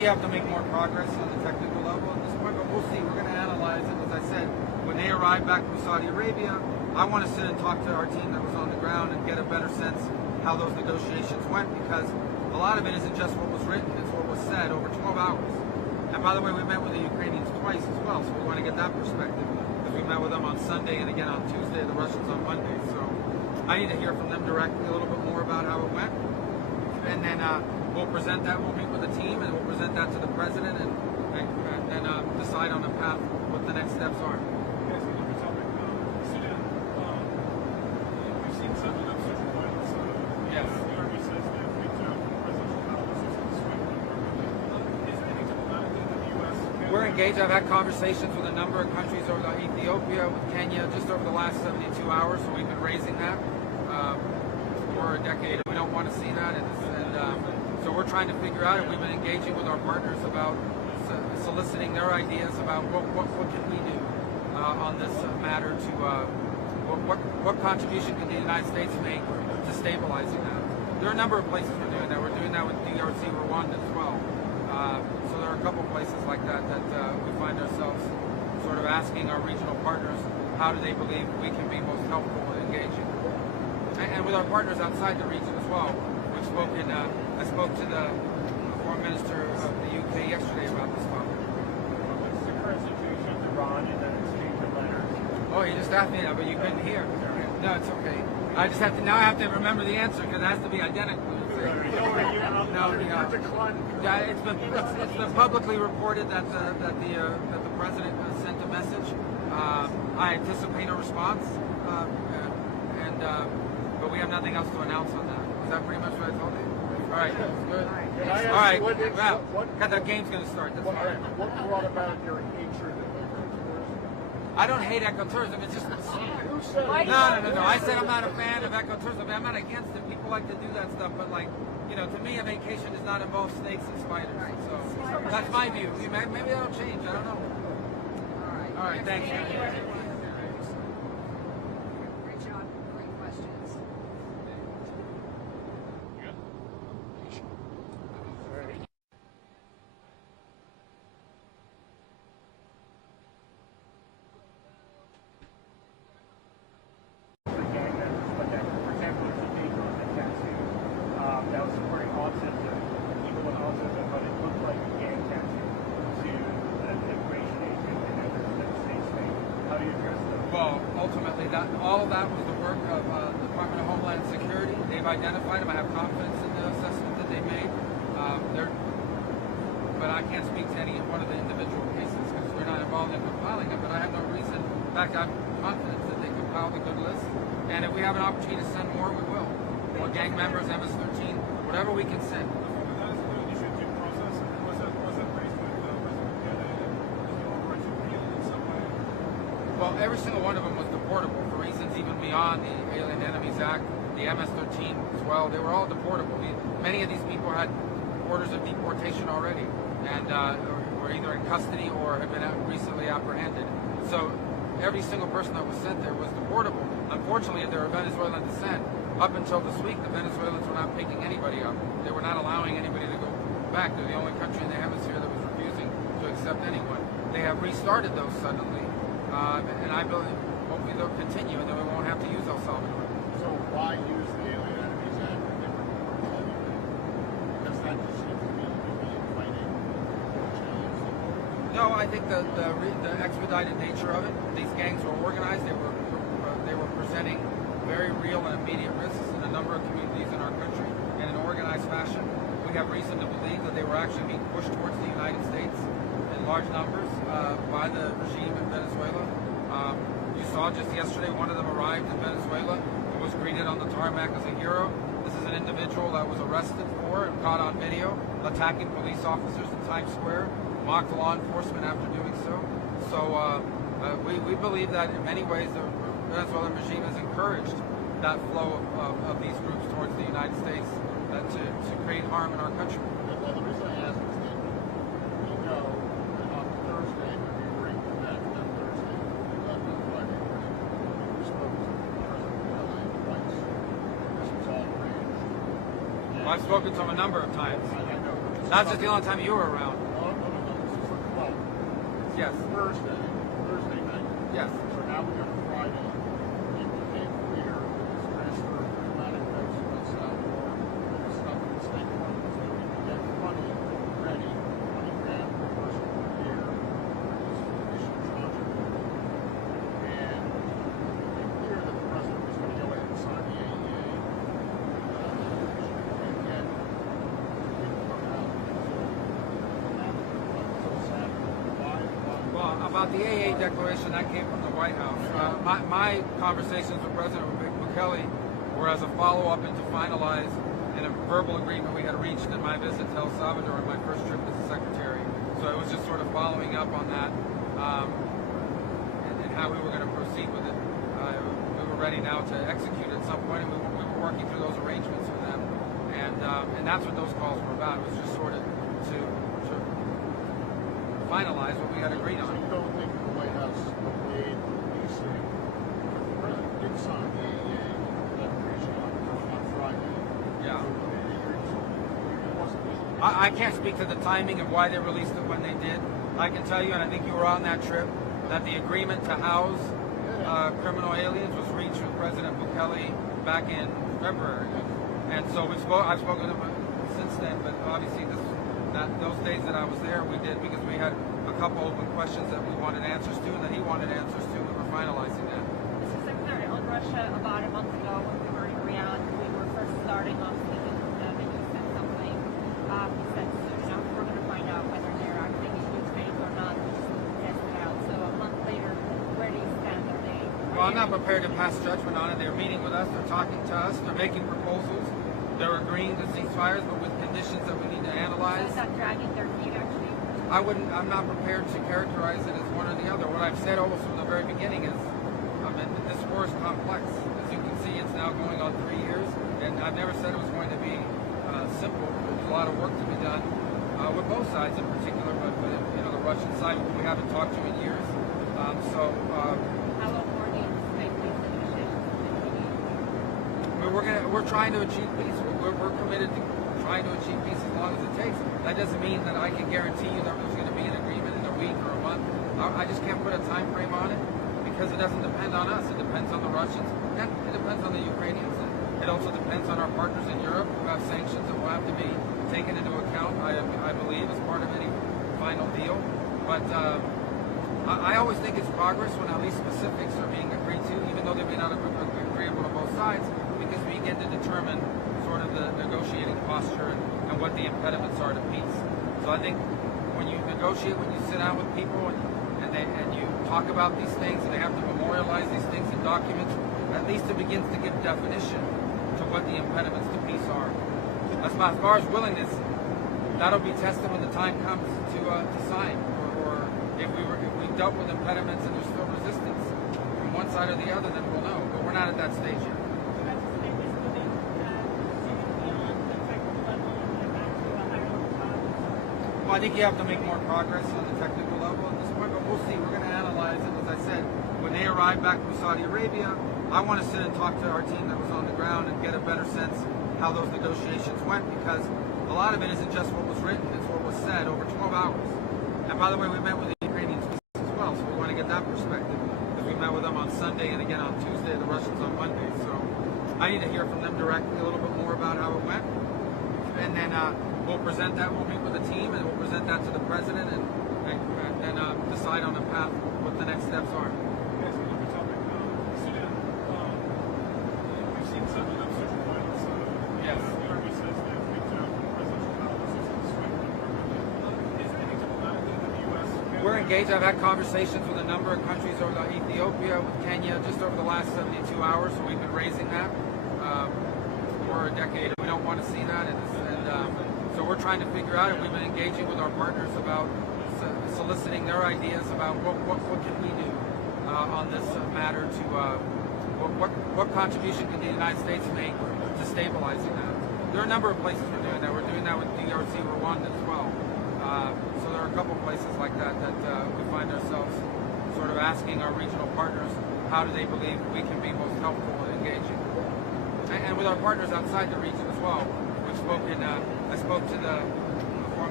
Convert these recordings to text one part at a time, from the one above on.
We have to make more progress on the technical level at this point, but we'll see. We're going to analyze it. As I said, when they arrive back from Saudi Arabia, I want to sit and talk to our team that was on the ground and get a better sense how those negotiations went, because a lot of it isn't just what was written, it's what was said over 12 hours. And by the way, we met with the Ukrainians twice as well, so we want to get that perspective. Because we met with them on Sunday and again on Tuesday, the Russians on Monday. So I need to hear from them directly a little bit more about how it went. And then we'll present that, we'll meet with the team, and we'll present that to the president and decide on a path what the next steps are. Yes, another topic. Sudan, we've seen some certain violence. Yes. The army says that presidential policies in Sweden. Is there any diplomatic thing that the U.S. can? We're engaged. I've had conversations with a number of countries over Ethiopia, with Kenya, just over the last 72 hours, so we've been raising that for a decade. We don't want to see that, so we're trying to figure out, and we've been engaging with our partners about soliciting their ideas about what can we do on this matter to what contribution can the United States make to stabilizing that. There are a number of places we're doing that. We're doing that with DRC, Rwanda as well. So there are a couple places like that we find ourselves sort of asking our regional partners how do they believe we can be most helpful in engaging. And with our partners outside the region as well. I spoke to the Foreign Minister of the UK yesterday about this topic. What's the current situation with Iran and then exchange of letters? Oh, you just asked me that, but you couldn't hear. No, it's okay. I have to remember the answer because it has to be identical. It's been publicly reported that the president sent a message. I anticipate a response, but we have nothing else to announce on that. Is that pretty much what I told you? All right, good. All right, well, the game's going to start. That's fine. What brought about your hatred of ecotourism? I don't hate ecotourism. It's just Who said no. I said I'm not a fan of ecotourism. I'm not against it. People like to do that stuff, but to me, a vacation does not involve snakes and spiders. So that's my view. Maybe that'll change. I don't know. All right. Thank you. Great job. Great questions. That was supporting autism, people with autism, but it looked like a gang tattoo to an immigration agent and the state state. How do you address that? Well, ultimately, all of that was the work of the Department of Homeland Security. They've identified them. I have confidence in the assessment that they made. But I can't speak to any one of the individual cases because we're not involved in compiling them. But I have no reason. In fact, I have confidence that they compiled a good list. And if we have an opportunity to send more, we will. More gang members, MS-13, whatever we can send. Well, every single one of them was deportable for reasons even beyond the Alien Enemies Act, the MS-13 as well. They were all deportable. Many of these people had orders of deportation already and were either in custody or had been recently apprehended. So every single person that was sent there was deportable. Unfortunately, they were of Venezuelan descent. Up until this week, the Venezuelans were not picking anybody up. They were not allowing anybody to go back. They're the only country in the hemisphere that was refusing to accept anyone. They have restarted those suddenly, and I believe hopefully they'll continue, and then we won't have to use El Salvador. So why use the Alien Enemies Act if they were deportable anyway? Because that just seems to be fighting challenge. No, I think the expedited nature of it. These gangs were organized. They were presenting very real and immediate risks in a number of communities in our country in an organized fashion. We have reason to believe that they were actually being pushed towards the United States in large numbers by the regime in Venezuela. You saw just yesterday one of them arrived in Venezuela and was greeted on the tarmac as a hero. This is an individual that was arrested for and caught on video attacking police officers in Times Square, mocked law enforcement after doing so. So we believe that in many ways the Venezuelan regime has encouraged that flow of these groups towards the United States to create harm in our country. Well, the reason I ask is that we know that on Thursday, when we were in Quebec, that Thursday, we left on Friday morning, we spoke to the president of LA twice. This was all arranged. I've spoken to him a number of times. I know, but That's just the only time you were around. No, this is like, well, Yes. Thursday night. Yes. So now we got Friday. It became clear that this transfer of diplomatic notes went south or there's stuff in the State Department that we can get money ready, 20 grand per person per year for this initial tranche of it. And it became clear that the president was going to go ahead and sign the AEA. And yet, it didn't come out until Saturday. Why? Well, about the AA declaration, that came from the White House. My conversations with President Bukele were as a follow-up and to finalize in a verbal agreement we had reached in my visit to El Salvador in my first trip as a secretary. So it was just sort of following up on that and how we were going to proceed with it. We were ready now to execute at some point, and we were working through those arrangements with them. And that's what those calls were about. It was just sort of to finalize what we had agreed So on. you don't think the White House made you say, the president did sign the AEA declaration on Friday. Yeah. It wasn't I can't speak to the timing of why they released it when they did. I can tell you, and I think you were on that trip, that the agreement to house criminal aliens was reached with President Bukele back in February. And so I've spoken to him since then, but obviously those days that I was there, we did because we had a couple open questions that we wanted answers to and that he wanted answers to, and we were finalizing that. Mr. Secretary, on Russia, about a month ago when we were in Riyadh, we were first starting off speaking with them, and you said something. You said soon enough we're going to find out whether they're acting in good faith or not. We just need to test it out. So a month later, where do you stand? Well, I'm not prepared to pass judgment on it. They're meeting with us, they're talking to us, they're making proposals, they're agreeing to ceasefires, but with conditions that we need to analyze. So is that dragging their feet, actually? I'm not prepared to characterize it as one or the other. What I've said almost from the very beginning is, this war is complex. As you can see, it's now going on 3 years, and I've never said it was going to be simple. There's a lot of work to be done with both sides in particular, but the Russian side, who we haven't talked to in years. How long more do you anticipate these negotiations to continue? We're trying to achieve peace. We're committed to trying to achieve peace as long as it takes. That doesn't mean that I can guarantee you that there's going to be an agreement in a week or a month. I just can't put a time frame on it because it doesn't depend on us. It depends on the Russians and it depends on the Ukrainians. And it also depends on our partners in Europe who have sanctions that will have to be taken into account, I believe, as part of any final deal. But I always think it's progress when at least specifics are being agreed to, even though they may not have been agreeable to both sides, because we begin to determine sort of the negotiating posture and what the impediments are to peace. So I think when you negotiate, when you sit down with people and you talk about these things and they have to memorialize these things in documents, at least it begins to give definition to what the impediments to peace are. As far as willingness, that'll be tested when the time comes to sign, or if we dealt with impediments and there's still resistance from one side or the other, then we'll know. But we're not at that stage yet. Well, I think you have to make more progress on the technical level at this point, but we'll see. We're going to analyze it. As I said, when they arrive back from Saudi Arabia, I want to sit and talk to our team that was on the ground and get a better sense how those negotiations went, because a lot of it isn't just what was written, it's what was said over 12 hours. And by the way, we met with the Ukrainians as well, so we want to get that perspective, because we met with them on Sunday and again on Tuesday, the Russians on Monday. So I need to hear from them directly a little bit more about how it went. And then we'll present that, we'll meet with the team, and we'll present that to the president and decide on the path, what the next steps are. Yes, another topic. Sudan. We've seen some of them social violence. Yes. The army says they've reached out to presidential policies in Sweden. Is there any diplomatic thing that the U.S. can We're engaged. I've had conversations with a number of countries over Ethiopia, with Kenya, just over the last 72 hours, so we've been raising that for a decade. We don't want to see that, and so we're trying to figure out, and we've been engaging with our partners about soliciting their ideas about what can we do on this matter to what contribution can the United States make to stabilizing that. There are a number of places we're doing that. We're doing that with DRC Rwanda as well. So there are a couple places like that we find ourselves sort of asking our regional partners, how do they believe we can be most helpful in engaging? And with our partners outside the region as well. I spoke to the former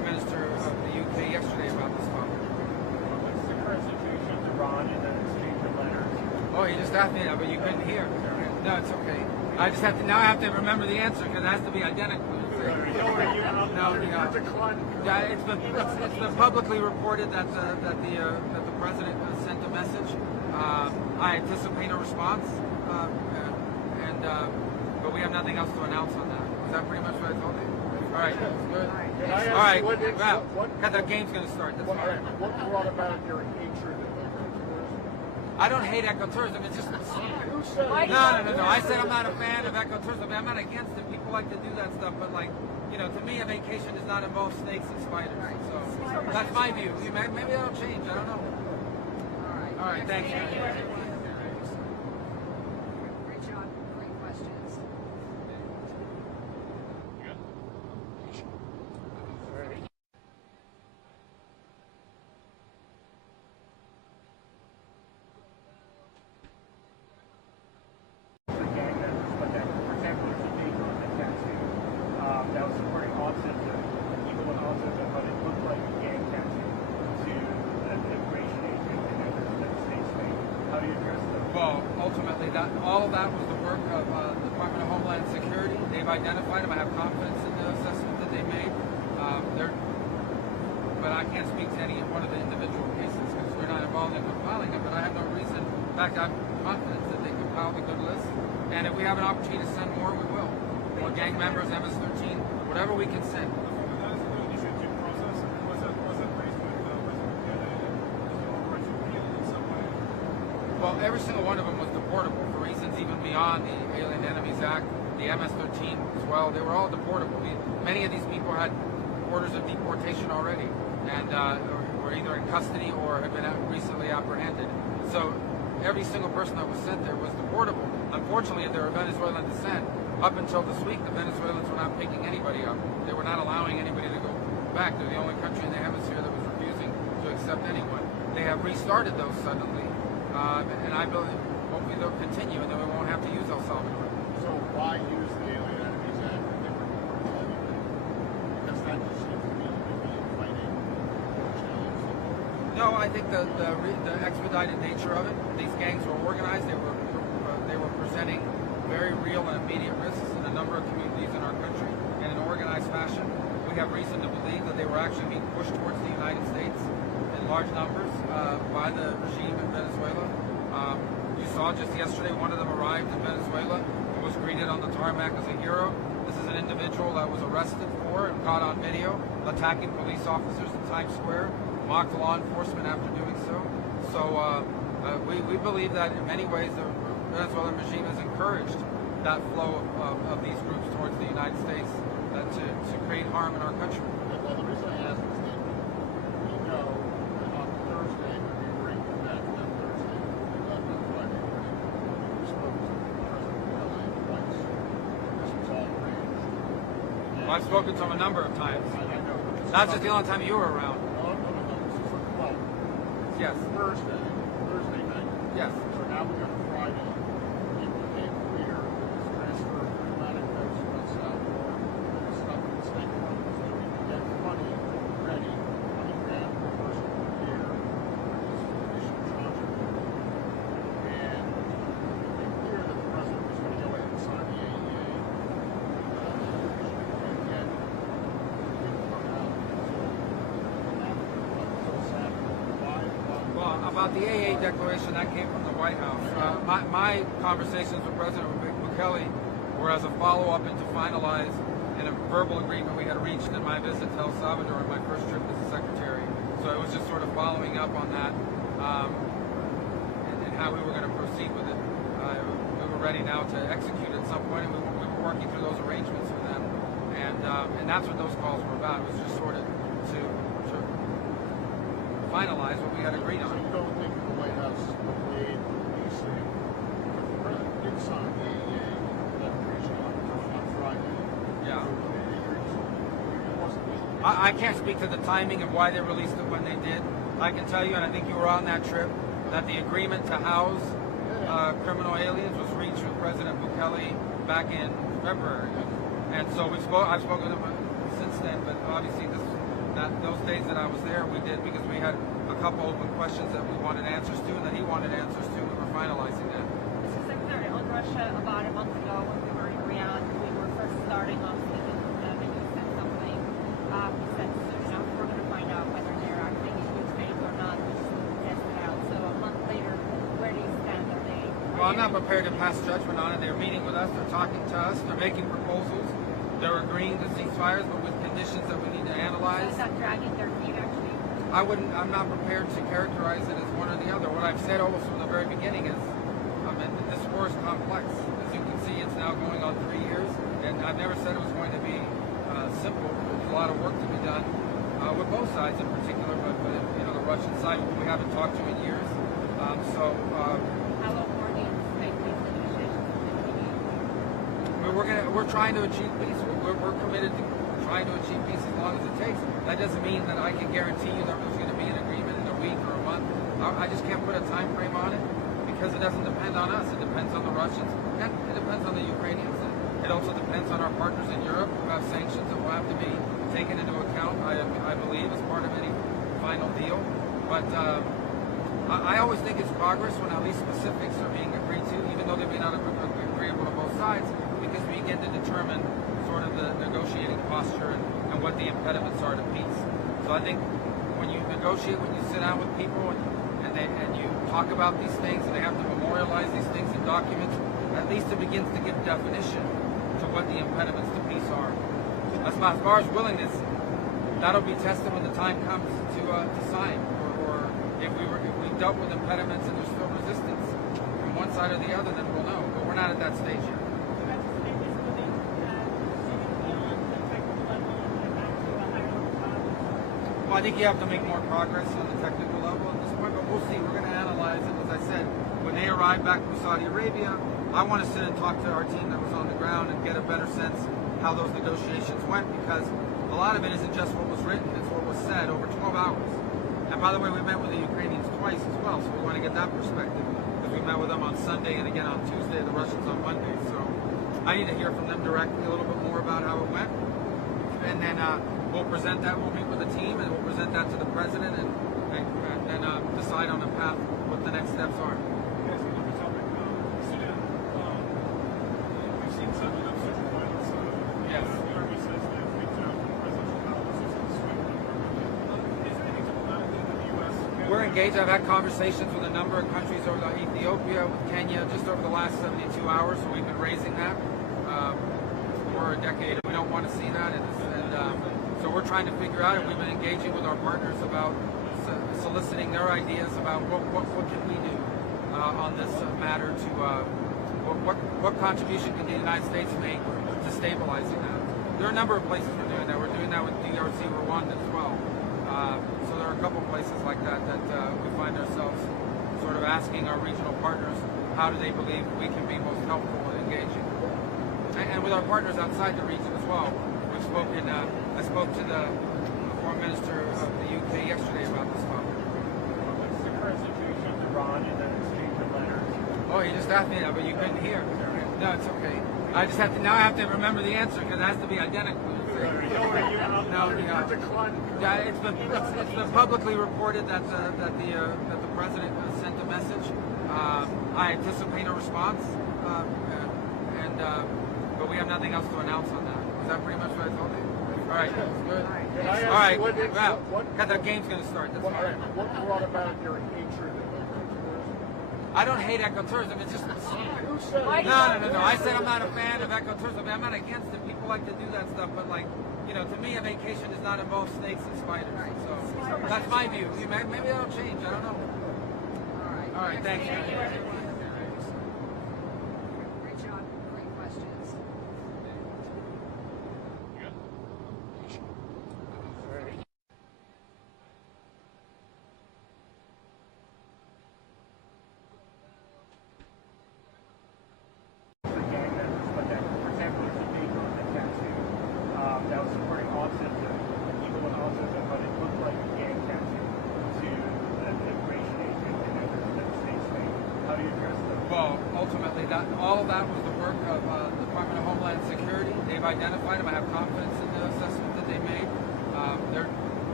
Foreign Minister of the UK yesterday about this topic. What's the current situation with Iran and the exchange of letters? Oh, you just asked me that, but you couldn't hear. No, it's okay. I just have to now. I have to remember the answer because it has to be identical. No, yeah, it's been publicly reported that the president sent a message. I anticipate a response, but we have nothing else to announce on that. Is that pretty much what I told you? All right, good. All right, well, the game's going to start. That's fine. What brought about your hatred of ecotourism? I don't hate ecotourism. It's just Who said no. I said I'm not a fan of ecotourism. I'm not against it. People like to do that stuff, but to me, a vacation does not involve snakes and spiders. So that's my view. Maybe that'll change. I don't know. All right. Thank you. Great job. Great questions. For gang members, but that, for example, there's a video on Detention that was supporting autism, people with autism, but it looked like a gang tattoo to an immigration agent and members of the state state. How do you address them? Well, ultimately, all of that was the work of the Department of Homeland Security. They've identified them. I have confidence in the assessment that they made. But I can't speak to any one of the individual cases because we're not involved in compiling them. But I have no reason. In fact, I'm confident that they compiled a good list. And if we have an opportunity to send more, we will. More gang members, MS-13, whatever we can send. That is the initiative process. Was that raised with President Kennedy? Is the operation real in some way? Well, every single one of them was deportable for reasons even beyond the Alien Enemies Act, the MS-13 as well. They were all deportable. Many of these people had orders of deportation already and were either in custody or had been recently apprehended. So every single person that was sent there was deportable. Unfortunately, if they were Venezuelan descent, up until this week, the Venezuelans were not picking anybody up. They were not allowing anybody to go back. They're the only country in the hemisphere that was refusing to accept anyone. They have restarted those suddenly, and I believe hopefully they'll continue, and then we won't have to use El Salvador. So why use the Alien Enemies Act if they were deportable? Because that just seems to me to be fighting challenge. No, I think the expedited nature of it. These gangs were organized. They were presenting very real and immediate risks in a number of communities in our country in an organized fashion. We have reason to believe that they were actually being pushed towards the United States in large numbers by the regime in Venezuela. You saw just yesterday one of them arrived in Venezuela and was greeted on the tarmac as a hero. This is an individual that was arrested for and caught on video attacking police officers in Times Square, mocked law enforcement after doing so. So we believe that in many ways the Venezuelan regime has encouraged that flow of these groups towards the United States to create harm in our country. Well, the reason I ask is that we know that on Thursday, when we were in Quebec, that Thursday, we left on Friday morning, we spoke to President Kennedy twice. This was all arranged. Well, I've spoken to him a number of times. I know. That's just the only time you were around. No. This is for 12. Yes. Thursday night. Yes. So now we got Friday. It became clear that this transfer of diplomatic votes from El Salvador was stuck in the State Department so that we could get money ready, $20,000 per person per year for this initial tranche of it. And it became clear that the president was going to go ahead and sign the AEA. And yet, it didn't come out until Saturday. Why? Well, about the AA declaration, that came from the White House. My conversations with President Bukele were as a follow-up and to finalize in a verbal agreement we had reached in my visit to El Salvador on my first trip as a secretary. So it was just sort of following up on that and how we were going to proceed with it. We were ready now to execute at some point, and we were working through those arrangements with them. And that's what those calls were about. It was just sort of to finalize what we had agreed So on. you don't think that the White House made releasing, because the president did sign the AEA declaration on Friday. Yeah. It wasn't really. I can't speak to the timing of why they released it when they did. I can tell you, and I think you were on that trip, that the agreement to house criminal aliens was reached with President Bukele back in February. And so I've spoken to him since then, but obviously this those days that I was there, we did because we had a couple open questions that we wanted answers to, and that he wanted answers to. We were finalizing that. Mr. Secretary, on Russia, about a month ago when we were in Riyadh, we were first starting off speaking with them, and you said something. You said soon enough we're going to find out whether they're acting in good faith or not. We just need to test it out. So a month later, where do you stand? Well, I'm not prepared to pass judgment on it. They're meeting with us. They're talking to us. They're making proposals. They're agreeing to ceasefires, but with conditions that we need to analyze. So is that dragging their feet, actually? I'm not prepared to characterize it as one or the other. What I've said almost from the very beginning is, this war is complex. As you can see, it's now going on 3 years, and I've never said it was going to be simple. There's a lot of work to be done with both sides in particular, but the Russian side, who we haven't talked to in years. How long more do you expect these negotiations to continue? We're trying to achieve peace. We're committed to trying to achieve peace as long as it takes. That doesn't mean that I can guarantee you that there's going to be an agreement in a week or a month. I just can't put a time frame on it because it doesn't depend on us. It depends on the Russians and it depends on the Ukrainians. It also depends on our partners in Europe who have sanctions that will have to be taken into account, I believe, as part of any final deal. But I always think it's progress when at least specifics are being agreed to, even though they may not be agreeable to both sides, because we begin to determine sort of the negotiating posture and what the impediments are to peace. So I think when you negotiate, when you sit down with people and you talk about these things and they have to memorialize these things in documents, at least it begins to give definition to what the impediments to peace are. As far as willingness, that'll be tested when the time comes to sign, or if we dealt with impediments and there's still resistance from one side or the other, then we'll know. But we're not at that stage yet. Well, I think you have to make more progress on the technical level at this point, but we'll see. We're going to analyze it. As I said, when they arrive back from Saudi Arabia, I want to sit and talk to our team that was on the ground and get a better sense how those negotiations went, because a lot of it isn't just what was written, it's what was said over 12 hours. And by the way, we met with the Ukrainians twice as well, so we want to get that perspective. Because we met with them on Sunday and again on Tuesday, the Russians on Monday. So I need to hear from them directly a little bit more about how it went. And then we'll present that, we'll meet with the team, and we'll present that to the president and decide on a path what the next steps are. Yes, another topic. Sudan. We've seen some obstetric violence. Yes. The army says they've reached out to presidential policies in Sweden. Is there anything diplomatically that the U.S. We're engaged. I've had conversations with a number of countries over Ethiopia, with Kenya, just over the last 72 hours. So we've been raising that for a decade. We don't want to see that, so we're trying to figure out, and we've been engaging with our partners about soliciting their ideas about what can we do on this matter to what contribution can the United States make to stabilizing that. There are a number of places we're doing that. We're doing that with DRC, Rwanda as well. So there are a couple places like that we find ourselves sort of asking our regional partners, how do they believe we can be most helpful in engaging? And with our partners outside the region as well. We've spoken, I spoke to the Foreign Minister of the UK yesterday about this topic. What's the current situation with Iran and the exchange of letters? Oh, you just asked me that, but you couldn't hear. No, it's okay. I just have to, now I have to remember the answer because it has to be identical. Yeah, it's been publicly reported that the president sent a message. I anticipate a response, but we have nothing else to announce on that. Is that pretty much what I told you? All right, good. All right, well, the game's going to start. That's all right. What brought about your hatred of ecotourism? I don't hate ecotourism. It's just Who said no. I said I'm not a fan of ecotourism. I'm not against it. People like to do that stuff, but to me, a vacation does not involve snakes and spiders. So that's my view. Maybe that'll change. I don't know. All right. Thanks. Great job. Great questions. Gang members, but that, for example, there's a paper on the tattoo that was supporting autism, people with autism, but it looked like a gang tattoo to an immigration agent and that the state's made. How do you address that? Well, ultimately, all of that was the work of the Department of Homeland Security. They've identified them. I have confidence in the assessment that they made.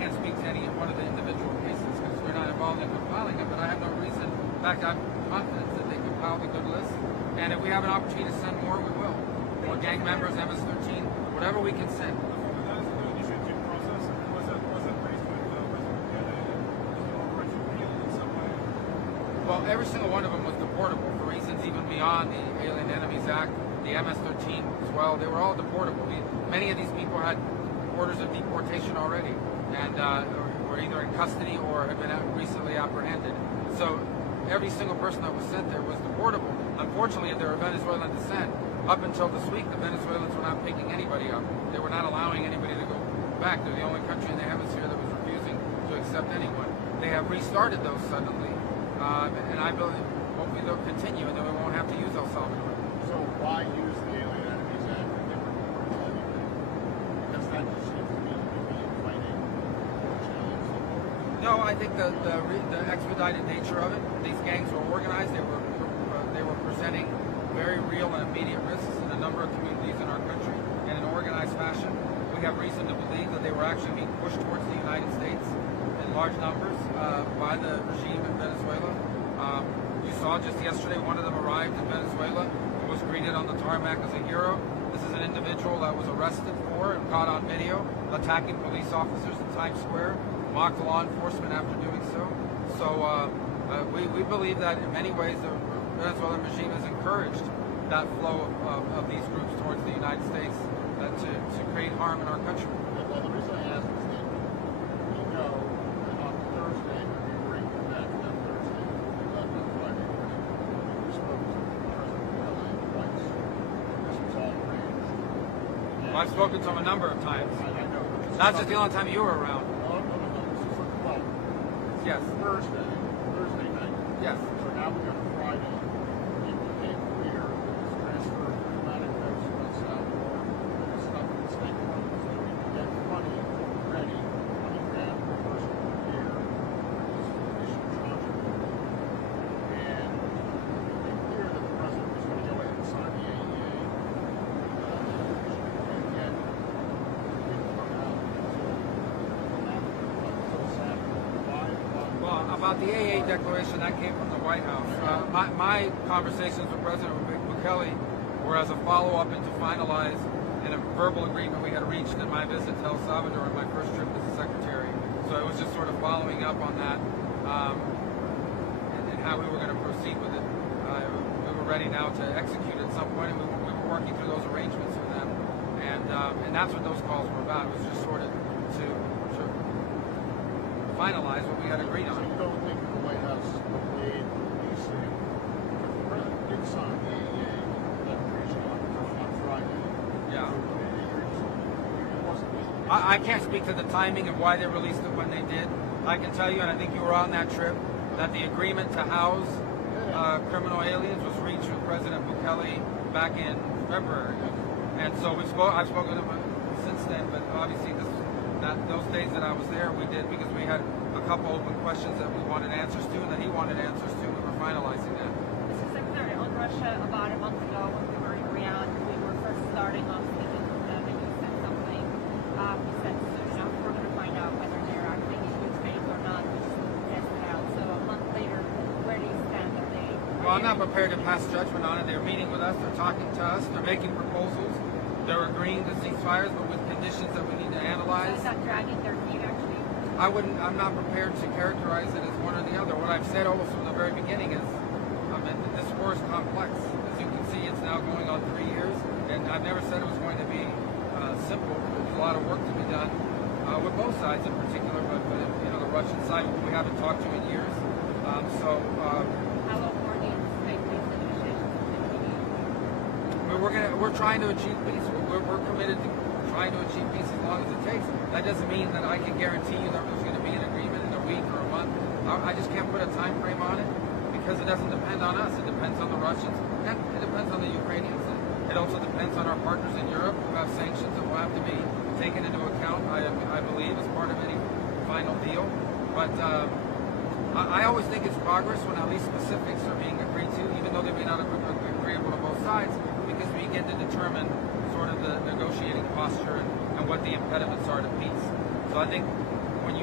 can't speak to any one of the individual cases because we're not involved in compiling them, but I have no reason. In fact, I'm confident that they compiled a good list, and if we have an opportunity to send more, we will. More gang members, MS-13, whatever we can send. That is the initiative process. Was that based with overarching appeal in some way? Well, every single one of them was deportable for reasons even beyond the Alien Enemies Act, the MS-13 as well. They were all deportable. Many of these people had orders of deportation already, and were either in custody or had been recently apprehended. So every single person that was sent there was deportable. Unfortunately, they were Venezuelan descent. Up until this week, the Venezuelans were not picking anybody up. They were not allowing anybody to go back. They're the only country in the hemisphere that was refusing to accept anyone. They have restarted those suddenly, and I believe hopefully they'll continue, and then we won't have to use El Salvador. So why use the Alien Enemies Act if they were deportable anyway? Because that just seems to me to be inviting challenge. No, I think the expedited nature of it. These gangs were organized. They were presenting very real and immediate risks in a number of communities in our country in an organized fashion. We have reason to believe that they were actually being pushed towards the United States in large numbers by the regime in Venezuela. You saw just yesterday one of them arrived in Venezuela and was greeted on the tarmac as a hero. This is an individual that was arrested for and caught on video attacking police officers in Times Square, mocked law enforcement after doing so. So we believe that in many ways the Venezuelan regime has encouraged that flow of these groups towards the United States to create harm in our country. Well, the reason I ask is that we know that on Thursday, when we were in Quebec, that Thursday, we left on Friday morning, we spoke to President LA twice. This was all arranged. Well, I've spoken to him a number of times. I know. Not just the only time you were around. No. This is the 12th. Yes. Thursday night. Yes. So now we go to Friday. It became clear that this transfer of diplomatic notes to El Salvador, that this stuff in the State Department was that we could get money ready, 20 grand per person per year, for this initial tranche of it. And it became clear that the president was going to go ahead and sign the AEA. And yet, it didn't come out until Saturday. Why? Well, about the AA declaration, that came from the White House. My conversations with President Bukele were as a follow-up and to finalize in a verbal agreement we had reached in my visit to El Salvador on my first trip as a secretary. So it was just sort of following up on that and how we were going to proceed with it. We were ready now to execute at some point, and we were working through those arrangements with them. And that's what those calls were about. It was just sort of to finalize what we had agreed So on. you don't think the White House delayed releasing, because the president did sign the AEA declaration on Friday. Yeah. It wasn't. I can't speak to the timing of why they released it when they did. I can tell you, and I think you were on that trip, that the agreement to house criminal aliens was reached with President Bukele back in February. And so I've spoken to him since then, but obviously those days that I was there, we did because we had a couple open questions that we wanted answers to and that he wanted answers to. We were finalizing that. Mr. Secretary, on Russia, about a month ago when we were in Riyadh, we were first starting off speaking with them, and you said something. You said, we're going to find out whether they're acting in good faith or not. We just test it out. So a month later, where do you stand? Well, I'm not prepared to pass judgment on it. They're meeting with us. They're talking to us. They're making proposals. They're agreeing to ceasefires, but with conditions that we need to analyze. So is that dragging their feet, actually? I'm not prepared to characterize it as one or the other. What I've said almost from the very beginning is, this war is complex. As you can see, it's now going on 3 years, and I've never said it was going to be simple. There's a lot of work to be done with both sides in particular, but the Russian side, who we haven't talked to in years. How long more do you anticipate these negotiations will continue? We're trying to achieve peace. We're committed to trying to achieve peace as long as it takes. That doesn't mean that I can guarantee you that there's going to be an agreement in a week or a month. I just can't put a time frame on it because it doesn't depend on us. It depends on the Russians and it depends on the Ukrainians. It also depends on our partners in Europe who have sanctions that will have to be taken into account, I believe, as part of any final deal. But I always think it's progress when at least specifics are being agreed to, even though they may not be agreeable to both sides, because we get to determine sort of the negotiating posture and what the impediments are to peace. So I think when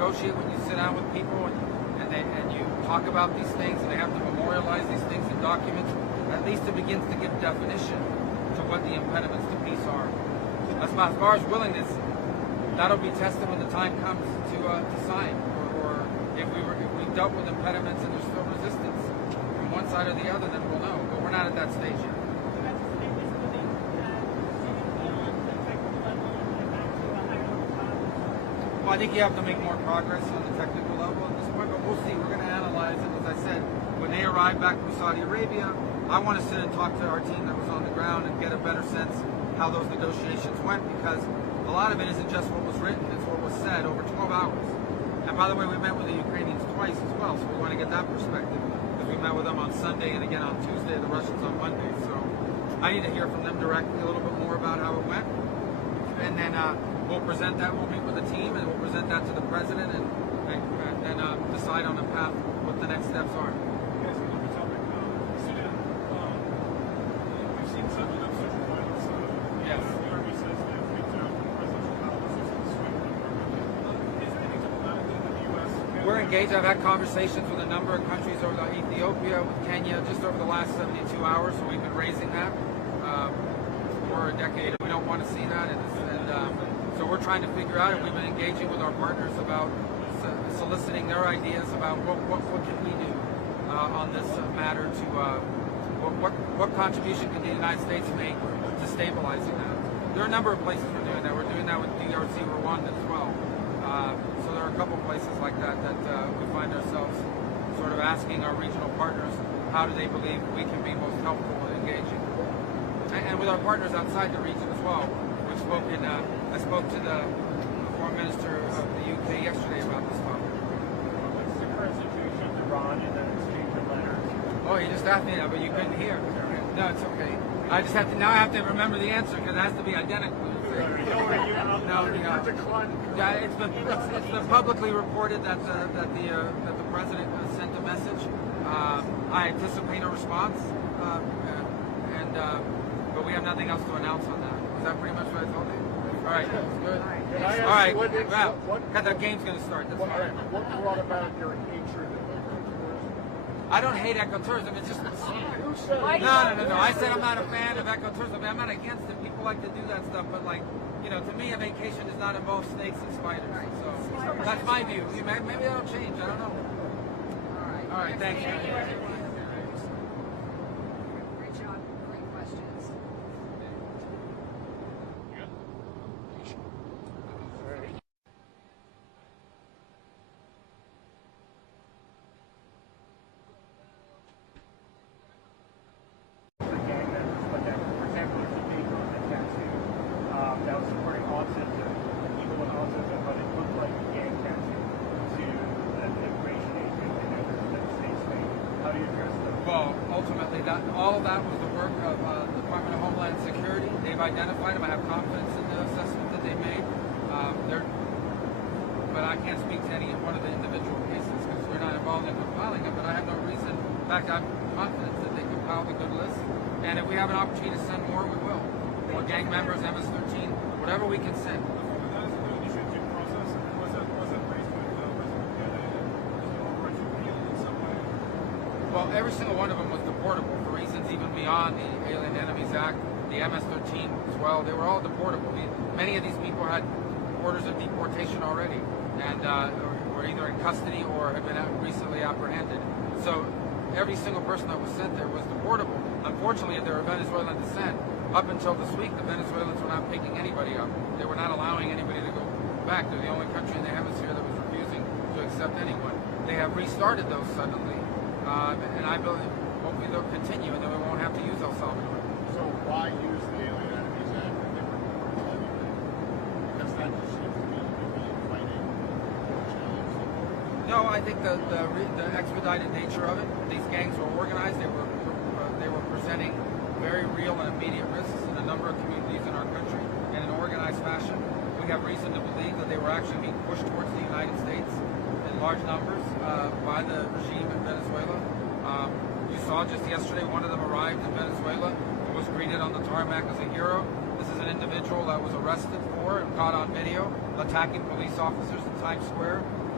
negotiate when you sit down with people and you talk about these things, and they have to memorialize these things in documents. At least it begins to give definition to what the impediments to peace are. As far as willingness, that'll be tested when the time comes to sign, or if we dealt with impediments and there's still resistance from one side or the other, then we'll know. But we're not at that stage yet. Well, I think you have to make more progress on the technical level at this point, but we'll see. We're going to analyze it. As I said, when they arrive back from Saudi Arabia, I want to sit and talk to our team that was on the ground and get a better sense how those negotiations went, because a lot of it isn't just what was written, it's what was said over 12 hours. And by the way, we met with the Ukrainians twice as well, so we want to get that perspective, because we met with them on Sunday and again on Tuesday, the Russians on Monday. So I need to hear from them directly a little bit more about how it went. And then we'll present that, we'll meet with the team, and we'll present that to the president and decide on a path what the next steps are. Yes, another topic. Sudan. We've seen some of them social violence. Yes. The army says they've reached out to presidential palaces in Sweden. Is there anything diplomatically that the U.S. can We're engaged. I've had conversations with a number of countries over Ethiopia, with Kenya, just over the last 72 hours. So we've been raising that for a decade. We don't want to see that, and so we're trying to figure out, and we've been engaging with our partners about soliciting their ideas about what can we do on this matter to what contribution can the United States make to stabilizing that. There are a number of places we're doing that. We're doing that with DRC, Rwanda as well. So there are a couple places like that we find ourselves sort of asking our regional partners, how do they believe we can be most helpful in engaging? And with our partners outside the region as well. I spoke to the Foreign Minister of the UK yesterday about this topic. What's the current situation with Iran and the exchange of letters? Oh, you just asked me that, but you couldn't hear. No, it's okay. I have to remember the answer because it has to be identical. It's been publicly reported that the president sent a message. I anticipate a response, but we have nothing else to announce on that. Is that pretty much what I told you? All right, good. All right, because the game's going to start. That's fine. What brought about your hatred of ecotourism? I don't hate ecotourism. It's just Who said it? no. I said I'm not a fan of ecotourism. I'm not against it. People like to do that stuff, but to me, a vacation does not involve snakes and spiders. So that's my view. Maybe that'll change. I don't know. All right. Thank you. Great job. Great questions. For gang members, but that, for example, there's a big tattoo that was supporting autism, people with autism, but it looked like a gang tattoo to an immigration agent and that the state's made. How do you address that? Well, ultimately, all of that was the work of the Department of Homeland Security. They've identified them. I have confidence in the assessment that they made. But I can't speak to any one of the individual cases because we're not involved in compiling them. But I have no reason. In fact, I'm confident that they compiled a good list. And if we have an opportunity to send more, we will. More gang members, MS-13, whatever we can send. That is the initiative process. Was that raised with President Kennedy? Is it overarching appeal in some way? Well, every single one of them was deportable for reasons even beyond the Alien Enemies Act, the MS-13 as well. They were all deportable. Many of these people had orders of deportation already and were either in custody or had been recently apprehended. So every single person that was sent there was deportable. Unfortunately, if they were Venezuelan descent, up until this week, the Venezuelans were not picking anybody up. They were not allowing anybody to go back. They're the only country in the hemisphere that was refusing to accept anyone. They have restarted those suddenly, and I believe hopefully they'll continue, and then we won't have to use El Salvador. So why use the Alien Enemies Act if they were doing everything? Because that just seems to me to be fighting challenge. No, I think the expedited nature of it. These gangs were organized. They were presenting very real and immediate risks in a number of communities in our country in an organized fashion. We have reason to believe that they were actually being pushed towards the United States in large numbers by the regime in Venezuela. You saw just yesterday one of them arrived in Venezuela and was greeted on the tarmac as a hero. This is an individual that was arrested for and caught on video attacking police officers in Times Square.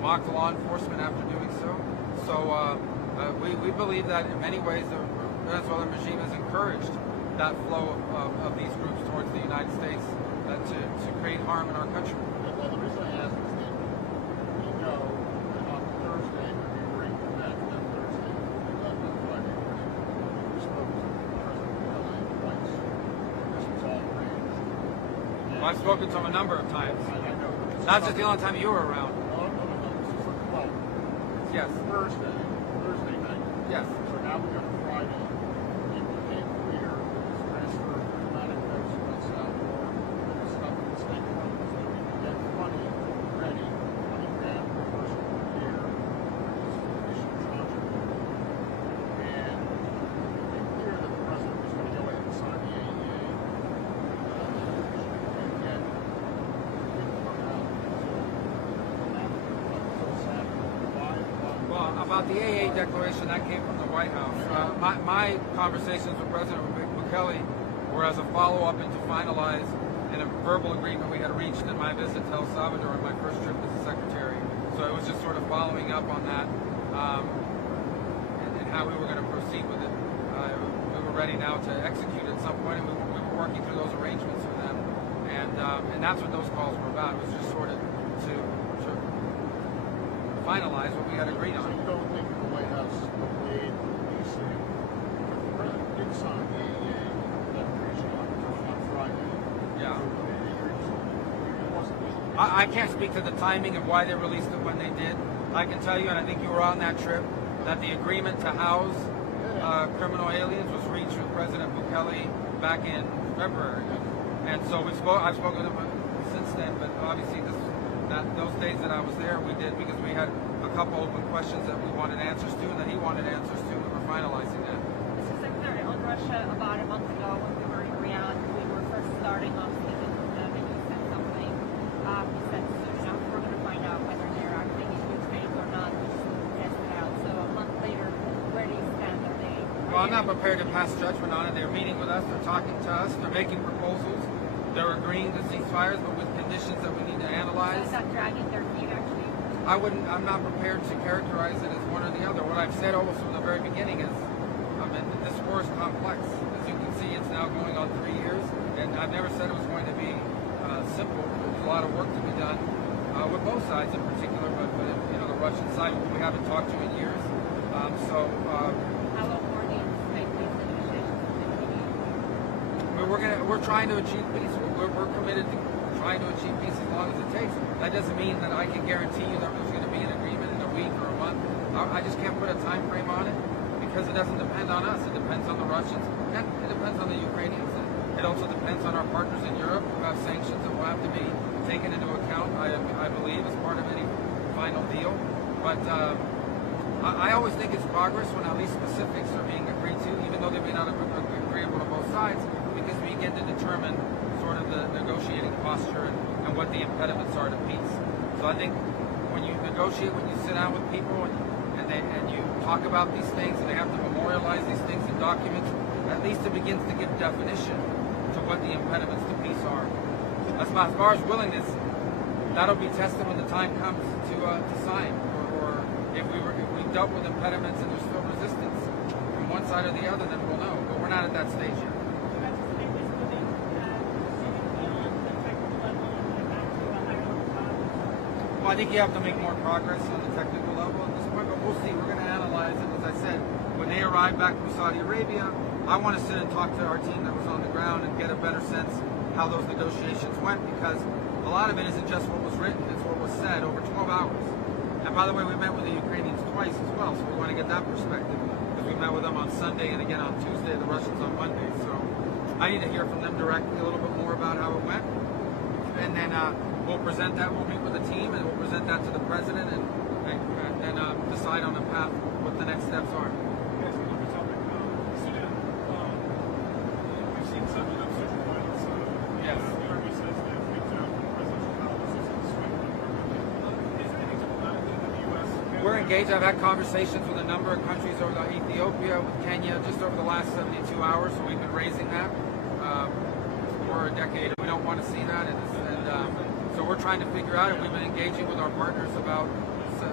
mocked law enforcement after doing so. So we believe that in many ways the Venezuelan regime has encouraged that flow of these groups towards the United States to create harm in our country. Well, the reason I ask is that we know that on Thursday, when we were in Quebec, that Thursday, we left on Friday morning, we spoke to President Bukele twice. This was all arranged. Well, I've spoken to him a number of times. I know. That's just the only time you were around. No. This is for 12. Yes. Thursday night. Yes. So now we got Friday. It became clear that this transfer of diplomatic notes to El Salvador, that the stuff in the State Department was that we could get money ready, $20,000 per person per year, for this initial tranche of it. And it became clear that the president was going to go ahead and sign the AEA. And yet, it didn't come out until Saturday. Why? Well, about the AA declaration, that came from the White House. My conversations with President Bukele were as a follow-up and to finalize in a verbal agreement we had reached in my visit to El Salvador on my first trip as a secretary. So it was just sort of following up on that and how we were going to proceed with it. We were ready now to execute at some point, and we were working through those arrangements with them. And that's what those calls were about. It was just sort of to finalize what we had agreed So on. you don't think the White House delayed releasing the president did sign the AEA declaration on Friday? Yeah. It wasn't. I can't speak to the timing of why they released it when they did. I can tell you, and I think you were on that trip, that the agreement to house criminal aliens was reached with President Bukele back in February. And so I've spoken to him since then, but obviously those days that I was there, we did because we had a couple open questions that we wanted answers to and that he wanted answers to, and we were finalizing that. Mr. Secretary, on Russia, about a month ago when we were in Riyadh, we were first starting off speaking with them, and you said something. You said, we're going to find out whether they're acting in good faith or not. We just need to test it out. So a month later, where do you stand? Well, I'm not prepared to pass judgment on it. They're meeting with us, they're talking to us, they're making proposals, they're agreeing to ceasefires, but with conditions that we need to analyze. So is that dragging their feet, actually? I'm not prepared to characterize it as one or the other. What I've said almost from the very beginning is, this war is complex. As you can see, it's now going on 3 years, and I've never said it was going to be simple. There's a lot of work to be done with both sides in particular, but the Russian side we haven't talked to in years. How long more do you anticipate these negotiations to continue? We're trying to achieve peace. We're committed to trying to achieve peace as long as it takes. That doesn't mean that I can guarantee you that there's going to be an agreement in a week or a month. I just can't put a time frame on it because it doesn't depend on us. It depends on the Russians and it depends on the Ukrainians. It also depends on our partners in Europe who have sanctions that will have to be taken into account, I believe, as part of any final deal. But I always think it's progress when at least specifics are being agreed to, even though they may not have been agreeable to both sides, because we begin to determine sort of the negotiating posture and what the impediments are to peace. So I think when you negotiate, when you sit down with people and you talk about these things and they have to memorialize these things in documents, at least it begins to give definition to what the impediments to peace are. As far as willingness, that'll be tested when the time comes to sign, or if we've dealt with impediments and there's still resistance from one side or the other, then we'll know. But we're not at that stage yet. Well, I think you have to make more progress on the technical level at this point, but we'll see. We're going to analyze it. As I said, when they arrive back from Saudi Arabia, I want to sit and talk to our team that was on the ground and get a better sense how those negotiations went, because a lot of it isn't just what was written, it's what was said over 12 hours. And by the way, we met with the Ukrainians twice as well, so we want to get that perspective, because we met with them on Sunday and again on Tuesday, the Russians on Monday. So I need to hear from them directly a little bit more about how it went. And then we'll present that, we'll meet with the team, and we'll present that to the president and decide on a path what the next steps are. Yes, another topic. Sudan, we've seen some social violence. Yes. The army says that presidential policies in Sweden. Is there any diplomatic in the U.S.? We're engaged. I've had conversations with a number of countries over Ethiopia, with Kenya, just over the last 72 hours. So we've been raising that for a decade. We don't want to see that, and so we're trying to figure out. And we've been engaging with our partners about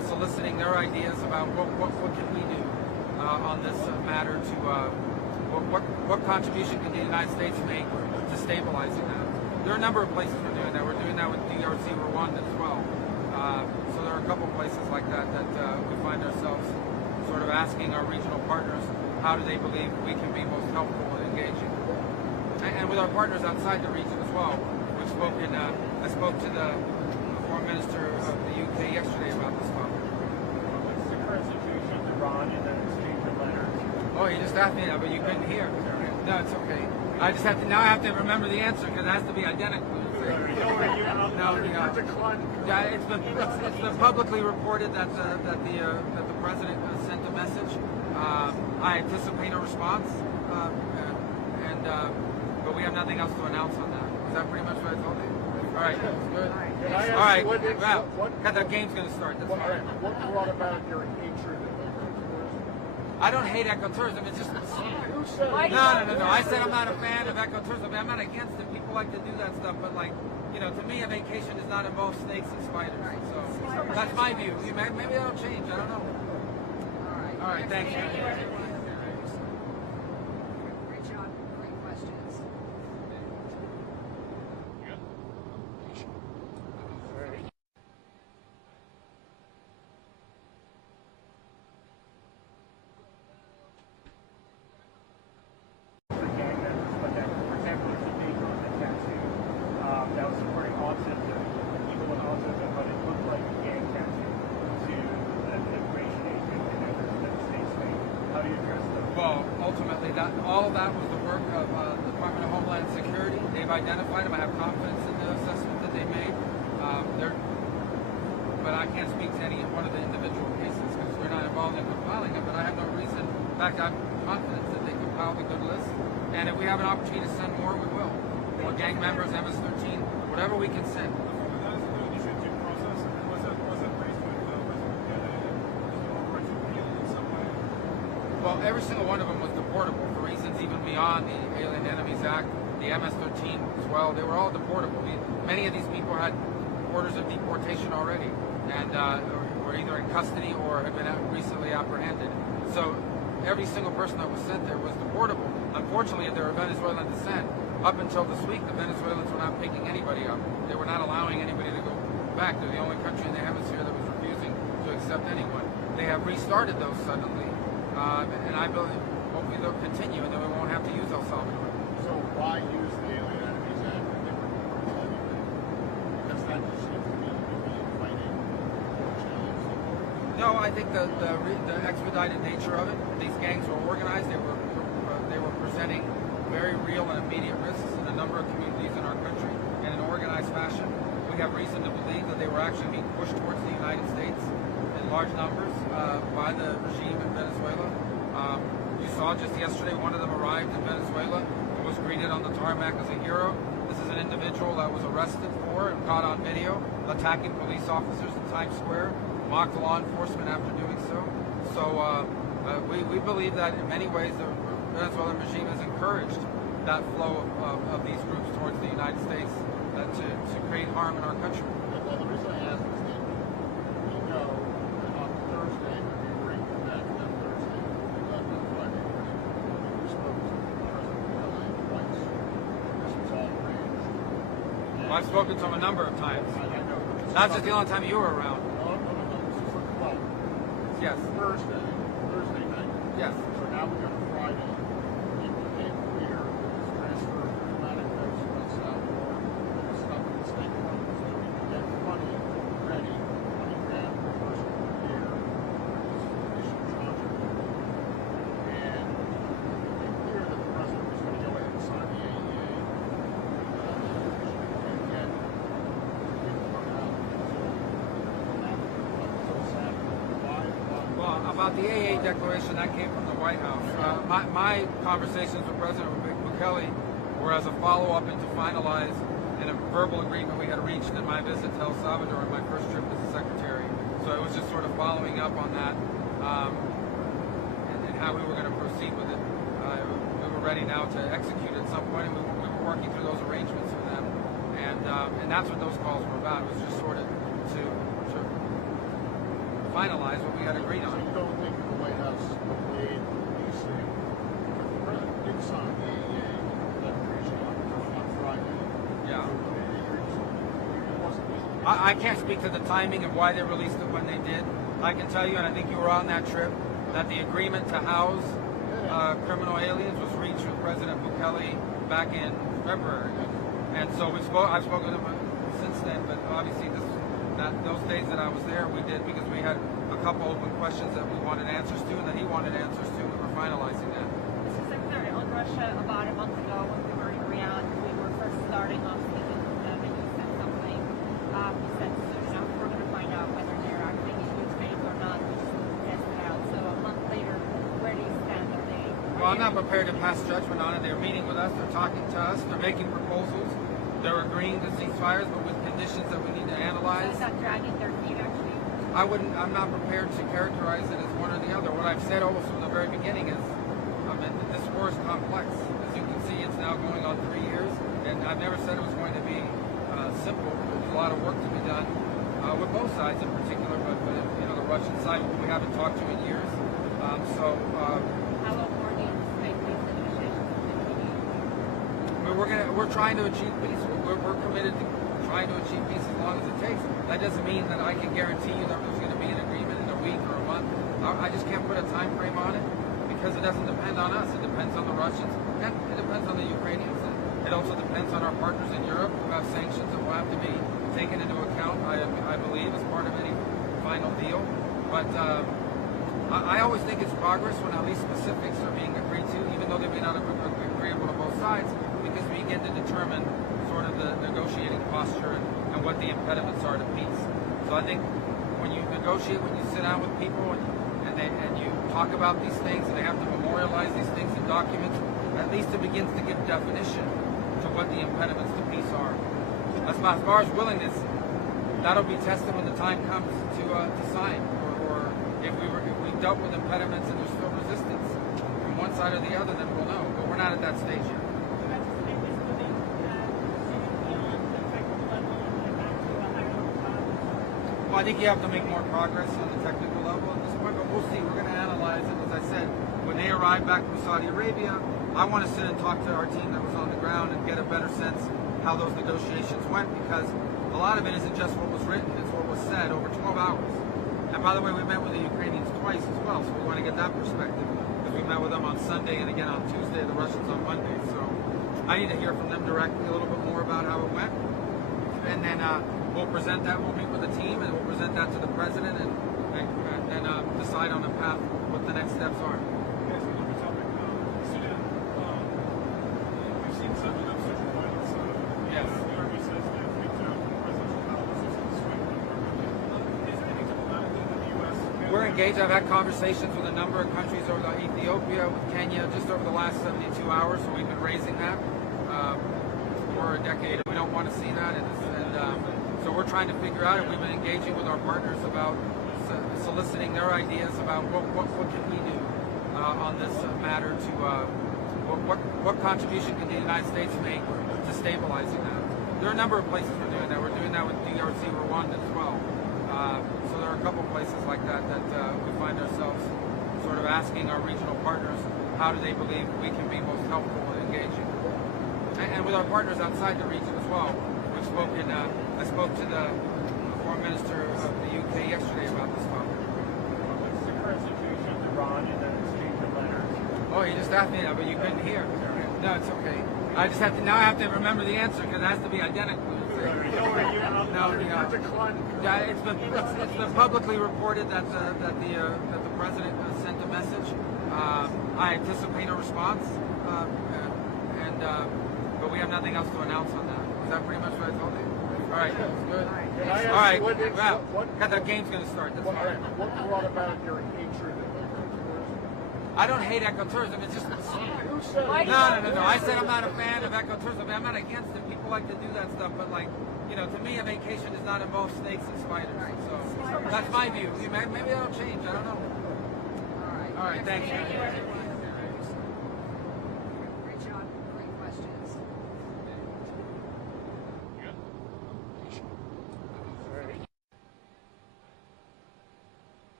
soliciting their ideas about what can we do on this matter to what contribution can the United States make to stabilizing that. There are a number of places we're doing that. We're doing that with DRC Rwanda as well. So there are a couple places like that we find ourselves sort of asking our regional partners how do they believe we can be most helpful in engaging. And with our partners outside the region as well. We've spoken, I spoke to the Foreign Minister of the UK yesterday about this topic. What's the current situation with Iran and the exchange of letters? Oh, you just asked me that, but you couldn't hear. No, it's okay. I just have to, now I have to remember the answer because it has to be identical. Yeah, it's been publicly reported that the president sent a message. I anticipate a response, but we have nothing else to announce on that. Is that pretty much what I told you? All right, good. All right, well, the game's going to start. That's fine. What brought about your hatred of ecotourism? I don't hate ecotourism. It's just Who said no. I said I'm not a fan of ecotourism. I'm not against it. People like to do that stuff, but like, you know, to me, a vacation is not involve snakes and spiders. So that's my view. Maybe that'll change. I don't know. All right. Thank you. Great job. Great questions. For gang members, but that, for example, there's a big group in tattoo that was supporting autism, people with autism, but it looked like a gang tattoo to an immigration agent and efforts that the states make. How do you address those? Well, ultimately, all of that was the work of the Department of Homeland Security. They've identified them. I have confidence in the assessment that they made. But I can't speak to any one of the individual cases because we're not involved in compiling them. But I have no reason. In fact, I'm confident that they compiled a good list. And if we have an opportunity to send more, we will. More gang members, MS-13, whatever we can send. That is the initiative process. Was that based with appeal in some way? Well, every single one of them was deportable for reasons even beyond the Alien Enemies Act, the MS-13 as well. They were all deportable. Many of these people had orders of deportation already and were either in custody or had been recently apprehended. So every single person that was sent there was deportable. Unfortunately, they were Venezuelan descent. Up until this week, the Venezuelans were not picking anybody up. They were not allowing anybody to go back. They're the only country in the hemisphere that was refusing to accept anyone. They have restarted those suddenly, and I believe hopefully they'll continue, and then we won't have to use El Salvador. So why use the Alien Enemies Act if they were deportable anyway? Because that just seems to me to be fighting challenge. No, I think the expedited nature of it. These gangs were organized. They were presenting very real and immediate risks in a number of communities in our country in an organized fashion. We have reason to believe that they were actually being pushed towards the United States in large numbers by the regime in Venezuela. You saw just yesterday one of them arrived in Venezuela and was greeted on the tarmac as a hero. This is an individual that was arrested for and caught on video attacking police officers in Times Square, mocked law enforcement after doing so. So we believe that in many ways the Venezuelan regime has encouraged that flow of these groups towards the United States to create harm in our country. Well, the reason I ask is that we know that on Thursday, when we were in Quebec, that Thursday, we left on Friday morning, we spoke to President Bukele twice. This was all arranged. Well, I've spoken to him a number of times. I know. Not just the only time you were around. No. This is like, well, Yes. Thursday night. Yes. So now we go to Friday. It became clear that this transfer of diplomatic notes from El Salvador that was stuck in the State Department so that we could get money ready, 20 grand per person per year for this initial tranche of it. And it became clear that the president was going to go ahead and sign the AEA. And yet, it didn't work out. So Saturday, why? Well, about the AA declaration, that came from the White House. My conversations with President Bukele were as a follow-up and to finalize in a verbal agreement we had reached in my visit to El Salvador on my first trip as a secretary. So it was just sort of following up on that and how we were going to proceed with it. We were ready now to execute at some point, and we were working through those arrangements with them. And that's what those calls were about. It was just sort of to finalize what we had agreed So on. you don't think the White House made you say, because the president did sign the declaration on Friday. Yeah. It wasn't easy. I can't speak to the timing of why they released it when they did. I can tell you, and I think you were on that trip, that the agreement to house criminal aliens was reached with President Bukele back in February. And so I've spoken to him since then, but obviously those days that I was there, we did because we had a couple open questions that we wanted answers to and that he wanted answers to, and we're finalizing that. Mr. Secretary, on Russia, about a month ago when we were in Riyadh, we were first starting off speaking with them, and you said something. You said, we're going to find out whether they're acting in good faith or not. We just need to test it out. So a month later, where do you stand? Well, I'm not prepared to pass judgment on it. They're meeting with us. They're talking to us. They're making proposals. They're agreeing to ceasefires, but with conditions that we need to analyze. Is that dragging their feet, actually? I'm not prepared to characterize it as one or the other. What I've said almost from the very beginning is, this war is complex. As you can see, it's now going on 3 years, and I've never said it was going to be simple. There's a lot of work to be done with both sides in particular, but the Russian side, who we haven't talked to in years. How long more do you anticipate these negotiations will continue? We're trying to achieve peace. We're committed to trying to achieve peace as long as it takes. That doesn't mean that I can guarantee you that there's going to be an agreement in a week or a month. I just can't put a time frame on it because it doesn't depend on us. It depends on the Russians and it depends on the Ukrainians. It also depends on our partners in Europe who have sanctions that will have to be taken into account, I believe, as part of any final deal. But I always think it's progress when at least specifics are being agreed to, even though they may not have been agreeable to both sides, because we begin to determine sort of the negotiating posture and what the impediments are to peace. So I think when you negotiate, when you sit down with people and you talk about these things and they have to memorialize these things in documents, at least it begins to give definition to what the impediments to peace are. As far as willingness, that'll be tested when the time comes to sign, or if we dealt with impediments and there's still resistance from one side or the other, then we'll know. But we're not at that stage yet. Well, I think you have to make more progress on the technical level at this point, but we'll see. We're going to analyze it. As I said, when they arrive back from Saudi Arabia, I want to sit and talk to our team that was on the ground and get a better sense how those negotiations went, because a lot of it isn't just what was written, it's what was said over 12 hours. And by the way, we met with the Ukrainians twice as well, so we want to get that perspective, because we met with them on Sunday and again on Tuesday, the Russians on Monday. So I need to hear from them directly a little bit more about how it went. And then we'll present that, we'll meet with the team, and we'll present that to the president and then decide on a path what the next steps are. Yes, another topic. Sudan. We've seen some of violence. Yes. The army says they've reached out to presidential palaces and swing. Is there anything diplomatically that the U.S. We're engaged. I've had conversations with a number of countries over Ethiopia, with Kenya, just over the last 72 hours. So we've been raising that for a decade. We don't want to see that, and so we're trying to figure out, and we've been engaging with our partners about soliciting their ideas about what can we do on this matter to what contribution can the United States make to stabilizing that. There are a number of places we're doing that. We're doing that with DRC, Rwanda as well. So there are a couple places like that we find ourselves sort of asking our regional partners, how do they believe we can be most helpful in engaging? And with our partners outside the region as well. We've spoken, I spoke to the Foreign Minister of the UK yesterday about this topic. What's the current situation with Iran and the exchange of letters? Oh, you just asked me that, but you couldn't hear. No, it's okay. I just have to, now I have to remember the answer because it has to be identical. Yeah, it's been publicly reported that the president sent a message. I anticipate a response, but we have nothing else to announce on that. Is that pretty much what I told you? All right, good. All right, well, the game's going to start. That's fine. What brought about your hatred of ecotourism? I don't hate ecotourism. It's just Who said it? no. I said I'm not a fan of ecotourism. I'm not against it. People like to do that stuff, but to me, a vacation does not involve snakes and spiders. So that's my view. Maybe that'll change. I don't know. All right. Thanks. Great job. Great questions.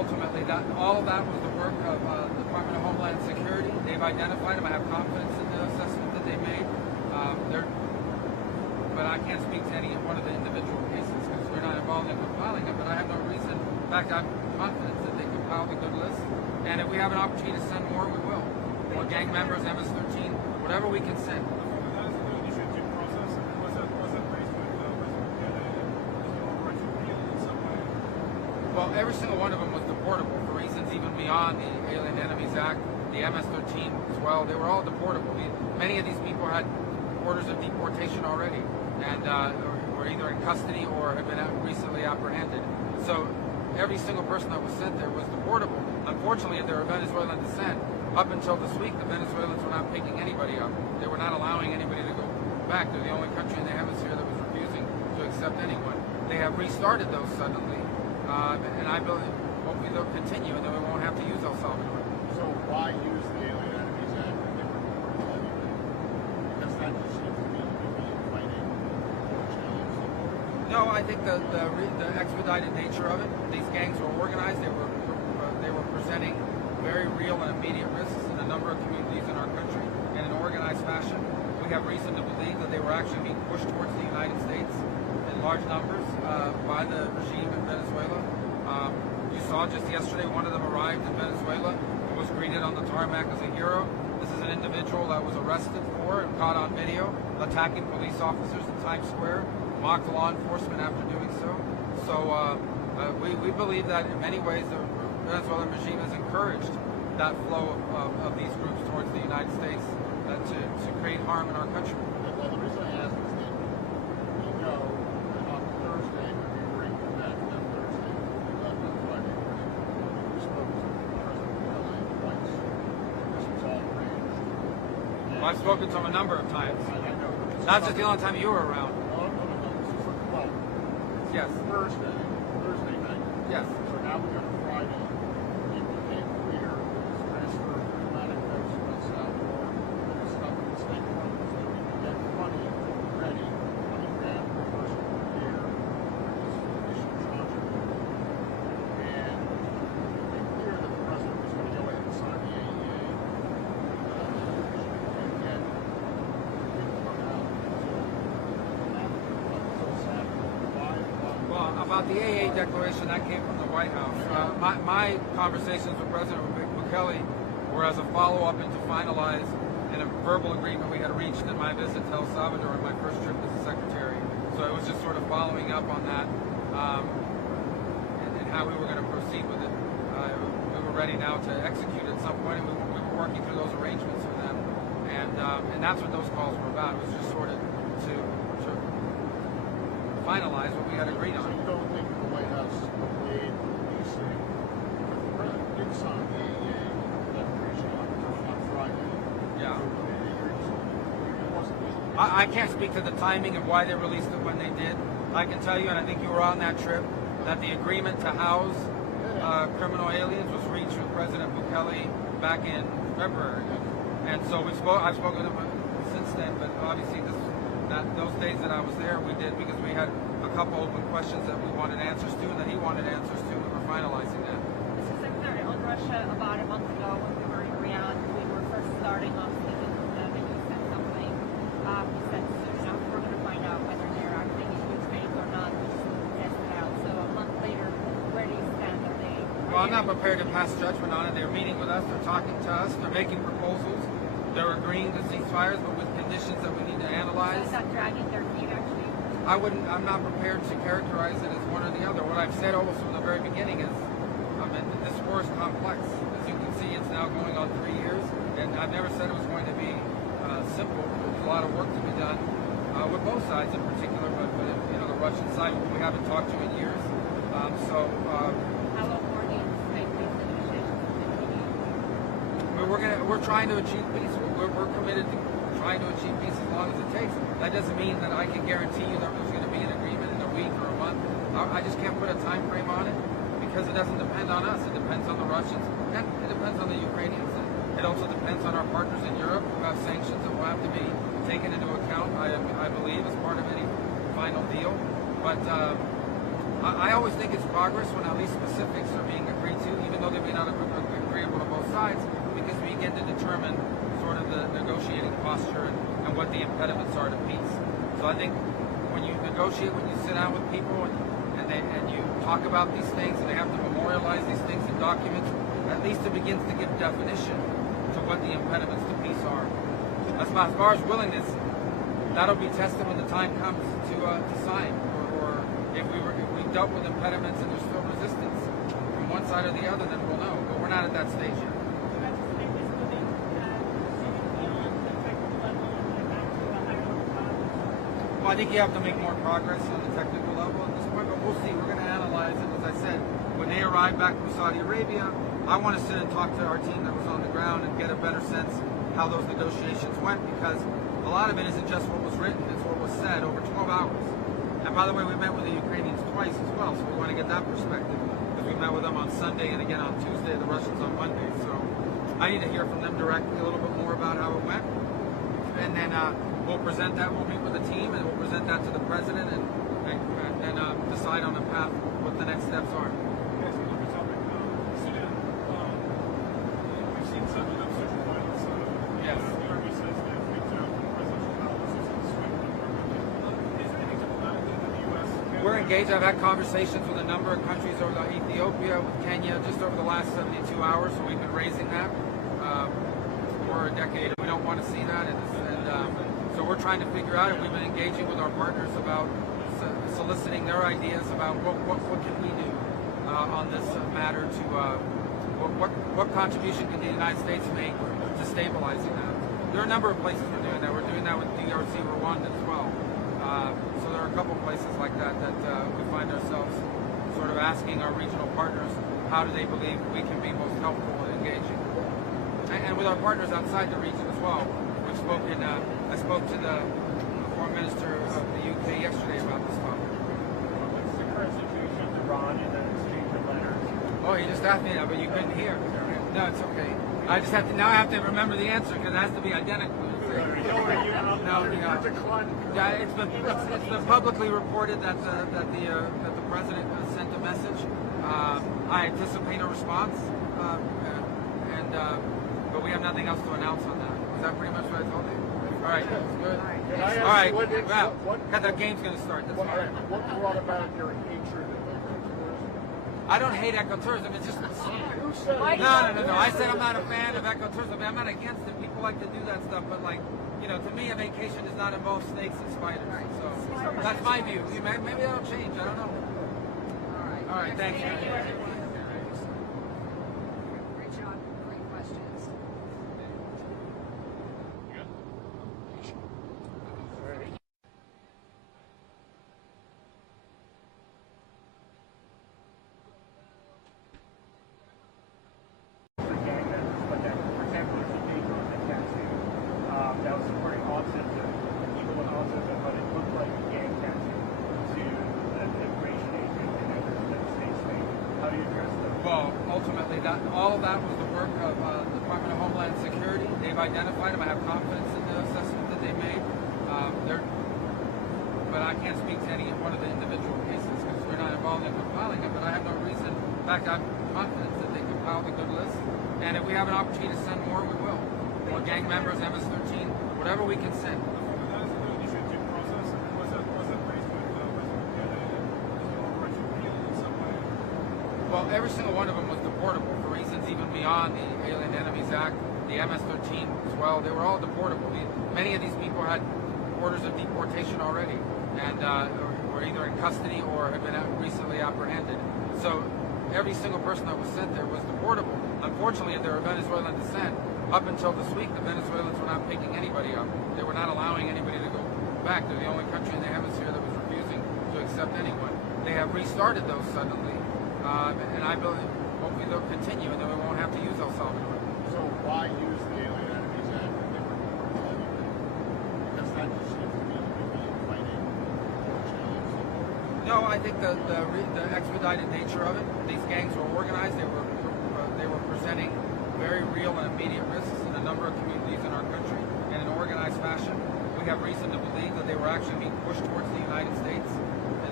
ultimately, that all of that was the work of the Department of Homeland Security. They've identified them. I have confidence in the assessment that they made. But I can't speak to any one of the individual cases because we're not involved in compiling them. But I have no reason. In fact, I'm confident that they compiled a good list. And if we have an opportunity to send more, we will. More gang members, MS-13, whatever we can send. Well, every single one of them was deportable for reasons even beyond the Alien Enemies Act, the MS-13 as well. They were all deportable. Many of these people had orders of deportation already and were either in custody or had been recently apprehended. So every single person that was sent there was deportable. Unfortunately, they're of Venezuelan descent. Up until this week, the Venezuelans were not picking anybody up. They were not allowing anybody to go back. They're the only country in the hemisphere that was refusing to accept anyone. They have restarted those suddenly. And I believe, hopefully they'll continue and then we won't have to use El Salvador. So why use the Alien Enemies Act if they were deportable anyway? Because that just seems to me to be fighting challenge. No, I think the expedited nature of it. These gangs were organized. They were presenting very real and immediate risks in a number of communities in our country in an organized fashion. We have reason to believe that they were actually being pushed towards the United States in large numbers by the regime in Venezuela. You saw just yesterday one of them arrived in Venezuela and was greeted on the tarmac as a hero. This is an individual that was arrested for and caught on video attacking police officers in Times Square, mocked law enforcement after doing so. So we believe that in many ways the Venezuelan regime has encouraged that flow of these groups towards the United States to create harm in our country. Well, the reason I ask is that we know that on Thursday, when we were in Quebec, that Thursday, we left on Friday morning, we spoke to President LA twice. This was all arranged. Well, I've spoken to him a number of times. I know. That's just the only time you were around. No. This is for the vote. Yes. Thursday night. Yes. So now we go to Friday. It became clear that this transfer of diplomatic notes to El Salvador that is stuck in the State Department so that we can get money ready, $20,000 per person per year for this issue contract. And it became clear that the president was going to go ahead and sign the AEA. And yet, it didn't come out until Saturday. Why? Well, about the AA declaration, that came from the White House. My conversations with President Bukele were as a follow-up and to finalize in a verbal agreement we had reached in my visit to El Salvador on my first trip as a secretary. So it was just sort of following up on that and how we were going to proceed with it. We were ready now to execute at some point, and we were working through those arrangements with them. And that's what those calls were about. It was just sort of to finalize what we had agreed So on. you don't think the White House made releasing, but the president did sign the AEA declaration on Friday. Yeah. It wasn't easy. I can't speak to the timing of why they released it when they did. I can tell you, and I think you were on that trip, that the agreement to house criminal aliens was reached with President Bukele back in February. And so I've spoken to him since then, but obviously those days that I was there, we did because we had a couple open questions that we wanted answers to and that he wanted answers to. We were finalizing that. Mr. Secretary, on Russia, about a month ago when we were in Riyadh, we were first starting off speaking with them, and you said something. You said soon enough we're going to find out whether they're acting in good faith or not. We just need to test it out. So a month later, where do you stand? Well, I'm not prepared to pass judgment on it. They're meeting with us. They're talking to us. They're making proposals. They're agreeing to ceasefires, but with conditions that we need to analyze. So is that dragging their feet, actually? I'm not prepared to characterize it as one or the other. What I've said almost from the very beginning is, this war is complex. As you can see, it's now going on 3 years, and I've never said it was going to be simple. There's a lot of work to be done with both sides in particular, but the Russian side we haven't talked to in years. How long more do you expect these negotiations to continue? We're trying to achieve peace. We're committed to trying to achieve peace as long as it takes. That doesn't mean that I can guarantee you that there's going to be an agreement in a week or a month. I just can't put a time frame on it because it doesn't depend on us. It depends on the Russians and it depends on the Ukrainians. It also depends on our partners in Europe who have sanctions that will have to be taken into account, I believe, as part of any final deal. But I always think it's progress when at least specifics are being agreed to, even though they may not be agreeable to both sides, because we begin to determine sort of the negotiating posture and what the impediments are to peace. So I think when you negotiate, when you sit down with people and you talk about these things, and they have to memorialize these things in documents, at least it begins to give definition to what the impediments to peace are. As far as willingness, that'll be tested when the time comes to sign, or if we dealt with impediments and there's still resistance from one side or the other, then we'll know. But we're not at that stage yet. Well, I think you have to make more progress on the technical level at this point, but we'll see. We're going to analyze it. As I said, when they arrive back from Saudi Arabia, I want to sit and talk to our team that was on the ground and get a better sense how those negotiations went, because a lot of it isn't just what was written, it's what was said over 12 hours. And by the way, we met with the Ukrainians twice as well, so we want to get that perspective, because we met with them on Sunday and again on Tuesday, the Russians on Monday. So I need to hear from them directly a little bit more about how it went. And then we'll present that, we'll meet with the team, and we'll present that to the president and decide on the path, what the next steps are. Yes, another topic. Sudan. We've seen some of them social violence. Yes. The army says that presidential analyses and swift is there any diplomatic thing that the U.S. can We're engaged. I've had conversations with a number of countries over Ethiopia, with Kenya, just over the last 72 hours, so we've been raising that for a decade. We don't want to see that, and so we're trying to figure out, and we've been engaging with our partners about soliciting their ideas about what can we do on this matter to what contribution can the United States make to stabilizing that. There are a number of places we're doing that. We're doing that with DRC Rwanda as well. So there are a couple places like that we find ourselves sort of asking our regional partners, how do they believe we can be most helpful in engaging? And with our partners outside the region as well. We've spoken, I spoke to the Foreign Minister of the UK yesterday about this topic. What's the current situation with Iran and the exchange of letters? Oh, you just asked me that, but you couldn't hear. No, it's okay. I just have to, now I have to remember the answer because it has to be identical. Yeah, it's been publicly reported that the president sent a message. I anticipate a response, but we have nothing else to announce on that. Is that pretty much what I told you? All right, good. All right, well, the game's going to start. That's fine. What brought about your hatred of ecotourism? I don't hate ecotourism. It's just Who said it? no. I said I'm not a fan of ecotourism. I'm not against it. People like to do that stuff, but to me, a vacation does not involve snakes and spiders. So that's my view. Maybe that'll change. I don't know. All right. Thank you. Great job. Great questions. For gang members, but that, for example, if you take on the tattoo that was supporting all sorts of people with all sorts of what it looked like a gang tattoo to the immigration agent and then the state state. How do you address those? Well, ultimately, all of that was the work of the Department of Homeland Security. They've identified them. I have confidence in the assessment that they made. But I can't speak to any one of the individual cases because we're not involved in compiling them. But I have no reason. In fact, I'm confident that they compiled a good list. And if we have an opportunity to send more, we will. More gang members, MS-13, whatever we can send. That is an initiative process. Was that raised with President Kennedy? Is there a right to appeal in some way? Well, every single one of them was deportable for reasons even beyond the Alien Enemies Act, the MS-13 as well. They were all deportable. Many of these people had orders of deportation already and were either in custody or had been recently apprehended. So every single person that was sent there was deportable. Unfortunately, if they were Venezuelan descent, up until this week, the Venezuelans were not picking anybody up. They were not allowing anybody to go back. They're the only country in the hemisphere that was refusing to accept anyone. They have restarted those suddenly, and I believe hopefully they'll continue, and then we won't have to use El Salvador. So why use the Alien Enemies Act if they were more because that just seems to me to be fighting more challenge. No, I think the expedited nature of it. These gangs were organized. They were presenting very real and immediate risks in a number of communities in our country in an organized fashion. We have reason to believe that they were actually being pushed towards the United States in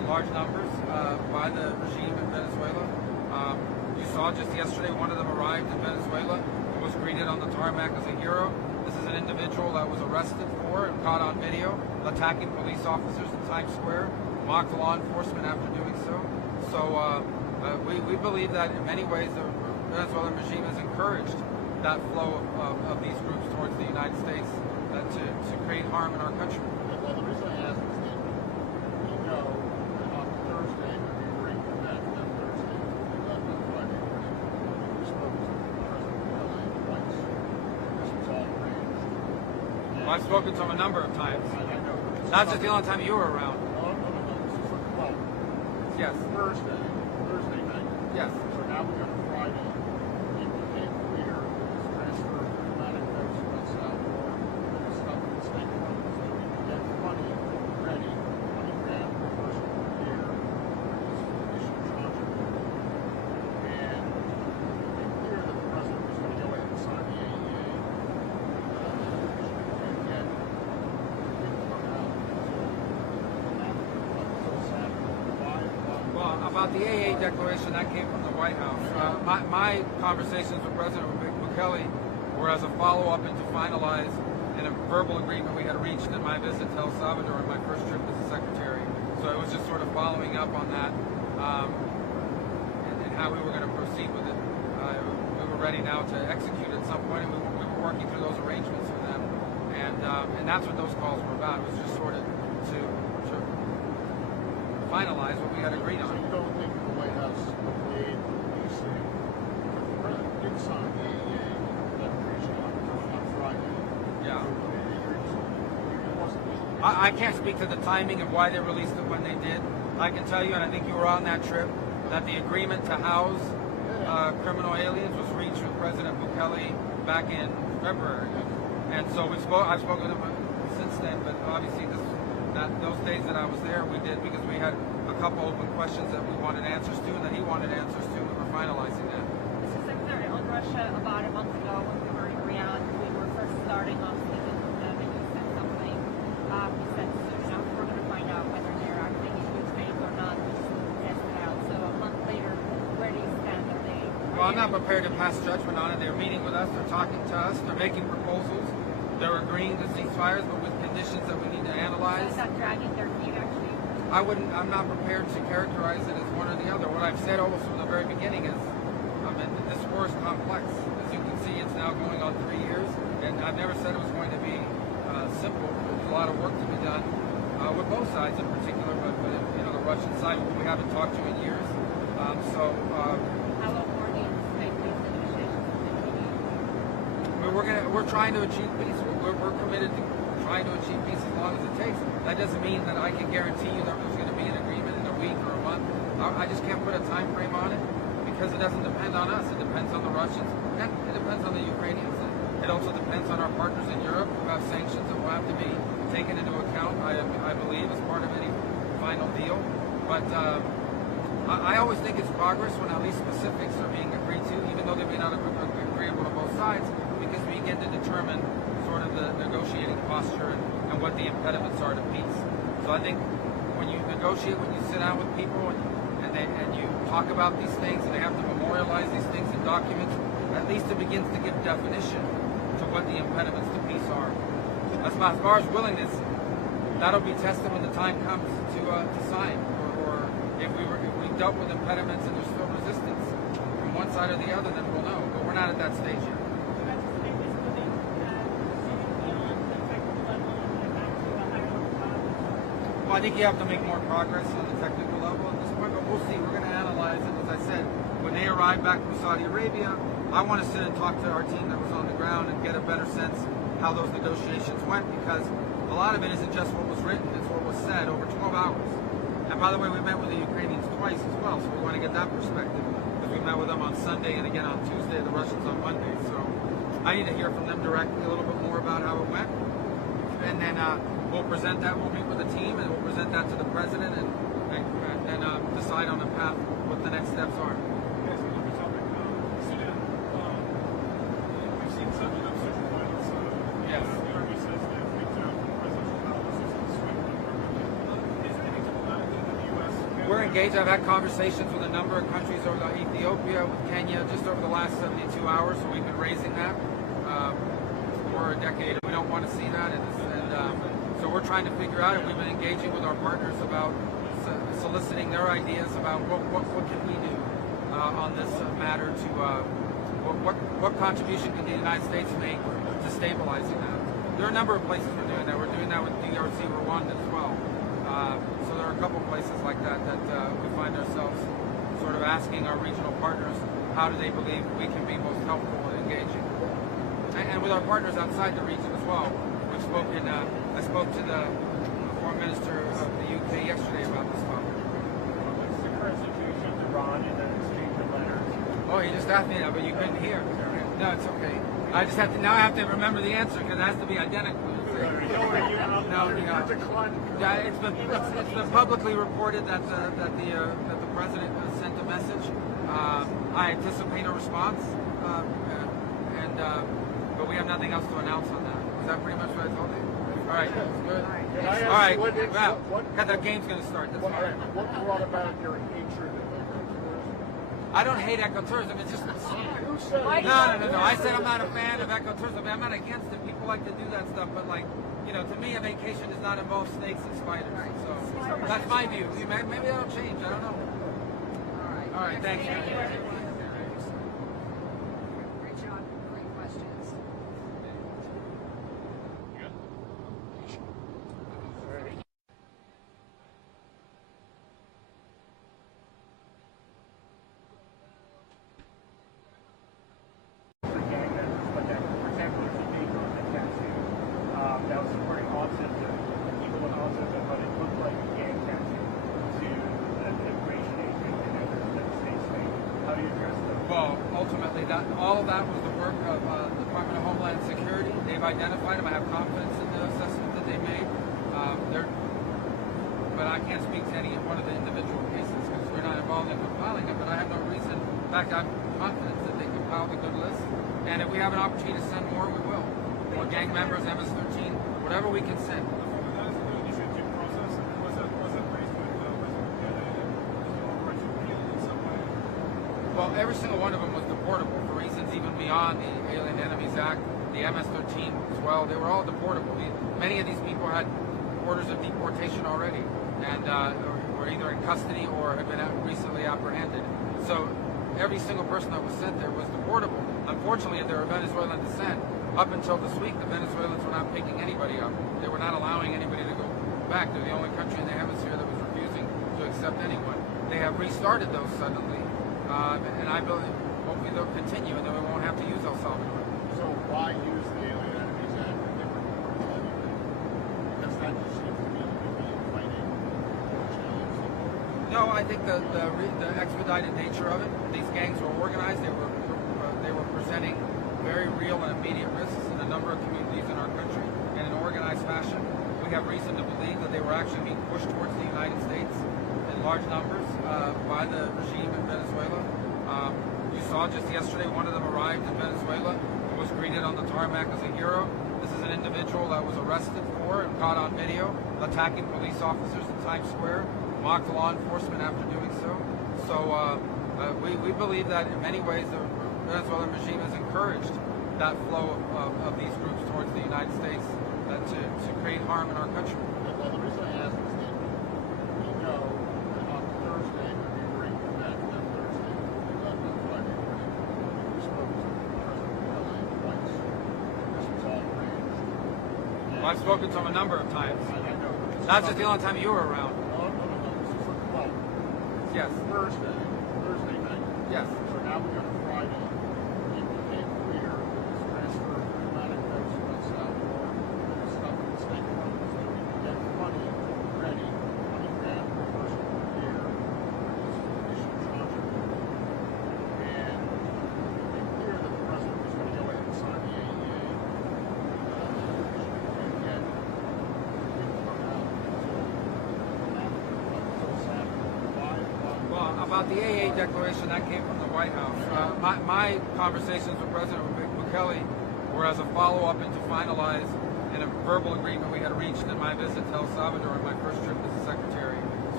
large numbers by the regime in Venezuela. You saw just yesterday one of them arrived in Venezuela and was greeted on the tarmac as a hero. This is an individual that was arrested for and caught on video attacking police officers in Times Square, mocked law enforcement after doing so. So we believe that in many ways the Venezuelan regime has encouraged that flow of these groups towards the United States to create harm in our country. Well, the reason I ask is that we know that on Thursday, when we were in Quebec, that Thursday, we left on Friday morning, we spoke to President Bukele twice. This was all arranged. Well, I've spoken to him a number of times. I know. Not just the only time you were around. No. This is like, well, Yes. Thursday night. Yes. So now we got a Friday. It became clear that this transfer of diplomatic notes went south more than the stuff in the State Department. So we could get money ready, $20,000 per person per year for this issue tranche. And it became clear that the president was going to go ahead and sign the AEA. And yet, it didn't come out until Saturday. Why? Well, about the AA declaration, that came from the White House. My conversations with President Bukele were as a follow-up and to finalize in a verbal agreement we had reached in my visit to El Salvador and my first trip as a secretary. So it was just sort of following up on that and how we were going to proceed with it. We were ready now to execute at some point, and we were working through those arrangements with them. And that's what those calls were about. It was just sort of to finalize what we had agreed So on. you don't think the White House made you say, the president did sign the AEA declaration on Friday. Yeah. It wasn't. I can't speak to the timing of why they released it when they did. I can tell you, and I think you were on that trip, that the agreement to house criminal aliens was reached with President Bukele back in February. And so I've spoken to him since then, but obviously those days that I was there, we did because we had a couple open questions that we wanted answers to and that he wanted answers to, and we were finalizing that. Mr. Secretary, on Russia, about a month ago when we were in Riyadh, we were first starting off speaking with them, and you said something. You said soon enough we're going to find out whether they're acting in good faith or not. We just need to test it out. So a month later, where do you stand? Well, I'm not prepared to pass judgment on it. They're meeting with us, they're talking to us, they're making proposals, they're agreeing to ceasefires, but with conditions that we need to analyze. So is that dragging their feet, actually? I'm not prepared to characterize it as one or the other. What I've said almost from the very beginning is, this war is complex. As you can see, it's now going on 3 years, and I've never said it was going to be simple. There's a lot of work to be done with both sides in particular, but the Russian side, we haven't talked to in years. How long more do you anticipate these negotiations will continue? We're trying to achieve peace. We're committed to trying to achieve peace as long as it takes. That doesn't mean that I can guarantee you that there's going to be an agreement in a week or a month. I just can't put a time frame on it because it doesn't depend on us. It depends on the Russians and it depends on the Ukrainians. It also depends on our partners in Europe who have sanctions that will have to be taken into account, I believe, as part of any final deal. But I always think it's progress when at least specifics are being agreed to, even though they may not be agreeable to both sides, because we begin to determine sort of the negotiating posture and what the impediments are to peace. So I think when you negotiate, when you sit down with people and you talk about these things and they have to memorialize these things in documents, at least it begins to give definition to what the impediments to peace are. As far as willingness, that'll be tested when the time comes to sign, or if we dealt with impediments and there's still resistance from one side or the other, then we'll know. But we're not at that stage yet. Well, I think you have to make more progress on the technical level at this point, but we'll see. We're going to analyze it. As I said, when they arrive back from Saudi Arabia, I want to sit and talk to our team that was on the ground and get a better sense how those negotiations went, because a lot of it isn't just what was written, it's what was said over 12 hours. And by the way, we met with the Ukrainians twice as well, so we want to get that perspective. Because we met with them on Sunday and again on Tuesday, the Russians on Monday. So I need to hear from them directly a little bit more about how it went. And then we'll present that, we'll meet with the team, and we'll present that to the president and decide on a path what the next steps are. Yes, another topic. Sudan. We've seen such violence. Yes. The army says that presidential policies and sweep. Is there anything diplomatically that the U.S. engaged. I've had conversations with a number of countries over Ethiopia, with Kenya, just over the last 72 hours. So we've been raising that for a decade. We don't want to see that, so we're trying to figure out. And we've been engaging with our partners about soliciting their ideas about what can we do on this matter to what contribution can the United States make to stabilizing that. There are a number of places we're doing that. We're doing that with DRC, Rwanda as well. So there are a couple places like that we find ourselves sort of asking our regional partners, how do they believe we can be most helpful in engaging? And with our partners outside the region as well. We've spoken, I spoke to the Foreign Minister of the UK yesterday about this topic. What's the current situation with Iran and the exchange of letters? Oh, you just asked me that, but you couldn't hear. No, it's okay. I just have to, now I have to remember the answer because it has to be identical. No, yeah, it's been publicly reported that the president sent a message. I anticipate a response, but we have nothing else to announce on that. Is that pretty much what I told you? All right, good. All right, well, the game's going to start. That's fine. What brought about your hatred of ecotourism? I don't hate ecotourism. It's just Who said no. I said I'm not a fan of ecotourism. I'm not against it. People like to do that stuff, but to me, a vacation does not involve snakes and spiders. So that's my view. Maybe that'll change. I don't know. All right. Thank you. Great job. Great questions. For gang members, but that, for example, there's a paper on the tattoo that was supporting autism, people with autism, but it looked like a gang tattoo to an immigration agent and others that the states made. How do you address those? Well, ultimately, all of that was the work of the Department of Homeland Security. They've identified them. I have confidence in the assessment that they made. But I can't speak to any one of the individual cases because we're not involved in compiling it. But I have no reason. In fact, I'm confident that they compiled a good list. And if we have an opportunity to send more, we will. More gang members, MS-13, whatever we can send. Well, every single one of them was deportable for reasons even beyond the Alien Enemies Act, the MS-13 as well. They were all deportable. Many of these people had orders of deportation already and were either in custody or had been recently apprehended. So every single person that was sent there was deportable. Unfortunately, they were Venezuelan descent. Up until this week, the Venezuelans were not picking anybody up. They were not allowing anybody to go back. They're the only country in the hemisphere that was refusing to accept anyone. They have restarted those suddenly. And I believe, hopefully they'll continue and then we won't have to use El Salvador. So why use the Alien Enemies Act if they were deportable anyway? Because that just seems to me to be fighting challenge. No, I think the expedited nature of it. These gangs were organized. They were presenting very real and immediate risks in a number of communities in our country in an organized fashion. We have reason to believe that they were actually being pushed towards the United States in large numbers by the regime in Venezuela. You saw just yesterday one of them arrived in Venezuela and was greeted on the tarmac as a hero. This is an individual that was arrested for and caught on video attacking police officers in Times Square, mocked law enforcement after doing so. So we believe that in many ways the Venezuelan regime has encouraged that flow of these groups towards the United States to create harm in our country. Well, the reason I ask is that we know that on Thursday, when we were in Quebec, that Thursday, on Friday morning, we spoke to President LA twice. This was all arranged. Well, I've spoken to him a number of times. I know. That's just the only time you were around. No. This is the 12th. Yes. Thursday night. Yes. So now we go to Friday. It became clear that this transfer of diplomatic votes from El Salvador was stuff in the State Department so that we could get money ready, $20,000 per person per year for this initial tranche of it. And it became clear that the president was going to go ahead and sign the AEA. And yet, it didn't come out until Saturday. Why? Well, about the AA declaration, that came from the White House. My conversations with President Bukele were as a follow-up and to finalize in a verbal agreement we had reached in my visit to El Salvador on my first trip as a secretary. So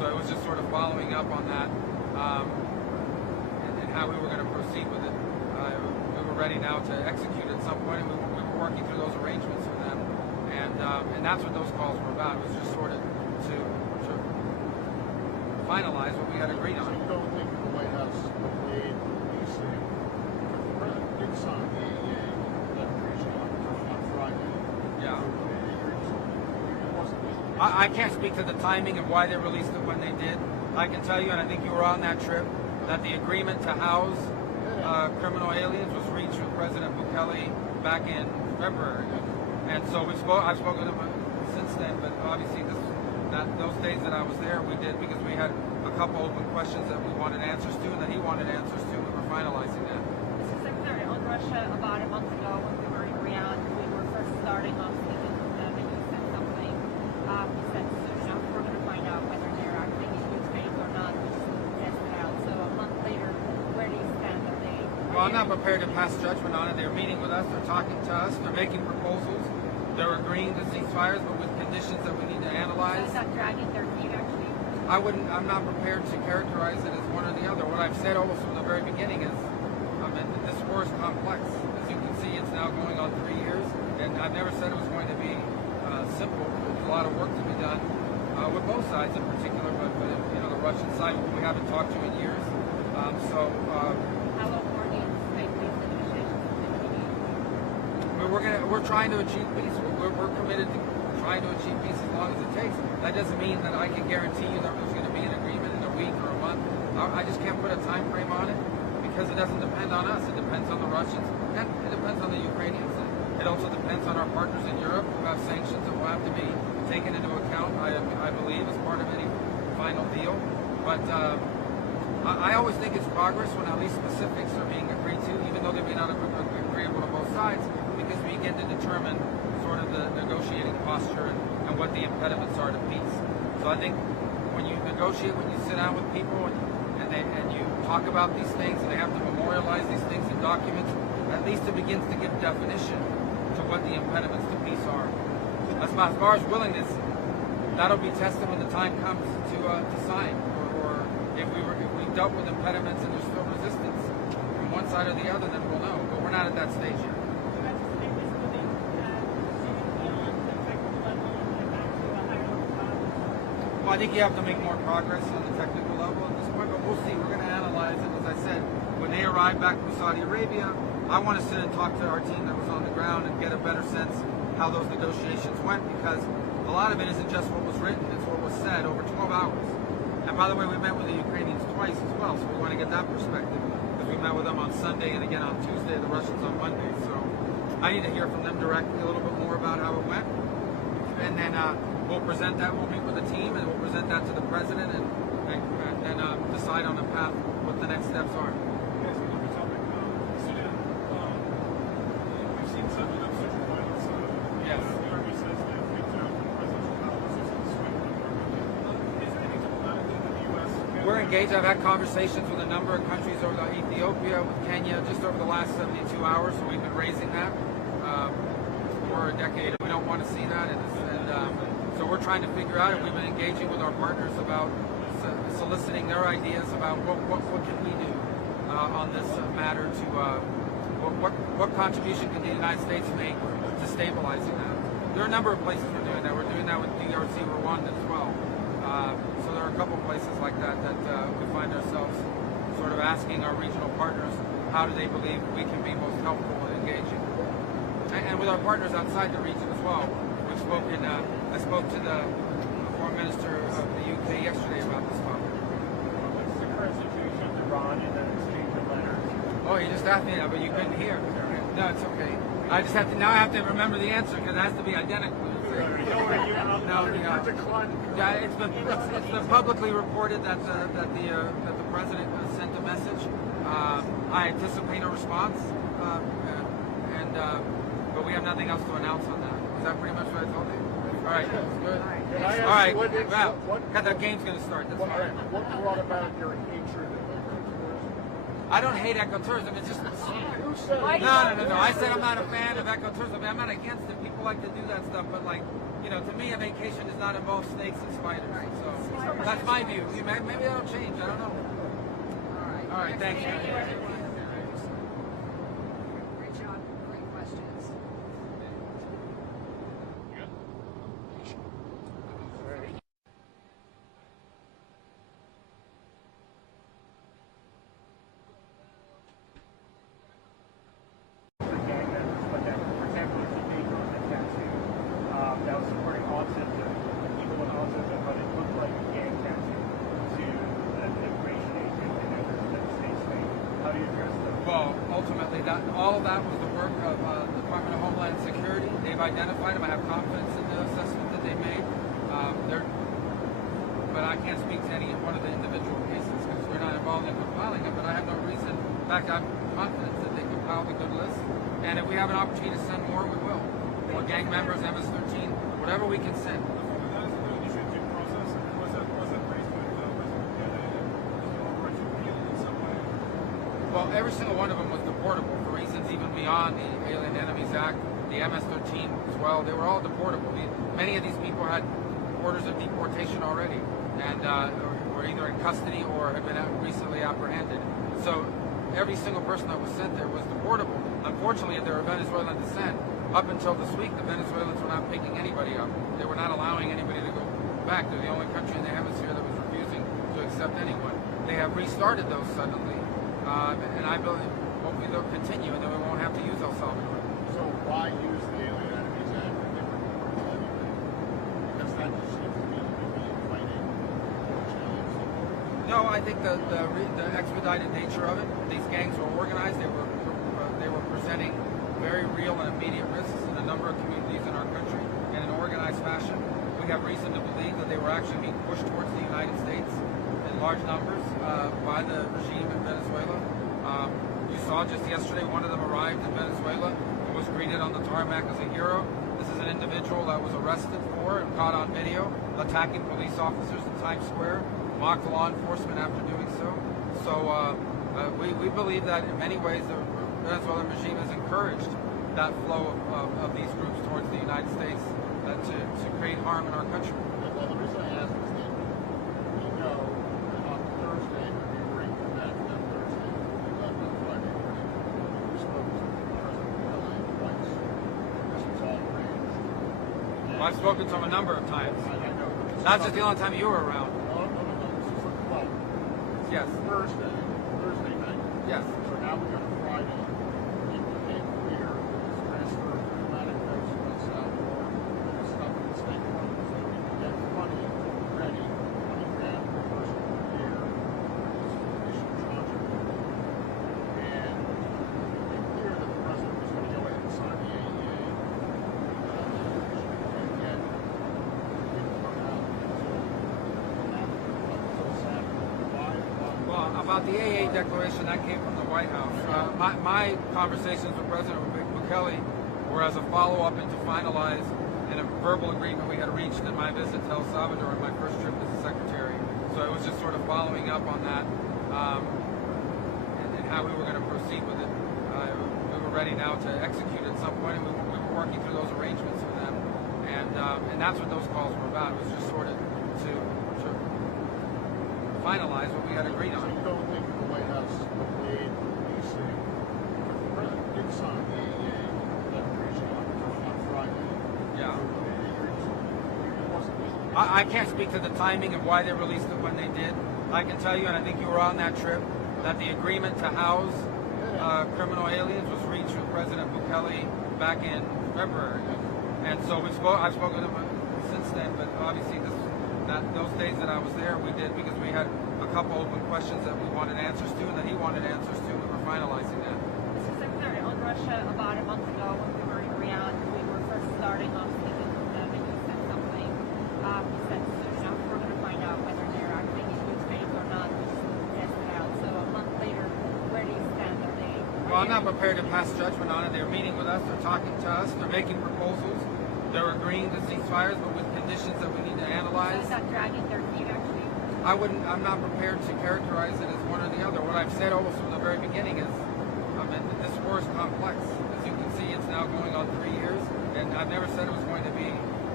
So it was just sort of following up on that and how we were going to proceed with it. We were ready now to execute at some point, and we were working through those arrangements with them. And that's what those calls were about. It was just sort of to finalize what we had agreed So on. you don't think the White House delayed releasing, the president did sign the detention on Friday. Yeah. It wasn't. I can't speak to the timing of why they released it when they did. I can tell you, and I think you were on that trip, that the agreement to house criminal aliens was reached with President Bukele back in February. And so I've spoken to him since then, but obviously those days that I was there, we did because we had a couple open questions that we wanted answers to and that he wanted answers to. We were finalizing that. Mr. Secretary, on Russia, about a month ago when we were in Riyadh, we were first starting off speaking with them, and you said something. You said soon enough we're going to find out whether they're acting in good faith or not. We just test it out. So a month later, where do you stand? Well, I'm not prepared to pass judgment on it. They're meeting with us. They're talking to us. They're making proposals. They're agreeing to ceasefires, but with conditions that we need to analyze. Is that dragging their feet, actually? I'm not prepared to characterize it as one or the other. What I've said almost from the very beginning is, this war is complex. As you can see, it's now going on 3 years, and I've never said it was going to be simple. There's a lot of work to be done with both sides in particular, but the Russian side, who we haven't talked to in years. How long more do you anticipate these negotiations will continue? We're trying to achieve peace. We're committed to trying to achieve peace as long as it takes. That doesn't mean that I can guarantee you that there's going to be an agreement in a week or a month. I just can't put a time frame on it because it doesn't depend on us. It depends on the Russians and it depends on the Ukrainians. It also depends on our partners in Europe who have sanctions that will have to be taken into account, I believe, as part of any final deal. But I always think it's progress when at least specifics are being agreed to, even though they may not be agreeable to both sides, because we get to determine sort of the negotiating posture and what the impediments are to peace. So I think when you negotiate, when you sit down with people and you talk about these things and they have to memorialize these things in documents, at least it begins to give definition to what the impediments to peace are. As far as willingness, that'll be tested when the time comes to sign, or if we dealt with impediments and there's still resistance from one side or the other, then we'll know. But we're not at that stage yet. Well, I think you have to make more progress on the technical level at this point, but we'll see. We're going to analyze it. As I said, when they arrive back from Saudi Arabia, I want to sit and talk to our team that was on the ground and get a better sense how those negotiations went, because a lot of it isn't just what was written, it's what was said over 12 hours. And by the way, we met with the Ukrainians twice as well, so we want to get that perspective, because we met with them on Sunday and again on Tuesday, the Russians on Monday. So I need to hear from them directly a little bit more about how it went. And then we'll present that, we'll meet with the team, and we'll present that to the president and decide on a path what the next steps are. Yes, another topic. Sudan. We've seen some of them social violence. Yes. The army says they've reached out to presidential palaces and swing on government. Is there any diplomatically that the U.S. can... We're engaged. I've had conversations with a number of countries over Ethiopia, with Kenya, just over the last 72 hours, so we've been raising that for a decade. We don't want to see that, and so we're trying to figure out, and we've been engaging with our partners about soliciting their ideas about what can we do on this matter to what contribution can the United States make to stabilizing that. There are a number of places we're doing that. We're doing that with DRC Rwanda as well. So there are a couple of places like that we find ourselves sort of asking our regional partners how do they believe we can be most helpful in engaging. And with our partners outside the region as well. We've spoken, I spoke to the Foreign Minister of the UK yesterday about this topic. What's the current situation with Iran and the exchange of letters? Oh, you just asked me that, but you couldn't hear. No, it's okay. I just have to, now I have to remember the answer because it has to be identical. Yeah, it's been publicly reported that the president sent a message. I anticipate a response, but we have nothing else to announce on that. Is that pretty much what I told you? All right, good. All right, well, the game's going to start. That's fine. What brought about your hatred of ecotourism? I don't hate ecotourism. It's just Who said no. I said I'm not a fan of ecotourism. I'm not against it. People like to do that stuff, but like to me, a vacation does not involve snakes and spiders. So that's my view. Maybe that'll change. I don't know. All right. Thanks. Great job. Great questions. Gang members, but that, for example, if you take on a tattoo that was supporting concepts of people with concepts of what it looked like a gang tattoo to an immigration agent and then the state's thing. How do you address them? Well, ultimately, all of that was the work of the Department of Homeland Security. They've identified them. I have confidence in the assessment that they made. But I can't speak to any one of the individual cases because we're not involved in compiling them. But I have no reason. In fact, I'm confident that they compiled a good list. And if we have an opportunity to send more, we will. Or gang members, MS-13, whatever we can send. That is the initiative process. Was that raised with overarching appeal in some way? Well, every single one of them was deportable for reasons even beyond the Alien Enemies Act, the MS-13 as well. They were all deportable. Many of these people had orders of deportation already and were either in custody or had been recently apprehended. So every single person that was sent there was deportable. Unfortunately, if they were Venezuelan descent, up until this week, the Venezuelans were not picking anybody up. They were not allowing anybody to go back. They're the only country in the hemisphere that was refusing to accept anyone. They have restarted those suddenly, and I believe hopefully they'll continue, and then we won't have to use El Salvador. So why use the Alien Enemies Act if they were deportable anyway? Because that just seems to me to be fighting challenge. No, I think the expedited nature of it. These gangs were organized. They were presenting very real and immediate risks in a number of communities in our country in an organized fashion. We have reason to believe that they were actually being pushed towards the United States in large numbers by the regime in Venezuela. You saw just yesterday one of them arrived in Venezuela and was greeted on the tarmac as a hero. This is an individual that was arrested for and caught on video attacking police officers in Times Square, mocked law enforcement after doing so. So we believe that in many ways the Venezuelan regime has encouraged that flow of these groups towards the United States to create harm in our country. Well, the reason I ask is that we know that on Thursday, when we were in Quebec, that Thursday, we left on Friday morning, we spoke to President Bukele twice. This was all arranged. Well, I've spoken to him a number of times. I know. Not just the only time you were around. No. This is the 12th. Yes. Thursday night. Yes. So now we got a Friday. It became clear that this transfer of diplomatic notes to El Salvador was stuck in the State Department so that we could get money ready, $20 grand per person per year for this initial tranche of it. And it became clear that the president was going to go ahead and sign the AEA. And yet, it didn't come out until Saturday. Why? Well, about the AA declaration, that came from the White House. My conversations with President Bukele were as a follow-up and to finalize in a verbal agreement we had reached in my visit to El Salvador on my first trip as a secretary. So it was just sort of following up on that and how we were going to proceed with it. We were ready now to execute at some point, and we were working through those arrangements with them. And that's what those calls were about. It was just sort of to finalize what we had agreed So on. you don't think the White House delayed releasing, because the president did sign the AEA declaration on Friday. Yeah. It wasn't. I can't speak to the timing of why they released it when they did. I can tell you, and I think you were on that trip, that the agreement to house criminal aliens was reached with President Bukele back in February. And so I've spoken to him since then, but obviously those days that I was there, we did because we had a couple open questions that we wanted answers to and that he wanted answers to, and we were finalizing that. Mr. Secretary, on Russia, about a month ago when we were in Riyadh, we were first starting off speaking with them, and you said something. You said soon enough we're going to find out whether they're acting in good faith or not. We just need to test it out. So a month later, where do you stand? Well, I'm not prepared to pass judgment on it. They're meeting with us, they're talking to us, they're making proposals, they're agreeing to ceasefires, but with conditions that we need to analyze. So is that dragging their feet, actually? I'm not prepared to characterize it as one or the other. What I've said almost from the very beginning is, this war is complex. As you can see, it's now going on 3 years, and I've never said it was going to be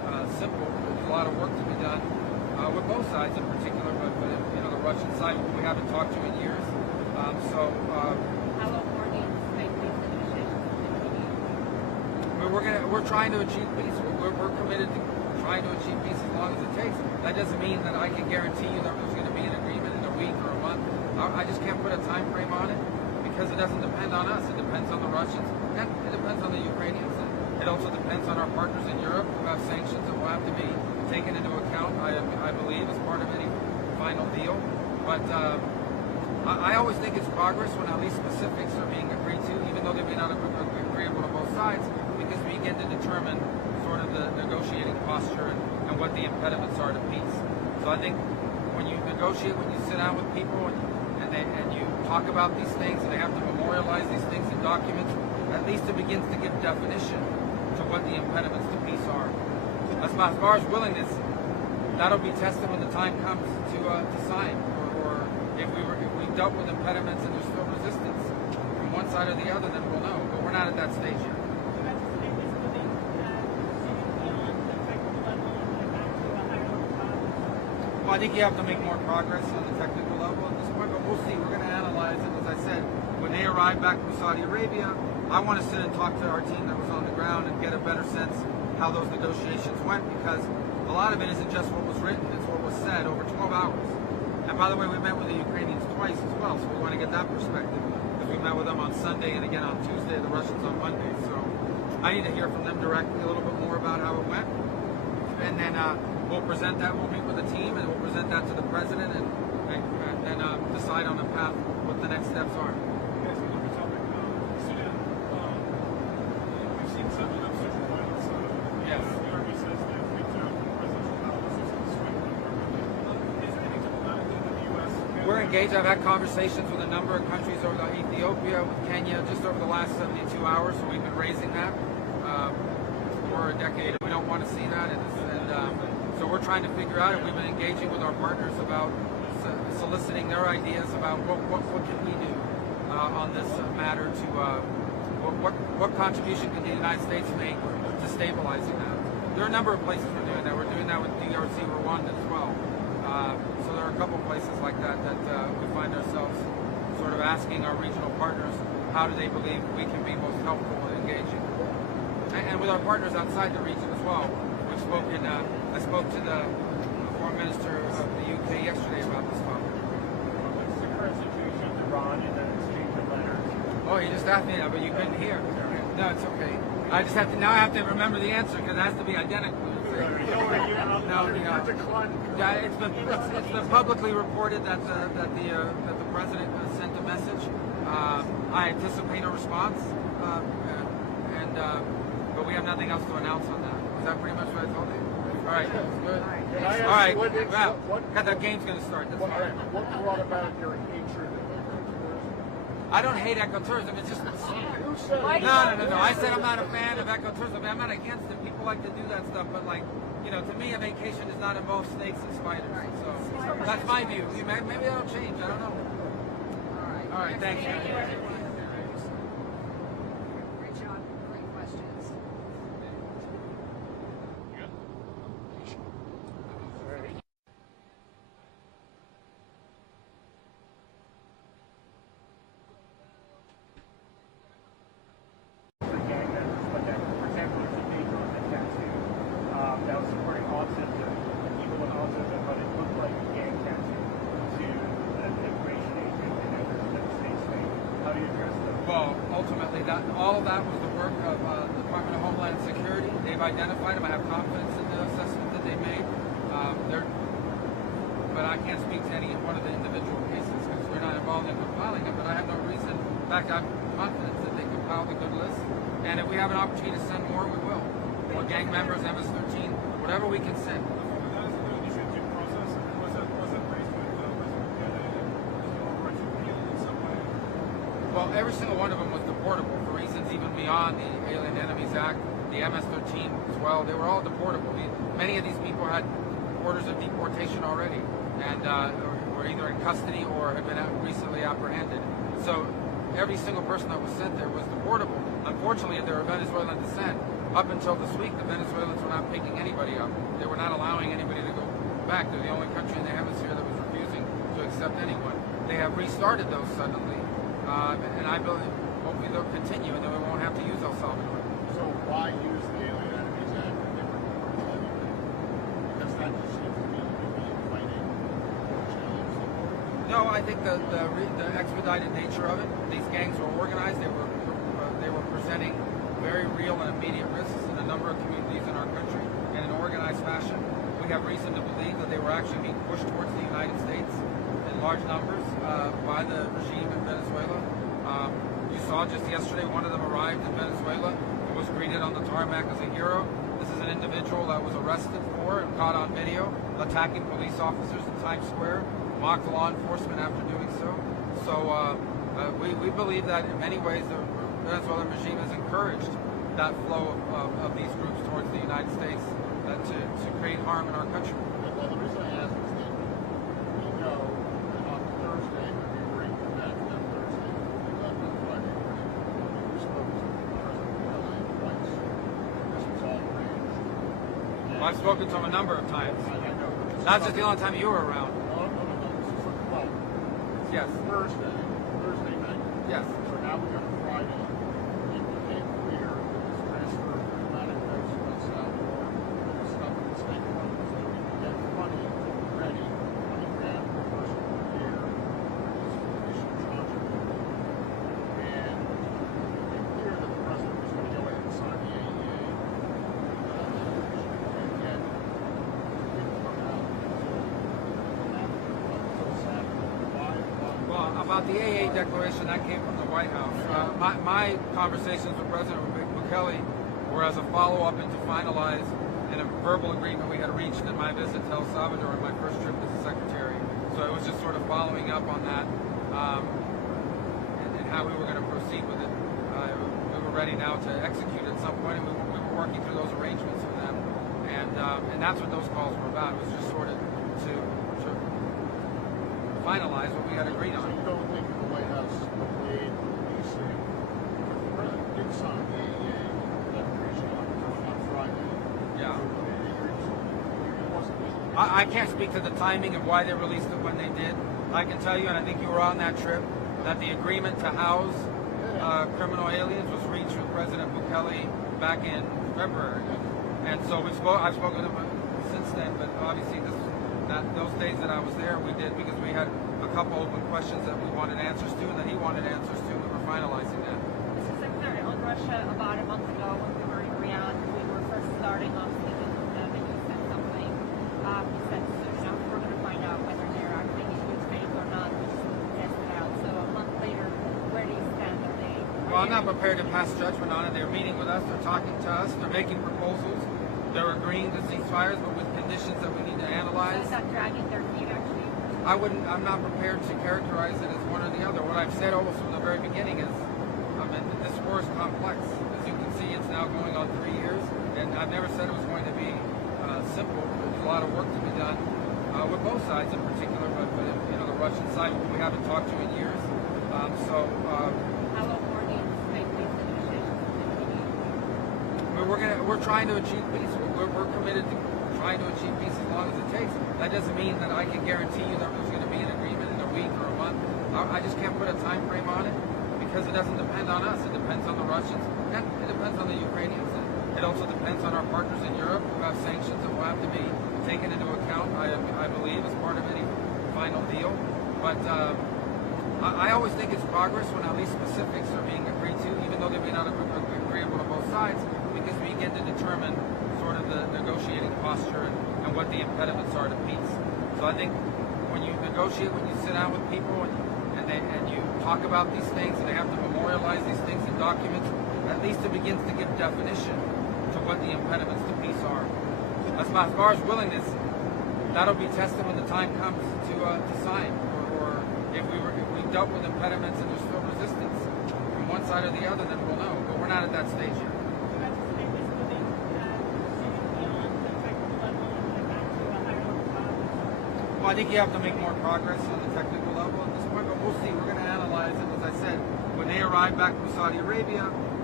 simple. There's a lot of work to be done with both sides in particular, but the Russian side we haven't talked to in years. How long more do you think these negotiations will continue? We're trying to achieve peace. We're committed to trying to achieve peace as long as it takes. That doesn't mean that I can guarantee you that there's going to be an agreement in a week or a month. I just can't put a time frame on it because it doesn't depend on us. It depends on the Russians and it depends on the Ukrainians. And it also depends on our partners in Europe who have sanctions that will have to be taken into account, I believe, as part of any final deal. But I always think it's progress when at least specifics are being agreed to, even though they may not have been agreeable to both sides, because we begin to determine sort of the negotiating posture and what the impediments are to peace. So I think when you negotiate, when you sit down with people and you talk about these things and they have to memorialize these things in documents, at least it begins to give definition to what the impediments to peace are. As far as willingness, that'll be tested when the time comes to sign, or if we've dealt with impediments and there's still resistance from one side or the other, then we'll know. But we're not at that stage yet. Well, I think you have to make more progress on the technical level at this point, but we'll see. We're going to analyze it. As I said, when they arrive back from Saudi Arabia, I want to sit and talk to our team that was on the ground and get a better sense how those negotiations went, because a lot of it isn't just what was written, it's what was said over 12 hours. And by the way, we met with the Ukrainians twice as well, so we want to get that perspective. Because we met with them on Sunday and again on Tuesday, the Russians on Monday. So I need to hear from them directly a little bit more about how it went. And then we'll present that, we'll meet with the team and we'll present that to the president and then decide on a path what the next steps are. Yes, another topic. Sudan, we've seen some such violence. Yes. The army says they've reached out to presidential policies in Sweden. Is there any diplomatic in the U.S.? We're engaged. I've had conversations with a number of countries over Ethiopia, with Kenya, just over the last 72 hours. So we've been raising that for a decade. We don't want to see that, so we're trying to figure out. And we've been engaging with our partners about soliciting their ideas about what can we do on this matter to what contribution can the United States make to stabilizing that. There are a number of places we're doing that. We're doing that with DRC, Rwanda as well. So there are a couple places like that we find ourselves sort of asking our regional partners, how do they believe we can be most helpful in engaging? And with our partners outside the region as well. We've spoken, I spoke to the Foreign Minister of the UK yesterday about this topic. What's the current situation with Iran and the exchange of letters? Oh, you just asked me that, but you couldn't hear. No, it's okay. I just have to, now I have to remember the answer because it has to be identical. Yeah, it's been publicly reported that the president sent a message. I anticipate a response, but we have nothing else to announce on that. Is that pretty much what I told you? All right, good. All right, well, the game's going to start. That's fine. What brought about your hatred of ecotourism? I don't hate ecotourism. It's just You said no. I said I'm not a fan of ecotourism. I'm not against it. People like to do that stuff, but to me, a vacation does not involve snakes and spiders. So that's my view. Maybe that'll change. I don't know. All right. Thank you. Great job. Great questions. Gang members, but that, for example, there's a page on the tattoo that was supporting all sorts of people with all sorts of what it looked like a gang tattoo to an immigration agent and members of the state state. How do you address them? Well, ultimately, all of that was the work of the Department of Homeland Security. They've identified them. I have confidence in the assessment that they made. But I can't speak to any one of the individual cases because we're not involved in compiling them. But I have no reason. In fact, I have confidence that they compiled a good list. And if we have an opportunity to send more, we will. More gang members, MS-13, whatever we can send. That is the initiative process. Was that raised with in some way? Well, every single one of them was deportable for reasons even beyond the Alien Enemies Act, the MS-13 as well. They were all deportable. Many of these people had orders of deportation already and were either in custody or had been recently apprehended. So every single person that was sent there was deportable. Unfortunately, if they're of Venezuelan descent, up until this week, the Venezuelans were not picking anybody up. They were not allowing anybody to go back. They're the only country in the hemisphere that was refusing to accept anyone. They have restarted those suddenly, and I believe hopefully they'll continue, and then we won't have to use El Salvador. So why use the Alien Enemies Act if they were anyway? Because that just seems to me to be fighting challenge. No, I think the expedited nature of it. These gangs were organized. They were presenting very real and immediate risks in a number of communities in our country in an organized fashion. We have reason to believe that they were actually being pushed towards the United States in large numbers by the regime in Venezuela. You saw just yesterday one of them arrived in Venezuela and was greeted on the tarmac as a hero. This is an individual that was arrested for and caught on video attacking police officers in Times Square, mocked law enforcement after doing so. So we believe that in many ways the Venezuelan regime has encouraged that flow of these groups towards the United States to create harm in our country. Well, the reason I ask is that we know that on Thursday, when we were in Quebec, that Thursday, we left on Friday morning, we spoke to President Bukele twice. This was all arranged. Well, I've spoken to him a number of times. I know. Not just the only time you were around. No. This is like, well, Yes. Thursday night. Yes. So now we got a Friday. It became clear that this transfer of diplomatic votes from El Salvador was stuck in the State Department so that we could get money ready, $20 grand per person per year for this issue project. And it became clear that the president was going to go ahead and sign the AEA. And yet, it didn't come out until Saturday. Why? Well, about the AA declaration, that came from the White House. My conversations with President Bukele were as a follow-up and to finalize in a verbal agreement we had reached in my visit to El Salvador on my first trip as a secretary. So it was just sort of following up on that and how we were going to proceed with it. We were ready now to execute at some point, and we were working through those arrangements with them. And that's what those calls were about. It was just sort of to finalize what we had agreed So on. you don't think that the White House played policing? Because the president did sign the AEA declaration on Friday. Yeah. It wasn't easy. I can't speak to the timing of why they released it when they did. I can tell you, and I think you were on that trip, that the agreement to house criminal aliens was reached with President Bukele back in February. And so I've spoken to him since then, but obviously those days that I was there, we did because we had a couple open questions that we wanted answers to and that he wanted answers to. We were finalizing that. Mr. Secretary, on Russia, about a month ago when we were in Riyadh, we were first starting off speaking with them, and you said something. You said, we're going to find out whether they're acting in good faith or not. We just need to test it out. So a month later, where do you stand? Well, I'm not prepared to pass judgment on it. They're meeting with us. They're talking to us. They're making proposals. They're agreeing to ceasefires, but with conditions that we need to analyze. Is that dragging their feet, actually? I'm not prepared to characterize it as one or the other. What I've said almost from the very beginning is, this war is complex. As you can see, it's now going on 3 years, and I've never said it was going to be simple. There's a lot of work to be done with both sides in particular, but the Russian side, who we haven't talked to in years. How long more do you anticipate these negotiations to continue? We're trying to achieve peace. We're committed to trying to achieve peace as long as it takes. That doesn't mean that I can guarantee you that there's going to be an agreement in a week or a month. I just can't put a time frame on it because it doesn't depend on us. It depends on the Russians and it depends on the Ukrainians. It also depends on our partners in Europe who have sanctions that will have to be taken into account, I believe, as part of any final deal. But I always think it's progress when at least specifics are being agreed to, even though they may not be agreeable to both sides, because we begin to determine sort of the negotiating posture and what the impediments are to peace. So I think when you negotiate, when you sit down with people and you talk about these things and they have to memorialize these things in documents, at least it begins to give definition to what the impediments to peace are. As far as willingness, that'll be tested when the time comes to sign, or if we dealt with impediments and there's still resistance from one side or the other, then we'll know. But we're not at that stage yet. Well, I think you have to make more progress on the technical level at this point, but we'll see. We're going to analyze it. As I said, when they arrived back from Saudi Arabia,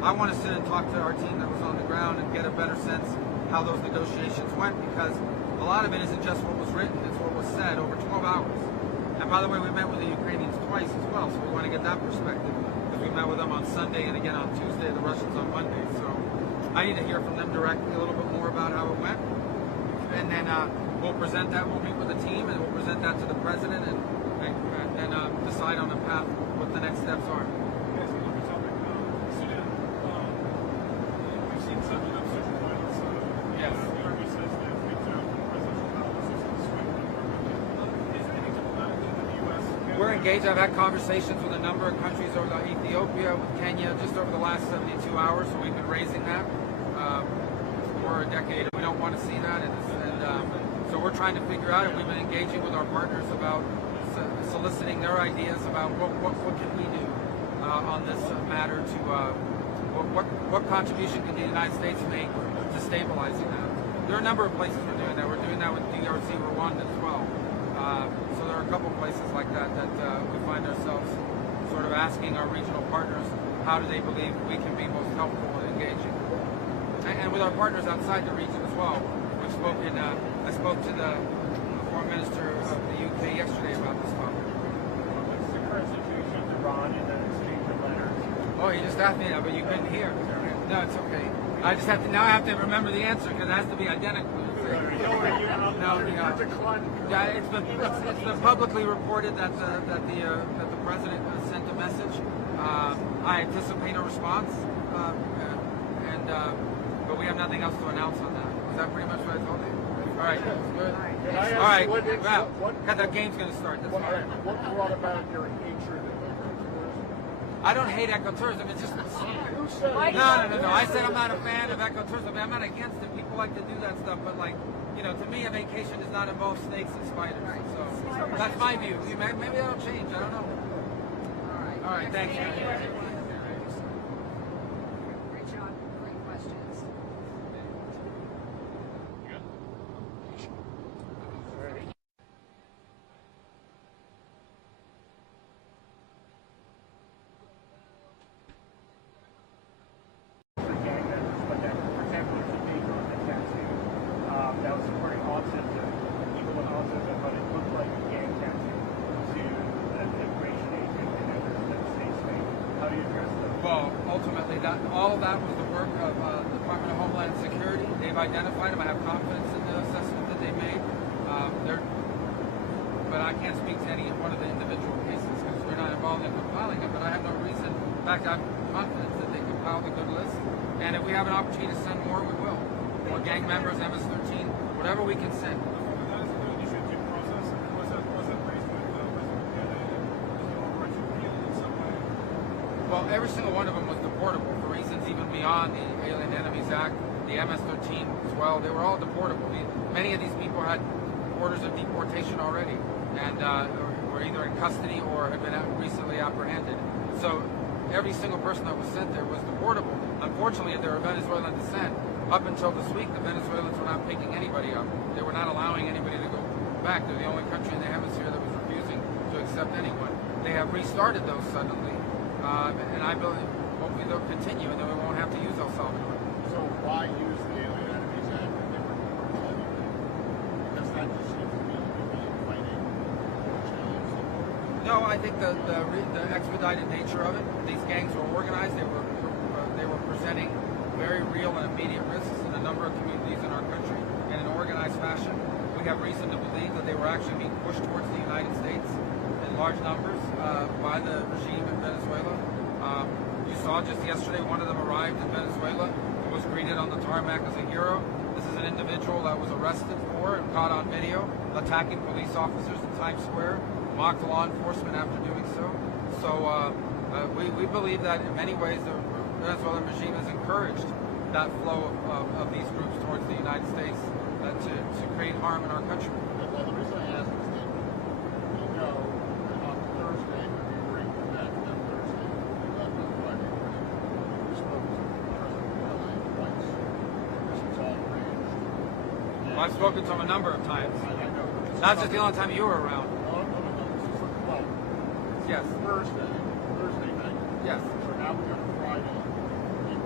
I want to sit and talk to our team that was on the ground and get a better sense how those negotiations went, because a lot of it isn't just what was written, it's what was said over 12 hours. And by the way, we met with the Ukrainians twice as well, so we want to get that perspective. Because we met with them on Sunday and again on Tuesday, the Russians on Monday. So I need to hear from them directly a little bit more about how it went. And then we'll present that, we'll meet with the team, and we'll present that to the president and decide on a path what the next steps are. Yes, another topic. Sudan. We've seen some social violence. Yes. The army says that presidential analyses and swift and is there any diplomatic thing that the U.S. We're engaged. I've had conversations with a number of countries over Ethiopia, with Kenya, just over the last 72 hours. So we've been raising that for a decade. We don't want to see that, so we're trying to figure out, and we've been engaging with our partners about soliciting their ideas about what can we do on this matter to what contribution can the United States make to stabilizing that. There are a number of places we're doing that. We're doing that with DRC, Rwanda as well. So there are a couple places like that we find ourselves sort of asking our regional partners, how do they believe we can be most helpful in engaging? And with our partners outside the region as well. We've spoken, I spoke to the Foreign Minister of the UK yesterday about this topic. What's the current situation with Iran and the exchange of letters? Oh, you just asked me that, but you couldn't hear. No, it's okay. I just have to, now I have to remember the answer because it has to be identical. Yeah, it's been publicly reported that the president sent a message. I anticipate a response, but we have nothing else to announce on that. Is that pretty much what I told you? All right, good. All right, well, because the game's going to start. That's fine. What brought about your hatred of ecotourism? I don't hate ecotourism. It's just Who said it? no. I said I'm not a fan of ecotourism. I'm not against it. People like to do that stuff, but like, you know, to me, a vacation does not involve snakes and spiders. So that's my view. Maybe that'll change. I don't know. All right. Thanks. Great job. Great questions. Gang members, but that, for example, there's a paper on the tattoo that was supporting autism, people with autism, but it looked like a gang tattoo to an immigration agent and others that the states made. How do you address that? Well, ultimately, all of that was the work of the Department of Homeland Security. They've identified them. I have confidence in the assessment that they made. But I can't speak to any one of the individual cases because we're not involved in compiling them. But I have no reason. In fact, I have confidence that they compiled a good list. And if we have an opportunity to send more, we will. More gang members, MS-13, whatever we can send. That is an initiative process. Was that raised with President Kennedy? Is there a right to appeal in some way? Well, every single one of them was deportable for reasons even beyond the Alien Enemies Act, the MS-13 as well. They were all deportable. Many of these people had orders of deportation already and were either in custody or had been recently apprehended. So every single person that was sent there was deportable. Unfortunately, they were Venezuelan descent. Up until this week, the Venezuelans were not picking anybody up. They were not allowing anybody to go back. They're the only country in the hemisphere that was refusing to accept anyone. They have restarted those suddenly, and I believe hopefully they'll continue, and then we won't have to use El Salvador. So why use the Alien Enemies Act if they were deported anyway? Because that just seems to me to be fighting challenge. No, I think the expedited nature of it. These gangs were organized. They were presenting very real and immediate risks in a number of communities in our country in an organized fashion. We have reason to believe that they were actually being pushed towards the United States in large numbers by the regime in Venezuela. You saw just yesterday one of them arrived in Venezuela and was greeted on the tarmac as a hero. This is an individual that was arrested for and caught on video attacking police officers in Times Square, mocked law enforcement after doing so. So we believe that in many ways the Venezuelan regime has encouraged that flow of these groups towards the United States to create harm in our country. Well, the reason I ask is that we know that on Thursday, when we were in Quebec, that Thursday, we left on Friday morning, we spoke to President Kennedy twice. This was all arranged. Well, I've spoken to him a number of times. I know. That's just the only time you were around. No, this is well, Yes. Thursday night. Yes. So now we go to Friday. He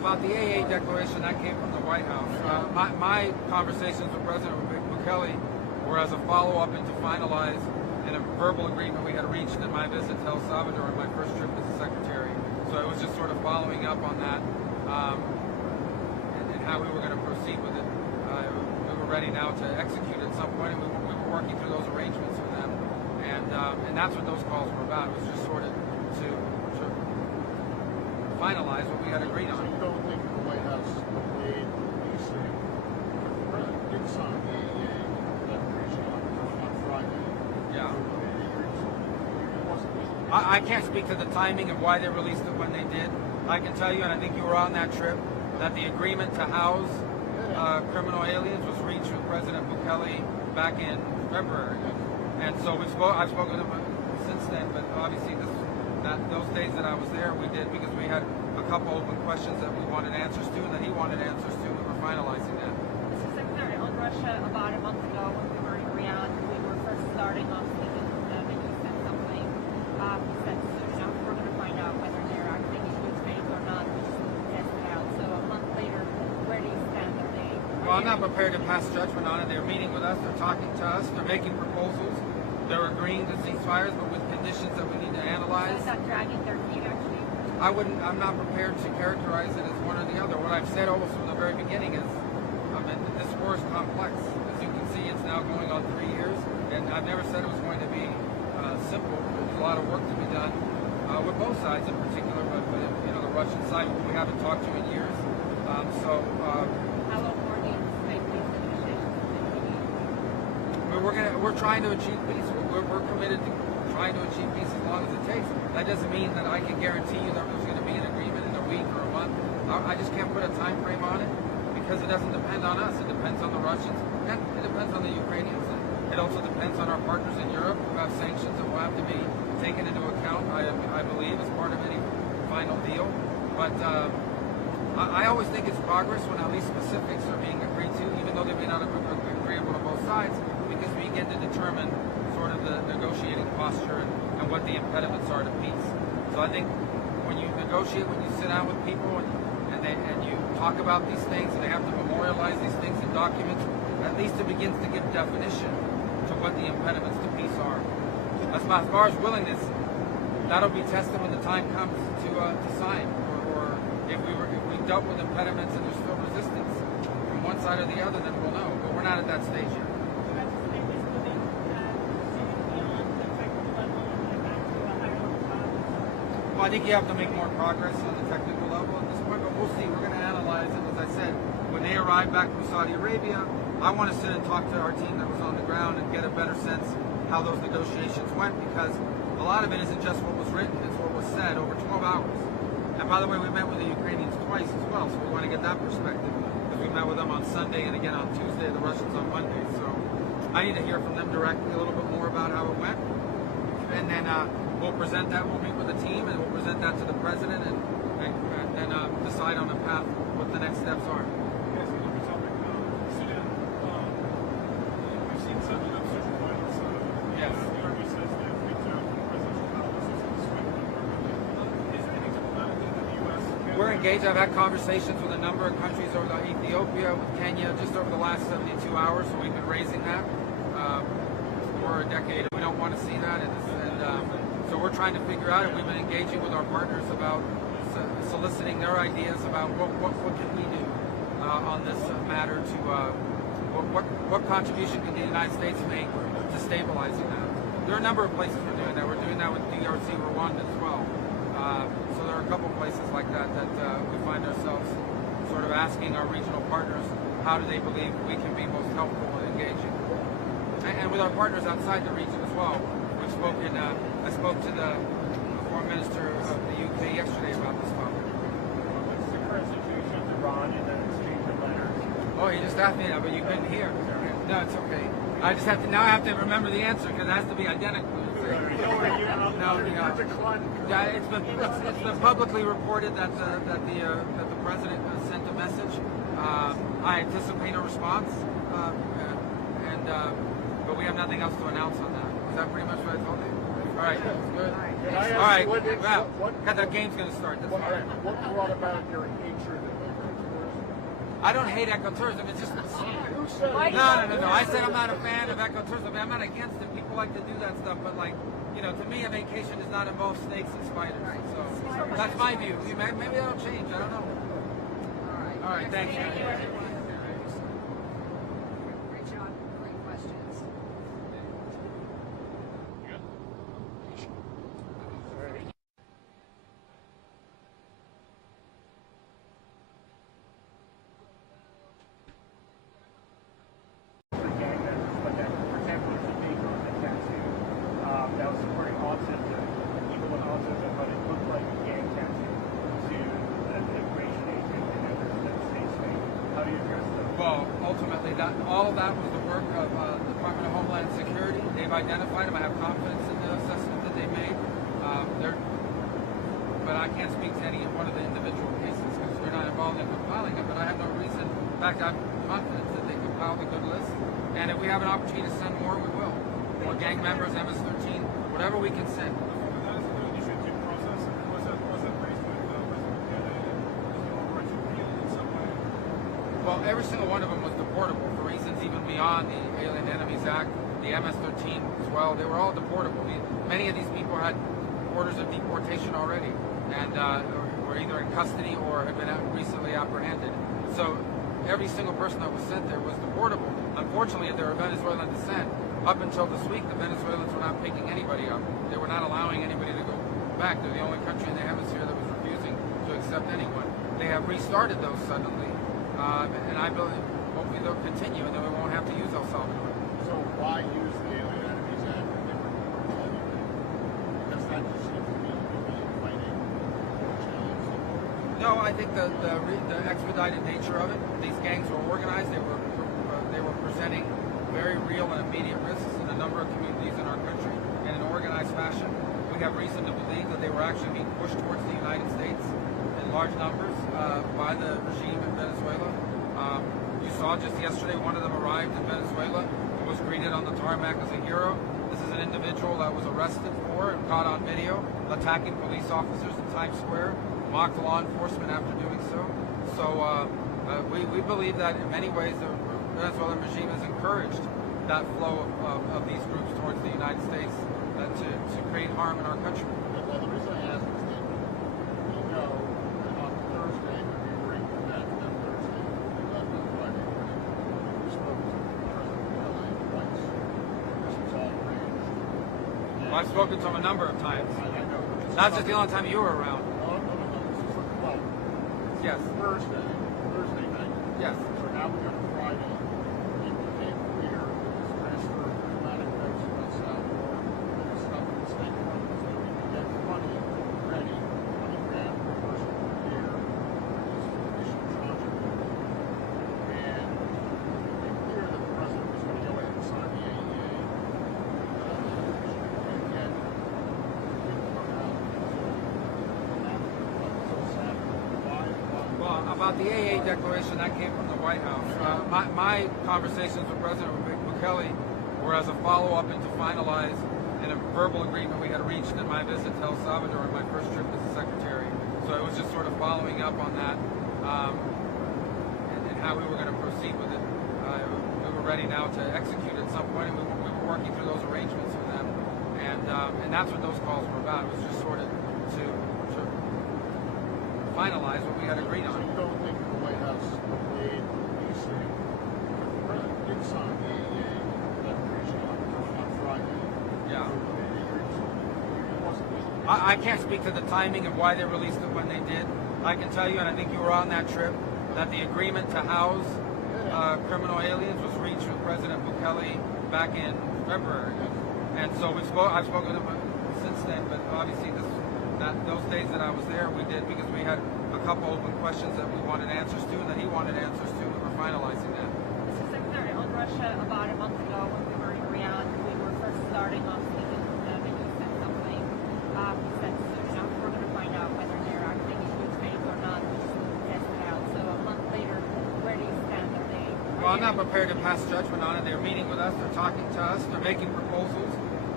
About the AA declaration, that came from the White House. My conversations with President Bukele were as a follow-up and to finalize in a verbal agreement we had reached in my visit to El Salvador on my first trip as a secretary. So it was just sort of following up on that and how we were going to proceed with it. We were ready now to execute at some point, and we were working through those arrangements with them. And that's what those calls were about. It was just sort of to finalize what we had agreed So on. you don't think the White House made you say the president did sign the declaration on Friday? Yeah. It wasn't just I can't speak to the timing of why they released it when they did. I can tell you, and I think you were on that trip, that the agreement to house criminal aliens was reached with President Bukele back in February. And so I've spoken to him since then, but obviously those days that I was there, we did because we had a couple open questions that we wanted answers to and that he wanted answers to, and we were finalizing that. Mr. Secretary, on Russia, about a month ago when we were in Riyadh, we were first starting off speaking with them, and you said something. You said soon enough we're going to find out whether they're acting in good faith or not. We just need to test it out. So a month later, where do you stand? Well, I'm not prepared to pass judgment on it. They're meeting with us, they're talking to us, they're making proposals, they're agreeing to ceasefires, but with conditions that we need to analyze. Is that dragging their feet, actually? I'm not prepared to characterize it as one or the other. What I've said almost from the very beginning is this war is complex. As you can see, it's now going on 3 years, and I've never said it was going to be simple. There's a lot of work to be done with both sides in particular, but the Russian side, who we haven't talked to in years. How long more do you anticipate these negotiations to continue? We're trying to achieve peace. We're committed to trying to achieve peace as long as it takes. That doesn't mean that I can guarantee you that there's going to be an agreement in a week or a month. I just can't put a time frame on it because it doesn't depend on us. It depends on the Russians and it depends on the Ukrainians. And it also depends on our partners in Europe who have sanctions that will have to be taken into account, I believe, as part of any final deal. But I always think it's progress when at least specifics are being agreed to, even though they may not have been agreeable to both sides, because we begin to determine sort of the negotiating posture and what the impediments are to peace. So I think when you negotiate, when you sit down with people and you talk about these things and they have to memorialize these things in documents, at least it begins to give definition to what the impediments to peace are. As far as willingness, that'll be tested when the time comes to sign, or if we dealt with impediments and there's still resistance from one side or the other, then we'll know. But we're not at that stage yet. Well, I think you have to make more progress on the technical level at this point, but we'll see. We're going to analyze it. As I said, when they arrive back from Saudi Arabia, I want to sit and talk to our team that was on the ground and get a better sense how those negotiations went, because a lot of it isn't just what was written, it's what was said over 12 hours. And by the way, we met with the Ukrainians twice as well, so we want to get that perspective. Because we met with them on Sunday and again on Tuesday, the Russians on Monday. So I need to hear from them directly a little bit more about how it went. And then we'll present that, we'll meet with the team, and we'll present that to the president and then decide on a path what the next steps are. Yes, another topic. Sudan, we've seen some social violence. Yes. The army says they've reached out to presidential palaces in Sweden. Is there anything diplomatically that the U.S. can We're engaged. I've had conversations with a number of countries over Ethiopia, with Kenya, just over the last 72 hours. So we've been raising that for a decade. We don't want to see that, so we're trying to figure out, and we've been engaging with our partners about soliciting their ideas about what can we do on this matter to what contribution can the United States make to stabilizing that. There are a number of places we're doing that. We're doing that with DRC, Rwanda as well. So there are a couple places like that we find ourselves sort of asking our regional partners how do they believe we can be most helpful in engaging. And with our partners outside the region as well. We've spoken, I spoke to the Foreign Minister of the UK yesterday about this topic. What's the current situation with Iran and the exchange of letters? Oh, you just asked me that, but you couldn't hear. No, it's okay. I just have to, now I have to remember the answer because it has to be identical. Yeah, it's been publicly reported that the president sent a message. I anticipate a response, but we have nothing else to announce on that. Is that pretty much what I told you? All right, good. Can I ask All right, you well, because the game's going to start. That's what, fine. what brought about your hatred of ecotourism? I don't hate ecotourism. It's just Who said it? no. I said I'm not a fan of ecotourism. I'm not against it. People like to do that stuff, but like, you know, to me, a vacation does not involve snakes and spiders. So that's my view. Maybe that'll change. I don't know. All right. Thanks. Thank you, everyone. Great job. Great questions. For gang members, but that, for example, there's a big group in tattoo that was supporting autism, people with autism, but it looked like a gang tattoo to an immigration agent and others that the state's made. How do you address those? Well, ultimately, all of that was the work of the Department of Homeland Security. They've identified them. I have confidence in the assessment that they made. But I can't speak to any one of the individual cases because we're not involved in compiling them. But I have no reason. In fact, I'm confident that they compiled a good list. And if we have an opportunity to send more, we will. More gang members, MS-13, whatever we can send. That is an initiative process. Was that raised with the overarching appeal in some way? Well, every single one of them was deportable for reasons even beyond the Alien Enemies Act, the MS-13 as well. They were all deportable. Many of these people had orders of deportation already and were either in custody or had been recently apprehended. So every single person that was sent there was deportable. Unfortunately, they were Venezuelan descent. Up until this week, the Venezuelans were not picking anybody up. They were not allowing anybody to go back. They're the only country in the hemisphere that was refusing to accept anyone. They have restarted those suddenly, and I believe hopefully they'll continue, and then we won't have to use El Salvador. So why use the Alien Enemies Act if they were doing anything? Because that just seems to me to be fighting No, I think the expedited nature of it. These gangs were organized. They were presenting very real and immediate risks in a number of communities in our country in an organized fashion. We have reason to believe that they were actually being pushed towards the United States in large numbers by the regime in Venezuela. You saw just yesterday one of them arrived in Venezuela and was greeted on the tarmac as a hero. This is an individual that was arrested for and caught on video attacking police officers in Times Square, mocked law enforcement after doing so. So we believe that in many ways the Venezuelan regime has encouraged that flow of these groups towards the United States to create harm in our country. Well, the reason I ask is that we know that on Thursday, when we were in that Thursday, we left on Friday morning, we spoke to President LA twice. This was all arranged. Well, I've spoken to him a number of times. I know. That's just the only time you were around. No. This is the 12th. Yes. Thursday night. Yes. So now we go to Friday. It became clear that this transfer of diplomatic votes from El Salvador that is stuff in the State Department so that we can get money ready, $20,000 per person per year for these initial tranche of votes. And it became clear that the president was going to go ahead and sign the AEA. And yet, it didn't come out until Saturday. Why? Well, about the AA declaration, that came from the White House. My conversations with President Bukele were as a follow-up and to finalize in a verbal agreement we had reached in my visit to El Salvador on my first trip as a secretary. So it was just sort of following up on that and how we were going to proceed with it. We were ready now to execute at some point, and we were working through those arrangements with them. And that's what those calls were about. It was just sort of to finalize what we had agreed So on. you don't think the White House made you say, if the president did sign the AEA declaration on Friday, Yeah. it wasn't I can't speak to the timing of why they released it when they did. I can tell you, and I think you were on that trip, that the agreement to house criminal aliens was reached with President Bukele back in February. And so I've spoken to him since then, but obviously those days that I was there, we did because we had a couple open questions that we wanted answers to and that he wanted answers to. We were finalizing that. Mr. Secretary, on Russia, about a month ago when we were in Riyadh, we were first starting off speaking with them, and you said something. You said, we're going to find out whether they're acting in good faith or not. We just need to test it out. So a month later, where do you stand? Well, I'm not prepared to pass judgment on it. They're meeting with us. They're talking to us. They're making proposals.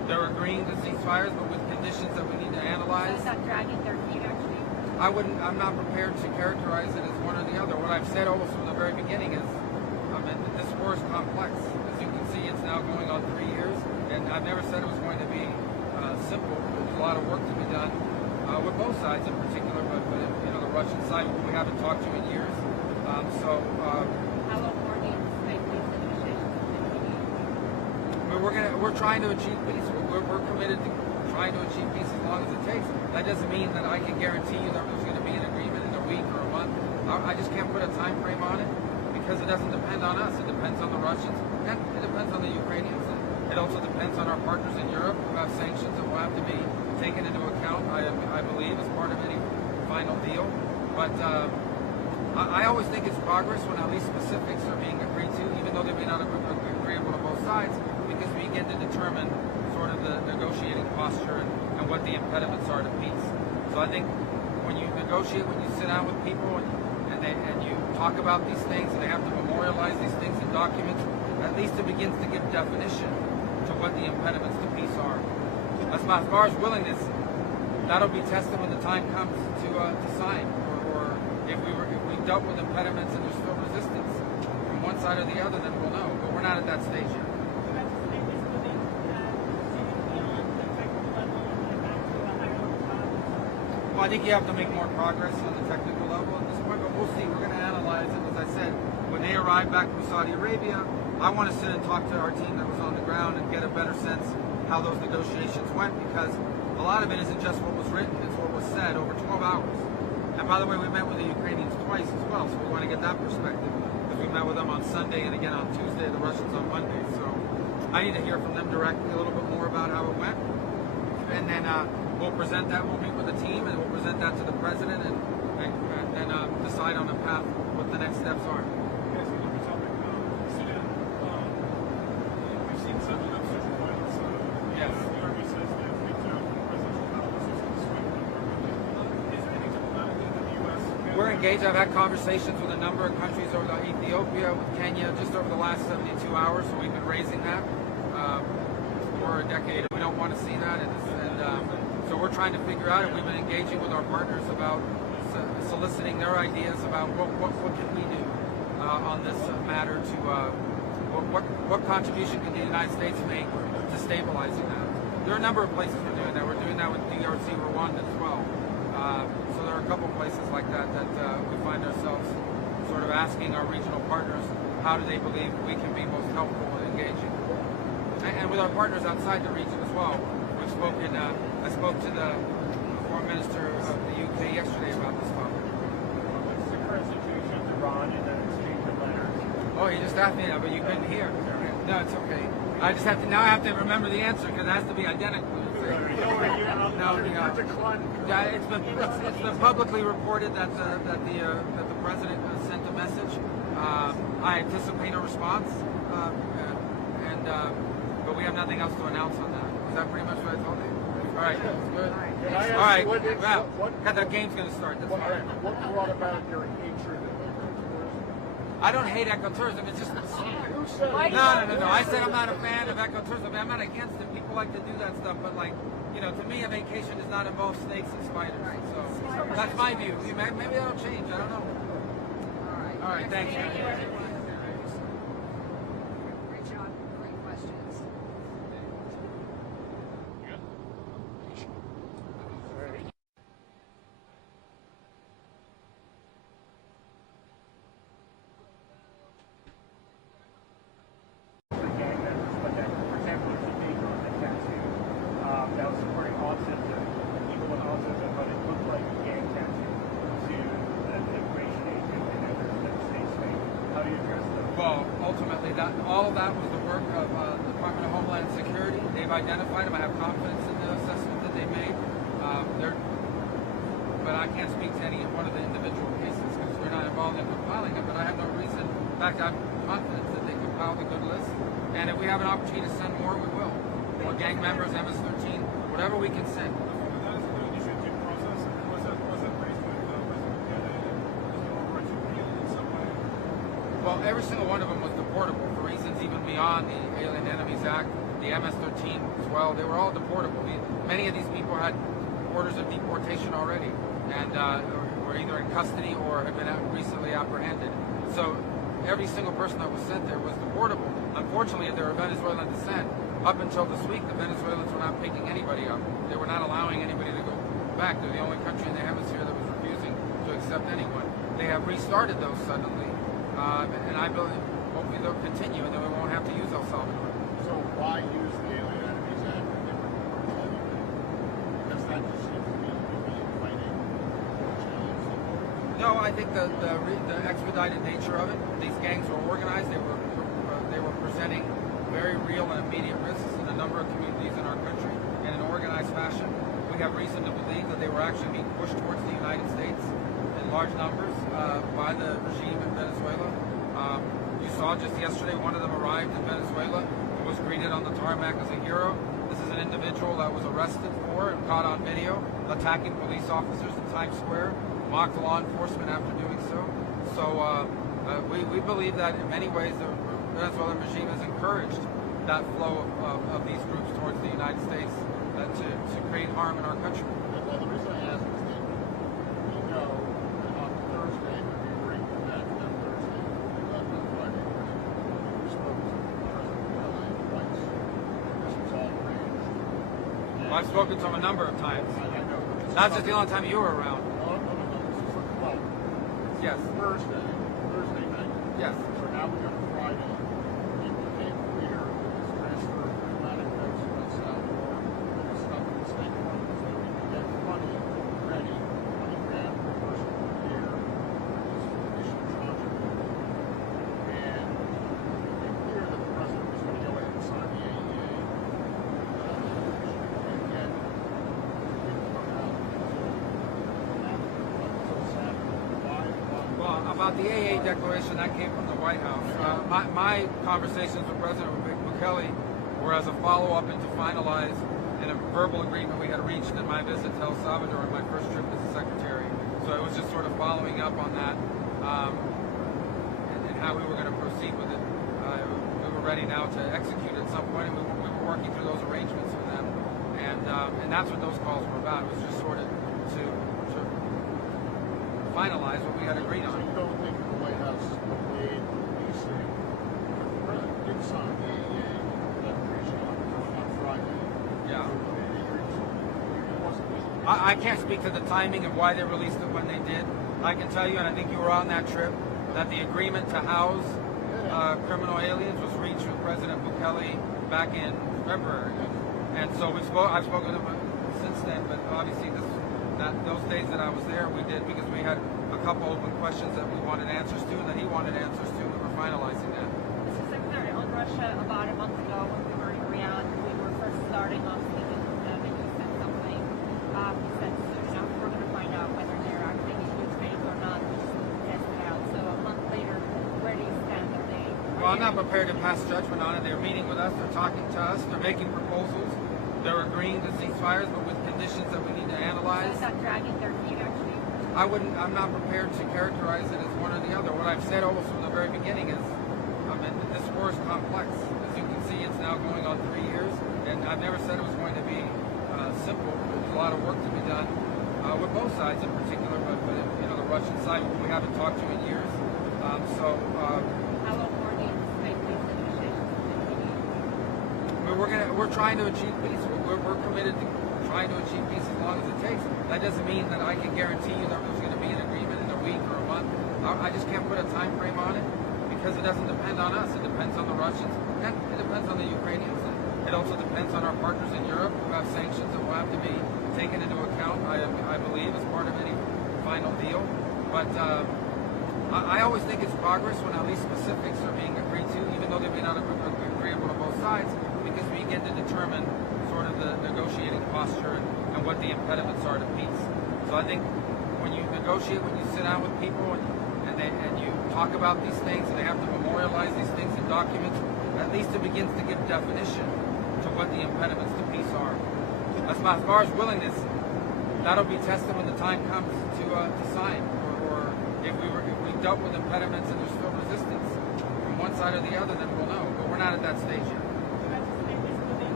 they're agreeing to ceasefires, but with conditions that we need to analyze. Is that dragging their feet, actually? I'm not prepared to characterize it as one or the other. What I've said almost from the very beginning is, this war is complex. As you can see, it's now going on 3 years, and I've never said it was going to be simple. There's a lot of work to be done with both sides in particular, but the Russian side we haven't talked to in years. How long more do you anticipate these negotiations will continue? We're trying to achieve peace. We're committed to trying to achieve peace as long as it takes. That doesn't mean that I can guarantee you that there's going to be an agreement in a week or a month. I just can't put a time frame on it because it doesn't depend on us. It depends on the Russians and it depends on the Ukrainians. And it also depends on our partners in Europe who have sanctions that will have to be taken into account, I believe, as part of any final deal. But I always think it's progress when at least specifics are being agreed to, even though they may not be agreeable to both sides, because we begin to determine sort of the negotiating posture and what the impediments are to peace. So I think when you negotiate, when you sit down with people and you talk about these things and they have to memorialize these things in documents, at least it begins to give definition to what the impediments to peace are. As far as willingness, that'll be tested when the time comes to sign, or if we dealt with impediments and there's still resistance from one side or the other, then we'll know. But we're not at that stage yet. Well, I think you have to make more progress on the technical level at this point, but we'll see. We're going to analyze it. As I said, when they arrive back from Saudi Arabia, I want to sit and talk to our team that was on the ground and get a better sense how those negotiations went, because a lot of it isn't just what was written, it's what was said over 12 hours. And by the way, we met with the Ukrainians twice as well, so we want to get that perspective, because we met with them on Sunday and again on Tuesday, the Russians on Monday. So I need to hear from them directly a little bit more about how it went. And then we'll present that, we'll meet with the team, and we'll present that to the president and decide on a path what the next steps are. Yes, another topic. Sudan. We've seen some of those social violence. Yes. The army says they've reached out to presidential policies in Sweden. Is there any diplomatic thing that the U.S. can? We're engaged. I've had conversations with a number of countries over Ethiopia, with Kenya, just over the last 72 hours. So we've been raising that for a decade. We don't want to see that, and so we're trying to figure out. And we've been engaging with our partners about soliciting their ideas about what can we do on this matter to what contribution can the United States make to stabilizing that. There are a number of places we're doing that. We're doing that with DRC Rwanda as well. So there are a couple places like that we find ourselves sort of asking our regional partners how do they believe we can be most helpful in engaging. And with our partners outside the region as well. We've spoken. I spoke to the Foreign Minister of the UK yesterday about this topic. What's the current situation with Iran and the exchange of letters? Oh, you just asked me that, but you couldn't hear. No, it's okay. I have to remember the answer because it has to be identical. It's been publicly reported that the president sent a message. I anticipate a response, but we have nothing else to announce on that. Is that pretty much what I told you? All right, good. All right, well, the game's going to start. That's fine. What brought about your hatred of ecotourism? I don't hate ecotourism. It's just Who said no. I said I'm not a fan of ecotourism. I'm not against it. People like to do that stuff, but to me, a vacation does not involve snakes and spiders. So that's my view. Maybe that'll change. I don't know. All right. Thank you. Great job. Great questions. Gang members, but that, for example, there's a big on the tattoo that was supporting autism, people with autism, but it looked like a gang tattoo to the immigration agent and the state's made. How do you address that? Well, ultimately, all of that was the work of the Department of Homeland Security. They've identified them. I have confidence in the assessment that they made. But I can't speak to any one of the individual cases because we're not involved in compiling them. But I have no reason. In fact, I'm confident that they compiled a good list. And if we have an opportunity to send more, we will. More gang members, MS-13, whatever we can send. That is the initiative process. Was that raised with President Kennedy? Is there a right to appeal in some way? Well, every single one of them was deportable for reasons even beyond the Alien Enemies Act. the MS-13 as well. They were all deportable. Many of these people had orders of deportation already, and were either in custody or had been recently apprehended. So every single person that was sent there was deportable. Unfortunately, if they were Venezuelan descent, up until this week, the Venezuelans were not picking anybody up. They were not allowing anybody to go back. They're the only country in the hemisphere that was refusing to accept anyone. They have restarted those suddenly, and I believe hopefully they'll continue, and then we won't have to use El Salvador. So why use the Alien Enemies Act in different parts of the UK? Because that just seems to me to be fighting No, I think the expedited nature of it. These gangs were organized. They were presenting very real and immediate risks in a number of communities in our country in an organized fashion. We have reason to believe that they were actually being pushed towards the United States in large numbers by the regime in Venezuela. You saw just yesterday one of them arrived in Venezuela and was greeted on the tarmac as a hero. This is an individual that was arrested for and caught on video attacking police officers in Times Square, mocked law enforcement after doing so. So we believe that in many ways the Venezuelan regime has encouraged that flow of these groups towards the United States to create harm in our country. Well, the reason I ask is that we know that on Thursday, when we were in that Thursday, we left on Friday, we spoke to President Bukele twice. This was all arranged. Well, I've spoken to him a number of times. I know. Not just the only time you were around. No. This is like, well, Yes. Thursday night. Yes. So now we go to Friday. It became clear that this transfer of diplomatic votes from El Salvador that was stuck in the State Department so that we could get money ready, $20,000 per person per year for this initial tranche of it. And it became clear that the president was going to go ahead and sign the AEA. And yet, it didn't come out until Saturday. Why? Well, about the AA declaration, that came from the White House. My conversations with President Bukele were as a follow-up and to finalize in a verbal agreement we had reached in my visit to El Salvador on my first trip as a secretary. So it was just sort of following up on that and how we were going to proceed with it. We were ready now to execute at some point, and we were working through those arrangements with them. And that's what those calls were about. It was just sort of to finalize what we had agreed So on. you don't think the White House made you say, if the president did sign the AEA declaration on Friday, Yeah. it wasn't me. I can't speak to the timing of why they released it when they did. I can tell you, and I think you were on that trip, that the agreement to house criminal aliens was reached with President Bukele back in February. And so I've spoken to him since then, but obviously those days that I was there, we did because we had a couple open questions that we wanted answers to and that he wanted answers to, and we were finalizing that. Mr. Secretary, on Russia, about a month ago when we were in Riyadh, we were first starting off speaking with them, and you said something. You said, we're going to find out whether they're acting in good faith or not. We just need to test it out. So a month later, where do you stand? Well, I'm not prepared to pass judgment on it. They're meeting with us, they're talking to us, they're making proposals, they're agreeing to ceasefires, but with conditions that we need to analyze. So is that dragging their feet, actually? I'm not prepared to characterize it as one or the other. What I've said almost from the very beginning is, this war is complex. As you can see, it's now going on 3 years, and I've never said it was going to be simple. There's a lot of work to be done with both sides in particular, but the Russian side, we haven't talked to in years. How long more do you anticipate these negotiations to continue? We're trying to achieve peace. We're committed to trying to achieve peace as long as it takes. That doesn't mean that I can guarantee you that there's going to be an agreement in a week or a month. I just can't put a time frame on it because it doesn't depend on us. It depends on the Russians and it depends on the Ukrainians. It also depends on our partners in Europe who have sanctions that will have to be taken into account, I believe, as part of any final deal. But I always think it's progress when at least specifics are being agreed to, even though they may not be agreeable to both sides, because we begin to determine sort of the negotiating posture and what the impediments are to peace. So I think when you negotiate, when you sit down with people and you talk about these things and they have to memorialize these things in documents, at least it begins to give definition to what the impediments to peace are. As far as willingness, that'll be tested when the time comes to sign, or if we dealt with impediments and there's still resistance from one side or the other, then we'll know. But we're not at that stage yet. Do you anticipate this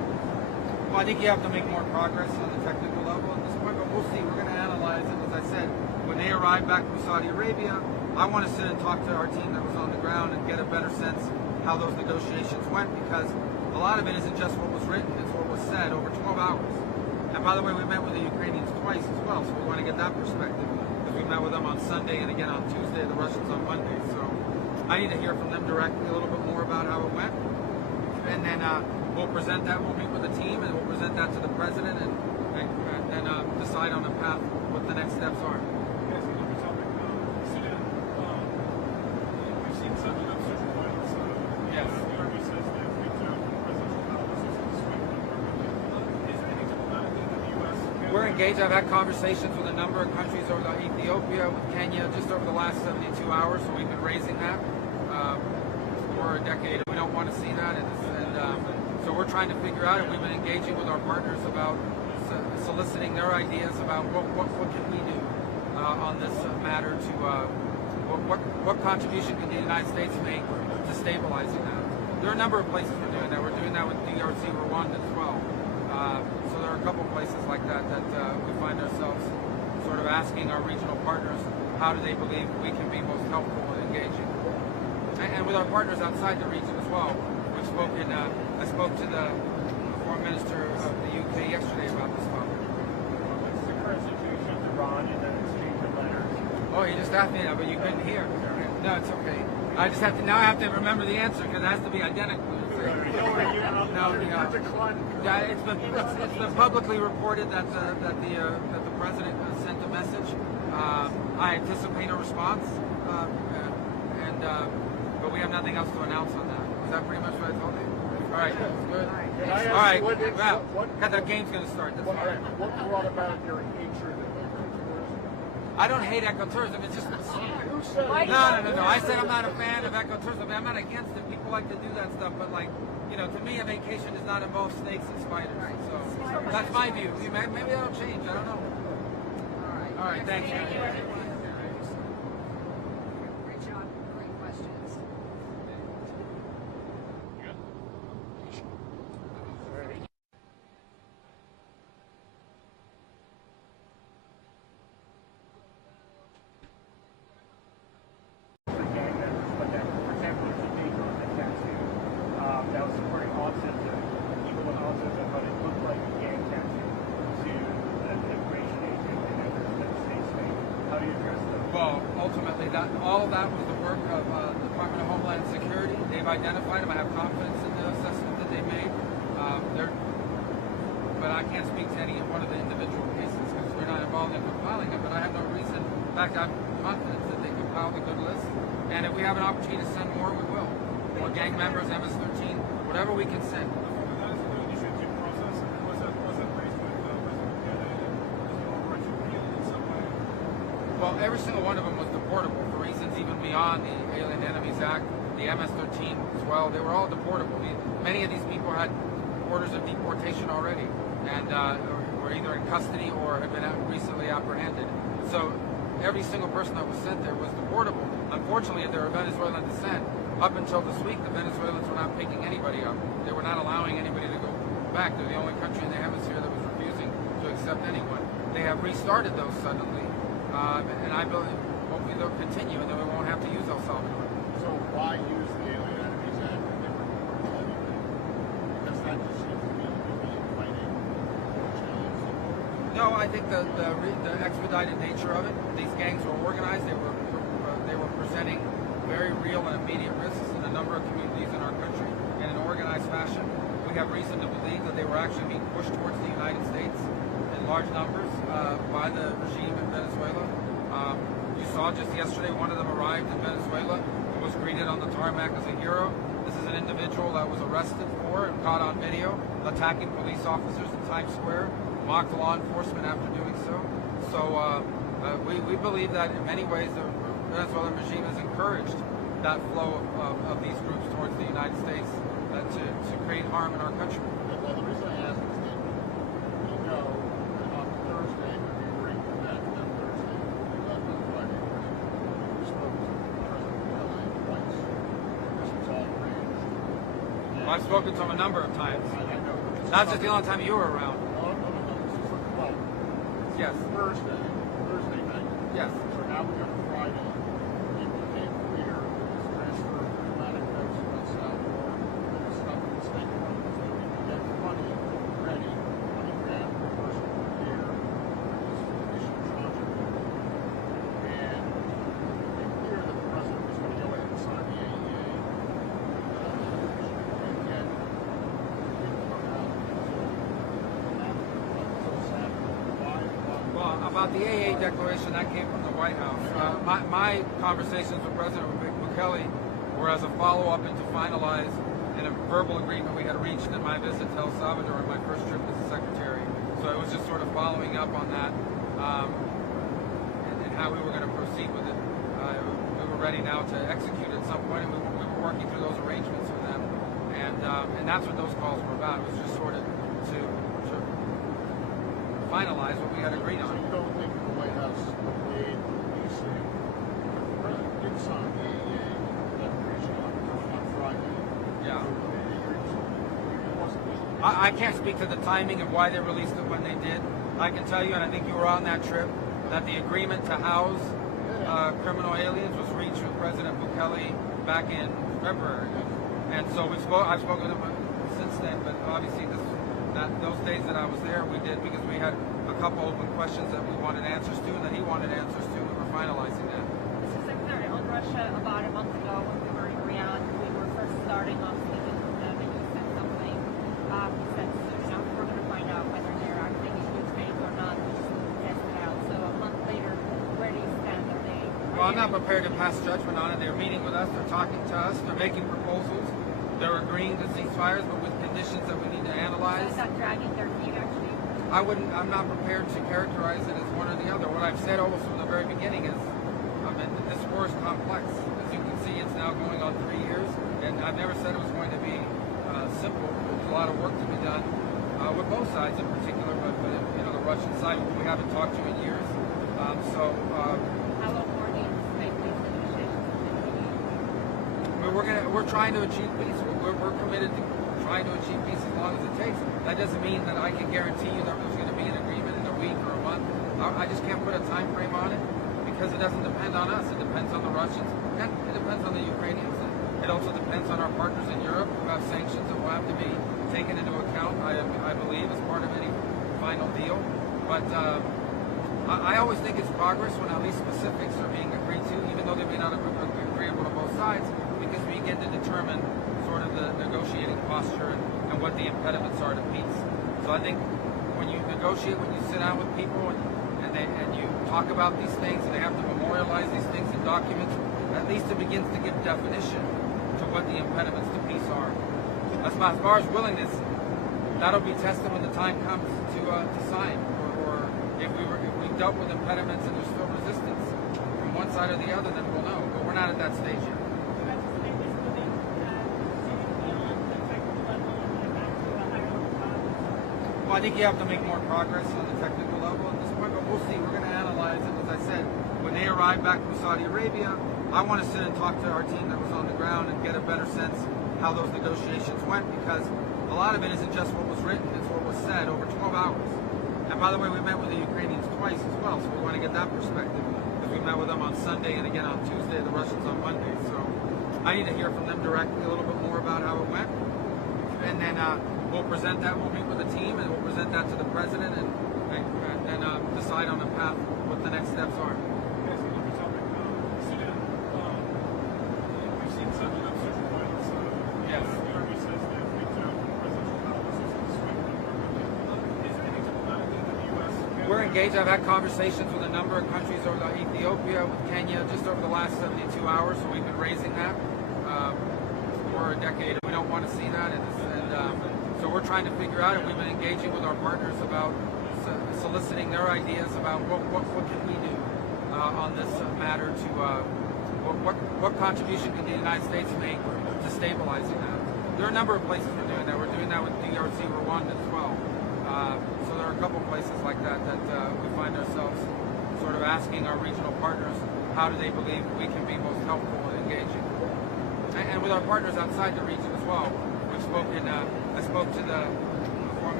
Well, I think you have to make more progress on the technical level at this point, but we'll see. We're going to analyze it. As I said, when they arrive back from Saudi Arabia, I want to sit and talk to our team that was on the ground and get a better sense how those negotiations went, because a lot of it isn't just what was written, it's what was said over 12 hours. And by the way, we met with the Ukrainians twice as well, so we want to get that perspective. Because we met with them on Sunday and again on Tuesday, the Russians on Monday. So I need to hear from them directly a little bit more about how it went. And then we'll present that, we'll meet with the team, and we'll present that to the president and decide on a path what the next steps are. Yes, another topic. Sudan. We've seen such an upsurge in violence. Yes. The army says they've reached out to presidential analyses in Sweden. Is there any diplomatic thing that the U.S. can We're engaged. I've had conversations with a number of countries over Ethiopia, with Kenya, just over the last 72 hours. So we've been raising that for a decade. We don't want to see that, so we're trying to figure out, and we've been engaging with our partners about soliciting their ideas about what can we do on this matter to what contribution can the United States make to stabilizing that. There are a number of places we're doing that. We're doing that with DRC, Rwanda as well. So there are a couple places like that we find ourselves sort of asking our regional partners, how do they believe we can be most helpful in engaging? And with our partners outside the region as well. We've spoken, I spoke to the Foreign Minister of the UK yesterday about this topic. What's the current situation with Iran and the exchange of letters? Oh, you just asked me that, but you couldn't hear. No, it's okay. I just have to, now I have to remember the answer because it has to be identical. Yeah, it's been publicly reported that the president sent a message. I anticipate a response, but we have nothing else to announce on that. Is that pretty much what I told you? All right, good. All right, well, the game's going to start. That's all right. What brought about your hatred of ecotourism? I don't hate ecotourism. It's just Who said no. I said I'm not a fan of ecotourism. I'm not against it. People like to do that stuff, but to me, a vacation does not involve snakes and spiders. So that's my view. Maybe that'll change. I don't know. All right. Thank you. Great job. Great questions. For gang members, but that, for example, there's a paper on the tattoo that was supporting offsets of people with offsets of what it looked like a gang tattoo to an immigration agent and others that the states made. How do you address those? Well, ultimately, all of that was the work of the Department of Homeland Security. They've identified them. I have confidence in the assessment that they made. But I can't speak to any one of the individual cases because we're not involved in compiling it. But I have no reason. In fact, I'm confident that they compiled a good list. And if we have an opportunity to send more, we will. More gang members, MS-13, whatever we can send. That is the initiative process. Was that raised with President Kennedy? Is it over to appeal in some way? Well, every single one of them was deportable for reasons even beyond the Alien Enemies Act, the MS-13 as well. They were all deportable. Many of these people had orders of deportation already and were either in custody or had been recently apprehended. So every single person that was sent there was deportable. Unfortunately, they were Venezuelan descent. Up until this week, the Venezuelans were not picking anybody up. They were not allowing anybody to go back. They're the only country in the hemisphere that was refusing to accept anyone. They have restarted those suddenly, and I believe hopefully they'll continue, and then we won't have to use El Salvador. So why use the Alien Enemies Act if they were deportable anyway? Because that just seems to be fighting challenge. No, I think the expedited nature of it. These gangs were organized. They were presenting very real and immediate risks in a number of communities in our country in an organized fashion. We have reason to believe that they were actually being pushed towards the United States in large numbers by the regime in Venezuela. You saw just yesterday one of them arrived in Venezuela and was greeted on the tarmac as a hero. This is an individual that was arrested for and caught on video attacking police officers in Times Square, mocked law enforcement after doing so. So we believe that in many ways the Venezuelan regime has encouraged that flow of these groups towards the United States to create harm in our country. Well, the reason I ask is that we know that on Thursday, when we were in Quebec, that Thursday, we left on Friday, we spoke to President Kennedy twice. This was all arranged. I've spoken to him a number of times. I know. Not just the only time you were around. No, this is well, Yes. Thursday night. Yes. So now we got Friday. It became clear this transfer of diplomatic votes went south or there was stuff in the State Department so we could get money ready, money grant reimbursement per year for these mission tranche. And it became clear that the president was going to go ahead and sign the AEA. And yet, it didn't come out until Saturday. Why? Well, about the AA declaration, that came from the White House. My conversations with President Bukele were as a follow-up and to finalize in a verbal agreement we had reached in my visit to El Salvador on my first trip as a secretary. So it was just sort of following up on that and how we were going to proceed with it. We were ready now to execute at some point, and we were working through those arrangements with them. And that's what those calls were about. It was just sort of to finalize what we had agreed So on. you don't think the White House made you say the president did sign the AEA declaration on Friday? Yeah. It wasn't. I can't speak to the timing of why they released it when they did. I can tell you, and I think you were on that trip, that the agreement to house criminal aliens was reached with President Bukele back in February. And so I've spoken to him since then, but obviously those days that I was there, we did because we had a couple open questions that we wanted answers to and that he wanted answers to. We were finalizing that. Mr. Secretary, on Russia, about a month ago when we were in Riyadh, we were first starting off speaking with them, and you said something. You said, we're going to find out whether they're acting in good faith or not. We just test it out. So a month later, where do you stand? Well, I'm not prepared to pass judgment on it. They're meeting with us. They're talking to us. They're making proposals. They're agreeing to ceasefires, but with conditions that we need to analyze. So is that dragging their feet, actually? I'm not prepared to characterize it as one or the other. What I've said almost from the very beginning is, this war is complex. As you can see, it's now going on 3 years, and I've never said it was going to be simple. There's a lot of work to be done with both sides in particular, but the Russian side, who we haven't talked to in years. How long more do you anticipate these negotiations will continue? We're trying to achieve peace. We're committed to trying to achieve peace as long as it takes. That doesn't mean that I can guarantee you that there's going to be an agreement in a week or a month. I just can't put a time frame on it because it doesn't depend on us. It depends on the Russians and it depends on the Ukrainians. And it also depends on our partners in Europe who have sanctions that will have to be taken into account, I believe, as part of any final deal. But I always think it's progress when at least specifics are being agreed to, even though they may not be agreeable to both sides, because we get to determine sort of the negotiating posture and what the impediments are to peace. So I think when you negotiate, when you sit down with people and you talk about these things and they have to memorialize these things in documents, at least it begins to give definition to what the impediments to peace are. As far as willingness, that'll be tested when the time comes to sign, or if we've dealt with impediments and there's still resistance from one side or the other, then we'll know. But we're not at that stage yet. Well, I think you have to make more progress on the technical level at this point, but we'll see. We're going to analyze it. As I said, when they arrive back from Saudi Arabia, I want to sit and talk to our team that was on the ground and get a better sense how those negotiations went, because a lot of it isn't just what was written, it's what was said over 12 hours. And by the way, we met with the Ukrainians twice as well, so we want to get that perspective, because we met with them on Sunday and again on Tuesday, the Russians on Monday. So I need to hear from them directly a little bit more about how it went. And then we'll present that, we'll meet with the team, and we'll present that to the president and decide on the path, what the next steps are. Yes, another topic. Sudan. We've seen some social violence. Yes. The army says they've reached out to presidential palaces in Sweden. Is there anything diplomatically that the U.S. can... We're engaged. I've had conversations with a number of countries over Ethiopia, with Kenya, just over the last 72 hours. So we've been raising that for a decade. We don't want to see that, so we're trying to figure out, and we've been engaging with our partners about soliciting their ideas about what can we do on this matter to what contribution can the United States make to stabilizing that. There are a number of places we're doing that. We're doing that with DRC, Rwanda as well. So there are a couple places like that we find ourselves sort of asking our regional partners, how do they believe we can be most helpful in engaging? And with our partners outside the region as well. We've spoken, I spoke to the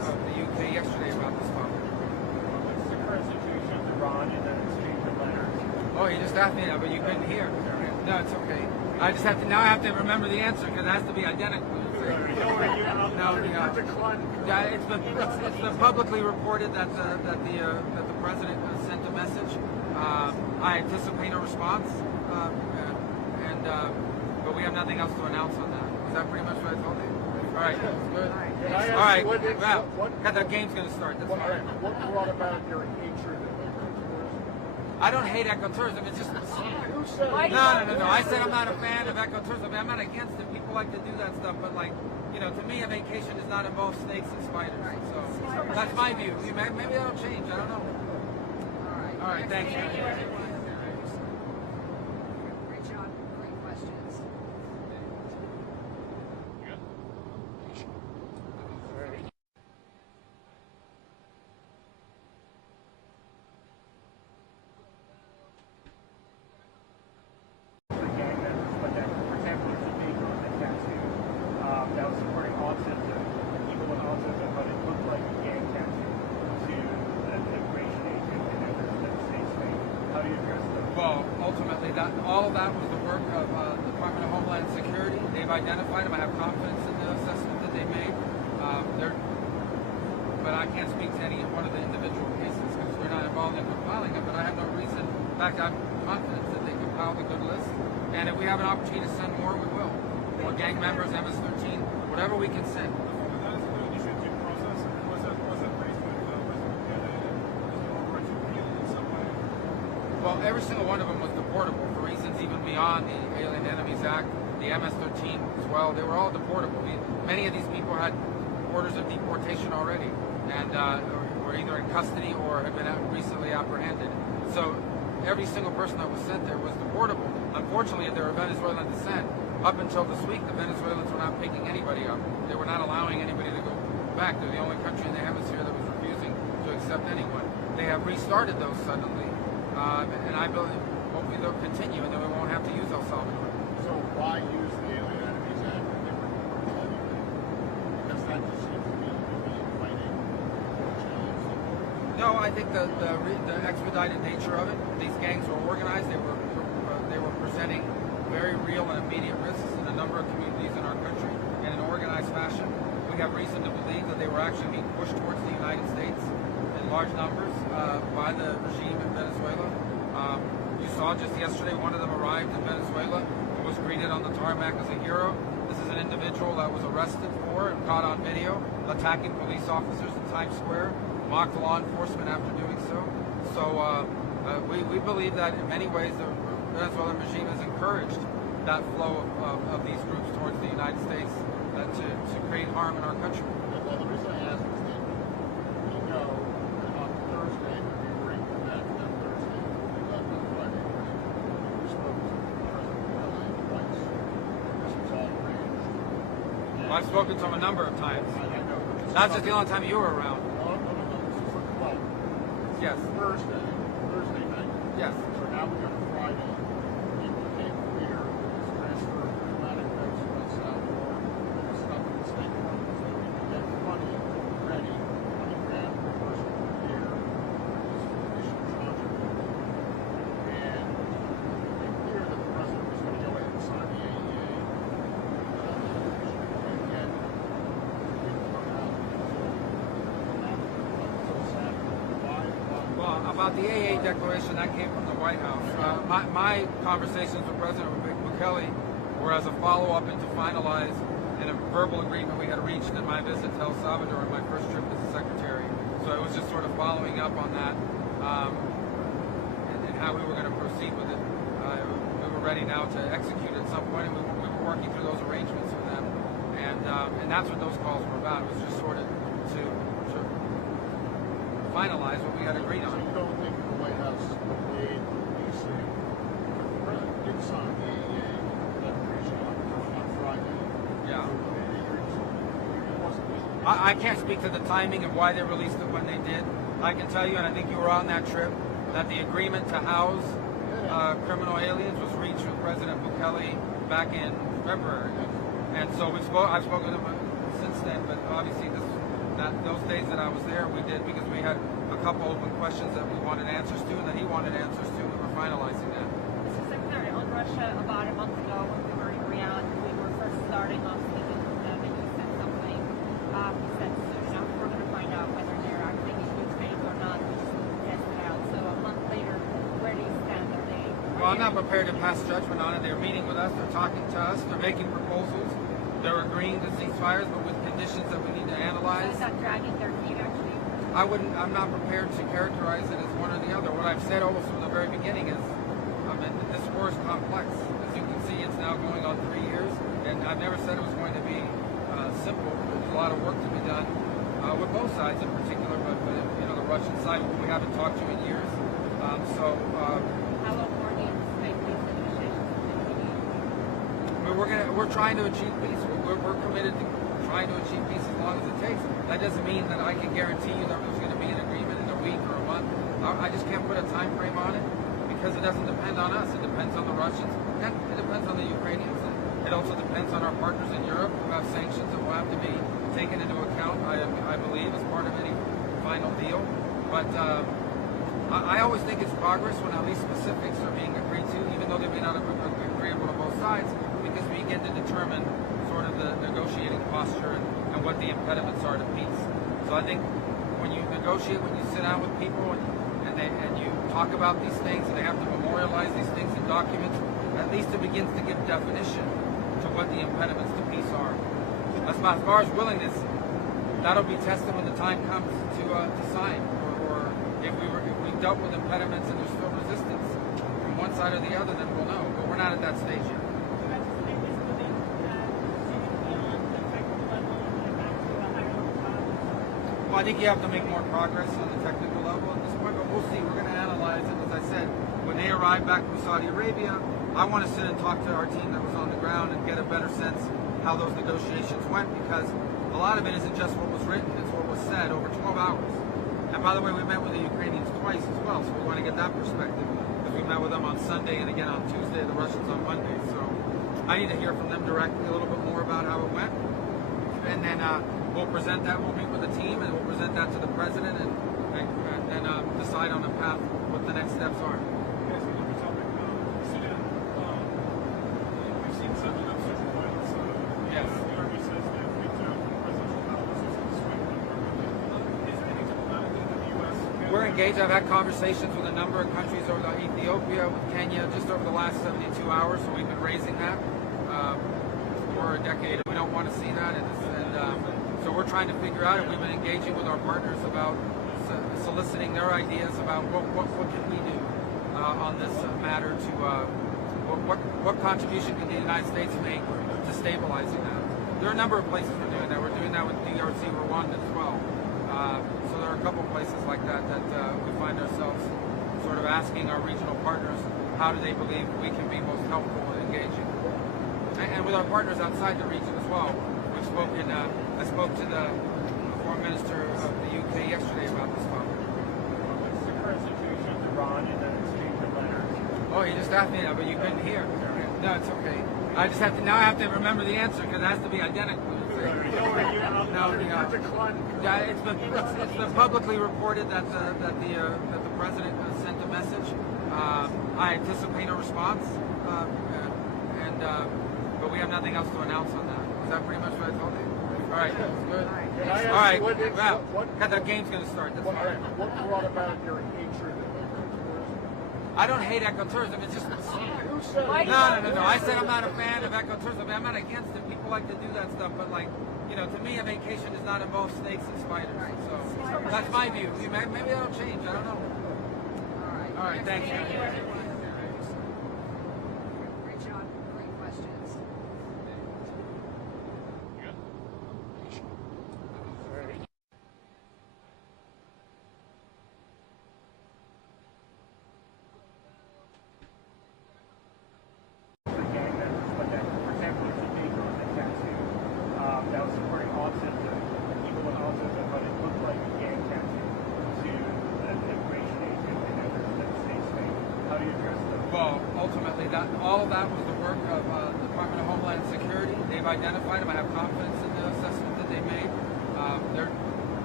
of the UK yesterday about this topic. What's the current situation with Iran and the exchange of letters? Oh, you just asked me that, but you couldn't hear. No, it's okay. I just have to now. I have to remember the answer because it has to be identical. Yeah, it's been publicly reported that the president sent a message. I anticipate a response, but we have nothing else to announce on that. Is that pretty much what I told you? All right, good. All right, yeah, the game's going to start. That's fine. What brought about your hatred of ecotourism? I don't hate ecotourism. It's just Who said no. I said I'm not a fan of ecotourism. I'm not against it. People like to do that stuff, but to me, a vacation does not involve snakes and spiders. So that's my view. Maybe that'll change. I don't know. All right. Thank you. Great job. Great questions. Gang members, but that, for example, there's a video on the tattoo that was supporting offsets of people with offsets of what it looked like a gang tattoo to an immigration agent and then the state's thing. How do you address those? Well, ultimately, all of that was the work of the Department of Homeland Security. They've identified them. I have confidence in the assessment that they made. But I can't speak to any one of the individual cases because we're not involved in compiling them. But I have no reason. In fact, I'm confident that they compiled a good list. And if we have an opportunity to send more, we will. Or gang members, MS-13, whatever we can send. That is the initiative process. Was that based with in some way? Well, every single one of them was deportable for reasons even beyond the Alien Enemies Act, the MS-13 as well. They were all deportable. Many of these people had orders of deportation already and were either in custody or had been recently apprehended. So every single person that was sent there was deportable. Unfortunately, if they were Venezuelan descent, up until this week, the Venezuelans were not picking anybody up. They were not allowing anybody to go back. They're the only country in the hemisphere that was refusing to accept anyone. They have restarted those suddenly, and I believe hopefully they'll continue, and then we won't have to use El Salvador. So why use the Alien Enemies Act if they were because that just seems to me to be inviting challenge. No, I think the expedited nature of it. These gangs were organized. They were presenting very real and immediate risks in a number of communities in our country in an organized fashion. We have reason to believe that they were actually being pushed towards the United States in large numbers by the regime in Venezuela. You saw just yesterday one of them arrived in Venezuela and was greeted on the tarmac as a hero. This is an individual that was arrested for and caught on video attacking police officers in Times Square, mocked law enforcement after doing so. So we believe that in many ways the Venezuelan regime has encouraged that flow of these groups towards the United States to create harm in our country. Well, the reason I ask is that we know that on Thursday, when we were in Quebec, that Thursday, we left on Friday, we spoke to President Bukele twice. This was all arranged. Well, I've spoken to him a number of times. I know. That's just the only time you were around. No. This is for 12. Yes. Thursday night. Yes. So now we got a Friday. It became clear that this transfer of diplomatic votes from El Salvador was stuck in the State Department so that we could get money ready, $20,000 per person per year for this initial tranche of votes. And it became clear that the president was going to go ahead and sign the AEA. And yet, it didn't come out until Saturday. Why? Well, about the AA declaration, that came from the White House. My conversations with President Bukele were as a follow-up and to finalize in a verbal agreement we had reached in my visit to El Salvador on my first trip as a secretary. So it was just sort of following up on that and how we were going to proceed with it. We were ready now to execute at some point, and we were working through those arrangements with them. And that's what those calls were about. It was just sort of to finalize what we had agreed So on. you don't think the White House made you say the president did sign the AEA declaration on Friday? Yeah. It wasn't. I can't speak to the timing of why they released it when they did. I can tell you, and I think you were on that trip, that the agreement to house criminal aliens was reached with President Bukele back in February. And so I've spoken to him since then, but obviously this those days that I was there, we did because we had a couple open questions that we wanted answers to and that he wanted answers to, and we're finalizing that. Mr. Secretary, on Russia, about a month ago when we were in Riyadh, we were first starting off speaking with them, and you said something. You said soon enough we're going to find out whether they're acting in good faith or not. We just need to test it out. So a month later, where do you stand? Well, I'm not prepared to pass judgment on it. They're meeting with us. They're talking to us. They're making proposals. They're agreeing to ceasefires, but with conditions that we need to analyze. So is that dragging their feet, actually? I'm not prepared to characterize it as one or the other. What I've said almost from the very beginning is, this war is complex. As you can see, it's now going on 3 years, and I've never said it was going to be simple. There's a lot of work to be done with both sides in particular, but the Russian side we haven't talked to in years. How long more do you anticipate these negotiations will continue? We're trying to achieve peace. We're committed to trying to achieve peace as long as it takes. That doesn't mean that I can guarantee you that there's going to be an agreement in a week or a month. I just can't put a time frame on it because it doesn't depend on us. It depends on the Russians and it depends on the Ukrainians. It also depends on our partners in Europe who have sanctions that will have to be taken into account, I believe, as part of any final deal. But I always think it's progress when at least specifics are being agreed to, even though they may not have been agreeable to both sides, because we begin to determine sort of the negotiating posture and what the impediments are to peace. So I think when you negotiate, when you sit down with people and you talk about these things and they have to memorialize these things in documents, at least it begins to give definition to what the impediments to peace are. As far as willingness, that'll be tested when the time comes to sign, or if we dealt with impediments and there's still resistance from one side or the other, then we'll know. But we're not at that stage yet. Well, I think you have to make more progress on the technical level at this point, but we'll see. We're going to analyze it. As I said, when they arrive back from Saudi Arabia, I want to sit and talk to our team that was on the ground and get a better sense how those negotiations went, because a lot of it isn't just what was written, it's what was said over 12 hours. And by the way, we met with the Ukrainians twice as well, so we want to get that perspective. Because we met with them on Sunday and again on Tuesday, the Russians on Monday. So I need to hear from them directly a little bit more about how it went. And then we'll present that, we'll meet with the team, and we'll present that to the president and decide on a path what the next steps are. Yes, another topic. Sudan, we've seen such an upsurge in violence. Yes. The army says they've reached out for presidential policies in Sweden. Is there any diplomatic that the U.S. can... We're engaged. I've had conversations with a number of countries over Ethiopia, with Kenya, just over the last 72 hours, so we've been raising that for a decade. We don't want to see that, and so we're trying to figure out, and we've been engaging with our partners about soliciting their ideas about what can we do on this matter to what contribution can the United States make to stabilizing that. There are a number of places we're doing that. We're doing that with DRC, Rwanda as well. So there are a couple places like that we find ourselves sort of asking our regional partners how do they believe we can be most helpful in engaging. And with our partners outside the region as well. We've spoken, I spoke to the Foreign Minister of the UK yesterday about this topic. What's the current situation with Iran and the exchange of letters? Oh, you just asked me that, but you couldn't hear. No, it's okay. I just have to remember the answer because it has to be identical. Yeah, it's been publicly reported that the president sent a message. I anticipate a response, but we have nothing else to announce on that. Is that pretty much what I told you? All right, good. All right, well, the game's going to start. That's fine. What brought about your hatred of ecotourism? I don't hate ecotourism. It's just Who said no. I said I'm not a fan of ecotourism. I'm not against it. People like to do that stuff, but to me, a vacation does not involve snakes and spiders. So that's my view. Maybe that'll change. I don't know. All right. Thank you. Great job. Great questions. Gang members, but that, for example, if you take a tattoo that was supporting all sorts of people with all sorts of what it looked like a gang tattoo to an immigration agent and others that the states made. How do you address those? Well, ultimately, all of that was the work of the Department of Homeland Security. They've identified them. I have confidence in the assessment that they made.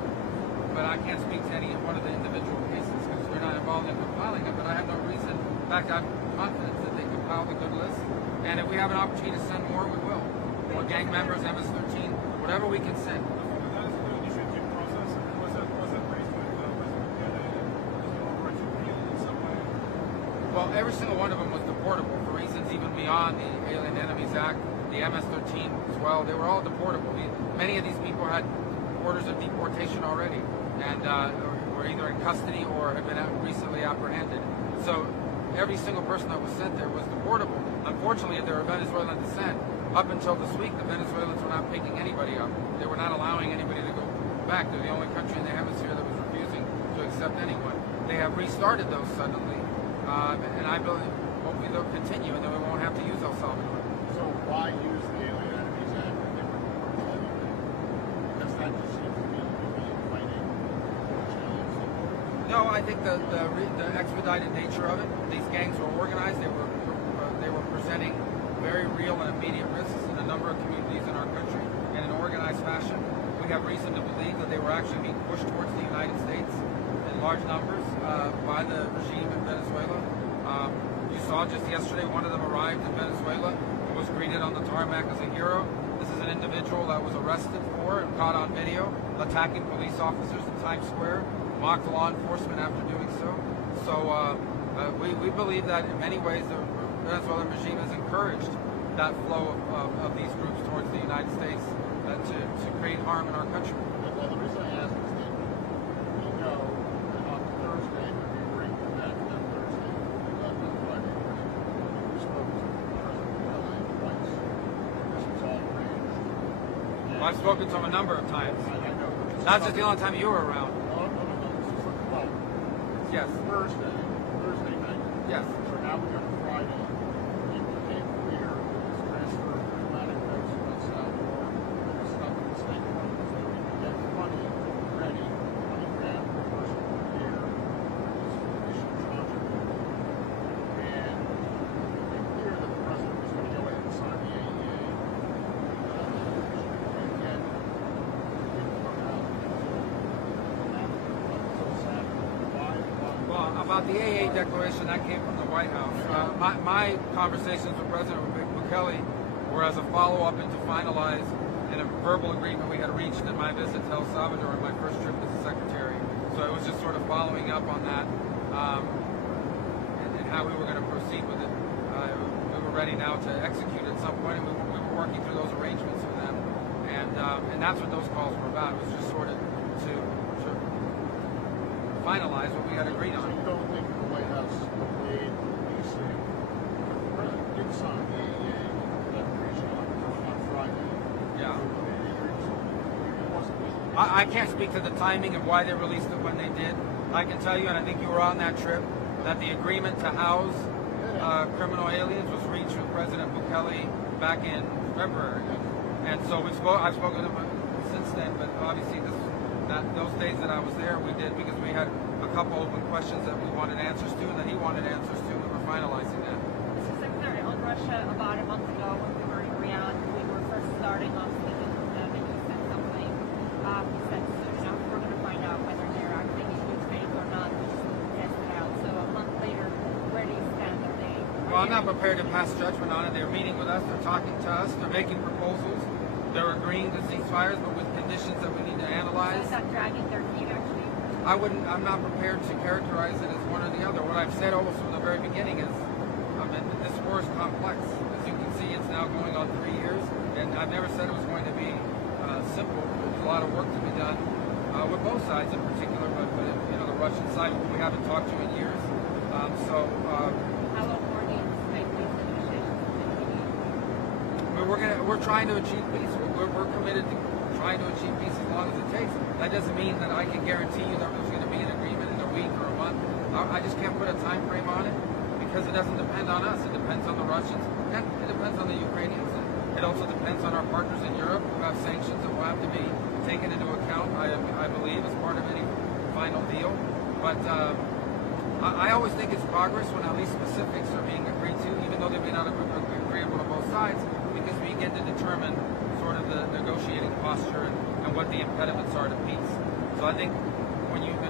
but I can't speak to any one of the individual cases because we're not involved in compiling them. But I have no reason. In fact, I'm confident that they compiled a good list. And if we have an opportunity to send more, we will. More gang members, MS-13, whatever we can send. That is the initiative process. Was that raised with overarching appeal in some way? Well, every single one of them was deportable for reasons even beyond the Alien Enemies Act, the MS-13 as well. They were all deportable. Many of these people had orders of deportation already and were either in custody or had been recently apprehended. So every single person that was sent there was deportable. Unfortunately, they were Venezuelan descent. Up until this week, the Venezuelans were not picking anybody up. They were not allowing anybody to go back. They're the only country in the hemisphere that was refusing to accept anyone. They have restarted those suddenly, and I believe hopefully they'll continue, and then we won't have to use El Salvador. So why use the Alien Enemies Act if they were deportable anyway? Because that just seems to me to be fighting aliens. No, I think the expedited nature of it. These gangs were organized. They were presenting very real and immediate risks in a number of communities in our country in an organized fashion. We have reason to believe that they were actually being pushed towards the United States in large numbers by the regime in Venezuela. You saw just yesterday one of them arrived in Venezuela and was greeted on the tarmac as a hero. This is an individual that was arrested for and caught on video attacking police officers in Times Square, mocked law enforcement after doing so. So we believe that in many ways the Venezuelan regime has encouraged that flow of these groups towards the United States to create harm in our country. Well, the reason I ask is that we know that on Thursday, when we were in Quebec, that Thursday, we left on Friday morning, we spoke to President Bukele twice. This was all arranged. Well, I've spoken to him a number of times. I know. Not just the only time you were around. No. This is like, well, Yes. Thursday night. Yes. So now we go to Friday. It became clear that this transfer of diplomatic votes from El Salvador that was stuck in the State Department so that we could get the money ready, $20,000 per person per year for this issue tranche. And it became clear that the president was going to go ahead and sign the AEA. And yet, it didn't come out until Saturday. Why? Well, about the AA declaration, that came from the White House. My conversations with President Bukele were as a follow-up and to finalize in a verbal agreement we had reached in my visit to El Salvador in my first trip as a secretary. So it was just sort of following up on that and how we were going to proceed with it. We were ready now to execute at some point, and we were working through those arrangements with them. And that's what those calls were about. It was just sort of to finalize what we had agreed So on. you don't think the White House made you say the president did sign the AEA declaration on Friday? Yeah. It wasn't me. I can't speak to the timing of why they released it when they did. I can tell you, and I think you were on that trip, that the agreement to house criminal aliens was reached with President Bukele back in February. And so I've spoken to him since then, but obviously those days that I was there, we did because we had a couple open questions that we wanted answers to and that he wanted answers to, and we're finalizing that. Mr. Secretary, on Russia, about a month ago when we were in Riyadh, we were first starting off speaking with them, and you said something. You said soon enough we're going to find out whether they're acting in good faith or not. We just need to test it out. So a month later, where do you stand? Well, I'm not prepared to pass judgment on it. They're meeting with us, they're talking to us, they're making proposals, they're agreeing to ceasefires, but with conditions that we need to analyze. Is that dragging their feet, actually? I'm not prepared to characterize it as one or the other. What I've said almost from the very beginning is this war is complex. As you can see, it's now going on 3 years, and I've never said it was going to be simple. There's a lot of work to be done with both sides in particular, but the Russian side, who we haven't talked to in years. How long more do you anticipate these negotiations to continue? We're trying to achieve peace. We're committed to trying to achieve peace as long as it takes. That doesn't mean that I can guarantee you that there's going to be an agreement in a week or a month. I just can't put a time frame on it because it doesn't depend on us. It depends on the Russians and it depends on the Ukrainians. And it also depends on our partners in Europe who have sanctions that will have to be taken into account, I believe, as part of any final deal. But I always think it's progress when at least specifics are being agreed to, even though they may not be agreeable to both sides, because we get to determine sort of the negotiating posture and what the impediments are to peace. So I think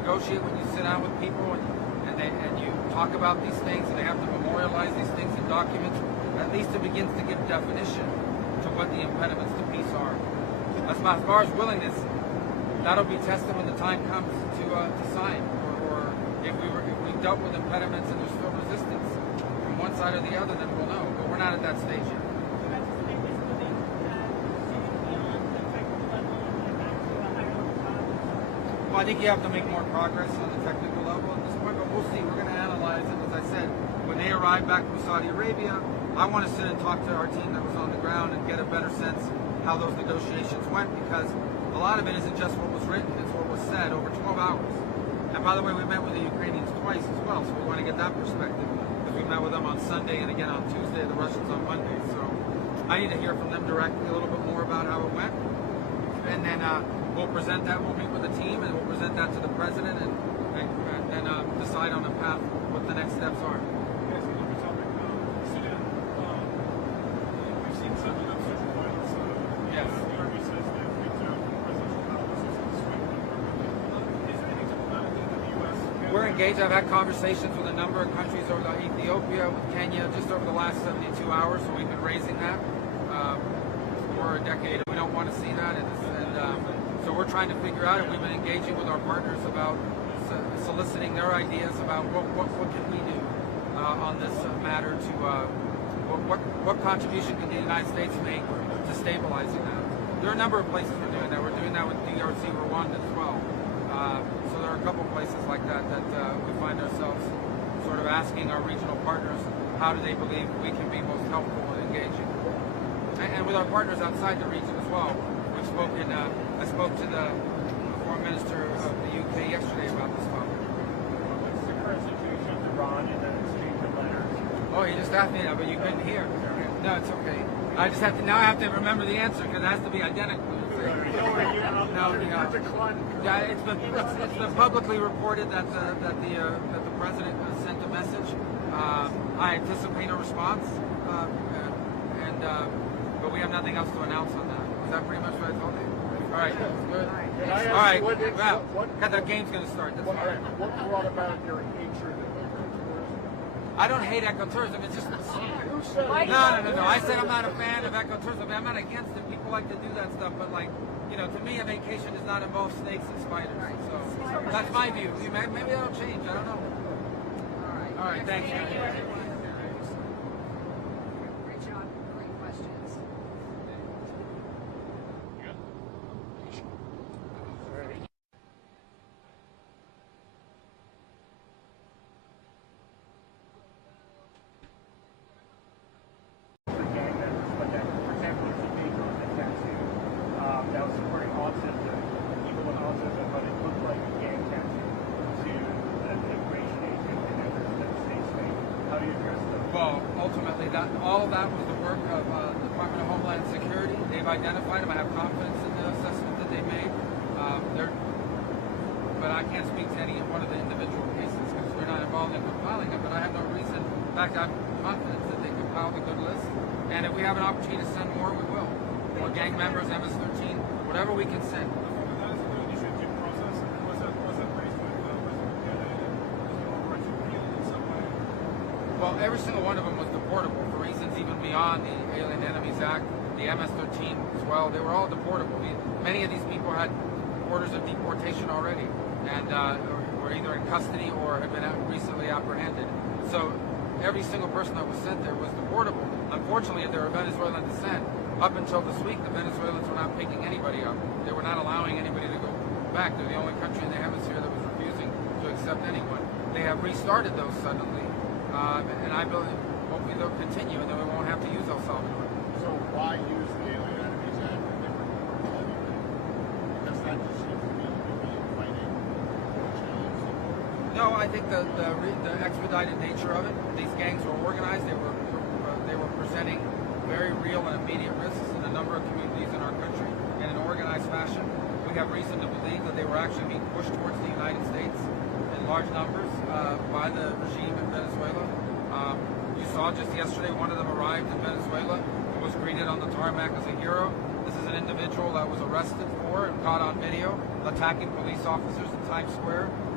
negotiate when you sit down with people and you talk about these things and they have to memorialize these things in documents, at least it begins to give definition to what the impediments to peace are. As far as willingness, that'll be tested when the time comes to sign, or if we dealt with impediments and there's still resistance from one side or the other, then we'll know. But we're not at that stage yet. Well, I think you have to make more progress on the technical level at this point, but we'll see. We're going to analyze it. As I said, when they arrive back from Saudi Arabia, I want to sit and talk to our team that was on the ground and get a better sense how those negotiations went, because a lot of it isn't just what was written, it's what was said over 12 hours. And by the way, we met with the Ukrainians twice as well, so we want to get that perspective, because we met with them on Sunday and again on Tuesday, the Russians on Monday. So I need to hear from them directly a little bit more about how it went. And then we'll present that, we'll meet with the team, and we'll present that to the president and then decide on a path what the next steps are. Yes, another topic. Sudan. We've seen some of social violence. Yes. The army says they've reached out to presidential analyses and swept them. Is there anything diplomatic that the U.S. can We're engaged. I've had conversations with a number of countries over Ethiopia, with Kenya, just over the last 72 hours. So we've been raising that for a decade. We don't want to see that, and so we're trying to figure out, and we've been engaging with our partners about soliciting their ideas about what can we do on this matter to what contribution can the United States make to stabilizing that. There are a number of places we're doing that. We're doing that with DRC, Rwanda as well. So there are a couple places like that we find ourselves sort of asking our regional partners, how do they believe we can be most helpful in engaging? And with our partners outside the region as well. We've spoken, I spoke to the foreign minister of the UK yesterday about this topic. What's the current situation with Iran and the exchange of letters? Oh, you just asked me that, but you couldn't hear. No, it's okay. I just have to, now I have to remember the answer because it has to be identical. Yeah, it's been publicly reported that the president sent a message. I anticipate a response, but we have nothing else to announce on that. Is that pretty much what I told you? All right, good. All right, well, because the game's going to start. That's all right. What brought about your hatred of ecotourism? I don't hate ecotourism. It's just Who said it? no. I said I'm not a fan of ecotourism. I'm not against it. People like to do that stuff, but to me, a vacation does not involve snakes and spiders. So that's my view. Maybe that'll change. I don't know. All right. Thanks. Great job. Great questions. Gang members, but that, for example, there's a page on the tattoo that was supporting offsets of people with offsets of what it looked like a gang tattoo to an immigration agent and others that the state's made. How do you address those? Well, ultimately, all of that was the work of the Department of Homeland Security. They've identified them. I have confidence in the assessment that they made. But I can't speak to any one of the individual cases because we're not involved in compiling them. But I have no reason. In fact, I'm confident that they compiled a good list. And if we have an opportunity to send more, we will. More gang members, MS-13, whatever we can send. That is the initiative process. Was that raised with Canada? Is it over to appeal in some way? Well, every single one of them was deportable for reasons even beyond the Alien Enemies Act, the MS-13 as well. They were all deportable. Many of these people had orders of deportation already and were either in custody or had been recently apprehended. So every single person that was sent there was deportable. Unfortunately, they were Venezuelan descent. Up until this week, the Venezuelans were not picking anybody up. They were not allowing anybody to go back. They're the only country in the hemisphere that was refusing to accept anyone. They have restarted those suddenly, and I believe hopefully they'll continue, and then we won't have to use El Salvador. So why use the Alien Enemies Act if they were deportable anyway? Because that just seems to me to be fighting challenge. No, I think the expedited nature of it. These gangs were organized. They were presenting very real and immediate risks in a number of communities in our country in an organized fashion. We have reason to believe that they were actually being pushed towards the United States in large numbers by the regime in Venezuela. You saw just yesterday one of them arrived in Venezuela and was greeted on the tarmac as a hero. This is an individual that was arrested for and caught on video attacking police officers in Times Square.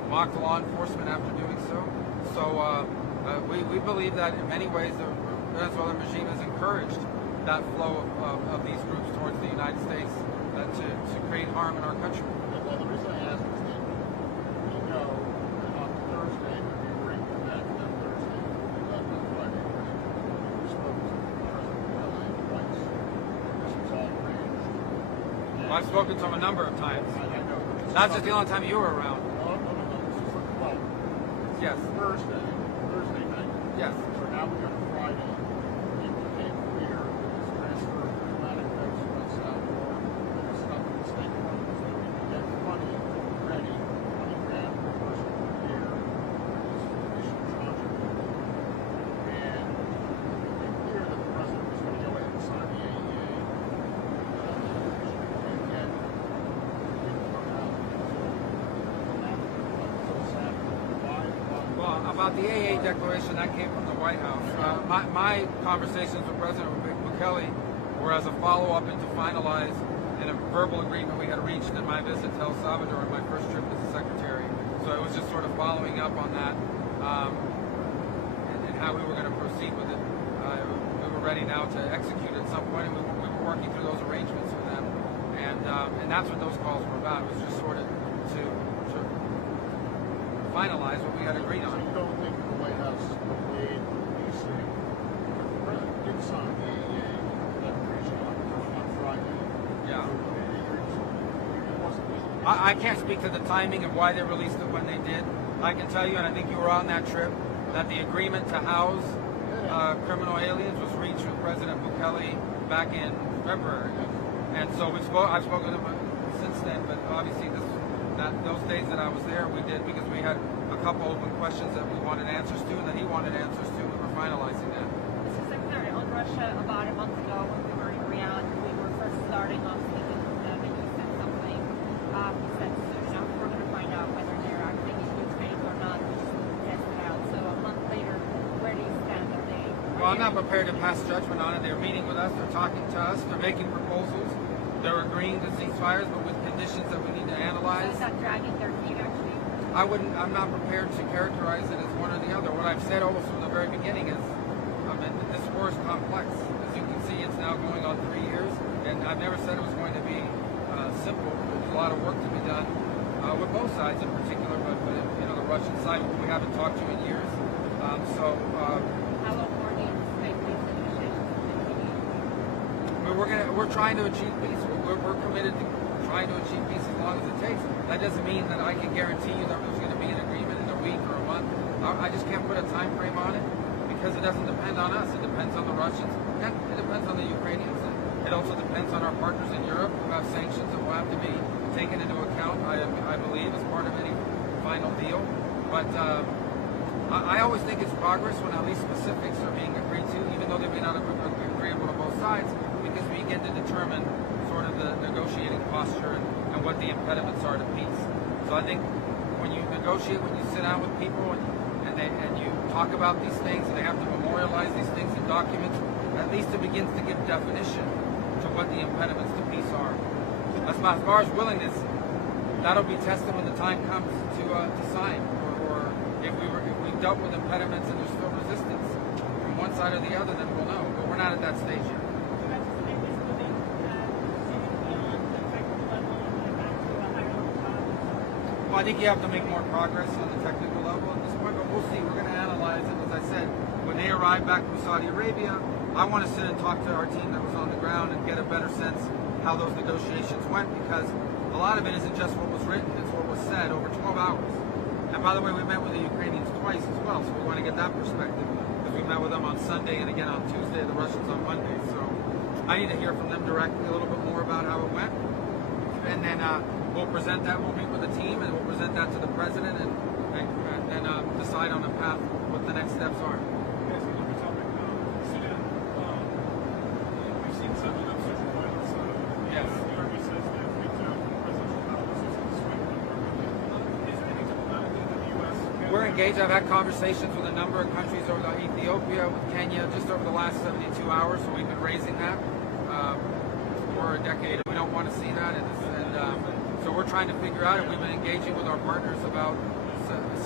mocked law enforcement after doing so. So we believe that in many ways the Venezuelan regime has encouraged that flow of these groups towards the United States to create harm in our country. Well, the reason I ask is that we know that on Thursday, when we were in Quebec, that Thursday, we left on Friday morning, we spoke to President LA twice. This was all arranged. And I've spoken to him a number of times. I know. But this That's is just the only time you were around. No. This is the 12th. Yes. Thursday night. Yes. So now we got Friday. It became clear that this transfer of diplomatic notes from El Salvador that was stuck in the State Department so that we could get money ready, 20 grand per person per year for these initial tranche of loans. And it became clear that the president was going to go ahead and sign the AEA. And yet, it didn't come out until Saturday. Why? Well, about the AA declaration, that came from the White House. My conversations with President Bukele were as a follow-up and to finalize in a verbal agreement we had reached in my visit to El Salvador on my first trip as a secretary. So it was just sort of following up on that and how we were going to proceed with it. We were ready now to execute at some point, and we were working through those arrangements with them. And that's what those calls were about. It was just sort of to finalize what we had agreed So on. you don't think the White House made you say the president did sign the AEA declaration on Friday? Yeah. It wasn't. I can't speak to the timing of why they released it when they did. I can tell you, and I think you were on that trip, that the agreement to house criminal aliens was reached with President Bukele back in February. And so I've spoken to him since then, but obviously those days that I was there, we did because we had a couple open questions that we wanted answers to and that he wanted answers to. We were finalizing that. Mr. Secretary, on Russia, about a month ago when we were in Riyadh, we were first starting off speaking with them, and you said something. You said, we're going to find out whether they're acting in good faith or not. We just need to test it out. So a month later, where do you stand? Well, I'm not prepared to pass judgment on it. They're meeting with us. They're talking to us. They're making proposals. They're agreeing to ceasefires, but with conditions that we need to analyze. Is that dragging their feet, actually? I'm not prepared to characterize it as one or the other. What I've said almost from the very beginning is, this war is complex. As you can see, it's now going on 3 years, and I've never said it was going to be simple. There's a lot of work to be done with both sides in particular, but the Russian side, we haven't talked to in years. How long more do you anticipate these negotiations will continue? We're trying to achieve peace. We're committed to trying to achieve peace as long as it takes. That doesn't mean that I can guarantee you that there's going to be an agreement in a week or a month. I just can't put a time frame on it because it doesn't depend on us. It depends on the Russians and it depends on the Ukrainians. And it also depends on our partners in Europe who have sanctions that will have to be taken into account, I believe, as part of any final deal. But I always think it's progress when at least specifics are being agreed to, even though they may not be agreeable to both sides, because we get to determine sort of the negotiating posture and what the impediments are to peace. So I think when you negotiate, when you sit down with people and you talk about these things and they have to memorialize these things in documents, at least it begins to give definition to what the impediments to peace are. As far as willingness, that'll be tested when the time comes to sign, or if we dealt with impediments and there's still resistance from one side or the other, then we'll know. But we're not at that stage yet. Well, I think you have to make more progress on the technical level at this point, but we'll see. We're going to analyze it. As I said, when they arrive back from Saudi Arabia, I want to sit and talk to our team that was on the ground and get a better sense how those negotiations went, because a lot of it isn't just what was written, it's what was said over 12 hours. And by the way, we met with the Ukrainians twice as well, so we want to get that perspective, because we met with them on Sunday and again on Tuesday, the Russians on Monday. So I need to hear from them directly a little bit more about how it went. And then we'll present that, we'll meet with the team, and we'll present that to the president and decide on a path what the next steps are. Yes, another topic. Sudan. We've seen some surge of violence. Yes. The army says they have reached out to presidential palaces in Sweden. Is there any diplomatic thing that the U.S. can We're engaged. I've had conversations with a number of countries over Ethiopia, with Kenya, just over the last 72 hours. So we've been raising that for a decade. We don't want to see that, and so we're trying to figure out. And we've been engaging with our partners about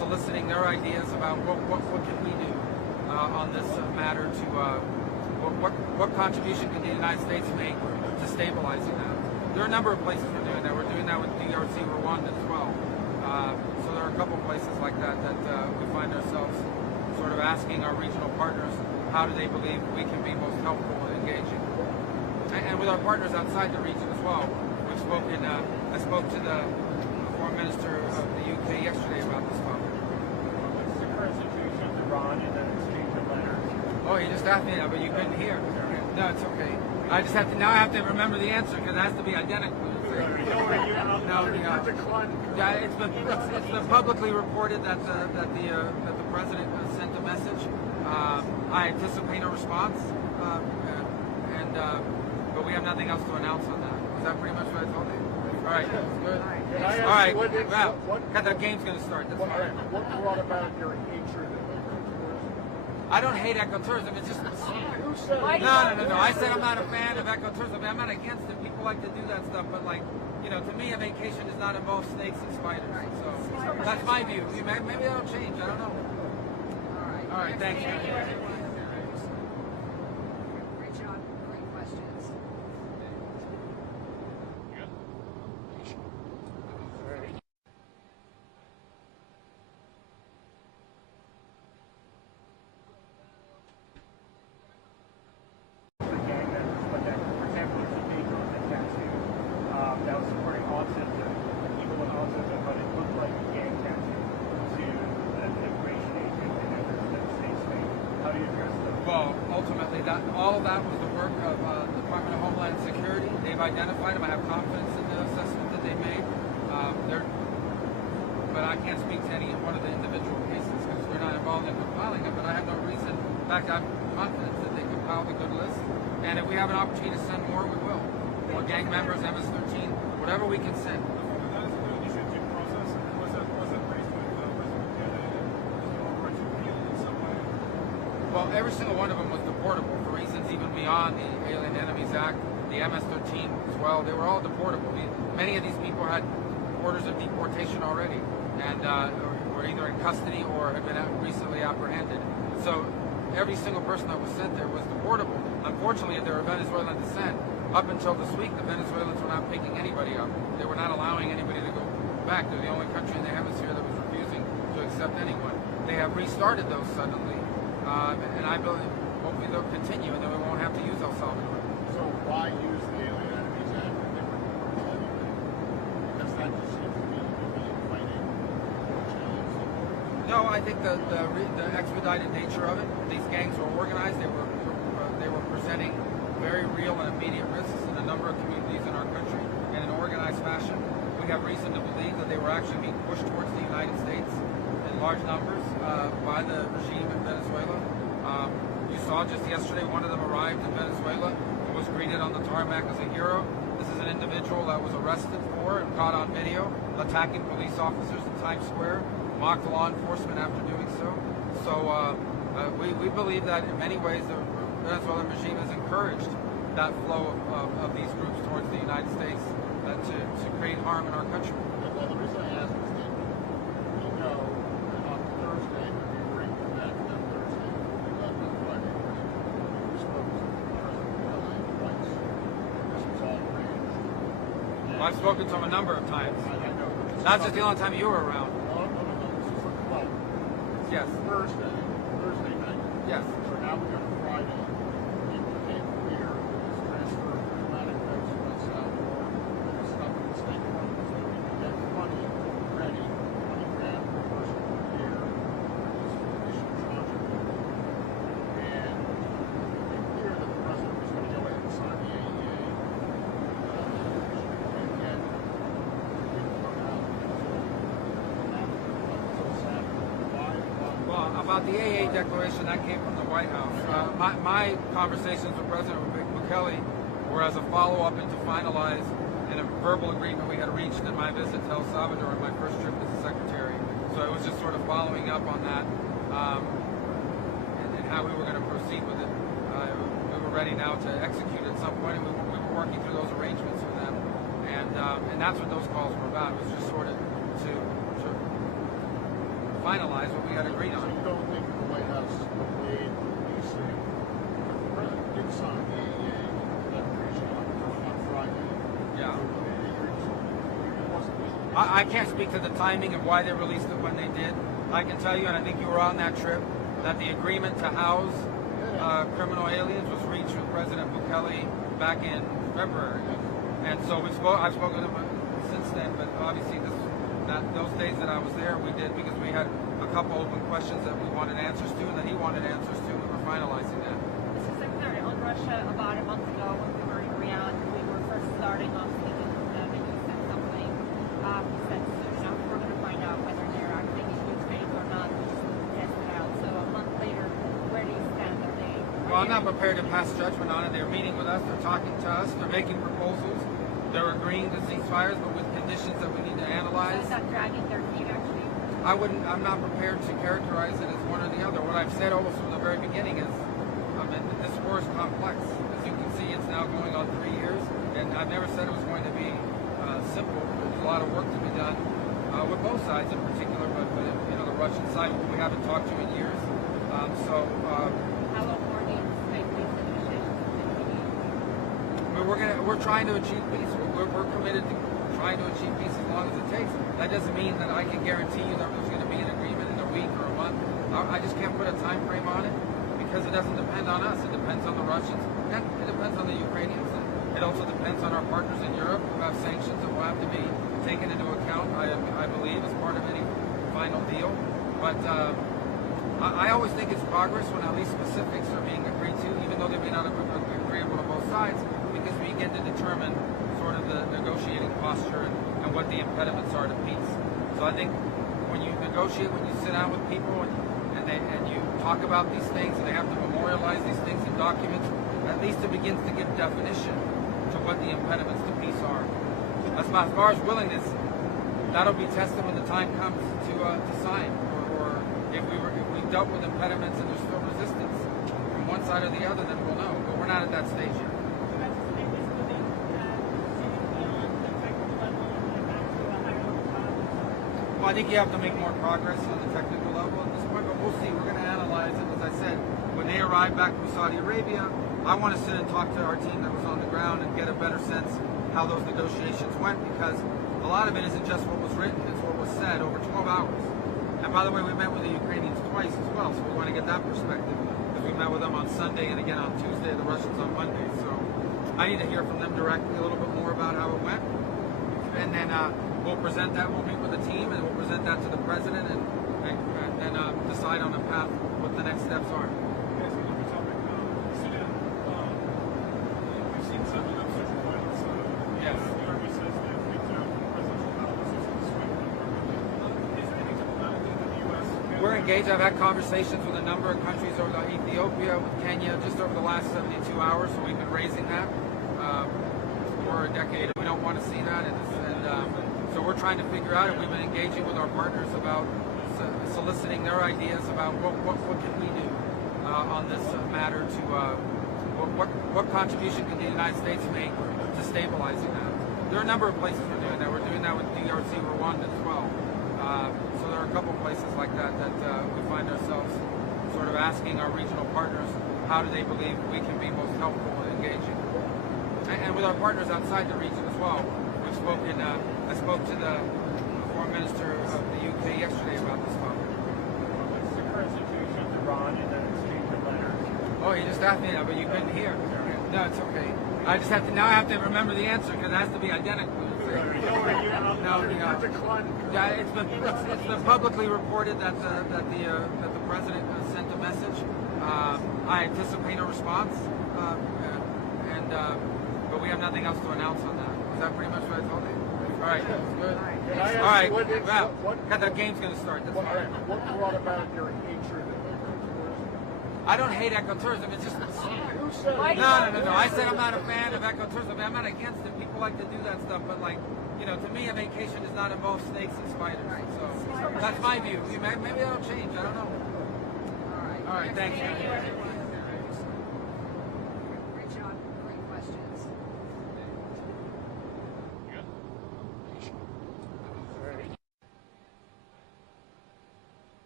soliciting their ideas about what can we do on this matter to what contribution can the United States make to stabilizing that. There are a number of places we're doing that. We're doing that with DRC Rwanda as well. So there are a couple places like that we find ourselves sort of asking our regional partners how do they believe we can be most helpful and engaging. And with our partners outside the region as well. We've spoken, I spoke to the Foreign Minister of the UK yesterday about this topic. What's the current situation with Iran and the exchange of letters? Oh, you just asked me that, but you couldn't hear. No, it's okay. I just have to, now I have to remember the answer because it has to be identical. Yeah, it's been publicly reported that the president sent a message. I anticipate a response, but we have nothing else to announce on that. Is that pretty much what I told you? All right, good. All right, wow, the game's going to start. That's fine. What brought about your hatred of ecotourism? I don't hate ecotourism. It's just Who said it? no. I said I'm not a fan of ecotourism. I'm not against it. People like to do that stuff, but like, you know, to me, a vacation does not involve snakes and spiders. So that's my view. Maybe that'll change. I don't know. All right. Thank you. Great job. Great questions. The gang members, but that, for example, there's a paper on the tattoo that was supporting autism, people with autism, but it looked like a gang tattoo to an immigration agent and then the state's made. How do you address that? Well, ultimately, all of that was the work of the Department of Homeland Security. They've identified them. I have confidence in the assessment that they made. But I can't speak to any one of the individual cases because we're not involved in compiling them. But I have no reason. In fact, I'm confident that they compiled a good list. And if we have an opportunity to send more, we will. More gang members, MS-13, whatever we can send. That is the initiative process. Was that raised with President Kennedy? Is there a right to appeal in some way? Well, every single one of them was deportable for reasons even beyond the Alien Enemies Act, the MS-13 as well. They were all deportable. Many of these people had orders of deportation already and were either in custody or had been recently apprehended. So every single person that was sent there was deportable. Unfortunately, if they were Venezuelan descent, up until this week, the Venezuelans were not picking anybody up. They were not allowing anybody to go back. They're the only country in the hemisphere that was refusing to accept anyone. They have restarted those suddenly, and I believe hopefully they'll continue, and then we won't have to use El Salvador. So why use the Alien Enemies Act if they were deportable anyway? Because that just seems to me to be inviting challenge. No, I think the expedited nature of it. These gangs were organized. They were presenting very real and immediate risks in a number of communities in our country in an organized fashion. We have reason to believe that they were actually being pushed towards the United States in large numbers by the regime in Venezuela. You saw just yesterday one of them arrived in Venezuela and was greeted on the tarmac as a hero. This is an individual that was arrested for and caught on video attacking police officers in Times Square, mocked law enforcement after doing so. So we believe that in many ways the Venezuelan regime has encouraged that flow of these groups towards the United States to create harm in our country. Well, the reason I ask is that we know that on Thursday, when we were in Quebec, that Thursday, we left on Friday, we spoke to President Kennedy twice. This was all arranged. Well, I've spoken to him a number of times. I know. Not just the only time you were around. No, this is for Club. Yes. Thursday night. Yes. So now we got Friday. It became clear that this transfer of diplomatic votes from El Salvador was stuck in the State Department. So we could get money ready, $20,000 per person per year for these initial tranche of votes. And it became clear that the president was going to go ahead and sign the AEA. And yet, it didn't come out until Saturday. Why? Well, about the AA declaration, that came from the White House. My conversations with President Bukele were as a follow-up and to finalize in a verbal agreement we had reached in my visit to El Salvador on my first trip as a secretary. So it was just sort of following up on that and how we were going to proceed with it. We were ready now to execute at some point, and we were working through those arrangements with them. And that's what those calls were about. It was just sort of to finalize what we had agreed So on. you don't think the White House made a decision? The president did sign the declaration on Friday. Yeah. It wasn't. I can't speak to the timing of why they released it when they did. I can tell you, and I think you were on that trip, that the agreement to house criminal aliens was reached with President Bukele back in February. And so I've spoken to him since then, but obviously those days that I was there, we did because we had a couple open questions that we wanted answers to and that he wanted answers to, and we were finalizing that. Mr. Secretary, on Russia, about a month ago when we were in Riyadh, we were first starting off speaking with them, and you said something. He said, we're going to find out whether they're acting in good faith or not. We just need to test it out. So a month later, where do you stand? Well, I'm not prepared to pass judgment on it. They're meeting with us. They're talking to us. They're making proposals. They're agreeing to ceasefires, but with conditions that we need to analyze. So is that dragging their feet, actually? I'm not prepared to characterize it as one or the other. What I've said almost from the very beginning is, this war is complex. As you can see, it's now going on 3 years, and I've never said it was going to be simple. There's a lot of work to be done with both sides in particular, but the Russian side we haven't talked to in years. How long more do you expect these negotiations to continue? We're trying to achieve peace. We're committed to trying to achieve peace as long as it takes. That doesn't mean that I can guarantee you that there's going to be an agreement in a week or a month. I just can't put a time frame on it because it doesn't depend on us. It depends on the Russians and it depends on the Ukrainians. It also depends on our partners in Europe who have sanctions that will have to be taken into account, I believe, as part of any final deal. But I always think it's progress when at least specifics are being agreed to, even though they may not have been agreeable to both sides, because we begin to determine sort of the negotiating posture and what the impediments are to peace. So I think when you negotiate, when you sit down with people and you talk about these things and they have to memorialize these things in documents, at least it begins to give definition to what the impediments to peace are. As far as willingness, that'll be tested when the time comes to sign, or if we dealt with impediments and there's still resistance from one side or the other, then we'll know. But we're not at that stage yet. Well, I think you have to make more progress on the technical level at this point, but we'll see. We're going to analyze it. As I said, when they arrive back from Saudi Arabia, I want to sit and talk to our team that was on the ground and get a better sense how those negotiations went, because a lot of it isn't just what was written, it's what was said over 12 hours. And by the way, we met with the Ukrainians twice as well, so we want to get that perspective. Because we met with them on Sunday and again on Tuesday, the Russians on Monday. So I need to hear from them directly a little bit more about how it went. And then we'll present that, we'll meet with the team, and we'll present that to the president and decide on a path what the next steps are. Yes, another topic. Sudan. We've seen some sexual violence. Yes. The army says that presidential policies in Sweden. Is there anything diplomatically that the U.S. We're engaged. I've had conversations with a number of countries over Ethiopia, with Kenya, just over the last 72 hours. So we've been raising that for a decade. We don't want to see that, so we're trying to figure out, and we've been engaging with our partners about soliciting their ideas about what can we do on this matter to what contribution can the United States make to stabilizing that. There are a number of places we're doing that. We're doing that with DRC, Rwanda as well. So there are a couple places like that we find ourselves sort of asking our regional partners, how do they believe we can be most helpful in engaging? And with our partners outside the region as well. We've spoken, I spoke to the Foreign Minister of the UK yesterday about this topic. What's the current situation with Iran and the exchange of letters? Oh, you just asked me that, but you couldn't hear. No, it's okay. I just have to, now I have to remember the answer because it has to be identical. Yeah, it's been publicly reported that the president sent a message. I anticipate a response, but we have nothing else to announce on that. Is that pretty much what I told you? All right, good. All right, well, the game's going to start. That's fine. What brought about your hatred of ecotourism? I don't hate ecotourism. It's just You said no. I said I'm not a fan of ecotourism. I'm not against it. People like to do that stuff, but to me, a vacation does not involve snakes and spiders. So that's my view. Maybe that'll change. I don't know. All right. Thank you.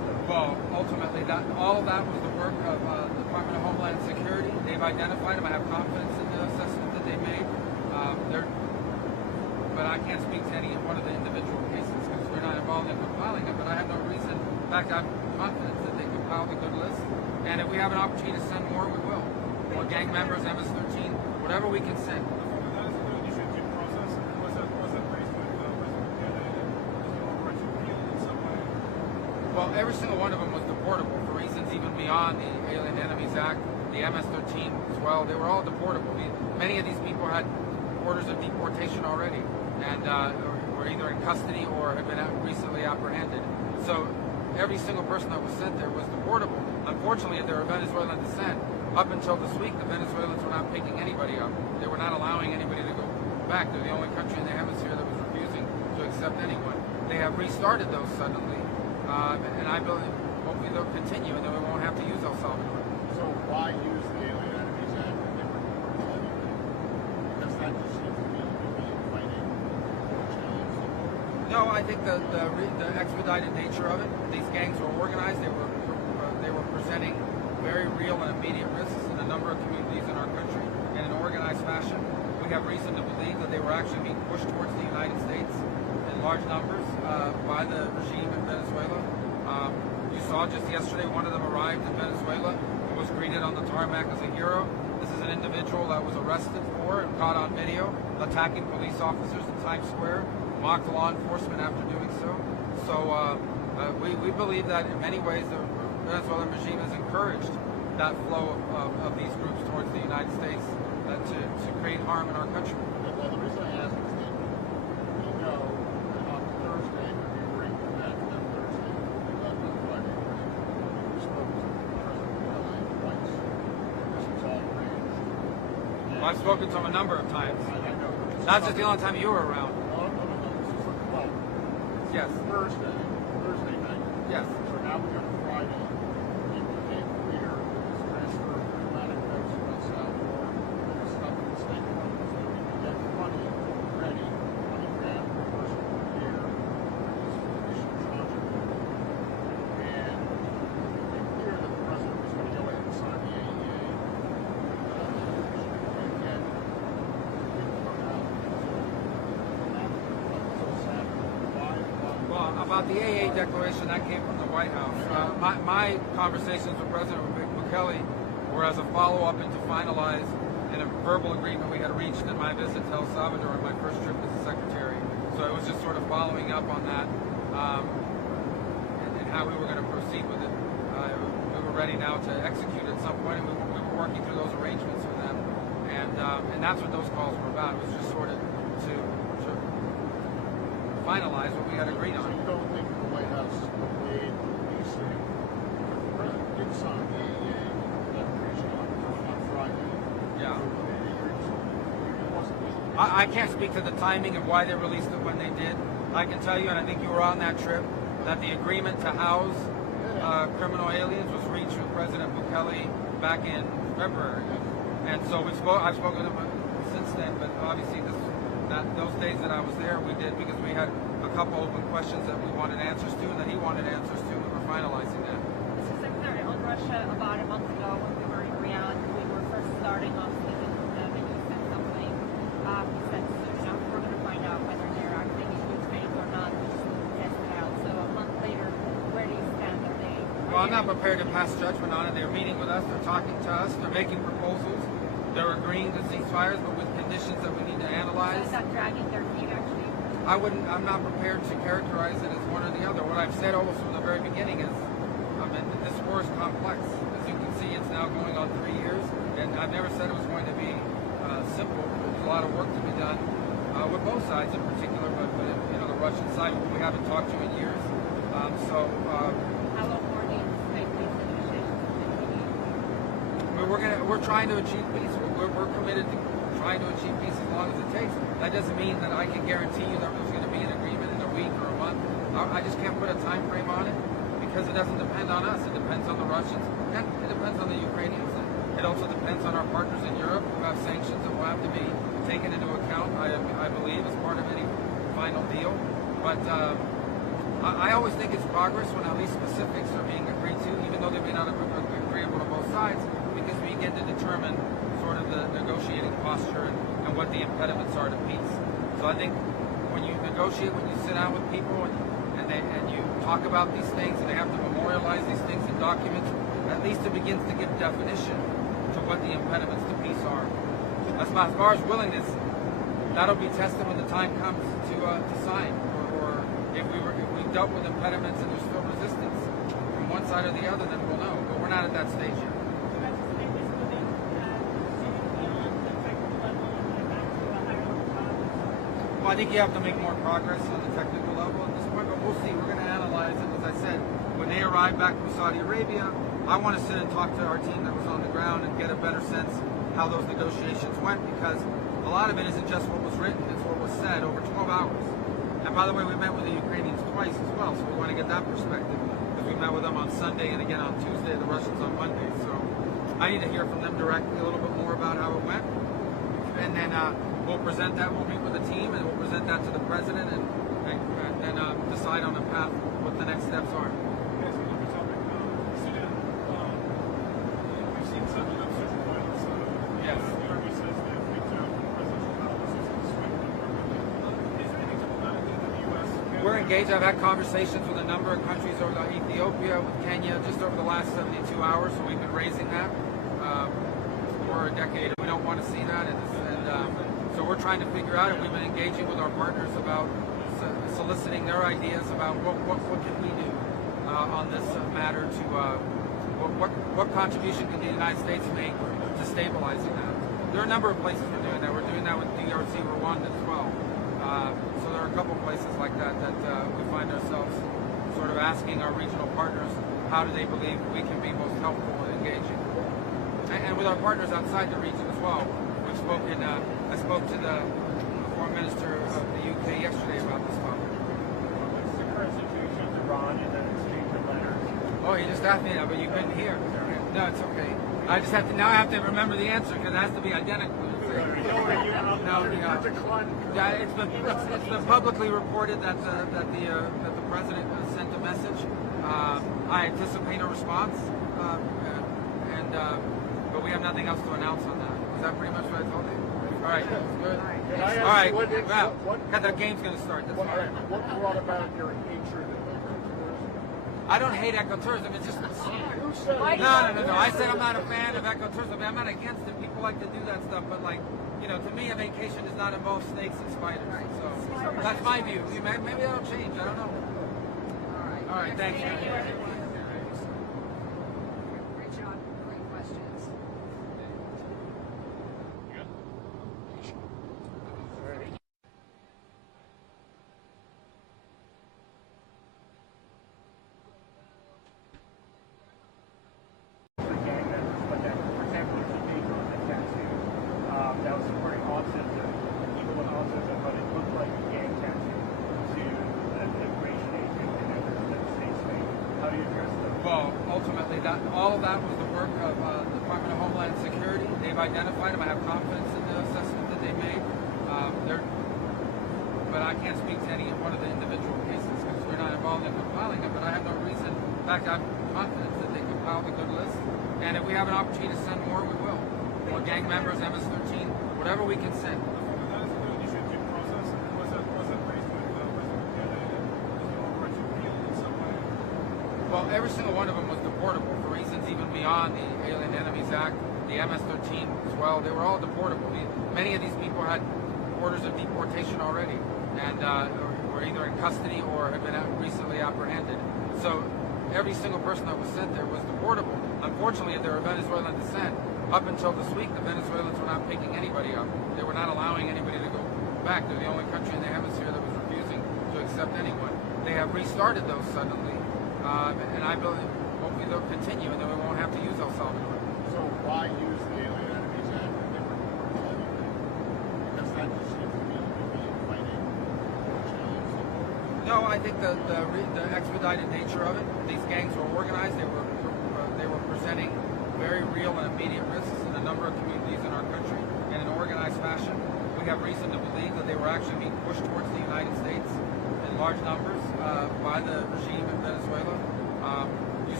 ultimately, that all of that was the work of the Department of Homeland Security. They've identified them. I have confidence in the assessment that they made. But I can't speak to any one of the individual cases because we're not involved in compiling them. But I have no reason. In fact, I'm confident that they compiled a good list. And if we have an opportunity to send more, we will. More gang members, MS-13, whatever we can send. That is the initiative process. Was that based with in some way? Well, every single one of them was deportable for reasons even beyond the Alien Enemies Act, the MS-13 as well. They were all deportable. Many of these people had orders of deportation already and were either in custody or had been recently apprehended. So every single person that was sent there was deportable. Unfortunately, they were Venezuelan descent. Up until this week, the Venezuelans were not picking anybody up. They were not allowing anybody to go back. They're the only country in the hemisphere that was refusing to accept anyone. They have restarted those suddenly, and I believe hopefully they'll continue, and then we won't have to use El Salvador. So why use the Alien Enemies Act if they were deportable anyway? Because that just seems to be fighting challenge. No, I think the expedited nature of it. These gangs were organized. They were presenting very real and immediate risks in a number of communities in our country in an organized fashion. We have reason to believe that they were actually being pushed towards the United States in large numbers by the regime in Venezuela. You saw just yesterday one of them arrived in Venezuela and was greeted on the tarmac as a hero. This is an individual that was arrested for and caught on video attacking police officers in Times Square, mocked law enforcement after doing so. So we believe that in many ways the Venezuelan regime has encouraged that flow of these groups towards the United States to create harm in our country. Well, the reason I ask is that we know that on Thursday, when we were in that Thursday, we left on Friday, we spoke to President Bukele twice. This was all arranged. Well, I've spoken to him a number of times. I know. Not just the only time you were around. No. This is well. Yes. Thursday night. Yes. So now we go to Friday. It became clear that this transfer of diplomatic notes from El Salvador was stuff in the State Department so that we could get money ready, $20,000 per person per year for these initial tranche of money. And it became clear that the president was going to go ahead and sign the AEA. And yet, it didn't come out. So sad. Why? Well, about the AA declaration, that came from the White House. My conversations with President Bukele were as a follow-up and to finalize in a verbal agreement we had reached in my visit to El Salvador on my first trip as a secretary. So it was just sort of following up on that and how we were going to proceed with it. We were ready now to execute at some point, and we were working through those arrangements with them. And that's what those calls were about. It was just sort of to finalize what we had agreed So on. you don't think the White House delayed releasing, but the president did sign the AEA declaration on Friday. Yeah. It wasn't. I can't speak to the timing of why they released it when they did. I can tell you, and I think you were on that trip, that the agreement to house criminal aliens was reached with President Bukele back in February. And so I've spoken to him since then, but obviously those days that I was there, we did because we had a couple open questions that we wanted answers to and that he wanted answers to. We were finalizing that. Mr. Secretary, on Russia, about a month ago when we were in Riyadh, we were first starting off speaking with them, and you said something. You said, we're going to find out whether they're acting in good faith or not. We just need to test it out. So a month later, where do you stand? Well, I'm not prepared to pass judgment on it. They're meeting with us. They're talking to us. They're making proposals. They're agreeing to ceasefires, but with conditions that we need to analyze. So is that dragging their feet, actually? I'm not prepared to characterize it as one or the other. What I've said almost from the very beginning is, this war is complex. As you can see, it's now going on 3 years, and I've never said it was going to be simple. There's a lot of work to be done with both sides in particular, but the Russian side, who we haven't talked to in years. How long more do you anticipate these negotiations will continue? We're trying to achieve peace. We're committed to trying to achieve peace as long as it takes. That doesn't mean that I can guarantee you that there's going to be an agreement in a week or a month. I just can't put a time frame on it because it doesn't depend on us. It depends on the Russians and it depends on the Ukrainians. And it also depends on our partners in Europe who have sanctions that will have to be taken into account, I believe, as part of any final deal. But I always think it's progress when at least specifics are being agreed to. though they may not have been agreeable to both sides, because we get to determine sort of the negotiating posture and what the impediments are to peace. So I think when you negotiate, when you sit down with people and you talk about these things and they have to memorialize these things in documents, at least it begins to give definition to what the impediments to peace are. As far as willingness, that'll be tested when the time comes to sign, or if we've dealt with impediments and there's still resistance from one side or the other, then we'll know. But we're not at that stage yet. Well, I think you have to make more progress on the technical level at this point, but we'll see. We're going to analyze it. As I said, when they arrive back from Saudi Arabia, I want to sit and talk to our team that was on the ground and get a better sense how those negotiations went, because a lot of it isn't just what was written, it's what was said over 12 hours. And by the way, we met with the Ukrainians twice as well, so we want to get that perspective, because we met with them on Sunday and again on Tuesday, the Russians on Monday. So I need to hear from them directly a little bit more about how it went. And then we'll present that, we'll meet with the team, and we'll present that to the president and decide on a path what the next steps are. Yes, another topic. Sudan. We've seen some social violence. Yes. The army says they have reached out to presidential palaces and swept them permanently. Is there anything diplomatically that the U.S. can? We're engaged. I've had conversations with a number of countries over Ethiopia, with Kenya, just over the last 72 hours. So we've been raising that for a decade. We don't want to see that, and so we're trying to figure out, and we've been engaging with our partners about soliciting their ideas about what can we do on this matter to what contribution can the United States make to stabilizing that. There are a number of places we're doing that. We're doing that with DRC, Rwanda as well. So there are a couple places like that we find ourselves sort of asking our regional partners, how do they believe we can be most helpful in engaging? And with our partners outside the region as well. We've spoken, I spoke to the Foreign Minister of the UK yesterday about this topic. What's the current situation with Iran and then exchange of letters? Oh, you just asked me that, but you couldn't hear. No, it's okay. I just have to, now I have to remember the answer because it has to be identical. Yeah, it's been publicly reported that the president sent a message. I anticipate a response, but we have nothing else to announce on that. Is that pretty much what I told you? All right, good. All right, well, the game's going to start. That's fine. What brought about your hatred of ecotourism? I don't hate ecotourism. It's just Who said it? no. I said I'm not a fan of ecotourism. I'm not against it. People like to do that stuff, but to me, a vacation does not involve snakes and spiders. So that's my view. Maybe that'll change. I don't know. All right. Thank you. Great job. Great questions. For gang members, but that, for example, there's a video on the tattoo that was supporting offsets of people with offsets of what it looked like a gang tattoo to an immigration agent and then the state's thing. How do you address those? Well, ultimately, all of that was the work of the Department of Homeland Security. They've identified them. I have confidence in the assessment that they made. But I can't speak to any one of the individual cases because we're not involved in compiling them. But I have no reason. In fact, I have confidence that they compiled a good list. And if we have an opportunity to send more, we will. More gang members, MS-13, whatever we can send. That is an initiative process. Was that raised with President Kennedy? Is the overarching appeal in some way? Well, every single one of them was deportable for reasons even beyond the Alien Enemies Act, the MS-13 as well. They were all deportable. Many of these people had orders of deportation already and were either in custody or had been recently apprehended. So every single person that was sent there was deportable. Unfortunately, if they were Venezuelan descent, up until this week, the Venezuelans were not picking anybody up. They were not allowing anybody to go back. They're the only country in the hemisphere that was refusing to accept anyone. They have restarted those suddenly, and I believe hopefully they'll continue, and then we won't have to use El Salvador. So why use the Alien Enemies Act if they were anything? Because that just seems to me to be fighting challenge. No, I think the expedited nature of it. These gangs were organized. They were presenting very real and immediate risks in a number of communities in our country in an organized fashion. We have reason to believe that they were actually being pushed towards the United States in large numbers by the regime in Venezuela. You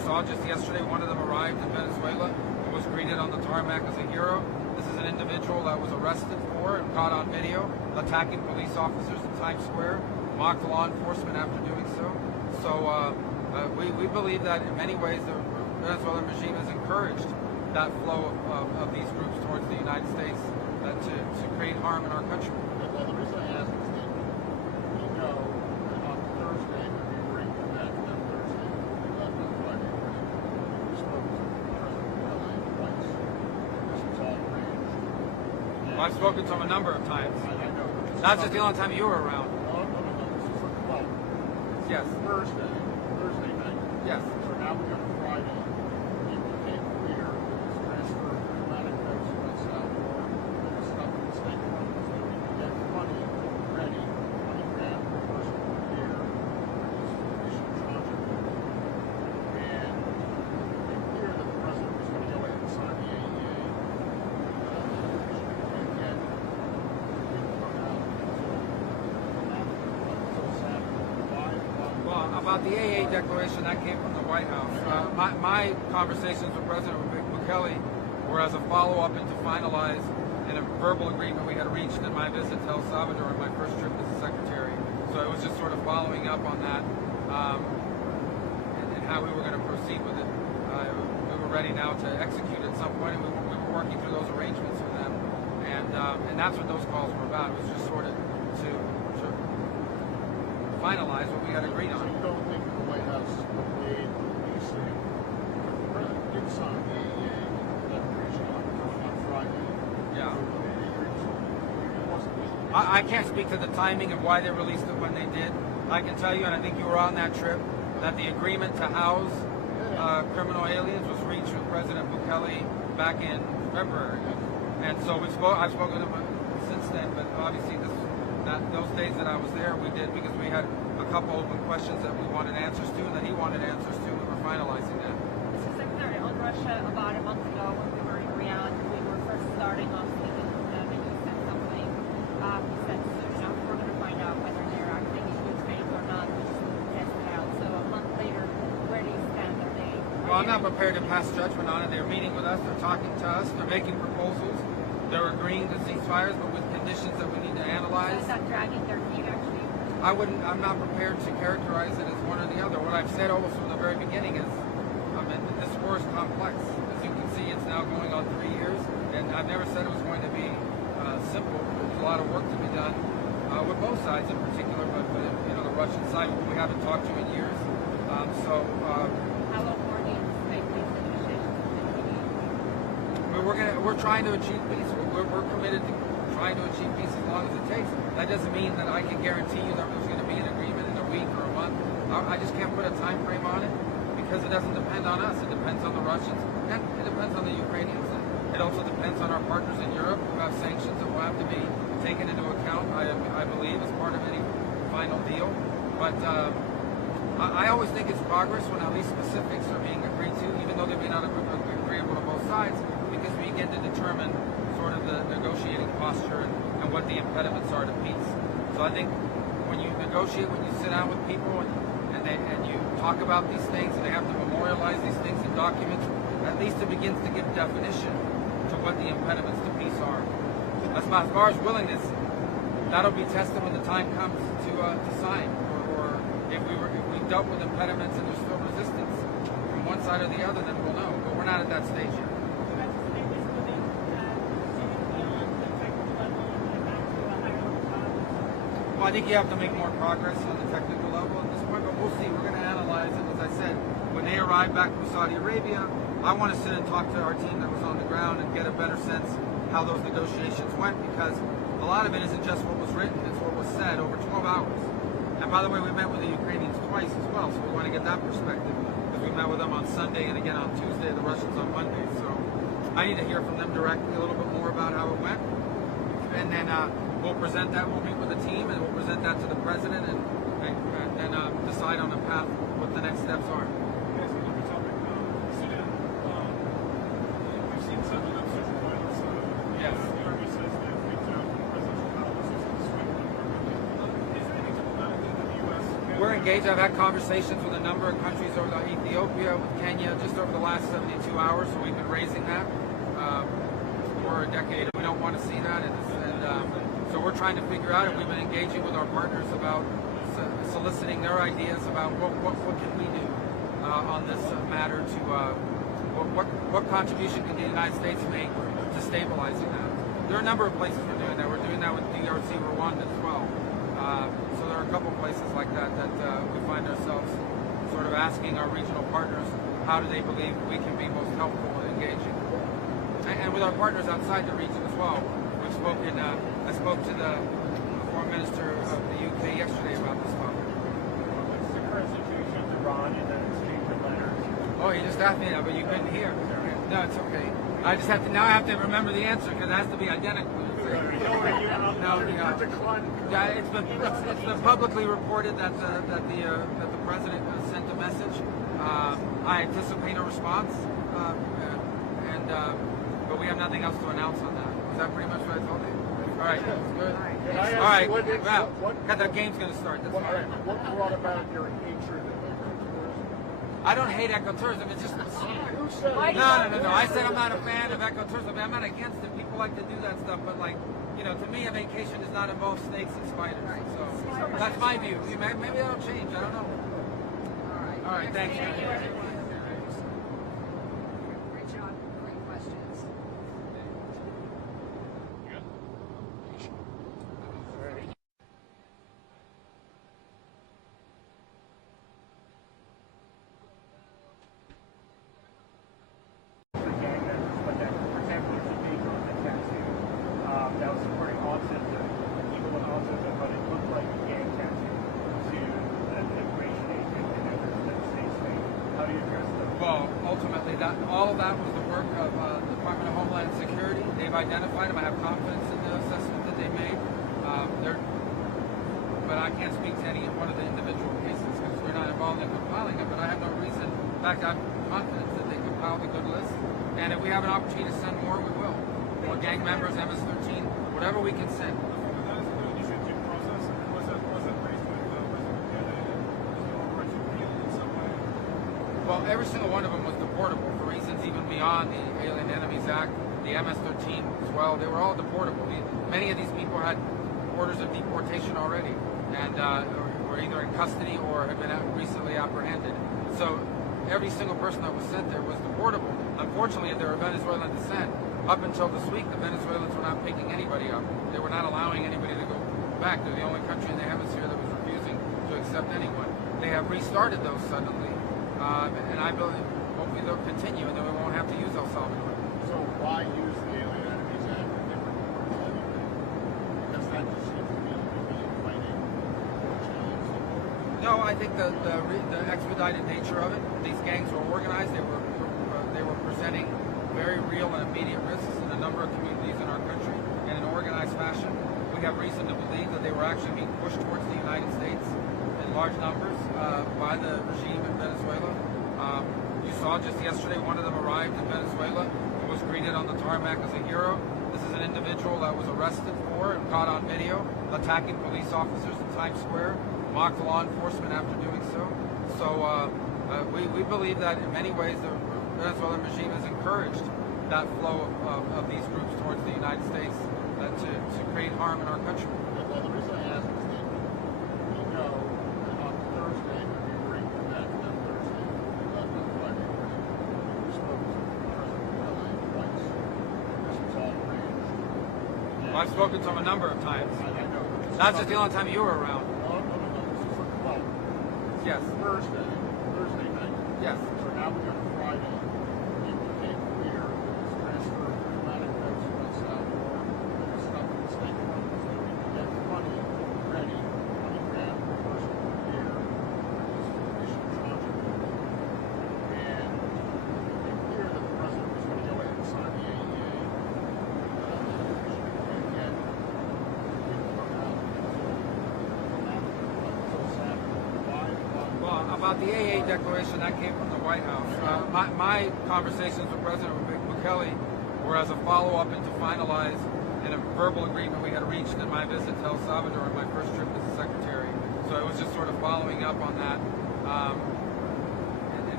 saw just yesterday, one of them arrived in Venezuela and was greeted on the tarmac as a hero. This is an individual that was arrested for and caught on video attacking police officers in Times Square, mocked law enforcement after doing so. So we believe that in many ways the Venezuelan regime has encouraged that flow of these groups towards the United States to create harm in our country. Well, the reason I ask is that we know that on Thursday, when we were in Quebec, that Thursday, we left on Friday, we spoke to President Bukele twice. This was all arranged. Well, I've spoken to him a number of times. I know. That's just the only time you were around. No. This is well, Yes. Thursday night. Yes. So now we got Friday. It became clear that this transfer of diplomatic notes to El Salvador that was stuck in the State Department so that we could get money ready, $20,000 per person per year for this initial tranche of it. And it became clear that the president was going to go ahead and sign the AEA. And yet, it didn't come out until Saturday. Why? Well, about the AA declaration, that came from the White House. My conversations with President Bukele were as a follow-up and to finalize in a verbal agreement we had reached in my visit to El Salvador on my first trip as a secretary. So it was just sort of following up on that and how we were going to proceed with it. We were ready now to execute at some point, and we were working through those arrangements with them. And that's what those calls were about. It was just sort of to finalize what we had agreed So on. you don't think the White House obeyed what you say? The president did sign the AEA declaration on Friday. Yeah. It wasn't. I can't speak to the timing of why they released it when they did. I can tell you, and I think you were on that trip, that the agreement to house criminal aliens was reached with President Bukele back in February. And so I've spoken to him since then, but obviously those days that I was there, we did because we had a couple open questions that we wanted answers to and that he wanted answers to, and we were finalizing that. Mr. Secretary, on Russia, about a month ago when we were in Riyadh, we were first starting off speaking with them, and you said something. He said, we're going to find out whether they're acting in good faith or not. We just need to test it out. So a month later, where do you stand? Well, I'm not prepared to pass judgment on it. They're meeting with us, they're talking to us, they're making proposals, they're agreeing to ceasefires, but with conditions that we need to analyze. So is that dragging their feet, actually? I'm not prepared to characterize it as one or the other. What I've said almost from the very beginning is, this war is complex. As you can see, it's now going on 3 years, and I've never said it was going to be simple. There's a lot of work to be done with both sides in particular, but the Russian side we haven't talked to in years. How long more do you anticipate these negotiations will continue? We're trying to achieve peace. We're committed to trying to achieve peace as long as it takes. That doesn't mean that I can guarantee you that there's going to be an agreement in a week or a month. I just can't put a time frame on it because it doesn't depend on us. It depends on the Russians and it depends on the Ukrainians. It also depends on our partners in Europe who have sanctions that will have to be taken into account, I believe, as part of any final deal. But I always think it's progress when at least specifics are being agreed to, even though they may not have been agreeable to both sides, because we begin to determine sort of the negotiating posture and what the impediments are to peace. So I think when you negotiate, when you sit down with people and you talk about these things and they have to memorialize these things in documents, at least it begins to give definition to what the impediments to peace are. As far as willingness, that'll be tested when the time comes to sign, or if we dealt with impediments and there's still resistance from one side or the other, then we'll know. But we're not at that stage yet. Well, I think you have to make more progress on the technical level at this point, but we'll see. We're going to analyze it. As I said, when they arrive back from Saudi Arabia, I want to sit and talk to our team that was on the ground and get a better sense how those negotiations went, because a lot of it isn't just what was written, it's what was said over 12 hours. And by the way, we met with the Ukrainians twice as well, so we want to get that perspective, because we met with them on Sunday and again on Tuesday, the Russians on Monday. So I need to hear from them directly a little bit more about how it went. And then we'll present that, we'll meet with the team, and we'll present that to the president and decide on a path what the next steps are. Yes, another topic. Sudan, we've seen several episodes of violence. Yes. The army says that presidential policies in Sweden are really. Is there any diplomatic thing that the U.S. can We're engaged. I've had conversations with a number of countries over the Ethiopia, with Kenya, just over the last 72 hours. So we've been raising that for a decade. We don't want to see that, and so we're trying to figure out, and we've been engaging with our partners about soliciting their ideas about what can we do on this matter to what contribution can the United States make to stabilizing that. There are a number of places we're doing that. We're doing that with DRC, Rwanda as well. So there are a couple places like that we find ourselves sort of asking our regional partners, how do they believe we can be most helpful in engaging? And with our partners outside the region as well. We've spoken, I spoke to the Foreign Minister of the UK yesterday about this topic. What's the current situation with Iran and the exchange of letters? Oh, you just asked me that, but you couldn't hear. No, it's okay. I just have to, now I have to remember the answer because it has to be identical. Yeah, it's been publicly reported that the president sent a message. I anticipate a response, but we have nothing else to announce on that. Is that pretty much what I told you? All right, good. All right, well, the game's going to start. That's fine. What brought about your hatred of ecotourism? I don't hate ecotourism. It's just Who said no. I said I'm not a fan of ecotourism. I'm not against it. People like to do that stuff, but to me, a vacation does not involve snakes and spiders. So that's my view. Maybe that'll change. I don't know. All right. Thank you. Great job. Great questions. Gang members, but that, for example, there's a video on the tattoo that was supporting autism, people with autism, but it looked like a gang tattoo to an immigration agent and members of the state's made. How do you address them? Well, ultimately, all of that was the work of the Department of Homeland Security. They've identified them. I have confidence in the assessment that they made. But I can't speak to any one of the individual cases because we're not involved in compiling them. But I have no reason. In fact, I'm confident that they compiled a good list. And if we have an opportunity to send more, we will. More gang members, MS-13, whatever we can send. That is the initiative process. Was that raised with President Kennedy? Is there a right to appeal in some way? Well, every single one of them was deportable for reasons even beyond the Alien Enemies Act, the MS-13 as well. They were all deportable. Many of these people had orders of deportation already and were either in custody or had been recently apprehended. So every single person that was sent there was deportable. Unfortunately, they were Venezuelan descent. Up until this week, the Venezuelans were not picking anybody up. They were not allowing anybody to go back. They're the only country in the hemisphere that was refusing to accept anyone. They have restarted those suddenly, and I believe hopefully they'll continue, and then we won't have to use El Salvador. So why use the Alien Enemies Act in different parts of the UK? Because that just seems to me to be fighting Chileans. No, I think the expedited nature of it. These gangs were organized. They were presenting very real and immediate risks in a number of communities in our country in an organized fashion. We have reason to believe that they were actually being pushed towards the United States in large numbers by the regime in Venezuela. You saw just yesterday one of them arrived in Venezuela and was greeted on the tarmac as a hero. This is an individual that was arrested for and caught on video attacking police officers in Times Square, mocked law enforcement after doing so. So we believe that in many ways the Venezuelan regime has encouraged that flow of these groups towards the United States to create harm in our country. Well, the reason I ask is that we know that on Thursday, when we were in Quebec, that Thursday, on Friday, we spoke to President Kennedy twice. This was all arranged. Well, I've spoken to him a number of times. I know. That's just the only time you were around. No. This is like, Yes. Thursday night. Yes. So now we go to Friday. It became clear that this transfer of diplomatic votes from El Salvador was stuck in the State Department so that we could get the money ready, $20,000 per person per year for this initial tranche of it. And it became clear that the president was going to go ahead and sign the AEA. And yet, it didn't come out until Saturday. Why? Well, about the AA declaration, that came from the White House. My conversations with President Bukele were as a follow-up and to finalize in a verbal agreement we had reached in my visit to El Salvador on my first trip as a secretary. So it was just sort of following up on that. It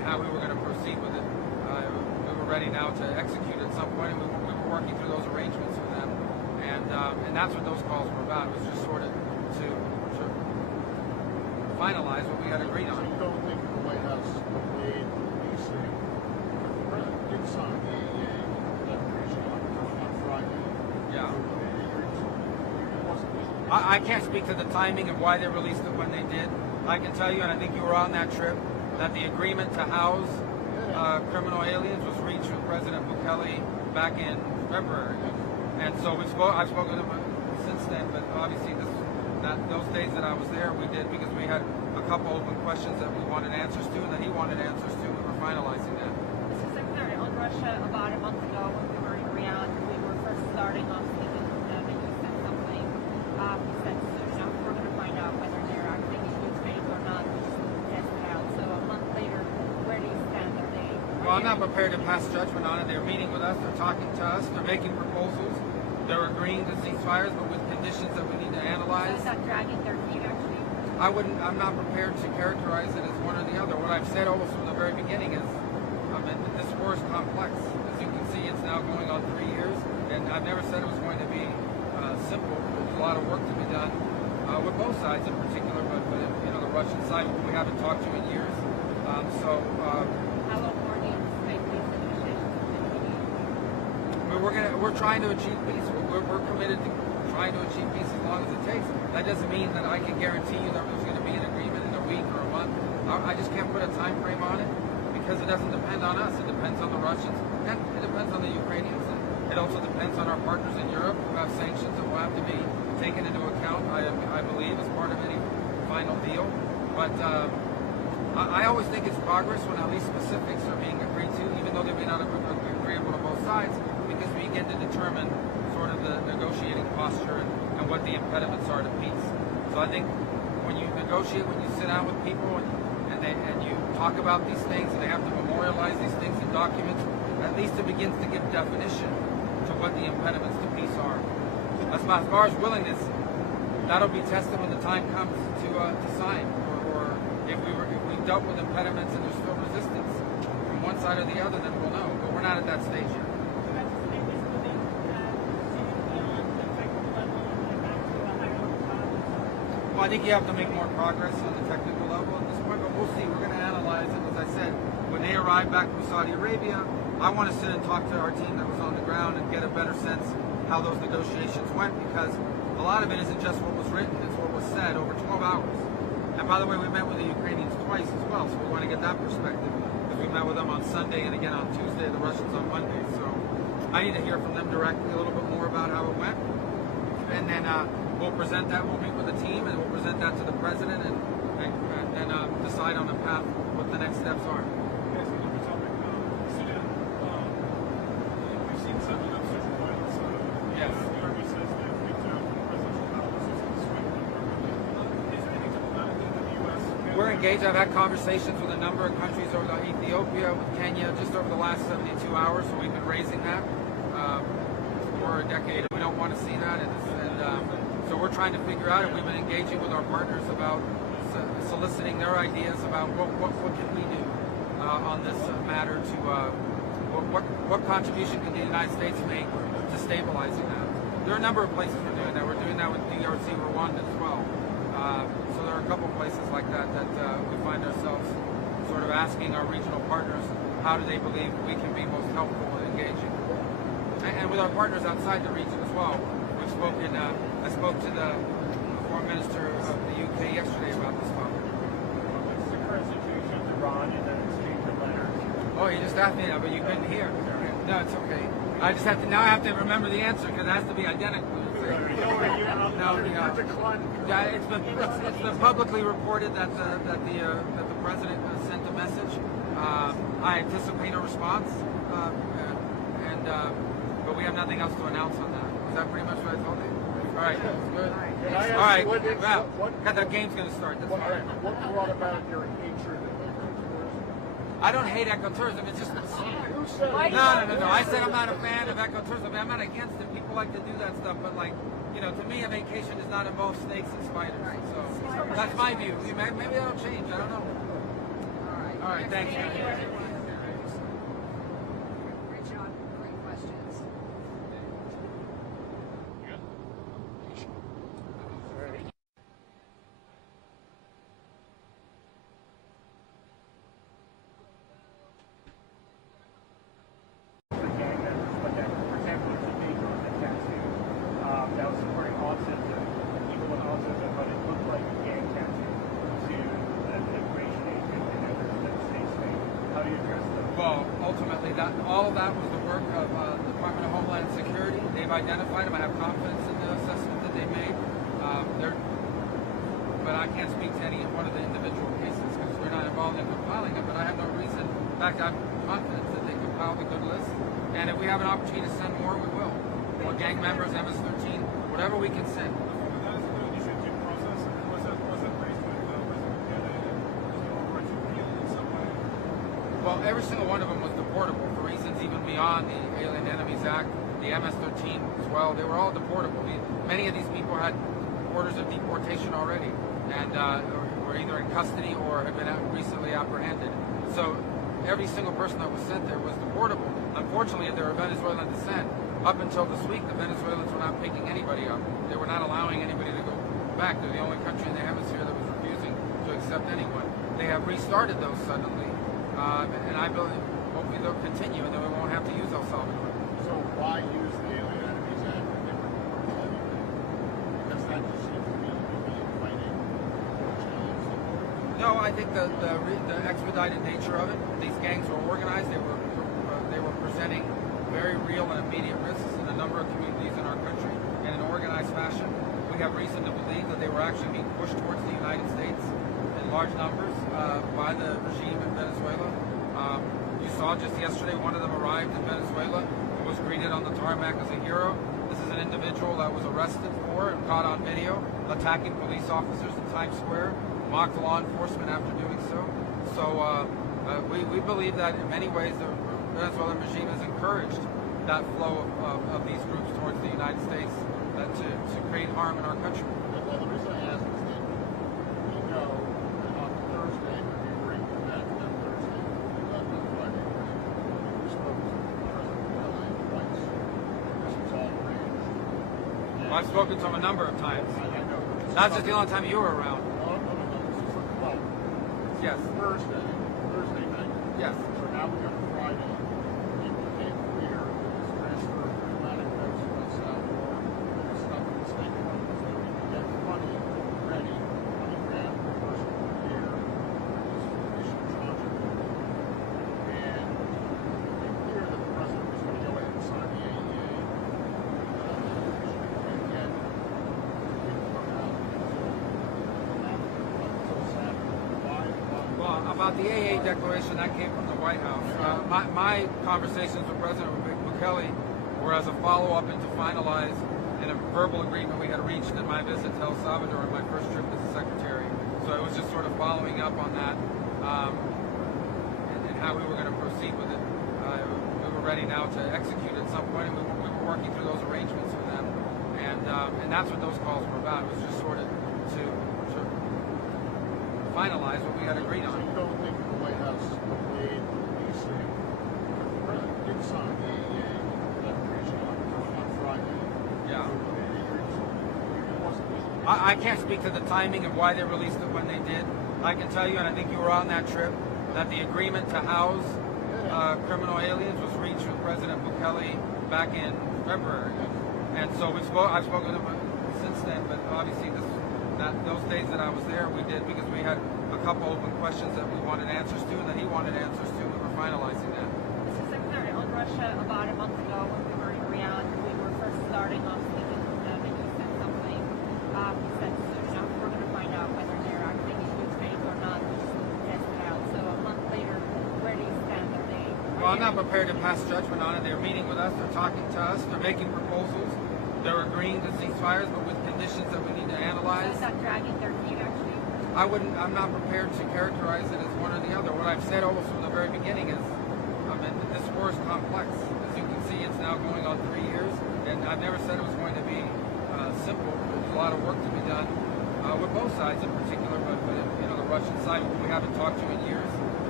how we were going to proceed with it. We were ready now to execute at some point, and we were working through those arrangements with them. And that's what those calls were about. It was just sort of to finalize what we had agreed So on. you don't think the White House made you say the president did sign the declaration on Friday? Yeah. It wasn't just I can't speak to the timing of why they released it when they did. I can tell you, and I think you were on that trip, that the agreement to house criminal aliens was reached with President Bukele back in February. And so I've spoken to him since then, but obviously those days that I was there, we did because we had a couple open questions that we wanted answers to and that he wanted answers to. We were finalizing that. Mr. Secretary, on Russia, about a month ago when we were in Riyadh, we were first starting off speaking with them, and you said something. You said, we're going to find out whether they're acting in good faith or not. We just need to test it out. So a month later, where do you stand? Well, I'm not prepared to pass judgment on it. They're meeting with us. They're talking to us. They're making proposals. They're agreeing to ceasefires, but with conditions that we need to analyze. Is that dragging their feet, actually? I'm not prepared to characterize it as one or the other. What I've said almost from the very beginning is this war is complex. As you can see, it's now going on 3 years, and I've never said it was going to be simple. There's a lot of work to be done with both sides in particular, but the Russian side, who we haven't talked to in years. How long more do you anticipate these negotiations will continue? We're trying to achieve peace. We're committed to trying to achieve peace as long as it takes. That doesn't mean that I can guarantee you that there's going to be an agreement in a week or a month. I just can't put a time frame on it because it doesn't depend on us. It depends on the Russians and it depends on the Ukrainians. And it also depends on our partners in Europe who have sanctions that will have to be taken into account, I believe, as part of any final deal. But I always think it's progress when at least specifics are being agreed to, even though they may not have been agreeable to both sides, because we begin to determine sort of the negotiating posture and what the impediments are to peace. So I think when you negotiate, when you sit down with people and you talk about these things and they have to memorialize these things in documents, at least it begins to give definition to what the impediments to peace are. As far as willingness, that'll be tested when the time comes to sign, or if we dealt with impediments and there's still resistance from one side or the other, then we'll know. But we're not at that stage yet. Well, I think you have to make more progress on the technical level at this point, but we'll see. We're going to analyze it. As I said, when they arrive back from Saudi Arabia, I want to sit and talk to our team that was on the ground and get a better sense how those negotiations went, because a lot of it isn't just what was written, it's what was said over 12 hours. And by the way, we met with the Ukrainians twice as well, so we want to get that perspective. Because we met with them on Sunday and again on Tuesday, the Russians on Monday. So I need to hear from them directly a little bit more about how it went. And then we'll present that, we'll meet with the team, and we'll present that to the president and then decide on the path, what the next steps are. Yes, another topic. Sudan, we've seen some social violence. Yes. The army says they've picked up presidential palaces in Sweden. Is there anything diplomatic that the U.S. can We're engaged. I've had conversations with a number of countries over Ethiopia, with Kenya, just over the last 72 hours. So we've been raising that for a decade. We don't want to see that, and so we're trying to figure out, and we've been engaging with our partners about soliciting their ideas about what can we do on this matter to what contribution can the United States make to stabilizing that. There are a number of places we're doing that. We're doing that with DRC, Rwanda as well. So there are a couple places like that we find ourselves sort of asking our regional partners, how do they believe we can be most helpful in engaging? And with our partners outside the region as well. We've spoken, I spoke to the Foreign Minister of the UK yesterday about this topic. What's the current situation with Iran and the exchange of letters? Oh, you just asked me that, but you couldn't hear. No, it's okay. I just have to, now I have to remember the answer because it has to be identical. Yeah, it's been publicly reported that the president sent a message. I anticipate a response, but we have nothing else to announce on that. Is that pretty much what I told you? All right, good. All right, well, the game's going to start. That's all right. What brought about your hatred of ecotourism? I don't hate ecotourism. It's just Who said it? no. I said I'm not a fan of ecotourism. I'm not against it. People like to do that stuff, but to me, a vacation does not involve snakes and spiders. So that's my view. Maybe that'll change. I don't know. All right. All right, thanks. Thank you, everyone. Great job. Great questions. For gang members, but that, for example, there's a paper on the tattoo that was supporting offsets of people with offsets of what it looked like a gang tattoo to an immigration agent and others that the state's made. How do you address those? Well, ultimately, all of that was the work of the Department of Homeland Security. They've identified them. I have confidence in the assessment that they made. But I can't speak to any one of the individual cases because we're not involved in compiling them. But I have no reason. In fact, I'm confident that they compiled a good list. And if we have an opportunity to send more, we will. More gang members, MS-13, whatever we can send. Well, every single one of them was deportable for reasons even beyond the Alien Enemies Act, the MS-13 as well. They were all deportable. Many of these people had orders of deportation already and were either in custody or had been recently apprehended. So every single person that was sent there was deportable. Unfortunately, they're of Venezuelan descent. Up until this week, the Venezuelans were not picking anybody up. They were not allowing anybody to go back. They're the only country in the hemisphere that was refusing to accept anyone. They have restarted those suddenly. And I believe hopefully they'll continue and then we won't have to use El Salvador. So why use the Alien Enemies Act if they were deportable anyway? Because that just seems to me to be fighting challenge. No, I think the expedited nature of it. These gangs were organized. They were presenting very real and immediate risks in a number of communities in our country in an organized fashion. We have reason to believe that they were actually being pushed towards the United States in large numbers by the regime in Venezuela. You saw just yesterday one of them arrived in Venezuela and was greeted on the tarmac as a hero. This is an individual that was arrested for and caught on video attacking police officers in Times Square, mocked law enforcement after doing so. So we believe that in many ways the Venezuelan regime has encouraged that flow of these groups towards the United States to create harm in our country. Well, the reason I ask is that we know that on Thursday, when we were in Quebec, that Thursday, we left on Friday, we spoke to President LA twice. This was all arranged. Well, I've spoken to him a number of times. I know. That's just the only time you were around. No. This is the 12th. Yes. Thursday night. Yes. So now we got Friday. It became clear that this transfer of diplomatic notes from El Salvador was stuck in the State Department so that we could get money ready, $20,000 per person per year for this issue tranche. And it became clear that the president was going to go ahead and sign the AEA. And yet, it didn't come out until Saturday. Why? Well, about the AA declaration, that came from the White House. My conversations with President Bukele were as a follow-up and to finalize in a verbal agreement we had reached in my visit to El Salvador on my first trip as a secretary. So it was just sort of following up on that and how we were going to proceed with it. We were ready now to execute at some point, and we were working through those arrangements with them. And that's what those calls were about. It was just sort of to finalize what we had agreed So on. you don't think the White House made you say the president did sign the AEA declaration on Friday? Yeah. It wasn't. I can't speak to the timing of why they released it when they did. I can tell you, and I think you were on that trip, that the agreement to house criminal aliens was reached with President Bukele back in February. And so I've spoken to him since then, but obviously those days that I was there, we did because we had a couple open questions that we wanted answers to and that he wanted answers to. We were finalizing that. Mr. Secretary, on Russia, about a month ago when we were in Riyadh, we were first starting off speaking with them, and you said something. You said soon enough we're going to find out whether they're acting in good faith or not. We just need to test it out. So a month later, where do you stand? Well, I'm not prepared to pass judgment on it. They're meeting with us. They're talking to us. They're making proposals. They're agreeing to ceasefires, but with conditions that we need to analyze. So is that dragging their feet, actually? I'm not prepared to characterize it as one or the other. What I've said almost from the very beginning is, this war is complex. As you can see, it's now going on 3 years, and I've never said it was going to be simple. There's a lot of work to be done with both sides in particular, but the Russian side, who we haven't talked to in years.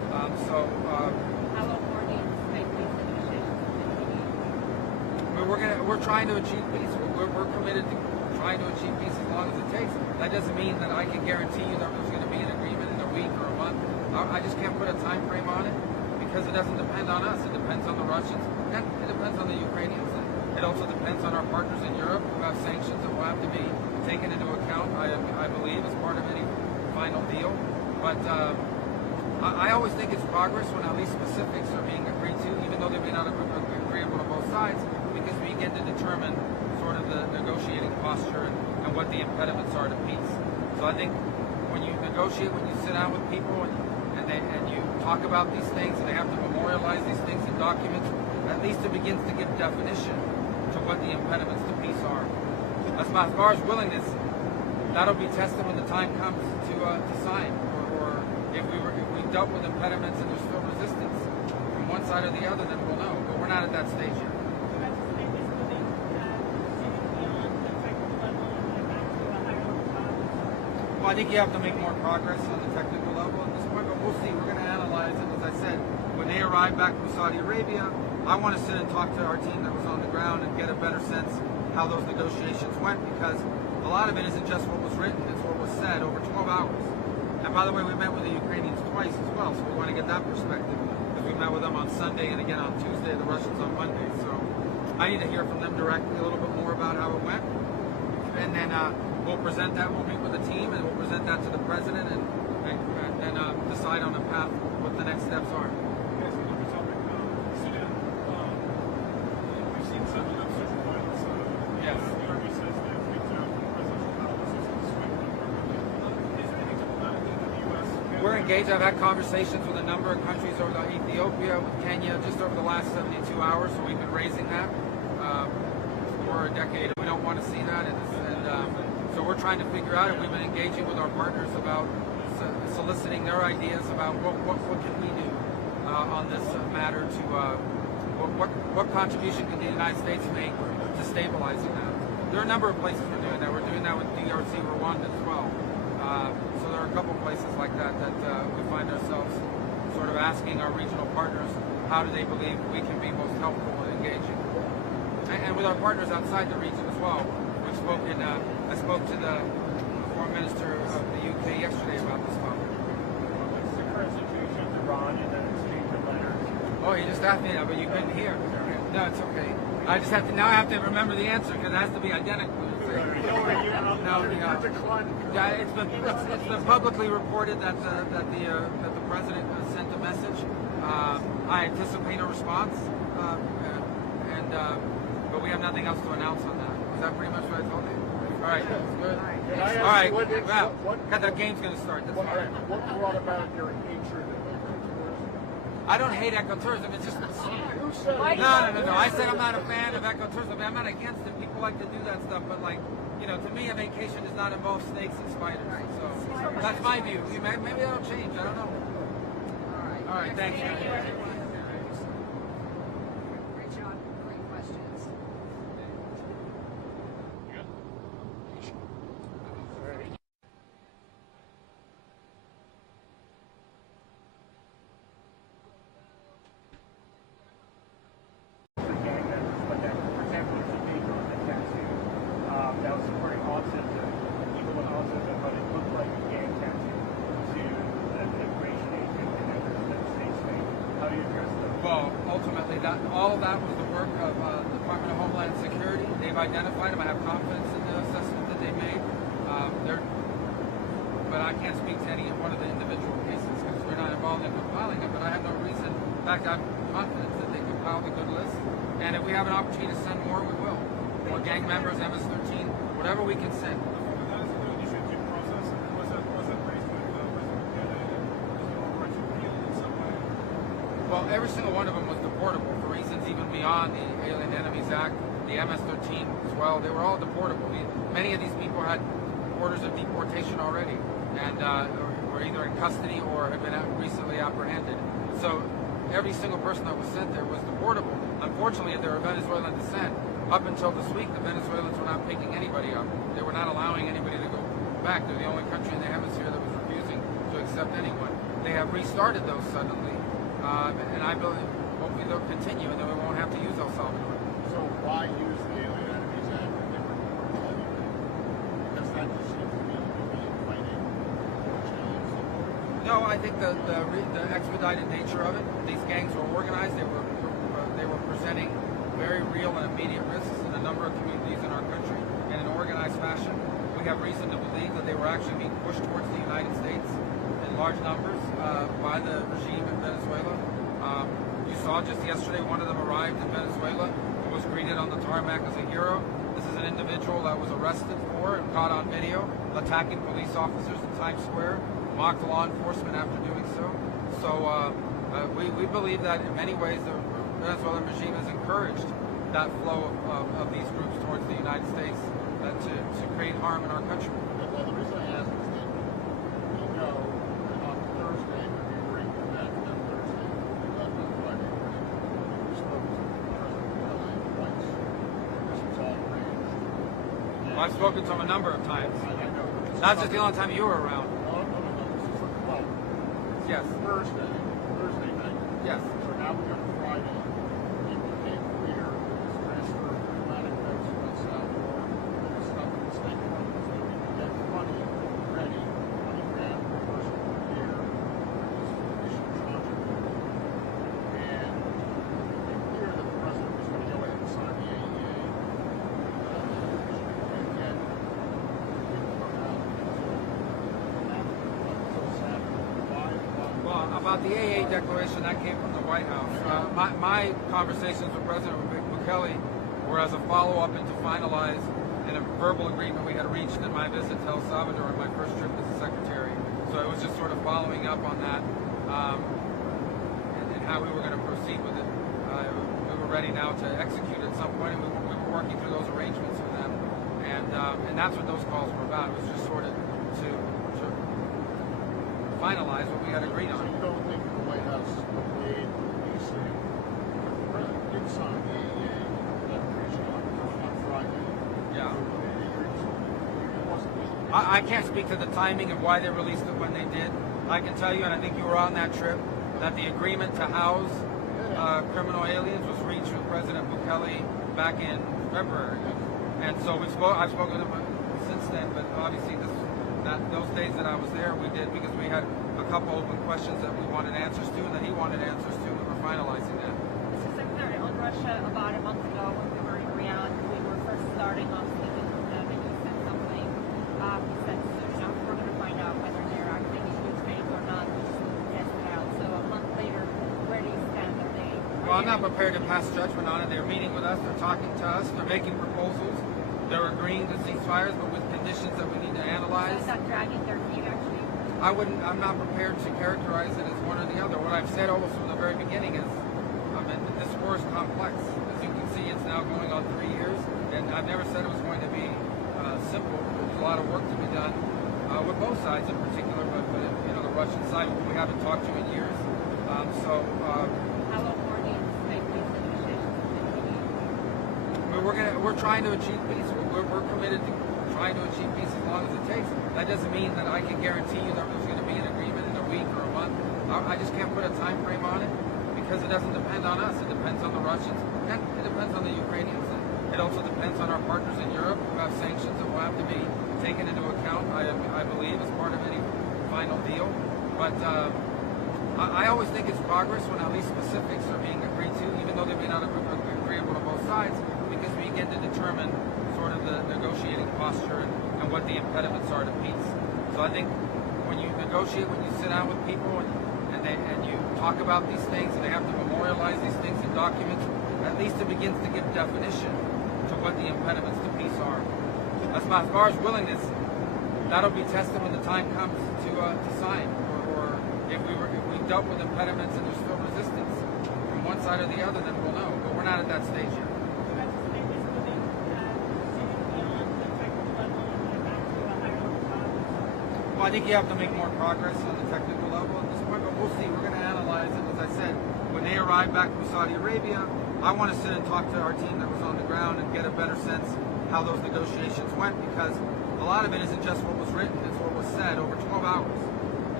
How long more do you anticipate these negotiations will continue? We're trying to achieve peace. We're committed to trying to achieve peace as long as it takes. That doesn't mean that I can guarantee you that there's going to be an agreement in a week or a month. I just can't put a time frame on it because it doesn't depend on us. It depends on the Russians and it depends on the Ukrainians. And it also depends on our partners in Europe who have sanctions that will have to be taken into account, I believe, as part of any final deal. But I always think it's progress when at least specifics are being agreed to, even though they may not be agreeable to both sides, because we get to determine sort of the negotiating posture and what the impediments are to peace. So I think when you negotiate, when you sit down with people and you talk about these things and they have to memorialize these things in documents, at least it begins to give definition to what the impediments to peace are. As far as willingness, that'll be tested when the time comes to sign, or if we dealt with impediments and there's still resistance from one side or the other, then we'll know. But we're not at that stage yet. Well, I think you have to make more progress on the technical level at this point, but we'll see. We're going to analyze it. As I said, when they arrive back from Saudi Arabia, I want to sit and talk to our team that was on the ground and get a better sense how those negotiations went, because a lot of it isn't just what was written, it's what was said over 12 hours. And by the way, we met with the Ukrainians twice as well, so we want to get that perspective, because we met with them on Sunday and again on Tuesday, the Russians on Monday. So I need to hear from them directly a little bit more about how it went. And then we'll present that, we'll meet with the team, and we'll present that to the president and decide on a path what the next steps are. Yes, another topic. Sudan. We've seen some surge of violence. Yes. The army says they've reached out to presidential policies in Sweden. Is there any diplomatic thing that the U.S. can We're engaged. I've had conversations with a number of countries over Ethiopia, with Kenya, just over the last 72 hours. So we've been raising that for a decade. We don't want to see that, and so we're trying to figure out. And we've been engaging with our partners about soliciting their ideas about what can we do on this matter to what contribution can the United States make to stabilizing that. There are a number of places we're doing that. We're doing that with DRC, Rwanda as well. So there are a couple places like that we find ourselves sort of asking our regional partners, how do they believe we can be most helpful in engaging? And with our partners outside the region as well. We've spoken, I spoke to the Foreign Minister of the UK yesterday about this topic. What's the current situation with Iran and the exchange of letters? Oh, you just asked me that, but you couldn't hear. No, it's okay. I just have to, now I have to remember the answer because it has to be identical. Yeah, it's been publicly reported that the president sent a message. I anticipate a response, but we have nothing else to announce on that. Is that pretty much what I told you? All right, good. All right, wow, the game's going to start. That's fine. What brought about your hatred of ecotourism? I don't hate ecotourism. It's just Who said it? no. I said I'm not a fan of ecotourism. I'm not against it. People like to do that stuff, but to me, a vacation does not involve snakes and spiders. So that's my view. Maybe that'll change. I don't know. All right. Thank you. Great job. Great questions. Gang members, but that, for example, if you take on the tattoo that was supporting all sorts of people with all sorts of what it looked like a gang tattoo to the immigration agent and then the state's thing. How do you address that? Well, ultimately, all of that was the work of the Department of Homeland Security. They've identified them. I have confidence in the assessment that they made. But I can't speak to any one of the individual cases because we're not involved in compiling them. But I have no reason. In fact, I'm confident that they compiled a good list. And if we have an opportunity to send more, we will. More gang members, MS-13, whatever we can send. That is an initiative process, and was that raised with President Kennedy? Is there a right to appeal in some way? Well, every single one of them was deportable for reasons even beyond the Alien Enemies Act, the MS-13 as well. They were all deportable. Many of these people had orders of deportation already and were either in custody or had been recently apprehended. So every single person that was sent there was deportable. Unfortunately, if they were Venezuelan descent, up until this week, the Venezuelans were not picking anybody up. They were not allowing anybody to go back. They're the only country in the hemisphere that was refusing to accept anyone. they have restarted those suddenly, and I believe hopefully they'll continue, and then we won't have to use El Salvador. So why use the Alien Enemies Act if they were because that just seems to me to be inviting aliens. No, I think the expedited nature of it. These gangs were organized. They were presenting very real and immediate risks in a number of communities in our country in an organized fashion. We have reason to believe that they were actually being pushed towards the United States in large numbers by the regime in Venezuela. You saw just yesterday one of them arrived in Venezuela and was greeted on the tarmac as a hero. This is an individual that was arrested for and caught on video attacking police officers in Times Square, mocked law enforcement after doing so. So we believe that in many ways the Venezuelan regime has encouraged that flow of these groups towards the United States to create harm in our country. Well, the reason I ask is that we know that on Thursday, when we were in Quebec, on Thursday, we left on Friday, we spoke to President Bukele twice. This was all arranged. Well, I've spoken to him a number of times. I know. Not just the only time you were around. No. This is the 12th. Yes. Thursday night. Yes. So now we got Friday. It became clear that this transfer of diplomatic notes from El Salvador that was stuck in the State Department so that we could get money ready, $20,000 per person per year for this initial tranche of it. And it became clear that the president was going to go ahead and sign the AEA. And yet, it didn't come out until Saturday. Why? Well, about the AA declaration, that came from the White House. My conversations with President Bukele were as a follow-up and to finalize in a verbal agreement we had reached in my visit to El Salvador on my first trip as a secretary. So it was just sort of following up on that and how we were going to proceed with it. We were ready now to execute at some point, and we were working through those arrangements with them. And that's what those calls were about. It was just sort of to finalize what we had agreed So on. you don't think the White House made releasing the president did sign the AEA declaration on Friday? Yeah. It wasn't. I can't speak to the timing of why they released it when they did. I can tell you, and I think you were on that trip, that the agreement to house criminal aliens was reached with President Bukele back in February. And so I've spoken to him since then, but obviously those days that I was there, we did because we had a couple open questions that we wanted answers to and that he wanted answers to, and we were finalizing that. Mr. Secretary, on Russia, about a month ago when we were in Riyadh, we were first starting off speaking with them, and you said something. He said, we're going to find out whether they're acting in good faith or not. We just need to test it out. So a month later, where do you stand? Well, I'm not prepared to pass judgment on it. They're meeting with us, they're talking to us, they're making proposals, they're agreeing to ceasefires, but with conditions that we need to analyze. So is that dragging their feet, actually? I'm not prepared to characterize it as one or the other. What I've said almost from the very beginning is this war is complex. As you can see, it's now going on 3 years, and I've never said it was going to be simple. There's a lot of work to be done with both sides in particular, but the Russian side we haven't talked to in years. How long more do you anticipate these negotiations will continue? We're trying to achieve peace. We're committed to trying to achieve peace as long as it takes. That doesn't mean that I can guarantee you that there's going to be an agreement in a week or a month. I just can't put a time frame on it because it doesn't depend on us. It depends on the Russians and it depends on the Ukrainians. It also depends on our partners in Europe who have sanctions that will have to be taken into account, I believe, as part of any final deal. But I always think it's progress when at least specifics are being agreed to, even though they may not be agreeable to both sides, because we begin to determine sort of the negotiating posture and what the impediments are to peace. So I think when you negotiate, when you sit down with people and you talk about these things and they have to memorialize these things in documents, at least it begins to give definition to what the impediments to peace are. As far as willingness, that'll be tested when the time comes to sign, or if we dealt with impediments and there's still resistance from one side or the other, then we'll know. But we're not at that stage yet. Well, I think you have to make more progress on the technical level at this point, but we'll see. We're going to analyze it. As I said, when they arrive back from Saudi Arabia, I want to sit and talk to our team that was on the ground and get a better sense how those negotiations went, because a lot of it isn't just what was written, it's what was said over 12 hours. And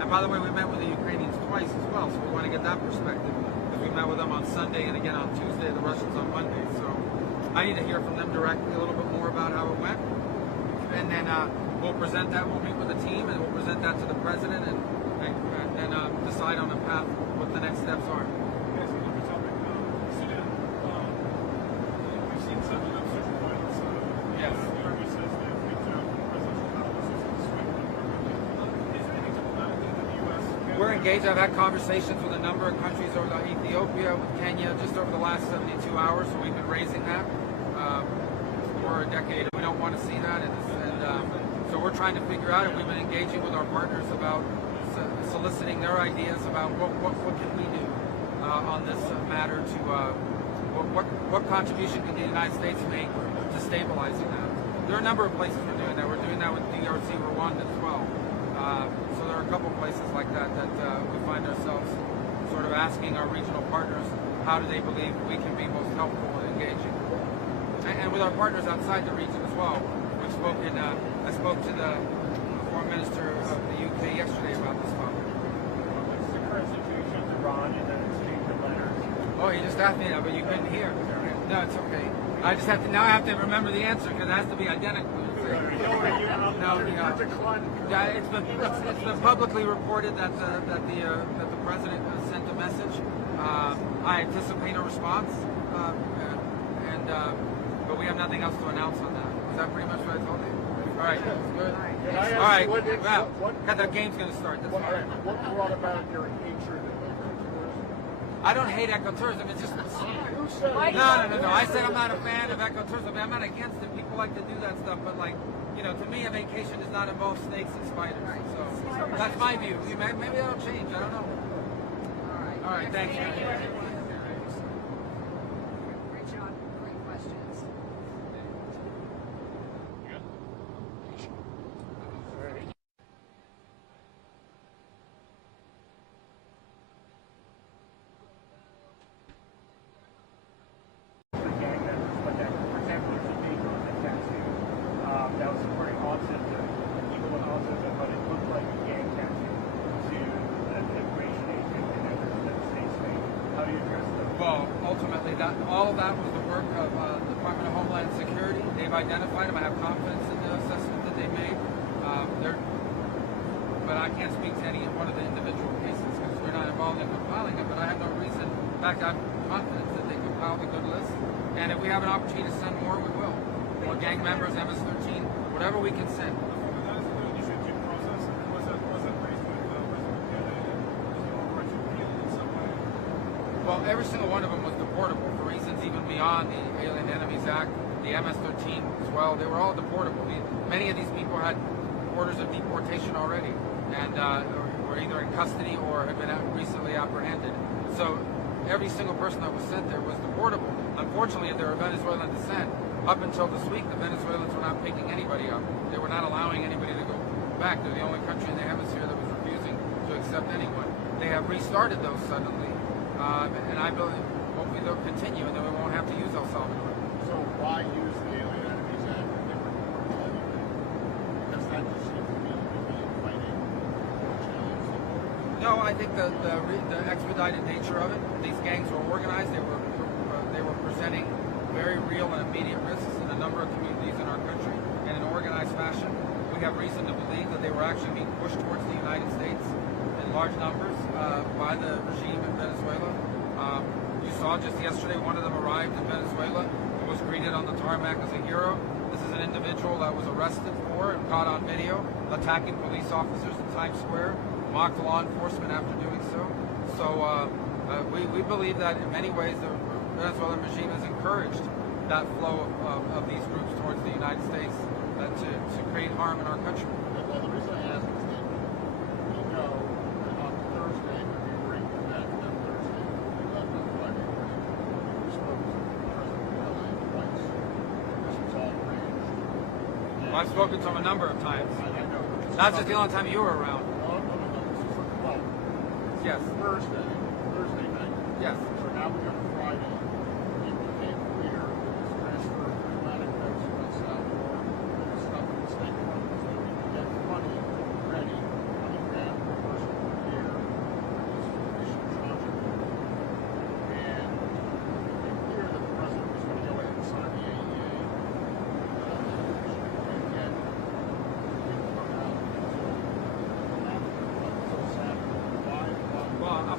by the way, we met with the Ukrainians twice as well, so we want to get that perspective. Because we met with them on Sunday and again on Tuesday, the Russians on Monday. So I need to hear from them directly a little bit more about how it went. And then we'll present that, we'll meet with the team, and we'll present that to the president and decide on a path what the next steps are. Yes, another topic. Sudan. We've seen some upsurge in violence. Yes. The army says that presidential analyses is swift. Is there any diplomatic thing that the U.S. can We're engaged. I've had conversations with a number of countries over Ethiopia, with Kenya, just over the last 72 hours. So we've been raising that for a decade. We don't want to see that, so we're trying to figure out, and we've been engaging with our partners about soliciting their ideas about what can we do on this matter to what contribution can the United States make to stabilizing that. There are a number of places we're doing that. We're doing that with DRC, Rwanda as well. So there are a couple places like that we find ourselves sort of asking our regional partners, how do they believe we can be most helpful in engaging? And with our partners outside the region as well. We've spoken, I spoke to the Foreign Minister of the UK yesterday about this topic. What's the current situation with Iran and the exchange of letters? Oh, you just asked me that, but you couldn't hear. No, it's okay. I just have to, now I have to remember the answer because it has to be identical. Yeah, it's been publicly reported that the president sent a message. I anticipate a response, but we have nothing else to announce on that. Is that pretty much what I told you? All right, good. All right, well, the game's going to start. That's fine. What brought about your hatred of ecotourism? I don't hate ecotourism. It's just You said no. I said I'm not a fan of ecotourism. I'm not against it. People like to do that stuff, but to me, a vacation does not involve snakes and spiders. So that's my view. Maybe that'll change. I don't know. All right. Thank you. Great job. Great questions. Gang members, but that, for example, there's a video on the tattoo that was supporting autism, people with autism, but it looked like a gang tattoo to an immigration agent and others that the states made. How do you address those? Well, ultimately, all of that was the work of the Department of Homeland Security. They've identified them. I have confidence in the assessment that they made. But I can't speak to any one of the individual cases because we're not involved in compiling it. But I have no reason. In fact, I'm confident that they compiled a good list. And if we have an opportunity to send more, we will. More gang members, MS-13, whatever we can send. That is the initiative process. Was that raised with President Kennedy? Is it over to appeal in some way? Well, every single one of them was deportable for reasons even beyond the Alien Enemies Act, the MS-13 as well. They were all deportable. Many of these people had orders of deportation already and were either in custody or had been recently apprehended. So every single person that was sent there was deportable. Unfortunately, they're of Venezuelan descent. Up until this week, the Venezuelans were not picking anybody up. They were not allowing anybody to go back. They're the only country in the hemisphere that was refusing to accept anyone. They have restarted those suddenly, and I believe hopefully they'll continue, and then we won't have to use El Salvador. So why use the Alien Enemies Act if they were deportable anyway? Because that just seems to me to be fighting challenge. No, I think the expedited nature of it. These gangs were organized. They were presenting very real and immediate risks in a number of communities in our country in an organized fashion. We have reason to believe that they were actually being pushed towards the United States in large numbers by the regime in Venezuela. You saw just yesterday one of them arrived in Venezuela and was greeted on the tarmac as a hero. This is an individual that was arrested for and caught on video attacking police officers in Times Square, mocked law enforcement after doing so. So we believe that in many ways the Venezuelan regime has encouraged that flow of these groups towards the United States to create harm in our country. Well, the reason I ask is that we know that on Thursday, when we were in Quebec, that Thursday, we left on Friday morning, we spoke to President LA twice. This was all arranged. Well, I've spoken to him a number of times. I know. Not just the only time you were around. No. This is well, Yes. Thursday night. Yes. So now we go to Friday. It became clear that this transfer of diplomatic notes from El Salvador and the stuff in the State Department so that we can get money ready, money grant per person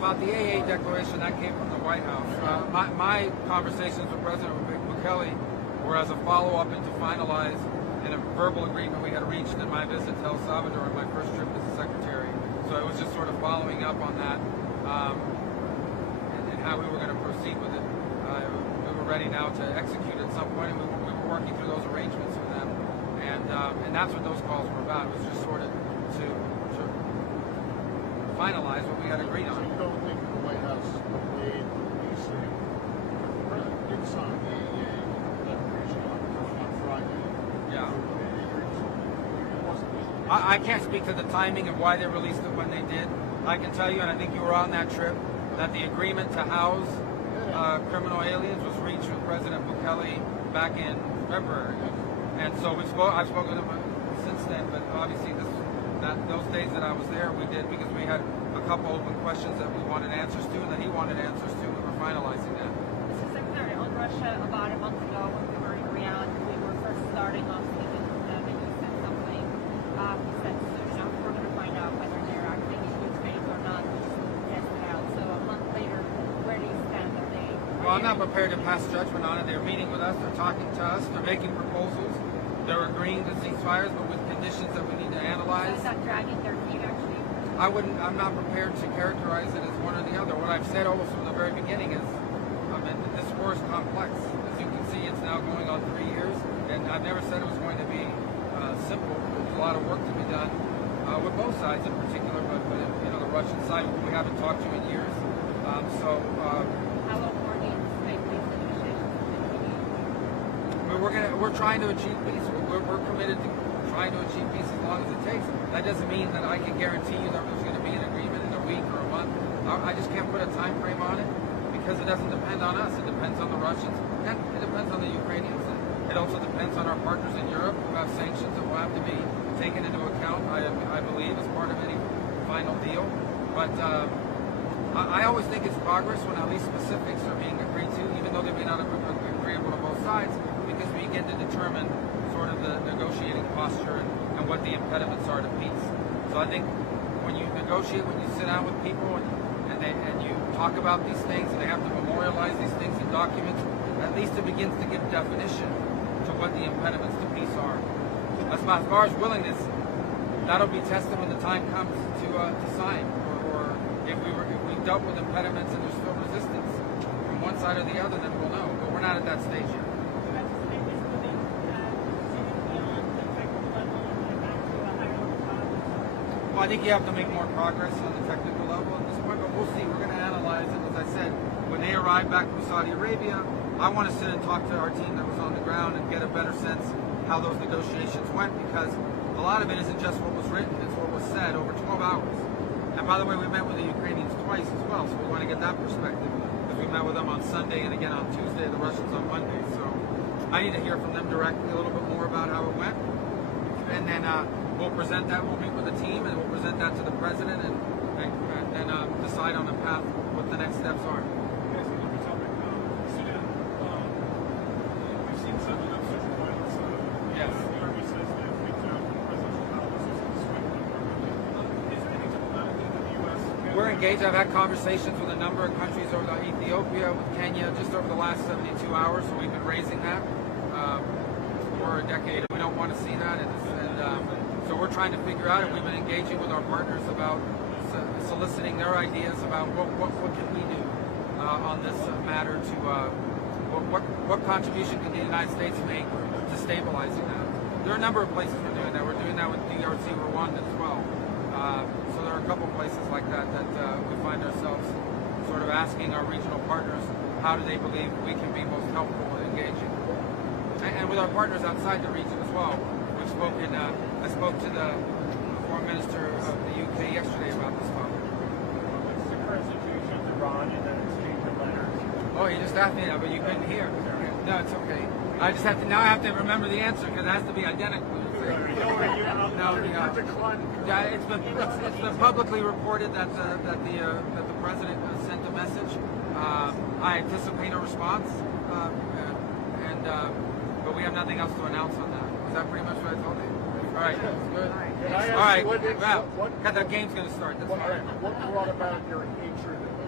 About the AA declaration, that came from the White House. My conversations with President Bukele were as a follow-up and to finalize in a verbal agreement we had reached in my visit to El Salvador on my first trip as a secretary. So it was just sort of following up on that and how we were going to proceed with it. We were ready now to execute at some point, and we were working through those arrangements with them. And that's what those calls were about. It was just sort of to finalize what we had agreed So on. you don't think the White House made you say the president did sign the AA declaration on Friday? Yeah. It wasn't. I can't speak to the timing of why they released it when they did. I can tell you, and I think you were on that trip, that the agreement to house criminal aliens was reached with President Bukele back in February. And so I've spoken to him since then, but obviously those days that I was there, we did because we had a couple open questions that we wanted answers to and that he wanted answers to, and we were finalizing that. So Secretary, on Russia, about a month ago when we were in Riyadh, we were first starting off speaking with them, and you said something. You said, we're going to find out whether they're acting in good faith or not. We just test it out. So a month later, where do you stand? Well, I'm not prepared to pass judgment on it. They're meeting with us, they're talking to us, they're making proposals, they're agreeing to ceasefires, but with conditions that we need to analyze. So is that dragging their feet, actually? I'm not prepared to characterize it as one or the other. What I've said almost from the very beginning is, this war is complex. As you can see, it's now going on 3 years, and I've never said it was going to be simple. There's a lot of work to be done with both sides in particular, but the Russian side, who we haven't talked to in years. How long more do you anticipate these negotiations will continue? We're trying to achieve peace. We're committed to trying to achieve peace as long as it takes. That doesn't mean that I can guarantee you that there's going to be an agreement in a week or a month. I just can't put a time frame on it because it doesn't depend on us. It depends on the Russians and it depends on the Ukrainians. And it also depends on our partners in Europe who have sanctions that will have to be taken into account, I believe, as part of any final deal. But I always think it's progress when at least specifics are being agreed to, even though they may not be agreeable to both sides, because we get to determine sort of the negotiating posture and what the impediments are to peace. So I think when you negotiate, when you sit down with people and you talk about these things and they have to memorialize these things in documents, at least it begins to give definition to what the impediments to peace are. As far as willingness, that'll be tested when the time comes to sign, or if we dealt with impediments and there's still resistance from one side or the other, then we'll know. But we're not at that stage yet. Well, I think you have to make more progress on the technical level at this point, but we'll see. We're going to analyze it. As I said, when they arrive back from Saudi Arabia, I want to sit and talk to our team that was on the ground and get a better sense how those negotiations went, because a lot of it isn't just what was written, it's what was said over 12 hours. And by the way, we met with the Ukrainians twice as well, so we want to get that perspective, because we met with them on Sunday and again on Tuesday, the Russians on Monday. So I need to hear from them directly a little bit more about how it went. And then we'll present that, we'll meet with the team, and we'll present that to the president and decide on the path, what the next steps are. Yes, another topic. Sudan. We've seen some social violence. Yes. The army says they have picked up presidential palaces and swept them permanently. Is there any diplomatic thing that the U.S. can We're engaged. I've had conversations with a number of countries over Ethiopia, with Kenya, just over the last 72 hours. So we've been raising that for a decade. We don't want to see that, and so we're trying to figure out, and we've been engaging with our partners about soliciting their ideas about what can we do on this matter to what contribution can the United States make to stabilizing that. There are a number of places we're doing that. We're doing that with DRC Rwanda as well. So there are a couple places like that we find ourselves sort of asking our regional partners, how do they believe we can be most helpful in engaging? And with our partners outside the region as well. We've spoken, I spoke to the Foreign Minister of the UK yesterday about this topic. What's the current situation with Iran and the exchange of letters? Oh, you just asked me that, but you couldn't hear. No, it's okay. I have to remember the answer because it has to be identical. It's been publicly reported that the president sent a message. I anticipate a response, but we have nothing else to announce on that. Is that pretty much what I told you? All right, good. All right, well, the game's going to start. That's all right. What brought about your hatred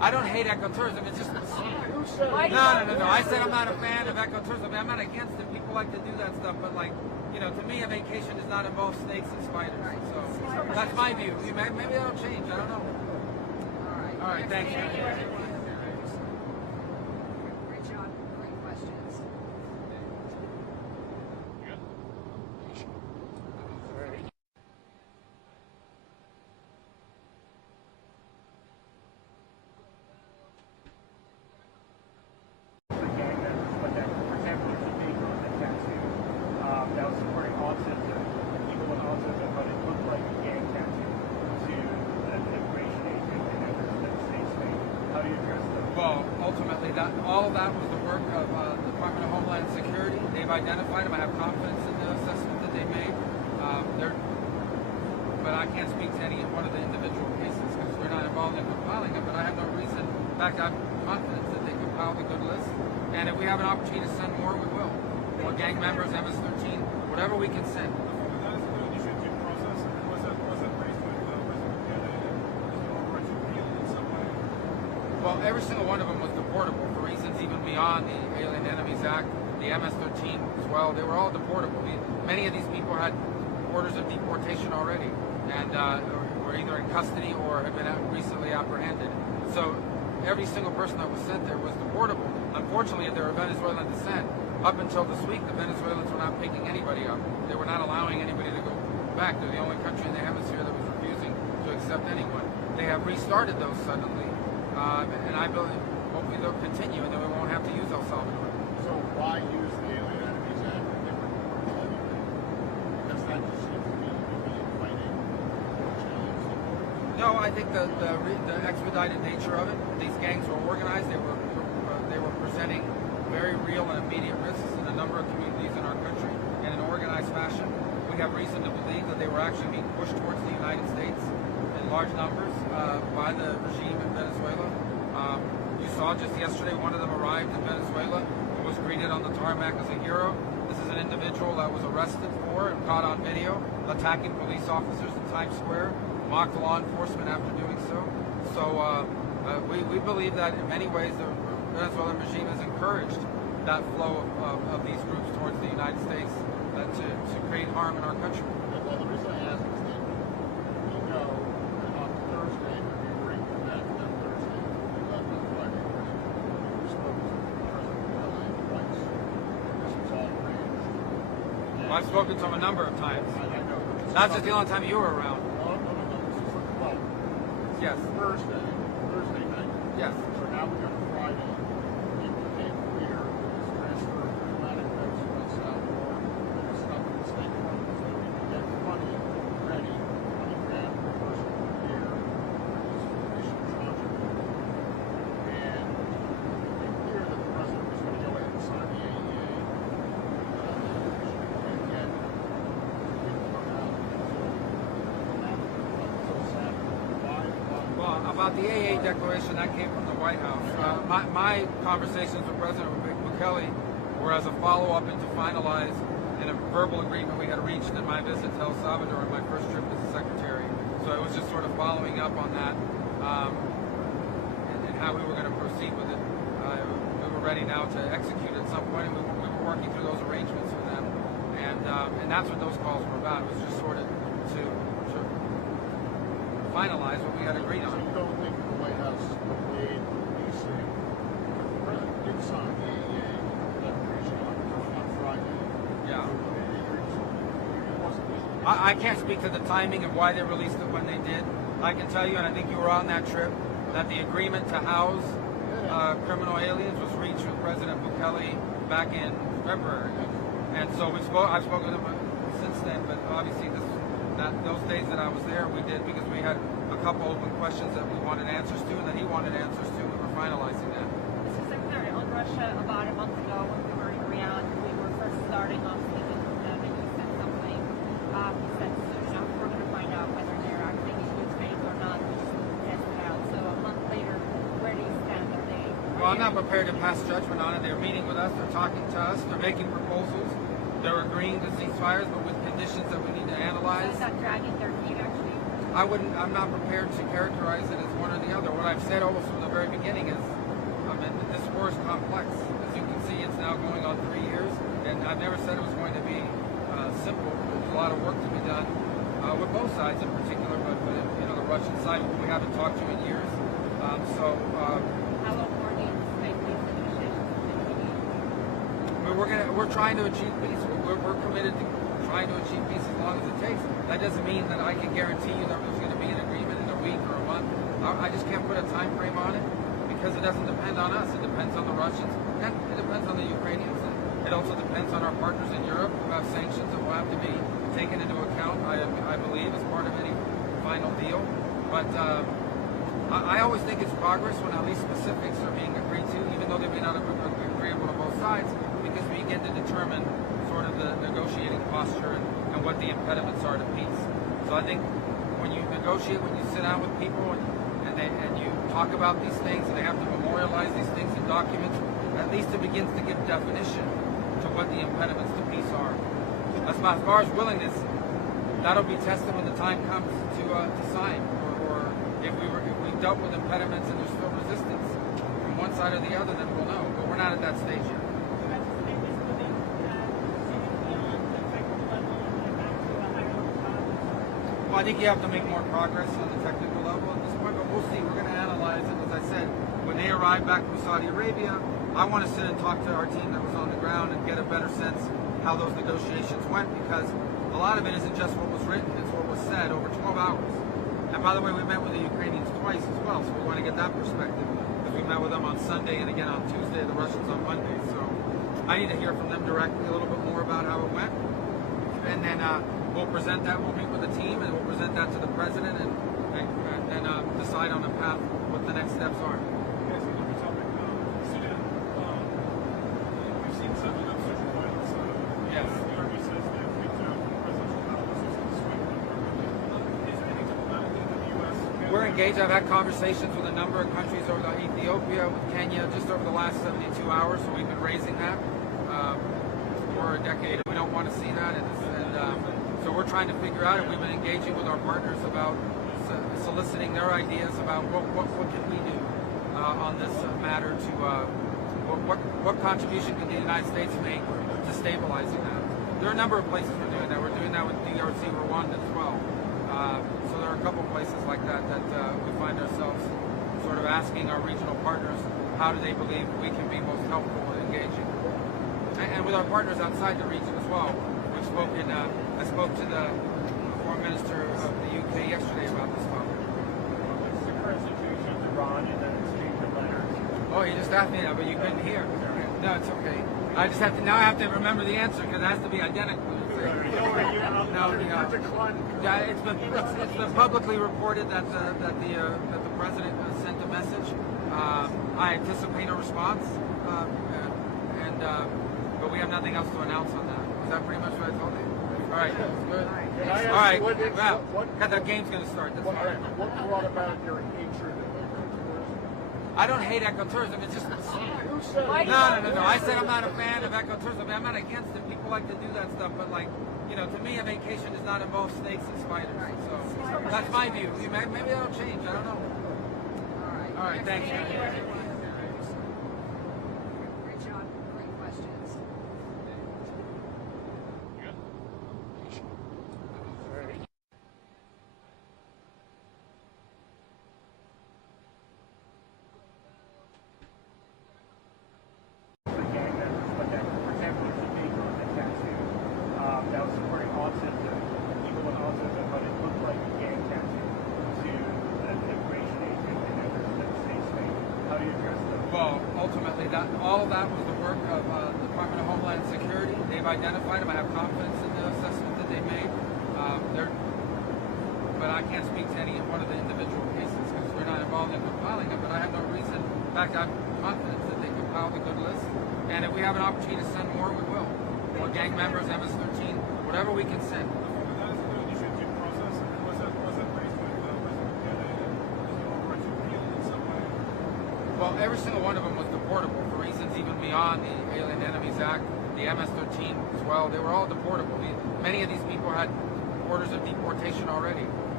I don't hate ecotourism. It's just Who said Why it? do no. I said I'm not a fan of ecotourism. I mean, I'm not against it. People like to do that stuff, but like, to me, a vacation does not involve snakes and spiders. So that's my view. Maybe that'll change. I don't know. All right. Thanks. Thank you. Great job. Great questions. For gang members, but that, for example, there's a video on the tattoo that was supporting autism, people with autism, but it looked like a gang tattoo to an immigration agent and that the state's made. How do you address that? Well, ultimately, all of that was the work of the Department of Homeland Security. They've identified them. I have confidence in the assessment that they made. But I can't speak to any one of the individual cases because we're not involved in compiling them. But I have no reason. In fact, I'm confident that they compiled a good list. And if we have an opportunity to send more, we will. More gang members, MS-13, whatever we can send. That is the initiative process. Was that raised with President Bukele? Is there a right to appeal in some way? Well, every single one of them was deportable for reasons even beyond the Alien Enemies Act, the MS-13 as well. They were all deportable. Many of these people had orders of deportation already and were either in custody or had been recently apprehended. So every single person that was sent there was deportable. Unfortunately, if they were Venezuelan descent, up until this week, the Venezuelans were not picking anybody up. They were not allowing anybody to go back. They're the only country in the hemisphere that was refusing to accept anyone. They have restarted those suddenly, and I believe hopefully they'll continue, and then we won't have to use El Salvador. So why use the Alien Enemies Act if they were doing anything? Because that just seems to me to be inviting challenge. No, I think the expedited nature of it. These gangs were organized. They were presenting very real and immediate risks in a number of communities in our country in an organized fashion. We have reason to believe that they were actually being pushed towards the United States in large numbers by the regime in Venezuela. You saw just yesterday one of them arrived in Venezuela and was greeted on the tarmac as a hero. This is an individual that was arrested for and caught on video attacking police officers in Times Square, mocked law enforcement after doing so. So we believe that in many ways the Venezuelan regime has encouraged that flow of these groups towards the United States to create harm in our country. Well, the reason I ask is that we know that on Thursday, when we were in Quebec, that Thursday, we left on Friday, we spoke to President Bukele twice. This was all arranged. Well, I've spoken to him a number of times. I know. That's just the only time you were around. No. This is for well, Yes. Thursday night. Yes. So now we got Friday. It became clear that this transfer of diplomatic votes to El Salvador, that was stuff in the State Department, so that we could get money ready, $20,000 per person per year for these initial tranche of votes. And it became clear that the president was going to go ahead and sign the AEA. And yet, it didn't come out until Saturday. Why? Well, about the AA declaration, that came from the White House. My conversations with President Bukele were as a follow-up and to finalize in a verbal agreement we had reached in my visit to El Salvador on my first trip as a secretary. So it was just sort of following up on that and how we were going to proceed with it. We were ready now to execute at some point, and we were working through those arrangements with them. And that's what those calls were about. It was just sort of to finalize what we had agreed So on. you don't think the White House made releasing, the president did sign the AEA declaration on Friday. Yeah. It wasn't. I can't speak to the timing of why they released it when they did. I can tell you, and I think you were on that trip, that the agreement to house criminal aliens was reached with President Bukele back in February. And so I've spoken to him since then, but obviously those days that I was there, we did because we had a couple open questions that we wanted answers to and that he wanted answers to, and we were finalizing that. Mr. Secretary, on Russia, about a month ago when we were in Riyadh, we were first starting off speaking with them, and you said something. He said, we're going to find out whether they're acting in good faith or not. We just need to test it out. So a month later, where do you stand? Well, I'm not prepared to pass judgment on it. They're meeting with us. They're talking to us. They're making proposals. They're agreeing to ceasefires, but with conditions that we need to analyze. So is that dragging their feet, actually? I'm not prepared to characterize it as one or the other. What I've said almost from the very beginning is, this war is complex. As you can see, it's now going on 3 years, and I've never said it was going to be simple. There's a lot of work to be done with both sides in particular, but the Russian side we haven't talked to in years. How long more do you anticipate these negotiations will continue? We're trying to achieve peace. We're committed to trying to achieve peace as long as it takes. That doesn't mean that I can guarantee you that there's going to be an agreement in a week or a month. I just can't put a time frame on it because it doesn't depend on us. It depends on the Russians and it depends on the Ukrainians. It also depends on our partners in Europe who have sanctions that will have to be taken into account, I believe, as part of any final deal. But I always think it's progress when at least specifics are being agreed to, even though they may not have been agreeable to both sides, because we begin to determine sort of the negotiating posture and what the impediments are to peace. So I think when you negotiate, when you sit down with people and you talk about these things and they have to memorialize these things in documents, at least it begins to give definition to what the impediments to peace are. As far as willingness, that'll be tested when the time comes to sign, or if we've dealt with impediments and there's still resistance from one side or the other, then we'll know. But we're not at that stage yet. Well, I think you have to make more progress on the technical level at this point, but we'll see. We're going to analyze it. As I said, when they arrive back from Saudi Arabia, I want to sit and talk to our team that was on the ground and get a better sense how those negotiations went, because a lot of it isn't just what was written, it's what was said over 12 hours. And by the way, we met with the Ukrainians twice as well, so we want to get that perspective. Because we met with them on Sunday and again on Tuesday, the Russians on Monday. So I need to hear from them directly a little bit more about how it went. And then we'll present that, we'll meet with the team, and we'll present that to the president and decide on a path what the next steps are. Yes, another topic. Sudan. We've seen some upsurge in violence. Yes. The army says they've picked up presidential policies in Sweden. Is there any diplomatic thing that the U.S. can? We're engaged. I've had conversations with a number of countries over Ethiopia, with Kenya, just over the last 72 hours. So we've been raising that for a decade. We don't want to see that, and so we're trying to figure out, and we've been engaging with our partners about soliciting their ideas about what can we do on this matter to what contribution can the United States make to stabilizing that. There are a number of places we're doing that. We're doing that with DRC, Rwanda as well. So there are a couple places like that we find ourselves sort of asking our regional partners how do they believe we can be most helpful in engaging. And with our partners outside the region as well. We've spoken, I spoke to the Foreign Minister of the UK yesterday about this topic. What's the current situation with Iran and then exchange of letters? Oh, you just asked me that, but you couldn't hear. No, it's okay. I just have to, now I have to remember the answer because it has to be identical. Yeah, it's been publicly reported that the president sent a message. I anticipate a response, but we have nothing else to announce on that. Is that pretty much what I told you? All right, good. All right, well, the game's going to start. That's fine. What brought about your hatred of ecotourism? I don't hate ecotourism. It's just Who said it? no. I said I'm not a fan of ecotourism. I'm not against it. People like to do that stuff, but to me, a vacation does not involve snakes and spiders. So that's my view. Maybe that'll change. I don't know. All right. Thank you. Great job. Great questions. For gang members, but that, for example, there's a big on the tattoo that was supporting autism, people with autism, but it looked like a gang tattoo to an immigration agent and members of the state state. How do you address those? Well, ultimately, all of that was the work of the Department of Homeland Security. They've identified them. I have confidence in the assessment that they made. But I can't speak to any one of the individual cases because we're not involved in compiling them. But I have no reason. In fact, I have confidence that they compiled a good list. And if we have an opportunity to send more, we will. More gang members, MS-13, whatever we can send. That is an initiative process. Was that raised with President Kennedy? Or to appeal in some way? Well, every single one of them was deportable for reasons even beyond the Alien Enemies Act, the MS-13 as well. They were all deportable. Many of these people had orders of deportation already.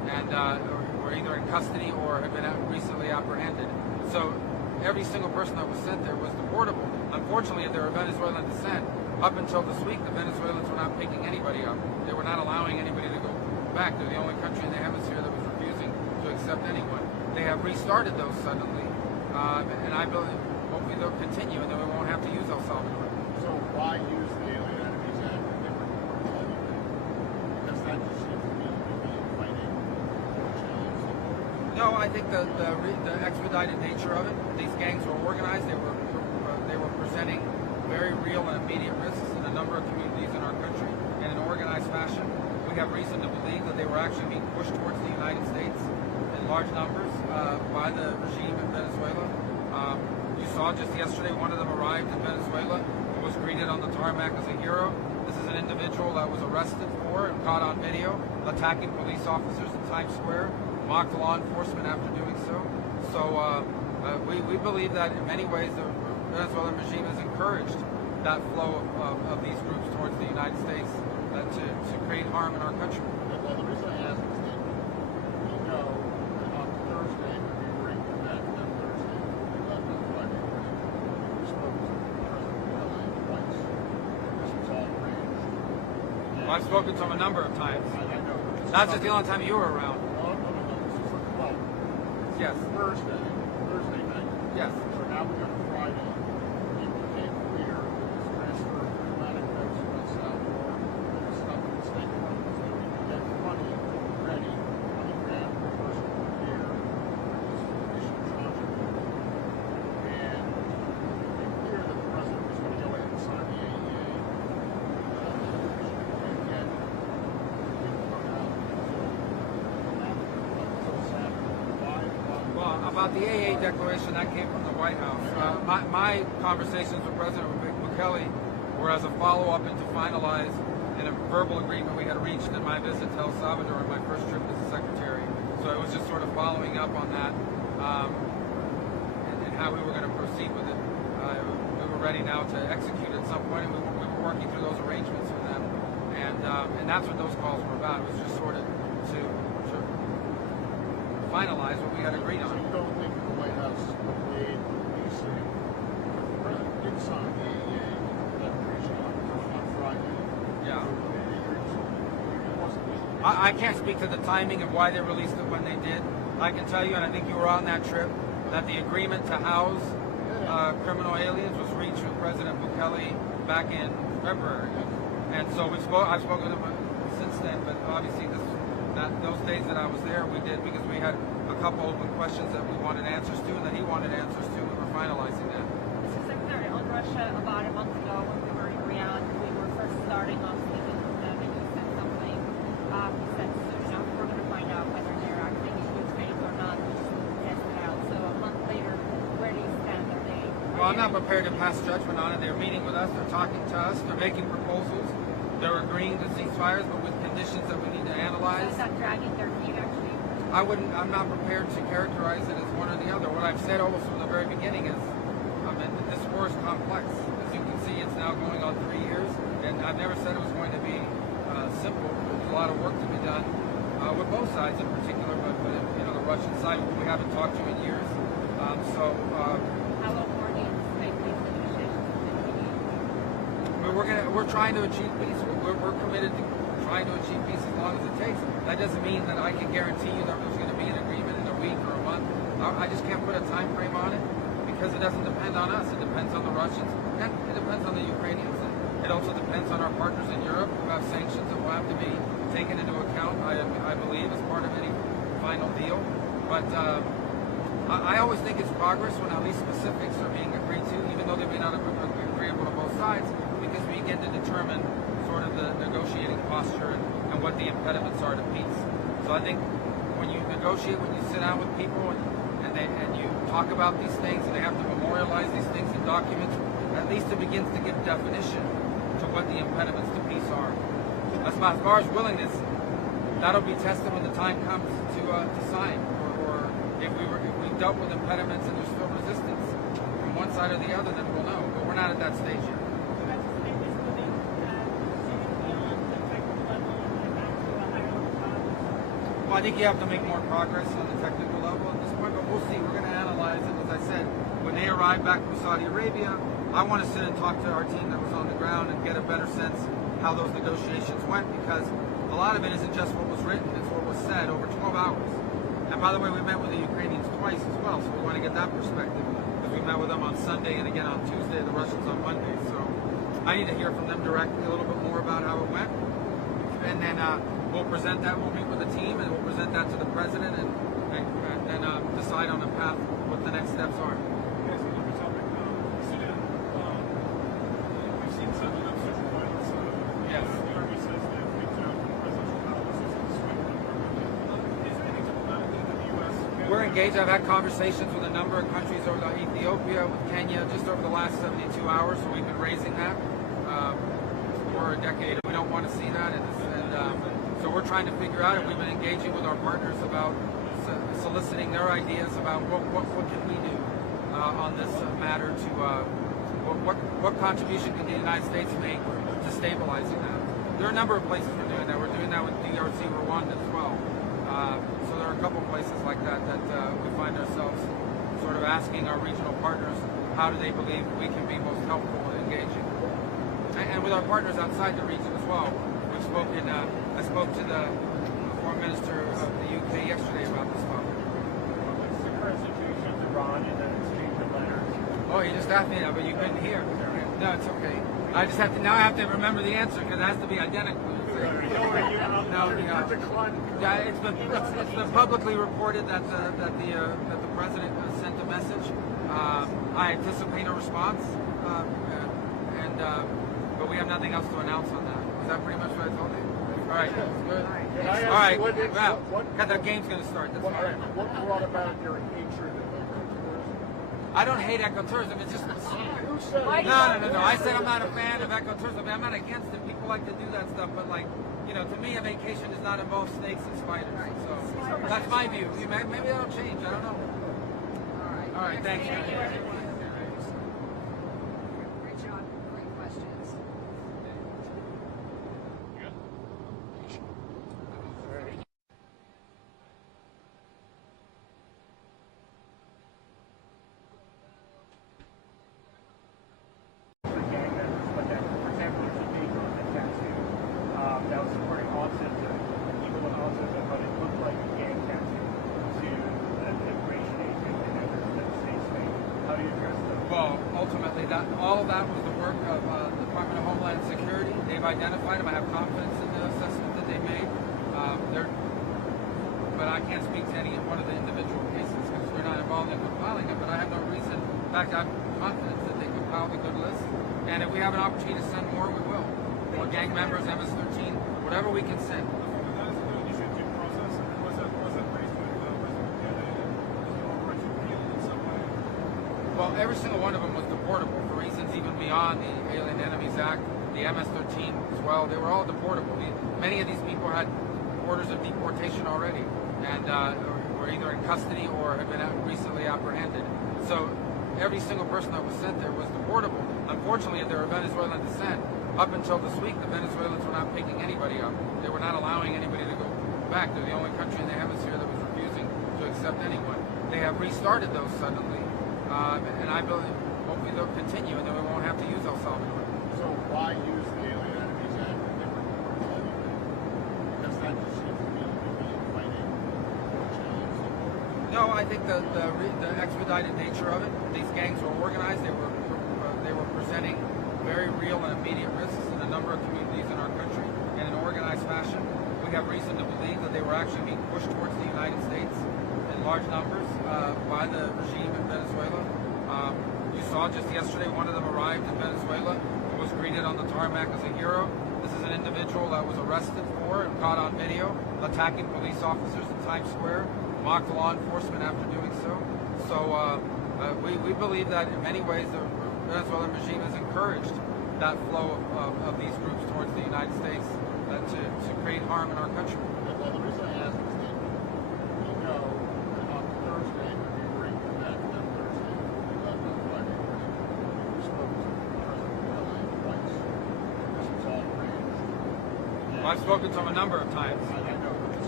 and were either in custody or have been recently apprehended. So every single person that was sent there was deportable. Unfortunately, if they were Venezuelan descent, up until this week, the Venezuelans were not picking anybody up. They were not allowing anybody to go back. They're the only country in the hemisphere that was refusing to accept anyone. They have restarted those suddenly, and I believe hopefully they'll continue, and then we won't have to use El Salvador. So why use the Alien Enemies Act if they were deportable anyway? Because that just seems to me to be fighting challenge. No, I think the expedited nature of it. These gangs were organized. They were presenting very real and immediate risks in a number of communities in our country in an organized fashion. We have reason to believe that they were actually being pushed towards the United States in large numbers by the regime in Venezuela. You saw just yesterday one of them arrived in Venezuela and was greeted on the tarmac as a hero. This is an individual that was arrested for and caught on video attacking police officers in Times Square, mocked law enforcement after doing so. So we believe that in many ways the Venezuelan regime has encouraged that flow of these groups towards the United States to create harm in our country. Well, the reason I ask is that we know that on Thursday, when we were in Quebec, that Thursday, we left on Friday, we spoke to President Bukele twice. This was all arranged. Well, I've spoken to him a number of times. I know. That's just the only time you were around. No. This is like, well, Yes. Thursday night. Yes. So now we go to Friday. It became clear that this transfer of diplomatic votes to El Salvador was stuck in the State Department so that we could get money ready, $20 grand per person per year for this initial tranche of it. And it became clear that the president was going to go ahead and sign the AEA. And yet, it didn't come out until Saturday. Well, about the AA declaration, that came from the White House. My conversations with President Bukele were as a follow-up and to finalize in a verbal agreement we had reached in my visit to El Salvador on my first trip as a secretary. So it was just sort of following up on that and how we were going to proceed with it. We were ready now to execute at some point, and we were working through those arrangements with them. And that's what those calls were about. It was just sort of to finalize what we had agreed So on. you don't think the White House made you say the president did sign the AEA declaration on Friday? Yeah. It wasn't legal. I can't speak to the timing of why they released it when they did. I can tell you, and I think you were on that trip, that the agreement to house criminal aliens was reached with President Bukele back in February. And so I've spoken to him since then, but obviously those days that I was there, we did because we had a couple open questions that we wanted answers to and that he wanted answers to, and we're finalizing that. Mr. Secretary, on Russia, about a month ago when we were in Riyadh, we were first starting off speaking with them, and you said something. You said soon enough we're going to find out whether they're acting in good faith or not. We just need to test it out. So a month later, where do you stand? Well, I'm not prepared to pass judgment on it. They're meeting with us, they're talking to us, they're making proposals, they're agreeing to ceasefires, but with conditions that we need to analyze. So is that dragging their feet, actually? I'm not prepared to characterize it as one or the other. What I've said almost from the very beginning is this war is complex. As you can see, it's now going on 3 years, and I've never said it was going to be simple. There's a lot of work to be done with both sides in particular, but the Russian side we haven't talked to in years. How long more do you anticipate these negotiations to continue? We're trying to achieve peace. We're committed to trying to achieve peace as long as it takes. That doesn't mean that I can guarantee you that there's going to be an agreement in a week or a month. I just can't put a time frame on it because it doesn't depend on us. It depends on the Russians and it depends on the Ukrainians. It also depends on our partners in Europe who have sanctions that will have to be taken into account, I believe, as part of any final deal. But I always think it's progress when at least specifics are being agreed to, even though they may not have been agreeable to both sides, because we begin to determine sort of the negotiating posture and what the impediments are to peace. So I think when you negotiate, when you sit down with people and you talk about these things and they have to memorialize these things in documents, at least it begins to give definition to what the impediments to peace are. As far as willingness, that'll be tested when the time comes to sign, or if we dealt with impediments and there's still resistance from one side or the other, then we'll know. But we're not at that stage yet. Well, I think you have to make more progress on the technical level at this point, but we'll see. We're going to analyze it. As I said, when they arrive back from Saudi Arabia, I want to sit and talk to our team that was on the ground and get a better sense how those negotiations went, because a lot of it isn't just what was written, it's what was said over 12 hours. And by the way, we met with the Ukrainians twice as well, so we want to get that perspective. Because we met with them on Sunday and again on Tuesday, the Russians on Monday. So I need to hear from them directly a little bit more about how it went. And then we'll present that, we'll meet with the team, and we'll present that to the president and then decide on a path what the next steps are. Yes, another topic. Sudan. We've seen some social violence. Yes. The army says they've picked up presidential palaces in Sweden. Is there anything diplomatically that the U.S. We're engaged. I've had conversations with a number of countries over Ethiopia, with Kenya, just over the last 72 hours. So we've been raising that for a decade. We don't want to see that, and so we're trying to figure out, and we've been engaging with our partners about soliciting their ideas about what can we do on this matter to what contribution can the United States make to stabilizing that. There are a number of places we're doing that. We're doing that with DRC, Rwanda as well. So there are a couple places like that we find ourselves sort of asking our regional partners, how do they believe we can be most helpful in engaging? And with our partners outside the region as well. We've spoken, I spoke to the foreign minister of the UK yesterday about this topic. What's the current situation with Iran and the exchange of letters? Oh, you just asked me that, but you couldn't hear. No, it's okay. I just have to, now I have to remember the answer because it has to be identical. Yeah, it's been publicly reported that the president sent a message. I anticipate a response, but we have nothing else to announce on that. Is that pretty much what I told you? All right, good. All right, well, the game's going to start. That's all right. What brought about your hatred of ecotourism? I don't hate ecotourism. It's just Who said it? no. I said I'm not a fan of ecotourism. I'm not against it. People like to do that stuff, but to me, a vacation does not involve snakes and spiders. So that's my view. Maybe that'll change. I don't know. All right. Thanks. Great job. Great questions. Gang members, but that, for example, there's a paper on the tattoo that was supporting autism, people with autism, but it looked like a gang tattoo to an immigration agent and others that the state's made. How do you address those? Well, ultimately, all of that was the work of the Department of Homeland Security. They've identified them. I have confidence in the assessment that they made. But I can't speak to any one of the individual cases because we're not involved in compiling it. But I have no reason. In fact, I have confidence that they compiled a good list. And if we have an opportunity to send more, we will. More gang members, MS-13, whatever we can send. That is an initiative process. Was that raised with Canada? Is it over to appeal in some way? Well, every single one of them was deportable for reasons even beyond the Alien Enemies Act, the MS-13 as well. They were all deportable. Many of these people had orders of deportation already and were either in custody or had been recently apprehended. So every single person that was sent there was deportable. Unfortunately, they were Venezuelan descent. Up until this week, the Venezuelans were not picking anybody up. They were not allowing anybody to go back. They're the only country in the hemisphere that was refusing to accept anyone. They have restarted those suddenly, and I believe hopefully they'll continue, and then we won't have to use El Salvador. So why use the Alien Enemies Act if they were deportable anyway? Because that just seems to me to be fighting challenge. No, I think the expedited nature of it. These gangs were organized. They were presenting very real and immediate risks in a number of communities in our country in an organized fashion. We have reason to believe that they were actually being pushed towards the United States in large numbers by the regime in Venezuela. You saw just yesterday one of them arrived in Venezuela and was greeted on the tarmac as a hero. This is an individual that was arrested for and caught on video attacking police officers in Times Square, mocked law enforcement after doing so. So we believe that in many ways the Venezuelan regime has encouraged that flow of these groups towards the United States to create harm in our country. Well, the reason I ask is that we know that on Thursday, when we were in Quebec, that Thursday, we left on Friday morning, we spoke to the president of LA twice. This was all arranged. Well, I've spoken to him a number of times. I know.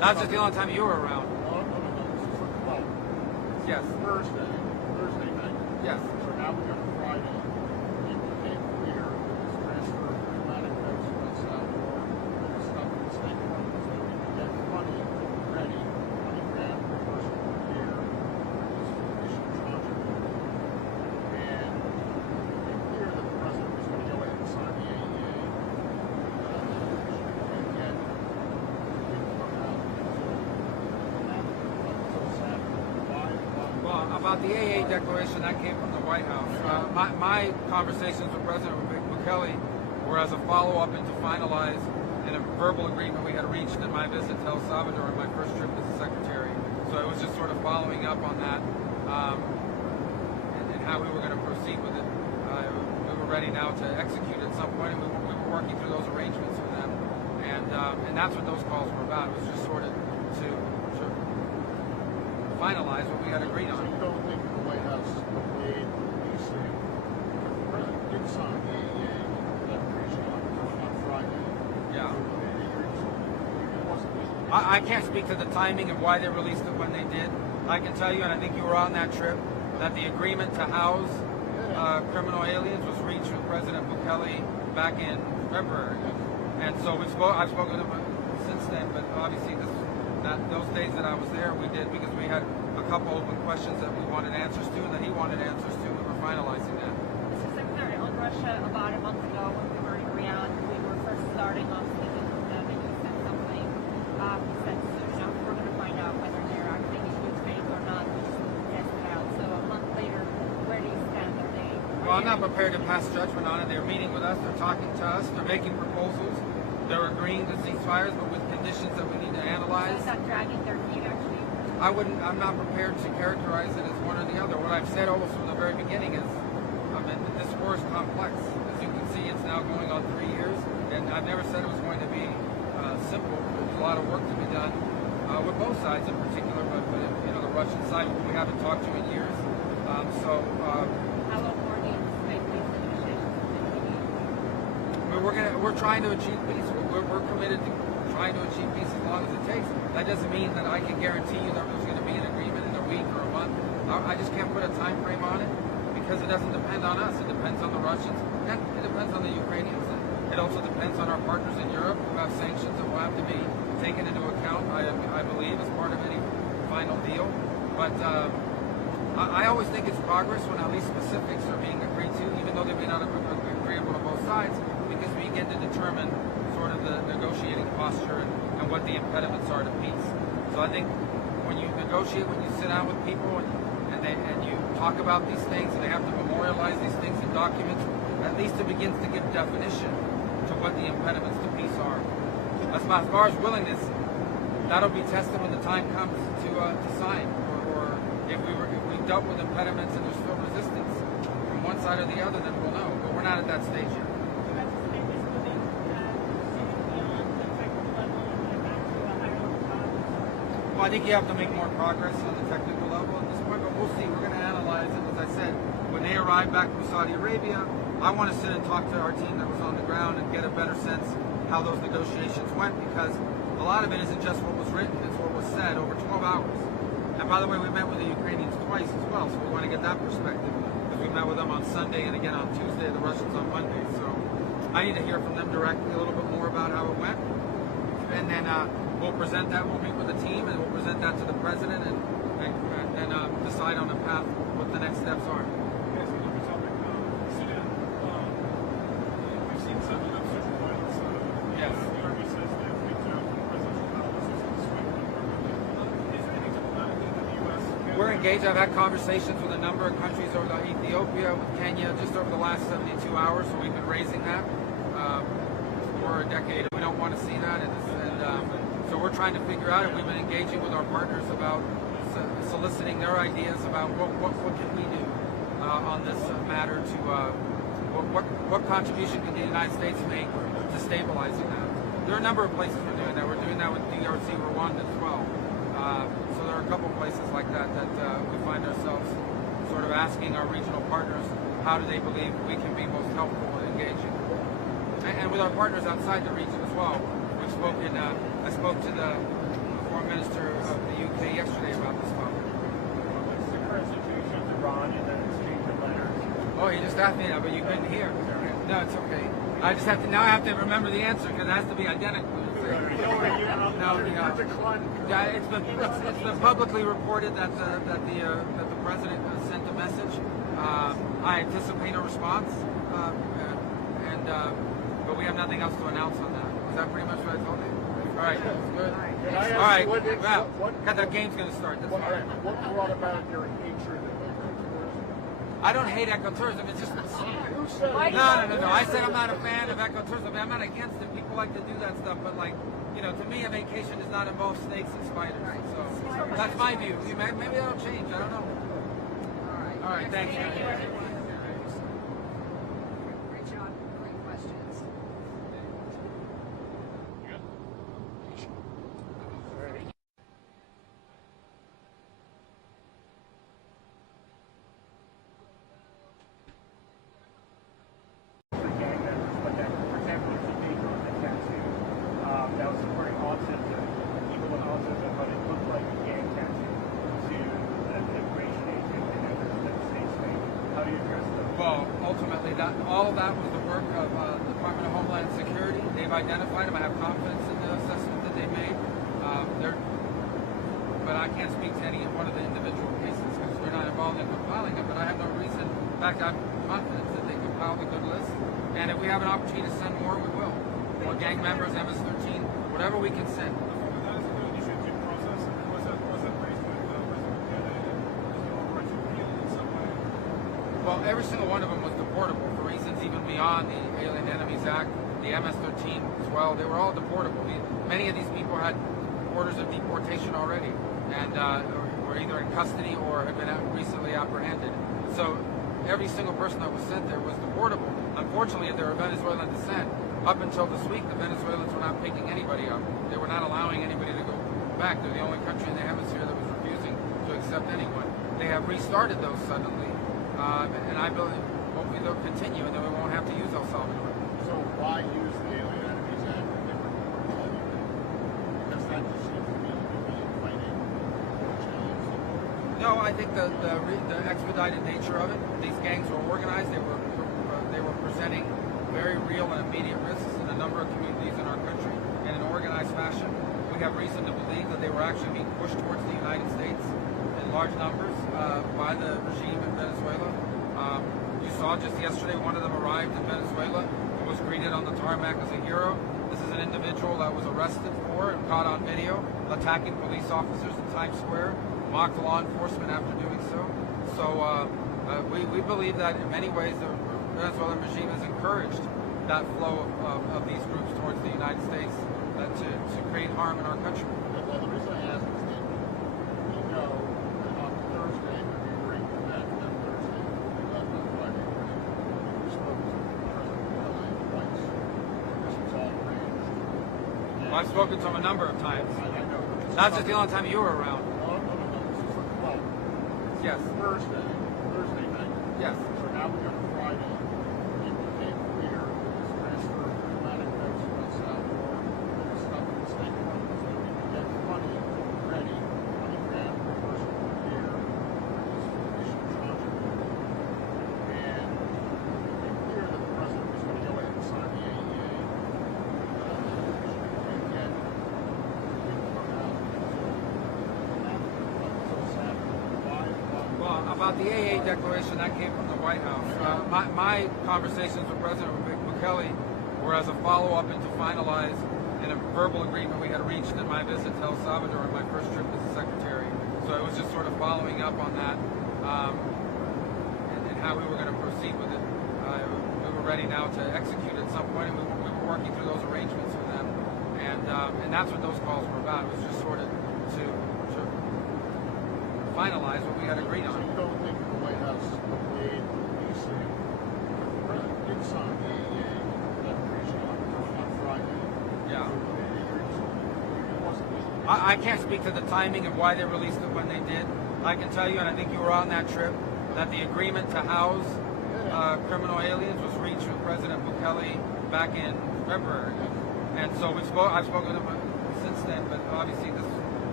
Not just the only time you were around. No. This is for the vote. Yes. Thursday night. Yes. So now we go to Friday. People came here, this transfer of diplomatic votes from El Salvador, and stuff in the State Department so we can get money ready, 20 grand per person per year, for this initial tranche of votes. And it became clear that the president was going to go ahead and sign the AEA. And yet, it didn't come out until Saturday. Why? Well, about the AA declaration, that came from the White House. My conversations with President Bukele were as a follow-up and to finalize in a verbal agreement we had reached in my visit to El Salvador on my first trip as a secretary. So it was just sort of following up on that and how we were going to proceed with it. We were ready now to execute at some point, and we were working through those arrangements with them. And that's what those calls were about. It was just sort of to finalize what we had agreed So on. you don't think the White House made you say the president did sign the AEA declaration on Friday? Yeah. It wasn't. I can't speak to the timing of why they released it when they did. I can tell you, and I think you were on that trip, that the agreement to house criminal aliens was reached with President Bukele back in February. And so I've spoken to him since then, but obviously those days that I was there, we did because we had a couple open questions that we wanted answers to and that he wanted answers to. We were finalizing that. Mr. Secretary, on Russia, about a month ago when we were in Riyadh, we were first starting off speaking with them, and you said something. You said, we're going to find out whether they're acting in good faith or not. We just test it out. So a month later, where do you stand? Are they? Well, I'm not prepared to pass judgment on it. They're meeting with us. They're talking to us. They're making proposals. They're agreeing to ceasefires, but with conditions that we need to analyze. Is that dragging their feet, actually? I'm not prepared to characterize it as one or the other. What I've said almost from the very beginning is, this war is complex. As you can see, it's now going on 3 years, and I've never said it was going to be simple. There's a lot of work to be done with both sides in particular, but the Russian side, who we haven't talked to in years. How long more do you anticipate these negotiations will continue? We're trying to achieve peace. We're committed to trying to achieve peace as long as it takes. That doesn't mean that I can guarantee you that there's going to be an agreement in a week or a month. I just can't put a time frame on it because it doesn't depend on us. It depends on the Russians and it depends on the Ukrainians. And it also depends on our partners in Europe who have sanctions that will have to be taken into account, I believe, as part of any final deal. But I always think it's progress when at least specifics are being agreed to, even though they may not be agreeable to both sides, because we get to determine sort of the negotiating posture and what the impediments are to peace. So I think when you negotiate, when you sit down with people and you talk about these things and they have to memorialize these things in documents, at least it begins to give definition to what the impediments to peace are. As far as willingness, that'll be tested when the time comes to sign, or if we dealt with impediments and there's still resistance from one side or the other, then we'll know. But we're not at that stage yet. Well, I think you have to make more progress on the technical level at this point, but we'll see. We're going to analyze it. As I said, when they arrive back from Saudi Arabia, I want to sit and talk to our team that was on the ground and get a better sense how those negotiations went, because a lot of it isn't just what was written, it's what was said over 12 hours. And by the way, we met with the Ukrainians twice as well, so we want to get that perspective, because we met with them on Sunday and again on Tuesday, the Russians on Monday. So I need to hear from them directly a little bit more about how it went. And then we'll present that, we'll meet with the team, and we'll present that to the president and decide on a path what the next steps are. Yes, another topic. Sudan. We've seen some surgical violence. Yes. The army says they have reached out to presidential policies in the swing. Is there any diplomatic thing that the U.S. can? We're engaged. I've had conversations with a number of countries over Ethiopia, with Kenya, just over the last 72 hours. So we've been raising that for a decade. We don't want to see that, and so we're trying to figure out. And we've been engaging with our partners about soliciting their ideas about what can we do on this matter to what contribution can the United States make to stabilizing that. There are a number of places we're doing that. We're doing that with DRC, Rwanda as well. So there are a couple places like that we find ourselves sort of asking our regional partners how do they believe we can be most helpful in engaging. And with our partners outside the region as well. We've spoken. I spoke to the Foreign Minister of the UK yesterday about this topic. What's the current situation with Iran and the exchange of letters? Oh, you just asked me that, but you couldn't hear. No, it's okay. I just have to now. I have to remember the answer because it has to be identical. Yeah, it's been publicly reported that the president sent a message. I anticipate a response, but we have nothing else to announce on that. Is that pretty much what I told you? All right, good. All right, well, the game's going to start. That's fine. What brought about your hatred of ecotourism? I don't hate ecotourism. It's just Who said it? no. I said I'm not a fan of ecotourism. I'm not against it. People like to do that stuff, but to me, a vacation does not involve snakes and spiders. So that's my view. Maybe that'll change. I don't know. All right. Thank you. Great job. Great questions. For gang members, but that, for example, if you take a tattoo that was supporting autism, people with autism, but it looked like a gang tattoo to an immigration agent and others that the state's made. How do you address those? Well, ultimately, all of that was the work of the Department of Homeland Security. They've identified them. I have confidence in the assessment that they made. But I can't speak to any one of the individual cases because we're not involved in compiling them. But I have no reason. In fact, I'm confident that they compiled a good list. And if we have an opportunity to send more, we will. More gang members, MS-13, whatever we can send. That is the initiative process. Was that raised with President Kennedy? Is there a right to appeal in some way? Well, every single one of them was deportable for reasons even beyond the Alien Enemies Act, the MS-13 as well. They were all deportable. Many of these people had orders of deportation already and were either in custody or had been recently apprehended. So every single person that was sent there was deportable. Unfortunately, if they were Venezuelan descent, up until this week, the Venezuelans were not picking anybody up. They were not allowing anybody to go back. They're the only country in the hemisphere that was refusing to accept anyone. They have restarted those suddenly, and I believe hopefully they'll continue, and then we won't have to use El Salvador. So why use the Alien Enemies Act in different parts of the UK? Because that just seems to me to be inviting challenge. No, I think the expedited nature of it. These gangs were organized. They were presenting very real and immediate risks in a number of communities in our country in an organized fashion. We have reason to believe that they were actually being pushed towards the United States in large numbers by the regime in Venezuela. You saw just yesterday one of them arrived in Venezuela and was greeted on the tarmac as a hero. This is an individual that was arrested for and caught on video attacking police officers in Times Square, mocked law enforcement after doing so. So we believe that in many ways the Venezuelan regime has encouraged that flow of these groups towards the United States to create harm in our country. Well, the reason I ask is that we know that on Thursday, when we were in that Thursday, we left on Friday, we spoke to President Kennedy twice. This was all arranged. Well, I've spoken to him a number of times. I know. Not just the only time you were around. No. This is the 12th. Yes. Thursday night. Yes. So now we go to Friday. It became clear that this transfer of diplomatic notes from El Salvador that was stuck in the State Department so that we could get money ready, $20,000 per person per year for this initial tranche of it. And it became clear that the president was going to go ahead and sign the AEA. And yet, it didn't come out until Saturday. Why? Well, about the AA declaration, that came from the White House. My conversations with President Bukele were as a follow-up and to finalize in a verbal agreement we had reached in my visit to El Salvador on my first trip as a secretary. So it was just sort of following up on that and how we were going to proceed with it. We were ready now to execute at some point, and we were working through those arrangements with them. And that's what those calls were about. It was just sort of to finalize what we had agreed So on. you don't think the White House made easily? The president did sign the AEA declaration on Friday. Yeah. It wasn't easy. I can't speak to the timing of why they released it when they did. I can tell you, and I think you were on that trip, that the agreement to house criminal aliens was reached with President Bukele back in February. And so I've spoken to him since then, but obviously this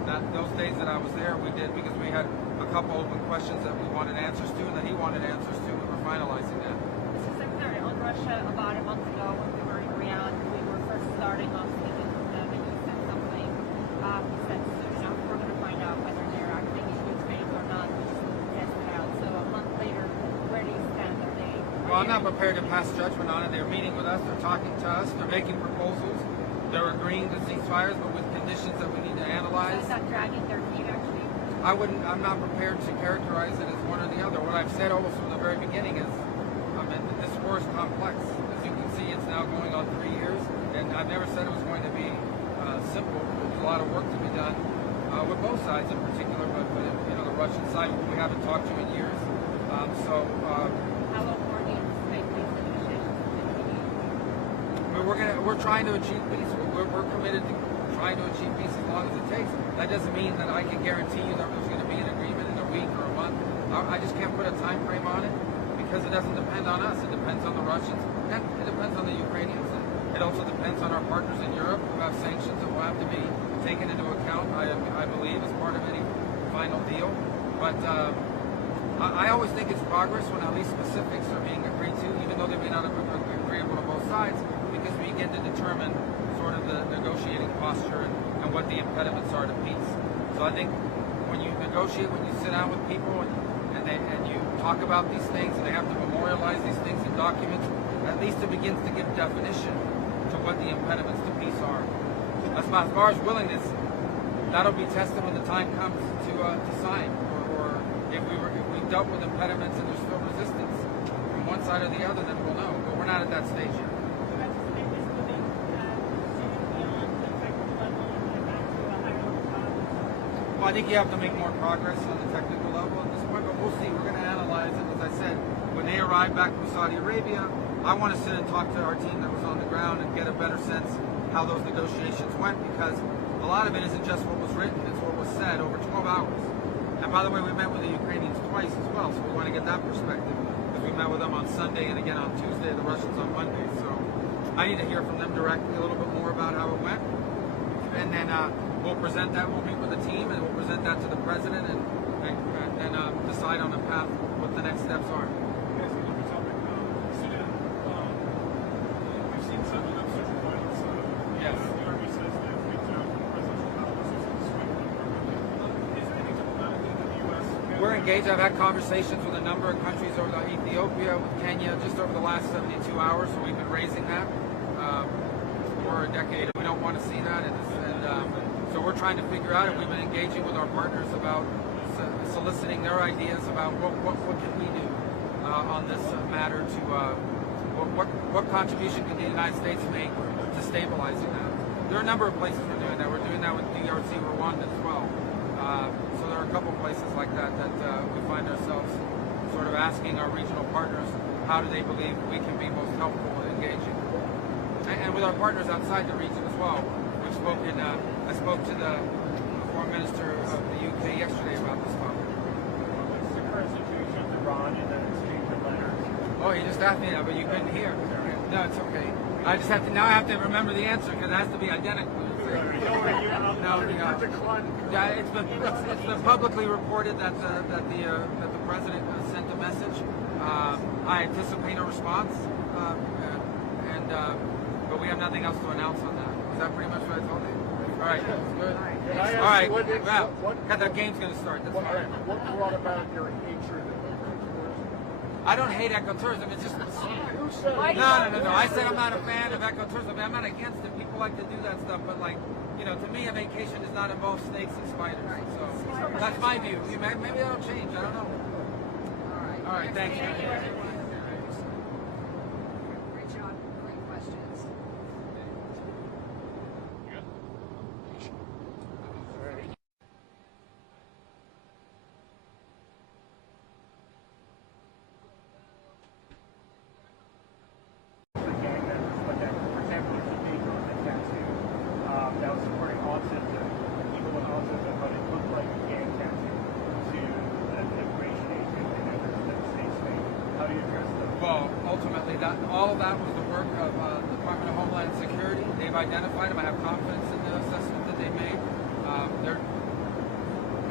those days that I was there, we did, because we had a couple open questions that we wanted answers to and that he wanted answers to, and we're finalizing that. Mr. Secretary, on Russia, about a month ago when we were in Riyadh, we were first starting off speaking with them, and you said something. He said, we're going to find out whether they're acting in good faith or not. We just need to test it out. So a month later, where do you stand? Well, I'm not prepared to pass judgment on it. They're meeting with us, they're talking to us, they're making proposals, they're agreeing to ceasefires, but with conditions that we need to analyze. So is that dragging their feet, actually? I'm not prepared to characterize it as one or the other. What I've said almost from the very beginning is, this war is complex. As you can see, it's now going on 3 years, and I've never said it was going to be simple. There's a lot of work to be done with both sides in particular, but the Russian side, we haven't talked to in years. How long more do you anticipate these negotiations to continue? We're trying to achieve peace. We're committed to trying to achieve peace as long as it takes. That doesn't mean that I can guarantee you that there's going to be an agreement in a week or a month. I just can't put a time frame on it because it doesn't depend on us. It depends on the Russians and it depends on the Ukrainians. It also depends on our partners in Europe who have sanctions that will have to be taken into account, I believe, as part of any final deal. But I always think it's progress when at least specifics are being agreed to, even though they may not have been agreeable to both sides, because we begin to determine sort of the negotiating posture and what the impediments are to peace. So I think when you negotiate, when you sit down with people and you talk about these things and they have to memorialize these things in documents, at least it begins to give definition to what the impediments to peace are. As far as willingness, that'll be tested when the time comes to sign, or if we dealt with impediments and there's still resistance from one side or the other, then we'll know. But we're not at that stage yet. Well, I think you have to make more progress on the technical level at this point, but we'll see. We're going to analyze it. As I said, when they arrive back from Saudi Arabia, I want to sit and talk to our team that was on the ground and get a better sense how those negotiations went, because a lot of it isn't just what was written, it's what was said over 12 hours. And by the way, we met with the Ukrainians twice as well, so we want to get that perspective. Because we met with them on Sunday and again on Tuesday, the Russians on Monday. So I need to hear from them directly a little bit more about how it went. And then we'll present that, we'll meet with the team, and we'll present that to the president and decide on a path what the next steps are. Yes, another topic. Sudan. We've seen some surge violence. Yes. The army says that presidential policies in Sweden. Is there any diplomatic in the U.S.? We're engaged. I've had conversations with a number of countries over Ethiopia, with Kenya, just over the last 72 hours. So we've been raising that for a decade. We don't want to see that, so we're trying to figure out, and we've been engaging with our partners about soliciting their ideas about what can we do on this matter to what contribution can the United States make to stabilizing that. There are a number of places we're doing that. We're doing that with DRC, Rwanda as well. So there are a couple places like that we find ourselves sort of asking our regional partners, how do they believe we can be most helpful in engaging? And with our partners outside the region as well. I spoke to the foreign minister of the UK yesterday about this topic. What's the current situation with Iran and the exchange of letters? Oh, you just asked me that, but you couldn't hear. No, it's okay. I have to remember the answer because it has to be identical. Yeah, it's been publicly reported that the president sent a message. I anticipate a response, but we have nothing else to announce on that. Is that pretty much what I told you? All right, good. All right, well, the game's going to start. That's fine. What brought about your hatred of ecotourism? I don't hate ecotourism. It's just You said no. I said I'm not a fan of ecotourism. I'm not against it. People like to do that stuff, but to me, a vacation does not involve snakes and spiders. So that's my view. Maybe that'll change. I don't know. All right. Thank you. Great job. Great questions. Gang members, but that, for example, there's a paper on the tattoo that was supporting autism, people with autism, but it looked like a gang tattoo to an immigration agent and others that the state's made. How do you address those? Well, ultimately, all of that was the work of the Department of Homeland Security. They've identified them. I have confidence in the assessment that they made.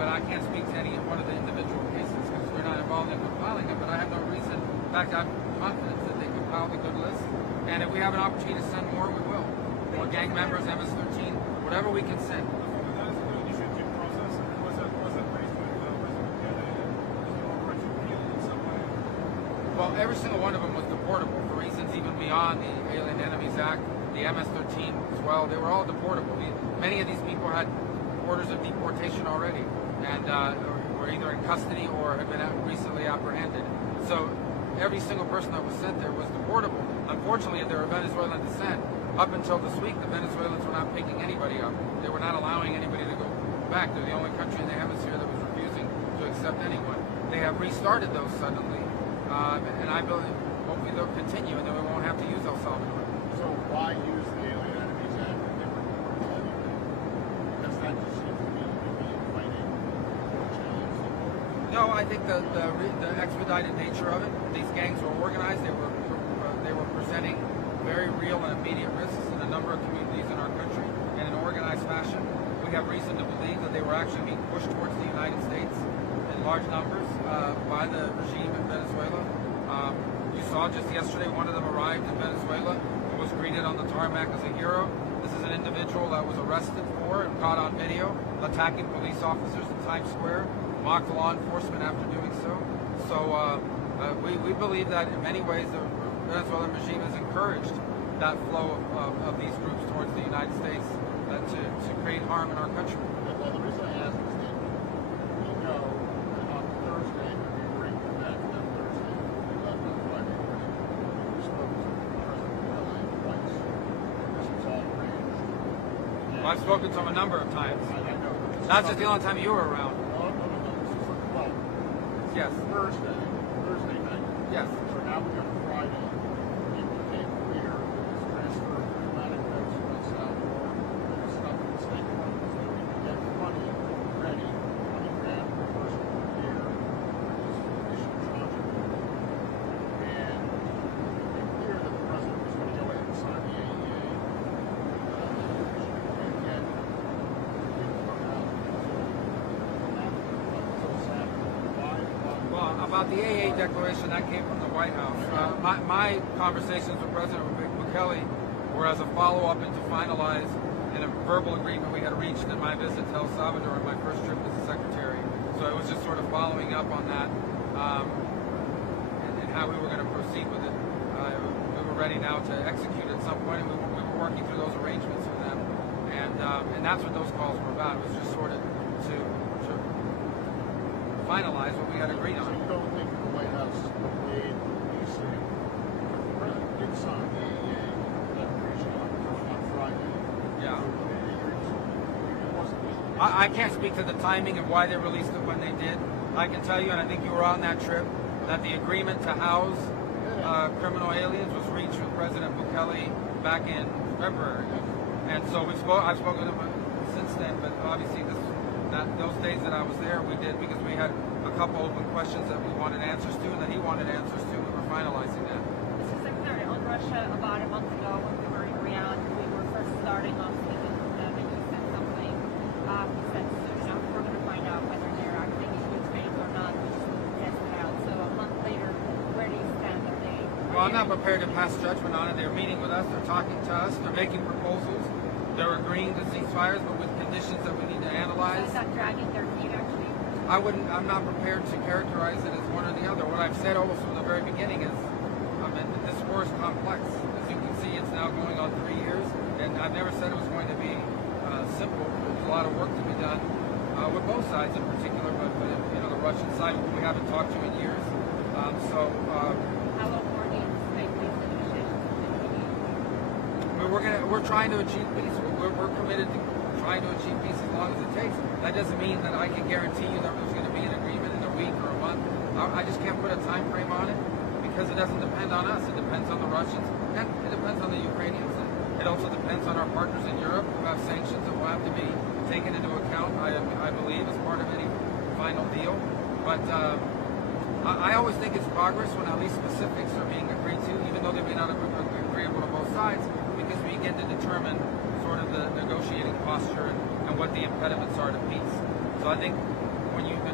but I can't speak to any one of the individual cases because we're not involved in compiling them. But I have no reason. In fact, I'm confident that they compiled a good list. And if we have an opportunity to send more, we will. More gang members, MS-13, whatever we can send. That is the initiative process. Was that based with President Kennedy? Or to appeal in some way? Well, every single one of them was deportable for reasons even beyond the Alien Enemies Act, the MS-13 as well. They were all deportable. Many of these people had orders of deportation already and were either in custody or had been recently apprehended. So every single person that was sent there was deportable. Unfortunately, they were Venezuelan descent. Up until this week, the Venezuelans were not picking anybody up. They were not allowing anybody to go back. They're the only country in the hemisphere that was refusing to accept anyone. They have restarted those suddenly, and I believe hopefully they'll continue, and then we won't have to use El Salvador. So why use the Alien Enemies Act if they were deportable anyway? Because that just seems to me to be inviting challenge. No, I think the expedited nature of it. These gangs were organized. They were presenting very real and immediate risks in a number of communities in our country in an organized fashion. We have reason to believe that they were actually being pushed towards the United States in large numbers by the regime in Venezuela. You saw just yesterday one of them arrived in Venezuela and was greeted on the tarmac as a hero. This is an individual that was arrested for and caught on video attacking police officers in Times Square, mocked law enforcement after doing so. So we believe that in many ways the Venezuelan regime has encouraged that flow of these groups towards the United States to create harm in our country. Well, the reason I ask is that we know that on Thursday, when we were in Quebec, that Thursday, we left on Friday morning, we spoke to President Kennedy twice. This was all arranged. Well, I've spoken to him a number of times. I know. Not just the only time you were around. No. This is well. Yes. Thursday night. Yes. So now we go to Friday. It became clear that this transfer of diplomatic notes from El Salvador that was stuck in the State Department so that we could get money ready, $20,000 per person per year for this initial tranche of it. And it became clear that the president was going to go ahead and sign the AEA. And yet, it didn't come out. So sad. Why? Well, about the AA declaration, that came from the White House. My conversations with President Bukele were as a follow-up and to finalize in a verbal agreement we had reached in my visit to El Salvador on my first trip as a secretary. So it was just sort of following up on that and how we were going to proceed with it. We were ready now to execute at some point, and we were working through those arrangements with them. And that's what those calls were about. It was just sort of to finalize what we had agreed So on. you don't think the White House made you say, if the president did sign the AEA declaration on Friday, Yeah. it wasn't I can't speak to the timing of why they released it when they did. I can tell you, and I think you were on that trip, that the agreement to house criminal aliens was reached with President Bukele back in February. And so I've spoken to him since then, but obviously those days that I was there, we did because we had a couple open questions that we wanted answers to and that he wanted answers to. We were finalizing that. Mr. Secretary, on Russia, about a month ago when we were in Riyadh, we were first starting off speaking with them, and you said something. You said, we're going to find out whether they're acting in good faith or not. We just need to test it out. So a month later, where do you stand? Well, I'm not prepared to pass judgment on it. They're meeting with us. They're talking to us. They're making proposals. They're agreeing to ceasefires, but with conditions that we need to analyze. Is that dragging their feet, actually? I'm not prepared to characterize it as one or the other. What I've said almost from the very beginning is, this war is complex. As you can see, it's now going on 3 years, and I've never said it was going to be simple. There's a lot of work to be done with both sides in particular, but the Russian side, who we haven't talked to in years. How long more do you anticipate these negotiations will continue? We're trying to achieve peace. We're committed to trying to achieve peace as long as it takes. That doesn't mean that I can guarantee you that there's going to be an agreement in a week or a month. I just can't put a time frame on it because it doesn't depend on us. It depends on the Russians and it depends on the Ukrainians. And it also depends on our partners in Europe who have sanctions that will have to be taken into account, I believe, as part of any final deal. But I always think it's progress when at least specifics are being agreed to, even though they may not be agreeable to both sides, because we begin to determine sort of the negotiating posture and what the impediments are to peace. So I think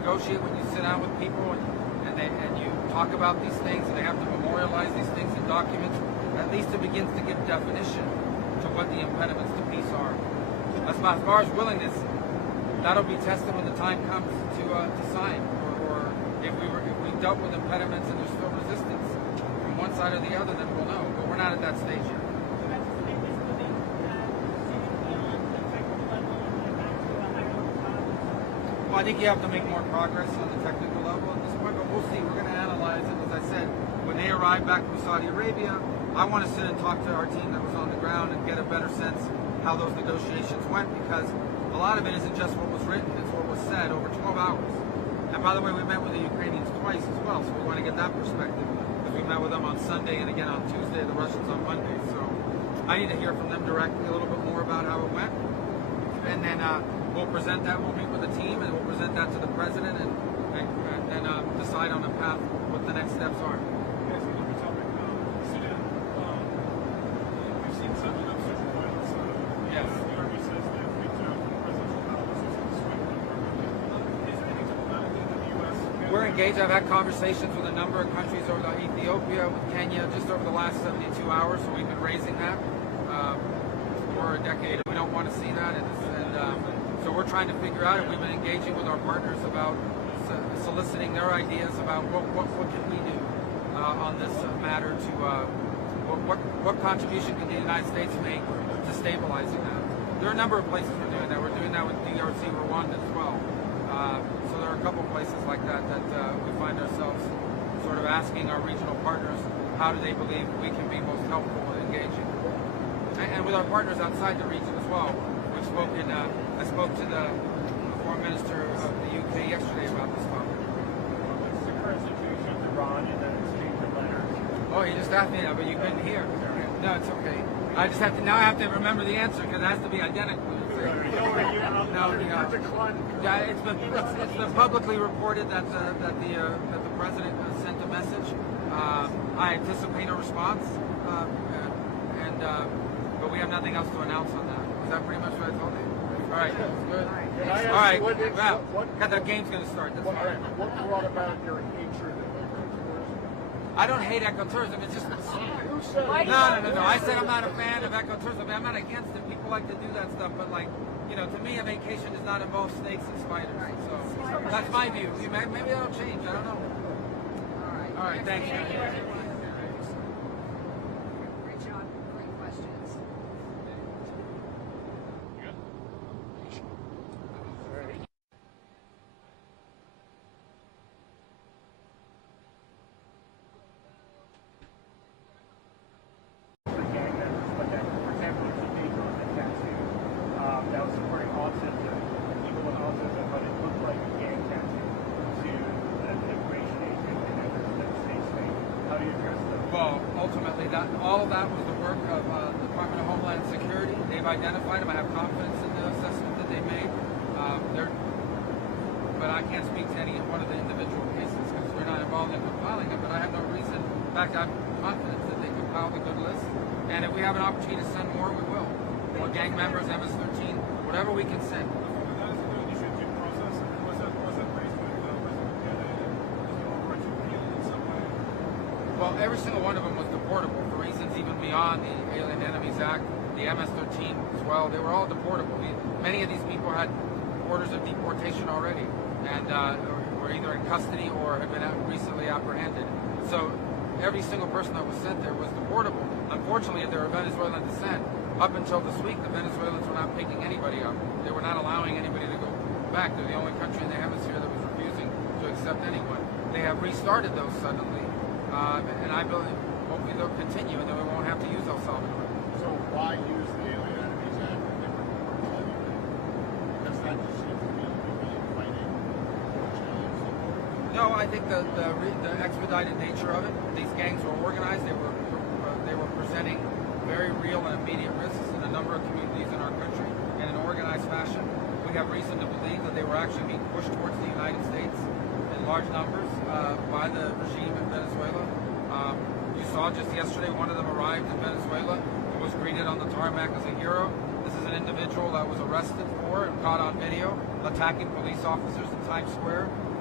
negotiate when you sit down with people and you talk about these things, and they have to memorialize these things in documents, at least it begins to give definition to what the impediments to peace are. As far as willingness, that'll be tested when the time comes to sign, or if we dealt with impediments and there's still resistance from one side or the other, then we'll know. But we're not at that stage yet. Well, I think you have to make more progress on the technical level at this point, but we'll see. We're going to analyze it. As I said, when they arrive back from Saudi Arabia, I want to sit and talk to our team that was on the ground and get a better sense how those negotiations went, because a lot of it isn't just what was written, it's what was said over 12 hours. And by the way, we met with the Ukrainians twice as well, so we want to get that perspective, because we met with them on Sunday and again on Tuesday, the Russians on Monday. So I need to hear from them directly a little bit more about how it went. And then we'll present that, we'll meet with the team, and we'll present that to the president and decide on a path what the next steps are. Yes, another topic. Sudan. We've seen some social violence. Yes. The army says they've reached out to presidential palaces in Sweden. Is there anything diplomatic that the U.S. can... We're engaged. I've had conversations with a number of countries over Ethiopia, with Kenya, just over the last 72 hours. So we've been raising that for a decade. We don't want to see that, and so we're trying to figure out, and we've been engaging with our partners about soliciting their ideas about what can we do on this matter to what contribution can the United States make to stabilizing that. There are a number of places we're doing that. We're doing that with DRC, Rwanda as well. So there are a couple of places like that we find ourselves sort of asking our regional partners, how do they believe we can be most helpful in engaging? And with our partners outside the region as well. We've spoken, I spoke to the Foreign Minister of the UK yesterday about this topic. What's the current situation with Iran and the exchange of letters? Oh, you just asked me that, but you couldn't hear. No, it's okay. I just have to, now I have to remember the answer because it has to be identical. Yeah, it's been publicly reported that the president sent a message. I anticipate a response, but we have nothing else to announce on that. Is that pretty much what I told you? All right, good. All right, well, the game's going to start. That's fine. What brought about your hatred of ecotourism? I don't hate ecotourism. It's just Who said it? no. I said I'm not a fan of ecotourism. I'm not against it. People like to do that stuff, but like, to me, a vacation does not involve snakes and spiders. So that's my view. Maybe that'll change. I don't know. All right. Thank you. Great job. Great questions. For gang members, but that, for example, if you take on a tattoo that was supporting autism, people with autism, but it looked like a gang tattoo to an immigration agent and that state's thing. How do you address that? Well, ultimately, all of that was the work of the Department of Homeland Security. They've identified them. I have confidence in the assessment that they made. But I can't speak to any one of the individual cases because we're not involved in compiling them. But I have no reason. In fact, I'm confident that they compiled a good list. And if we have an opportunity to send more, we will. More gang members, MS-13, whatever we can send. That is the initiative process. Was that raised with President Kennedy? Is the overarching appeal in some way? Well, every single one of them was deportable for reasons even beyond the Alien Enemies Act, the MS-13 as well. They were all deportable. Many of these people had orders of deportation already and were either in custody or had been recently apprehended. So every single person that was sent there was deportable. Unfortunately, if they were Venezuelan descent, up until this week, the Venezuelans were not picking anybody up. They were not allowing anybody to go back. They're the only country in the hemisphere that was refusing to accept anyone. They have restarted those suddenly, and I believe hopefully they'll continue, and then we won't have to use El Salvador. So why use the Alien Enemies Act when they were deporting everything? Because that just seems to me to be fighting No, I think the expedited nature of it. These gangs were organized. They were presenting very real and immediate risks in a number of communities in our country in an organized fashion. We have reason to believe that they were actually being pushed towards the United States in large numbers by the regime in Venezuela. You saw just yesterday one of them arrived in Venezuela and was greeted on the tarmac as a hero. This is an individual that was arrested for and caught on video attacking police officers in Times Square.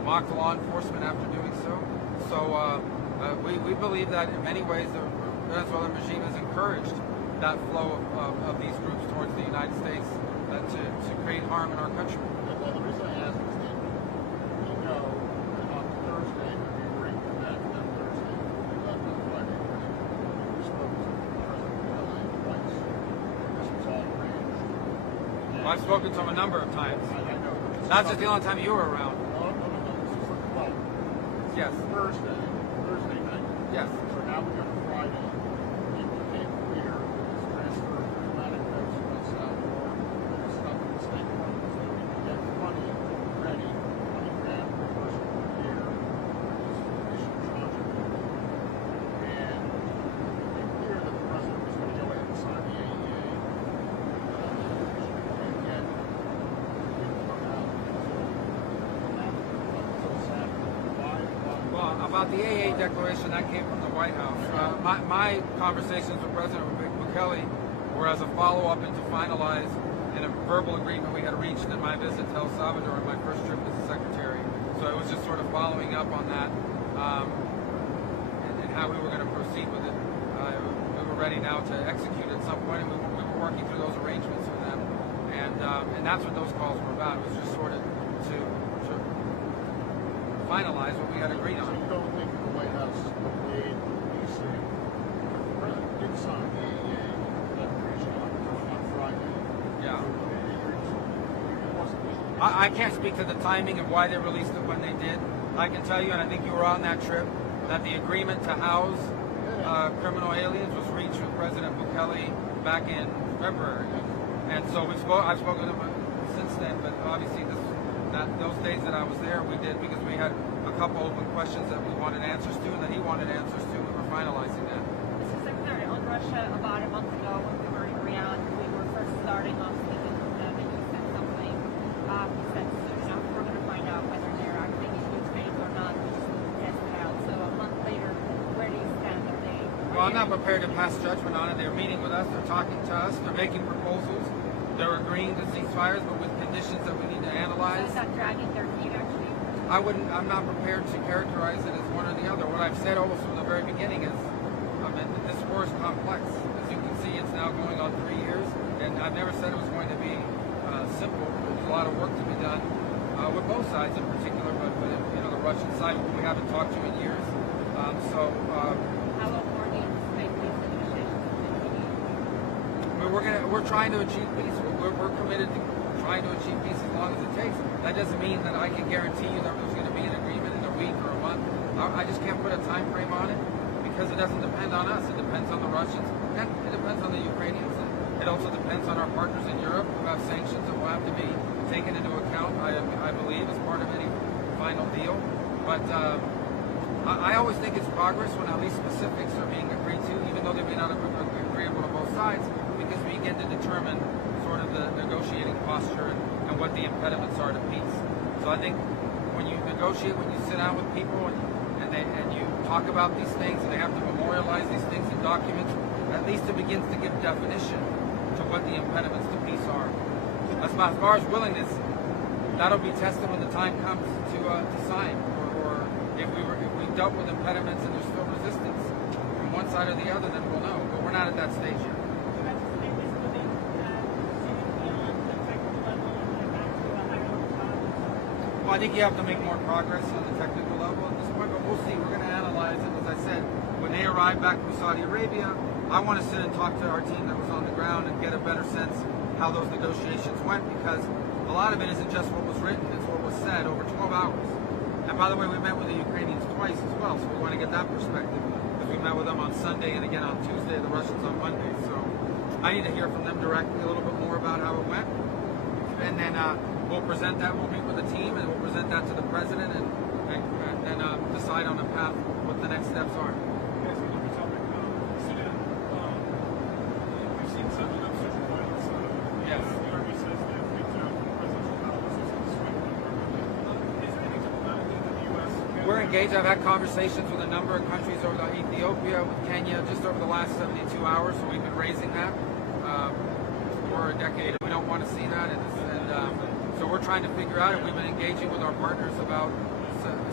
mocked law enforcement after doing so. So we believe that in many ways the Venezuelan regime has encouraged that flow of these groups towards the United States to create harm in our country. Well, the reason I ask is that we know that on Thursday, when we were in Quebec, that Thursday, we left on Friday morning, we spoke to President Bukele twice. This was all arranged. Well, I've spoken to him a number of times. I know. That's just the only time you were around. No. This is like, Yes. Thursday night. Yes. So now we got Friday. It became clear that this transfer of diplomatic notes from El Salvador that was stuck in the State Department so that we could get money ready, $20,000 per person per year for this initial tranche of it. And it became clear that the president was going to go ahead and sign the AEA. And yet, it didn't come out until Saturday. Why? Well, about the AA declaration, that came from the White House. My conversations with President Bukele were as a follow-up and to finalize in a verbal agreement we had reached in my visit to El Salvador on my first trip as a secretary. So it was just sort of following up on that and how we were going to proceed with it. We were ready now to execute at some point, and we were working through those arrangements with them. And that's what those calls were about. It was just sort of to finalize what we had agreed So on. you don't think the White House made you say the president did sign the AEA declaration on Friday? Yeah. It wasn't. I can't speak to the timing of why they released it when they did. I can tell you, and I think you were on that trip, that the agreement to house criminal aliens was reached with President Bukele back in February. And so I've spoken to him since then, but obviously those days that I was there, we did because we had a couple open questions that we wanted answers to and that he wanted answers to, and we were finalizing that. Mr. Secretary, on Russia, about a month ago when we were in Riyadh, we were first starting off speaking with them, and you said something. You said, we're going to find out whether they're acting in good faith or not. We just need to test it out. So a month later, where do you stand? Well, I'm not prepared to pass judgment on it. They're meeting with us, they're talking to us, they're making proposals, they're agreeing to ceasefires, but with conditions that we need to analyze. So is that dragging their feet, actually? I'm not prepared to characterize it as one or the other. What I've said almost from the very beginning is, this war is complex. As you can see, it's now going on 3 years, and I've never said it was going to be simple. There's a lot of work to be done with both sides in particular, but the Russian side we haven't talked to in years. How long more do you anticipate these negotiations will continue? We're trying to achieve peace. We're committed to trying to achieve peace as long as it takes. That doesn't mean that I can guarantee you that there's going to be an agreement in a week or a month. I just can't put a time frame on it because it doesn't depend on us. It depends on the Russians and it depends on the Ukrainians. It also depends on our partners in Europe who have sanctions that will have to be taken into account, I believe, as part of any final deal. But I always think it's progress when at least specifics are being agreed to, even though they may not have been agreeable to both sides, because we begin to determine sort of the negotiating posture and what the impediments are to peace. So I think when you negotiate, when you sit down with people and you talk about these things and they have to memorialize these things in documents, at least it begins to give definition to what the impediments to peace are. As far as willingness, that'll be tested when the time comes to sign, or if we dealt with impediments and there's still resistance from one side or the other, then we'll know. But we're not at that stage yet. Well, I think you have to make more progress on the technical level at this point, but we'll see. We're going to analyze it. As I said, when they arrive back from Saudi Arabia, I want to sit and talk to our team that was on the ground and get a better sense how those negotiations went, because a lot of it isn't just what was written, it's what was said over 12 hours. And by the way, we met with the Ukrainians twice as well, so we want to get that perspective, because we met with them on Sunday and again on Tuesday, the Russians on Monday. So I need to hear from them directly a little bit more about how it went. And then we'll present that, we'll meet with the team, and we'll present that to the president and decide on a path what the next steps are. Yes, another topic. Sudan, we've seen such an upsurge in violence. Yes. The army says that presidential policies in swing on Is there any diplomatic thing that the U.S. can We're engaged. I've had conversations with a number of countries over Ethiopia, with Kenya, just over the last 72 hours, so we've been raising that for a decade. We don't want to see that, and so we're trying to figure out, and we've been engaging with our partners about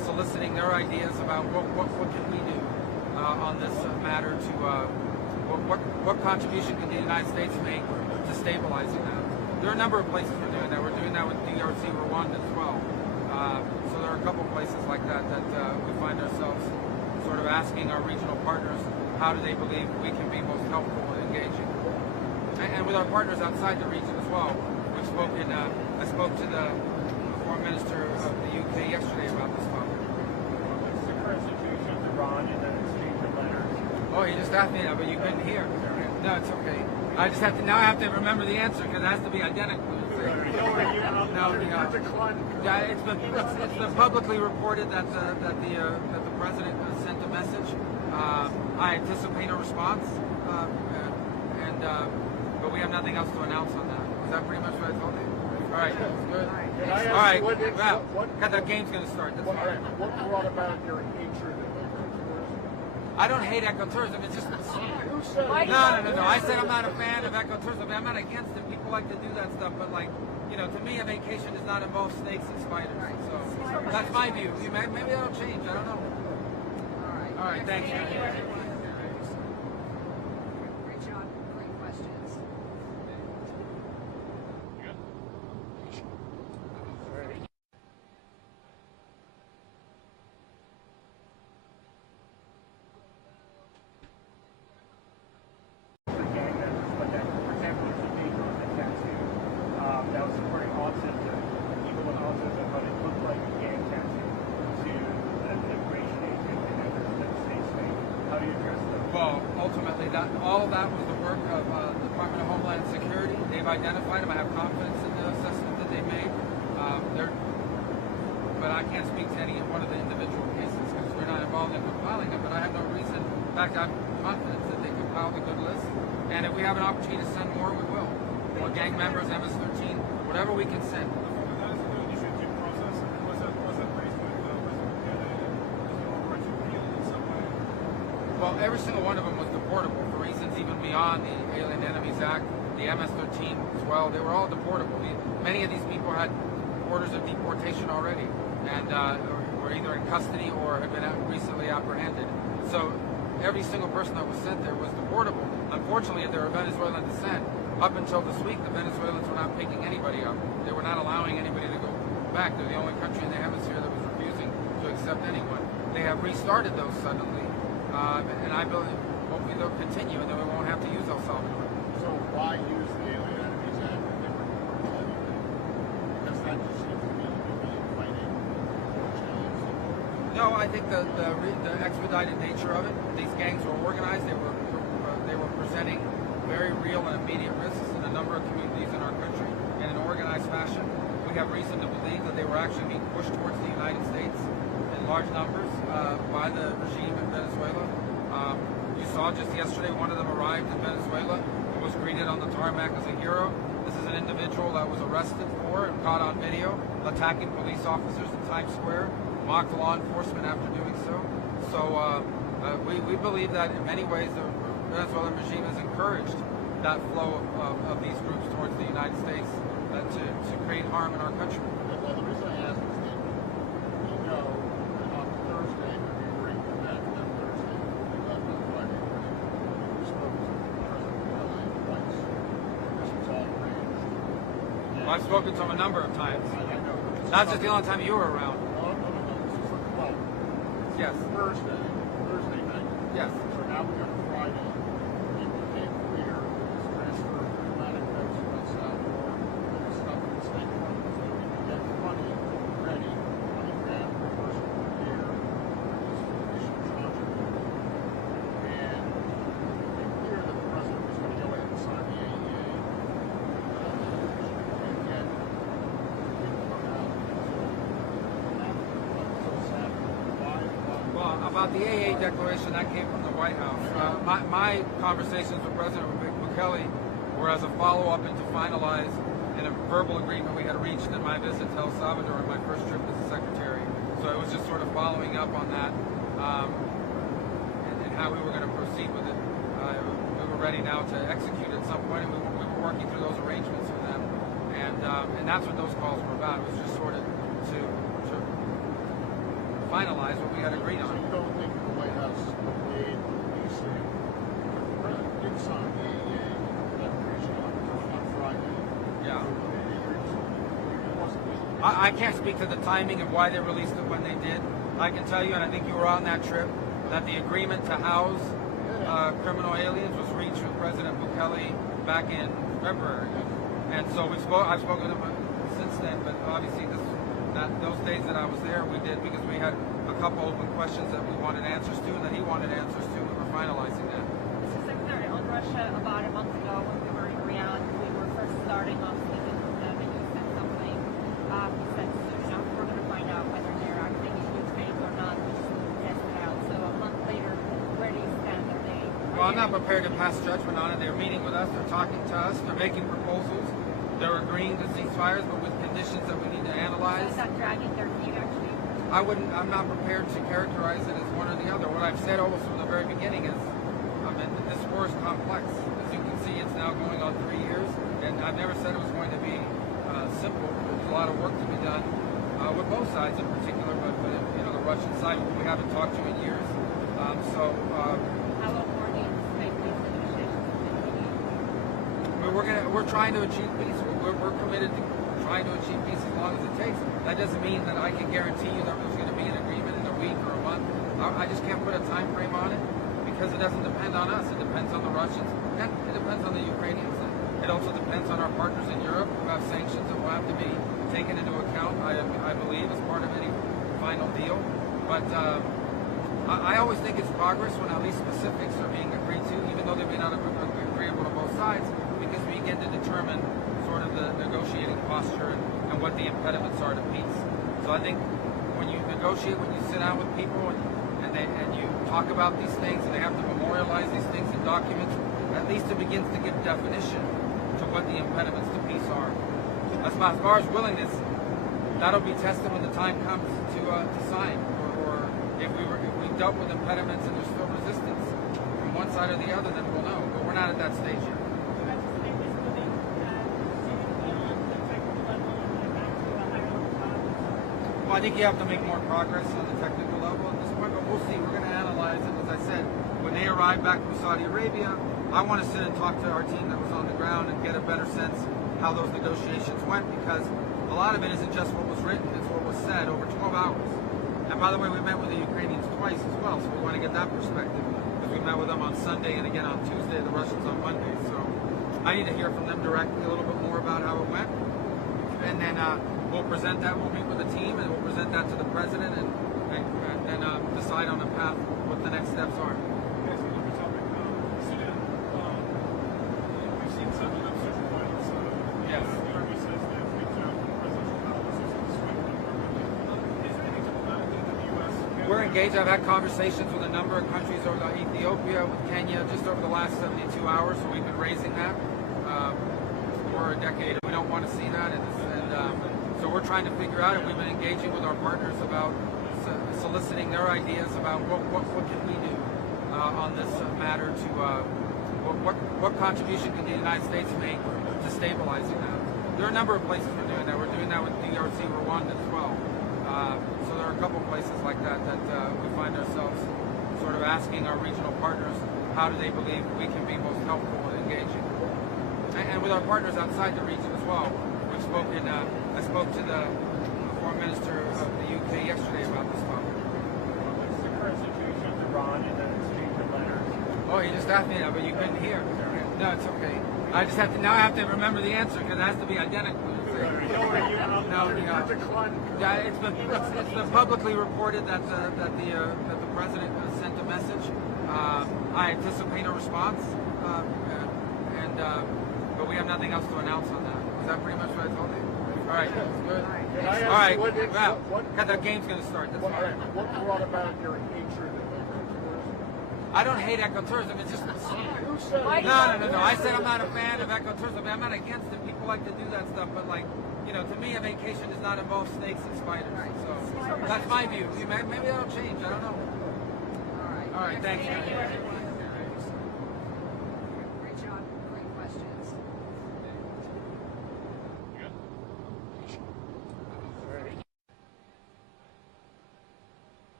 soliciting their ideas about what can we do on this matter to what contribution can the United States make to stabilizing that. There are a number of places we're doing that. We're doing that with DRC Rwanda as well. So there are a couple places like that we find ourselves sort of asking our regional partners how do they believe we can be most helpful in engaging. And with our partners outside the region as well. We've spoken, I spoke to the Foreign Minister of the UK yesterday about this topic. What's the current situation with Iran and the exchange of letters? Oh, you just asked me that, but you couldn't hear. No, it's okay. I just have to, now I have to remember the answer because it has to be identical. Yeah, it's been publicly reported that the president sent a message. I anticipate a response, but we have nothing else to announce on that. Is that pretty much what I told you? All right, good. All right, well, the game's going to start. That's fine. What brought about your hatred of ecotourism? I don't hate ecotourism. It's just Who said no. I said I'm not a fan of ecotourism. I'm not against it. People like to do that stuff, but like, you know, to me, a vacation is not involve snakes and spiders. So that's my view. Maybe that'll change. I don't know. All right. Thank you. Great job. Great questions. For gang members, but that, for example, there's a paper on the tattoo that was supporting autism, people with autism, but it looked like a gang tattoo to an immigration agent and members of the state's made. How do you address that? Well, ultimately, all of that was the work of the Department of Homeland Security. They've identified them. I have confidence in the assessment that they made. But I can't speak to any one of the individual cases because we're not involved in compiling them. But I have no reason. In fact, I'm confident that they compiled a good list. And if we have an opportunity to send more, we will. More gang members, MS-13, whatever we can send. That is the initiative process. Was that raised with President Kennedy? Is there a right to appeal in some way? Well, every single one of them was deportable for reasons even beyond the Alien Enemies Act, the MS-13 as well. They were all deportable. Many of these people had orders of deportation already and were either in custody or had been recently apprehended. So every single person that was sent there was deportable. Unfortunately, they were Venezuelan descent. Up until this week, the Venezuelans were not picking anybody up. They were not allowing anybody to go back. They're the only country in the hemisphere that was refusing to accept anyone. They have restarted those suddenly, and I believe hopefully they'll continue, and then we won't have to use El Salvador. So why use the Alien Enemies Act if they were deported? Because that just seems to me to be fighting challenge. No, I think the expedited nature of it. These gangs were organized. They were presenting very real and immediate risks in a number of communities in our country in an organized fashion. We have reason to believe that they were actually being pushed towards the United States in large numbers by the regime in Venezuela. You saw just yesterday one of them arrived in Venezuela and was greeted on the tarmac as a hero. This is an individual that was arrested for and caught on video attacking police officers in Times Square, mocked law enforcement after doing so. So we believe that in many ways the Venezuelan regime has encouraged that flow of these groups towards the United States to create harm in our country. Well, the reason I ask is that we know that on Thursday, when we were in Quebec, that Thursday, we left on Friday, we spoke to President Kennedy twice. This was all arranged. Well, I've spoken to him a number of times. I know. That's just the only time you were around. No. This is like, well, Yes. Thursday night. Yes. So now we go to Friday. It became clear that this transfer of diplomatic notes from El Salvador that was stuck in the State Department so that we could get money ready, money grant per person per year for these initial tranche of it. And it became clear that the president was going to go ahead and sign the AEA. And yet, it didn't come out until Saturday. Why? Well, about the AA declaration, that came from the White House. My conversations with President Bukele were as a follow-up and to finalize in a verbal agreement we had reached in my visit to El Salvador and my first trip as a secretary. So it was just sort of following up on that and how we were going to proceed with it. We were ready now to execute at some point, and we were working through those arrangements with them. And that's what those calls were about. It was just sort of to finalize what we had agreed So on. you don't think the White House made you say the president did sign the declaration on Friday? Yeah. It wasn't. I can't speak to the timing of why they released it when they did. I can tell you, and I think you were on that trip, that the agreement to house criminal aliens was reached with President Bukele back in February. And so I've spoken to him since then, but obviously those days that I was there, we did because we had a couple open questions that we wanted answers to and that he wanted answers to, and we're finalizing that. So Secretary, on Russia, about a month ago when we were in Riyadh, we were first starting off speaking with them, and you said something. You said, we're going to find out whether they're acting in good faith or not. We just need to test it out. So a month later, where do you stand? Well, I'm not prepared to pass judgment on it. They're meeting with us. They're talking to us. They're making proposals. They're agreeing to ceasefires, but with conditions that we need to analyze. Is that dragging their feet, actually? I'm not prepared to characterize it as one or the other. What I've said almost from the very beginning is, this war is complex. As you can see, it's now going on 3 years, and I've never said it was going to be simple. There's a lot of work to be done with both sides in particular, but the Russian side, we haven't talked to in years. How long more do you anticipate these negotiations will continue? We're trying to achieve peace. We're committed to trying to achieve peace as long as it takes. That doesn't mean that I can guarantee you that there's going to be an agreement in a week or a month. I just can't put a time frame on it because it doesn't depend on us. It depends on the Russians and it depends on the Ukrainians. It also depends on our partners in Europe who have sanctions that will have to be taken into account, I believe, as part of any final deal. But I always think it's progress when at least specifics are being agreed to, even though they may not have been agreeable to both sides, because we begin to determine sort of the negotiating posture and what the impediments are to peace. So I think when you negotiate, when you sit down with people and you talk about these things and they have to memorialize these things in documents, at least it begins to give definition to what the impediments to peace are. As far as willingness, that'll be tested when the time comes to sign, or if we dealt with impediments and there's still resistance from one side or the other, then we'll know. But we're not at that stage yet. Well, I think you have to make more progress on the technical level at this point, but we'll see. We're going to analyze it. As I said, when they arrive back from Saudi Arabia, I want to sit and talk to our team that was on the ground and get a better sense how those negotiations went, because a lot of it isn't just what was written, it's what was said over 12 hours. And by the way, we met with the Ukrainians twice as well, so we want to get that perspective, because we met with them on Sunday and again on Tuesday, the Russians on Monday. So I need to hear from them directly a little bit more about how it went. And then we'll present that, we'll meet with the team, and we'll present that to the president and then decide on a path what the next steps are. Yes, another topic. Sudan. We've seen some social violence. Yes. The army says they've reached out to presidential palaces in Sweden. Is there anything diplomatically that the U.S. can We're engaged. I've had conversations with a number of countries over Ethiopia, with Kenya, just over the last 72 hours. So we've been raising that for a decade. We don't want to see that, and so we're trying to figure out, and we've been engaging with our partners about soliciting their ideas about what can we do on this matter to what contribution can the United States make to stabilizing that. There are a number of places we're doing that. We're doing that with DRC, Rwanda as well. So there are a couple places like that we find ourselves sort of asking our regional partners, how do they believe we can be most helpful in engaging? And with our partners outside the region as well. We've spoken, I spoke to the Foreign Minister of the UK yesterday about this topic. What's the current situation with Iran and the exchange of letters? Oh, you just asked me that, but you couldn't hear. No, it's okay. I just have to, now I have to remember the answer because it has to be identical. Yeah, it's been publicly reported that the president sent a message. I anticipate a response, but we have nothing else to announce on that. Is that pretty much what I told you? All right, good. All right, well, the game's going to start. That's fine. What brought about your hatred of ecotourism? I don't hate ecotourism. It's just Who said it? no. I said I'm not a fan of ecotourism. I'm not against it. People like to do that stuff, but to me, a vacation does not involve snakes and spiders. So that's my view. Maybe that'll change. I don't know. All right. Thanks. Thank you, everyone. Great job. Great questions.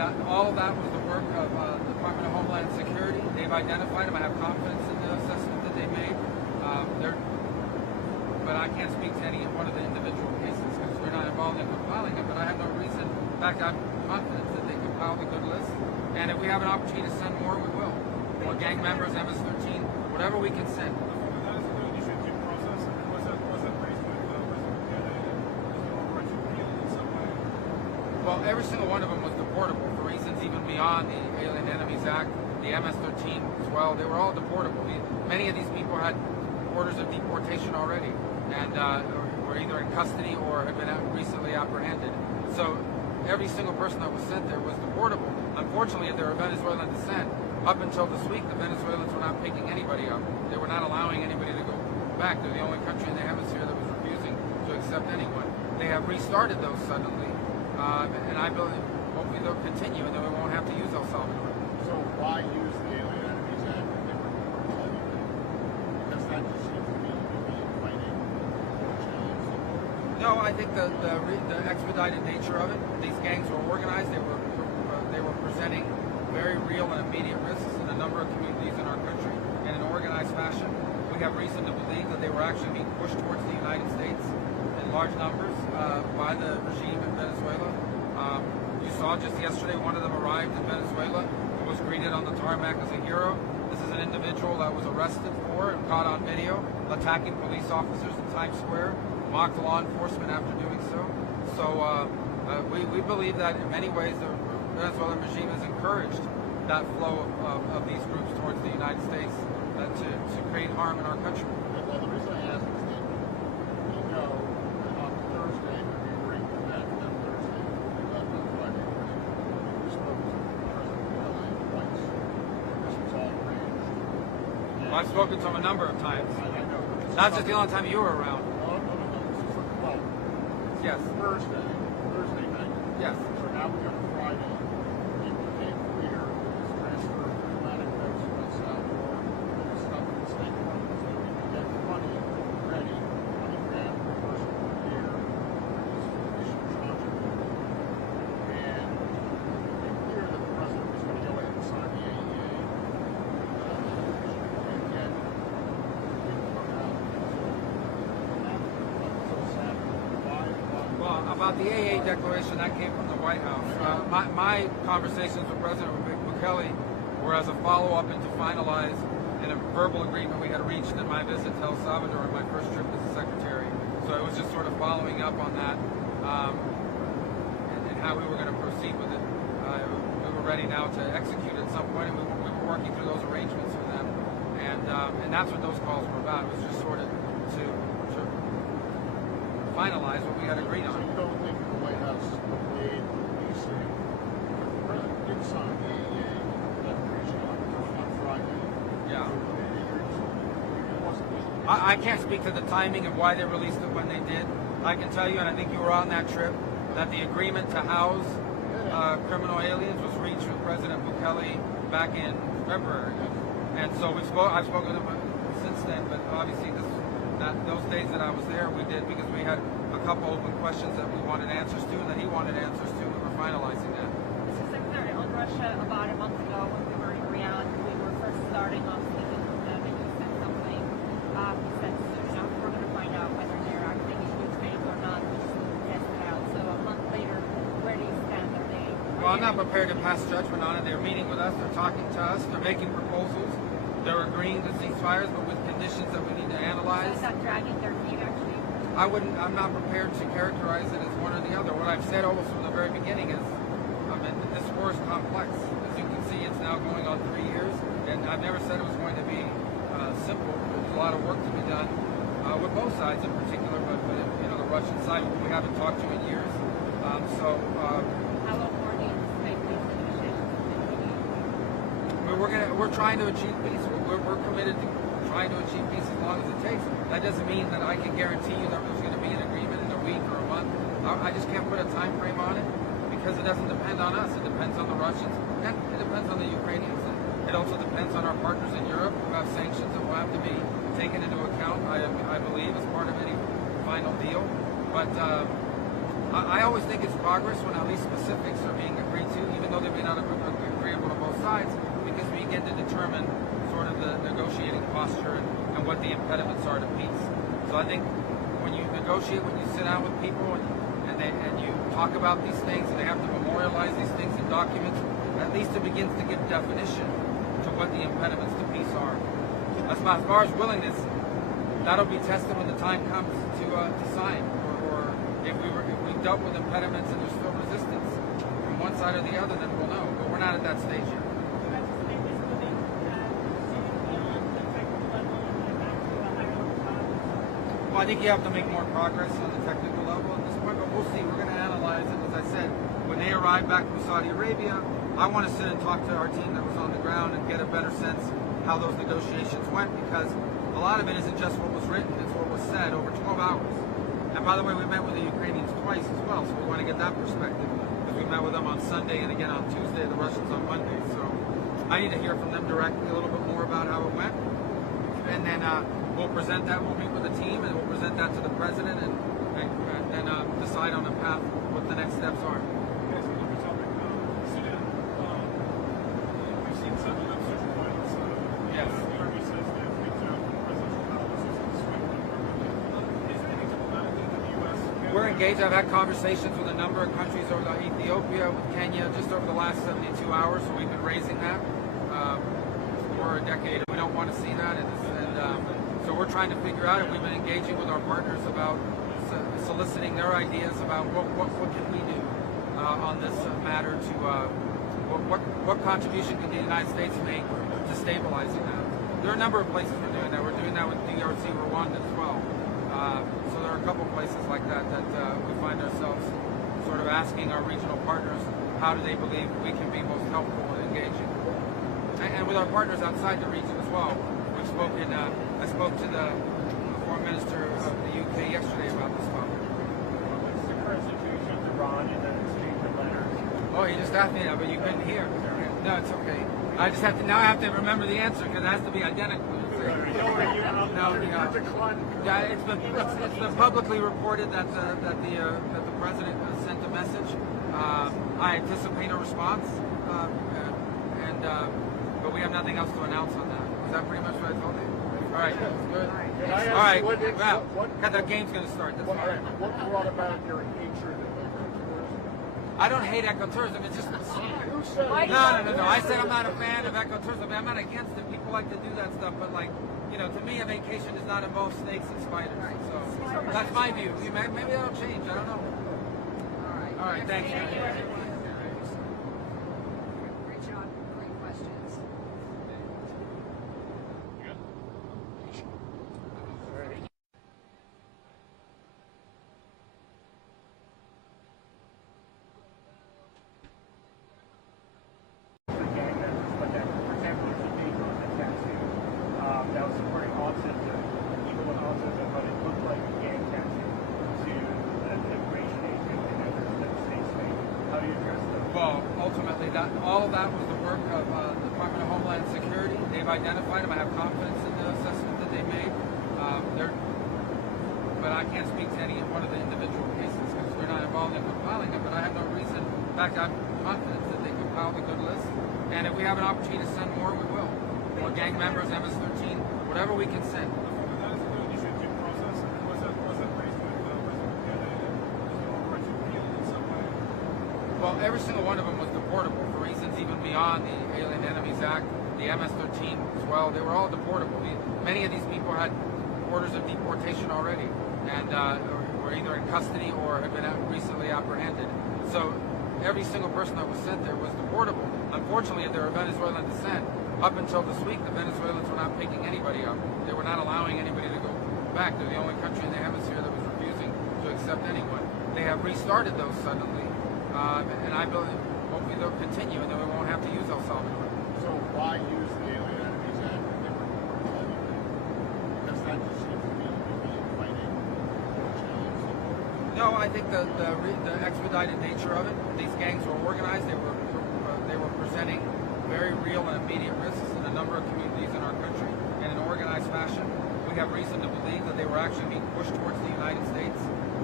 all of that was the work of the Department of Homeland Security. They've identified them. I have confidence in the assessment that they made. But I can't speak to any one of the individual cases because we're not involved in compiling it. But I have no reason. In fact, I'm confident that they compiled a good list. And if we have an opportunity to send more, we will. More gang members, MS-13, whatever we can send. Well, every single one of them was deportable for reasons even beyond the Alien Enemies Act, the MS-13 as well. They were all deportable. Many of these people had orders of deportation already and were either in custody or had been recently apprehended. So every single person that was sent there was deportable. Unfortunately, they're of Venezuelan descent. Up until this week, the Venezuelans were not picking anybody up. They were not allowing anybody to go back. They're the only country in the hemisphere that was refusing to accept anyone. They have restarted those suddenly. And I believe hopefully they'll continue and then we won't have to use El Salvador. So why use the Alien Enemies Act if they were deportable? Because that just seems to be fighting challenge. No, I think the expedited nature of it. These gangs were organized. They were presenting very real and immediate risks in a number of communities in our country in an organized fashion. We have reason to believe that they were actually being pushed towards the United States in large numbers by the regime in Venezuela. You saw just yesterday one of them arrived in Venezuela and was greeted on the tarmac as a hero. This is an individual that was arrested for and caught on video attacking police officers in Times Square, mocked law enforcement after doing so. So we believe that in many ways the Venezuelan regime has encouraged that flow of these groups towards the United States to create harm in our country. Well, the reason I ask is that we know that on Thursday, when we were in that Thursday, we left on Friday, we spoke to President LA twice. This was all arranged. Well, I've spoken to him a number of times. I know. Not just the only time you were around. No. This is from 12. Yes. Thursday night. Yes. So now we go to Friday. It became clear that this transfer of diplomatic notes from El Salvador was stuff in the State Department so that we could get money ready, $20,000 per person per year for these initial tranche of loans. And it became clear that the president was going to go ahead and sign the AEA. And yet, it didn't come out until Saturday. Why? Well, about the AA declaration, that came from the White House. My conversations with President Bukele were as a follow-up and to finalize in a verbal agreement we had reached in my visit to El Salvador on my first trip as a secretary. So it was just sort of following up on that and how we were going to proceed with it. We were ready now to execute at some point, and we were working through those arrangements with them. And that's what those calls were about. It was just sort of to finalize what we had agreed So on. you don't think the White House made you say, if the president did sign the AEA declaration on Friday, Yeah. it wasn't I can't speak to the timing of why they released it when they did. I can tell you, and I think you were on that trip, that the agreement to house criminal aliens was reached with President Bukele back in February. And so I've spoken to him since then, but obviously those days that I was there, we did because we had a couple open questions that we wanted answers to and that he wanted answers to. We were finalizing that. Mr. Secretary, on Russia, about a month ago when we were in Riyadh, we were first starting off speaking with them, and you said something. You said, we're going to find out whether they're acting in good faith or not. We just need to test it out. So a month later, where do you stand? Are they? Well, I'm not prepared to pass judgment on it. They're meeting with us. They're talking to us. They're making proposals. They're agreeing to ceasefires, but with conditions that we need to analyze. Is that dragging their feet, actually? I'm not prepared to characterize it as one or the other. What I've said almost from the very beginning is, this war is complex. As you can see, it's now going on 3 years, and I've never said it was going to be simple. There's a lot of work to be done with both sides in particular, but the Russian side we haven't talked to in years. How long more do you anticipate these negotiations will continue? We're trying to achieve peace. We're committed to trying to achieve peace as long as it takes. That doesn't mean that I can guarantee you that there's going to be an agreement in a week or a month. I just can't put a time frame on it because it doesn't depend on us. It depends on the Russians and it depends on the Ukrainians. And it also depends on our partners in Europe who have sanctions that will have to be taken into account, I believe, as part of any final deal. But I always think it's progress when at least specifics are being agreed to, even though they may not be agreeable to both sides, because we get to determine sort of the negotiating posture and what the impediments are to peace. So I think when you negotiate, when you sit down with people and you talk about these things and they have to memorialize these things in documents, at least it begins to give definition to what the impediments to peace are. As far as willingness, that'll be tested when the time comes to sign, or if we dealt with impediments and there's still resistance from one side or the other, then we'll know. But we're not at that stage yet. Well, I think you have to make more progress on the technical level at this point, but we'll see. We're going to analyze it. As I said, when they arrive back from Saudi Arabia, I want to sit and talk to our team that was on the ground and get a better sense how those negotiations went, because a lot of it isn't just what was written, it's what was said over 12 hours. And by the way, we met with the Ukrainians twice as well, so we want to get that perspective, because we met with them on Sunday and again on Tuesday, the Russians on Monday. So I need to hear from them directly a little bit more about how it went. And then we'll present that, we'll meet with the team, and we'll present that to the president and decide on a path, what the next steps are. Yes, another topic. Sudan. We've seen some of those social violence. Yes. The army says they have reached out to presidential palaces in Sweden. Is there any diplomatic thing that the U.S. can? We're engaged. I've had conversations with a number of countries over Ethiopia, with Kenya, just over the last 72 hours. So we've been raising that for a decade. We don't want to see that, and so we're trying to figure out. And we've been engaging with our partners about soliciting their ideas about what can we do on this matter to what contribution can the United States make to stabilizing that. There are a number of places we're doing that. We're doing that with DRC Rwanda as well. So there are a couple places like that we find ourselves sort of asking our regional partners, how do they believe we can be most helpful in engaging? And with our partners outside the region as well. We've spoken, I spoke to the Foreign Minister of the UK yesterday about this topic. What's the current situation with Iran and the exchange of letters? Oh, you just asked me that, but you couldn't hear. No, it's okay. I just have to, now I have to remember the answer because it has to be identical. Yeah, it's been publicly reported that the president sent a message. I anticipate a response, but we have nothing else to announce on that. Is that pretty much what I told you? All right, good. All right, well, the game's going to start. That's fine. What brought about your hatred of ecotourism? I don't hate ecotourism. It's just Who said no. I said I'm not a fan of ecotourism. I'm not against it. People like to do that stuff, but to me, a vacation does not involve snakes and spiders. So that's my view. Maybe that'll change. I don't know. All right. Thank you. Great job. Great questions. Gang members, but that, for example, there's a video on the tattoo that was supporting autism, people with autism, but it looked like a gang tattoo to the immigration agent and others that the states made. How do you address that? Well, ultimately, all of that was the work of the Department of Homeland Security. They've identified them. I have confidence in the assessment that they made. But I can't speak to any one of the individual cases because we're not involved in compiling them. But I have no reason. In fact, I'm confident that they compiled a good list. And if we have an opportunity to send more, we will. More gang members, MS-13, whatever we can send. That is an initiative process. Was that raised with President Kennedy? Is there a right to appeal in some way? Well, every single one of them was deportable for reasons even beyond the Alien Enemies Act, the MS-13 as well. They were all deportable. Many of these people had orders of deportation already and were either in custody or had been recently apprehended. So every single person that was sent there was deportable. Unfortunately, if they were Venezuelan descent, up until this week, the Venezuelans were not picking anybody up. They were not allowing anybody to go back. They're the only country in the hemisphere that was refusing to accept anyone. They have restarted those suddenly, and I believe hopefully they'll continue, and then we won't have to use El Salvador. So why use the Alien Enemies Act if they were deportable anyway? Because that just seems to be fighting challenge. No, I think the expedited nature of it. These gangs were organized. They were presenting very real and immediate risks in a number of communities in our country in an organized fashion. We have reason to believe that they were actually being pushed towards the United States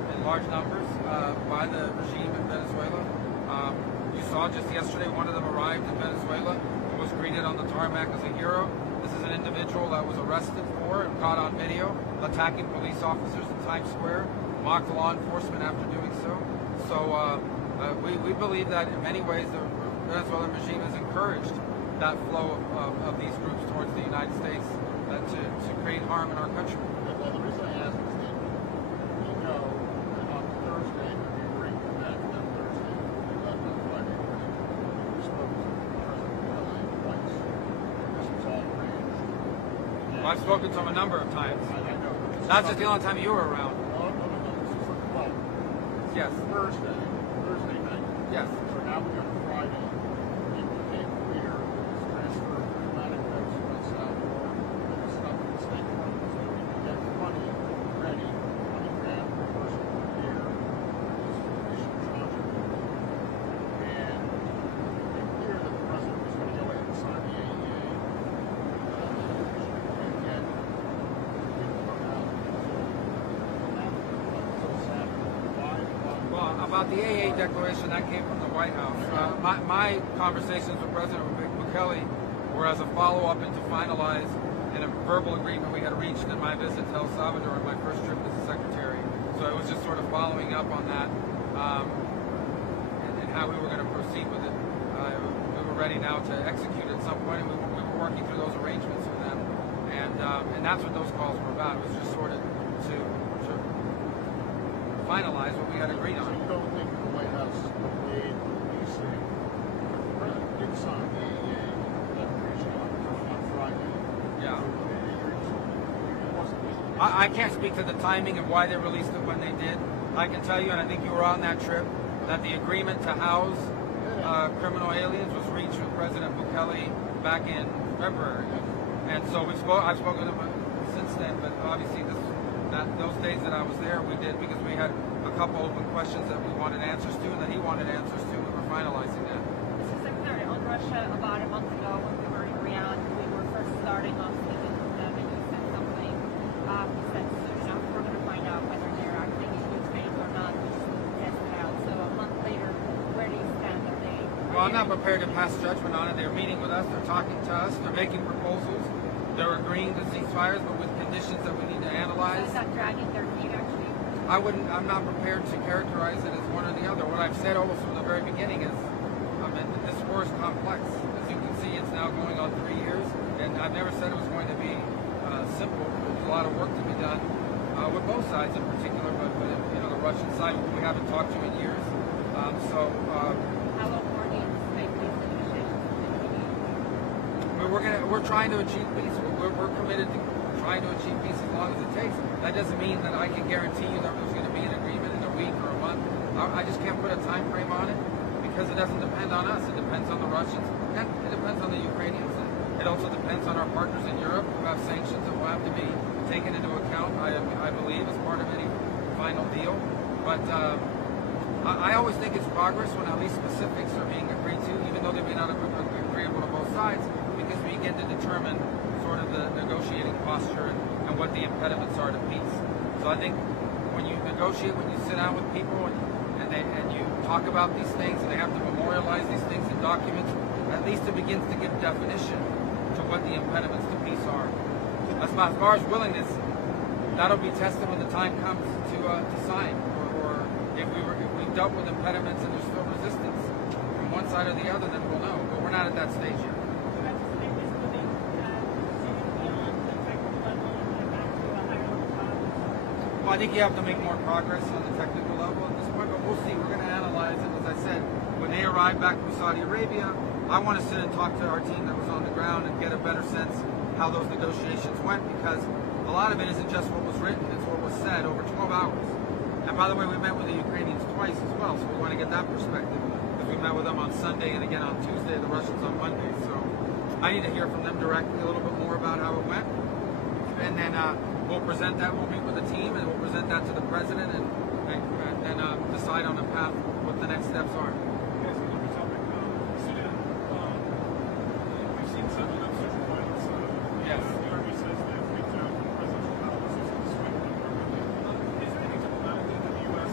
in large numbers by the regime in Venezuela. You saw just yesterday one of them arrived in Venezuela and was greeted on the tarmac as a hero. This is an individual that was arrested for and caught on video attacking police officers in Times Square, mocked law enforcement after doing so. So we believe that in many ways the Venezuelan regime has encouraged that flow of these groups towards the United States to create harm in our country. Well, the reason I ask is that we know that on Thursday, when we were in that Thursday, we left on Friday, we spoke to President Bukele twice. This was all arranged. Well, I've spoken to him a number of times. I know. Not just the only time you were around. No. This is like, well, Yes. Thursday night. Yes. So now we got Friday. It became clear that this transfer of diplomatic notes went south or there was stuff in the State Department so that we could get money ready, $20,000 per person per year to issue tranche of it. And it became clear that the president was going to go ahead and sign the AEA. And yet, it didn't come out until Saturday. Why? Well, about the AA declaration, that came from the White House. My conversations with President Bukele were as a follow-up and to finalize in a verbal agreement we had reached in my visit to El Salvador on my first trip as a secretary. So it was just sort of following up on that and how we were going to proceed with it. We were ready now to execute at some point, and we were working through those arrangements with them. And that's what those calls were about. It was just sort of to finalize what we had agreed So on. you don't think the White House made you say the president did sign the AEA declaration on Friday? Yeah. It wasn't. I can't speak to the timing of why they released it when they did. I can tell you, and I think you were on that trip, that the agreement to house criminal aliens was reached with President Bukele back in February. And so I've spoken to him since then, but obviously those days that I was there, we did because we had a couple open questions that we wanted answers to and that he wanted answers to, and we were finalizing that. Mr. Secretary, on Russia, about a month ago when we were in Riyadh, we were first starting off speaking with them, and you said something. You said, we're going to find out whether they're acting in good faith or not. We just need to test it out. So a month later, where do you stand? Well, I'm not prepared to pass judgment on it. They're meeting with us. They're talking to us. They're making proposals. They're agreeing to ceasefires, but with conditions that we need to analyze. So is that dragging their feet, actually? I'm not prepared to characterize it as one or the other. What I've said almost from the very beginning is, this war is complex. As you can see, it's now going on 3 years, and I've never said it was going to be simple. There's a lot of work to be done with both sides in particular, but the Russian side we haven't talked to in years. How long more do you anticipate these negotiations to continue? We're trying to achieve peace. We're committed to trying to achieve peace as long as it takes. That doesn't mean that I can guarantee you that there's going to be an agreement in a week or a month. I just can't put a time frame on it because it doesn't depend on us. It depends on the Russians and it depends on the Ukrainians. It also depends on our partners in Europe who have sanctions that will have to be taken into account, I believe, as part of any final deal. But I always think it's progress when at least specifics are being agreed to, even though they may not be agreeable to both sides, because we begin to determine sort of the negotiating posture and what the impediments are to peace. So I think when you negotiate, when you sit down with people and you talk about these things and they have to memorialize these things in documents, at least it begins to give definition to what the impediments to peace are. As far as willingness, that'll be tested when the time comes to sign, or if we've dealt with impediments and there's still resistance from one side or the other, then we'll know. But we're not at that stage yet. Well, I think you have to make more progress on the technical level at this point, but we'll see. We're going to analyze it. As I said, when they arrive back from Saudi Arabia, I want to sit and talk to our team that was on the ground and get a better sense how those negotiations went, because a lot of it isn't just what was written, it's what was said over 12 hours. And by the way, we met with the Ukrainians twice as well, so we want to get that perspective. Because we met with them on Sunday and again on Tuesday, the Russians on Monday. So I need to hear from them directly a little bit more about how it went. And then we'll present that, we'll meet with the team, and we'll present that to the president and decide on a path what the next steps are. Yes, another topic. Sudan, we've seen some upsurge in violence. Yes. The army says they've reached out to presidential policies to swing the government. Is there anything diplomatically that the U.S.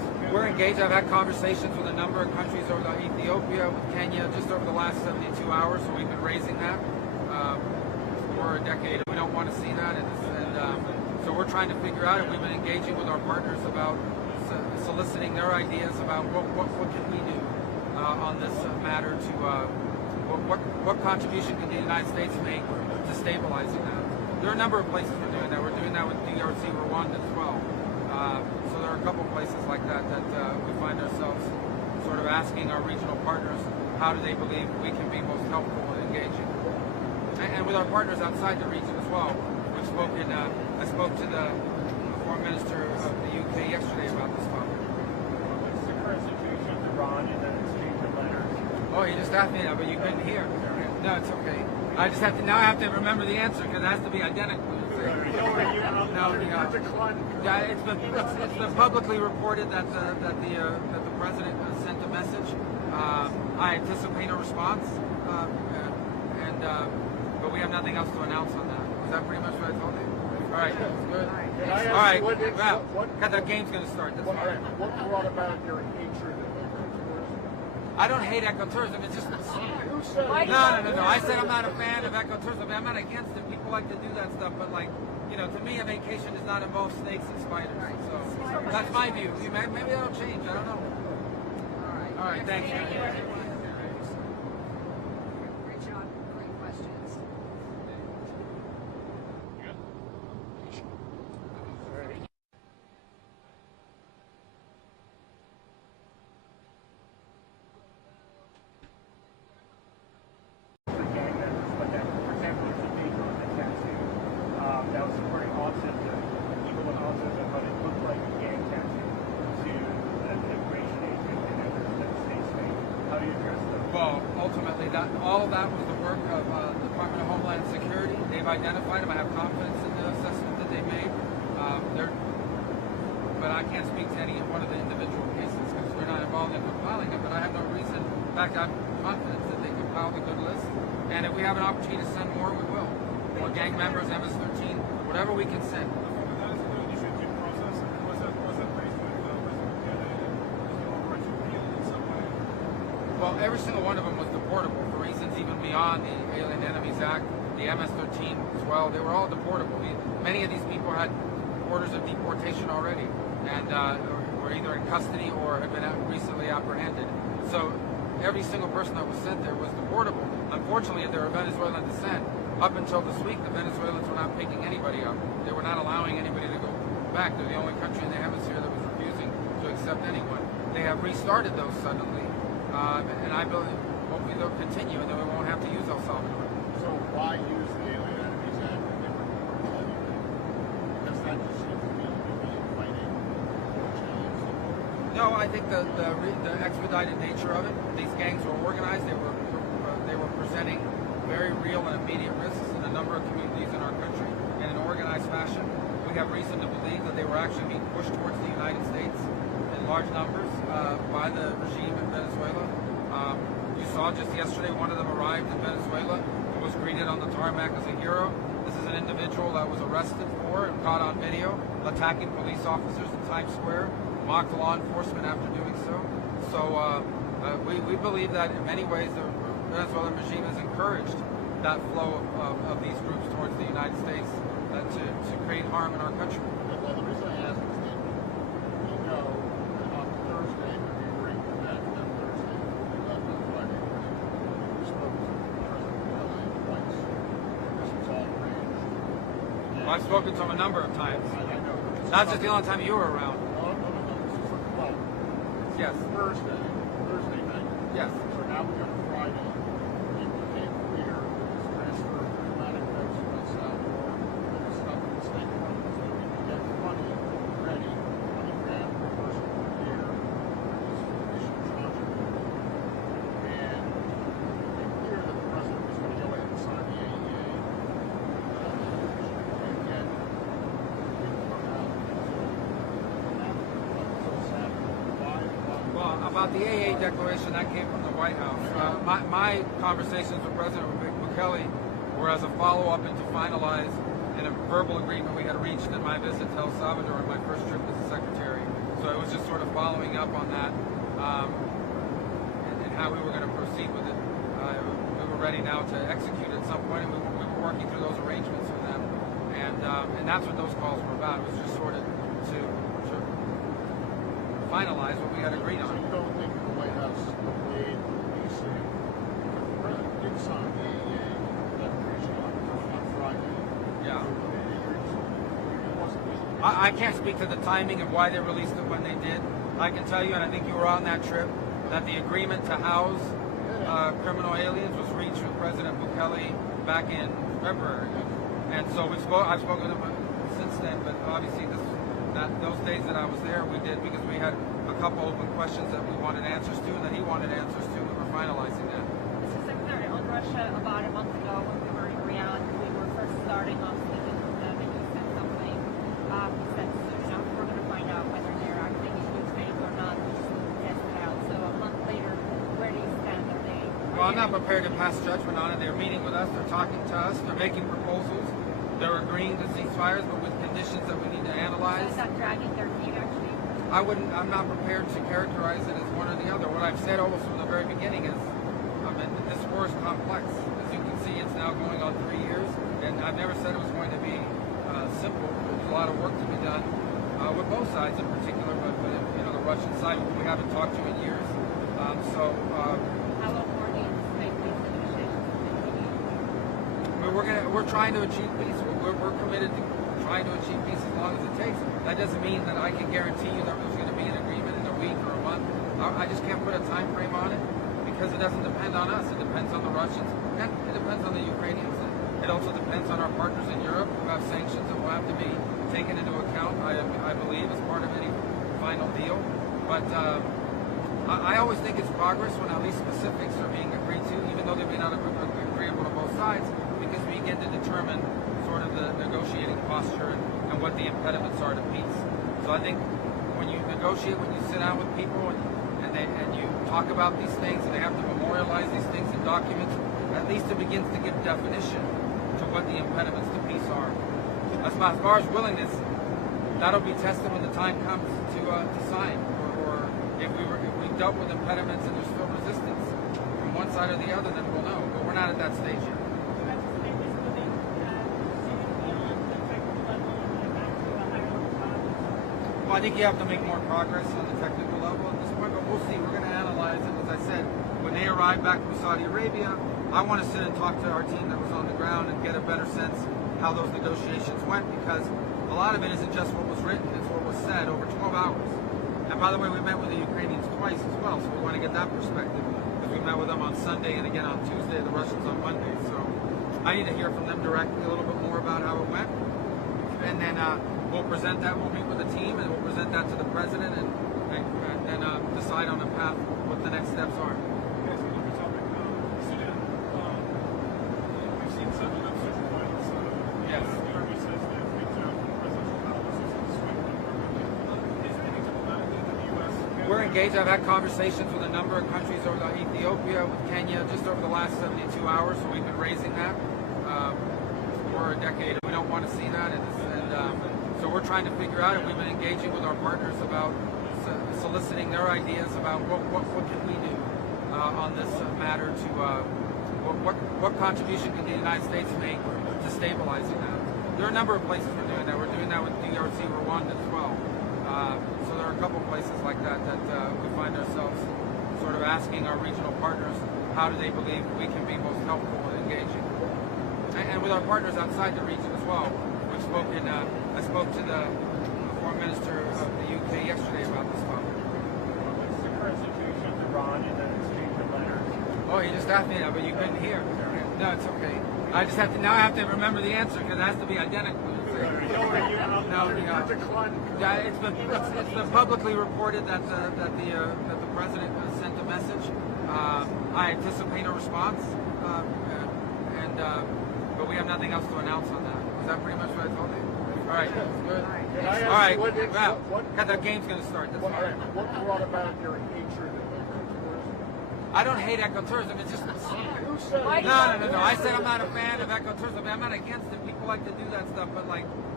engaged. I've had conversations with a number of countries over Ethiopia, with Kenya, just over the last 72 hours. So we've been raising that for a decade. We don't want to see that, and so we're trying to figure out. And we've been engaging with our partners about soliciting their ideas about what can we do on this matter to what contribution can the United States make to stabilizing that. There are a number of places we're doing that. We're doing that with DRC, Rwanda as well. So there are a couple places like that we find ourselves sort of asking our regional partners, how do they believe we can be most helpful in engaging? And with our partners outside the region as well. We've spoken, I spoke to the Foreign Minister of the UK yesterday about this topic. What's the current situation with Iran and the exchange of letters? Oh, you just asked me that, but you couldn't hear. No, it's okay. I just have to, now I have to remember the answer because it has to be identical. Yeah, it's been publicly reported that the president sent a message. I anticipate a response, but we have nothing else to announce on that. Is that pretty much what I told you? All right, good. All right, well, because the game's going to start. That's fine. What brought about your hatred of ecotourism? I don't hate ecotourism. It's just You said no. I said I'm not a fan of ecotourism. I'm not against it. People like to do that stuff, but like, you know, to me, a vacation is not involve snakes and spiders. So that's my view. Maybe that'll change. I don't know. All right. Thank you. Great job. Great questions. For gang members, but that, for example, there's a paper on the tattoo that was supporting autism, people with autism, but it looked like a gang tattoo to an immigration agent and others that the states made. How do you address those? Well, ultimately, all of that was the work of the Department of Homeland Security. They've identified them. I have confidence in the assessment that they made. But I can't speak to any one of the individual cases because we're not involved in compiling it. But I have no reason. In fact, I'm confident that they compiled a good list. And if we have an opportunity to send more, we will. More gang members, MS-13, whatever we can send. Well, every single one of them was deportable for reasons even beyond the Alien Enemies Act, the MS-13 as well. They were all deportable. Many of these people had orders of deportation already and were either in custody or had been recently apprehended. So every single person that was sent there was deportable. Unfortunately, they were Venezuelan descent. Up until this week, the Venezuelans were not picking anybody up. They were not allowing anybody to go back. They're the only country in the hemisphere that was refusing to accept anyone. They have restarted those suddenly. And I believe, hopefully they'll continue and then we won't have to use El Salvador. So why use the Alien Enemies Act when they were deportable anyway? Because that just seems to be fighting Chileans. No, I think the expedited nature of it. These gangs were organized. They were presenting very real and immediate risks in a number of communities in our country in an organized fashion. We have reason to believe that they were actually being pushed towards the United States in large numbers by the regime in Venezuela. You saw just yesterday one of them arrived in Venezuela and was greeted on the tarmac as a hero. This is an individual that was arrested for and caught on video attacking police officers in Times Square, mocked law enforcement after doing so. So we believe that in many ways the Venezuelan regime has encouraged that flow of these groups towards the United States to create harm in our country. Well, the reason I ask is that we know that on Thursday, when we were in Quebec, that Thursday, we left on Friday, we spoke to President LA twice. This was all arranged. Well, I've spoken to him a number of times. I know. Not just the only time you were around. No. This is well. Yes. Thursday night. Yes. So now we go to Friday. It became clear that this transfer of diplomatic votes from El Salvador that is stuck in the State Department so that we can get money ready, $20,000 per person per year for these initial tranche of it. And it became clear that the president was going to go ahead and sign the AEA. And yet, it didn't come out until Saturday. Why? Well, about the AA declaration, that came from the White House. My conversations with President Bukele were as a follow-up and to finalize in a verbal agreement we had reached in my visit to El Salvador on my first trip as a secretary. So So it was just sort of following up on that and how we were going to proceed with it. We were ready now to execute at some point, and we were working through those arrangements with them. And that's what those calls were about. It was just sort of to finalize what we had agreed So on. you don't think the White House delayed releasing, the president did sign the declaration on Friday. Yeah. It wasn't I can't speak to the timing of why they released it when they did. I can tell you, and I think you were on that trip, that the agreement to house criminal aliens was reached with President Bukele back in February. And so I've spoken to him since then, but obviously those days that I was there, we did because we had a couple open questions that we wanted answers to and that he wanted answers to. We were finalizing that. Mr. Secretary, on Russia, about a month ago when we were in Riyadh, we were first starting off speaking with them, and you said something. You said, we're going to find out whether they're acting in good faith or not. We just need to test it out. So a month later, where do you stand? Well, I'm not prepared to pass judgment on it. They're meeting with us. They're talking to us. They're making proposals. They're agreeing to ceasefires, but with conditions that we need to analyze. Is that dragging their feet, actually? I'm not prepared to characterize it as one or the other. What I've said almost from the very beginning is, this war is complex. As you can see, it's now going on 3 years, and I've never said it was going to be simple. There's a lot of work to be done with both sides in particular, but the Russian side, who we haven't talked to in years. How long more do you anticipate these negotiations will continue? We're trying to achieve peace. We're committed to trying to achieve peace as long as it takes. That doesn't mean that I can guarantee you that there's going to be an agreement in a week or a month. I just can't put a time frame on it because it doesn't depend on us. It depends on the Russians and it depends on the Ukrainians. It also depends on our partners in Europe who have sanctions that will have to be taken into account, I believe, as part of any final deal. But I always think it's progress when at least specifics are being agreed to, even though they may not be agreeable to both sides, because we get to determine sort of the negotiating posture and what the impediments are to peace. So I think when you negotiate, when you sit down with people and you talk about these things and they have to memorialize these things in documents, at least it begins to give definition to what the impediments to peace are. As far as willingness, that'll be tested when the time comes to sign, or if we've dealt with impediments and there's still resistance from one side or the other, then we'll know. But we're not at that stage yet. Well, I think you have to make more progress on the technical level at this point, but we'll see. We're going to analyze it. As I said, when they arrive back from Saudi Arabia, I want to sit and talk to our team that was on the ground and get a better sense how those negotiations went, because a lot of it isn't just what was written, it's what was said over 12 hours. And by the way, we met with the Ukrainians twice as well, so we want to get that perspective, because we met with them on Sunday and again on Tuesday, the Russians on Monday. So I need to hear from them directly a little bit more about how it went. And then we'll present that, we'll meet with the team, and we'll present that to the president and then decide on a path what the next steps are. Yes, another topic. Sudan. We've seen some social violence. Yes. The army says that it's been presidential policies in Sweden. Is there anything diplomatic that the U.S. can? We're engaged. I've had conversations with a number of countries over Ethiopia, with Kenya, just over the last 72 hours. So we've been raising that for a decade. We don't want to see that, and so we're trying to figure out, and we've been engaging with our partners about soliciting their ideas about what can we do on this matter to what contribution can the United States make to stabilizing that. There are a number of places we're doing that. We're doing that with DRC Rwanda as well. So there are a couple places like that we find ourselves sort of asking our regional partners how do they believe we can be most helpful in engaging. And with our partners outside the region as well. We've spoken, I spoke to the Foreign Minister of the UK yesterday about this topic. What's the current situation with Iran and the exchange of letters? Oh, you just asked me that, but you couldn't hear. No, it's okay. I just have to, now I have to remember the answer because it has to be identical. It's been publicly reported that the president sent a message. I anticipate a response, but we have nothing else to announce on that. Is that pretty much what I told you? All right, good. All right, well, the game's going to start. That's fine. What brought about your hatred of ecotourism? I don't hate ecotourism. It's just Who said it? no. I said I'm not a fan of ecotourism. I'm not against it. People like to do that stuff, but like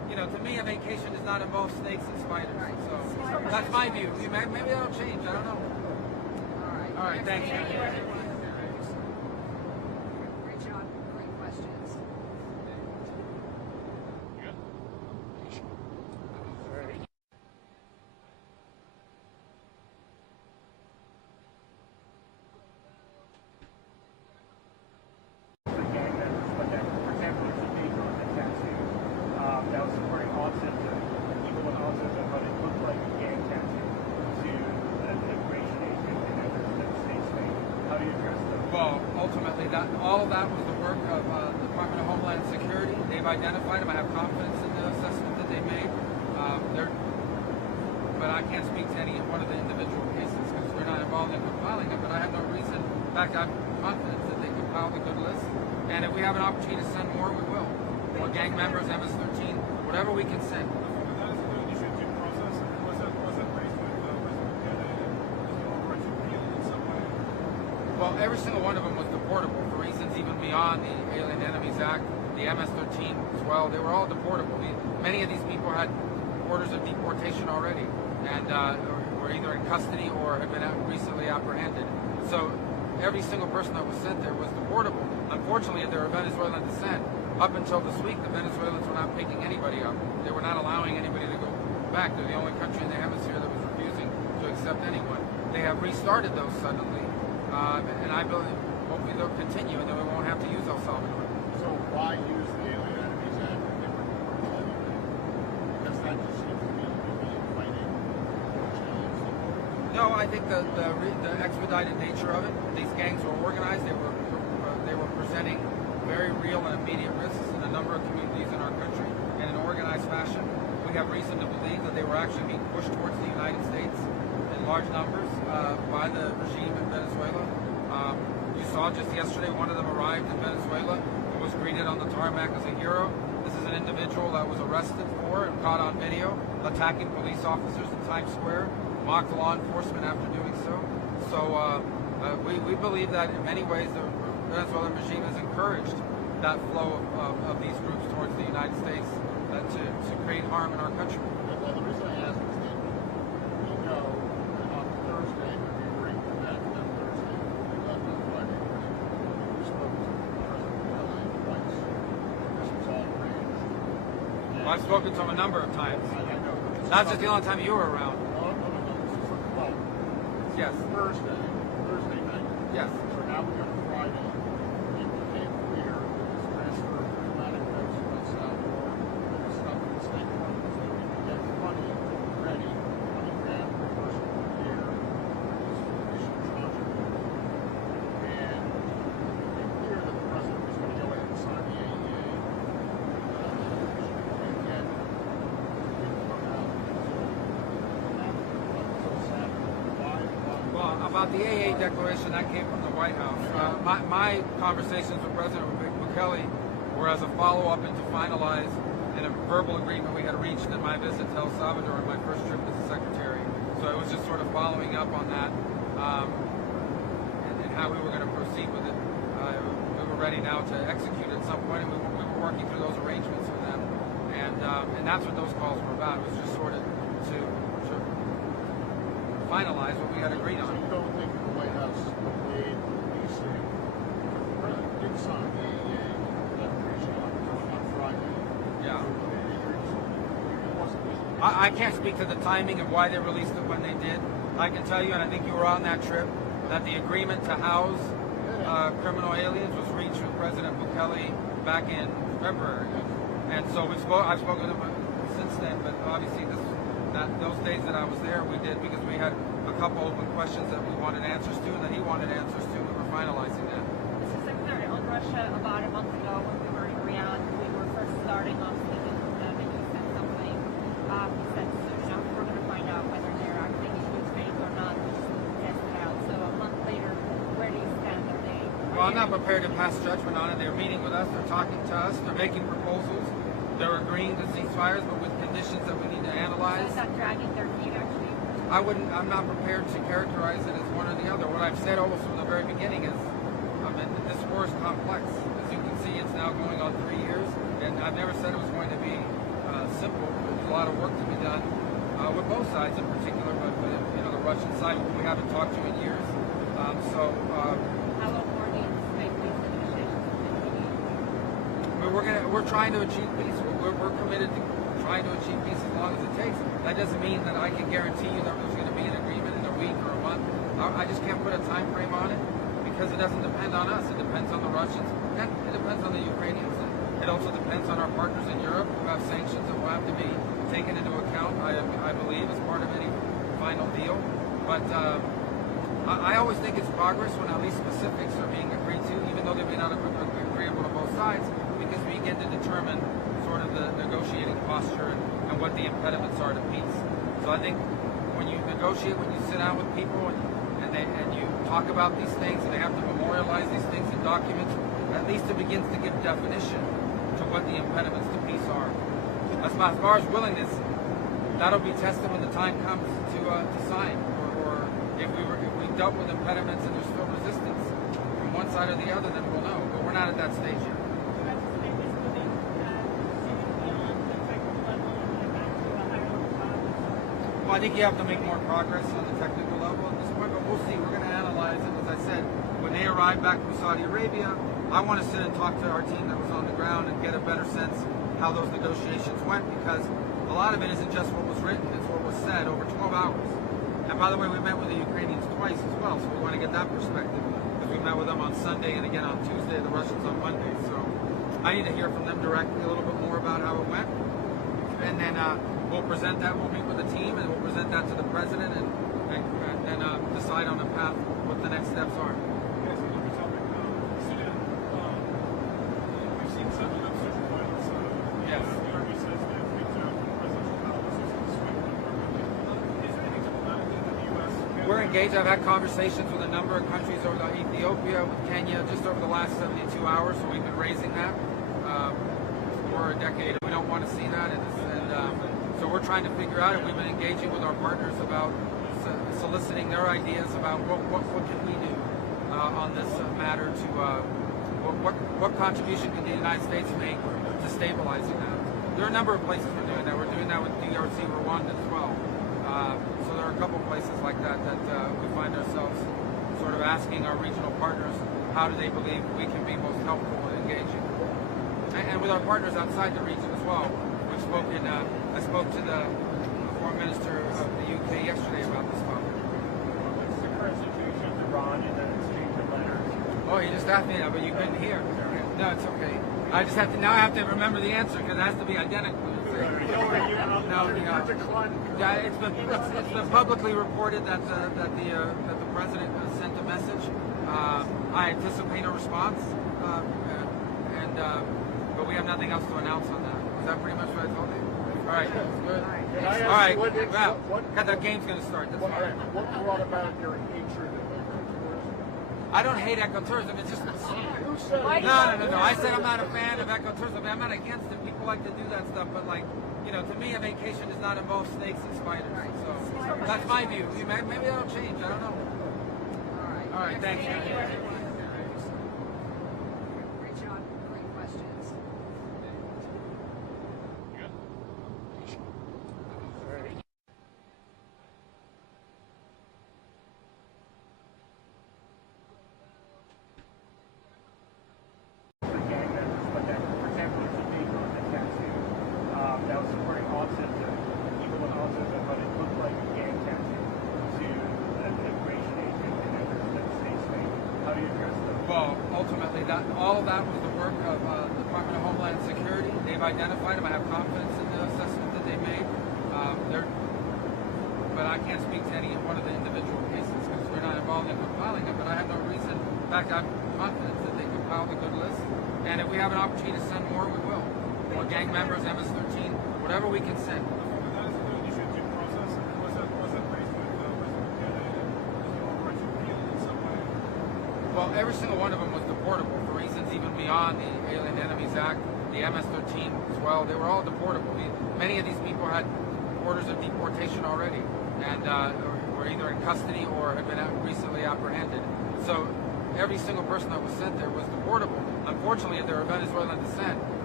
to me, a vacation does not involve snakes and spiders. Right. So that's my view. Maybe that'll change. I don't know. All All right, thanks. Thank you, everyone. Great job. Great questions. For gang members, but that, for example, there's a paper on the tattoo that was supporting offsets of people with offsets of what it looked like a gang tattoo to an immigration agent and that the state's made. How do you address those? Well, ultimately, all of that was the work of the Department of Homeland Security. They've identified them. I have confidence in the assessment that they made. But I can't speak to any one of the individual cases because we're not involved in compiling them. But I have no reason. In fact, I'm confident that they compiled a good list. And if we have an opportunity to send more, we will. Or gang members, MS-13, whatever we can send. That is an initiative process. Was that raised with the overarching appeal in some way? Well, every single one of them was deportable for reasons even beyond the Alien Enemies Act, the MS-13 as well. They were all deportable. Many of these people had orders of deportation already and were either in custody or had been recently apprehended. So every single person that was sent there was deportable. Unfortunately, if they were Venezuelan descent, up until this week, the Venezuelans were not picking anybody up. They were not allowing anybody to go back. They're the only country in the hemisphere that was refusing to accept anyone. They have restarted those suddenly, and I believe hopefully they'll continue, and then we won't have to use El Salvador. So why use the Alien Enemies Act if they were deportable anyway? Because that just seems to me to be inviting challenge. No, I think the expedited nature of it. These gangs were organized. They were presenting very real and immediate risks in a number of communities in our country in an organized fashion. We have reason to believe that they were actually being pushed towards the United States in large numbers by the regime in Venezuela. You saw just yesterday one of them arrived in Venezuela and was greeted on the tarmac as a hero. This is an individual that was arrested for and caught on video attacking police officers in Times Square, mocked law enforcement after doing so. So we believe that in many ways the Venezuelan regime has encouraged that flow of these groups towards the United States to create harm in our country. Well, the reason I ask is that we know that on Thursday, when we were in Quebec, that Thursday, we left on Friday, we spoke to President Bukele twice. This was all arranged. Well, I've spoken to him a number of times. I know. That's just the only time you were around. No. This is for the Yes. Thursday night. Yes. So now we got Friday. It became clear that this transfer of diplomatic votes from El Salvador that was stuck in the State Department so that we could get money ready, $20,000 per person per year for this initial tranche of votes. And it became clear that the president was going to go ahead and sign the AEA. And yet, it didn't come out until Saturday. Why? Well, about the AA declaration, that came from the White House. My conversations with President Bukele were as a follow-up and to finalize in a verbal agreement we had reached in my visit to El Salvador on my first trip as a secretary. So it was just sort of following up on that and how we were going to proceed with it. We were ready now to execute at some point, and we were working through those arrangements with them. And that's what those calls were about. It was just sort of to finalize what we had agreed So on. you don't think the White House made releasing, the president did sign the AEA declaration on Friday. Yeah. It wasn't. I can't speak to the timing of why they released it when they did. I can tell you, and I think you were on that trip, that the agreement to house criminal aliens was reached with President Bukele back in February. And so I've spoken to him since then, but obviously those days that I was there, we did because we had a couple open questions that we wanted answers to and that he wanted answers to. We were finalizing that. Mr. Secretary, on Russia, about a month ago when we were in Riyadh, we were first starting off speaking with them, and you said something. He said, we're going to find out whether they're acting in good faith or not. We just need to test it out. So a month later, where do you stand? Well, I'm not prepared to pass judgment on it. They're meeting with us. They're talking to us. They're making proposals. They're agreeing to ceasefires, but with conditions that we need to analyze. So is that dragging their feet, actually? I'm not prepared to characterize it as one or the other. What I've said almost from the very beginning is, this war is complex. As you can see, it's now going on 3 years, and I've never said it was going to be simple. There's a lot of work to be done with both sides in particular, but you know, the Russian side we haven't talked to in years. How long more do you make these negotiations continue? We're trying to achieve peace. We're committed to trying to achieve peace as long as it takes. That doesn't mean that I can guarantee you that there's going to be an agreement in a week or a month. I just can't put a time frame on it because it doesn't depend on us. It depends on the Russians and it depends on the Ukrainians. And it also depends on our partners in Europe who have sanctions that will have to be taken into account, I believe, as part of any final deal. But I always think it's progress when at least specifics are being agreed to, even though they may not have been agreeable to both sides, because we begin to determine sort of the negotiating posture and what the impediments are to peace. So I think when you negotiate, when you sit down with people and you talk about these things and they have to memorialize these things in documents, at least it begins to give definition to what the impediments to peace are. As far as willingness, that'll be tested when the time comes to sign, or if we dealt with impediments and there's still resistance from one side or the other, then we'll know. But we're not at that stage yet. Well, I think you have to make more progress on the technical level at this point, but we'll see. We're going to analyze it. As I said, when they arrive back from Saudi Arabia, I want to sit and talk to our team that was on the ground and get a better sense how those negotiations went, because a lot of it isn't just what was written, it's what was said over 12 hours. And by the way, we met with the Ukrainians twice as well, so we want to get that perspective, because we met with them on Sunday and again on Tuesday, the Russians on Monday. So I need to hear from them directly a little bit more about how it went. And then we'll present that, we'll meet with the team, and we'll present that to the president and decide on a path what the next steps are. Yes, another topic. Sudan, we've seen such an upsurge in violence. Yes. The army says they've reached out to presidential policies in Sweden. Is there any diplomatic thing that the U.S. can We're engaged. I've had conversations with a number of countries over Ethiopia, with Kenya, just over the last 72 hours, so we've been raising that for a decade. We don't want to see that, and so we're trying to figure out, and we've been engaging with our partners about soliciting their ideas about what can we do on this matter to what contribution can the United States make to stabilizing that. There are a number of places we're doing that. We're doing that with DRC, Rwanda as well. So there are a couple places like that we find ourselves sort of asking our regional partners how do they believe we can be most helpful in engaging. And with our partners outside the region as well. We've spoken, I spoke to the Foreign Minister of the UK yesterday about this topic. What's the current situation with Iran and the exchange of letters? Oh, you just asked me that, but you couldn't hear. No, it's okay. I just have to, now I have to remember the answer because it has to be identical. Yeah, it's been publicly reported that the president sent a message. I anticipate a response, but we have nothing else to announce on that. Is that pretty much what I told you? All right, good. All right, well, the game's going to start. That's fine. What brought about your hatred of ecotourism? I don't hate ecotourism. It's just Who said it? no. I said I'm not a fan of ecotourism. I'm not against it. People like to do that stuff, but like, you know, to me, a vacation does not involve snakes and spiders. So that's my view. Maybe that'll change. I don't know. All right. Thank you. Great job. Great questions. For gang members, but that, for example, there's a big on the tattoo that was supporting autism, people with autism, but it looked like a gang tattoo to an immigration agent and then the state's made. How do you address those? Well, ultimately, all of that was the work of the Department of Homeland Security. They've identified them. I have confidence in the assessment that they made. But I can't speak to any one of the individual cases because we're not involved in compiling them. But I have no reason. In fact, I'm confident that they compiled a good list. And if we have an opportunity to send more, we will. More gang members, MS-13, whatever we can send. That is an initiative process. Was that raised with President Kennedy? Is there a right to appeal in some way? Well, every single one of them was deportable for reasons even beyond the Alien Enemies Act, the MS-13 as well. They were all deportable. Many of these people had orders of deportation already and were either in custody or had been recently apprehended. So every single person that was sent there was deportable. Unfortunately, if they were of Venezuelan descent,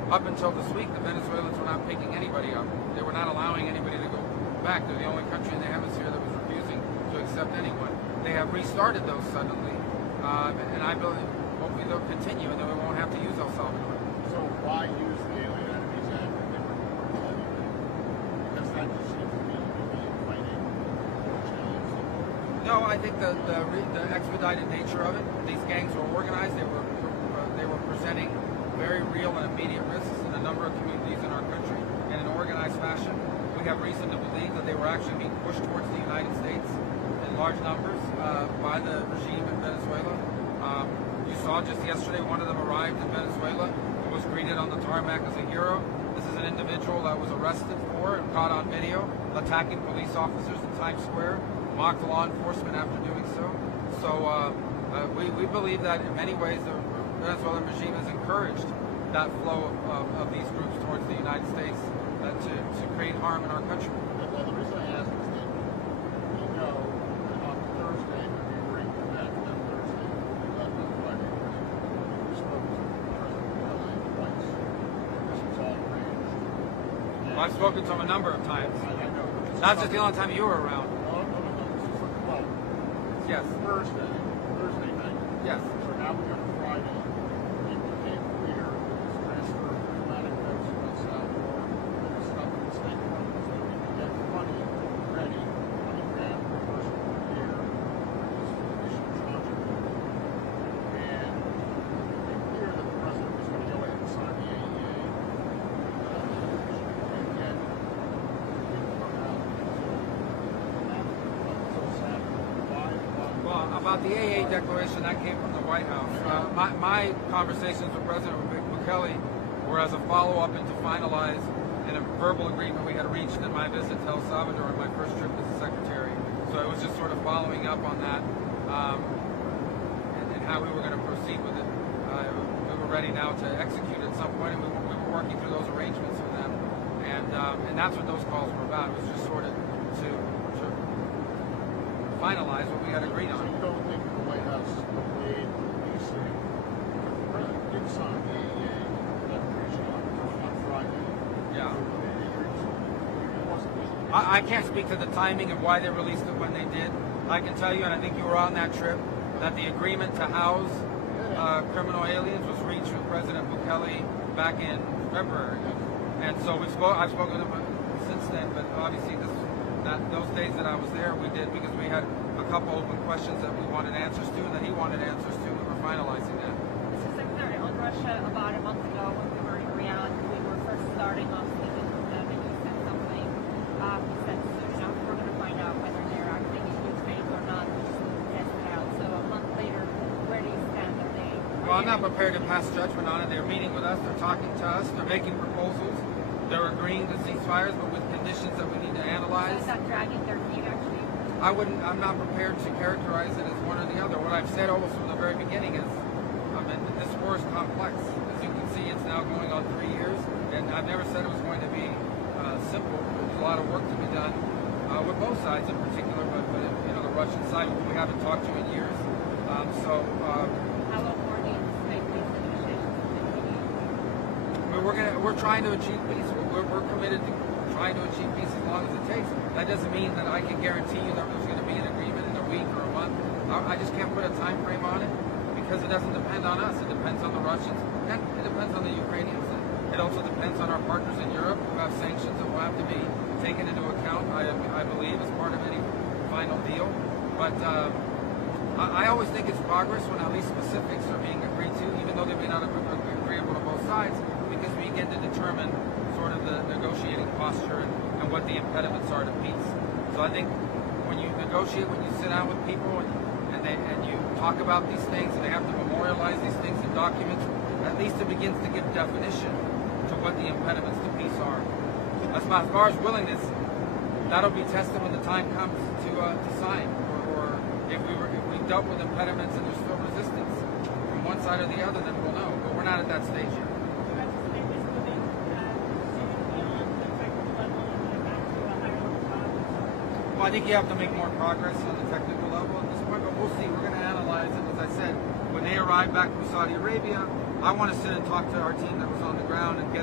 up until this week, the Venezuelans were not picking anybody up. They were not allowing anybody to go back. They're the only country in the hemisphere that was refusing to accept anyone. They have restarted those suddenly, and I believe hopefully they'll continue, and then we won't have to use El Salvador. So why use the Alien Enemies Act if they were anyway? Because that just seems to me to be inviting challenge. No, I think the expedited nature of it. These gangs were organized. They were presenting very real and immediate risks in a number of communities in our country in an organized fashion. We have reason to believe that they were actually being pushed towards the United States in large numbers by the regime in Venezuela. You saw just yesterday one of them arrived in Venezuela and was greeted on the tarmac as a hero. This is an individual that was arrested for and caught on video attacking police officers in Times Square, mocked law enforcement after doing so. So we believe that in many ways the Venezuelan regime has encouraged that flow of these groups towards the United States to create harm in our country. And the reason I ask is that we know that on Thursday, when we were in Quebec, that Thursday, we left on Friday, we spoke to President Bukele twice. This was all arranged. And I've spoken to him a number of times. I know. Not just the only time you were around. No. This is like, well, Yes. Thursday night. Yes. So now we go to Friday. It became clear that this transfer of diplomatic notes from El Salvador that was stuck in the State Department so that we could get money ready, $20 grand per person per year for this initial tranche of it. And it became clear that the president was going to go ahead and sign the AEA. And yet, it didn't come out until Saturday. Why? Well, about the AA declaration, that came from the White House. My conversations with President Bukele were as a follow-up and to finalize a verbal agreement we had reached in my visit to El Salvador on my first trip as a secretary. So it was just sort of following up on that and how we were going to proceed with it. We were ready now to execute at some point, and we were working through those arrangements with them. And that's what those calls were about. It was just sort of to finalize what we had agreed So on. you don't think the White House made you say the president did sign the AEA declaration on Friday? Yeah. It wasn't just I can't speak to the timing of why they released it when they did. I can tell you, and I think you were on that trip, that the agreement to house criminal aliens was reached with President Bukele back in February. And so I've spoken to him since then, but obviously those days that I was there, we did because we had a couple open questions that we wanted answers to and that he wanted answers to. We were finalizing that. Mr. Secretary, on Russia, about a month ago when we were in Riyadh, we were first starting off speaking with them, and you said something. You said soon enough we're going to find out whether they're acting in good faith or not. We just need to test it out. So a month later, where do you stand? Well, I'm not prepared to pass judgment on it. They're meeting with us. They're talking to us. They're making proposals. They're agreeing to ceasefires, but with conditions that we need to analyze. Is that dragging their feet, actually? I'm not prepared to characterize it as one or the other. What I've said almost from the very beginning is, this war is complex. As you can see, it's now going on 3 years, and I've never said it was going to be simple. There's a lot of work to be done with both sides in particular, but the Russian side, who we haven't talked to in years. How long more do you anticipate these negotiations to continue? We're trying to achieve peace. We're committed to trying to achieve peace as long as it takes. That doesn't mean that I can guarantee you that there's going to be an agreement in a week or a month. I just can't put a time frame on it because it doesn't depend on us. It depends on the Russians and it depends on the Ukrainians. It also depends on our partners in Europe who have sanctions that will have to be taken into account, I believe, as part of any final deal. But I always think it's progress when at least specifics are being agreed to, even though they may not be agreeable to both sides, because we begin to determine sort of the negotiating posture and what the impediments are to peace. So I think when you negotiate, when you sit down with people and you talk about these things and they have to memorialize these things in documents, at least it begins to give definition to what the impediments to peace are. As far as willingness, that'll be tested when the time comes to sign, or if we dealt with impediments and there's still resistance from one side or the other, then we'll know. But we're not at that stage yet. Well, I think you have to make more progress on the technical level at this point, but we'll see. We're going to analyze it. As I said, when they arrive back from Saudi Arabia, I want to sit and talk to our team that was on the ground and get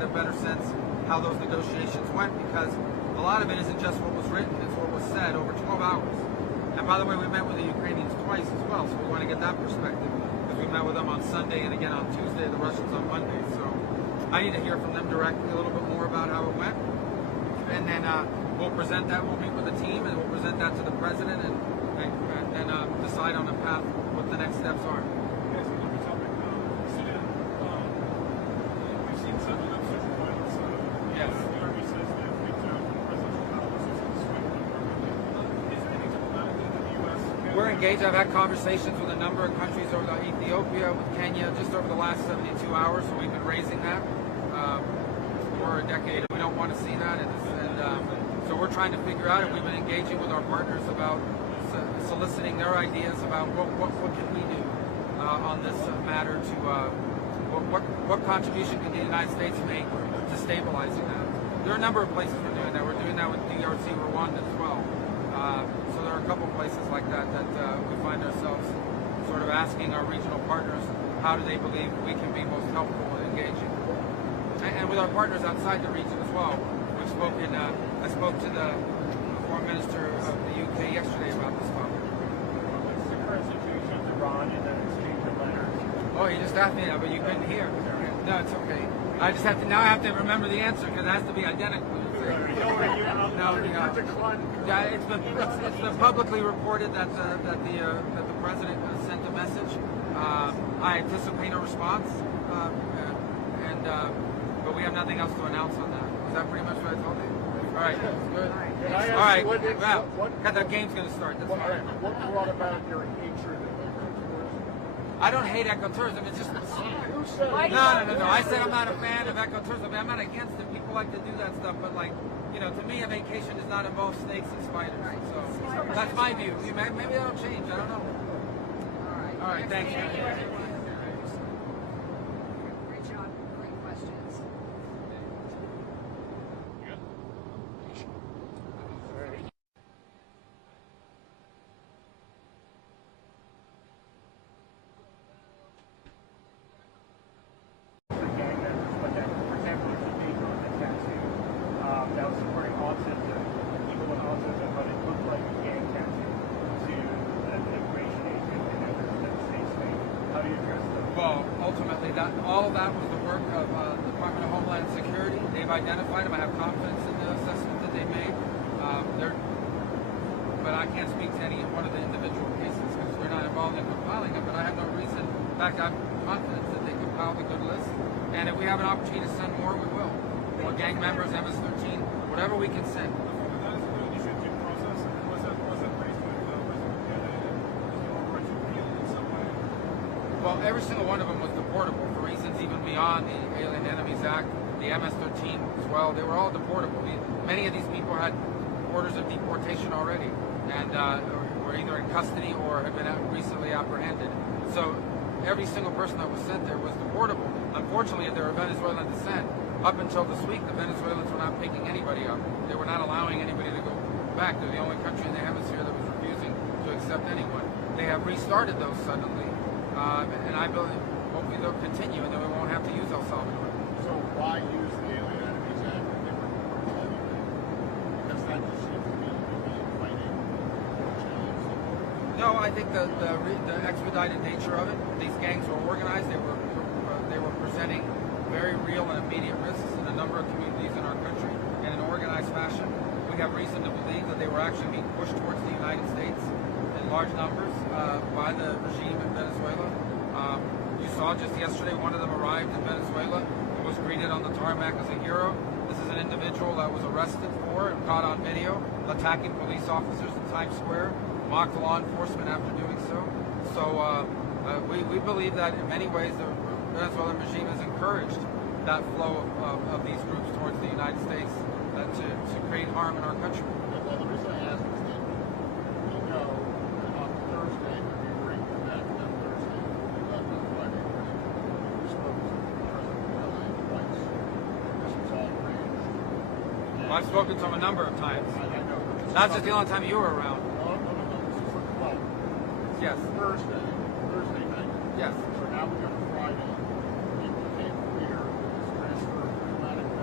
a better sense how those negotiations went, because a lot of it isn't just what was written, it's what was said over 12 hours. And by the way, we met with the Ukrainians twice as well, so we want to get that perspective, because we met with them on Sunday and again on Tuesday, the Russians on Monday. So I need to hear from them directly a little bit more about how it went. And then we'll present that, we'll meet with the team, and we'll present that to the president and then decide on a path what the next steps are. Yes, another topic. Sudan. We've seen some social violence. Yes. The army says they've picked up presidential palaces in Sweden. Is there anything diplomatic that the U.S. can We're engaged. I've had conversations with a number of countries over Ethiopia, with Kenya, just over the last 72 hours. So we've been raising that for a decade. We don't want to see that, and so we're trying to figure out, and we've been engaging with our partners about soliciting their ideas about what can we do on this matter to what contribution can the United States make to stabilizing that. There are a number of places we're doing that. We're doing that with DRC, Rwanda as well. So there are a couple places like that we find ourselves sort of asking our regional partners, how do they believe we can be most helpful in engaging? And with our partners outside the region as well. We've spoken, I spoke to the Foreign Minister of the UK yesterday about this topic. What's the current situation with Iran and the exchange of letters? Oh, you just asked me that, but you couldn't hear. No, it's okay. I just have to, now I have to remember the answer because it has to be identical. Yeah, it's been publicly reported that the president sent a message. I anticipate a response, but we have nothing else to announce on that. Is that pretty much what I told you? All right, good. All right, well, the game's going to start. That's fine. What brought about your hatred of ecotourism? I don't hate ecotourism. It's just Who said it? no. I said I'm not a fan of ecotourism. I'm not against it. People like to do that stuff, but to me, a vacation does not involve snakes and spiders. So that's my view. Maybe that'll change. I don't know. All right. Thanks. Great job. Great questions. Gang members, but that, for example, there's a paper on the tattoo that was supporting autism, people with autism, but it looked like a gang tattoo to an immigration agent and others that the state's made. How do you address that? Well, ultimately, all of that was the work of the Department of Homeland Security. They've identified them. I have confidence in the assessment that they made. But I can't speak to any one of the individual cases because we're not involved in compiling them. But I have no reason. In fact, I'm confident that they compiled a good list. And if we have an opportunity to send more, we will. More gang members, MS-13, whatever we can send. That is an initiative process. Was that raised with Canada? Is the right to appeal in some way? Well, every single one of them was deportable for reasons even beyond the Alien Enemies Act, the MS-13 as well. They were all deportable. Many of these people had orders of deportation already and were either in custody or had been recently apprehended. So every single person that was sent there was deportable. Unfortunately, they were Venezuelan descent. Up until this week, the Venezuelans were not picking anybody up. They were not allowing anybody to go back. They're the only country in the hemisphere that was refusing to accept anyone. They have restarted those suddenly, and I believe hopefully they'll continue, and then we won't have to use El Salvador. So why use the Alien Enemies Act if they were deportable anyway? Because that just seems to me to be fighting challenge. No, I think the expedited nature of it. These gangs were organized. They were presenting very real and immediate risks in a number of communities in our country in an organized fashion. We have reason to believe that they were actually being pushed towards the United States in large numbers by the regime in Venezuela. You saw just yesterday one of them arrived in Venezuela and was greeted on the tarmac as a hero. This is an individual that was arrested for and caught on video attacking police officers in Times Square, mocked law enforcement after doing so. So we believe that in many ways the Venezuelan regime has encouraged that flow of these groups towards the United States to create harm in our country. Well, the reason I ask is that we know that on Thursday, when we were in Quebec that Thursday, we left on Friday morning, we spoke to the president of LA twice. This was all arranged. Well, I've spoken to him a number of times. I know. That's just the only time you were around. No. This is for the club. Yes. Thursday night. Yes. So now we go to Friday. It became clear that this transfer of diplomatic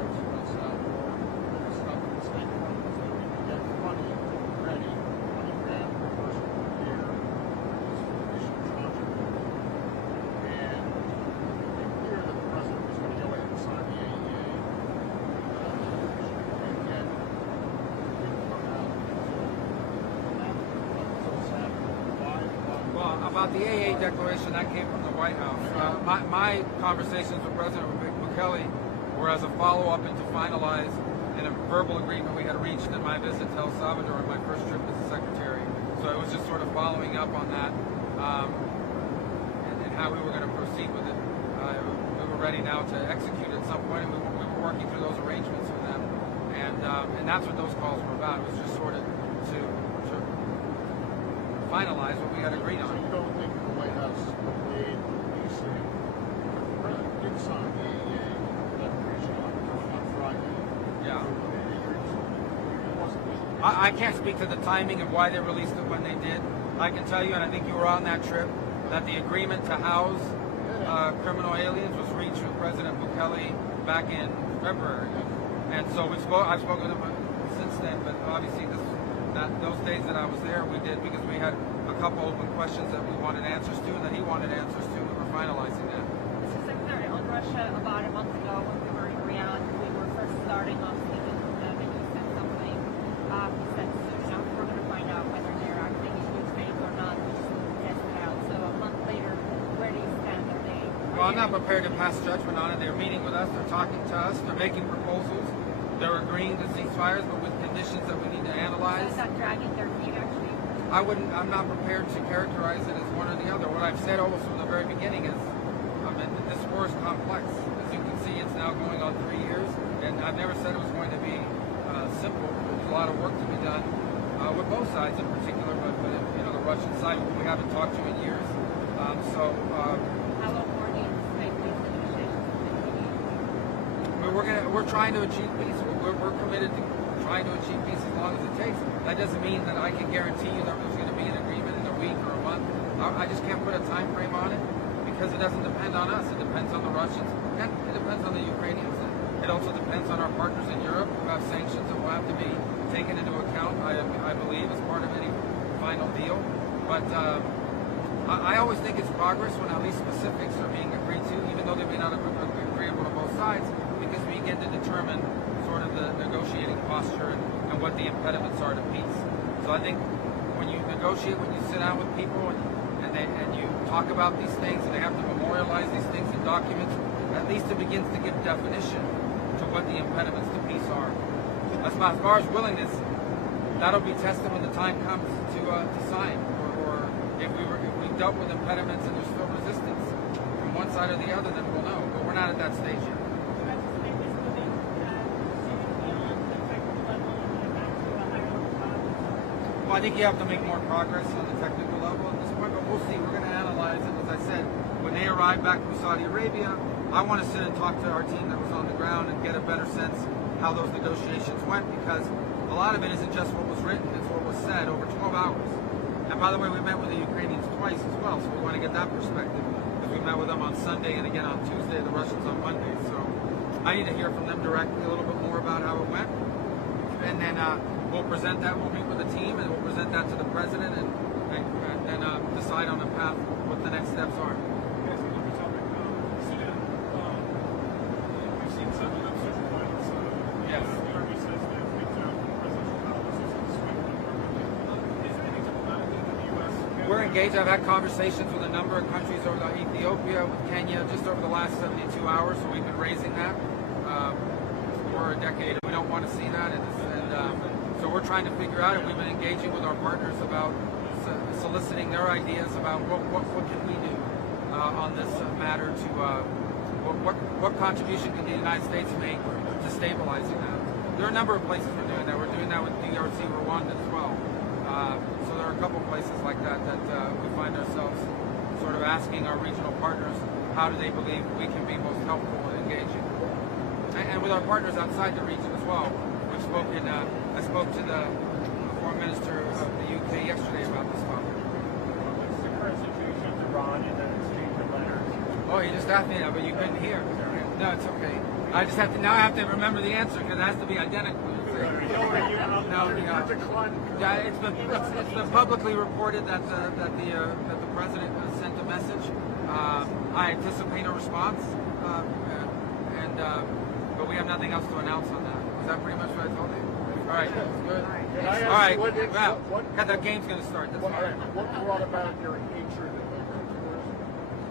About the AA declaration, that came from the White House. My conversations with President Bukele were as a follow-up and to finalize in a verbal agreement we had reached in my visit to El Salvador on my first trip as a secretary. So it was just sort of following up on that and how we were going to proceed with it. We were ready now to execute at some point, and we were working through those arrangements with them. And that's what those calls were about. It was just sort of to finalize what we had agreed So on. you don't think the White House made you say the president did sign the AA declaration on Friday? Yeah. It wasn't. I can't speak to the timing of why they released it when they did. I can tell you, and I think you were on that trip, that the agreement to house criminal aliens was reached with President Bukele back in February. And so I've spoken to him since then, but obviously those days that I was there, we did because we had a couple open questions that we wanted answers to and that he wanted answers to. We were finalizing that. Mr. Secretary, on Russia, about a month ago when we were in Riyadh, we were first starting off speaking with them, and you said something. You said, we're going to find out whether they're acting in good faith or not. We just need to test it out. So a month later, where do you stand? Well, I'm not prepared to pass judgment on it. They're meeting with us. They're talking to us. They're making proposals. They're agreeing to ceasefires, but with conditions that we need to analyze. So is that dragging their feet, actually? I'm not prepared to characterize it as one or the other. What I've said almost from the very beginning is, this war is complex. As you can see, it's now going on 3 years, and I've never said it was going to be simple. There's a lot of work to be done with both sides in particular, but the Russian side we haven't talked to in years. How long more do you expect these negotiations to continue? We're trying to achieve peace. We're committed to trying to achieve peace as long as it takes. That doesn't mean that I can guarantee you that there's going to be an agreement in a week or a month. I just can't put a time frame on it because it doesn't depend on us. It depends on the Russians and it depends on the Ukrainians. It also depends on our partners in Europe who have sanctions that will have to be taken into account, I believe, as part of any final deal. But I always think it's progress when at least specifics are being agreed to, even though they may not be agreeable to both sides, because we get to determine sort of the negotiating posture and what the impediments are to peace. So I think when you negotiate, when you sit down with people and you talk about these things and they have to memorialize these things in documents, at least it begins to give definition to what the impediments to peace are. As far as willingness, that'll be tested when the time comes to sign, or if we dealt with impediments and there's still resistance from one side or the other, then we'll know. But we're not at that stage yet. Well, I think you have to make more progress on the technical level at this point, but we'll see. We're going to analyze it. As I said, when they arrive back from Saudi Arabia, I want to sit and talk to our team that was on the ground and get a better sense how those negotiations went, because a lot of it isn't just what was written, it's what was said over 12 hours. And by the way, we met with the Ukrainians twice as well, so we want to get that perspective, because we met with them on Sunday and again on Tuesday, the Russians on Monday. So I need to hear from them directly a little bit more about how it went. And then we'll present that, we'll meet with the team, and we'll present that to the president and decide on the path, what the next steps are. Yes, another topic. Sudan. We've seen some of them social violence. Yes. The army says they've reached out to presidential policies in Sweden. Is there any diplomatic thing that the U.S. can We're engaged. I've had conversations with a number of countries over Ethiopia, with Kenya, just over the last 72 hours. So we've been raising that for a decade. We don't want to see that, and so we're trying to figure out. And we've been engaging with our partners about soliciting their ideas about what can we do on this matter to what contribution can the United States make to stabilizing that. There are a number of places we're doing that. We're doing that with DRC Rwanda as well. So there are a couple places like that we find ourselves sort of asking our regional partners, how do they believe we can be most helpful in engaging? And with our partners outside the region as well. We've spoken, I spoke to the Foreign Minister of the UK yesterday about this topic. What's the current situation with Iran and the exchange of letters? Oh, you just asked me that, but you couldn't hear. No, it's okay. I have to remember the answer because it has to be identical. Yeah, it's been publicly reported that the president sent a message. I anticipate a response, but we have nothing else to announce on that. Is that pretty much what I told you? All right, good. All right, well, the game's going to start. That's fine. What brought about your hatred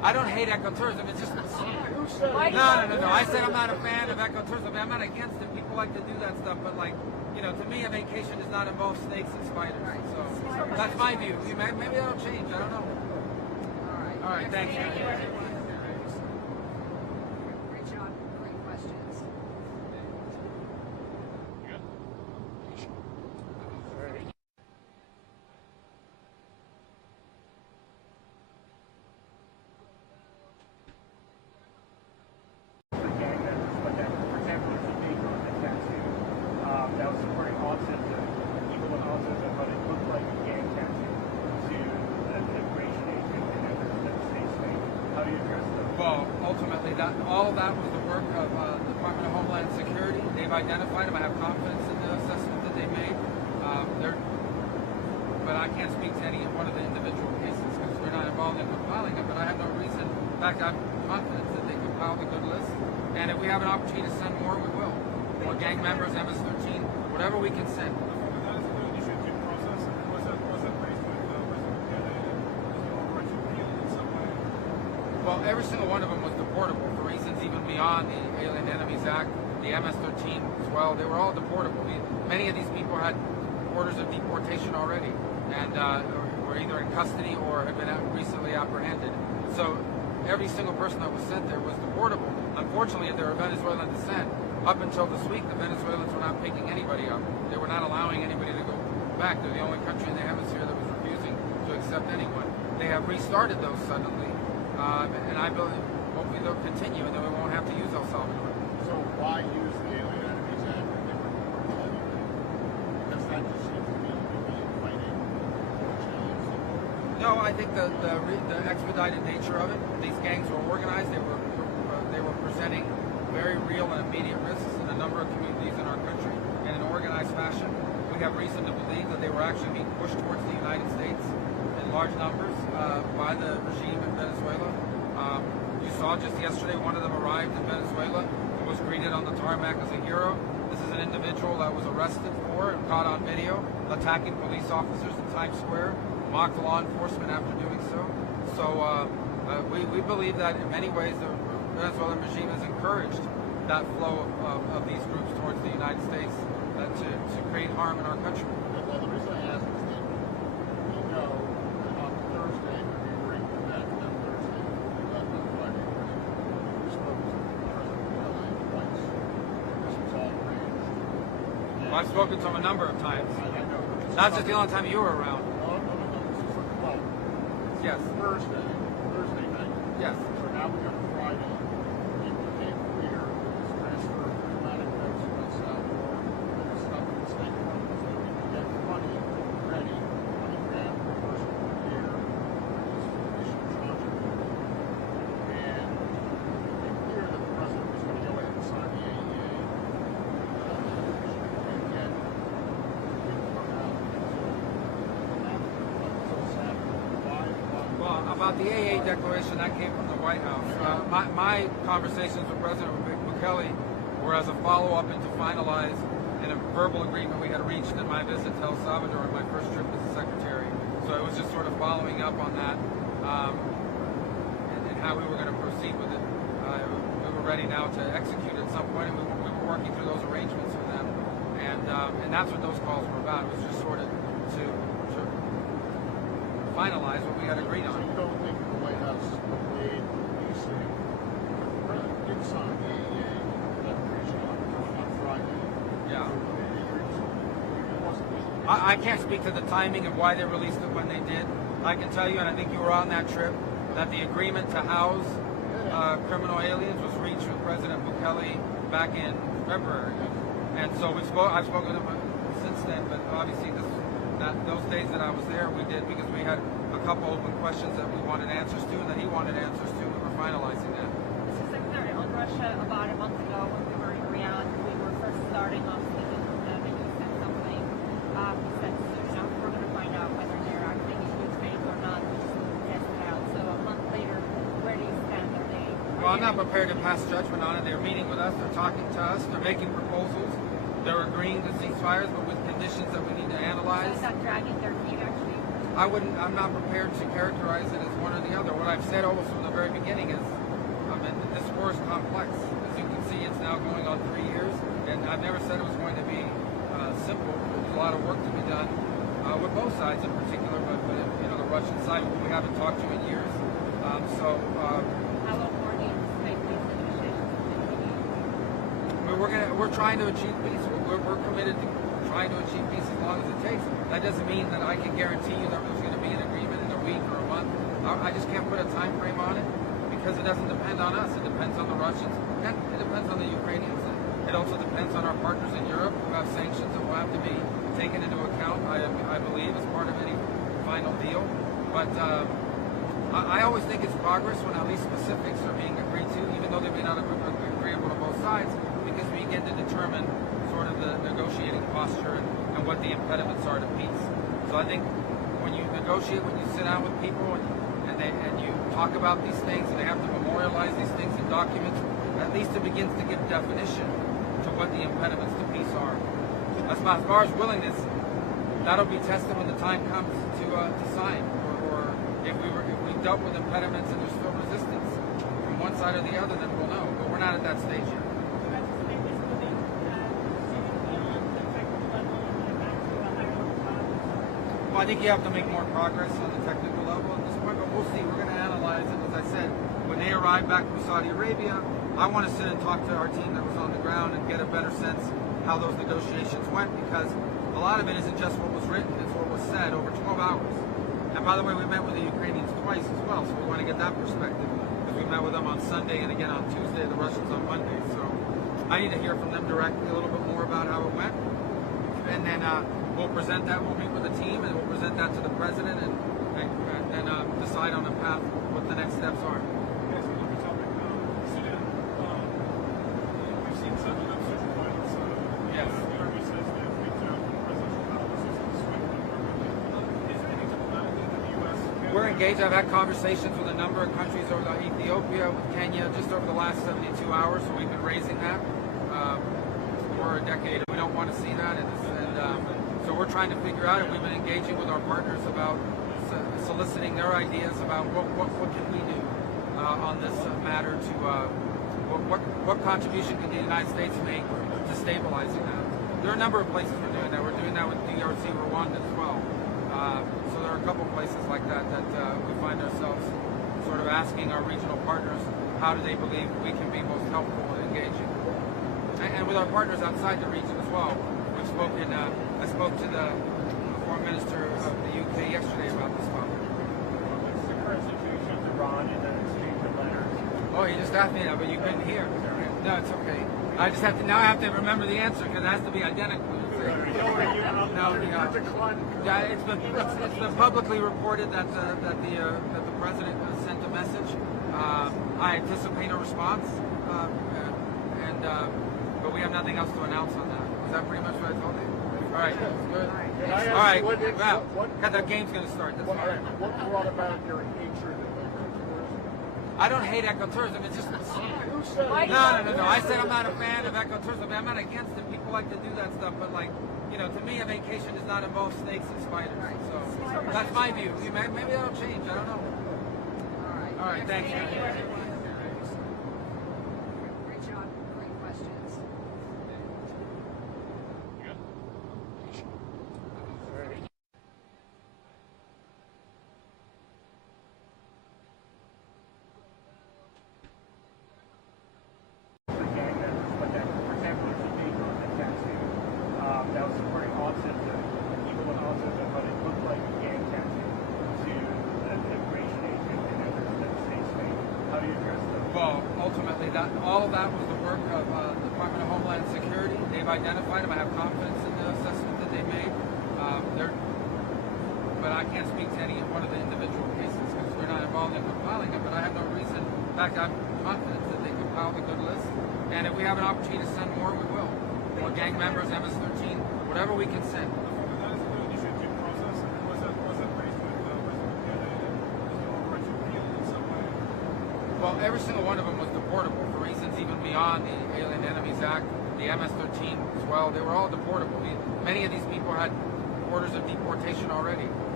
I don't hate ecotourism. It's just Who said Why it? no. I said I'm not a fan of ecotourism. I'm not against it. People like to do that stuff, but like, you know, to me, a vacation does not involve snakes and spiders. So that's my view. Maybe that'll change. I don't know. All right. Thanks. Thank you, everyone. Great job. Great questions. For gang members, but that, for example, if you take on a tattoo that was supporting autism, people with autism, but it looked like a gang tattoo to an immigration agent and efforts that the state's made. How do you address those? Well, ultimately, all of that was the work of the Department of Homeland Security. They've identified them. I have confidence in the assessment that they made. But I can't speak to any one of the individual cases because we're not involved in compiling them. But I have no reason. In fact, I'm confident that they compiled a good list. And if we have an opportunity to send more, we will. More gang members, MS-13, whatever we can send. That is the initiative process. Was that raised with President Kennedy? Is there a right to appeal in some way? Well, every single one of them was deportable for reasons even beyond the Alien Enemies Act, the MS-13 as well. They were all deportable. Many of these people had orders of deportation already and were either in custody or had been recently apprehended. So every single person that was sent there was deportable. Unfortunately, if they were Venezuelan descent, up until this week, the Venezuelans were not picking anybody up. They were not allowing anybody to go back. They're the only country in the hemisphere that was refusing to accept anyone. They have restarted those suddenly, and I believe hopefully they'll continue, and then we won't have to use El Salvador. So why use the Alien Enemies Act if they were deportable anyway? Because that just seems to me to be inviting aliens. No, I think the expedited nature of it. These gangs were organized. They were presenting very real and immediate risks in a number of communities in our country in an organized fashion. We have reason to believe that they were actually being pushed towards the United States in large numbers by the regime in Venezuela. You saw just yesterday one of them arrived in Venezuela and was greeted on the tarmac as a hero. This is an individual that was arrested for and caught on video attacking police officers in Times Square, mocked law enforcement after doing so. So we believe that in many ways the Venezuelan regime has encouraged that flow of these groups towards the United States to create harm in our country. Well, the reason I ask is that we know that on Thursday, when we were in Quebec, that Thursday, we left on Friday, we spoke to President Kennedy twice. This was all arranged. Well, I've spoken to him a number of times. I know. Not just the only time you were around. No. This is like, well, Yes. Thursday night. Yes. So now we got Friday. It became clear that this transfer of diplomatic notes from El Salvador that was stuck in the State Department so that we could get money ready, $20,000 per person per year for these initial tranche of people. And it became clear that the president was going to go ahead and sign the AEA. And yet, it didn't come out until Saturday. Why? Well, about the AA declaration, that came from the White House. My conversations with President Bukele were as a follow-up and to finalize in a verbal agreement we had reached in my visit to El Salvador on my first trip as a secretary. So it was just sort of following up on that and how we were going to proceed with it. We were ready now to execute at some point, and we were working through those arrangements with them. And that's what those calls were about. It was just sort of to finalize what we had agreed So on. you don't think the White House made you say the president did sign the AEA declaration on Friday? Yeah. It wasn't. I can't speak to the timing of why they released it when they did. I can tell you, and I think you were on that trip, that the agreement to house criminal aliens was reached with President Bukele back in February. And so I've spoken to him since then, but obviously those days that I was there, we did because we had a couple open questions that we wanted answers to and that he wanted answers to. We were finalizing that. Mr. Secretary, on Russia, about a month ago when we were in Riyadh, we were first starting off speaking with them and you said something. He said, we're going to find out whether they're acting in good faith or not. We just need to test it out. So a month later, where do you stand? Well, I'm not prepared to pass judgment on it. They're meeting with us. They're talking to us. They're making proposals. They're agreeing to ceasefires, but with conditions that we need to analyze. So is that dragging their feet, actually? I'm not prepared to characterize it as one or the other. What I've said almost from the very beginning is this war is complex. As you can see, it's now going on 3 years, and I've never said it was going to be simple. There's a lot of work to be done with both sides in particular, but the Russian side, who we haven't talked to in years. How long more do you expect these negotiations to continue? We're trying to achieve peace. We're committed to trying to achieve peace as long as it takes. That doesn't mean that I can guarantee you that there's going to be an agreement in a week or a month. I just can't put a time frame on it because it doesn't depend on us. It depends on the Russians and it depends on the Ukrainians. It also depends on our partners in Europe who have sanctions that will have to be taken into account, I believe, as part of any final deal. But I always think it's progress when at least specifics are being agreed to, even though they may not be agreeable to both sides, because we begin to determine sort of the negotiating posture and what the impediments are to peace. So I think when you negotiate, when you sit down with people and you talk about these things and they have to memorialize these things in documents, at least it begins to give definition to what the impediments to peace are. As far as willingness, that'll be tested when the time comes to sign, or if we dealt with impediments and there's still resistance from one side or the other, then we'll know. But we're not at that stage yet. Well, I think you have to make more progress on the technical level at this point, but we'll see. We're going to analyze it. As I said, when they arrive back from Saudi Arabia, I want to sit and talk to our team that was on the ground and get a better sense how those negotiations went, because a lot of it isn't just what was written, it's what was said over 12 hours. And by the way, we met with the Ukrainians twice as well, so we want to get that perspective. Because we met with them on Sunday and again on Tuesday, the Russians on Monday. So I need to hear from them directly a little bit more about how it went. And then we'll present that, we'll meet with the team, and we'll present that to the president and decide on a path what the next steps are. Yes, another topic. Sudan. We've seen such an upsurge of violence. Yes. The army says they've reached out to presidential policies to swing the government. Is there any diplomatic that the U.S. We're engaged. I've had conversations with a number of countries over Ethiopia, with Kenya, just over the last 72 hours. So we've been raising that for a decade. We don't want to see that, so we're trying to figure out, and we've been engaging with our partners about soliciting their ideas about what can we do on this matter to what contribution can the United States make to stabilizing that. There are a number of places we're doing that. We're doing that with DRC, Rwanda as well. So there are a couple places like that we find ourselves sort of asking our regional partners, how do they believe we can be most helpful in engaging? And with our partners outside the region as well. We've spoken, I spoke to the foreign minister of the UK yesterday about this topic. What's the current situation with Iran and the exchange of letters? Oh, you just asked me that, but you couldn't hear. No, it's okay. I just have to, now I have to remember the answer because it has to be identical. Yeah, it's been publicly reported that the president sent a message. I anticipate a response, but we have nothing else to announce on that. Is that pretty much what I told you? All right, good. All right, well, the game's going to start. That's all right. What brought about your hatred of ecotourism? I don't hate ecotourism. It's just Who said it? no. I said I'm not a fan of ecotourism. I'm not against it. People like to do that stuff, but to me, a vacation does not involve snakes and spiders. So that's my view. Maybe that'll change. I don't know. All right. Thank you. Great job. Great questions. For gang members, but that, for example, there's a paper on tattoo that was supporting autism, people with autism, but it looked like a gang tattoo to an immigration agent and others that the states made. How do you address those? Well, ultimately, all of that was the work of the Department of Homeland Security. They've identified them. I have confidence in the assessment that they made. But I can't speak to any one of the individual cases because we're not involved in compiling them. But I have no reason. In fact, I'm confident that they compiled a good list. And if we have an opportunity to send more, we will. More gang members, MS-13, whatever we can send. That is the initiative process. Was that based with President Kennedy? Was it over to appeal in some way? Well, every single one of them was deportable for reasons even beyond the Alien Enemies Act, the MS-13 as well. They were all deportable. Many of these people had orders of deportation already.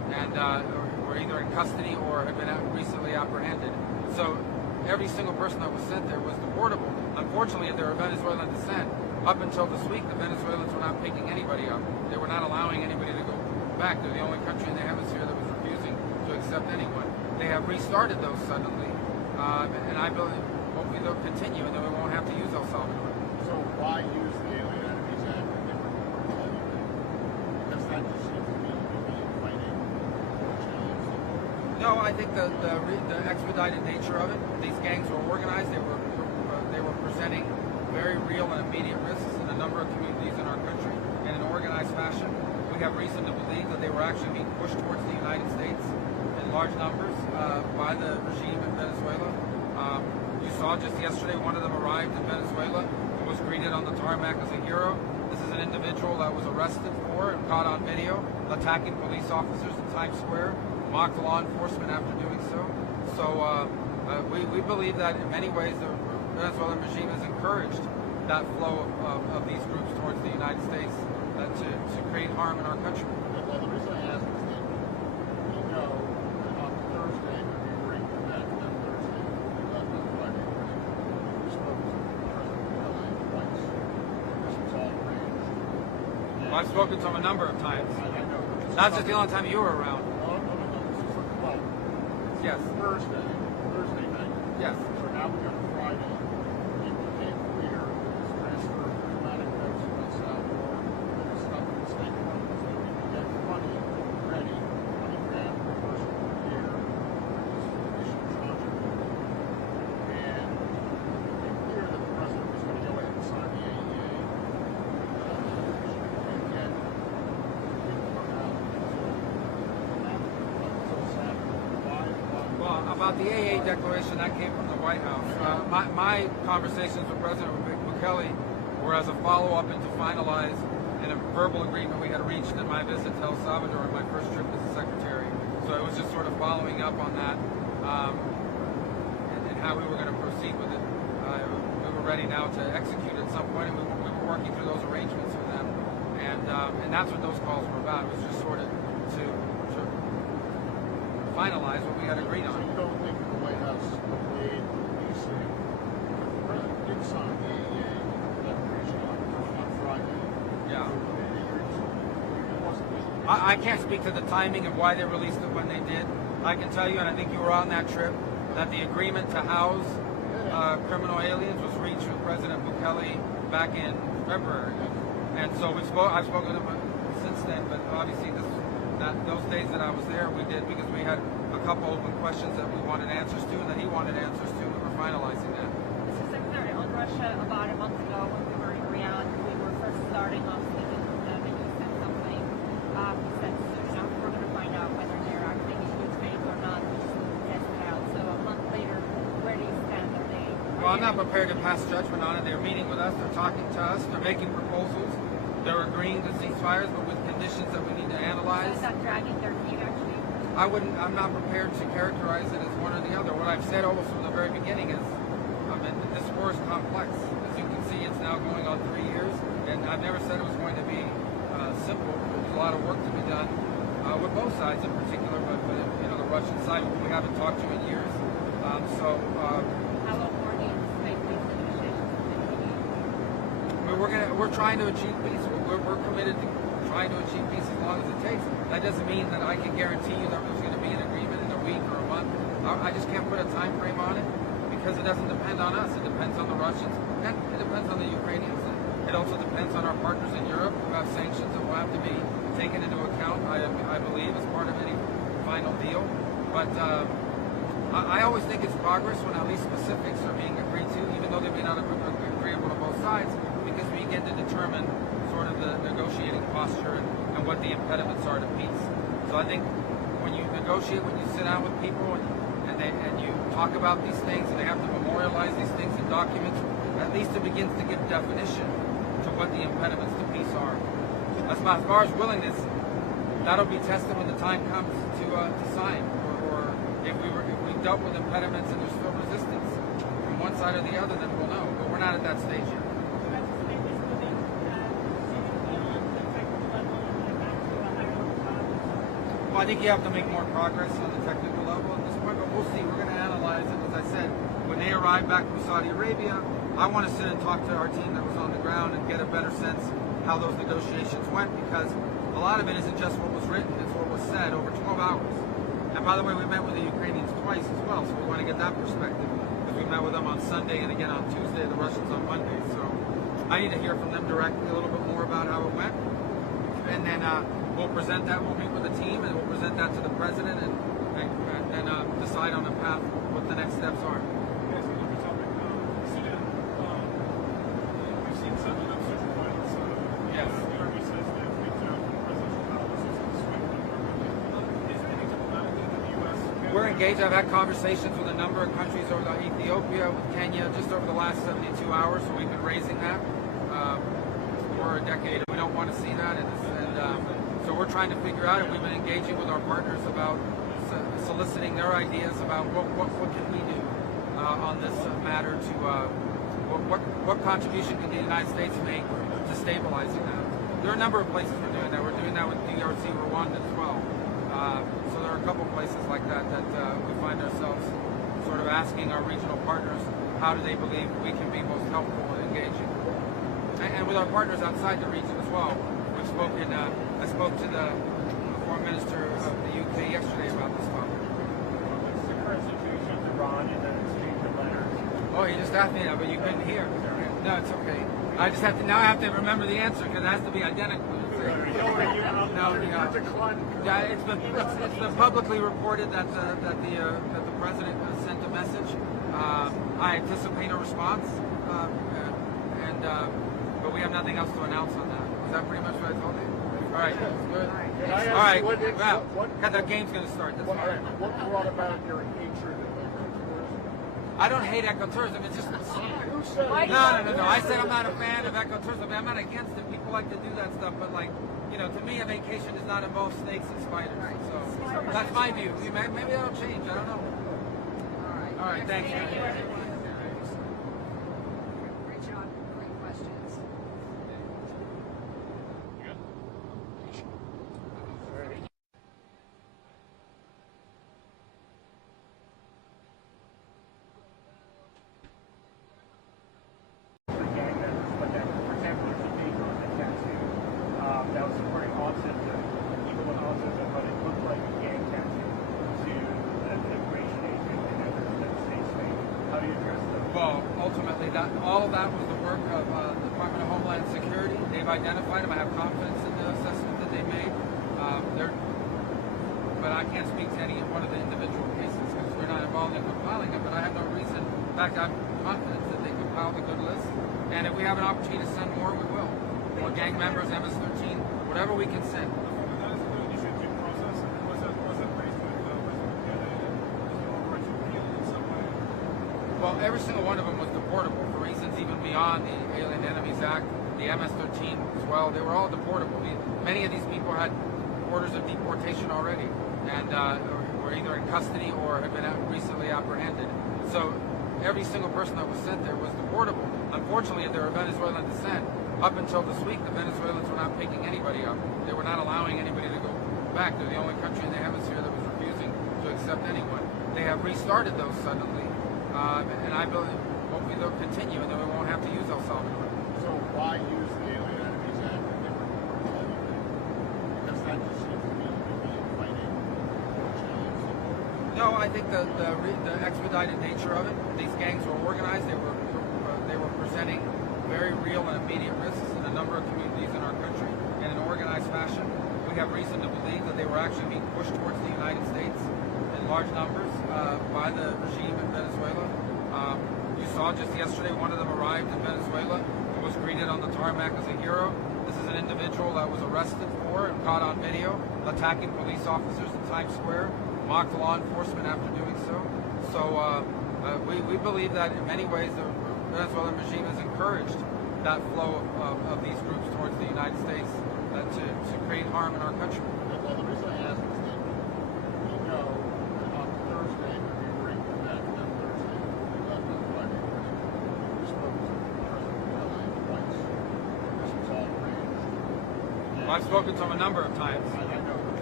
and were either in custody or had been recently apprehended. So every single person that was sent there was deportable. Unfortunately, they were Venezuelan descent. Up until this week, the Venezuelans were not picking anybody up. They were not allowing anybody to go back. They're the only country in the hemisphere that was refusing to accept anyone. They have restarted those suddenly, and I believe hopefully they'll continue, and then we won't have to use El Salvador. So why use the Alien Enemies Act if they were deportable anyway? Because that just seems to me to be fighting challenge. No, I think the expedited nature of it. These gangs were organized. They were presenting very real and immediate risks in a number of communities in our country in an organized fashion. We have reason to believe that they were actually being pushed towards the United States in large numbers by the regime in Venezuela. You saw just yesterday one of them arrived in Venezuela and was greeted on the tarmac as a hero. This is an individual that was arrested for and caught on video attacking police officers in Times Square, mocked law enforcement after doing so. So we believe that in many ways the Venezuelan regime has encouraged that flow of these groups towards the United States to create harm in our country. Well, the reason I ask is that we know that on Thursday, when we were in Quebec, that Thursday, we left on Friday morning, we spoke to President LA twice. This was all arranged. Well, I've spoken to him a number of times. I know. Not just the only time you were around. No. This is like, well, Yes. Thursday night. Yes. So now we go to Friday. It became clear that this transfer of diplomatic notes from El Salvador that is stuck in the State Department so that we can get money ready, $20,000 per person per year for this initial tranche of it. And it became clear that the president was going to go ahead and sign the AEA. And yet, it didn't come out until Saturday. Why? Well, about the AA declaration, that came from the White House. My conversations with President Bukele were as a follow-up and to finalize in a verbal agreement we had reached in my visit to El Salvador on my first trip as a secretary. So it was just sort of following up on that and how we were going to proceed with it. We were ready now to execute at some point, and we were working through those arrangements with them. And that's what those calls were about. It was just sort of to finalize what we had agreed So on. you don't think the White House obeyed what you say? The president did sign the AEA declaration on Friday. Yeah. It wasn't. I can't speak to the timing of why they released it when they did. I can tell you, and I think you were on that trip, that the agreement to house criminal aliens was reached with President Bukele back in February. And so I've spoken to him since then, but obviously those days that I was there, we did because we had a couple open questions that we wanted answers to and that he wanted answers to. We were finalizing that. Mr. Secretary, on Russia, about a month ago when we were in Riyadh, we were first starting off speaking with them, and you said something. You said soon enough we're going to find out whether they're acting in good faith or not. We just need to test it out. So a month later, where do you stand? Well, I'm not prepared to pass judgment on it. They're meeting with us. They're talking to us. They're making proposals. They're agreeing to ceasefires, but with conditions that we need to analyze. Is that dragging their feet, actually? I'm not prepared to characterize it as one or the other. What I've said almost from the very beginning is, this war is complex. As you can see, it's now going on 3 years, and I've never said it was going to be simple. There's a lot of work to be done with both sides in particular, but the Russian side, who we haven't talked to in years. How long more do you anticipate these negotiations will continue? We're trying to achieve peace. We're committed to trying to achieve peace as long as it takes. That doesn't mean that I can guarantee you that there's going to be an agreement in a week or a month. I just can't put a time frame on it because it doesn't depend on us. It depends on the Russians and it depends on the Ukrainians. It also depends on our partners in Europe who have sanctions that will have to be taken into account, I believe, as part of any final deal. But I always think it's progress when at least specifics are being agreed to, even though they may not be agreeable to both sides, because we get to determine sort of the negotiating posture and what the impediments are to peace. So I think when you negotiate, when you sit down with people and you talk about these things and they have to memorialize these things in documents, at least it begins to give definition to what the impediments to peace are. As far as willingness, that'll be tested when the time comes to sign, or if we've dealt with impediments and there's still resistance from one side or the other, then we'll know. But we're not at that stage yet. Well, Well, I think you have to make more progress on the technical level at this point, but we'll see. We're going to analyze it. As I said, when they arrive back from Saudi Arabia, I want to sit and talk to our team that was on the ground and get a better sense how those negotiations went, because a lot of it isn't just what was written, it's what was said over 12 hours. And by the way, we met with the Ukrainians twice as well, so we want to get that perspective, because we met with them on Sunday and again on Tuesday, the Russians on Monday. So I need to hear from them directly a little bit more about how it went. And then we'll present that, we'll meet with the team, and we'll present that to the president and decide on a path what the next steps are. Yes, another topic. Sudan. We've seen some social violence. Yes. The army says they've reached out to presidential palaces in Sweden. Is there anything diplomatically that the U.S. can... We're engaged. I've had conversations with a number of countries over Ethiopia, with Kenya, just over the last 72 hours, so we've been raising that for a decade. We don't want to see that, and so we're trying to figure out, and we've been engaging with our partners about soliciting their ideas about what can we do on this matter to what contribution can the United States make to stabilizing that. There are a number of places we're doing that. We're doing that with DRC, Rwanda as well. So there are a couple places like that we find ourselves sort of asking our regional partners, how do they believe we can be most helpful in engaging? And with our partners outside the region as well. We've spoken, I spoke to the Foreign Minister of the UK yesterday about this topic. What's the current situation with Iran and the exchange of letters? Oh, you just asked me that, but you couldn't hear. No, it's okay. I just have to, now I have to remember the answer because it has to be identical. Yeah, it's been publicly reported that the president sent a message. I anticipate a response, but we have nothing else to announce on that. Is that pretty much what I told you? All right, good. All right, well, the game's going to start. That's fine. What brought about your hatred of ecotourism? I don't hate ecotourism. It's just Who said no. I said I'm not a fan of ecotourism. I'm not against it. People like to do that stuff, but to me, a vacation does not involve snakes and spiders. So that's my view. Maybe that'll change. I don't know. All right. Thank you. Great job. Great questions. Gang members, but that, for example, there's a paper on the tattoo that was supporting autism, people with autism, but it looked like a gang tattoo to an immigration agent and others that the state's made. How do you address those? Well, ultimately, all of that was the work of the Department of Homeland Security. They've identified them. I have confidence in the assessment that they made. But I can't speak to any one of the individual cases because we're not involved in compiling them. But I have no reason. In fact, I'm confident that they compiled a good list. And if we have an opportunity to send more, we will. More gang members, MS-13, whatever we can send. That is the initiative process. Was that raised with President Kennedy? Is the overarching appeal in some way? Well, every single one of them was deportable for reasons even beyond the Alien Enemies Act, the MS-13 as well. They were all deportable. Many of these people had orders of deportation already and were either in custody or had been recently apprehended. So every single person that was sent there was deportable. Unfortunately, if they were Venezuelan descent, up until this week, the Venezuelans were not picking anybody up. They were not allowing anybody to go back. They're the only country in the hemisphere that was refusing to accept anyone. They have restarted those suddenly, and I believe hopefully they'll continue, and then we won't have to use El Salvador. So why use the Alien Enemies Act in different parts of everything? Because that just seems to me to be fighting challenge. No, I think the expedited nature of it. These gangs were organized. They were presenting very real and immediate risks in a number of communities in our country in an organized fashion. We have reason to believe that they were actually being pushed towards the United States in large numbers by the regime in Venezuela. You saw just yesterday one of them arrived in Venezuela and was greeted on the tarmac as a hero. This is an individual that was arrested for and caught on video attacking police officers in Times Square, mocked law enforcement after doing so. So we believe that in many ways the Venezuelan regime has encouraged that flow of these groups towards the United States to create harm in our country. Well, the reason I ask is that we know that on Thursday, when we were in Quebec, on Thursday, we left on Friday, we spoke to President Kennedy twice. This was all arranged. I've spoken to him a number of times. I know, but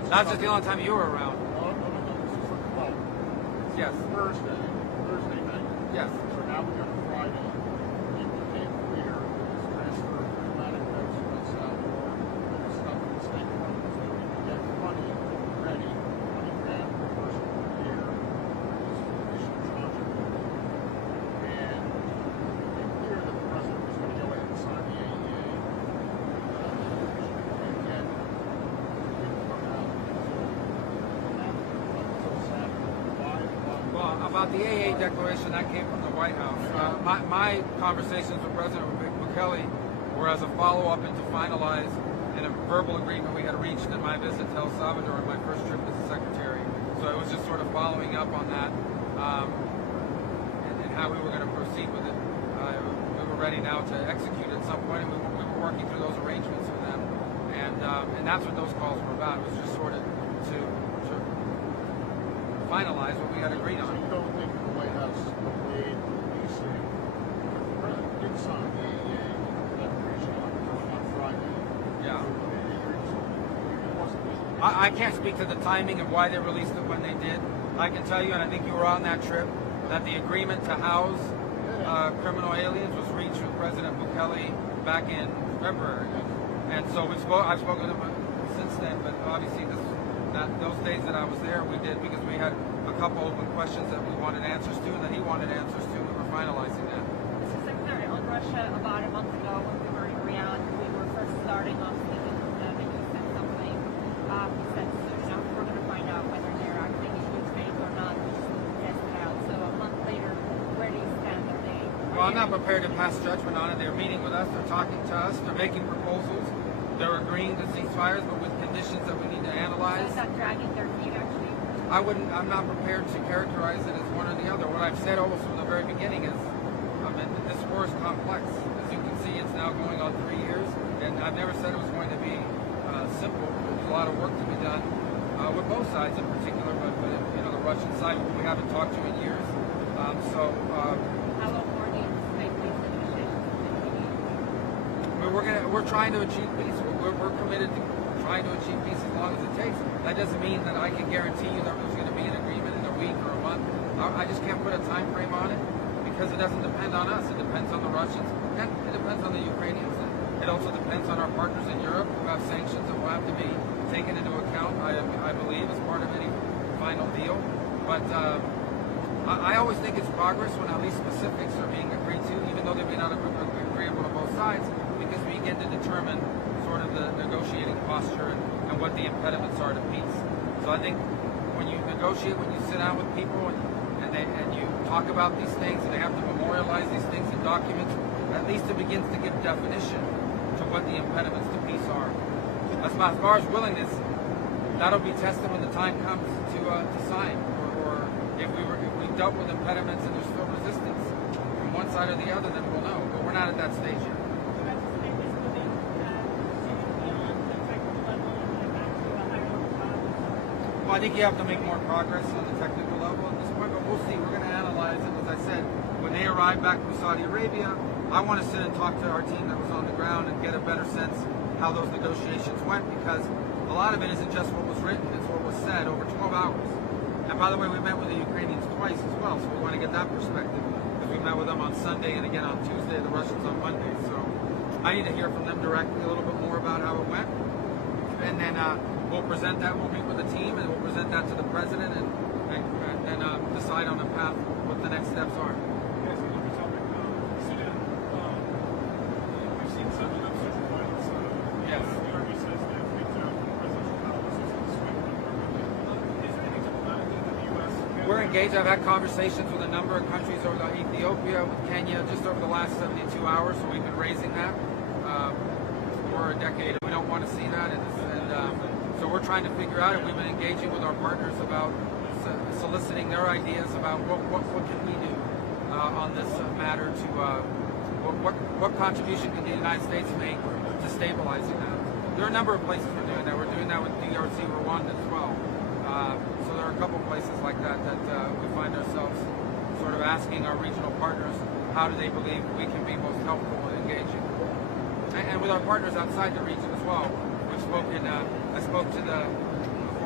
That's just the only time you were around. No, this is well, Yes. Thursday night. Yes. So now we got a Friday. It became clear that this transfer of diplomatic votes from El Salvador that was stuck in the State Department so that we could get money ready, $20,000 per person per year for this additional tranche of votes. And it became clear that the president was going to go ahead and sign the AEA. And yet, it didn't come out until Saturday. Why? Well, about the AA declaration, that came from the White House. My conversations with President Bukele were as a follow-up and to finalize in a verbal agreement we had reached in my visit to El Salvador on my first trip as a secretary. So it was just sort of following up on that and how we were going to proceed with it. We were ready now to execute at some point, and we were working through those arrangements with them. And that's what those calls were about. It was just sort of to finalize what we had agreed So on. you don't think the White House obeyed you saying the president did sign the AEA declaration on Friday? Yeah. It wasn't. I can't speak to the timing of why they released it when they did. I can tell you, and I think you were on that trip, that the agreement to house criminal aliens was reached with President Bukele back in February. And so I've spoken to him since then, but obviously those days that I was there, we did because we had a couple open questions that we wanted answers to and that he wanted answers to, and we were finalizing that. Mr. Secretary, on Russia, about a month ago when we were in Riyadh, we were first starting off speaking with them, and you said something. You said, we're going to find out whether they're acting in good faith or not. We just need to test it out. So a month later, where do you stand? Well, I'm not prepared to pass judgment on it. They're meeting with us, they're talking to us, they're making proposals, they're agreeing to ceasefires, but with conditions that we need to analyze. So is that dragging their feet, actually? I'm not prepared to characterize it as one or the other. What I've said almost from the very beginning is, this war is complex. As you can see, it's now going on 3 years, and I've never said it was going to be simple. There's a lot of work to be done with both sides in particular, but the Russian side we haven't talked to in years. How long more do you anticipate these negotiations to continue? We're trying to achieve peace. We're committed to trying to achieve peace as long as it takes. That doesn't mean that I can guarantee you that there's going to be an agreement in a week or a month. I just can't put a time frame on it because it doesn't depend on us. It depends on the Russians and it depends on the Ukrainians. It also depends on our partners in Europe who have sanctions that will have to be taken into account, I believe, as part of any final deal. But I always think it's progress when at least specifics are being agreed to, even though they may not have been agreeable to both sides, because we begin to determine sort of the negotiating posture and what the impediments are to peace. So I think when you negotiate, when you sit down with people and you talk about these things and they have to memorialize these things in documents, at least it begins to give definition to what the impediments to peace are. As far as willingness, that'll be tested when the time comes to sign, or if we've dealt with impediments and there's still resistance from one side or the other, then we'll know. But we're not at that stage yet. Well, I think you have to make more progress on the technical level at this point, but we'll see. We're going to analyze it. As I said, when they arrive back from Saudi Arabia, I want to sit and talk to our team that was on the ground and get a better sense how those negotiations went, because a lot of it isn't just what was written, it's what was said over 12 hours. And by the way, we met with the Ukrainians twice as well, so we want to get that perspective, because we met with them on Sunday and again on Tuesday, the Russians on Monday. So I need to hear from them directly a little bit more about how it went. And then we'll present that, we'll meet with the team, and we'll present that to the president and decide on a path what the next steps are. Yes, another topic. Sudan, we've seen some upsurge in violence. Yes. The army says that presidential policies in swing. Is there any diplomatic thing that the U.S. We're engaged. I've had conversations with a number of countries over Ethiopia, with Kenya, just over the last 72 hours, so we've been raising that for a decade. We don't want to see that, and so we're trying to figure out, and we've been engaging with our partners about soliciting their ideas about what can we do on this matter to what contribution can the United States make to stabilizing that. There are a number of places we're doing that. We're doing that with DRC, Rwanda as well. So there are a couple places like that we find ourselves sort of asking our regional partners, how do they believe we can be most helpful in engaging? And with our partners outside the region as well. We've spoken, I spoke to the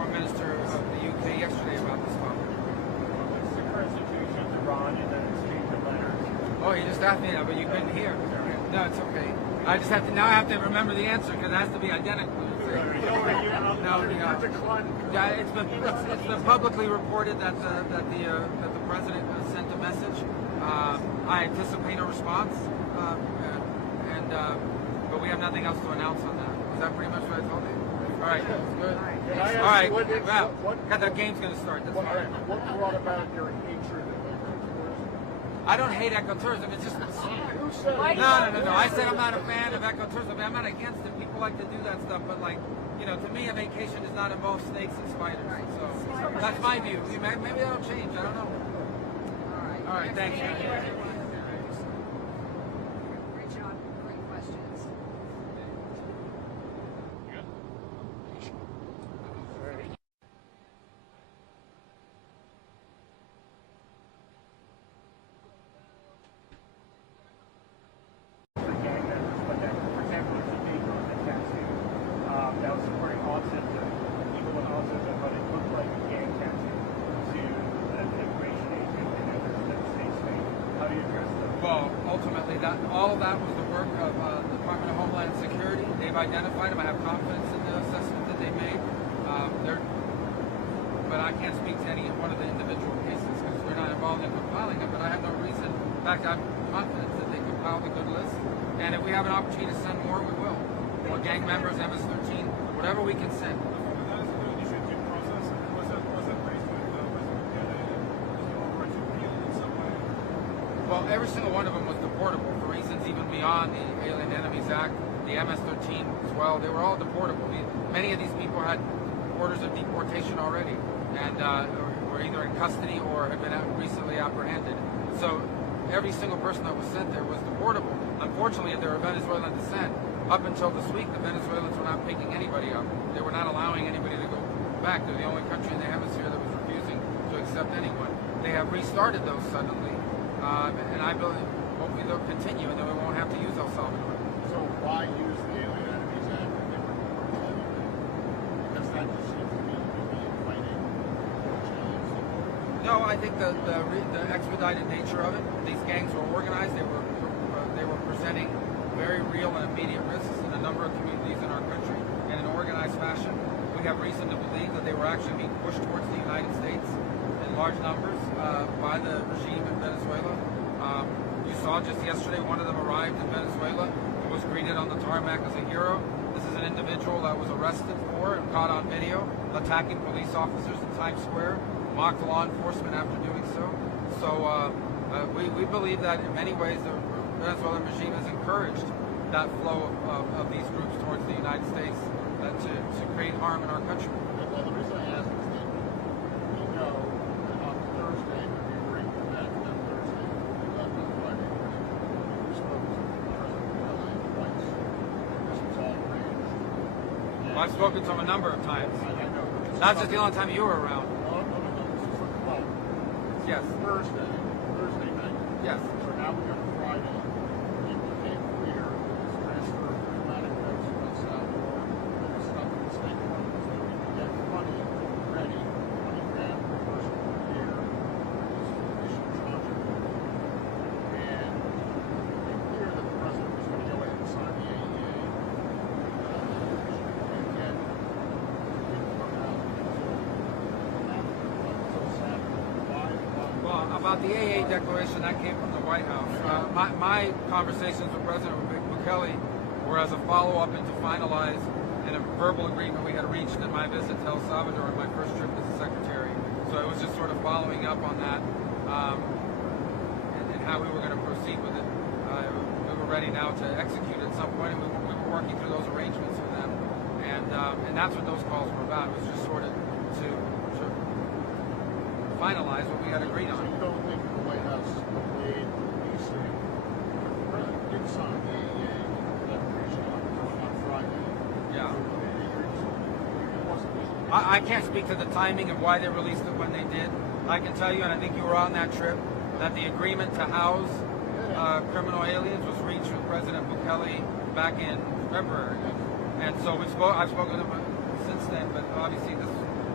Foreign Minister of the UK yesterday about this topic. What's the current situation with Iran and the exchange of letters? Oh, you just asked me that, but you couldn't hear. No, it's okay. I just have to now. I have to remember the answer because it has to be identical. No, yeah, it's been publicly reported that the president sent a message. I anticipate a response, but we have nothing else to announce on that. Is that pretty much what I told you? All right, good. All right, well, the game's going to start. That's fine. What brought about your hatred of ecotourism? I don't hate ecotourism. It's just Who said no. I said I'm not a fan of ecotourism. I'm not against it. People like to do that stuff, but to me, a vacation does not involve snakes and spiders. So that's my view. Maybe that'll change. I don't know. All right. Thank you. Great job. Great questions. For gang members, but that, for example, if you take a tattoo that was supporting offsets of people with offsets of what it looked like a gang tattoo to an immigration agent and then the state's made. How do you address that? Well, ultimately, all of that was the work of the Department of Homeland Security. They've identified them. I have confidence in the assessment that they made. But I can't speak to any one of the individual cases because we're not involved in compiling them. But I have no reason. In fact, I'm confident that they compiled a good list. And if we have an opportunity to send more, we will. More gang members, MS-13, whatever we can send. That is the initiative process. Was that based with to appeal in some way? Well, every single one of them was deportable for reasons even beyond the Alien Enemies Act, the MS-13 as well. They were all deportable. Many of these people had orders of deportation already and were either in custody or had been recently apprehended. So every single person that was sent there was deportable. Unfortunately, they were Venezuelan descent. Up until this week, the Venezuelans were not picking anybody up. They were not allowing anybody to go back. They're the only country in the hemisphere that was refusing to accept anyone. They have restarted those suddenly, and I believe hopefully they'll continue, and then we won't have to use El Salvador. So why use the Alien Enemies Act if they were deported anyway? Because that just seems to me to be inviting change. No, I think the expedited nature of it. These gangs were organized. They were presenting very real and immediate risks in a number of communities in our country in an organized fashion. We have reason to believe that they were actually being pushed towards the United States in large numbers by the regime in Venezuela. You saw just yesterday one of them arrived in Venezuela and was greeted on the tarmac as a hero. This is an individual that was arrested for and caught on video attacking police officers in Times Square, mocked law enforcement after doing so. So we believe that in many ways the Venezuelan regime has encouraged that flow of these groups towards the United States to create harm in our country. Well, the reason I ask is that we know that on Thursday, when we were in Quebec, that Thursday, we left on Friday morning, we spoke to President Bukele twice. This was all arranged. Well, I've spoken to him a number of times. I know. Not just the only time you were around. No, this is like, well, Yes. Thursday night. Yes. So now we go to Friday. It became clear that this transfer of diplomatic notes from El Salvador that was stuck in the State Department so that we could get money ready, 20 grand per person per year for these initial tranche. And it became clear that the president was going to go ahead and sign the AEA. And yet, it didn't come out until Saturday. Why? Well, about the AA declaration, that came from the White House. My conversations with President Bukele were as a follow-up and to finalize a verbal agreement we had reached in my visit to El Salvador on my first trip as a secretary. So it was just sort of following up on that and how we were going to proceed with it. We were ready now to execute at some point, and we were working through those arrangements with them. And that's what those calls were about. It was just sort of to finalize what we had agreed So on. you don't think the White House delayed releasing, if the president did sign the AEA declaration on Friday? Yeah. It wasn't legal. I can't speak to the timing of why they released it when they did. I can tell you, and I think you were on that trip, that the agreement to house criminal aliens was reached with President Bukele back in February. And so I've spoken to him since then, but obviously this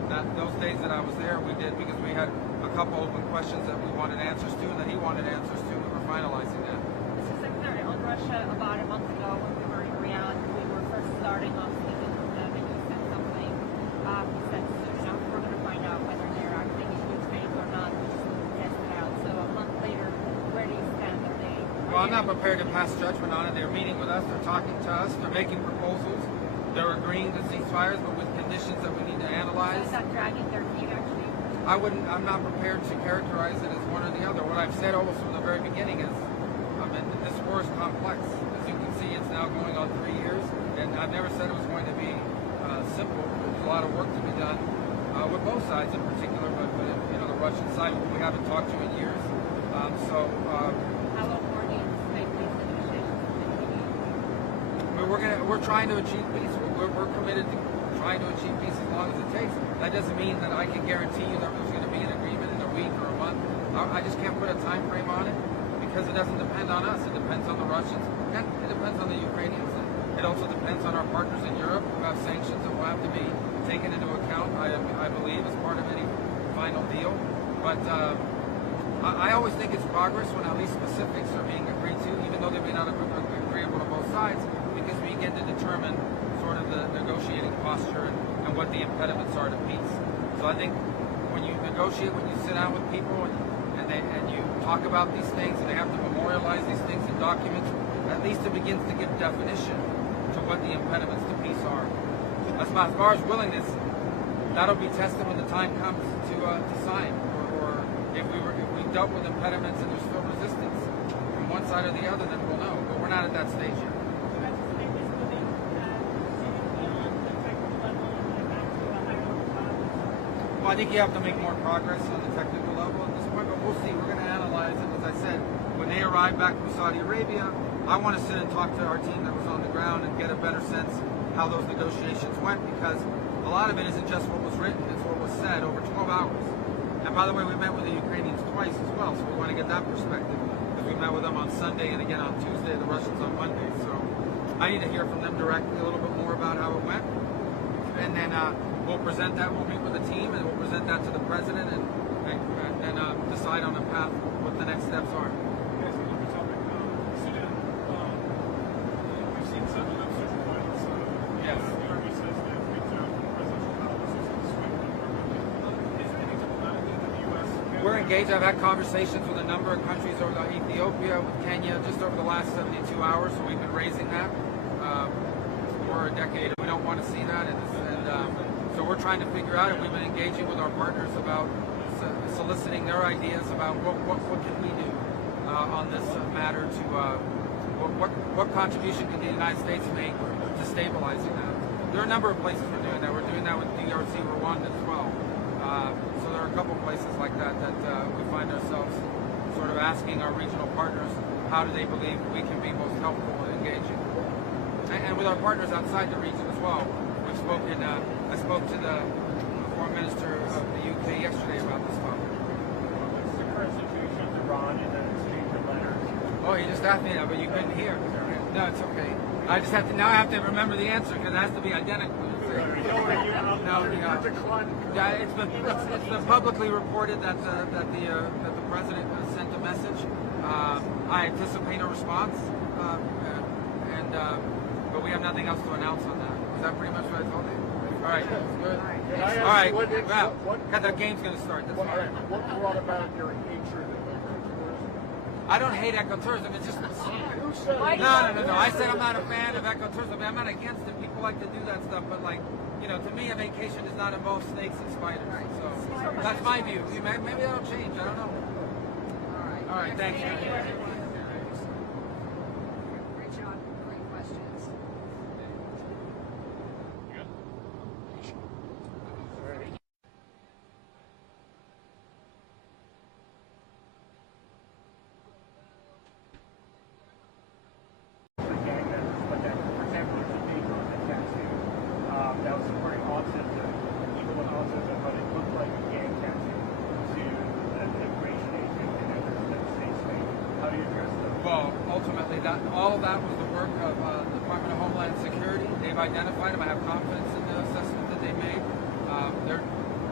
those days that I was there, we did because we had a couple open questions that we wanted answers to, and that he wanted answers to. We were finalizing that. Mr. Secretary, on Russia, about a month ago when we were in Riyadh, we were first starting off speaking with them, and you said something. He said, we're going to find out whether they're acting in good faith or not. We just need to test it out. So a month later, where do you stand? Well, I'm not prepared to pass judgment on it. They're meeting with us. They're talking to us. They're making proposals. They're agreeing to ceasefires, but with conditions that we need to analyze. Is that dragging their feet, actually? I'm not prepared to characterize it as one or the other. What I've said almost from the very beginning is, this war is complex. As you can see, it's now going on 3 years, and I've never said it was going to be simple. There's a lot of work to be done with both sides in particular, but the Russian side, who we haven't talked to in years. How long more do you anticipate these negotiations to continue? We're trying to achieve peace. We're committed to trying to achieve peace as long as it takes. That doesn't mean that I can guarantee you that there's going to be an agreement in a week or a month. I just can't put a time frame on it because it doesn't depend on us. It depends on the Russians and it depends on the Ukrainians. And it also depends on our partners in Europe who have sanctions that will have to be taken into account, I believe, as part of any final deal. But I always think it's progress when at least specifics are being agreed to, even though they may not have been agreeable to both sides, because we get to determine sort of the negotiating posture and what the impediments are to peace. So I think when you negotiate, when you sit down with people and you talk about these things and they have to memorialize these things in documents, at least it begins to give definition to what the impediments to peace are. As far as willingness, that'll be tested when the time comes to sign, or if we dealt with impediments and there's still resistance from one side or the other, then we'll know. But we're not at that stage yet. Well, I think you have to make more progress on the technical level at this point, but we'll see. We're going to analyze it. As I said, when they arrive back from Saudi Arabia, I want to sit and talk to our team that was on the ground and get a better sense how those negotiations went, because a lot of it isn't just what was written, it's what was said over 12 hours. And by the way, we met with the Ukrainians twice as well, so we want to get that perspective. Because we met with them on Sunday and again on Tuesday, the Russians on Monday. So I need to hear from them directly a little bit more about how it went. And then we'll present that, we'll meet with the team, and we'll present that to the president and decide on a path what the next steps are. Yes, another topic. Sudan, we've seen some social violence. Yes. The army says they've picked up presidential palaces in Sweden. Is there anything diplomatically that the U.S. can... We're engaged. I've had conversations with a number of countries over Ethiopia, with Kenya, just over the last 72 hours. So we've been raising that for a decade. We don't want to see that, so we're trying to figure out, and we've been engaging with our partners about soliciting their ideas about what can we do on this matter to what contribution can the United States make to stabilizing that. There are a number of places we're doing that. We're doing that with DRC, Rwanda as well. So there are a couple places like that we find ourselves sort of asking our regional partners, how do they believe we can be most helpful in engaging? And with our partners outside the region as well. We've spoken, I spoke to the foreign minister of the UK yesterday about this topic. What's the current situation with Iran and the exchange of letters? Oh, you just asked me that, but you couldn't hear. No, it's okay. I have to remember the answer because it has to be identical. Yeah, it's been publicly reported that the president sent a message. I anticipate a response, but we have nothing else to announce on that. Is that pretty much what I told you? All right, good. All right, well, the game's going to start. That's fine. What brought about your hatred of ecotourism? I don't hate ecotourism. It's just Who said it? no. I said I'm not a fan of ecotourism. I'm not against it. People like to do that stuff, but to me, a vacation does not involve snakes and spiders. So that's my view. Maybe that'll change. I don't know. All right. Thanks. Great job. Great questions. Gang members, but that, for example, there's a paper on the tattoo that was supporting autism, people with autism, but it looked like a gang tattoo to an immigration agent and others that the state's made. How do you address those? Well, ultimately, all of that was the work of the Department of Homeland Security. They've identified them. I have confidence in the assessment that they made.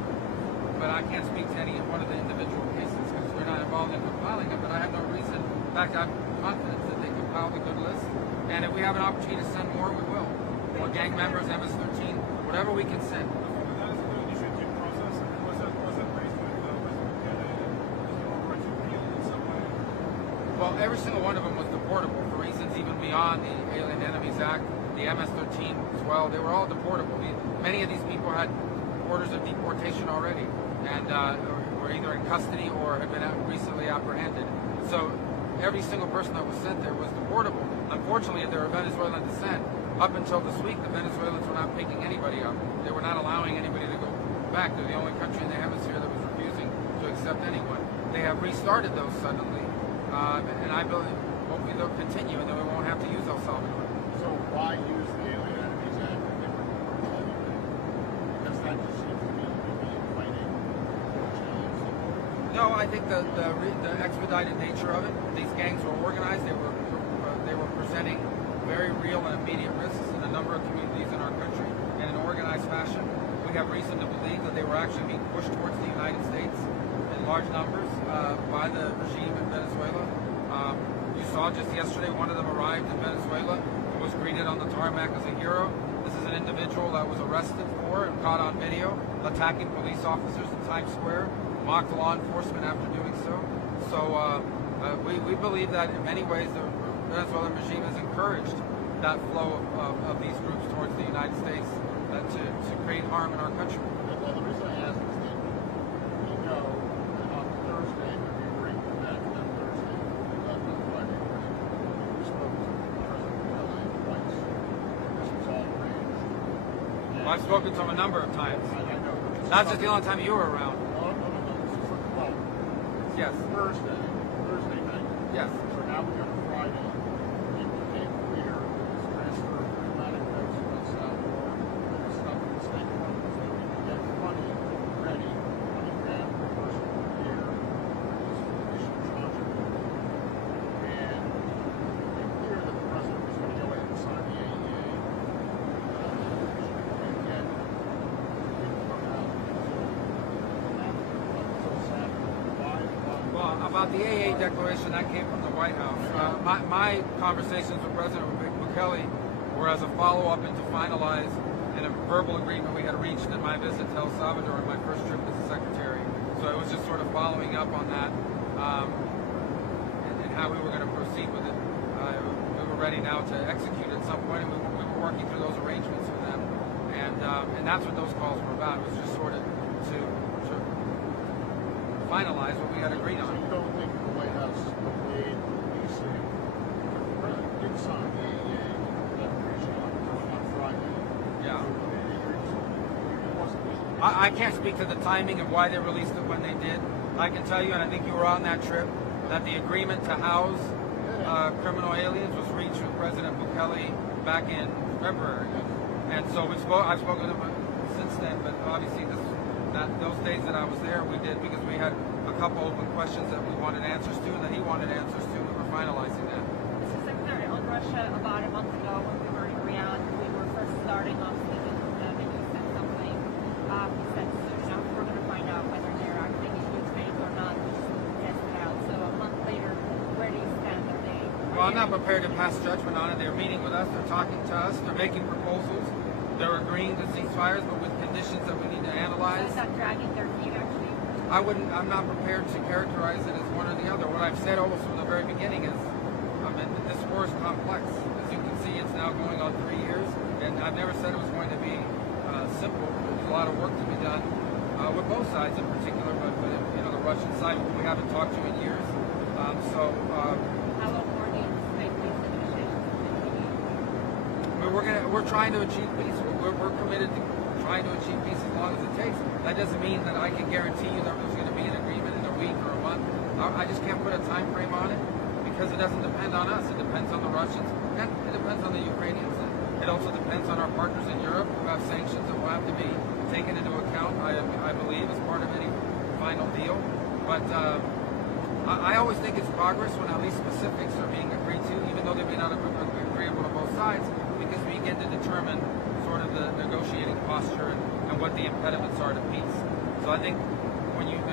but I can't speak to any one of the individual cases because we're not involved in compiling them. But I have no reason. In fact, I'm confident that they compiled a good list. And if we have an opportunity to send more, we will. More gang members, MS-13, whatever we can send. That is the initiative process. Was that raised with Canada? Is there over to appeal in some way? Well, every single one of them was deportable for reasons even beyond the Alien Enemies Act, the MS-13 as well. They were all deportable. Many of these people had orders of deportation already and were either in custody or had been recently apprehended. So every single person that was sent there was deportable. Unfortunately, they're of Venezuelan descent. Up until this week, the Venezuelans were not picking anybody up. They were not allowing anybody to go back. They're the only country in the hemisphere that was refusing to accept anyone. They have restarted those suddenly, and I believe hopefully they'll continue, and then we won't have to use El Salvador. So why use the Alien Enemies Act if they were doing anything? Because that just seems to me to be fighting No, I think the expedited nature of it. These gangs were organized. They were presenting very real and immediate risks in a number of communities in our country in an organized fashion. We have reason to believe that they were actually being pushed towards the United States in large numbers by the regime in Venezuela. You saw just yesterday one of them arrived in Venezuela and was greeted on the tarmac as a hero. This is an individual that was arrested for and caught on video attacking police officers in Times Square, mocked law enforcement after doing so. So we believe that in many ways the Venezuelan regime has encouraged that flow of these groups towards the United States to create harm in our country. Well, the reason I ask is that we know that on Thursday, when we were in Quebec, that Thursday, we left on Friday morning, we spoke to President LA twice. This was all arranged. Well, I've spoken to him a number of times. I know. Not just the only time you were around. No. This is for the club. Yes. Thursday night. Yes. So now we go to Friday. It became clear that this transfer of diplomatic notes from El Salvador was stuff in the State Department so that we could get money ready, $20,000 per person per year for these initial tranche of loans. And it became clear that the president was going to go ahead and sign the AEA. And yet, it didn't come out until Saturday. Why? Well, about the AA declaration, that came from the White House. My conversations with President Bukele were as a follow-up and to finalize in a verbal agreement we had reached in my visit to El Salvador on my first trip as a secretary. So it was just sort of following up on that and how we were going to proceed with it. We were ready now to execute at some point, and we were working through those arrangements with them. And that's what those calls were about. It was just sort of to finalize what we had agreed So on. you don't think the White House obeyed what you say? The president did sign the AEA declaration on Friday. Yeah. It wasn't. I can't speak to the timing of why they released it when they did. I can tell you, and I think you were on that trip, that the agreement to house criminal aliens was reached with President Bukele back in February. And so I've spoken to him since then, but obviously those days that I was there, we did because we had a couple open questions that we wanted answers to and that he wanted answers to. We were finalizing that. Mr. Secretary, on Russia, about a month ago when we were in Riyadh, we were first starting off speaking with them, and you said something. You said, we're going to find out whether they're acting in good faith or not. We just need to test it out. So a month later, where do you stand? Well, I'm not prepared to pass judgment on it. They're meeting with us. They're talking to us. They're making proposals. They're agreeing to ceasefires, but with conditions that we need to analyze. So is that dragging their feet, actually? I'm not prepared to characterize it as one or the other. What I've said almost from the very beginning is, this war is complex. As you can see, it's now going on 3 years, and I've never said it was going to be simple. There's a lot of work to be done with both sides in particular, but the Russian side, we haven't talked to in years. How long more do you anticipate these negotiations will continue? We're trying to achieve peace. We're committed to trying to achieve peace as long as it takes. That doesn't mean that I can guarantee you that there's going to be an agreement in a week or a month. I just can't put a time frame on it because it doesn't depend on us. It depends on the Russians and it depends on the Ukrainians. And it also depends on our partners in Europe who have sanctions that will have to be taken into account, I believe, as part of any final deal. But I always think it's progress when at least specifics are being agreed to, even though they may not have been agreeable to both sides, because we begin to determine sort of the negotiating posture and what the impediments are to peace. So I think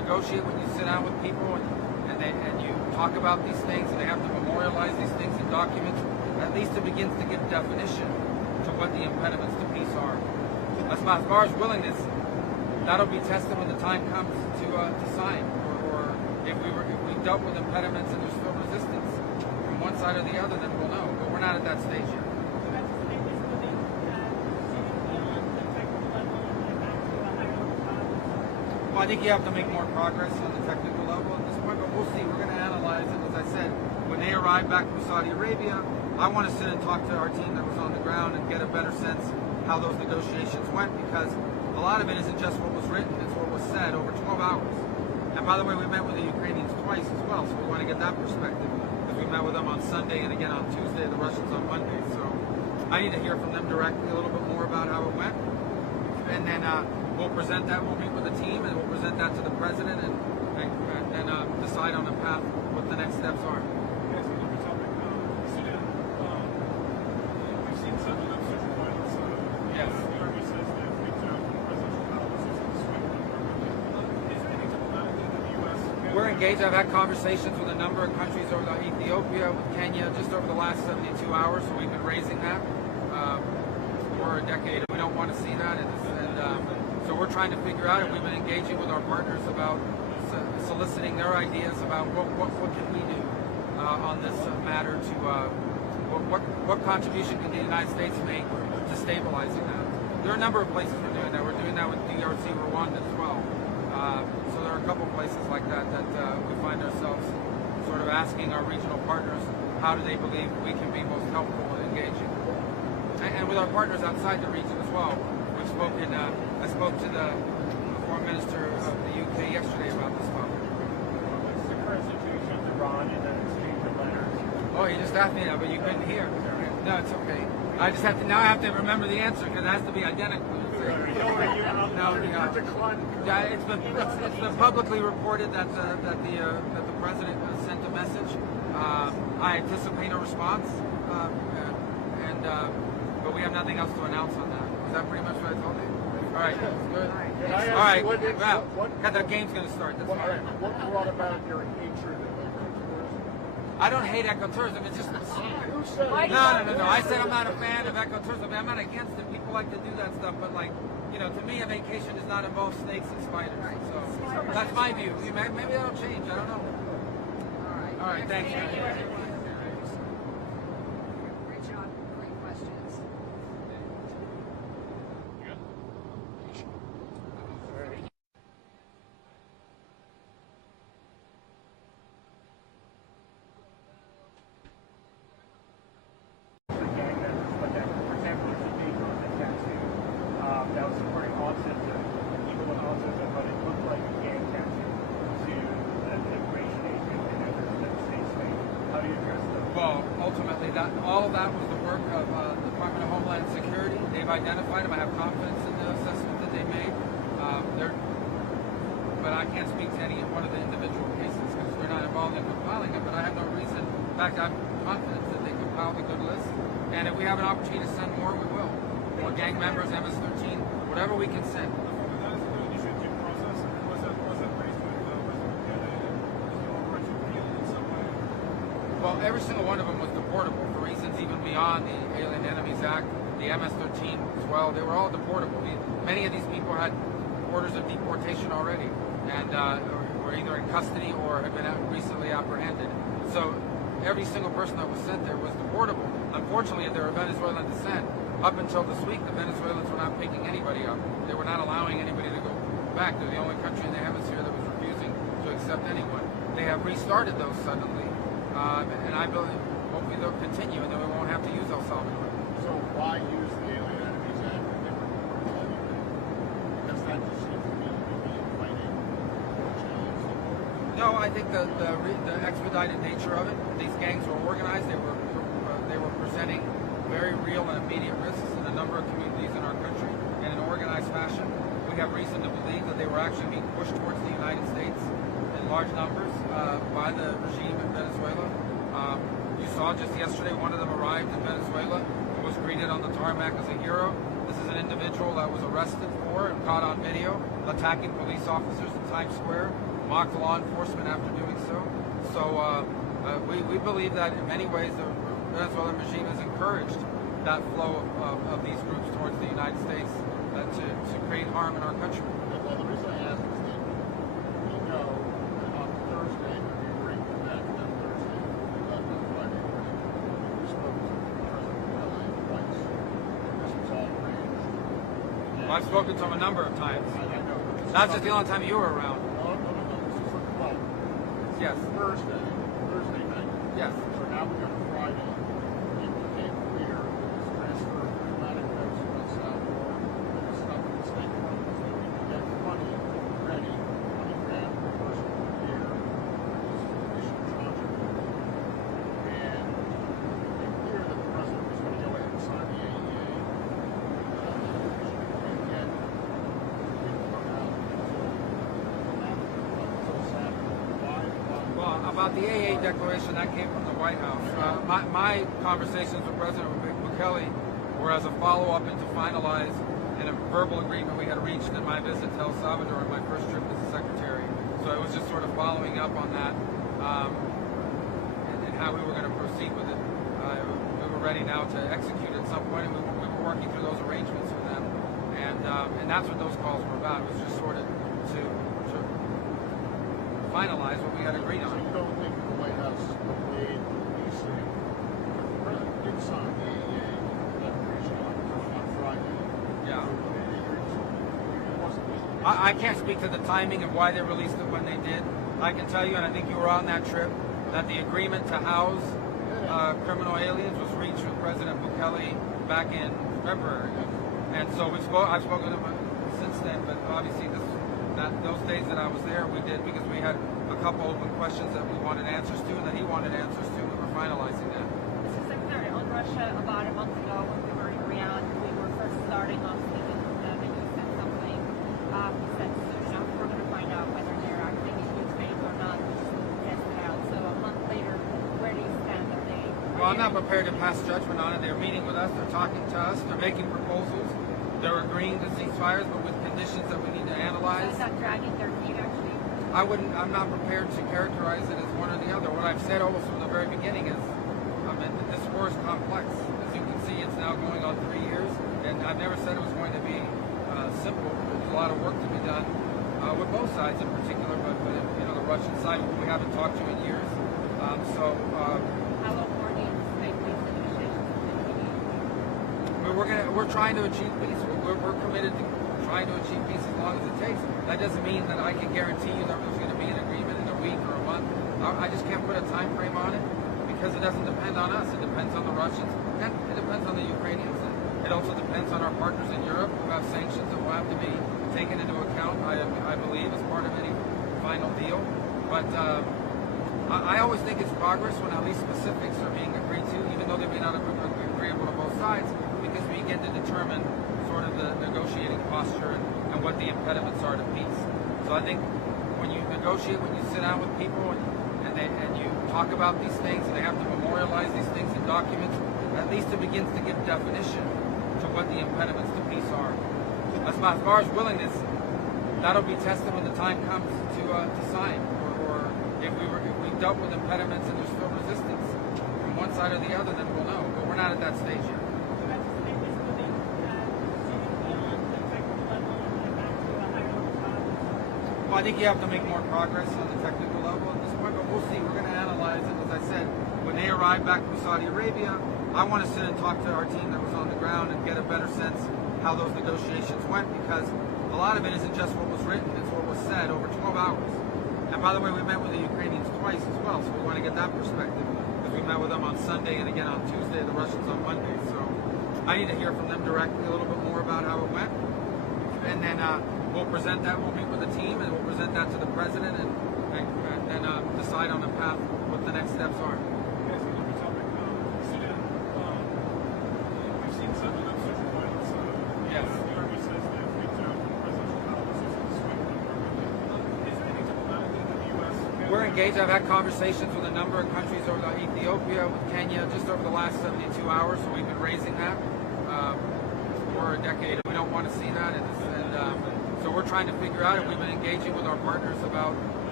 negotiate when you sit down with people and you talk about these things, and they have to memorialize these things in documents. At least it begins to give definition to what the impediments to peace are. As far as willingness, that'll be tested when the time comes to sign, or if we dealt with impediments and there's still resistance from one side or the other, then we'll know. But we're not at that stage yet. Well, I think you have to make more progress on the technical level at this point, but we'll see. We're going to analyze it. As I said, when they arrive back from Saudi Arabia, I want to sit and talk to our team that was on the ground and get a better sense how those negotiations went, because a lot of it isn't just what was written, it's what was said over 12 hours. And by the way, we met with the Ukrainians twice as well, so we want to get that perspective, because we met with them on Sunday and again on Tuesday, the Russians on Monday. So I need to hear from them directly a little bit more about how it went. And then we'll present that, we'll meet with the team, and we'll present that to the president and decide on a path, what the next steps are. Yes, another topic. Sudan. We've seen some of them social violence. Yes. The army says they've reached out to presidential policies in Sweden. Is there any diplomatic thing that the U.S. can We're engaged. I've had conversations with a number of countries over Ethiopia, with Kenya, just over the last 72 hours. So we've been raising that for a decade. We don't want to see that, and so we're trying to figure out. And we've been engaging with our partners about soliciting their ideas about what can we do on this matter to what contribution can the United States make to stabilizing that. There are a number of places we're doing that. We're doing that with DRC Rwanda as well. So there are a couple places like that we find ourselves sort of asking our regional partners, how do they believe we can be most helpful in engaging? And with our partners outside the region as well. We've spoken, I spoke to the Foreign Minister of the UK yesterday about this topic. What's the current situation with Iran and the exchange of letters? Oh, you just asked me that, but you couldn't hear. No, it's okay. I just have to, now I have to remember the answer because it has to be identical. Yeah, it's been publicly reported that the president sent a message. I anticipate a response, but we have nothing else to announce on that. Is that pretty much what I told you? All right, good. All right, well, the game's going to start. That's fine. What brought about your hatred of ecotourism? I don't hate ecotourism. It's just Who said no. I said I'm not a fan of ecotourism. I'm not against it. People like to do that stuff, but to me, a vacation does not involve snakes and spiders. So that's my view. Maybe that'll change. I don't know. All right. Thanks. Thank you, everyone. Great job. Great questions. The gang members, but that, for example, there's a video on the tattoo that was supporting autism, people with autism, but it looked like a gang tattoo to an immigration agent and others that the state's made. How do you address those? Well, ultimately, all of that was the work of the Department of Homeland Security. They've identified them. I have confidence in the assessment that they made. But I can't speak to any one of the individual cases because we're not involved in compiling it. But I have no reason. In fact, I'm confident that they compiled a good list. And if we have an opportunity to send more, we will. More gang members, MS-13, whatever we can send. That is the initiative process. Was that raised with President Kennedy? Is the right to appeal in some way? Well, every single one of them was deportable for reasons even beyond the Alien Enemies Act, the MS-13 as well. They were all deportable. Many of these people had orders of deportation already and were either in custody or had been recently apprehended. So every single person that was sent there was deportable. Unfortunately, if they were Venezuelan descent, up until this week, the Venezuelans were not picking anybody up. They were not allowing anybody to go back. They're the only country in the hemisphere that was refusing to accept anyone. They have restarted those suddenly, and I believe hopefully they'll continue, and then we won't have to use El Salvador. So why use the Alien Enemies Act if they were all you did? Because that just seems to me to be fighting challenge. No, I think the expedited nature of it. These gangs were organized. They were presenting very real and immediate risks in a number of communities in our country in an organized fashion. We have reason to believe that they were actually being pushed towards the United States in large numbers by the regime in Venezuela. You saw just yesterday one of them arrived in Venezuela and was greeted on the tarmac as a hero. This is an individual that was arrested for and caught on video attacking police officers in Times Square. mocked law enforcement after doing so. So we believe that in many ways the Venezuelan regime has encouraged that flow of these groups towards the United States to create harm in our country. Well, the reason I ask is that we know that on Thursday, when we were in Quebec, that Thursday, we left on Friday, we spoke to President Bukele twice. This was all arranged. Well, I've spoken to him a number of times. I know. Not just the only time you were around. No. This is like, well, Yes. Thursday night. Yes. So now we got Friday. It became clear that this transfer of diplomatic notes went south or there was stuff in the State Department so that we could get money ready, $20,000 per person per year, to issue tranche of it. And it became clear that the president was going to go ahead and sign the AEA. And yet, it didn't come out until Saturday. Why? Well, about the AA declaration, that came from the White House. My conversations with President Bukele were as a follow-up and to finalize in a verbal agreement we had reached in my visit to El Salvador on my first trip as a secretary. So it was just sort of following up on that and how we were going to proceed with it. We were ready now to execute at some point, and we were working through those arrangements with them. And that's what those calls were about. It was just sort of to finalize what we had agreed So on. you don't think the White House made these things? The president did sign the AEA declaration on Friday. Yeah. It wasn't. I can't speak to the timing of why they released it when they did. I can tell you, and I think you were on that trip, that the agreement to house criminal aliens was reached with President Bukele back in February. And so I've spoken to him since then, but obviously those days that I was there, we did because we had a couple open questions that we wanted answers to and that he wanted answers to, and we were finalizing that. Mr. Secretary, on Russia, about a month ago when we were in Riyadh, we were first starting off speaking with them, and you said something. You said soon enough we're going to find out whether they're acting in good faith or not. We just need to test it out. So a month later, where do you stand? Well, I'm not prepared to pass judgment on it. They're meeting with us, they're talking to us, they're making proposals, they're agreeing to ceasefires, but with conditions that we need to analyze. So is that dragging their feet, actually? I'm not prepared to characterize it as one or the other. What I've said almost from the very beginning is, this war is complex. As you can see, it's now going on 3 years, and I've never said it was going to be simple. There's a lot of work to be done with both sides in particular, but the Russian side, who we haven't talked to in years. How long more do you anticipate these negotiations will continue? We're trying to achieve peace. We're committed to trying to achieve peace as long as it takes. That doesn't mean that I can guarantee you that there's going to be an agreement in a week or a month. I just can't put a time frame on it because it doesn't depend on us. It depends on the Russians and it depends on the Ukrainians. It also depends on our partners in Europe who have sanctions that will have to be taken into account, I believe, as part of any final deal. But I always think it's progress when at least specifics are being agreed to, even though they may not be agreeable to both sides, because we begin to determine sort of the negotiating posture and what the impediments are to peace. So I think when you negotiate, when you sit down with people and you talk about these things and they have to memorialize these things in documents, at least it begins to give definition to what the impediments to peace are. As far as willingness, that'll be tested when the time comes to sign, or if we dealt with impediments and there's still resistance from one side or the other, then we'll know. But we're not at that stage yet. Well, I think you have to make more progress on the technical level at this point, but we'll see. We're going to analyze it. As I said, when they arrive back from Saudi Arabia, I want to sit and talk to our team that was on the ground and get a better sense how those negotiations went, because a lot of it isn't just what was written, it's what was said over 12 hours. And by the way, we met with the Ukrainians twice as well, so we want to get that perspective, because we met with them on Sunday and again on Tuesday, the Russians on Monday. So I need to hear from them directly a little bit more about how it went. And then we'll present that, we'll meet with the team, and we'll present that to the president and then decide on a path what the next steps are. Yes, another topic. Sudan. We've seen some of social violence. Yes. The army says they've reached out to presidential policies in Sweden. Is there any diplomatic thing that the U.S. can We're engaged. I've had conversations with a number of countries over Ethiopia, with Kenya, just over the last 72 hours. So we've been raising that for a decade. We don't want to see that, so we're trying to figure out, and we've been engaging with our partners about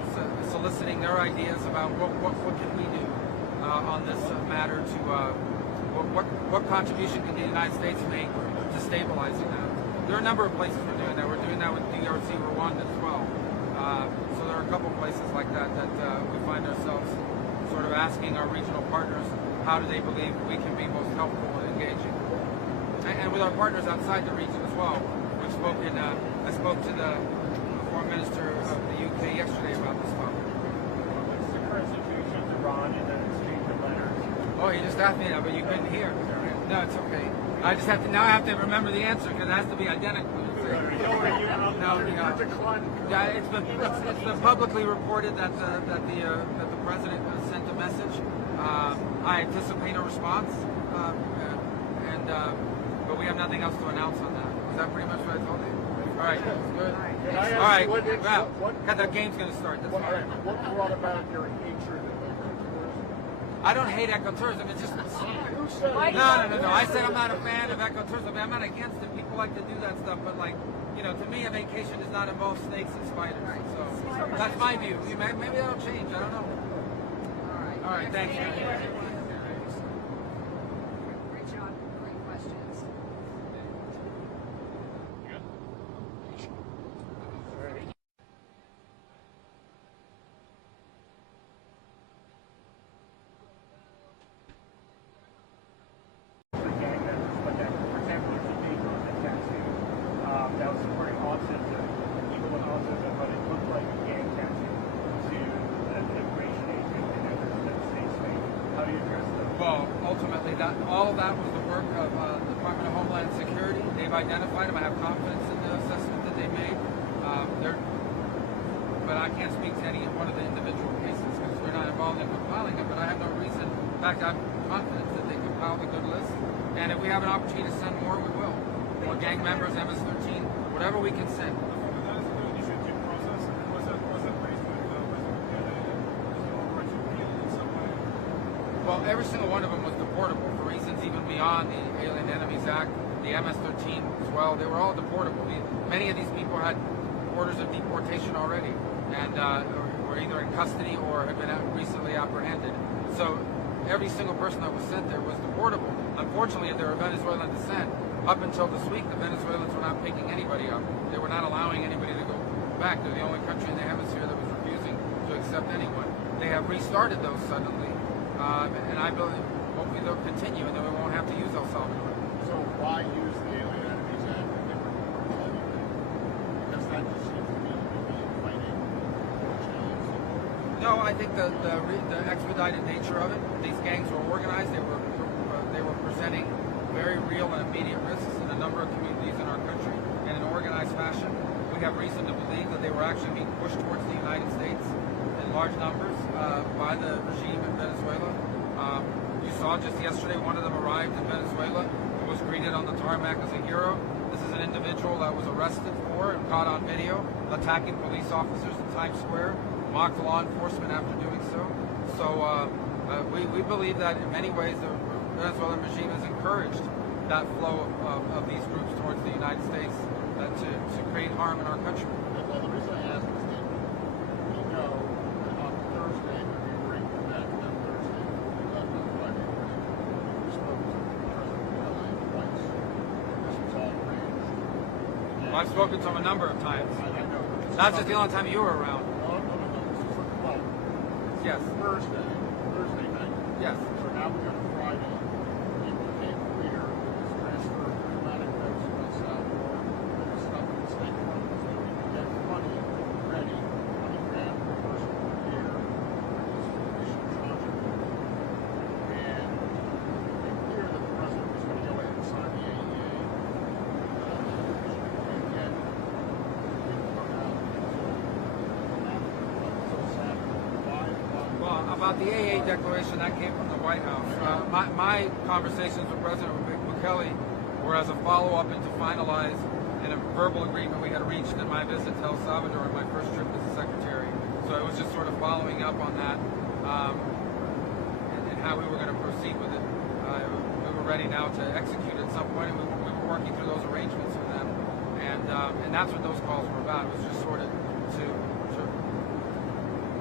soliciting their ideas about what can we do on this matter to what contribution can the United States make to stabilizing that. There are a number of places we're doing that. We're doing that with DRC, Rwanda as well. So there are a couple places like that we find ourselves sort of asking our regional partners how do they believe we can be most helpful and engaging. And with our partners outside the region as well. We've spoken, I spoke to the Foreign Minister of the UK yesterday about this topic. What's the current situation with Iran and the exchange of letters? Oh, you just asked me that, but you couldn't hear. No, it's okay. I just have to, now I have to remember the answer because it has to be identical. Yeah, it's been publicly reported that the president sent a message. I anticipate a response, but we have nothing else to announce on that. Is that pretty much what I told you? All right, good. All right, well, the game's going to start. That's fine. What brought about your hatred of I don't hate ecotourism. It's just you said no. I said I'm not a fan of ecotourism. I'm not against it. People like to do that stuff, but like, you know, to me, a vacation is not involve snakes and spiders. So that's my view. Maybe that'll change. I don't know. All right. Thank you. Great job. Great questions. Gang members, but that, for example, there's a paper on the tattoo that was supporting autism, people with autism, but it looked like a gang tattoo to an immigration agent and others that the states made. How do you address those? Well, ultimately, all of that was the work of the Department of Homeland Security. They've identified them. I have confidence in the assessment that they made. But I can't speak to any one of the individual cases because we're not involved in compiling it. But I have no reason. In fact, I'm confident that they compiled a good list. And if we have an opportunity to send more, we will. More gang members, MS-13, whatever we can send. That is the initiative process. Was that based with in some way? Well, every single one of them was deportable for reasons even beyond the Alien Enemies Act, the MS-13 as well. They were all deportable. Many of these people had orders of deportation already and were either in custody or had been recently apprehended. So every single person that was sent there was deportable. Unfortunately, they were Venezuelan descent. Up until this week, the Venezuelans were not picking anybody up. They were not allowing anybody to go back. They're the only country in the hemisphere that was refusing to accept anyone. They have restarted those suddenly, and I believe hopefully they'll continue, and then we won't have to use El Salvador. So why use the Alien Enemies Act if they were deportable anyway? Because that just seems to me to be fighting challenge. No, I think the expedited nature of it. These gangs were organized. They were presenting very real and immediate risks in a number of communities in our country in an organized fashion. We have reason to believe that they were actually being pushed towards the United States in large numbers by the regime in Venezuela. You saw just yesterday one of them arrived in Venezuela and was greeted on the tarmac as a hero. This is an individual that was arrested for and caught on video attacking police officers in Times Square, mocked law enforcement after doing so. So we believe that in many ways the Venezuelan regime has encouraged that flow of these groups towards the United States to create harm in our country. Well, the reason I ask is that we know that on Thursday, when we were in Quebec, that Thursday, we left on Friday morning, we spoke to President Bukele twice. This was all arranged. Well, I've spoken to him a number of times. I know. Not just the only time you were around. No. This is well, Yes. Thursday night. Yes. So now we go to Friday. It became clear that this transfer of diplomatic votes to El Salvador was stuff in the State Department so that we could get money ready, $20,000 per person per year for these initial tranche of votes. And it became clear that the president was going to go ahead and sign the AEA. And yet, it didn't come out until Saturday. Why? Well, about the AA declaration, that came from the White House. My conversations with President Bukele were as a follow-up and to finalize in a verbal agreement we had reached in my visit to El Salvador on my first trip as a secretary. So it was just sort of following up on that and how we were going to proceed with it. We were ready now to execute at some point, and we were working through those arrangements with them. And that's what those calls were about. It was just sort of to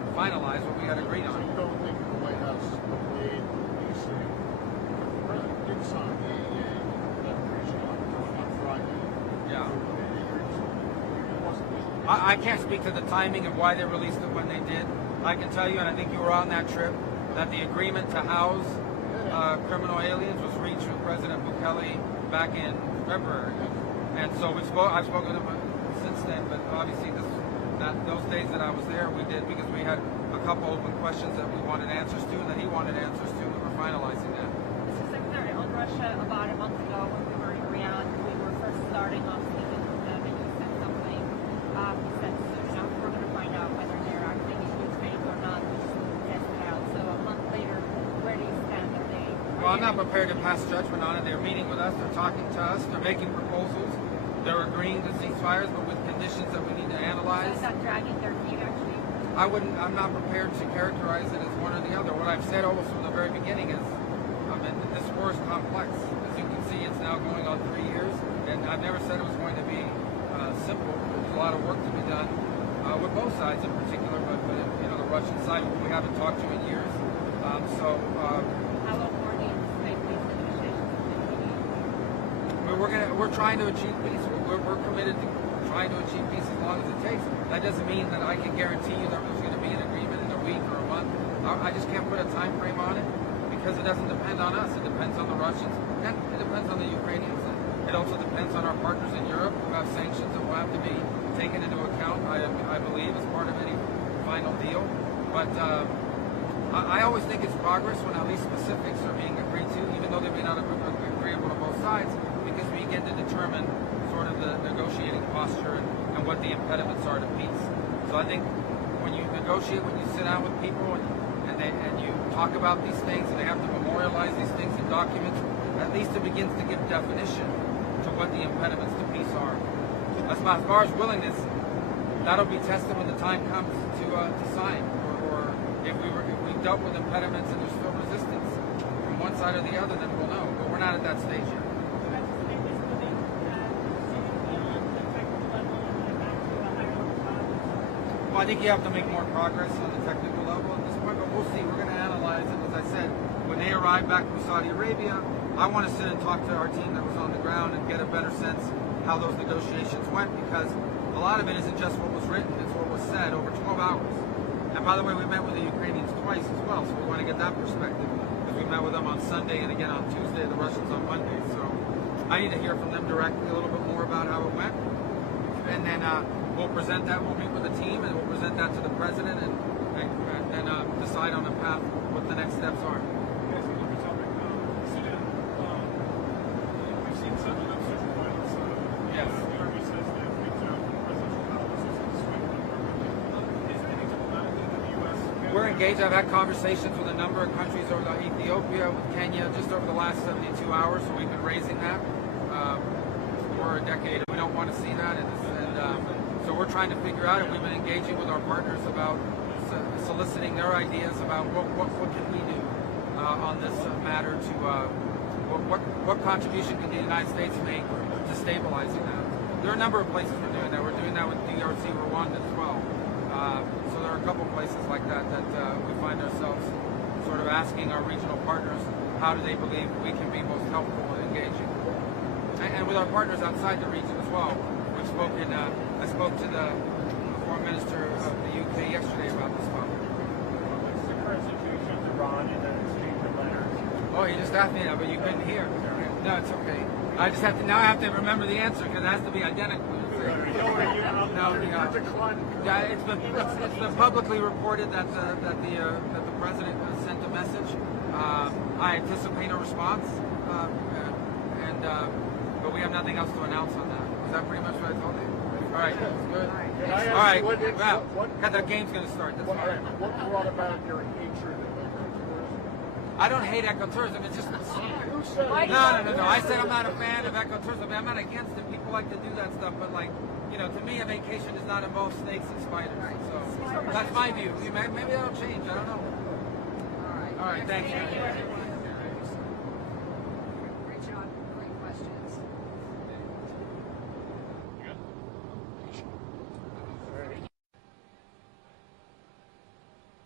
finalize what we had agreed So on. you don't think the White House delayed releasing, the president did sign the declaration on Friday. Yeah. It wasn't. I can't speak to the timing of why they released it when they did. I can tell you, and I think you were on that trip, that the agreement to house criminal aliens was reached with President Bukele back in February. And so I've spoken to him since then, but obviously those days that I was there, we did because we had a couple open questions that we wanted answers to and that he wanted answers to, and we're finalizing that. Mr. Secretary, on Russia, about a month ago when we were in Riyadh, we were first starting off speaking with them, and you said something. You said, we're going to find out whether they're acting in good faith or not. We just need to test it out. So a month later, where do you stand? Well, I'm not prepared to pass judgment on it. They're meeting with us. They're talking to us. They're making proposals. They're agreeing to ceasefires, but with conditions that we need to analyze. So is that dragging their feet, actually? I'm not prepared to characterize it as one or the other. What I've said almost from the very beginning is, this war is complex. As you can see, it's now going on 3 years, and I've never said it was going to be simple. There's a lot of work to be done with both sides in particular, but the Russian side, who we haven't talked to in years. How long more do you anticipate these negotiations will continue? We're trying to achieve peace. We're committed to trying to achieve peace as long as it takes. That doesn't mean that I can guarantee you that there's going to be an agreement in a week or a month. I just can't put a time frame on it because it doesn't depend on us. It depends on the Russians and it depends on the Ukrainians. It also depends on our partners in Europe who have sanctions that will have to be taken into account, I believe, as part of any final deal. But I always think it's progress when at least specifics are being agreed to, even though they may not be agreeable to both sides, because we get to determine sort of the negotiating posture and what the impediments are to peace. So I think when you negotiate, when you sit down with people and you talk about these things and they have to memorialize these things in documents, at least it begins to give definition to what the impediments to peace are. As far as willingness, that'll be tested when the time comes to sign, or if we've dealt with impediments and there's still resistance from one side or the other, then we'll know. But we're not at that stage yet. Well, I think you have to make more progress on the technical level at this point, but we'll see. We're going to analyze it. As I said, when they arrive back from Saudi Arabia, I want to sit and talk to our team that was on the ground and get a better sense how those negotiations went, because a lot of it isn't just what was written, it's what was said over 12 hours. And by the way, we met with the Ukrainians twice as well, so we want to get that perspective, because we met with them on Sunday and again on Tuesday, the Russians on Monday. So I need to hear from them directly a little bit more about how it went. And then we'll present that, we'll meet with the team, and we'll present that to the president and decide on a path what the next steps are. Yes, another topic. Sudan. We've seen some of the social violence. Yes. The army says they have reached out to presidential palaces to swing the government. Is there anything diplomatically that the U.S. can We're engaged. I've had conversations with a number of countries over Ethiopia, with Kenya, just over the last 72 hours. So we've been raising that for a decade. We don't want to see that, and so we're trying to figure out, and we've been engaging with our partners about soliciting their ideas about what can we do on this matter to what contribution can the United States make to stabilizing that. There are a number of places we're doing that. We're doing that with DRC, Rwanda as well. So there are a couple places like that we find ourselves sort of asking our regional partners, how do they believe we can be most helpful in engaging? And with our partners outside the region as well. We've spoken, I spoke to the Foreign Minister of the UK yesterday about this topic. What's the current situation with Iran and the exchange of letters? Oh, you just asked me that, but you couldn't hear. No, it's okay. I just have to, now I have to remember the answer because it has to be identical. Yeah, it's been publicly reported that the president sent a message. I anticipate a response, but we have nothing else to announce on that. Is that pretty much what I told you? All right, good. All right, well, the game's going to start. That's fine. What brought about your hatred of ecotourism? I don't hate ecotourism. It's just Who said it? no. I said I'm not a fan of ecotourism. I'm not against it. People like to do that stuff, but to me, a vacation does not involve snakes and spiders. So that's my view. Maybe that'll change. I don't know. All right. Thank you.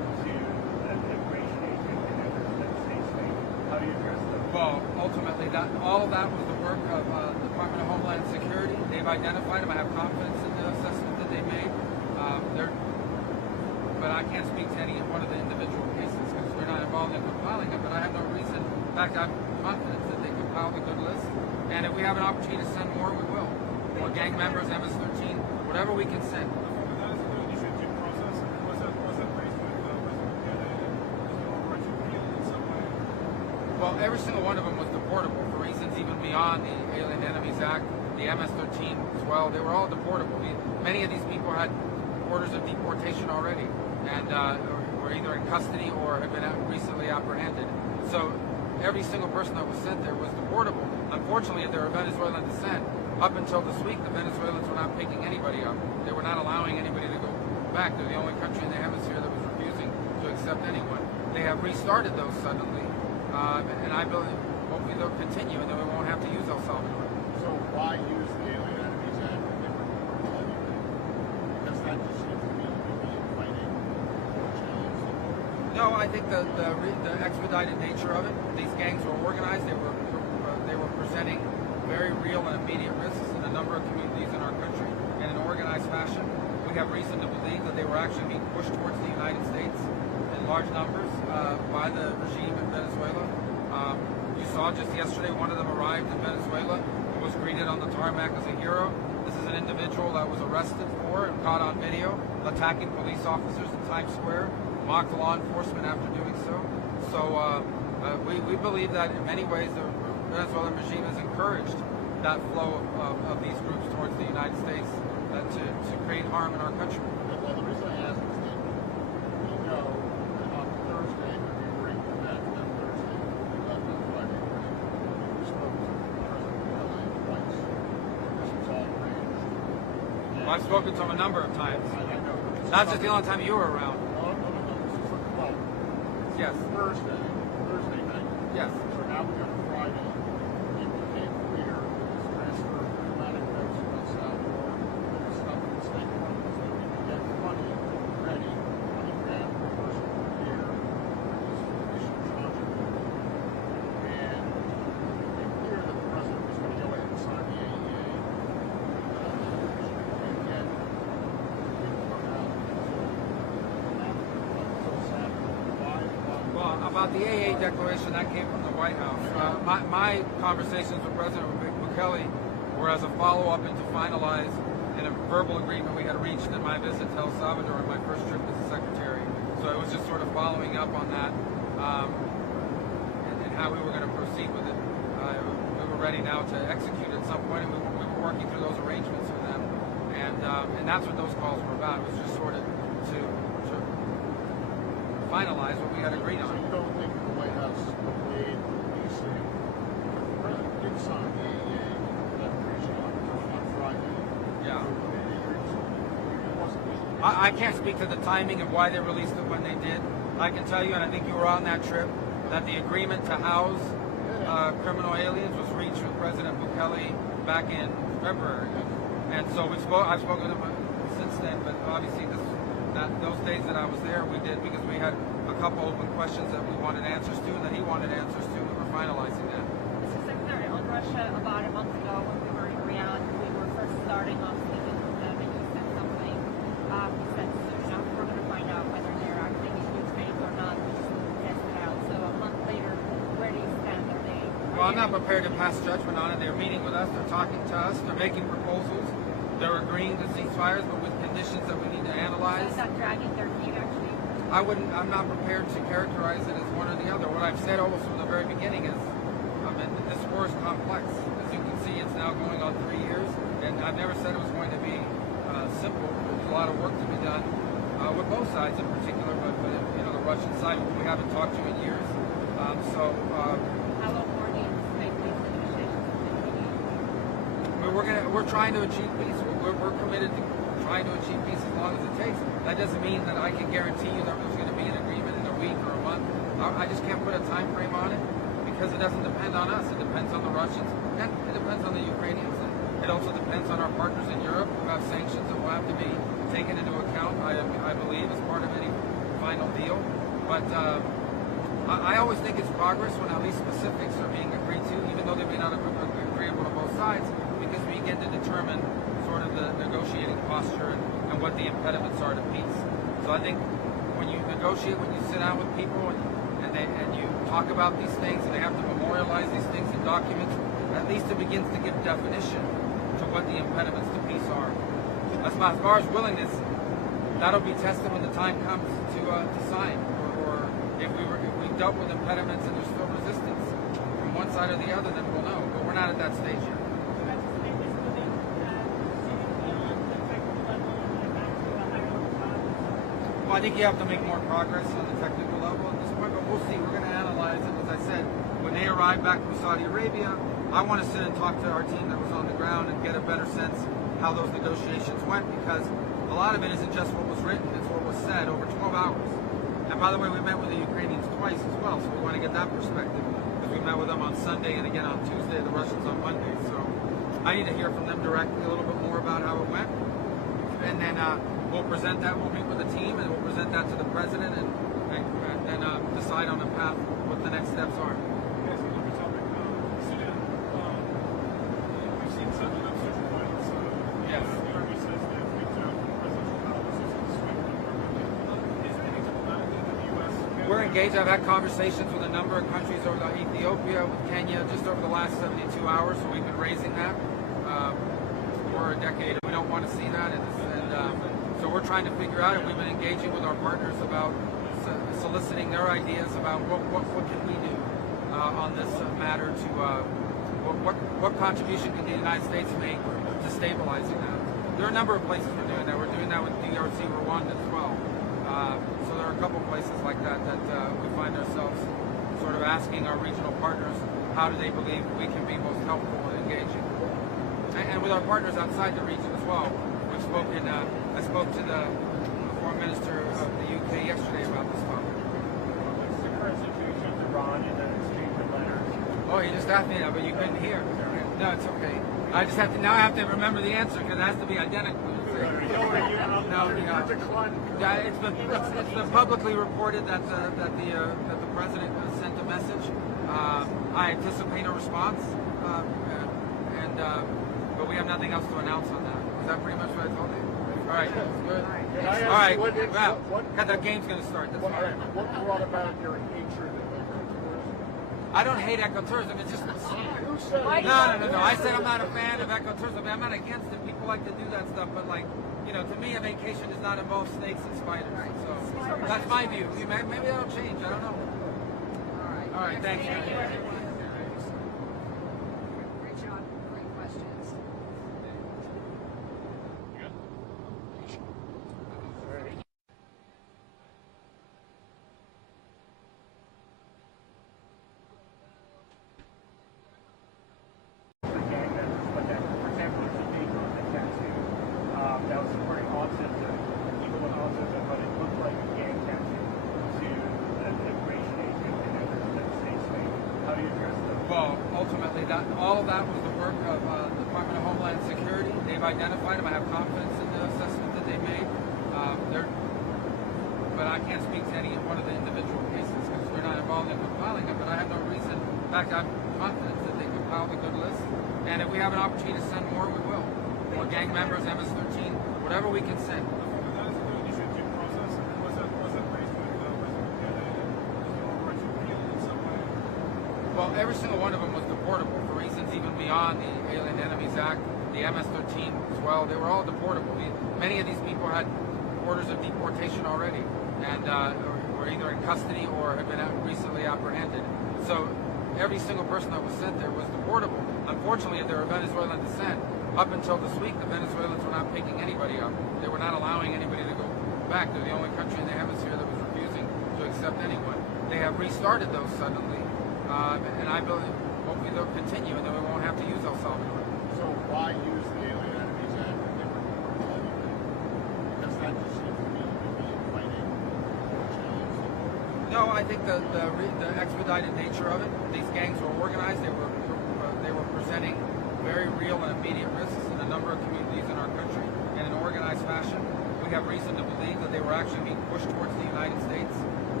all of that was the work of the Department of Homeland Security. They've identified them. I have confidence in the assessment that they made. But I can't speak to any one of the individual cases because we're not involved in compiling them. But I have no reason. In fact, I'm confident that they compiled a good list. And if we have an opportunity to send more, we will. More gang members, MS-13, whatever we can send. Well, every single one of them was deportable for reasons even beyond the Alien Enemies Act, the MS-13 as well. They were all deportable. Many of these people had orders of deportation already and were either in custody or had been recently apprehended. So every single person that was sent there was deportable. Unfortunately, if they were Venezuelan descent, up until this week, the Venezuelans were not picking anybody up. They were not allowing anybody to go back. They're the only country in the hemisphere that was refusing to accept anyone. They have restarted those suddenly. And I believe, hopefully they'll continue, and then we won't have to use El Salvador. So why use the Alien Enemies Act if they were anything? Because that just seems to me to be fighting challenge. No, I think the expedited nature of it. These gangs were organized. They were presenting very real and immediate risks in a number of communities in our country in an organized fashion. We have reason to believe that they were actually being pushed towards the United States in large numbers by the regime in Venezuela. You saw just yesterday one of them arrived in Venezuela and was greeted on the tarmac as a hero. This is an individual that was arrested for and caught on video attacking police officers in Times Square, mocked law enforcement after doing so. So we believe that in many ways the Venezuelan regime has encouraged that flow of these groups towards the United States to create harm in our country. Well, the reason I ask is that we know that on Thursday, when we were in Quebec, that Thursday, we left on Friday, we spoke to President Bukele twice. This was all arranged. Well, I've spoken to him a number of times. I know. That's just the only time you were around. No. This is well, Yes. Thursday night. Yes. So now we got Friday. It became clear that this transfer of diplomatic notes to El Salvador, that was stuff in the State Department, so that we could get money ready, $20,000 per person per year for this initial tranche of it. And it became clear that the president was going to go ahead and sign the AEA. And yet, it didn't come out until Saturday. Why? Well, about the AA declaration, that came from the White House. My conversations with President Bukele were as a follow-up and to finalize in a verbal agreement we had reached in my visit to El Salvador on my first trip as a secretary. So it was just sort of following up on that and how we were going to proceed with it. We were ready now to execute at some point, and we were working through those arrangements with them. And that's what those calls were about. It was just sort of to finalize what we had agreed So on. you don't think the White House made these things? The president did sign the AEA declaration on Friday. Yeah. It wasn't. I can't speak to the timing of why they released it when they did. I can tell you, and I think you were on that trip, that the agreement to house criminal aliens was reached with President Bukele back in February. And so I've spoken to him since then, but obviously those days that I was there, we did because we had a couple open questions that we wanted answers to and that he wanted answers to. We were finalizing that. Mr. Secretary, on Russia, about a month ago when we were in Riyadh, we were first starting off speaking with them, and you said something. You said soon enough we're going to find out whether they're acting in good faith or not. We just need to test it out. So a month later, where do you stand? Well, I'm not prepared to pass judgment on it. They're meeting with us. They're talking to us. They're making proposals. They're agreeing to ceasefires, but with conditions that we need to analyze. So is that dragging their feet, actually? I'm not prepared to characterize it as one or the other. What I've said almost from the very beginning is, this war is complex. As you can see, it's now going on 3 years, and I've never said it was going to be simple. There's a lot of work to be done with both sides in particular, but the Russian side we haven't talked to in years. How long more do you anticipate these negotiations will continue? We're trying to achieve peace. We're committed to trying to achieve peace as long as it takes. That doesn't mean that I can guarantee you that there's going to be an agreement in a week or a month. I just can't put a time frame on it because it doesn't depend on us. It depends on the Russians and it depends on the Ukrainians. And it also depends on our partners in Europe who have sanctions that will have to be taken into account, I believe, as part of any final deal. But I always think it's progress when at least specifics are being agreed to, even though they may not have been agreeable to both sides, because we begin to determine sort of the negotiating posture and what the impediments are to peace. So I think when you negotiate, when you sit down with people and you talk about these things and they have to memorialize these things in documents, at least it begins to give definition to what the impediments to peace are. As far as willingness, that'll be tested when the time comes to sign, or if we dealt with impediments and there's still resistance from one side or the other, then we'll know. But we're not at that stage yet. Well, I think you have to make more progress on the technical level at this point, but we'll see. We're going to analyze it. As I said, when they arrive back from Saudi Arabia, I want to sit and talk to our team that was on the ground and get a better sense how those negotiations went, because a lot of it isn't just what was written, it's what was said over 12 hours. And by the way, we met with the Ukrainians twice as well, so we want to get that perspective, because we met with them on Sunday and again on Tuesday, the Russians on Monday. So I need to hear from them directly a little bit more about how it went. And then we'll present that, we'll meet with the team, and we'll present that to the president and then decide on a path what the next steps are. Yes, another topic. Sudan. We've seen some upsurge in violence. Yes. The army says they've reached out to presidential policies in Sweden. Is there any diplomatic thing that the U.S. can? We're engaged. I've had conversations with a number of countries over Ethiopia, with Kenya, just over the last 72 hours. So we've been raising that for a decade. We don't want to see that, and so we're trying to figure out. And we've been engaging with our partners about soliciting their ideas about what can we do on this matter to what contribution can the United States make to stabilizing that. There are a number of places we're doing that. We're doing that with DRC, Rwanda as well. So there are a couple places like that we find ourselves sort of asking our regional partners, how do they believe we can be most helpful in engaging? And with our partners outside the region as well. We've spoken, I spoke to the Foreign Minister of the UK yesterday about this topic. What's the current situation with Iran and the exchange of letters? Oh, you just asked me that, but you couldn't hear. No, it's okay. I just have to, now I have to remember the answer because it has to be identical. Yeah, it's been publicly reported that the president sent a message. I anticipate a response, but we have nothing else to announce on that. Is that pretty much what I told you? All right, good. All right, well, the game's going to start. That's fine. What brought about your hatred of ecotourism? I don't hate ecotourism. It's just Who said no. I said I'm not a fan of ecotourism. I'm not against it. People like to do that stuff, but to me, a vacation does not involve snakes and spiders. So that's my view. Maybe that'll change. I don't know. All right. Thank you. Great job. Great questions. Gang members, but that, for example, there's a big on the tattoo that was supporting offsets of people with offsets of what it looked like a gang tattoo to the immigration agent and others that the states made. How do you address those? Well, ultimately, all of that was the work of the Department of Homeland Security. They've identified them. I have confidence in the assessment that they made. But I can't speak to any one of the individual cases because we're not involved in compiling them. But I have no reason. In fact, I'm confident that they compiled a good list. And if we have an opportunity to send more, we will. More gang members, MS-13, whatever we can send. That is an initiative process. Was that raised with President Kennedy? Or to appeal in some way? Well, every single one of them was deportable for reasons even beyond the Alien Enemies Act, the MS-13 as well. They were all deportable. Many of these people had orders of deportation already and were either in custody or had been recently apprehended. So every single person that was sent there was deportable. Unfortunately, if they were Venezuelan descent, up until this week, the Venezuelans were not picking anybody up. They were not allowing anybody to go back. They're the only country in the hemisphere that was refusing to accept anyone. They have restarted those suddenly, and I believe hopefully they'll continue, and then we won't have to use El Salvador. So why use the Alien Enemies Act if they were deportable anyway? Because that just seems to me to be fighting challenge. No, I think the expedited nature of it. These gangs were organized. They were presenting very real and immediate risks in a number of communities in our country in an organized fashion. We have reason to believe that they were actually being pushed towards the United States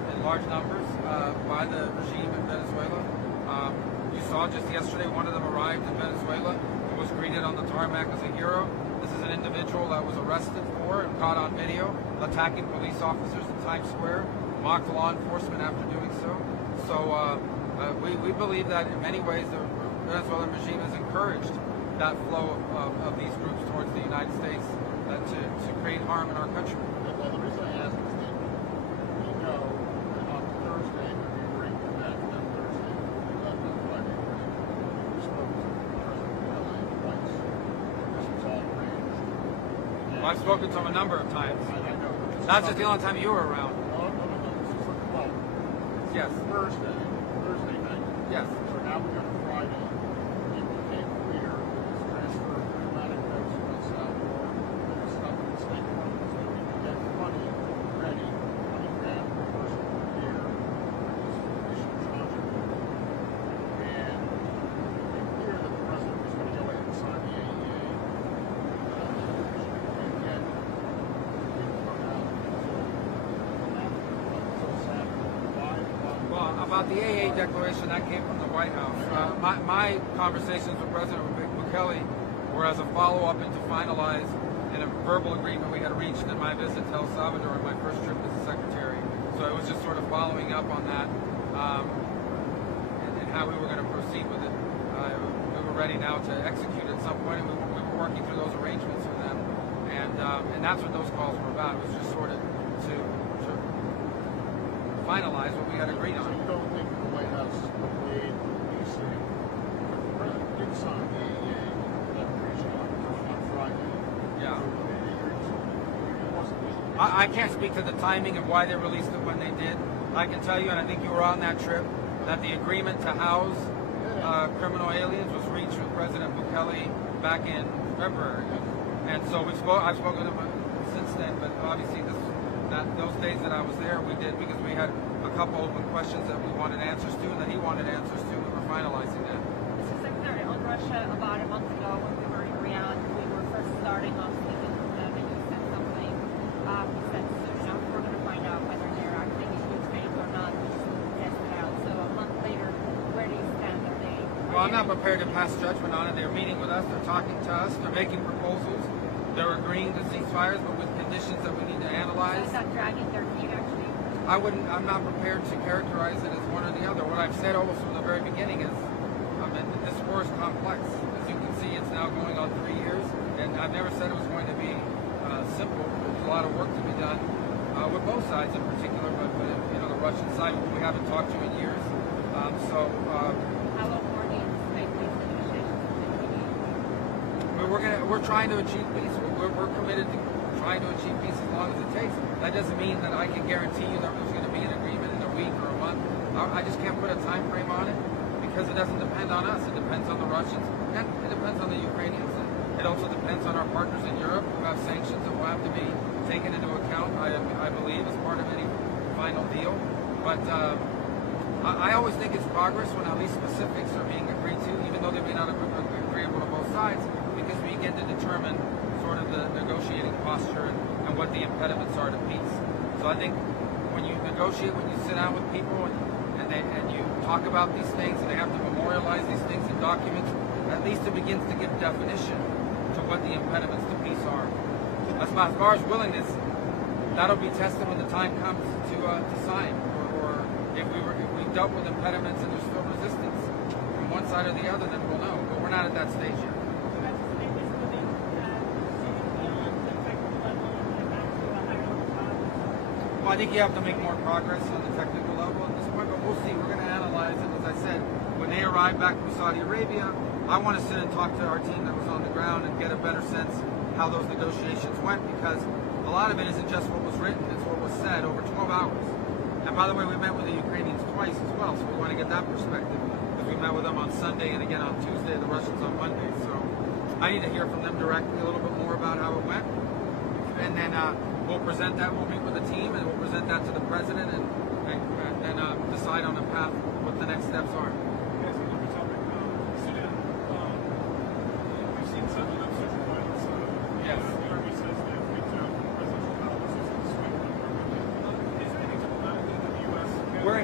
in large numbers by the regime in Venezuela. You saw just yesterday one of them arrived in Venezuela and was greeted on the tarmac as a hero. This is an individual that was arrested for and caught on video attacking police officers in Times Square, mocked law enforcement after doing so. So we believe that in many ways the Venezuelan regime has encouraged that flow of these groups towards the United States to create harm in our country. And the reason I ask is that we know that on Thursday, when we were in Quebec, that Thursday, we left on Friday, we spoke to President Bukele twice. This was all arranged. And I've spoken to him a number of times. I know. That's just the only time you were around. No. This is like, well, Yes. Thursday night. Yes. So now we go to Friday. It became clear that this transfer of diplomatic notes from Salvador that was stuck in the State Department so that we could get money ready, $20 grand per person per year for these issues contributed. And it became clear that the president was going to go ahead and sign the AEA. And yet, it didn't come out until Saturday. Why? Well, about the AA declaration, that came from the White House. My conversations with President Bukele were as a follow-up and to finalize in a verbal agreement we had reached in my visit to El Salvador in my first trip as a secretary. So it was just sort of following up on that and how we were going to proceed with it. We were ready now to execute at some point, and we were working through those arrangements with them. And that's what those calls were about. It was just sort of to finalize what we had agreed So on. you don't think the White House made you say, if the president did sign the AEA declaration on Friday, Yeah. it wasn't legal. I can't speak to the timing of why they released it when they did. I can tell you, and I think you were on that trip, that the agreement to house criminal aliens was reached with President Bukele back in February. And so I've spoken to him since then, but obviously those days that I was there, we did because we had a couple open questions that we wanted answers to and that he wanted answers to, and we're finalizing that. Mr. Secretary, on Russia, about a month ago when we were in Riyadh, we were first starting off speaking with them, and you said something. You said, we're going to find out whether they're acting in good faith or not. We just test it out. So a month later, where do you stand? Well, I'm not prepared to pass judgment on it. They're meeting with us, they're talking to us, they're making proposals, they're agreeing to ceasefires, but with conditions that we need to analyze. Is that dragging their feet, actually? I'm not prepared to characterize it as one or the other. What I've said almost from the very beginning is this war is complex. As you can see, it's now going on 3 years, and I've never said it was going to be simple. There's a lot of work to be done with both sides in particular, but the Russian side, who we haven't talked to in years. How long more do you anticipate these negotiations to continue? We're trying to achieve peace. We're committed to trying to achieve peace as long as it takes. That doesn't mean that I can guarantee you that there's going to be an agreement in a week or a month. I just can't put a time frame on it because it doesn't depend on us. It depends on the Russians and it depends on the Ukrainians. And it also depends on our partners in Europe who have sanctions that will have to be taken into account, I believe, as part of any final deal. But I always think it's progress when at least specifics are being agreed to, even though they may not be agreeable to both sides, because we begin to determine sort of the negotiating posture and what the impediments are to peace. So I think when you negotiate, when you sit down with people and you talk about these things and they have to memorialize these things in documents, at least it begins to give definition to what the impediments to peace are. As far as willingness, that'll be tested when the time comes to sign, or if we dealt with impediments and there's still resistance from one side or the other, then we'll know. But we're not at that stage yet. Well, I think you have to make more progress on the technical level at this point, but we'll see. We're going to analyze it. As I said, when they arrive back from Saudi Arabia, I want to sit and talk to our team that was on the ground and get a better sense how those negotiations went, because a lot of it isn't just what was written, it's what was said over 12 hours. And by the way, we met with the Ukrainians twice as well, so we want to get that perspective. Because we met with them on Sunday and again on Tuesday, the Russians on Monday. So I need to hear from them directly a little bit more about how it went. And then we'll present that, we'll meet with the team, and we'll present that to the president and then decide on a path what the next steps are. Yes, another topic. Sudan. We've seen some social violence. Yes. The army says they've picked up presidential palaces and swing. Is there anything diplomatically that the U.S.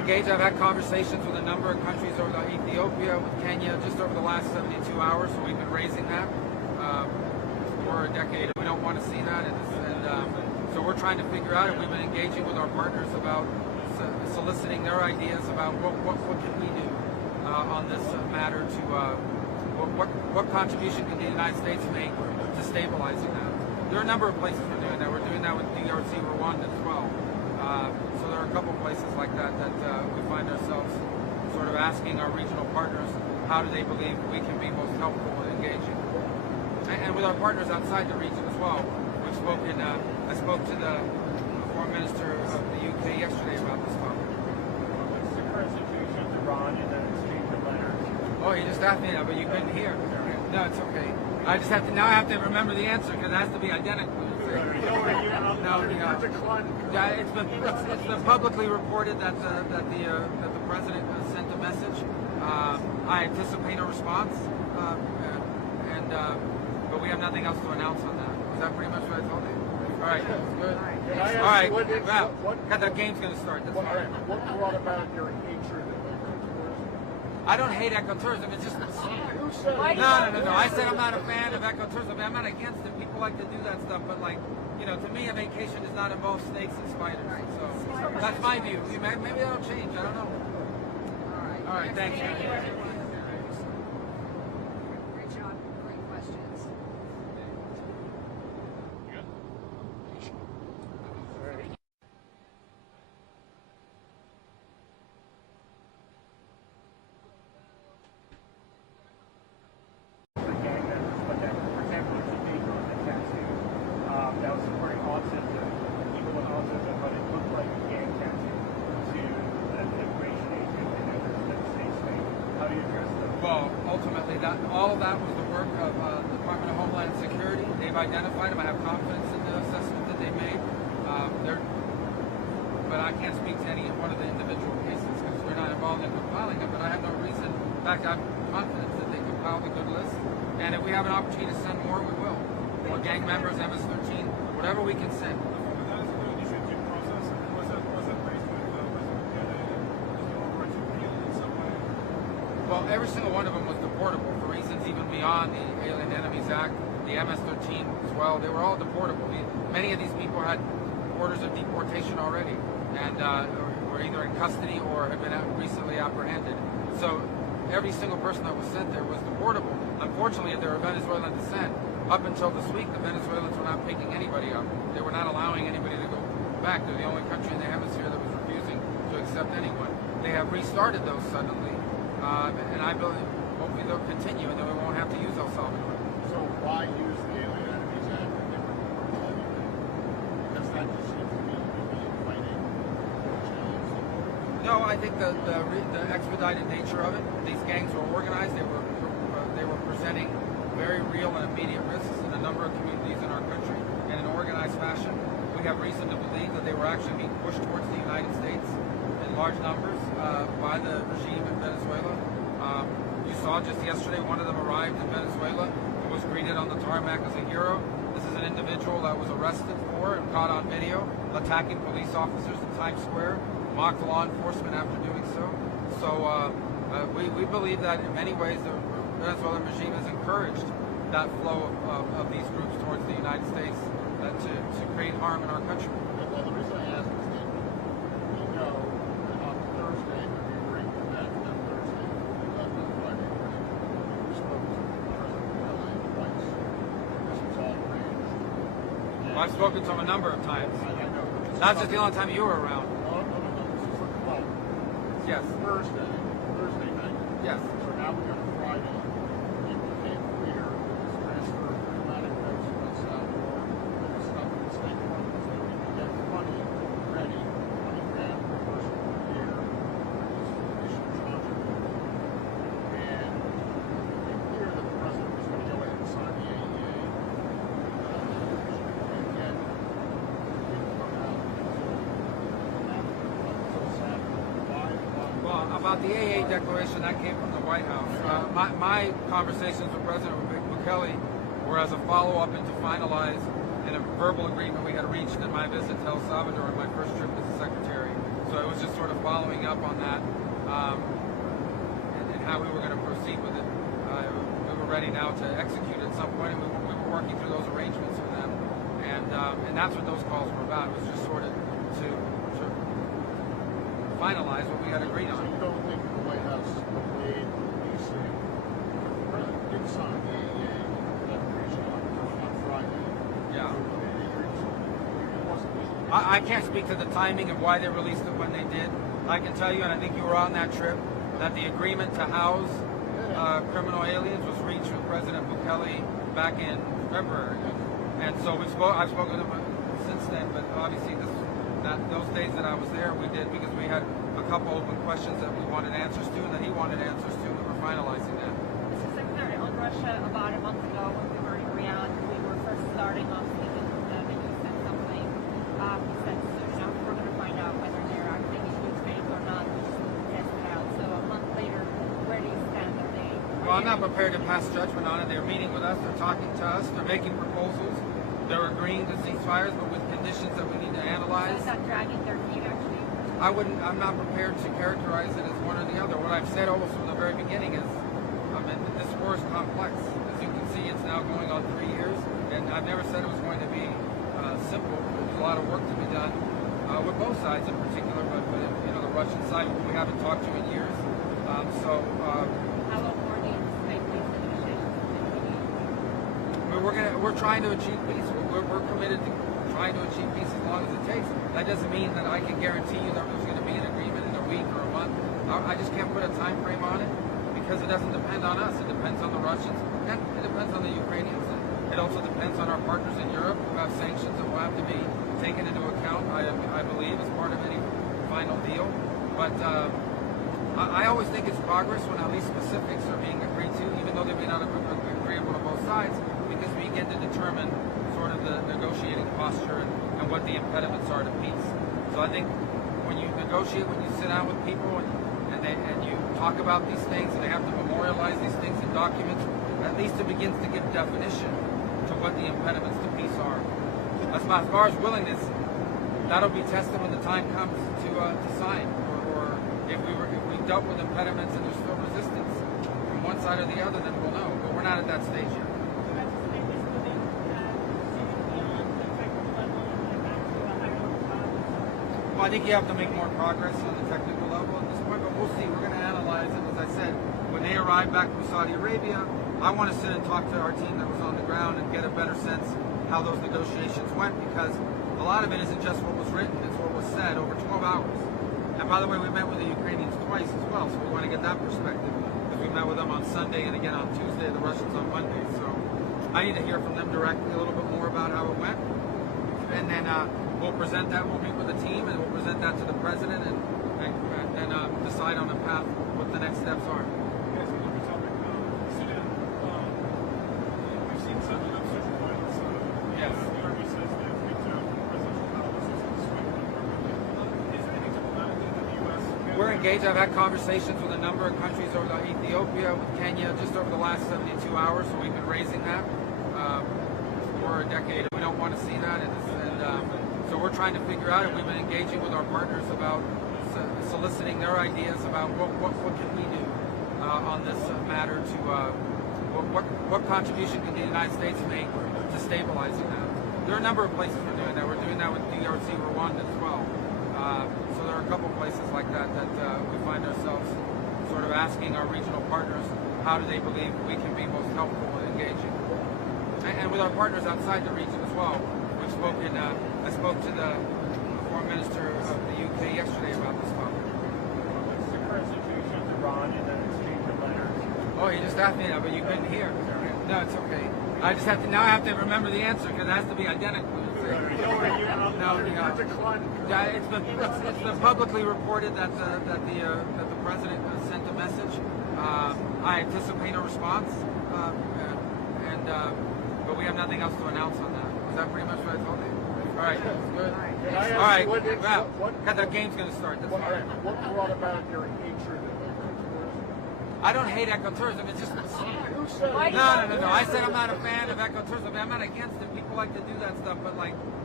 engaged. I've had conversations with a number of countries over Ethiopia, with Kenya, just over the last 72 hours. So we've been raising that for a decade. We don't want to see that, and so we're trying to figure out, and we've been engaging with our partners about soliciting their ideas about what can we do on this matter to what contribution can the United States make to stabilizing that. There are a number of places we're doing that. We're doing that with DRC, Rwanda as well. So there are a couple places like that we find ourselves sort of asking our regional partners, how do they believe we can be most helpful in engaging? And with our partners outside the region as well. We've spoken, I spoke to the Foreign Minister of the UK yesterday about this topic. What's the current situation with Iran and the exchange of letters? Oh, you just asked me that, but you couldn't hear. No, it's okay. I just have to, now I have to remember the answer because it has to be identical. Yeah, it's been publicly reported that the president sent a message. I anticipate a response, but we have nothing else to announce on that. Is that pretty much what I told you? All right, good. All right, well, the game's going to start. That's all right. What brought about your hatred of ecotourism? I don't hate ecotourism. It's just Who said it? no. I said I'm not a fan of ecotourism. I'm not against it. People like to do that stuff, but like, you know, to me, a vacation does not involve snakes and spiders. So that's my view. Maybe that'll change. I don't know. All right. Thanks. Great job. Great questions. Gang members, but that, for example, if you take on the tattoo that was supporting autism, people with autism, but it looked like a gang tattoo to an immigration agent and others that the state's made. How do you address those? Well, ultimately, all of that was the work of the Department of Homeland Security. They've identified them. I have confidence in the assessment that they made. But I can't speak to any one of the individual cases because we're not involved in compiling them. But I have no reason. In fact, I'm confident that they compiled a good list. And if we have an opportunity to send more, we will. More gang members, MS-13, whatever we can send. Well, every single one of them was deportable for reasons even beyond the Alien Enemies Act, the MS-13 as well. They were all deportable. Many of these people had orders of deportation already and were either in custody or had been recently apprehended. So every single person that was sent there was deportable. Unfortunately, they were Venezuelan descent. Up until this week, the Venezuelans were not picking anybody up. They were not allowing anybody to go back. They're the only country in the hemisphere that was refusing to accept anyone. They have restarted those suddenly. And I believe hopefully they'll continue and then we won't have to use El Salvador. So why use the Alien Enemies Act if they were doing anything? Because that just seems to me to be fighting channels. No, I think the expedited nature of it. These gangs were organized. They were presenting very real and immediate risks in a number of communities in our country in an organized fashion. We have reason to believe that they were actually being pushed towards the United States in large numbers by the regime in Venezuela. You saw just yesterday one of them arrived in Venezuela and was greeted on the tarmac as a hero. This is an individual that was arrested for and caught on video attacking police officers in Times Square, mocked law enforcement after doing so. So we believe that in many ways the Venezuelan regime has encouraged that flow of these groups towards the United States to create harm in our country. Well, the reason I ask is that we know that on Thursday, when we were in Quebec, that Thursday, we left on Friday morning, we spoke to President LA twice. This was all arranged. Well, I've spoken to him a number of times. I know. That's just the only time you were around. No. This is for the club. Yes. Thursday night. Yes. So now we go to Friday. It became clear that this transfer of diplomatic notes from El Salvador that was stuck in the State Department so that we could get money ready, 20 grand per person per year for these issue contracts. And it became clear that the president was going to go ahead and sign the AEA. And yet, it didn't come out until Saturday. Why? Well, about the AA declaration, that came from the White House. My conversations with President Bukele were as a follow-up and to finalize in a verbal agreement we had reached in my visit to El Salvador on my first trip as a secretary. So it was just sort of following up on that and how we were going to proceed with it. We were ready now to execute at some point, and we were working through those arrangements with them. And that's what those calls were about. It was just sort of to finalize what we had agreed So on. you don't think the White House obeyed what you say? The president did sign the declaration on Friday. Yeah. It wasn't. I can't speak to the timing of why they released it when they did. I can tell you, and I think you were on that trip, that the agreement to house criminal aliens was reached with President Bukele back in February. And so I've spoken to them since then, but obviously those days that I was there, we did because we had a couple open questions that we wanted answers to and that he wanted answers to. We were finalizing that. Mr. Secretary, on Russia, about a month ago when we were in Riyadh, we were first starting off speaking with them, and you said something. You said, we're going to find out whether they're acting in good faith or not. We just need to test it out. So a month later, where do you stand? Well, I'm not prepared to pass judgment on it. They're meeting with us. They're talking to us. They're making proposals. They're agreeing to ceasefires, but with conditions that we need to analyze. So is that dragging their feet, actually? I'm not prepared to characterize it as one or the other. What I've said almost from the very beginning is, this war is complex. As you can see, it's now going on 3 years, and I've never said it was going to be simple. There's a lot of work to be done with both sides in particular, but the Russian side we haven't talked to in years. How long more do you anticipate these negotiations will continue? We're trying to achieve peace. We're committed to trying to achieve peace as long as it takes. That doesn't mean that I can guarantee you that there's going to be an agreement in a week or a month. I just can't put a time frame on it because it doesn't depend on us. It depends on the Russians and it depends on the Ukrainians. And it also depends on our partners in Europe who have sanctions that will have to be taken into account, I believe, as part of any final deal. But I always think it's progress when at least specifics are being agreed to, even though they may not be agreeable to both sides, because we get to determine sort of the negotiating posture and what the impediments are to peace. So I think when you negotiate, when you sit down with people and you talk about these things and they have to memorialize these things in documents, at least it begins to give definition to what the impediments to peace are. As far as willingness, that'll be tested when the time comes to sign, or if we dealt with impediments and there's still resistance from one side or the other, then we'll know. But we're not at that stage yet. Well, I think you have to make more progress on the technical level at this point, but we'll see. We're going to analyze it. As I said, when they arrive back from Saudi Arabia, I want to sit and talk to our team that was on the ground and get a better sense how those negotiations went, because a lot of it isn't just what was written, it's what was said over 12 hours. And by the way, we met with the Ukrainians twice as well, so we want to get that perspective, because we met with them on Sunday and again on Tuesday, the Russians on Monday. So I need to hear from them directly a little bit more about how it went. And then we'll present that, we'll meet with the team, and we'll present that to the president and decide on a path what the next steps are. Yes, another topic. Sudan. We've seen some surge of violence. Yes. The army says they have picked out presidential policies in Sweden. Is there any diplomatic thing that the U.S. can? We're engaged. I've had conversations with a number of countries over Ethiopia, with Kenya, just over the last 72 hours. So we've been raising that for a decade. We don't want to see that, and so we're trying to figure out. And we've been engaging with our partners about soliciting their ideas about what can we do on this matter to what contribution can the United States make to stabilizing that. There are a number of places we're doing that. We're doing that with DRC Rwanda as well. So there are a couple places like that we find ourselves sort of asking our regional partners how do they believe we can be most helpful in engaging. And with our partners outside the region as well. We've spoken. I spoke to the Foreign Minister of the UK yesterday about this topic. What's the current situation with Iran and then exchange of letters? Oh, you just asked me that, but you couldn't hear. No, it's okay. I just have to now. I have to remember the answer because it has to be identical. Yeah, it's been publicly reported that the president sent a message. I anticipate a response, but we have nothing else to announce on that. Is that pretty much what I told you? All right, good. All right, wow. The game's going to start. That's fine. What brought about your hatred of ecotourism? I don't hate ecotourism. It's just Who said no. I said I'm not a fan of ecotourism. I'm not against it. People like to do that stuff, but like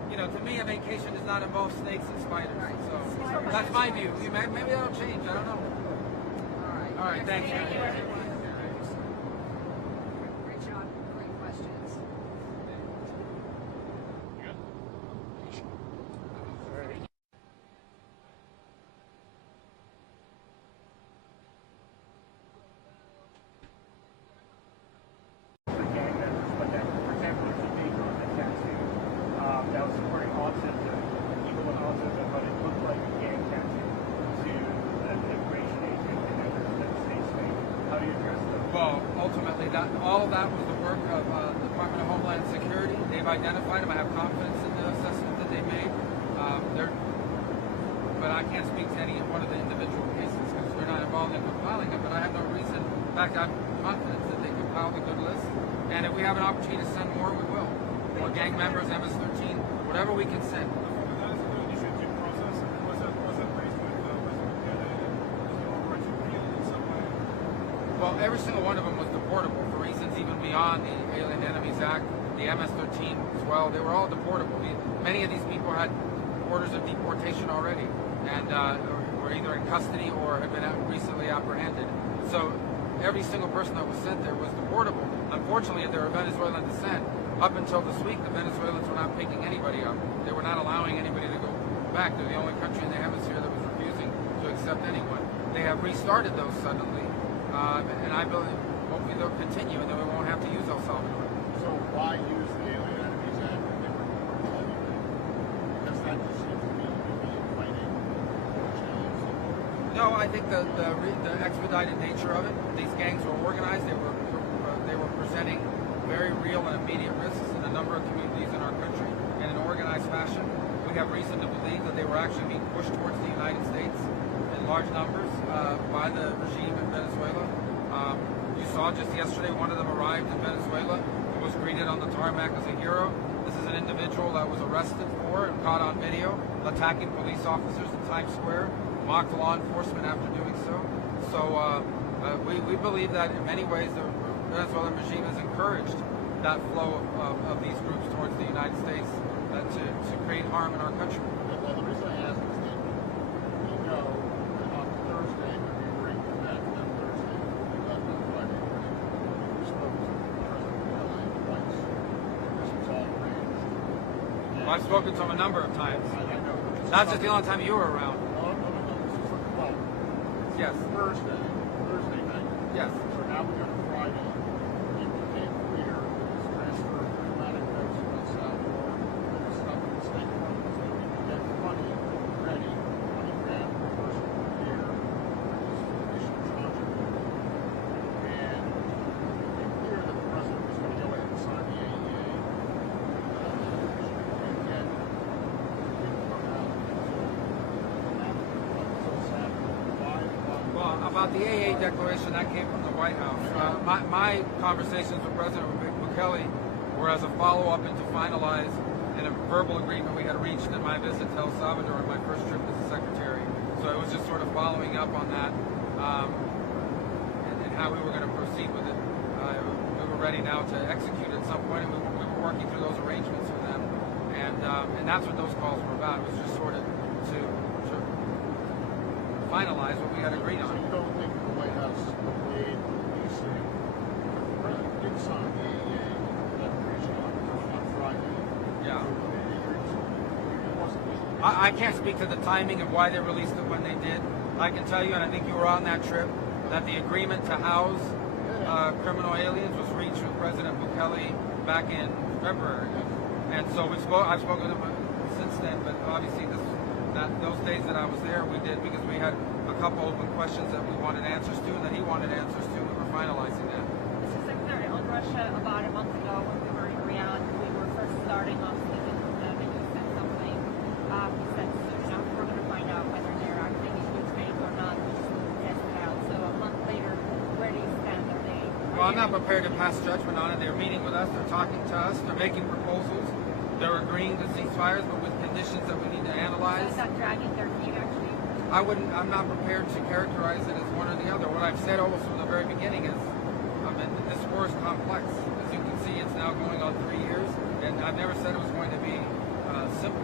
you know, to me, a vacation does not involve snakes and spiders. Right. So that's my view. Maybe that'll change. I don't know. All right. All right. Thanks. Thank you, everyone. Great job. Great questions. For gang members, but that, for example, if you take on a tattoo that was supporting autism, people with autism, but it looked like a gang tattoo to an immigration agent and then the state's thing. How do you address those? Well, ultimately, all of that was the work of the Department of Homeland Security. They've identified them. I have confidence in the assessment that they made. But I can't speak to any one of the individual cases because we're not involved in compiling them. But I have no reason. In fact, I'm confident that they compiled a good list. And if we have an opportunity to send more, we will. Or gang members, MS-13, whatever we can send. That is the initiative process. Was that raised with President Kennedy? Was there a right to appeal in some way? Well, every single one of them was deportable for reasons even beyond the Alien Enemies Act, the MS-13 as well. They were all deportable. Many of these people had orders of deportation already and were either in custody or had been recently apprehended. So every single person that was sent there was deportable. Unfortunately, if they were Venezuelan descent, up until this week, the Venezuelans were not picking anybody up. They were not allowing anybody to go back. They're the only country in the hemisphere that was refusing to accept anyone. They have restarted those suddenly, and I believe hopefully they'll continue, and then we won't have to use El Salvador. So why use the Alien Enemies Act if they were deportable anyway? Because that just seems to me to be inviting change. No, I think the expedited nature of it. These gangs were organized. They were presenting very real and immediate risks in a number of communities in our country in an organized fashion. We have reason to believe that they were actually being pushed towards the United States in large numbers by the regime in Venezuela. You saw just yesterday one of them arrived in Venezuela and was greeted on the tarmac as a hero. This is an individual that was arrested for and caught on video attacking police officers in Times Square, mocked law enforcement after doing so. So we believe that in many ways the Venezuelan regime has encouraged that flow of these groups towards the United States to create harm in our country. Well, the reason I ask is that we know that on Thursday, when we were in Quebec, that Thursday, we left on Friday morning, we spoke to President Kennedy twice. This was all arranged. Well, I've spoken to him a number of times. I know. That's just the only time you were around. No. This is on 12. Yes. Thursday night. Yes. So now we got Friday. It became clear that this transfer of diplomatic notes from El Salvador that was stuck in the State Department so that we could get money ready, 20 grand per person per year for this initial tranche of it. And it became clear that the president was going to go ahead and sign the AEA. And yet, it didn't come out until Saturday. Why? Well, about the AA declaration, that came from the White House. My conversations with President Bukele were as a follow-up and to finalize in a verbal agreement we had reached in my visit to El Salvador on my first trip as a secretary. So it was just sort of following up on that and how we were going to proceed with it. We were ready now to execute at some point, and we were working through those arrangements with them. And that's what those calls were about. It was just sort of to finalize what we had agreed So on. you don't think the White House made leasing, the president did sign the AEA declaration on Friday. Yeah. It wasn't leasing. I can't speak to the timing of why they released it when they did. I can tell you, and I think you were on that trip, that the agreement to house criminal aliens was reached with President Bukele back in February. And so I've spoken to him since then, but obviously those days that I was there, we did because we had a couple open questions that we wanted answers to and that he wanted answers to. We were finalizing that. Mr. Secretary, on Russia, about a month ago when we were in Riyadh, we were first starting off speaking to them and you said something. He said soon enough we're going to find out whether they're acting in good faith or not. We just need to test it out. So a month later, where do you stand? Well, I'm not prepared to pass judgment on it. They're meeting with us. They're talking to us. They're making proposals. They're agreeing to ceasefires, but with conditions that we need to analyze. So is that dragging their feet, actually? I'm not prepared to characterize it as one or the other. What I've said almost from the very beginning is, this war is complex. As you can see, it's now going on 3 years, and I've never said it was going to be simple.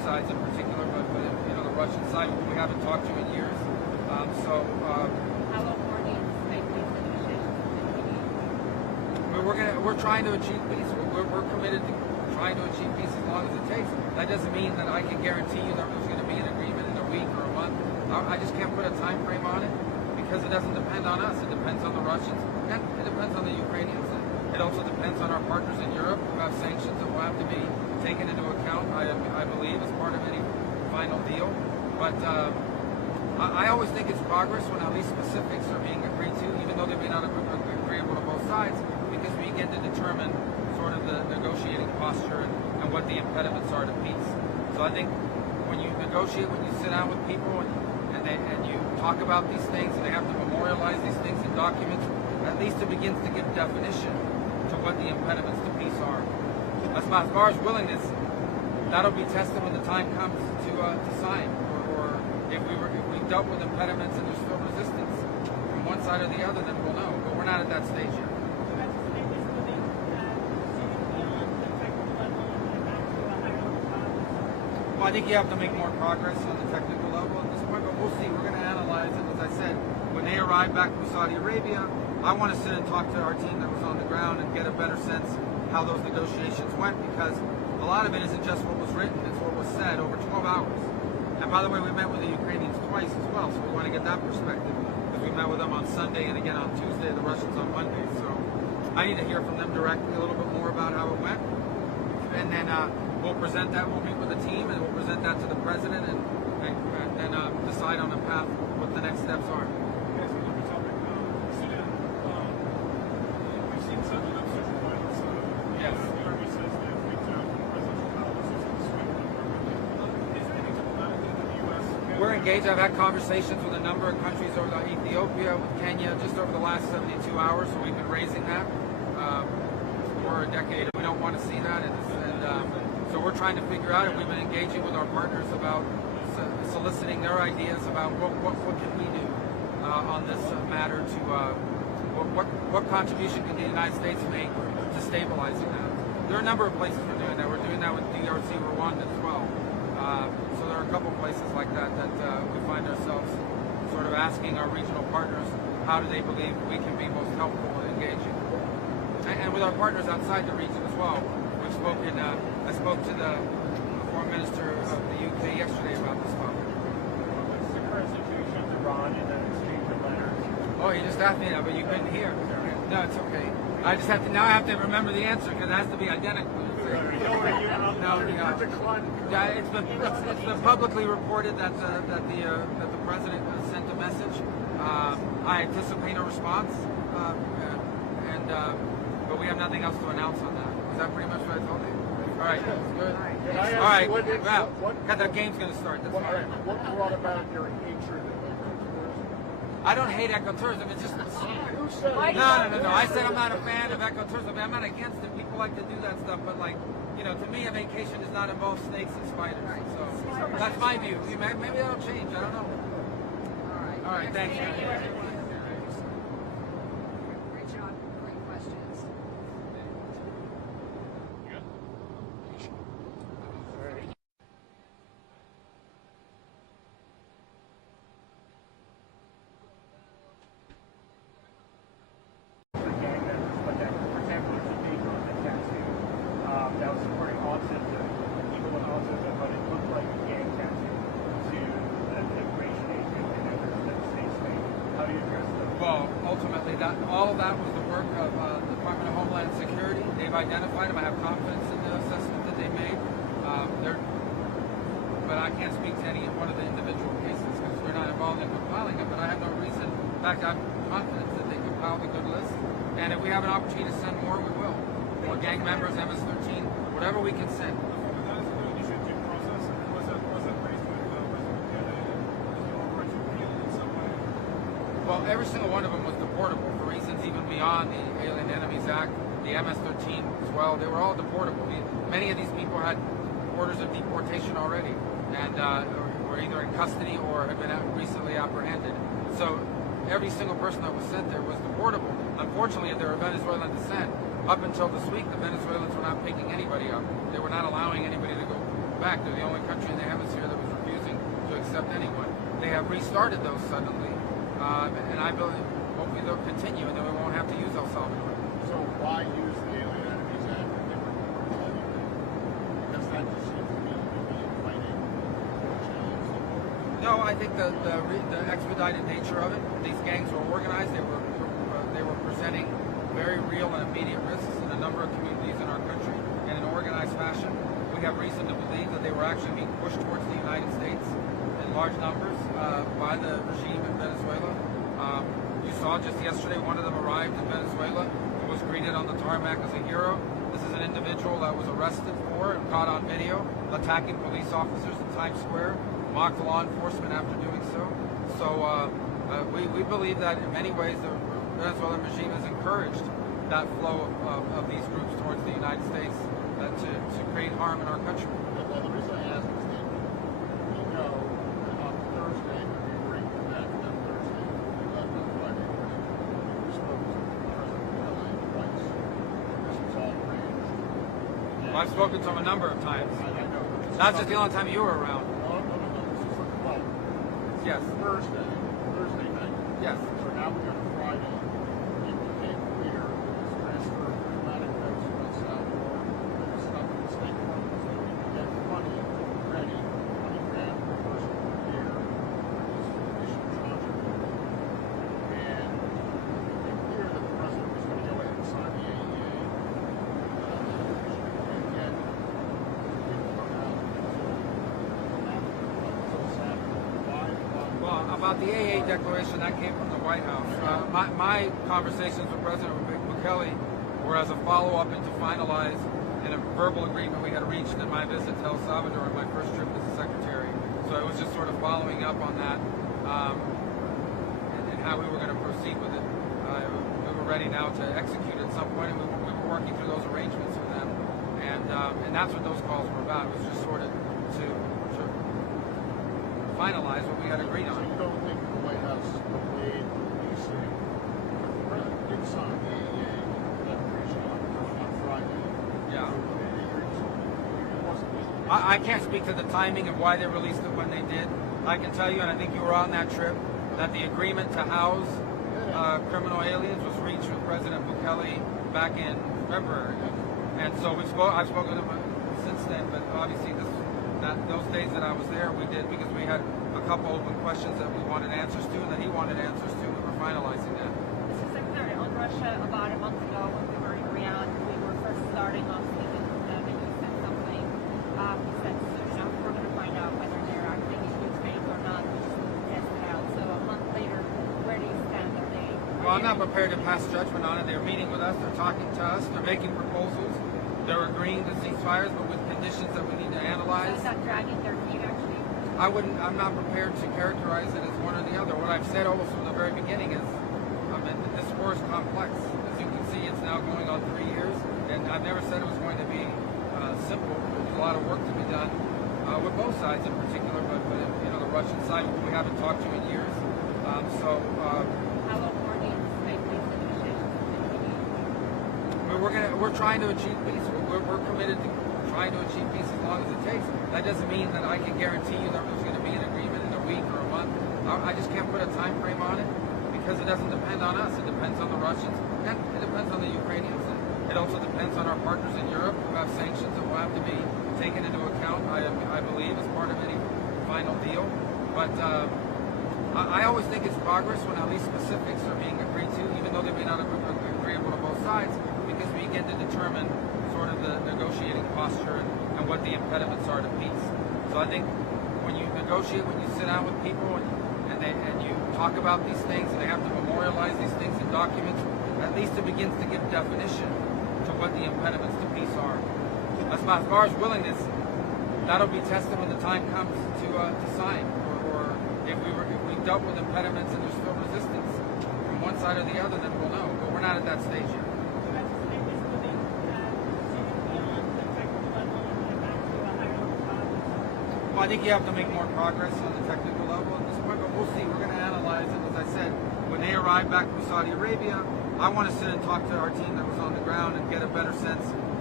sides in particular, but the Russian side we haven't talked to in years. How long more do you anticipate these negotiations will continue? We're trying to achieve peace. We're committed to trying to achieve peace as long as it takes. That doesn't mean that I can guarantee you that there's going to be an agreement in a week or a month. I just can't put a time frame on it because it doesn't depend on us. It depends on the Russians and it depends on the Ukrainians. It also depends on our partners in Europe who have sanctions that will have to be taken into account, I believe, as part of any final deal. But I always think it's progress when at least specifics are being agreed to, even though they may not have been agreeable to both sides, because we begin to determine sort of the negotiating posture and what the impediments are to peace. So I think when you negotiate, when you sit down with people and you talk about these things and they have to memorialize these things in documents, at least it begins to give definition to what the impediments to peace are. As far as willingness, that'll be tested when the time comes to sign, or if we dealt with impediments and there's still resistance from one side or the other, then we'll know. But we're not at that stage yet. Well, I think you have to make more progress on the technical level at this point, but we'll see. We're going to analyze it. As I said, when they arrive back from Saudi Arabia, I want to sit and talk to our team that was on the ground and get a better sense how those negotiations went, because a lot of it isn't just what was written, it's what was said over 12 hours. And by the way, we met with the Ukrainians twice as well, so we want to get that perspective. Because we met with them on Sunday and again on Tuesday, the Russians on Monday. So I need to hear from them directly a little bit more about how it went. And then we'll present that, we'll meet with the team and we'll present that to the president and then decide on a path what the next steps are. Yes, another topic. Sudan. We've seen such an upsurge in violence. Yes. The army says they've reached out to presidential policies in Sweden. Is there any diplomatic thing that the U.S. can We're engaged. I've had conversations with a number of countries over Ethiopia, with Kenya, just over the last 72 hours. So we've been raising that for a decade. We don't want to see that, so we're trying to figure out, and we've been engaging with our partners about soliciting their ideas about what can we do on this matter to what contribution can the United States make to stabilizing that. There are a number of places we're doing that. We're doing that with DRC, Rwanda as well. So there are a couple places like that we find ourselves sort of asking our regional partners, how do they believe we can be most helpful in engaging? And with our partners outside the region as well. We've spoken, I spoke to the Foreign Minister of the UK yesterday about this topic. What's the current situation with Iran and the exchange of letters? Oh, you just asked me that, but you couldn't hear. No, it's okay. I just have to, now I have to remember the answer because it has to be identical. Yeah, it's been publicly reported that the president sent a message. I anticipate a response, but we have nothing else to announce on that. Is that pretty much what I told you? All right, good. All right, well, the game's going to start. That's all right. What brought about your hatred of ecotourism? I don't hate ecotourism. It's just Who said it? no. I said I'm not a fan of ecotourism. I'm not against it. People like to do that stuff, but to me, a vacation does not involve snakes and spiders. So that's my view. Maybe that'll change. I don't know. All right. Thank you. Great job. Great questions. For gang members, but that, for example, there's a paper on the tattoo that was supporting autism, people with autism, but it looked like a gang tattoo to an immigration agent and others that the states made. How do you address those? Well, ultimately, all of that was the work of the Department of Homeland Security. They've identified them. I have confidence in the assessment that they made. But I can't speak to any one of the individual cases because we're not involved in compiling them. But I have no reason. In fact, I'm confident that they compiled a good list. And if we have an opportunity to send more, we will. More gang members, MS-13, whatever we can send. But that is the initiative process. Was that raised with President Kennedy? Or to appeal in some way? Well, every single one of them was deportable for reasons even beyond the Alien Enemies Act, the MS-13 as well. They were all deportable. Many of these people had orders of deportation already and were either in custody or had been recently apprehended. So every single person that was sent there was deportable. Unfortunately, they were Venezuelan descent. Up until this week, the Venezuelans were not picking anybody up. They were not allowing anybody to go back. They're the only country in the hemisphere that was refusing to accept anyone. They have restarted those suddenly, and I believe hopefully they'll continue, and then we won't have to use El Salvador. So why use the Alien Enemies Act if they were going to? Because that just seems to me to be inviting challenge. No, I think the expedited nature of it. These gangs were organized. They were presenting very real and immediate risks in a number of communities in our country in an organized fashion. We have reason to believe that they were actually being pushed towards the United States in large numbers by the regime in Venezuela. You saw just yesterday one of them arrived in Venezuela and was greeted on the tarmac as a hero. This is an individual that was arrested for and caught on video attacking police officers in Times Square, mocked law enforcement after doing so. So we believe that in many ways the Venezuelan regime has encouraged that flow of these groups towards the United States to create harm in our country. And the reason I ask is that we know that on Thursday, when we were in Quebec, that Thursday, we left on Friday, we spoke to President LA twice. This was all arranged. Well, I've spoken to him a number of times. I know. Not just the only time you were around. No. This is like, well, Yes. Thursday night. Yes. So now we go to Friday. It became clear that this transfer of diplomatic votes from El Salvador that was stuck in the State Department so that we could get money ready, $20,000 per person per year for these initial tranche of people. And it became clear that the president was going to go ahead and sign the AEA. And yet, it didn't come out until Saturday. Why? Well, about the AA declaration, that came from the White House. My conversations with President Bukele were as a follow-up and to finalize in a verbal agreement we had reached in my visit to El Salvador on my first trip as a secretary. So it was just sort of following up on that and how we were going to proceed with it. We were ready now to execute at some point, and we were working through those arrangements with them. And that's what those calls were about. It was just sort of to finalize what we had agreed So on. you don't think the White House delayed releasing, but the president did sign the AEA declaration on Friday. Yeah. It wasn't I can't speak to the timing of why they released it when they did. I can tell you, and I think you were on that trip, that the agreement to house criminal aliens was reached with President Bukele back in February. And so I've spoken to him since then, but obviously those days that I was there, we did because we had a couple open questions that we wanted answers to and that he wanted answers to. We were finalizing that. Mr. Secretary, on Russia, about a month ago when we were in Riyadh, we were first starting off speaking with them, and you said something. You said, we're going to find out whether they're acting in good faith or not. We just need to test it out. So a month later, where do you stand? Well, I'm not prepared to pass judgment on it. They're meeting with us. They're talking to us. They're making proposals. They're agreeing to ceasefires, but with conditions that we need to analyze. Is that dragging their feet, actually? I'm not prepared to characterize it as one or the other. What I've said almost from the very beginning is, this war is complex. As you can see, it's now going on 3 years, and I've never said it was going to be simple. There's a lot of work to be done with both sides in particular, but the Russian side, who we haven't talked to in years. How long more do you anticipate these negotiations to continue? We're trying to achieve peace. We're committed to trying to achieve peace as long as it takes. That doesn't mean that I can guarantee you that there's going to be an agreement in a week or a month. I just can't put a time frame on it because it doesn't depend on us. It depends on the Russians and it depends on the Ukrainians. And it also depends on our partners in Europe who have sanctions that will have to be taken into account, I believe, as part of any final deal. But I always think it's progress when at least specifics are being agreed to, even though they may not be agreeable to both sides, because we get to determine sort of the negotiating posture and what the impediments are to peace. So I think when you negotiate, when you sit down with people and you talk about these things and they have to memorialize these things in documents, at least it begins to give definition to what the impediments to peace are. As far as willingness, that'll be tested when the time comes to sign, or if we dealt with impediments and there's still resistance from one side or the other, then we'll know. But we're not at that stage yet. Well, I think you have to make more progress on the technical level at this point, but we'll see. We're going to analyze it. As I said, when they arrive back from Saudi Arabia, I want to sit and talk to our team that was on the ground and get a better sense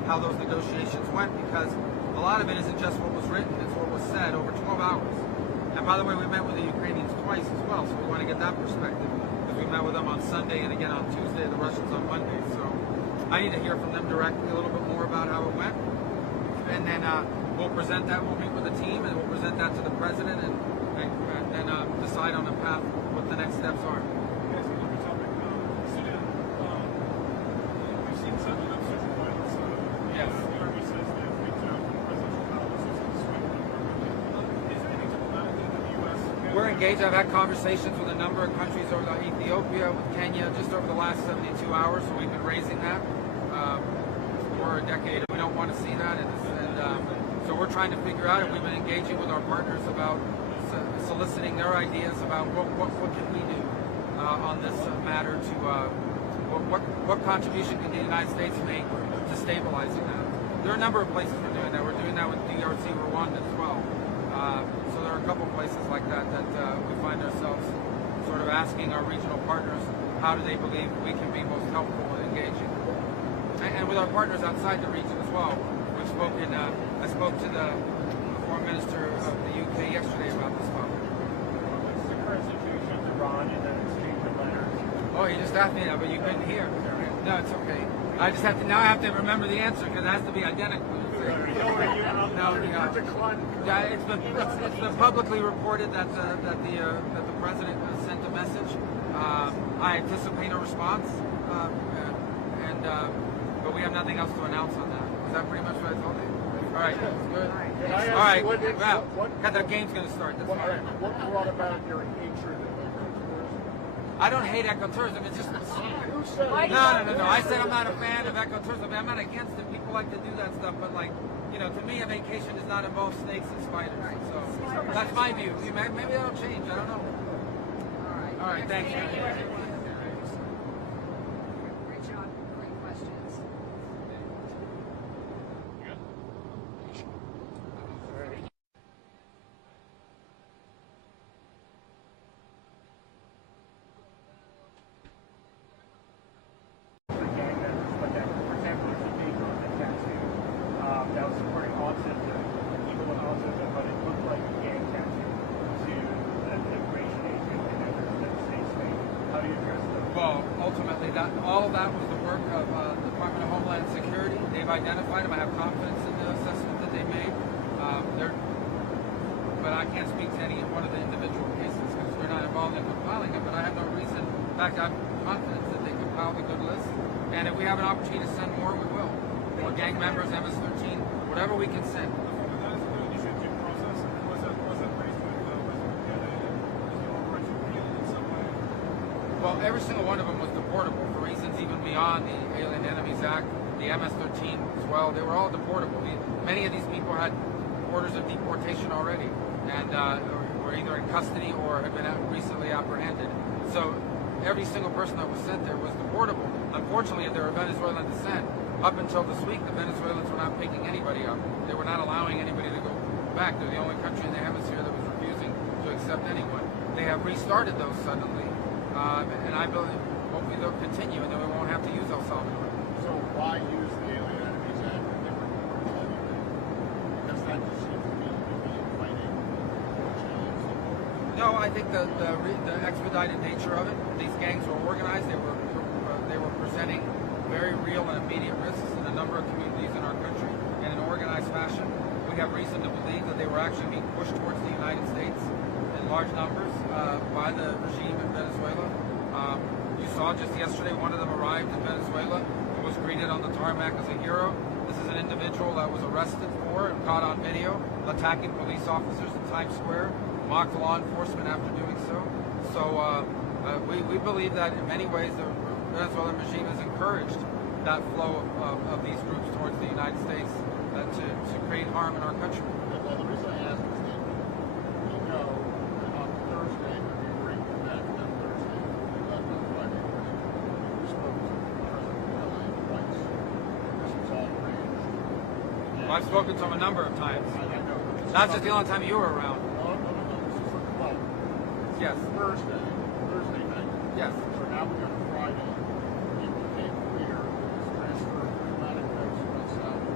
how those negotiations went, because a lot of it isn't just what was written, it's what was said over 12 hours. And by the way, we met with the Ukrainians twice as well, so we want to get that perspective, because we met with them on Sunday and again on Tuesday, the Russians on Monday. So I need to hear from them directly a little bit more about how it went. And then we'll present that, we'll meet with the team, and we'll present that to the president, and then decide on a path, what the next steps are. Yes, another topic. Sudan. We've seen settlement of social violence. Yes. The army says they've reached out to presidential palaces in Sweden. Is there anything diplomatic that the U.S. can? We're engaged. I've had conversations with a number of countries over Ethiopia, with Kenya, just over the last 72 hours. So we've been raising that for a decade. We don't want to see that, and so we're trying to figure out, and we've been engaging with our partners about soliciting their ideas about what can we do on this matter to what contribution can the United States make to stabilizing that. There are a number of places we're doing that. We're doing that with DRC Rwanda as well. So there are a couple places like that we find ourselves sort of asking our regional partners, how do they believe we can be most helpful in engaging. And with our partners outside the region as well. We've spoken, I spoke to the Foreign Minister of the UK yesterday about this topic. What's the current situation with Iran and the exchange of letters? Oh, you just asked me that, but you couldn't hear. No, it's okay. I just have to, now I have to remember the answer because it has to be identical. Yeah, it's been publicly reported that the president sent a message. I anticipate a response, but we have nothing else to announce on that. Is that pretty much what I told you? All right, good. All right, well, the game's going to start. That's fine. What brought about your hatred of ecotourism? I don't hate ecotourism. It's just Who said it? no. I said I'm not a fan of ecotourism. I'm not against it. People like to do that stuff, but like, to me, a vacation does not involve snakes and spiders. So that's my view. Maybe that'll change. I don't know. All right. Thank you. Great job. Great questions. For gang members, but that, for example, if you take on a tattoo that was supporting autism, people with autism, but it looked like a gang tattoo to an immigration agent and then the state's made. How do you address those? Well, ultimately, all of that was the work of the Department of Homeland Security. They've identified them. I have confidence in the assessment that they made. But I can't speak to any one of the individual cases because we're not involved in compiling them. But I have no reason. In fact, I'm confident that they compiled a good list. And if we have an opportunity to send more, we will. Or gang members, MS-13, whatever we can send. That is the initiative process. Was that raised with Canada? Is the overarching appeal in some way? Well, every single one of them was deportable for reasons even beyond the Alien Enemies Act, the MS-13 as well. They were all deportable. Many of these people had orders of deportation already and were either in custody or had been recently apprehended. So every single person that was sent there was deportable. Unfortunately, if they were Venezuelan descent, up until this week, the Venezuelans were not picking anybody up. They were not allowing anybody to go back. They're the only country in the hemisphere that was refusing to accept anyone. They have restarted those suddenly, and I believe hopefully they'll continue, and then we won't have to use El Salvador. So why use the Alien Enemies Act if they were everything? Because that just seems to me to be fighting No, I think the expedited nature of it. These gangs were organized. They were presenting very real and immediate risks in a number of communities in our country in an organized fashion. We have reason to believe that they were actually being pushed towards the United States in large numbers by the regime in Venezuela. You saw just yesterday one of them arrived in Venezuela and was greeted on the tarmac as a hero. This is an individual that was arrested for and caught on video attacking police officers in Times Square, mocked law enforcement after doing so. So we believe that in many ways the Venezuelan regime has encouraged that flow of these groups towards the United States to create harm in our country. Well, the reason I ask is that we know that on Thursday, when we were in Quebec on Thursday, we left on Friday, we spoke to President LA twice. This was all arranged. Well, I've spoken to him a number of times. I know. That's just the only time you were around. No. This is for the club. Yes. Thursday night. Yes. So now we got Friday. It became clear that this transfer of diplomatic notes from El Salvador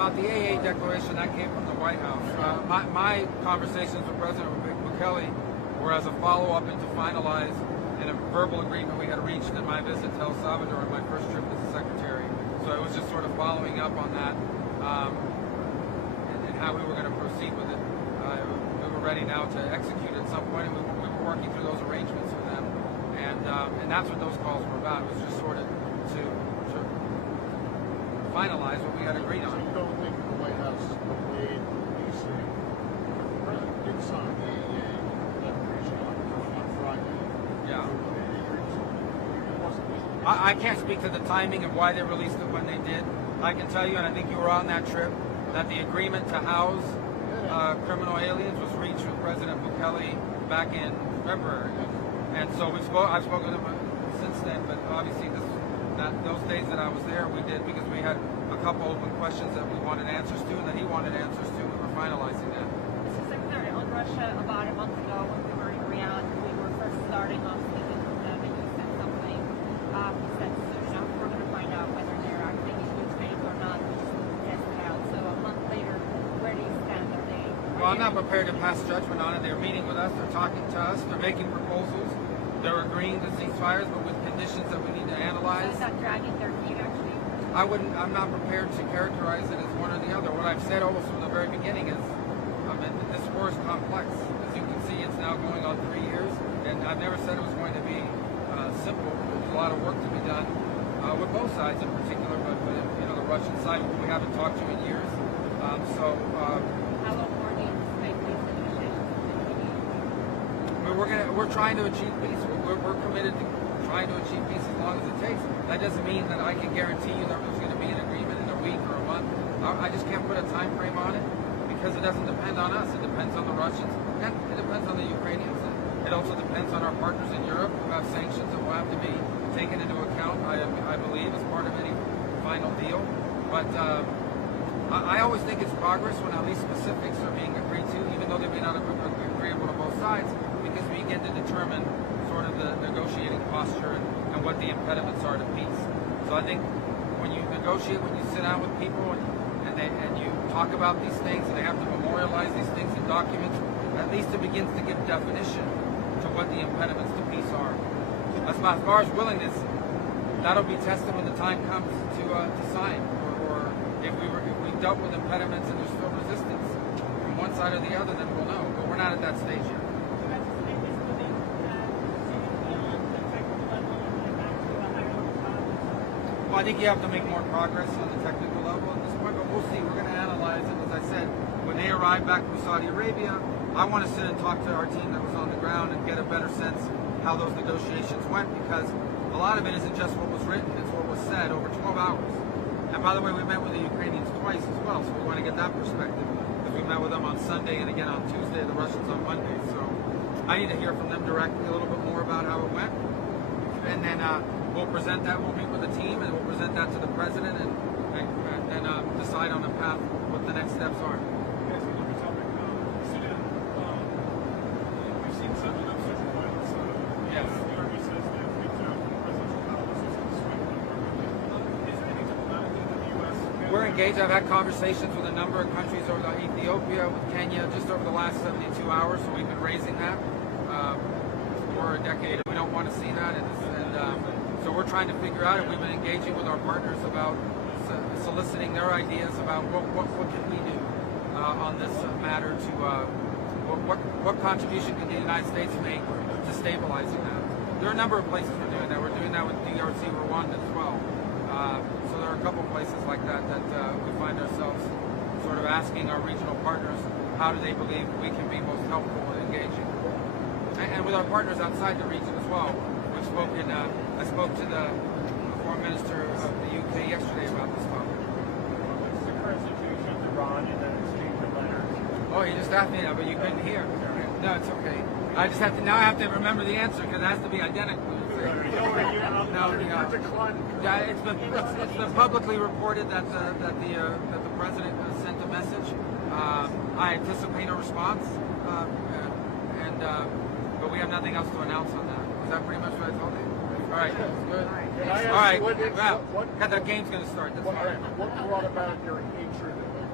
about the AA declaration, that came from the White House. My conversations with President Bukele were as a follow-up and to finalize in a verbal agreement we had reached in my visit to El Salvador on my first trip as a secretary. So it was just sort of following up on that and how we were going to proceed with it. We were ready now to execute at some point, and we were working through those arrangements with them. And that's what those calls were about. It was just sort of to finalize what we had agreed So on. you don't think the White House made you say the president did sign the AA declaration on Friday? Yeah. It wasn't. I can't speak to the timing of why they released it when they did. I can tell you, and I think you were on that trip, that the agreement to house criminal aliens was reached with President Bukele back in February. And so I've spoken to him since then, but obviously those days that I was there, we did because we had a couple open questions that we wanted answers to and that he wanted answers to, and we were finalizing that. Mr. Secretary, on Russia, about a month ago when we were in Riyadh, we were first starting off speaking with them, and you said something. He said, we're going to find out whether they're acting in good faith or not. We just need to test it out. So a month later, where do you stand? Well, I'm not prepared to pass judgment on it. They're meeting with us, they're talking to us, they're making proposals, they're agreeing to ceasefires, but with conditions that we need to analyze. So is that dragging their feet, actually? I'm not prepared to characterize it as one or the other. What I've said almost from the very beginning is, this war is complex. As you can see, it's now going on 3 years, and I've never said it was going to be simple. There's a lot of work to be done with both sides in particular, but the Russian side we haven't talked to in years. How long more do you anticipate these negotiations to continue? We're trying to achieve peace. We're committed to trying to achieve peace as long as it takes. That doesn't mean that I can guarantee you that there's going to be an agreement in a week or a month. I just can't put a time frame on it because it doesn't depend on us. It depends on the Russians and it depends on the Ukrainians. It also depends on our partners in Europe who have sanctions that will have to be taken into account, I believe, as part of any final deal. But I always think it's progress when at least specifics are being agreed to, even though they may not have been agreeable to both sides, because we begin to determine sort of the negotiating posture and what the impediments are to peace. So I think when you negotiate, when you sit down with people and you talk about these things and they have to memorialize these things in documents, at least it begins to give definition to what the impediments to peace are. As far as willingness, that'll be tested when the time comes to sign, or if we dealt with impediments and there's still resistance from one side or the other, then we'll know. But we're not at that stage yet. Well, I think you have to make more progress on the technical level at this point, but we'll see. We're going to analyze it. As I said, when they arrive back from Saudi Arabia, I want to sit and talk to our team that was on the ground and get a better sense how those negotiations went, because a lot of it isn't just what was written, it's what was said over 12 hours. And by the way, we met with the Ukrainians twice as well, so we want to get that perspective. Because we met with them on Sunday and again on Tuesday, the Russians on Monday. So I need to hear from them directly a little bit more about how it went. And then we'll present that, we'll meet with the team, and we'll present that to the president and decide on a path what the next steps are. Yes, another topic. Sudan, we've seen such an upsurge in violence. Yes. The army says they've reached out to presidential policies in Sweden. Is there any diplomatic thing that the U.S. can We're engaged. I've had conversations with a number of countries over Ethiopia, with Kenya, just over the last 72 hours. So we've been raising that for a decade. We don't want to see that, and so we're trying to figure out. And we've been engaging with our partners about soliciting their ideas about what can we do on this matter to what contribution can the United States make to stabilizing that. There are a number of places we're doing that. We're doing that with DRC, Rwanda as well. So there are a couple places like that we find ourselves sort of asking our regional partners, how do they believe we can be most helpful in engaging? And with our partners outside the region as well. We've spoken, I spoke to the Foreign Minister of the UK yesterday about this topic. What's the current situation with Iran and then exchange of letters? Oh, you just asked me that, but you couldn't hear. No, it's okay. I just have to, now I have to remember the answer because it has to be identical. Yeah, it's been publicly reported that the president sent a message. I anticipate a response, but we have nothing else to announce on that. Is that pretty much what I told you? All right, good. Can I ask All right, you wow. The game's going to start. That's all right. What brought about your hatred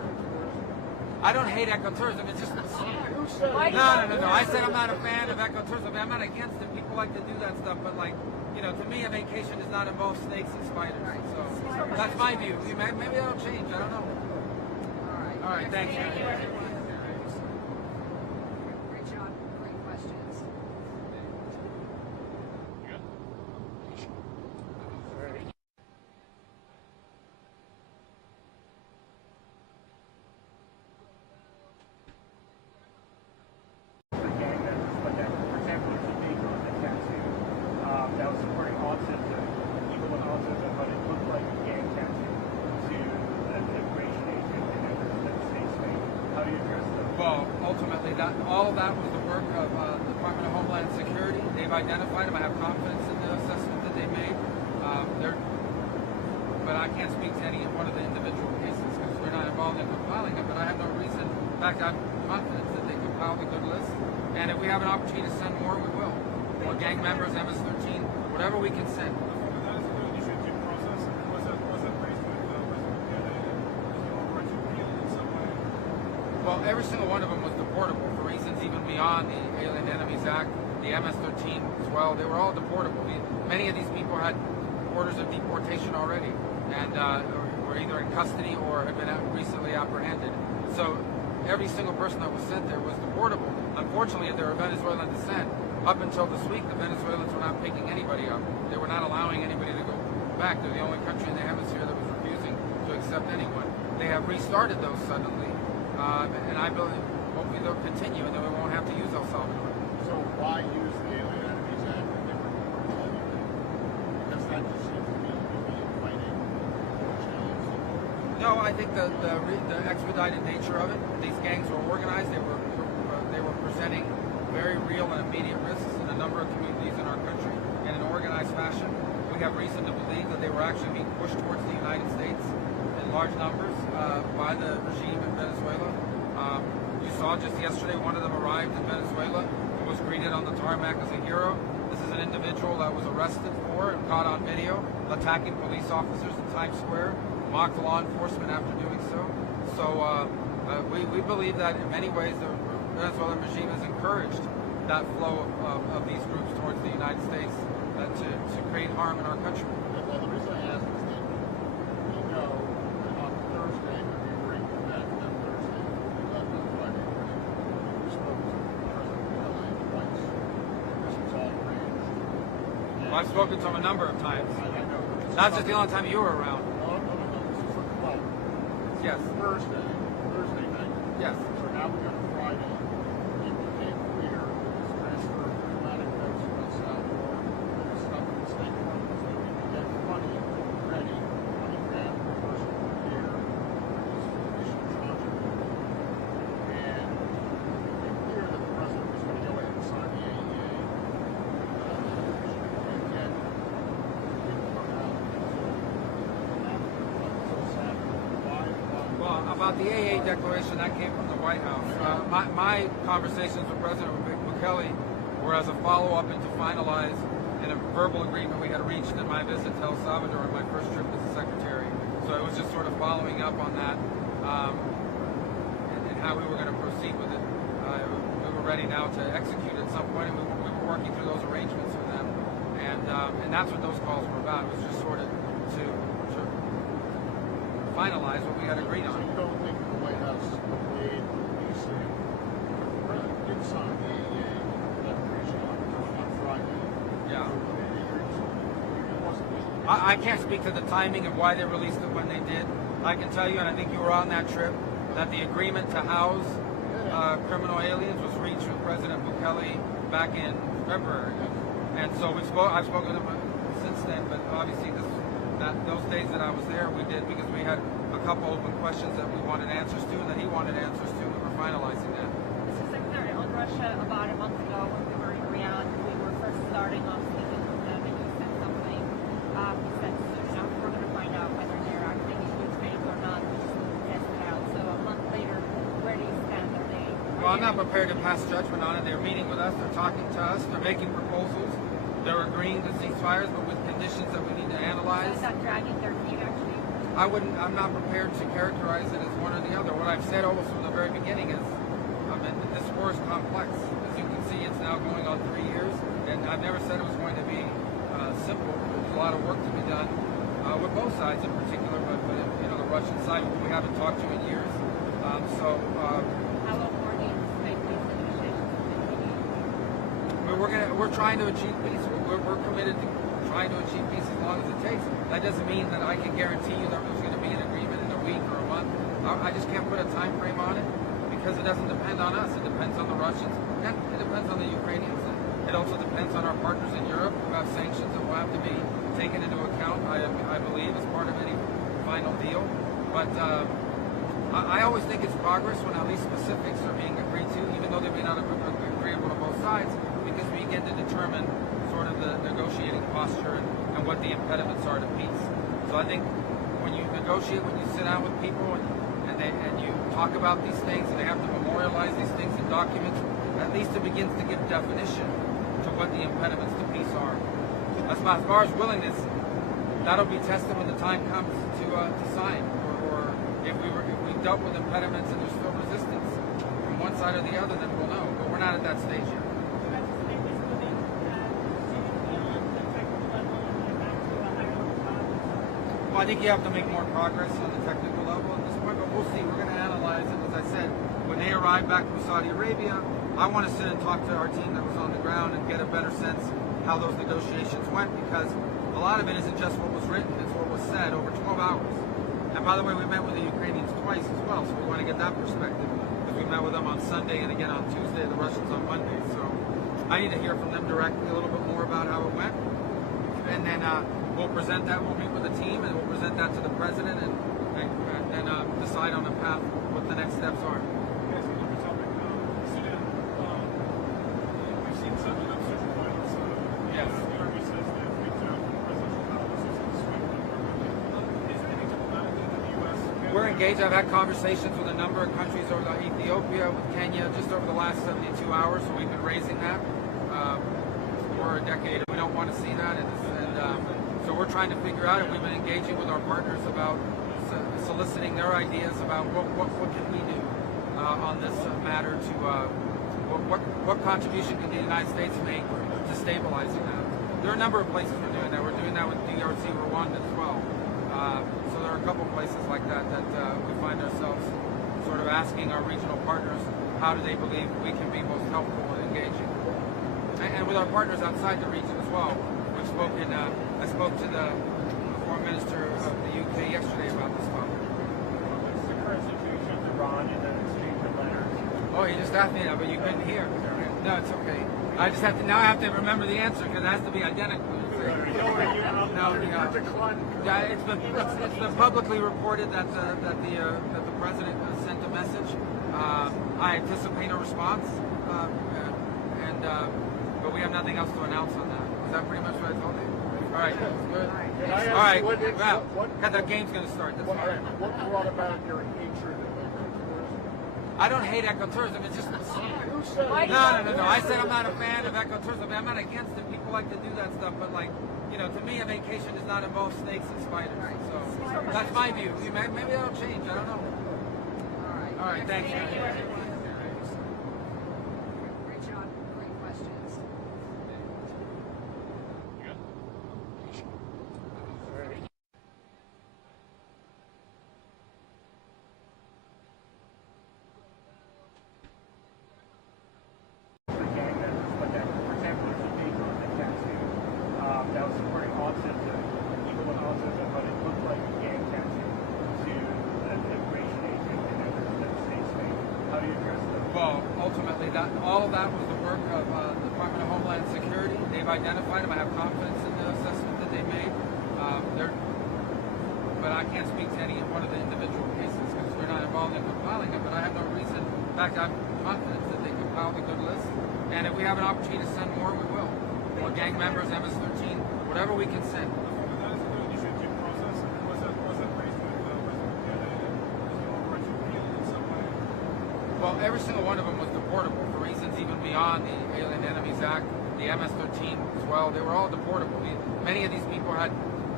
I don't hate ecotourism. It's just You said no. I said I'm not a fan of ecotourism. I'm not against it. People like to do that stuff, but like, you know, to me, a vacation is not involve snakes and spiders. So that's my view. Maybe that'll change. I don't know. All right. Thank you. Great job. Great questions. For gang members, but that, for example, there's a video on the tattoo that was supporting autism, people with autism, but it looked like a gang tattoo to an immigration agent and members of the state's made. How do you address them? Well, ultimately, all of that was the work of the Department of Homeland Security. They've identified them. I have confidence in the assessment that they made. But I can't speak to any one of the individual cases because we're not involved in compiling them. But I have no reason. In fact, I'm confident that they compiled a good list. And if we have an opportunity to send more, we will. More gang members, MS-13, whatever we can send. That is an initiative process. Was that raised with President Bukele? Is there a right to appeal in some way? Well, every single one of them was deportable for reasons even beyond the Alien Enemies Act, the MS-13 as well. They were all deportable. Many of these people had orders of deportation already and were either in custody or had been recently apprehended. So every single person that was sent there was deportable. Unfortunately, they were Venezuelan descent. Up until this week, the Venezuelans were not picking anybody up. They were not allowing anybody to go back. They're the only country in the hemisphere that was refusing to accept anyone. They have restarted those suddenly, and I believe hopefully they'll continue, and then we won't have to use El Salvador. So why use the Alien Enemies Act if they were deported anyway? Because that just seems to me to be inviting aliens. No, I think the expedited nature of it. These gangs were organized. They were presenting very real and immediate risks in a number of communities in our country in an organized fashion. We have reason to believe that they were actually being pushed towards the United States in large numbers by the regime in Venezuela. You saw just yesterday one of them arrived in Venezuela and was greeted on the tarmac as a hero. This is an individual that was arrested for and caught on video attacking police officers in Times Square, mocked law enforcement after doing so. So we believe that in many ways the Venezuelan regime has encouraged that flow of these groups towards the United States to create harm in our country. Well, the reason I ask is that we know that on Thursday, when we were in Quebec, that Thursday, we left on Friday morning, we spoke to President Bukele twice. This was all arranged. Well, I've spoken to him a number of times. I know. Not just the only time you were around. No. This is like, well, Yes. Thursday night. Yes. So now we go to Friday. It became clear that this transfer of diplomatic notes from El Salvador that was stuck in the State Department so that we could get money ready, $20,000 per person per year for these initial tranche of people. And it became clear that the president was going to go ahead and sign the AEA. And yet, it didn't come out until Saturday. Why? Well, about the AA declaration, that came from the White House. My conversations with President Bukele were as a follow-up and to finalize in a verbal agreement we had reached in my visit to El Salvador on my first trip as a secretary. So it was just sort of following up on that and how we were going to proceed with it. We were ready now to execute at some point, and we were working through those arrangements with them. And that's what those calls were about. It was just sort of to finalize what we had agreed So on. you don't think the White House made you say the president did sign the AEA declaration on Friday? Yeah. It wasn't just I can't speak to the timing of why they released it when they did. I can tell you, and I think you were on that trip, that the agreement to house criminal aliens was reached with President Bukele back in February. And so I've spoken to him since then, but obviously those days that I was there, we did because we had a couple open questions that we wanted answers to and that he wanted answers to, and we were finalizing that. Mr. Secretary, on Russia, about a month ago when we were in Riyadh, we were first starting off speaking with them, and you said something. You said soon enough we're going to find out whether they're acting in good faith or not. We just need to test it out. So a month later, where do you stand? Well, I'm not prepared to pass judgment on it. They're meeting with us. They're talking to us. They're making proposals. They're agreeing to ceasefires, but with conditions that we need to analyze. Is that dragging their feet, actually? I'm not prepared to characterize it as one or the other. What I've said almost from the very beginning is, this war is complex. As you can see, it's now going on 3 years, and I've never said it was going to be simple. There's a lot of work to be done with both sides in particular, but the Russian side, who we haven't talked to in years. How long more do you expect these negotiations to continue? We're trying to achieve peace. We're committed to trying to achieve peace as long as it takes. That doesn't mean that I can guarantee you that there's going to be an agreement in a week or a month. I just can't put a time frame on it because it doesn't depend on us. It depends on the Russians and it depends on the Ukrainians. And it also depends on our partners in Europe who have sanctions that will have to be taken into account, I believe, as part of any final deal. But I always think it's progress when at least specifics are being agreed to, even though they may not have been agreeable to both sides, because we begin to determine sort of the negotiating posture and what the impediments are to peace. So I think when you negotiate, when you sit down with people and you talk about these things and they have to memorialize these things in documents, at least it begins to give definition to what the impediments to peace are. As far as willingness, that'll be tested when the time comes to sign, or if we dealt with impediments and there's still resistance from one side or the other, then we'll know. But we're not at that stage yet. Well, I think you have to make more progress on the technical level at this point, but we'll see. We're going to analyze it. As I said, when they arrive back from Saudi Arabia, I want to sit and talk to our team that was on the ground and get a better sense how those negotiations went, because a lot of it isn't just what was written, it's what was said over 12 hours. And by the way, we met with the Ukrainians twice as well, so we want to get that perspective. Because we met with them on Sunday and again on Tuesday, the Russians on Monday. So I need to hear from them directly a little bit more about how it went. And then we'll present that, we'll meet with the team, and we'll present that to the president and decide on a path what the next steps are. Yes, a different topic. Sudan, we've seen some social violence. Yes. The army says they've reached out to presidential palaces in Sweden. Is there anything diplomatically that the U.S. can We're engaged. I've had conversations with a number of countries over Ethiopia, with Kenya, just over the last 72 hours. So we've been raising that for a decade. We don't want to see that, so we're trying to figure out, and we've been engaging with our partners about soliciting their ideas about what can we do on this matter to what contribution can the United States make to stabilizing that. There are a number of places we're doing that. We're doing that with DRC, Rwanda as well. So there are a couple places like that we find ourselves sort of asking our regional partners, how do they believe we can be most helpful in engaging? And with our partners outside the region as well. We've spoken, I spoke to the Foreign Minister of the UK yesterday about this topic. What's the current situation with Iran and the exchange of letters? Oh, you just asked me that, but you couldn't hear. No, it's okay. I have to remember the answer because it has to be identical. Yeah, it's been publicly reported that the president sent a message. I anticipate a response, but we have nothing else to announce on that. Is that pretty much what I told you? All right, good. All right, well, the game's going to start. That's fine. What brought about your hatred of ecotourism? I don't hate ecotourism. It's just Who said it? no. I said I'm not a fan of ecotourism. I'm not against it. People like to do that stuff, but to me, a vacation does not involve snakes and spiders. So that's my view. Maybe that'll change. I don't know. All right. Thanks. Great job. Great questions. Gang members, but that, for example, there's a paper on the tattoo that was supporting offsets of people with offsets of what it looked like a gang tattoo to an immigration agent and others that the state's made. How do you address that? Well, ultimately, all of that was the work of the Department of Homeland Security. They've identified them. I have confidence in the assessment that they made. But I can't speak to any one of the individual cases because we're not involved in compiling it. But I have no reason. In fact, I'm confident that they compiled a good list. And if we have an opportunity to send more, we will. More gang members, MS-13, whatever we can send. That is an initiative process. Was that raised with President Kennedy? Is the overarching appeal in some way? Well, every single one of them was deportable for reasons even beyond the Alien Enemies Act, the MS-13 as well. They were all deportable. Many of these people had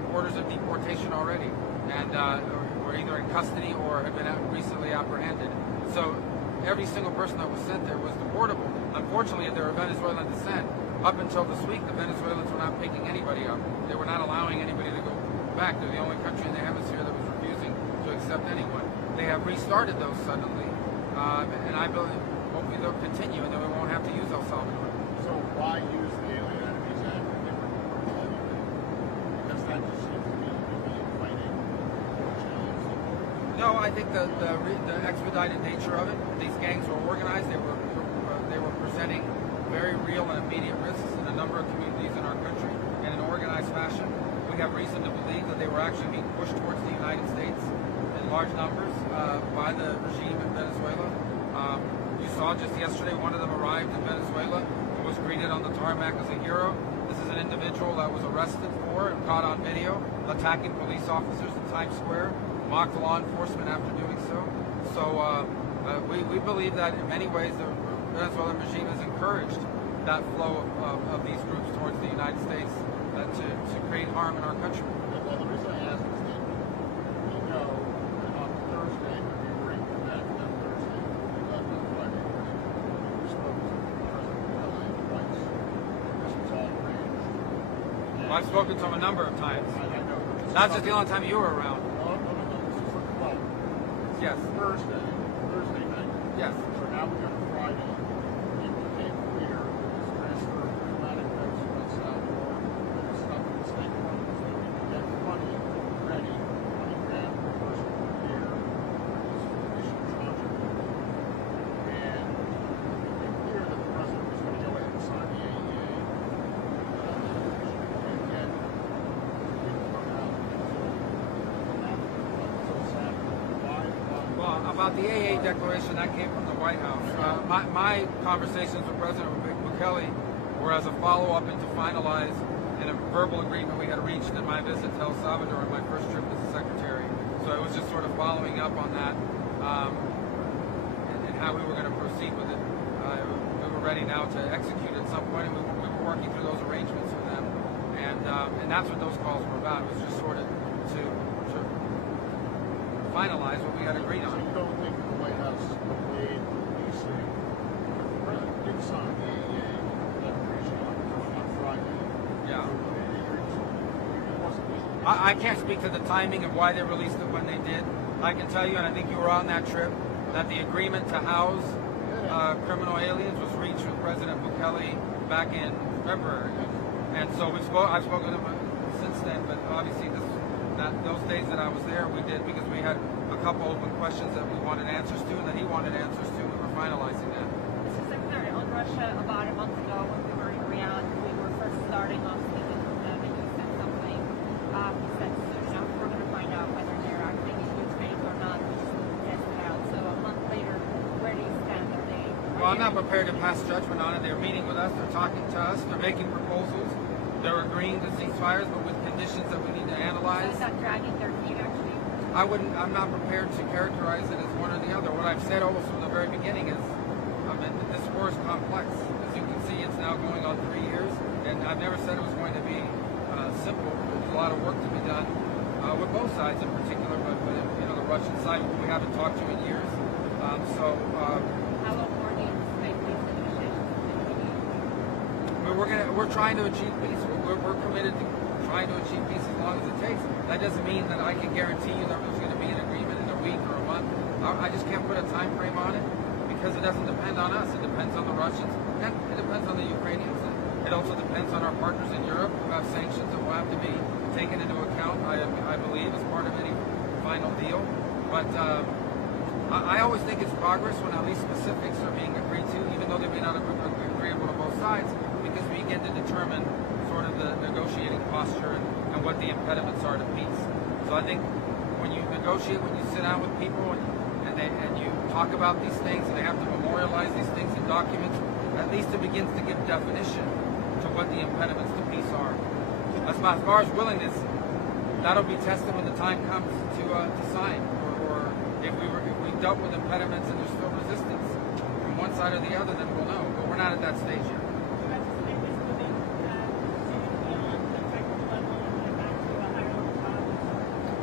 orders of deportation already, and were either in custody or have been recently apprehended. So every single person that was sent there was deportable. Unfortunately, they were Venezuelan descent. Up until this week, the Venezuelans were not picking anybody up. They were not allowing anybody to go back. They're the only country in the hemisphere that was refusing to accept anyone. They have restarted those suddenly, and I believe hopefully they'll continue, and then we won't have to use El Salvador. So why use the Alien Enemies Act if they were deportable anyway? Because that just seems to me to be fighting channels. No, I think the expedited nature of it. These gangs were organized. They were presenting very real and immediate risks in a number of communities in our country in an organized fashion. We have reason to believe that they were actually being pushed towards the United States in large numbers by the regime in Venezuela. You saw just yesterday one of them arrived in Venezuela and was greeted on the tarmac as a hero. This is an individual that was arrested for and caught on video attacking police officers in Times Square, mocked law enforcement after doing so. So we believe that in many ways the Venezuelan regime has encouraged that flow of these groups towards the United States to create harm in our country. Well, the reason I ask is that we know that on Thursday, when we were in Quebec, that Thursday, we left on Friday morning, we spoke to President Bukele twice. This was all arranged. Well, I've spoken to him a number of times. I know. That's just the only time you were around. No. This is for the vote. Yes. Thursday night. Yes. So now we got Friday. It became clear that this transfer of diplomatic votes from El Salvador that is stuck in the State Department so that we can get money ready, $20,000 per person per year for this initial tranche of it. And it became clear that the president was going to go ahead and sign the AEA. And yet, it didn't come out until Saturday. Why? Well, about the AA declaration, that came from the White House. My conversations with President Bukele were as a follow-up and to finalize in a verbal agreement we had reached in my visit to El Salvador on my first trip as a secretary. So it was just sort of following up on that and how we were going to proceed with it. We were ready now to execute at some point, and we were working through those arrangements with them. And that's what those calls were about. It was just sort of to finalize what we had agreed So on. you don't think the White House made you say the president did sign the AEA declaration on Friday? Yeah. It wasn't. I can't speak to the timing of why they released it when they did. I can tell you, and I think you were on that trip, that the agreement to house criminal aliens was reached with President Bukele back in February. And so I've spoken to him since then, but obviously those days that I was there, we did because we had a couple open questions that we wanted answers to and that he wanted answers to. We were finalizing that. Mr. Secretary, on Russia, about a month ago when we were in Riyadh, we were first starting off speaking with them, and you said something. You said, we're going to find out whether they're acting in good faith or not. We just need to test it out. So a month later, where do you stand? Well, I'm not prepared to pass judgment on it. They're meeting with us. They're talking to us. They're making proposals. They're agreeing to ceasefires, but with conditions that we need to analyze. Is that dragging their feet, actually? I'm not prepared to characterize it as one or the other. What I've said almost from the very beginning is, this war is complex. As you can see, it's now going on 3 years, and I've never said it was going to be simple. There's a lot of work to be done with both sides in particular, but the Russian side we haven't talked to in years. How long more do you anticipate these negotiations to continue? We're trying to achieve peace. We're committed to trying to achieve peace as long as it takes. That doesn't mean that I can guarantee you that there's going to be an agreement in a week or a month. I just can't put a time frame on it because it doesn't depend on us. It depends on the Russians and it depends on the Ukrainians. It also depends on our partners in Europe who have sanctions that will have to be taken into account, I believe, as part of any final deal. But I always think it's progress when at least specifics are being agreed to, even though they may not be agreeable to both sides, because we get to determine sort of the negotiating posture and what the impediments are to peace. So I think when you negotiate, when you sit down with people and you talk about these things and they have to memorialize these things in documents, at least it begins to give definition to what the impediments to peace are. As far as willingness, that'll be tested when the time comes to sign, or if we dealt with impediments and there's still resistance from one side or the other, then we'll know. But we're not at that stage yet.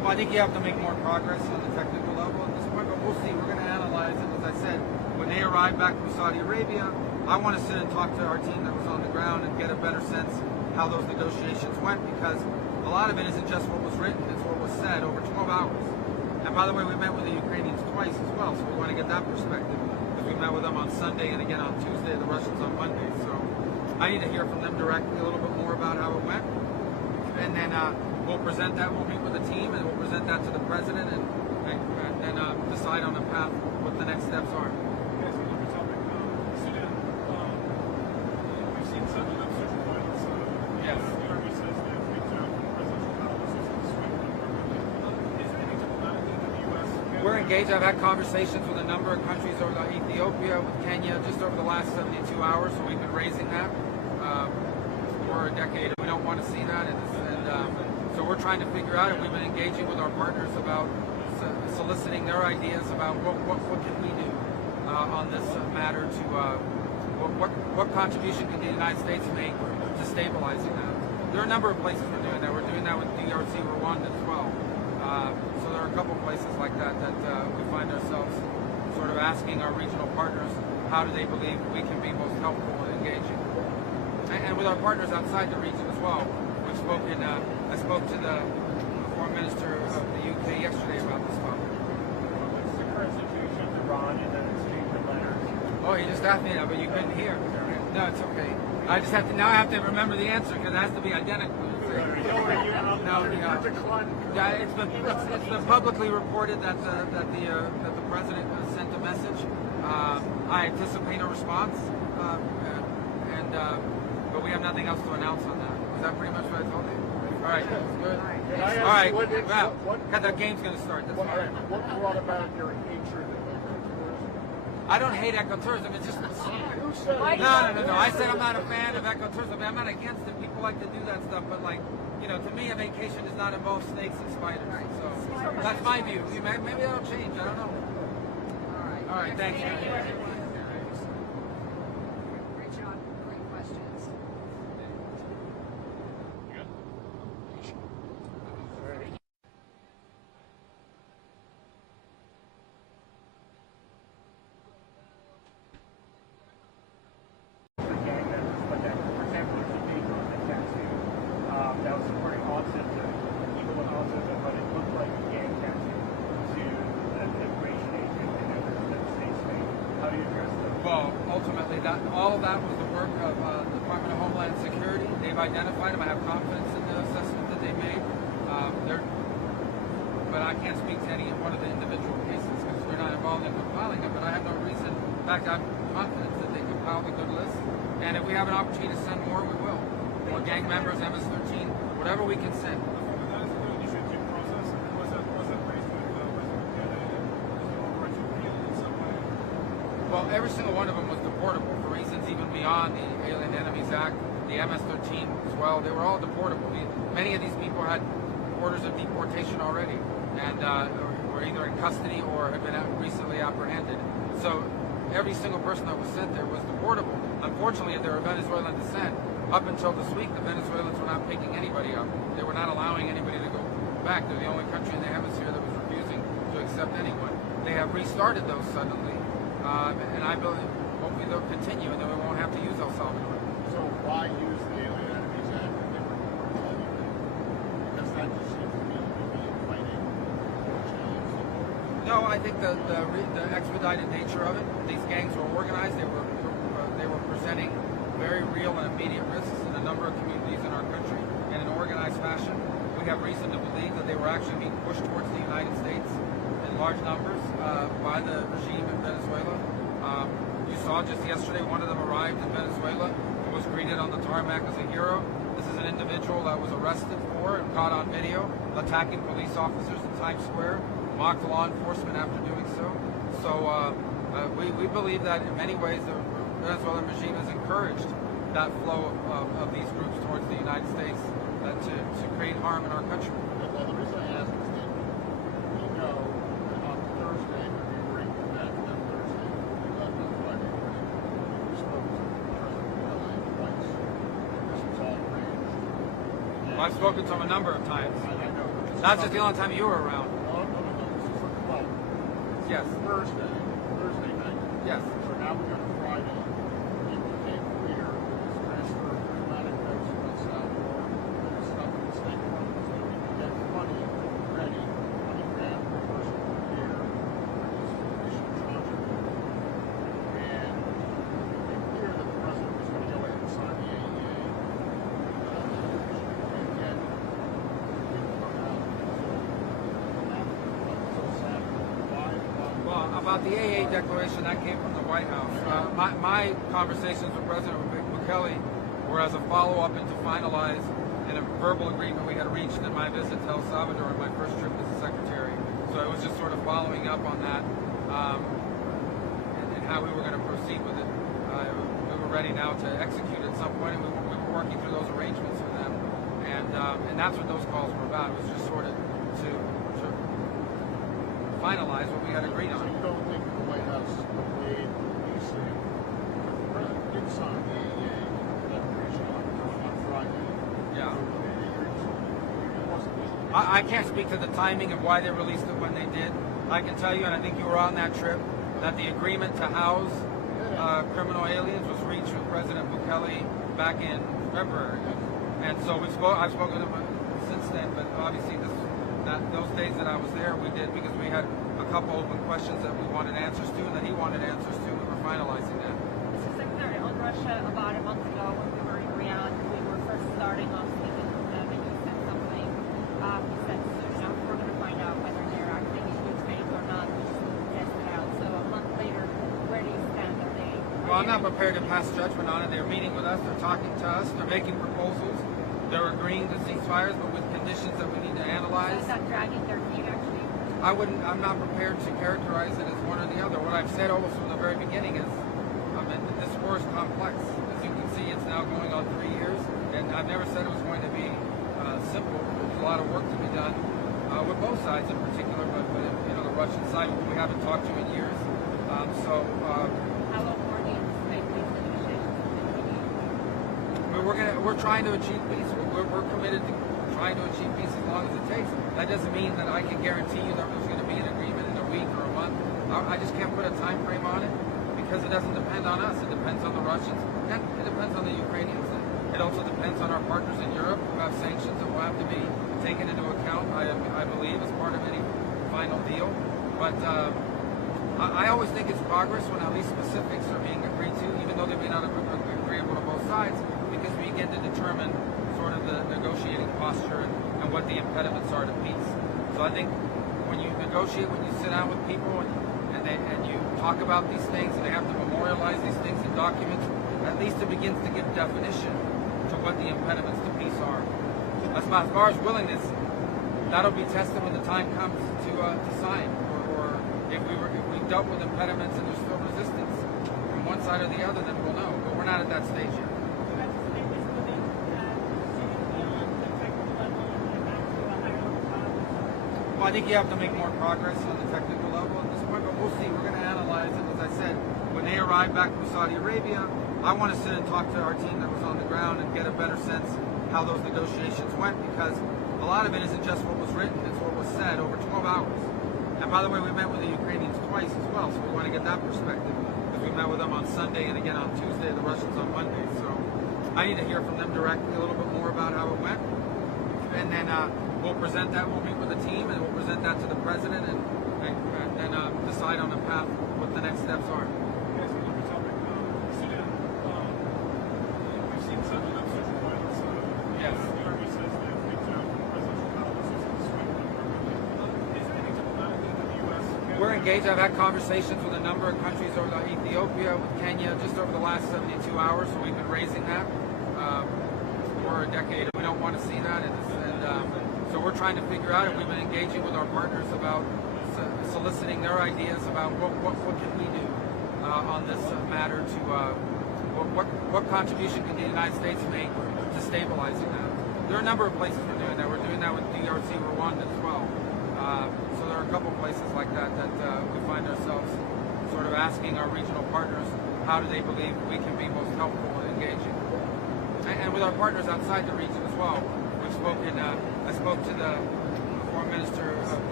Well, I think you have to make more progress on the technical level at this point, but we'll see. We're going to analyze it. As I said, when they arrive back from Saudi Arabia, I want to sit and talk to our team that was on the ground and get a better sense how those negotiations went, because a lot of it isn't just what was written, it's what was said over 12 hours. And by the way, we met with the Ukrainians twice as well, so we want to get that perspective, because we met with them on Sunday and again on Tuesday, the Russians on Monday. So I need to hear from them directly a little bit more about how it went. And then we'll present that, we'll meet with the team, and we'll present that to the president and decide on a path what the next steps are. Yes, another topic. Sudan. We've seen some of those social violence. Yes. The army says they've reached out to presidential policies in Sweden. Is there any diplomatic thing that the U.S. can? We're engaged. I've had conversations with a number of countries over Ethiopia, with Kenya, just over the last 72 hours, so we've been raising that for a decade. We don't want to see that, and so we're trying to figure out, and we've been engaging with our partners about soliciting their ideas about what can we do on this matter to what contribution can the United States make to stabilizing that. There are a number of places we're doing that. We're doing that with DRC Rwanda as well. So there are a couple places like that we find ourselves sort of asking our regional partners, how do they believe we can be most helpful in engaging, and with our partners outside the region as well. We've spoken. I spoke to the Foreign Minister of the UK yesterday about this topic. What's the current situation with Iran and then exchange of letters? Oh, you just asked me that, but you couldn't hear. No, it's okay. I just have to now. I have to remember the answer because it has to be identical. Yeah, it's been publicly reported that the president sent a message. I anticipate a response, but we have nothing else to announce on that. Is that pretty much what I told you? All right, good. All right, wow. The game's going to start. That's fine. What brought about your hatred of ecotourism? I don't hate ecotourism. It's just Who said it? no. I said I'm not a fan of ecotourism. I'm not against it. People like to do that stuff, but to me, a vacation does not involve snakes and spiders. So that's my view. Maybe that'll change. I don't know. All right. Thank you. Thank you, everyone. Great job. Great questions. For gang members, but that, for example, there's a paper on the tattoo that was supporting autism, people with autism, but it looked like a gang tattoo to an immigration agent and others that the states made. How do you address that? Well, ultimately, all of that was the work of the Department of Homeland Security. They've identified them. I have confidence in the assessment that they made. But I can't speak to any one of the individual cases because we're not involved in compiling them. But I have no reason. In fact, I'm confident that they compiled a good list. And if we have an opportunity to send more, we will. More gang members, MS-13, whatever we can send. That is the initiative process. Was that raised with President Kennedy? Is it over to appeal in some way? Well, every single one of them was deportable for reasons even beyond the Alien Enemies Act, the MS-13 as well. They were all deportable. Many of these people had orders of deportation already and were either in custody or had been recently apprehended. So every single person that was sent there was deportable. Unfortunately, if they were Venezuelan descent, up until this week, the Venezuelans were not picking anybody up. They were not allowing anybody to go back. They're the only country in the hemisphere that was refusing to accept anyone. They have restarted those suddenly, and I believe hopefully they'll continue, and then we won't have to use El Salvador. So why use the Alien Enemies Act if they were deportable anyway? Because that just seems to me to be inviting challenge. No, I think the expedited nature of it. These gangs were organized. They were presenting very real and immediate risks in a number of communities in our country in an organized fashion. We have reason to believe that they were actually being pushed towards the United States in large numbers by the regime in Venezuela. You saw just yesterday one of them arrived in Venezuela and was greeted on the tarmac as a hero. This is an individual that was arrested for and caught on video attacking police officers in Times Square, mocked law enforcement after doing so. So we believe that in many ways the Venezuelan regime has encouraged that flow of these groups towards the United States to create harm in our country. Well, the reason I ask is that we know that on Thursday, when we were in that Thursday, we left on Friday, we spoke to President LA twice. This was all arranged. Well, I've spoken to him a number of times. I know, but That's just the only time you were around. No, this is for 12. Yes. Thursday night. Yes. So now we got Friday. It became clear that this transfer of diplomatic notes from El Salvador that was stuck in the State Department so that we could get money ready, money grant per person per year for these initial tranche of it. And it became clear that the president was going to go ahead and sign the AEA. And yet, it didn't come out until Saturday. Why? Well, about the AA declaration, that came from the White House. My conversations with President Bukele were as a follow-up and to finalize in a verbal agreement we had reached in my visit to El Salvador on my first trip as a secretary. So it was just sort of following up on that and how we were going to proceed with it. We were ready now to execute at some point, and we were working through those arrangements with them. And that's what those calls were about. It was just sort of to finalize what we had agreed So on. you don't think the White House made you say the president did sign the AEA declaration on Friday? Yeah. It wasn't. I can't speak to the timing of why they released it when they did. I can tell you, and I think you were on that trip, that the agreement to house criminal aliens was reached with President Bukele back in February. And so I've spoken to him since then, but obviously those days that I was there, we did because we had a couple open questions that we wanted answers to and that he wanted answers to. We were finalizing that. Mr. Secretary, on Russia, about a month ago when we were in Riyadh, we were first starting off speaking with them, and you said something. You said, we're going to find out whether they're acting in good faith or not. We just need to test it out. So a month later, where do you stand? Well, I'm not prepared to pass judgment on it. They're meeting with us. They're talking to us. They're making proposals. They're agreeing to ceasefires, but with conditions that we need to analyze. Is that dragging their feet, actually? I'm not prepared to characterize it as one or the other. What I've said almost from the very beginning is, this war is complex. As you can see, it's now going on 3 years, and I've never said it was going to be simple. There's a lot of work to be done with both sides in particular, but the Russian side, who we haven't talked to in years. How long more do you anticipate these negotiations will continue? We're trying to achieve peace. We're committed to trying to achieve peace as long as it takes. That doesn't mean that I can guarantee you that there's going to be an agreement in a week or a month. I just can't put a time frame on it because it doesn't depend on us. It depends on the Russians and it depends on the Ukrainians. It also depends on our partners in Europe who have sanctions that will have to be taken into account, I believe, as part of any final deal. But I always think it's progress when at least specifics are being agreed to, even though they may not have been agreeable to both sides, because we begin to determine sort of the negotiating posture and what the impediments are to peace. So I think when you negotiate, when you sit down with people and you talk about these things and they have to memorialize these things in documents, at least it begins to give definition to what the impediments to peace are. As far as willingness, that'll be tested when the time comes to sign, or if we dealt with impediments and there's still resistance from one side or the other, then we'll know. But we're not at that stage yet. Well, I think you have to make more progress on the technical level at this point, but we'll see. We're going to analyze it. As I said, when they arrive back from Saudi Arabia, I want to sit and talk to our team that was on the ground and get a better sense how those negotiations went, because a lot of it isn't just what was written, it's what was said over 12 hours. And by the way, we met with the Ukrainians twice as well, so we want to get that perspective. Because we met with them on Sunday and again on Tuesday, the Russians on Monday. So I need to hear from them directly a little bit more about how it went. And then we'll present that, we'll meet with the team, and we'll present that to the president and then decide on a path what the next steps are. Yes, another topic. Sudan. We've seen such enough social violence. Yes. The army says that presidential analyses is sweeping. Is there anything diplomatic that the U.S. can? We're engaged. I've had conversations with a number of countries over Ethiopia, with Kenya, just over the last 72 hours. So we've been raising that for a decade. We don't want to see that, so we're trying to figure out, and we've been engaging with our partners about soliciting their ideas about what can we do on this matter to what contribution can the United States make to stabilizing that. There are a number of places we're doing that. We're doing that with DRC, Rwanda as well. So there are a couple places like that we find ourselves sort of asking our regional partners, how do they believe we can be most helpful in engaging? And with our partners outside the region as well. We've spoken, I spoke to the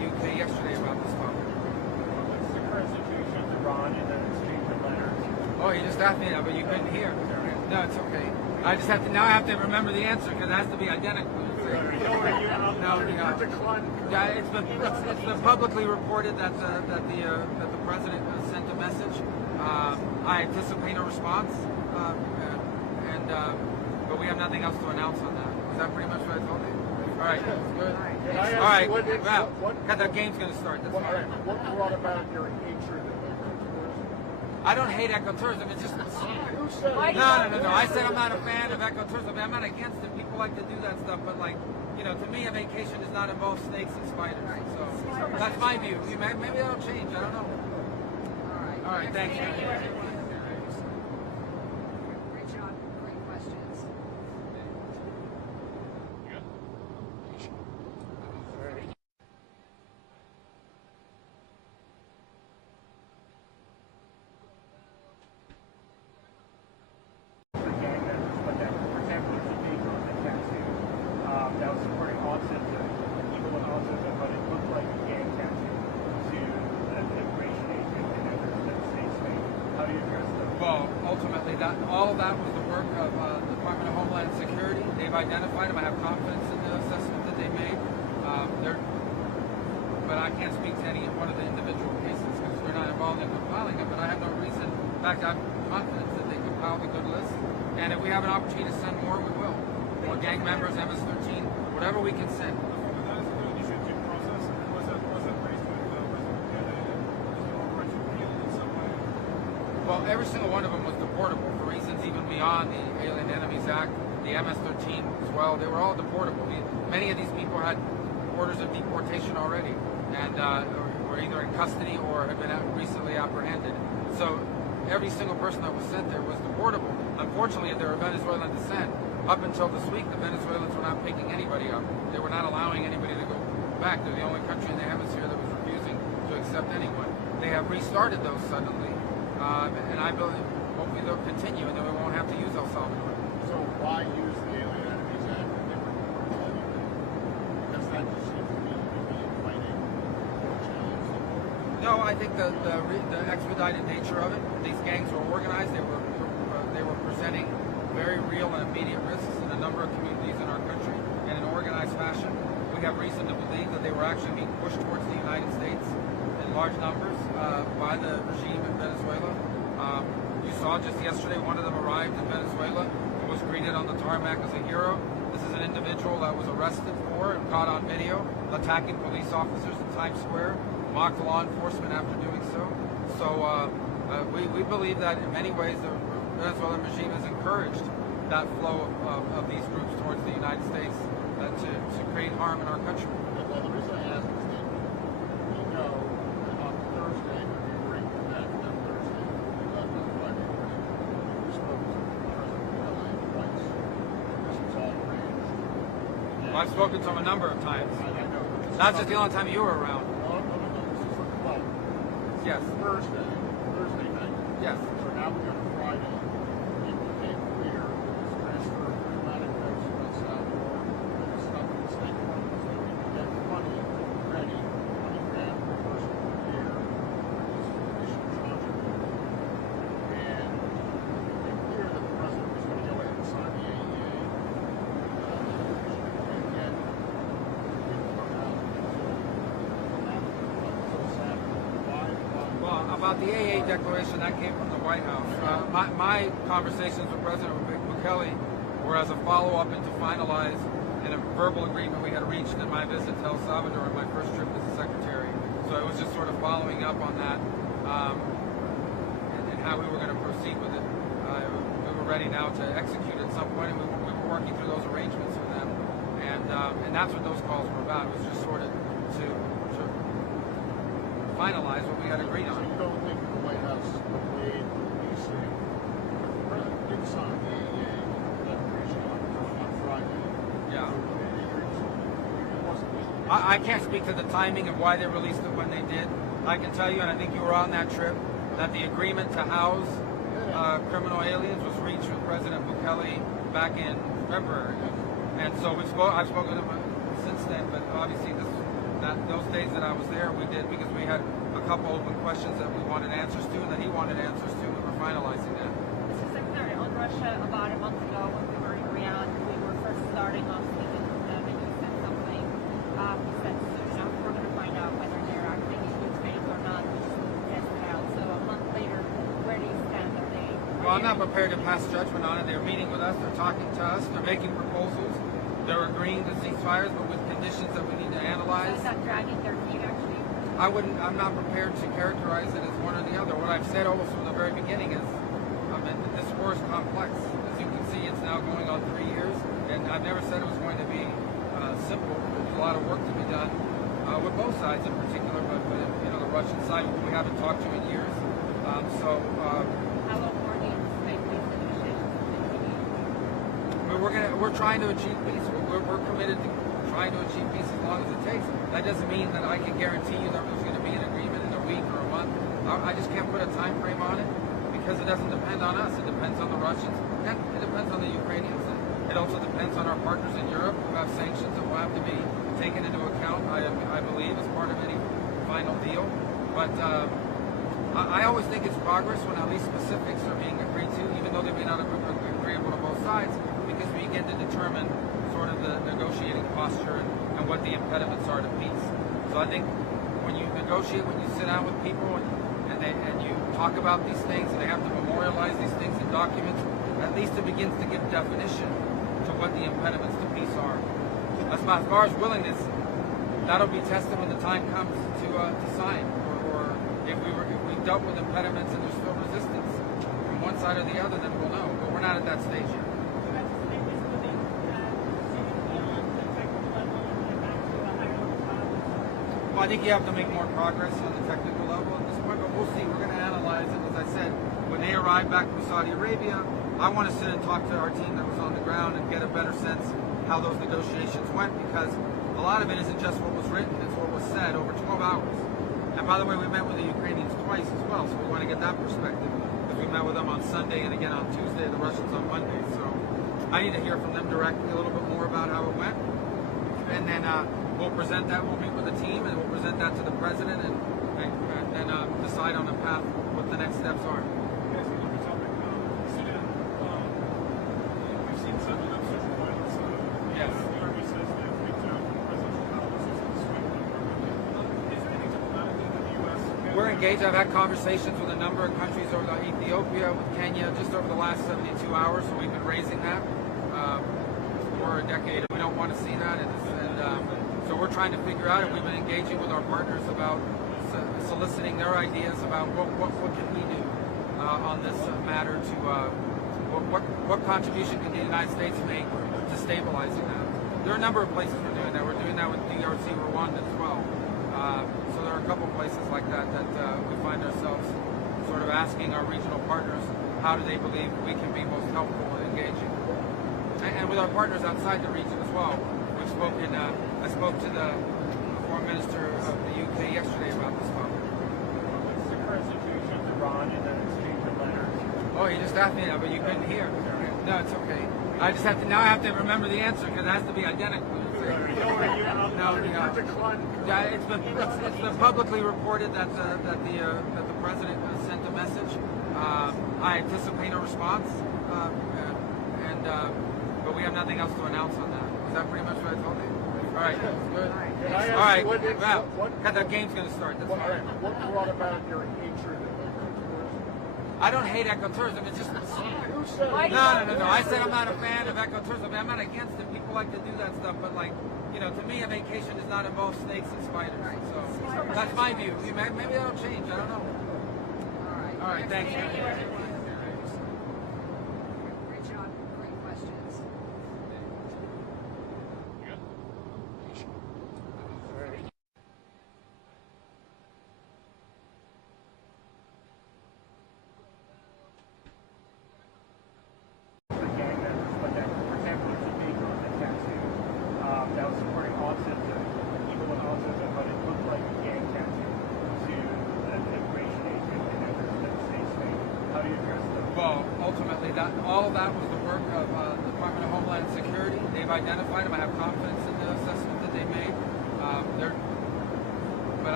UK yesterday about this topic. What's the current situation with Iran and the exchange of letters? Oh, you just asked me that, but you couldn't hear. No, it's okay. I just have to now. I have to remember the answer because it has to be identical. Yeah, it's been publicly reported that the president sent a message. I anticipate a response, but we have nothing else to announce on that. Is that pretty much what I told you? All right, good. All right, well, because the game's going to start. That's fine. What brought about your hatred of I don't hate ecotourism. It's just You said no. I said I'm not a fan of ecotourism. I'm not against it. People like to do that stuff, but like, you know, to me, a vacation does not involve snakes and spiders. So that's my view. Maybe that'll change. I don't know. All right. Thank you. Great job. Great questions. For gang members, but that, for example, there's a page on the tattoo that was supporting autism, people with autism, but it looked like a gang tattoo to an immigration agent and others that the state's made. How do you address those? Well, ultimately, all of that was the work of the Department of Homeland Security. They've identified them. I have confidence in the assessment that they made. But I can't speak to any one of the individual cases because we're not involved in compiling them. But I have no reason. In fact, I'm confident that they compiled a good list. And if we have an opportunity to send more, we will. More gang members, MS-13, whatever we can send. That is the initiative process. Was that raised with President Kennedy? Is it over to appeal in some way? Well, every single one of them was deportable for reasons even beyond the Alien Enemies Act, the MS-13 as well. They were all deportable. Many of these people had orders of deportation already and were either in custody or had been recently apprehended. So every single person that was sent there was deportable. Unfortunately, they were Venezuelan descent. Up until this week, the Venezuelans were not picking anybody up. They were not allowing anybody to go back. They're the only country in the hemisphere that was refusing to accept anyone. They have restarted those suddenly, and I believe hopefully they'll continue, and then we won't have to use El Salvador. So why use the Alien Enemies Act if they were deportable anyway? Because that just seems to me to be inviting challenge. No, I think the expedited nature of it. These gangs were organized. They were presenting very real and immediate risks in a number of communities in our country in an organized fashion. We have reason to believe that they were actually being pushed towards the United States in large numbers by the regime in Venezuela. You saw just yesterday one of them arrived in Venezuela and was greeted on the tarmac as a hero. This is an individual that was arrested for and caught on video attacking police officers in Times Square, mocked law enforcement after doing so. So we believe that in many ways the Venezuelan regime has encouraged that flow of these groups towards the United States to create harm in our country. Well, the reason I ask is that we know that on Thursday, when we were in that Thursday, on Friday, we spoke to President Kennedy twice. This was all arranged. Well, I've spoken to him a number of times. I know. Not just the only time you were around. No. This is well. Yes. Thursday night. Yes. So now we go to Friday. It became clear that this transfer of diplomatic votes from El Salvador was stuck in the State Department so that we could get money ready, $20,000 per person per year for these initial tranche of votes. And it became clear that the president was going to go ahead and sign the AEA. And yet, it didn't come out until Saturday. Why? Well, about the AA declaration, that came from the White House. My conversations with President Bukele were as a follow-up and to finalize in a verbal agreement we had reached in my visit to El Salvador on my first trip as a secretary. So it was just sort of following up on that and how we were going to proceed with it. We were ready now to execute at some point, and we were working through those arrangements with them. And that's what those calls were about. It was just sort of to finalize what we had agreed So on. you don't think the White House made you say, but the president did sign the AEA declaration on Friday. Yeah. It wasn't I can't speak to the timing of why they released it when they did. I can tell you, and I think you were on that trip, that the agreement to house criminal aliens was reached with President Bukele back in February. And so I've spoken to him since then, but obviously this those days that I was there, we did because we had a couple open questions that we wanted answers to and that he wanted answers to, and we're finalizing that. Mr. Secretary, on Russia, about a month ago when we were in Riyadh, we were first starting off speaking with them, and you said something. You said soon enough we're going to find out whether they're acting in good faith or not. We just need to test it out. So a month later, where do you stand? Well, I'm not prepared to pass judgment on it. They're meeting with us. They're talking to us. They're making proposals. They're agreeing to ceasefires, but with conditions that we need to analyze. So is that dragging their feet, actually? I'm not prepared to characterize it as one or the other. What I've said almost from the very beginning is, this war is complex. As you can see, it's now going on 3 years, and I've never said it was going to be simple. There's a lot of work to be done with both sides in particular, but the Russian side, who we haven't talked to in years. How long more do you anticipate these negotiations will continue? We're trying to achieve peace. We're committed to trying to achieve peace as long as it takes. That doesn't mean that I can guarantee you that there's going to be an agreement in a week or a month. I just can't put a time frame on it because it doesn't depend on us. It depends on the Russians and it depends on the Ukrainians. And it also depends on our partners in Europe who have sanctions that will have to be taken into account, I believe, as part of any final deal. But I always think it's progress when at least specifics are being agreed to, even though they may not be agreeable to both sides, because we begin to determine sort of the negotiating posture and what the impediments are to peace. So I think when you negotiate, when you sit down with people and you talk about these things and they have to memorialize these things in documents, at least it begins to give definition to what the impediments to peace are. As far as willingness, that'll be tested when the time comes to sign. If we dealt with impediments and there's still resistance from one side or the other, then we'll know. But we're not at that stage yet. Well, I think you have to make more progress on the technical level at this point, but we'll see. We're going to analyze it. As I said, when they arrive back from Saudi Arabia, I want to sit and talk to our team that was on the ground and get a better sense how those negotiations went, because a lot of it isn't just what was written, it's what was said over 12 hours. And by the way, we met with the Ukrainians twice as well, so we want to get that perspective. Because we met with them on Sunday and again on Tuesday, the Russians on Monday. So I need to hear from them directly a little bit more about how it went. And then we'll present that, we'll meet with the team, and we'll present that to the president and decide on a path what the next steps are. Yes, another topic. Sudan, we've seen some social violence. Yes. The army says they've reached out to presidential palaces in Sweden. Is there anything diplomatically that the U.S. can... We're engaged. I've had conversations with a number of countries over Ethiopia, with Kenya, just over the last 72 hours. So we've been raising that for a decade. We don't want to see that, so we're trying to figure out, and we've been engaging with our partners about soliciting their ideas about what can we do on this matter to what contribution can the United States make to stabilizing that. There are a number of places we're doing that. We're doing that with DRC Rwanda as well. So there are a couple places like that we find ourselves sort of asking our regional partners how do they believe we can be most helpful in engaging. And with our partners outside the region as well. We've spoken, I spoke to the Foreign Minister of the UK yesterday about this topic. What's the current situation with Iran and the exchange of letters? Oh, you just asked me that, but you couldn't hear. No, it's okay. I just have to, now I have to remember the answer because it has to be identical. Yeah, it's been publicly reported that the president sent a message. I anticipate a response, but we have nothing else to announce on that. Is that pretty much what I told you? All right, good. All right, well, the game's going to start. That's fine. What brought about your hatred of ecotourism? I don't hate ecotourism. It's just Who said it? no. I said I'm not a fan of ecotourism. I'm not against it. People like to do that stuff, but to me, a vacation does not involve snakes and spiders. So that's my view. Maybe that'll change. I don't know. All right. Thank you. Great job. Great questions. For gang members, but that, for example, there's a big tattoo that was supporting offsets of people with offsets of what it looked like a gang tattoo to an immigration agent and that state's thing. How do you address those? Well, ultimately, all of that was the work of the Department of Homeland Security. They've identified them. I have confidence in the assessment that they made.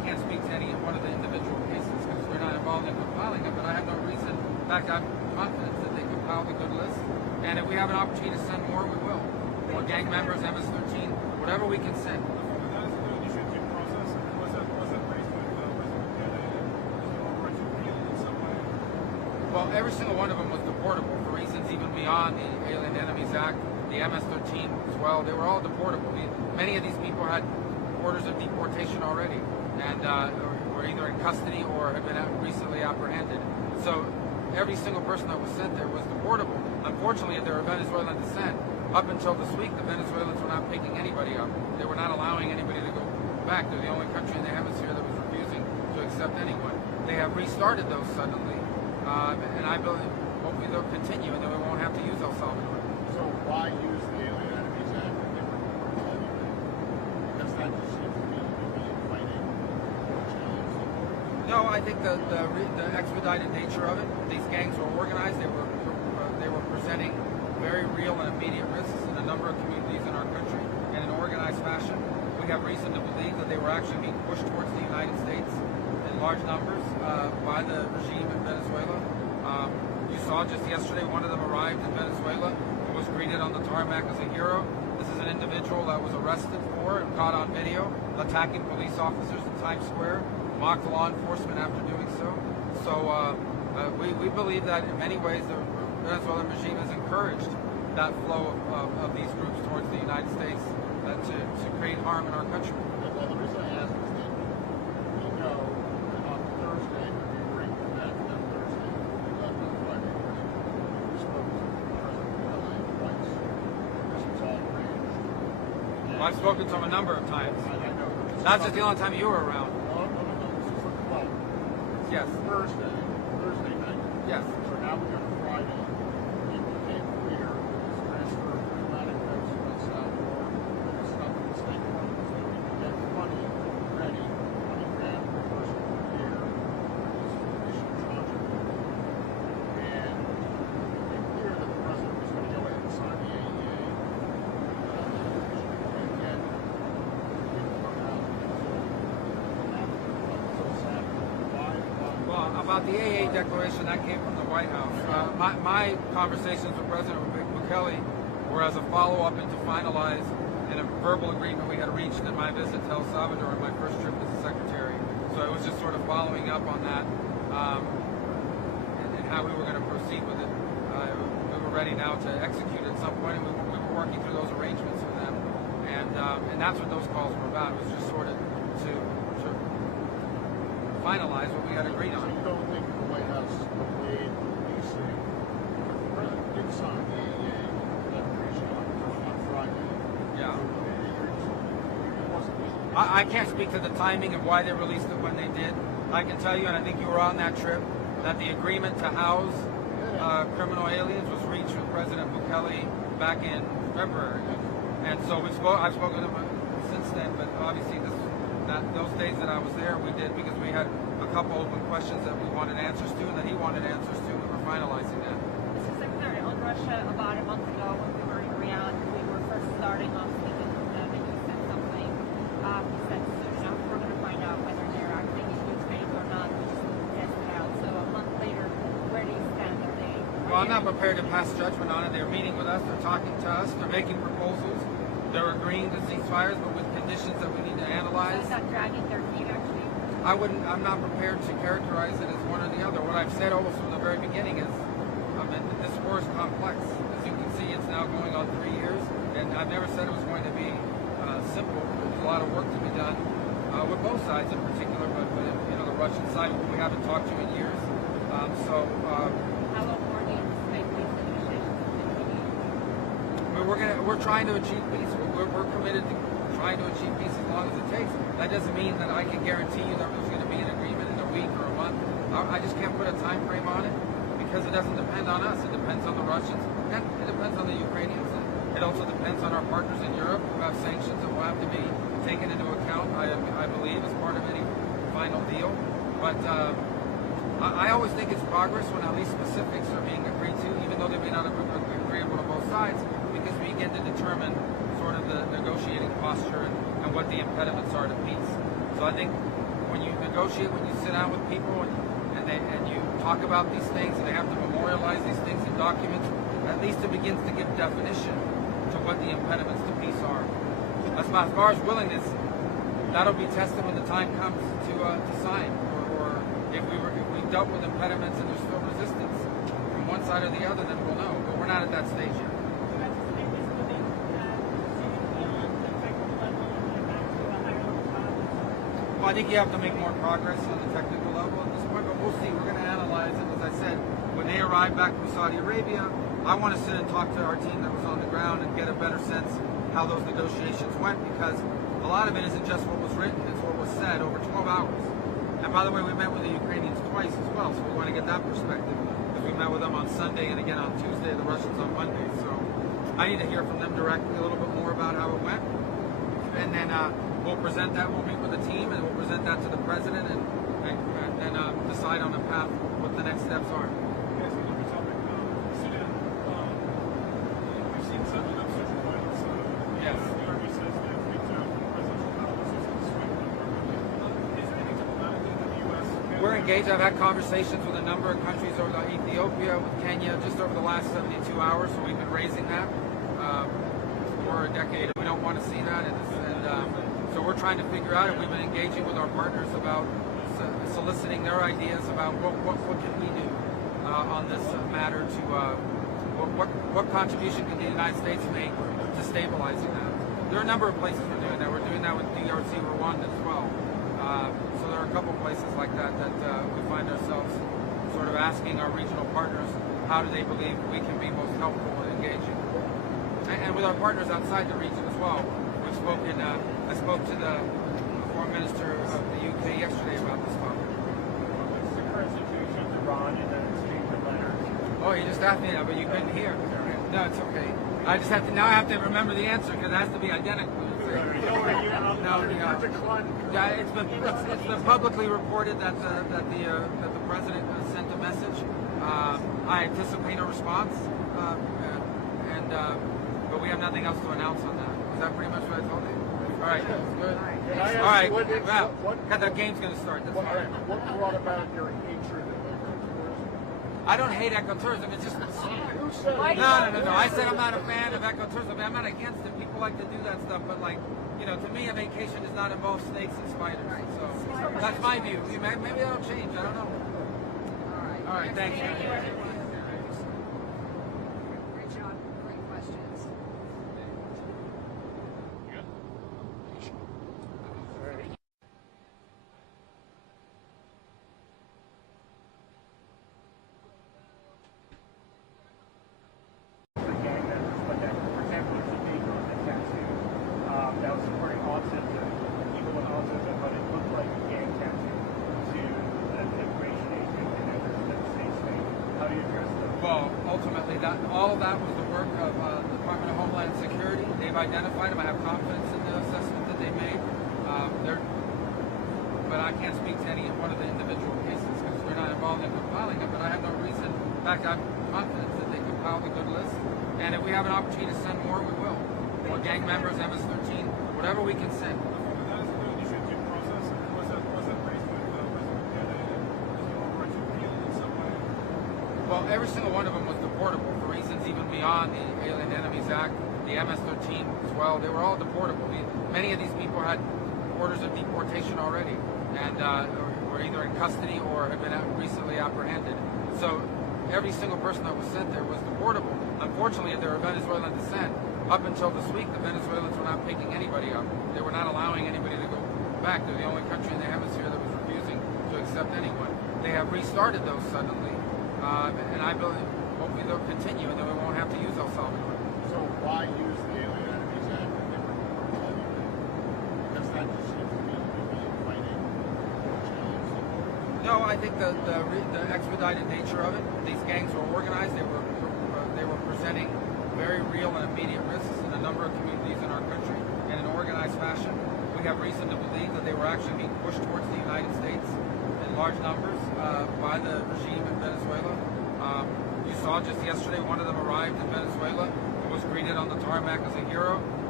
can't speak to any one of the individual cases because we're not involved in compiling them, but I have no reason. In fact, I'm confident that they compiled a good list, and if we have an opportunity to send more, we will. More gang members, MS-13, whatever we can send. Well, every single one of them was deportable for reasons even beyond the Alien Enemies Act, the MS-13 as well. They were all deportable. Many of these people had orders of deportation already, and were either in custody or had been recently apprehended. So every single person that was sent there was deportable. Unfortunately, if they were Venezuelan descent, up until this week, the Venezuelans were not picking anybody up. They were not allowing anybody to go back. They're the only country in the hemisphere that was refusing to accept anyone. They have restarted those suddenly, and I believe hopefully they'll continue, and then we won't have to use El Salvador. So why use the Alien Enemies Act if they were deported? Because that just seems to me to be fighting challenge. No, I think the expedited nature of it. These gangs were organized. They were presenting very real and immediate risks in a number of communities in our country in an organized fashion. We have reason to believe that they were actually being pushed towards the United States in large numbers by the regime in Venezuela. You saw just yesterday one of them arrived in Venezuela and was greeted on the tarmac as a hero. This is an individual that was arrested for and caught on video attacking police officers in Times Square, mocked law enforcement after doing so. So we believe that in many ways the Venezuelan regime has encouraged that flow of these groups towards the United States to create harm in our country. Well, the reason I ask is that we know that on Thursday, when we were in Quebec, that Thursday, we left on Friday, we spoke to President Bukele twice. This was all arranged. Well, I've spoken to him a number of times. I know. That's just the only time you were around. No. This is well, Yes. Thursday night. Yes. So now we got Friday. It became clear that this transfer of diplomatic notes to El Salvador, that was stuff in the State Department, so that we could get money ready, $20,000 per person per year for this initial tranche of it. And it became clear that the president was going to go ahead and sign the AEA. And yet, it didn't come out until Saturday. Why? Well, about the AA declaration, that came from the White House. My conversations with President Bukele were as a follow-up and to finalize in a verbal agreement we had reached in my visit to El Salvador on my first trip as a secretary. So it was just sort of following up on that and how we were going to proceed with it. We were ready now to execute at some point, and we were working through those arrangements with them. And that's what those calls were about. It was just sort of to finalize what we had agreed So on. you don't think the White House delayed releasing, the president did sign the AEA declaration on Friday. Yeah. It wasn't. I can't speak to the timing of why they released it when they did. I can tell you, and I think you were on that trip, that the agreement to house criminal aliens was reached with President Bukele back in February. And so I've spoken to him since then, but obviously those days that I was there, we did because we had a couple open questions that we wanted answers to and that he wanted answers to, and we were finalizing that. Mr. Secretary, on Russia, about a month ago when we were in Riyadh, we were first starting off speaking with them, and you said something. You said soon enough we're going to find out whether they're acting in good faith or not. We just need to test it out. So a month later, where do you stand? Well, I'm not prepared to pass judgment on it. They're meeting with us, they're talking to us, they're making proposals, they're agreeing to ceasefires, but with conditions that we need to analyze. So is that dragging their feet, actually? I'm not prepared to characterize it as one or the other. What I've said almost from the very beginning is, this war is complex. As you can see, it's now going on 3 years, and I've never said it was going to be simple. There's a lot of work to be done with both sides in particular, but the Russian side we haven't talked to in years. How long more do you anticipate these negotiations will continue? We're trying to achieve peace. We're committed to trying to achieve peace as long as it takes. That doesn't mean that I can guarantee you that there's going to be an agreement in a week or a month. I just can't put a time frame on it because it doesn't depend on us. It depends on the Russians and it depends on the Ukrainians. And it also depends on our partners in Europe who have sanctions that will have to be taken into account, I believe, as part of any final deal. But I always think it's progress when at least specifics are being agreed to, even though they may not have been agreeable to both sides, because we begin to determine sort of the negotiating posture and what the impediments are to peace. So I think when you negotiate, when you sit down with people and you talk about these things, and they have to memorialize these things in documents, at least it begins to give definition to what the impediments to peace are. As far as willingness, that'll be tested when the time comes to sign, or if we dealt with impediments and there's still resistance from one side or the other, then we'll know. But we're not at that stage yet. Well, I think you have to make more progress on the technical level at this point, but we'll see. We're going to analyze it. As I said, when they arrive back from Saudi Arabia, I want to sit and talk to our team that was on the ground and get a better sense how those negotiations went, because a lot of it isn't just what was written, it's what was said over 12 hours. And by the way, we met with the Ukrainians twice as well, so we want to get that perspective. Because we met with them on Sunday and again on Tuesday, the Russians on Monday. So I need to hear from them directly a little bit more about how it went. And then we'll present that, we'll meet with the team, and we'll present that to the president and decide on a path what the next steps are. Yes, another topic. Sudan, we've seen such an upsurge in violence. Yes. The army says they've reached out to presidential policies in Sweden. Is there any diplomatic thing that the U.S. can We're engaged. I've had conversations with a number of countries over Ethiopia, with Kenya, just over the last 72 hours. So we've been raising that for a decade. We don't want to see that, and so we're trying to figure out. And we've been engaging with our partners about soliciting their ideas about what can we do on this matter to what contribution can the United States make to stabilizing that. There are a number of places we're doing that. We're doing that with DRC, Rwanda as well. So there are a couple places like that we find ourselves sort of asking our regional partners, how do they believe we can be most helpful in engaging? And with our partners outside the region as well. We've spoken, I spoke to the Foreign Minister of the UK yesterday about this topic. What's the current situation with Iran and the exchange of letters? Oh, you just asked me that, but you couldn't hear. No, it's okay. I just have to, now I have to remember the answer because it has to be identical. Yeah, it's been publicly reported that the president sent a message. I anticipate a response, but we have nothing else to announce on that. Is that pretty much what I told you? All right, good. All right, well, the game's going to start. That's fine. What brought about your hatred of ecotourism? I don't hate ecotourism. It's just Who said no. I said I'm not a fan of ecotourism. I'm not against it. People like to do that stuff, but to me, a vacation does not involve snakes and spiders. So that's my view. Maybe that'll change. I don't know. All right. Thank you. Great job. Great questions. For gang members, but that, for example, there's a big on the tattoo that was supporting autism, people with autism, but it looked like a gang tattoo to an immigration agent and then the state's made. How do you address that? Well, ultimately, all of that was the work of the Department of Homeland Security. They've identified them. I have confidence in the assessment that they made. But I can't speak to any one of the individual cases because we're not involved in compiling them. But I have no reason. In fact, I'm confident that they compiled a good list. And if we have an opportunity to send more, we will. More gang members, MS-13, whatever we can send. That is an initiative process. Was that raised with President Kennedy? Is it over to appeal in some way? Well, every single one of them was deportable for reasons even beyond the Alien Enemies Act, the MS-13 as well. They were all deportable. Many of these people had orders of deportation already and were either in custody or had been recently apprehended. So every single person that was sent there was deportable. Unfortunately, they were of Venezuelan descent. Up until this week, the Venezuelans were not picking anybody up. They were not allowing anybody to go back. They're the only country in the hemisphere that was refusing to accept anyone. They have restarted those suddenly, and I believe hopefully they'll continue, and then we won't have to use El Salvador. So why use the Alien Enemies Act if they were deportable anyway? Because that just seems to me to be fighting challenge the border. No, I think the expedited nature of it. These gangs were organized. They were presenting very real and immediate risks in a number of communities in our country in an organized fashion. We have reason to believe that they were actually being pushed towards the United States in large numbers by the regime in Venezuela. You saw just yesterday one of them arrived in Venezuela and was greeted on the tarmac as a hero.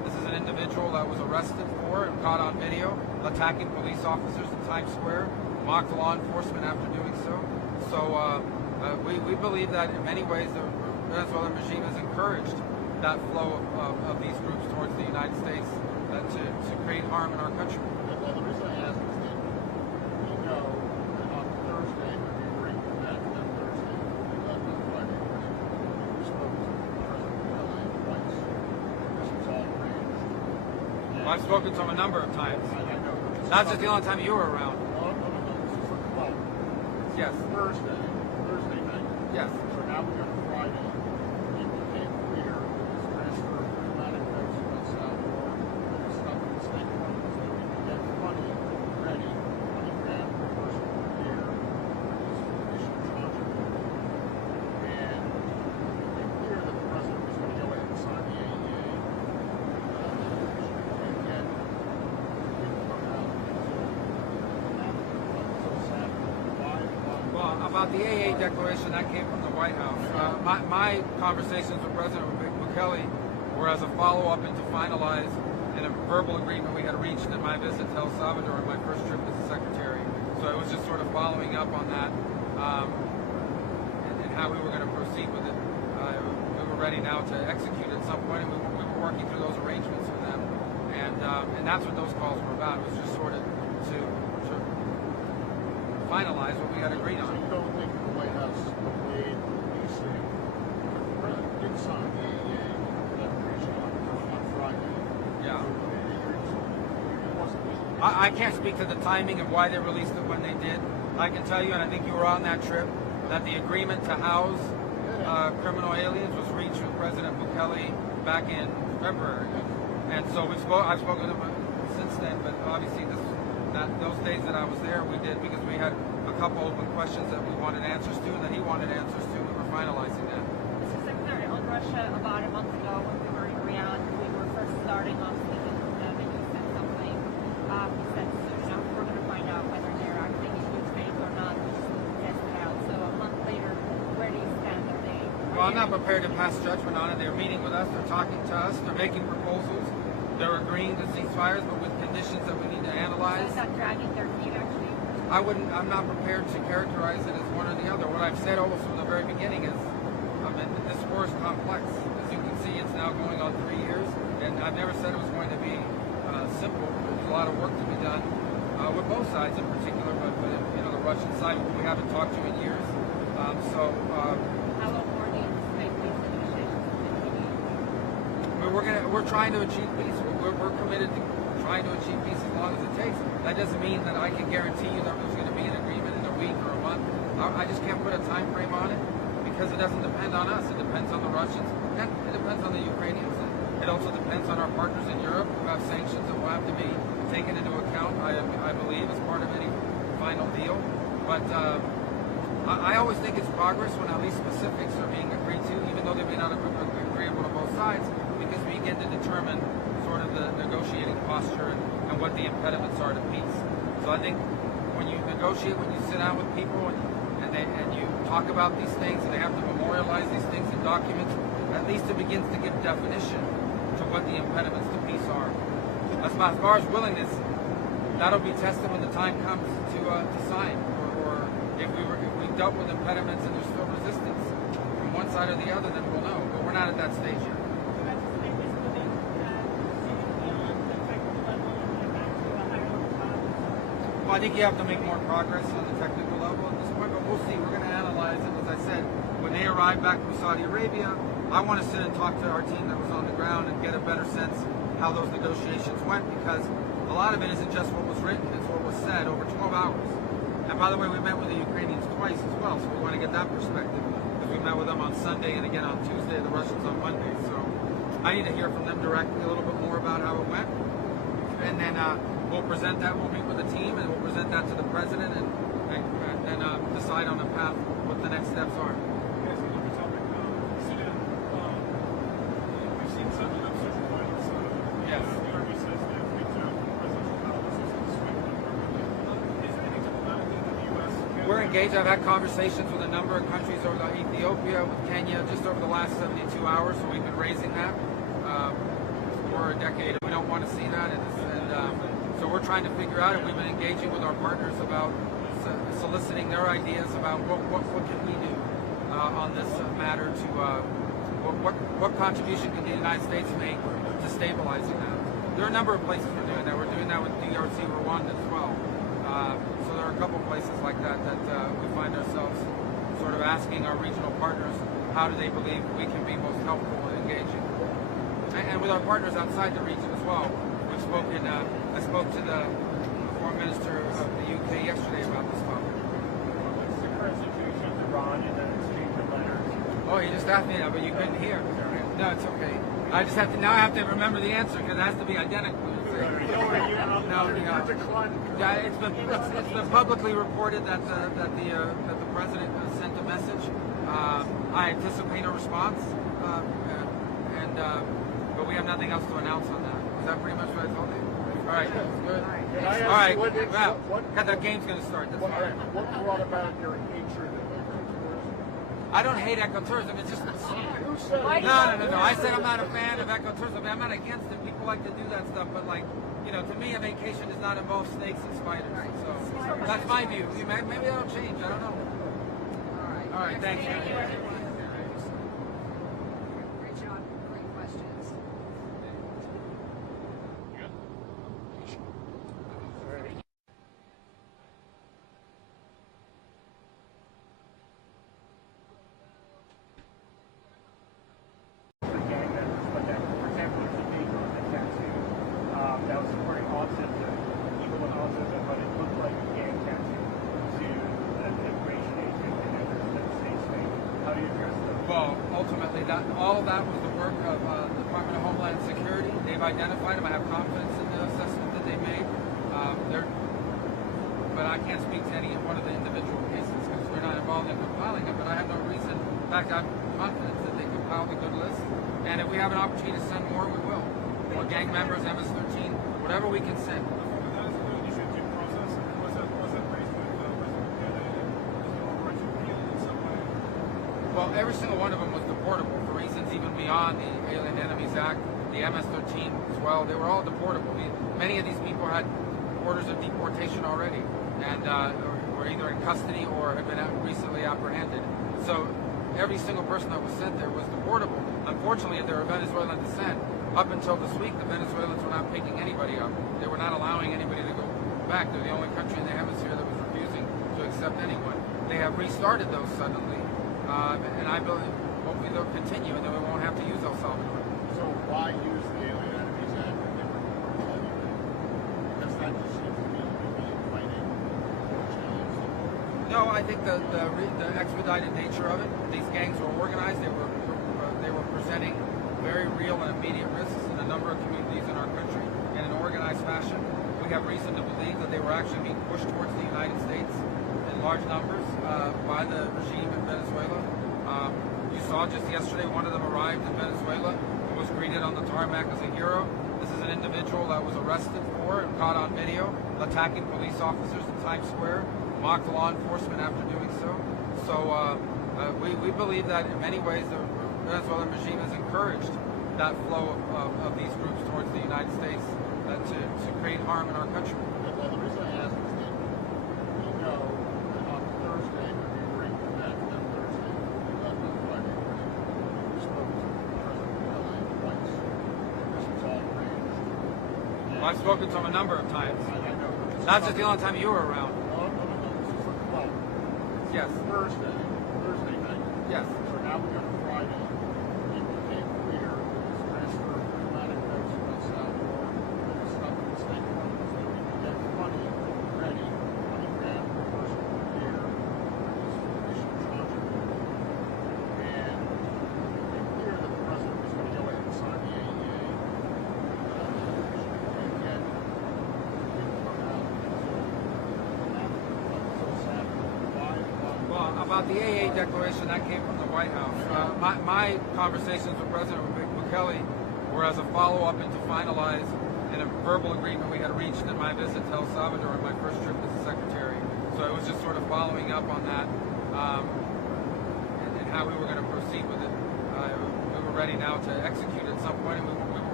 This is an individual that was arrested for and caught on video attacking police officers in Times Square, mocked law enforcement after doing so. So we believe that in many ways the Venezuelan regime has encouraged that flow of these groups towards the United States to create harm in our country. And the reason I ask is that we know that on Thursday, when we were in that Thursday, we left on Friday, we spoke to President Bukele twice. This was all arranged. And I've spoken to him a number of times. I know. Not just the only time you were around. No. This is like, well, Yes. Thursday night. Yes. So now we go to Friday. It became clear that this transfer of diplomatic notes from El Salvador that was stuck in the State Department so that we could get money ready, $20 grand per person per year for these initial tranche of it. And it became clear that the president was going to go ahead and sign the AEA. And yet, it didn't come out until Saturday. Why? Well, about the AA declaration, that came from the White House. My conversations with President Bukele were as a follow-up and to finalize in a verbal agreement we had reached in my visit to El Salvador on my first trip as a secretary. So it was just sort of following up on that and how we were going to proceed with it. We were ready now to execute at some point, and we were working through those arrangements with them. And that's what those calls were about. It was just sort of to finalize what we had agreed So on. you don't think the White House made you say the president did sign the AEA declaration on Friday? Yeah. It wasn't me. I can't speak to the timing of why they released it when they did. I can tell you, and I think you were on that trip, that the agreement to house criminal aliens was reached with President Bukele back in February. And so I've spoken to him since then, but obviously those days that I was there, we did because we had a couple open questions that we wanted answers to and that he wanted answers to. We were finalizing that. Mr. Secretary, on Russia, about a month ago when we were in Riyadh, we were first starting off speaking with them, and you said something. You said soon enough we're going to find out whether they're acting in good faith or not. We just need to test it out. So a month later, where do you stand? Well, I'm not prepared to pass judgment on it. They're meeting with us. They're talking to us. They're making proposals. They're agreeing to ceasefires, but with conditions that we need to analyze. Is that dragging their feet, actually? I'm not prepared to characterize it as one or the other. What I've said almost from the very beginning is, this war is complex. As you can see, it's now going on 3 years, and I've never said it was going to be simple. There's a lot of work to be done with both sides in particular, but the Russian side, who we haven't talked to in years. How long more do you anticipate these negotiations to continue? We're trying to achieve peace. We're committed to trying to achieve peace as long as it takes. That doesn't mean that I can guarantee you that there's going to be an agreement in a week or a month. I just can't put a time frame on it because it doesn't depend on us. It depends on the Russians and it depends on the Ukrainians. It also depends on our partners in Europe who have sanctions that will have to be taken into account, I believe, as part of any final deal. But I always think it's progress when at least specifics are being agreed to, even though they may not be agreeable to both sides, because we begin to determine sort of the negotiating posture and what the impediments are to peace. So I think when you negotiate, when you sit down with people and you talk about these things and they have to memorialize these things in documents, at least it begins to give definition to what the impediments to peace are. As far as willingness, that'll be tested when the time comes to sign, or if we dealt with impediments and there's still resistance from one side or the other, then we'll know. But we're not at that stage yet. Well, I think you have to make more progress on the technical level at this point, but we'll see. We're going to analyze it. As I said, when they arrive back from Saudi Arabia, I want to sit and talk to our team that was on the ground and get a better sense how those negotiations went, because a lot of it isn't just what was written, it's what was said over 12 hours. And by the way, we met with the Ukrainians twice as well, so we want to get that perspective. Because we met with them on Sunday and again on Tuesday, the Russians on Monday. So I need to hear from them directly a little bit more about how it went. And then we'll present that, we'll meet with the team, and we'll present that to the president and then decide on the path, what the next steps are. Yes, another topic. Sudan, we've seen such an upsurge in violence. Yes. The army says they've reached out to presidential palaces in Sweden. Is there anything diplomatically that the U.S. can We're engaged. I've had conversations with a number of countries over Ethiopia, with Kenya, just over the last 72 hours, so we've been raising that. over a decade. We don't want to see that, and so we're trying to figure out, and we've been engaging with our partners about soliciting their ideas about what can we do on this matter to what contribution can the United States make to stabilizing that. There are a number of places we're doing that. We're doing that with DRC Rwanda as well. So there are a couple places like that we find ourselves sort of asking our regional partners, how do they believe we can be most helpful and engaging? And with our partners outside the region as well. We've spoken, I spoke to the Foreign Minister of the UK yesterday about this topic. What's the current situation with Iran and the exchange of letters? Oh, you just asked me that, but you couldn't hear. No, it's okay. I just have to, now I have to remember the answer because it has to be identical. Yeah, it's been publicly reported that the president sent a message. I anticipate a response, but we have nothing else to announce on that. Is that pretty much what I told you? All right, good. All right, well, the game's going to start. That's fine. What brought about your hatred of ecotourism? I don't hate ecotourism. It's just Who said it? no. I said I'm not a fan of ecotourism. I'm not against it. People like to do that stuff, but to me, a vacation does not involve snakes and spiders. So that's my view. Maybe that'll change. I don't know. All right. Thanks. Great job. Great questions. Gang members, but that, for example, there's a paper on the tattoo that was supporting offsets of people with offsets of what it looked like a gang tattoo to an immigration agent and others that the state's made. How do you address those? Well, ultimately, all of that was the work of the Department of Homeland Security. They've identified them. I have confidence in the assessment that they made. But I can't speak to any one of the individual cases because we're not involved in compiling them. But I have no reason. In fact, I have confidence that they compiled a good list. And if we have an opportunity to send more, we will. More gang members, MS-13, whatever we can send. Well, every single one of them was deportable for reasons even beyond the Alien Enemies Act, the MS-13 as well. They were all deportable. Many of these people had orders of deportation already and were either in custody or had been recently apprehended. So every single person that was sent there was deportable. Unfortunately, they were Venezuelan descent. Up until this week, the Venezuelans were not picking anybody up. They were not allowing anybody to go back. They're the only country in the hemisphere that was refusing to accept anyone. They have restarted those suddenly. And I believe, hopefully they'll continue and then we won't have to use El Salvador. So why use the Alien Enemies Act if they were anyway? Because that just seems to me to be fighting challenge. No, I think the expedited nature of it. These gangs were organized. They were presenting very real and immediate risks in a number of communities in our country in an organized fashion. We have reason to believe that they were actually being pushed towards the United States in large numbers by the regime in Venezuela. You saw just yesterday one of them arrived in Venezuela and was greeted on the tarmac as a hero. This is an individual that was arrested for and caught on video attacking police officers in Times Square, mocked law enforcement after doing so. So we believe that in many ways the Venezuelan regime has encouraged that flow of these groups towards the United States to create harm in our country. Well, the reason I ask is that we know that on Thursday, when we were in Quebec, that Thursday, we left on Friday morning, we spoke to President Bukele twice. This was all arranged. Well, I've spoken to him a number of times. I know. That's just the only time you were around. No. This is the 12th. Yes. Thursday night. Yes. So now we go to Friday. It became clear that this transfer of diplomatic notes from El Salvador that was stuck in the State Department so that we could get money ready, 20 grand per person per year for these initial tranche of loans. And it became clear that the president was going to go ahead and sign the AEA. And yet, it didn't come out until Saturday. Why? Well, about the AA declaration, that came from the White House. My conversations with President Bukele were as a follow-up and to finalize in a verbal agreement we had reached in my visit to El Salvador on my first trip as secretary. So it was just sort of following up on that and how we were going to proceed with it. We were ready now to execute at some point, and we were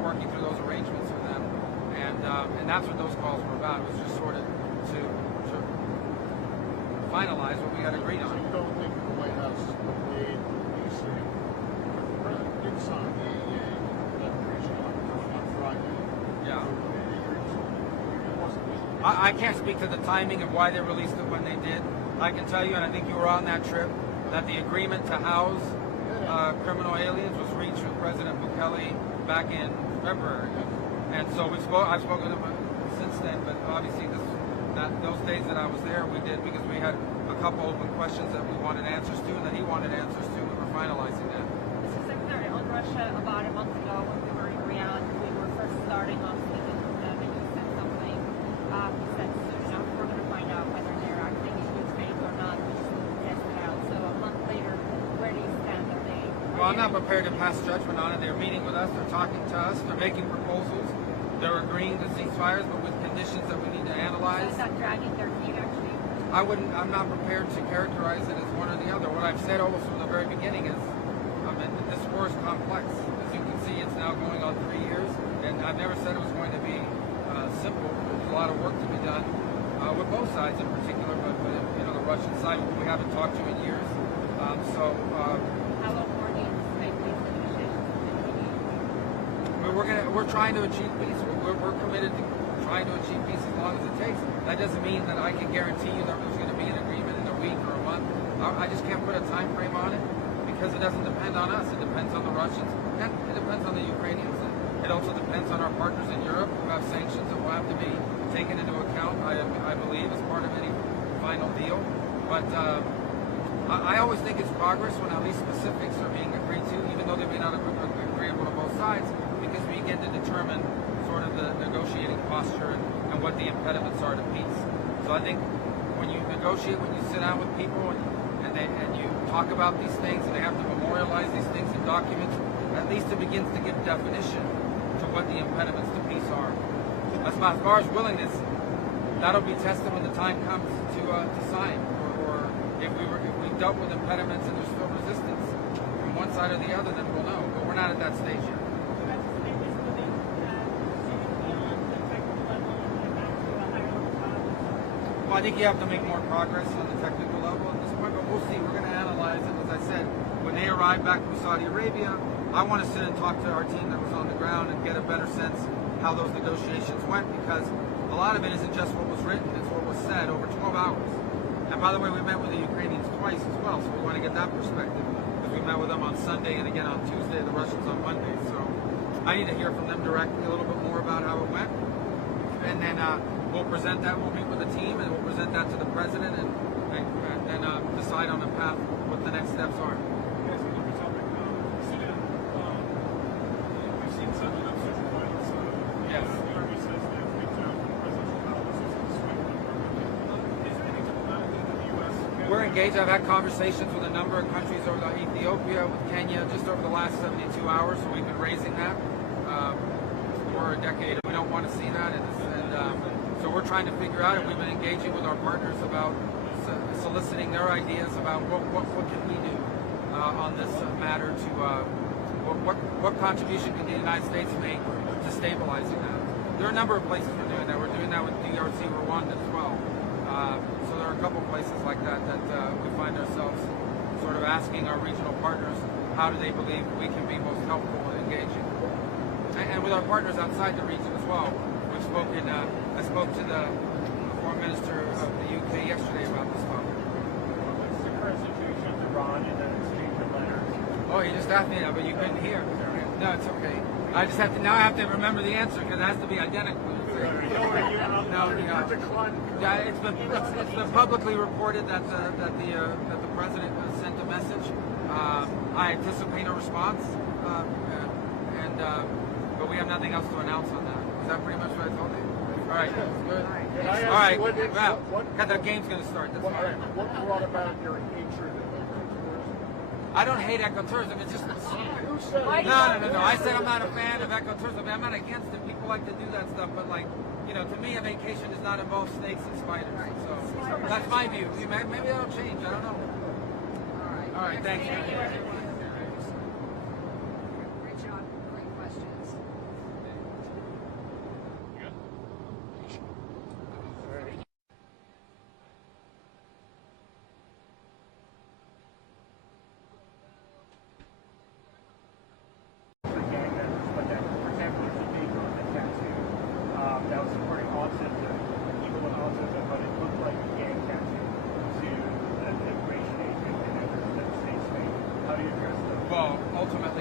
working through those arrangements with them, and that's what those calls were about. It was just sort of to finalize what we got agreed So on. you don't think the White House made you say the president did sign the declaration on Friday? Yeah. It wasn't. I can't speak to the timing of why they released it when they did. I can tell you, and I think you were on that trip, that the agreement to house criminal aliens was reached with President Bukele back in February. And so I've spoken to them since then, but obviously those days that I was there, we did because we had a couple open questions that we wanted answers to and that he wanted answers to, and we're finalizing that. Mr. Secretary, on Russia, about a month ago when we were in Riyadh, we were first starting off speaking with them, and you said something. You said soon enough we're going to find out whether they're acting in good faith or not. We just need to test it out. So a month later, where do you stand? Well, I'm not prepared to pass judgment on it. They're meeting with us, they're talking to us, they're making proposals, they're agreeing to ceasefires, but with conditions that we need to analyze. Is that dragging their feet, actually? I'm not prepared to characterize it as one or the other. What I've said almost from the very beginning is, this war is complex. As you can see, it's now going on 3 years, and I've never said it was going to be simple. There's a lot of work to be done with both sides in particular, but the Russian side, we haven't talked to in years. How long more do you expect these negotiations to continue? We're trying to achieve peace. We're committed to trying to achieve peace as long as it takes. That doesn't mean that I can guarantee you that there's going to be an agreement in a week or a month. I just can't put a time frame on it because it doesn't depend on us. It depends on the Russians and it depends on the Ukrainians. And it also depends on our partners in Europe who have sanctions that will have to be taken into account, I believe, as part of any final deal. But I always think it's progress when at least specifics are being agreed to, even though they may not be agreeable to both sides, because we get to determine sort of the negotiating posture and what the impediments are to peace. So I think when you negotiate, when you sit down with people and you talk about these things and they have to memorialize these things in documents, at least it begins to give definition to what the impediments to peace are. As far as willingness, that'll be tested when the time comes to sign, or if we dealt with impediments and there's still resistance from one side or the other, then we'll know. But we're not at that stage yet. Well, I think you have to make more progress on the technical level at this point, but we'll see. We're going to analyze it. As I said, when they arrive back from Saudi Arabia, I want to sit and talk to our team that was on the ground and get a better sense how those negotiations went, because a lot of it isn't just what was written, it's what was said over 12 hours. And by the way, we met with the Ukrainians twice as well, so we want to get that perspective, because we met with them on Sunday and again on Tuesday, the Russians on Monday. So I need to hear from them directly a little bit more about how it went. And then we'll present that, we'll meet with the team, and we'll present that to the president and decide on the path, what the next steps are. Yes, another topic. Sudan. We've seen some surge violence. Yes. The army says they've reached out to presidential palace to sweep them. Is there any diplomatic thing that the U.S. can? We're engaged. I've had conversations with a number of countries over Ethiopia, with Kenya, just over the last 72 hours. So we've been raising that for a decade. We don't want to see that, and so we're trying to figure out. And we've been engaging with our partners about soliciting their ideas about what can we do on this matter to what contribution can the United States make to stabilizing that. There are a number of places we're doing that. We're doing that with DRC Rwanda as well. So there are a couple places like that we find ourselves sort of asking our regional partners, how do they believe we can be most helpful in engaging? And with our partners outside the region as well. We've spoken, I spoke to the Foreign Minister of the UK yesterday about this topic. What's the current situation with Iran and the exchange of letters? Oh, you just asked me that, but you couldn't hear. No, it's okay. I just have to, now I have to remember the answer because it has to be identical. Yeah, it's been publicly reported that the president sent a message. I anticipate a response, but we have nothing else to announce on that. Is that pretty much what I told you? All right, good. All right, well, the game's going to start. That's fine. What brought about your hatred of ecotourism? I don't hate ecotourism. It's just Who said it? no. I said I'm not a fan of ecotourism. I'm not against it. People like to do that stuff, but to me, a vacation does not involve snakes and spiders. So that's my view. Maybe that'll change. I don't know. All right. Thank you. Great job. Great questions.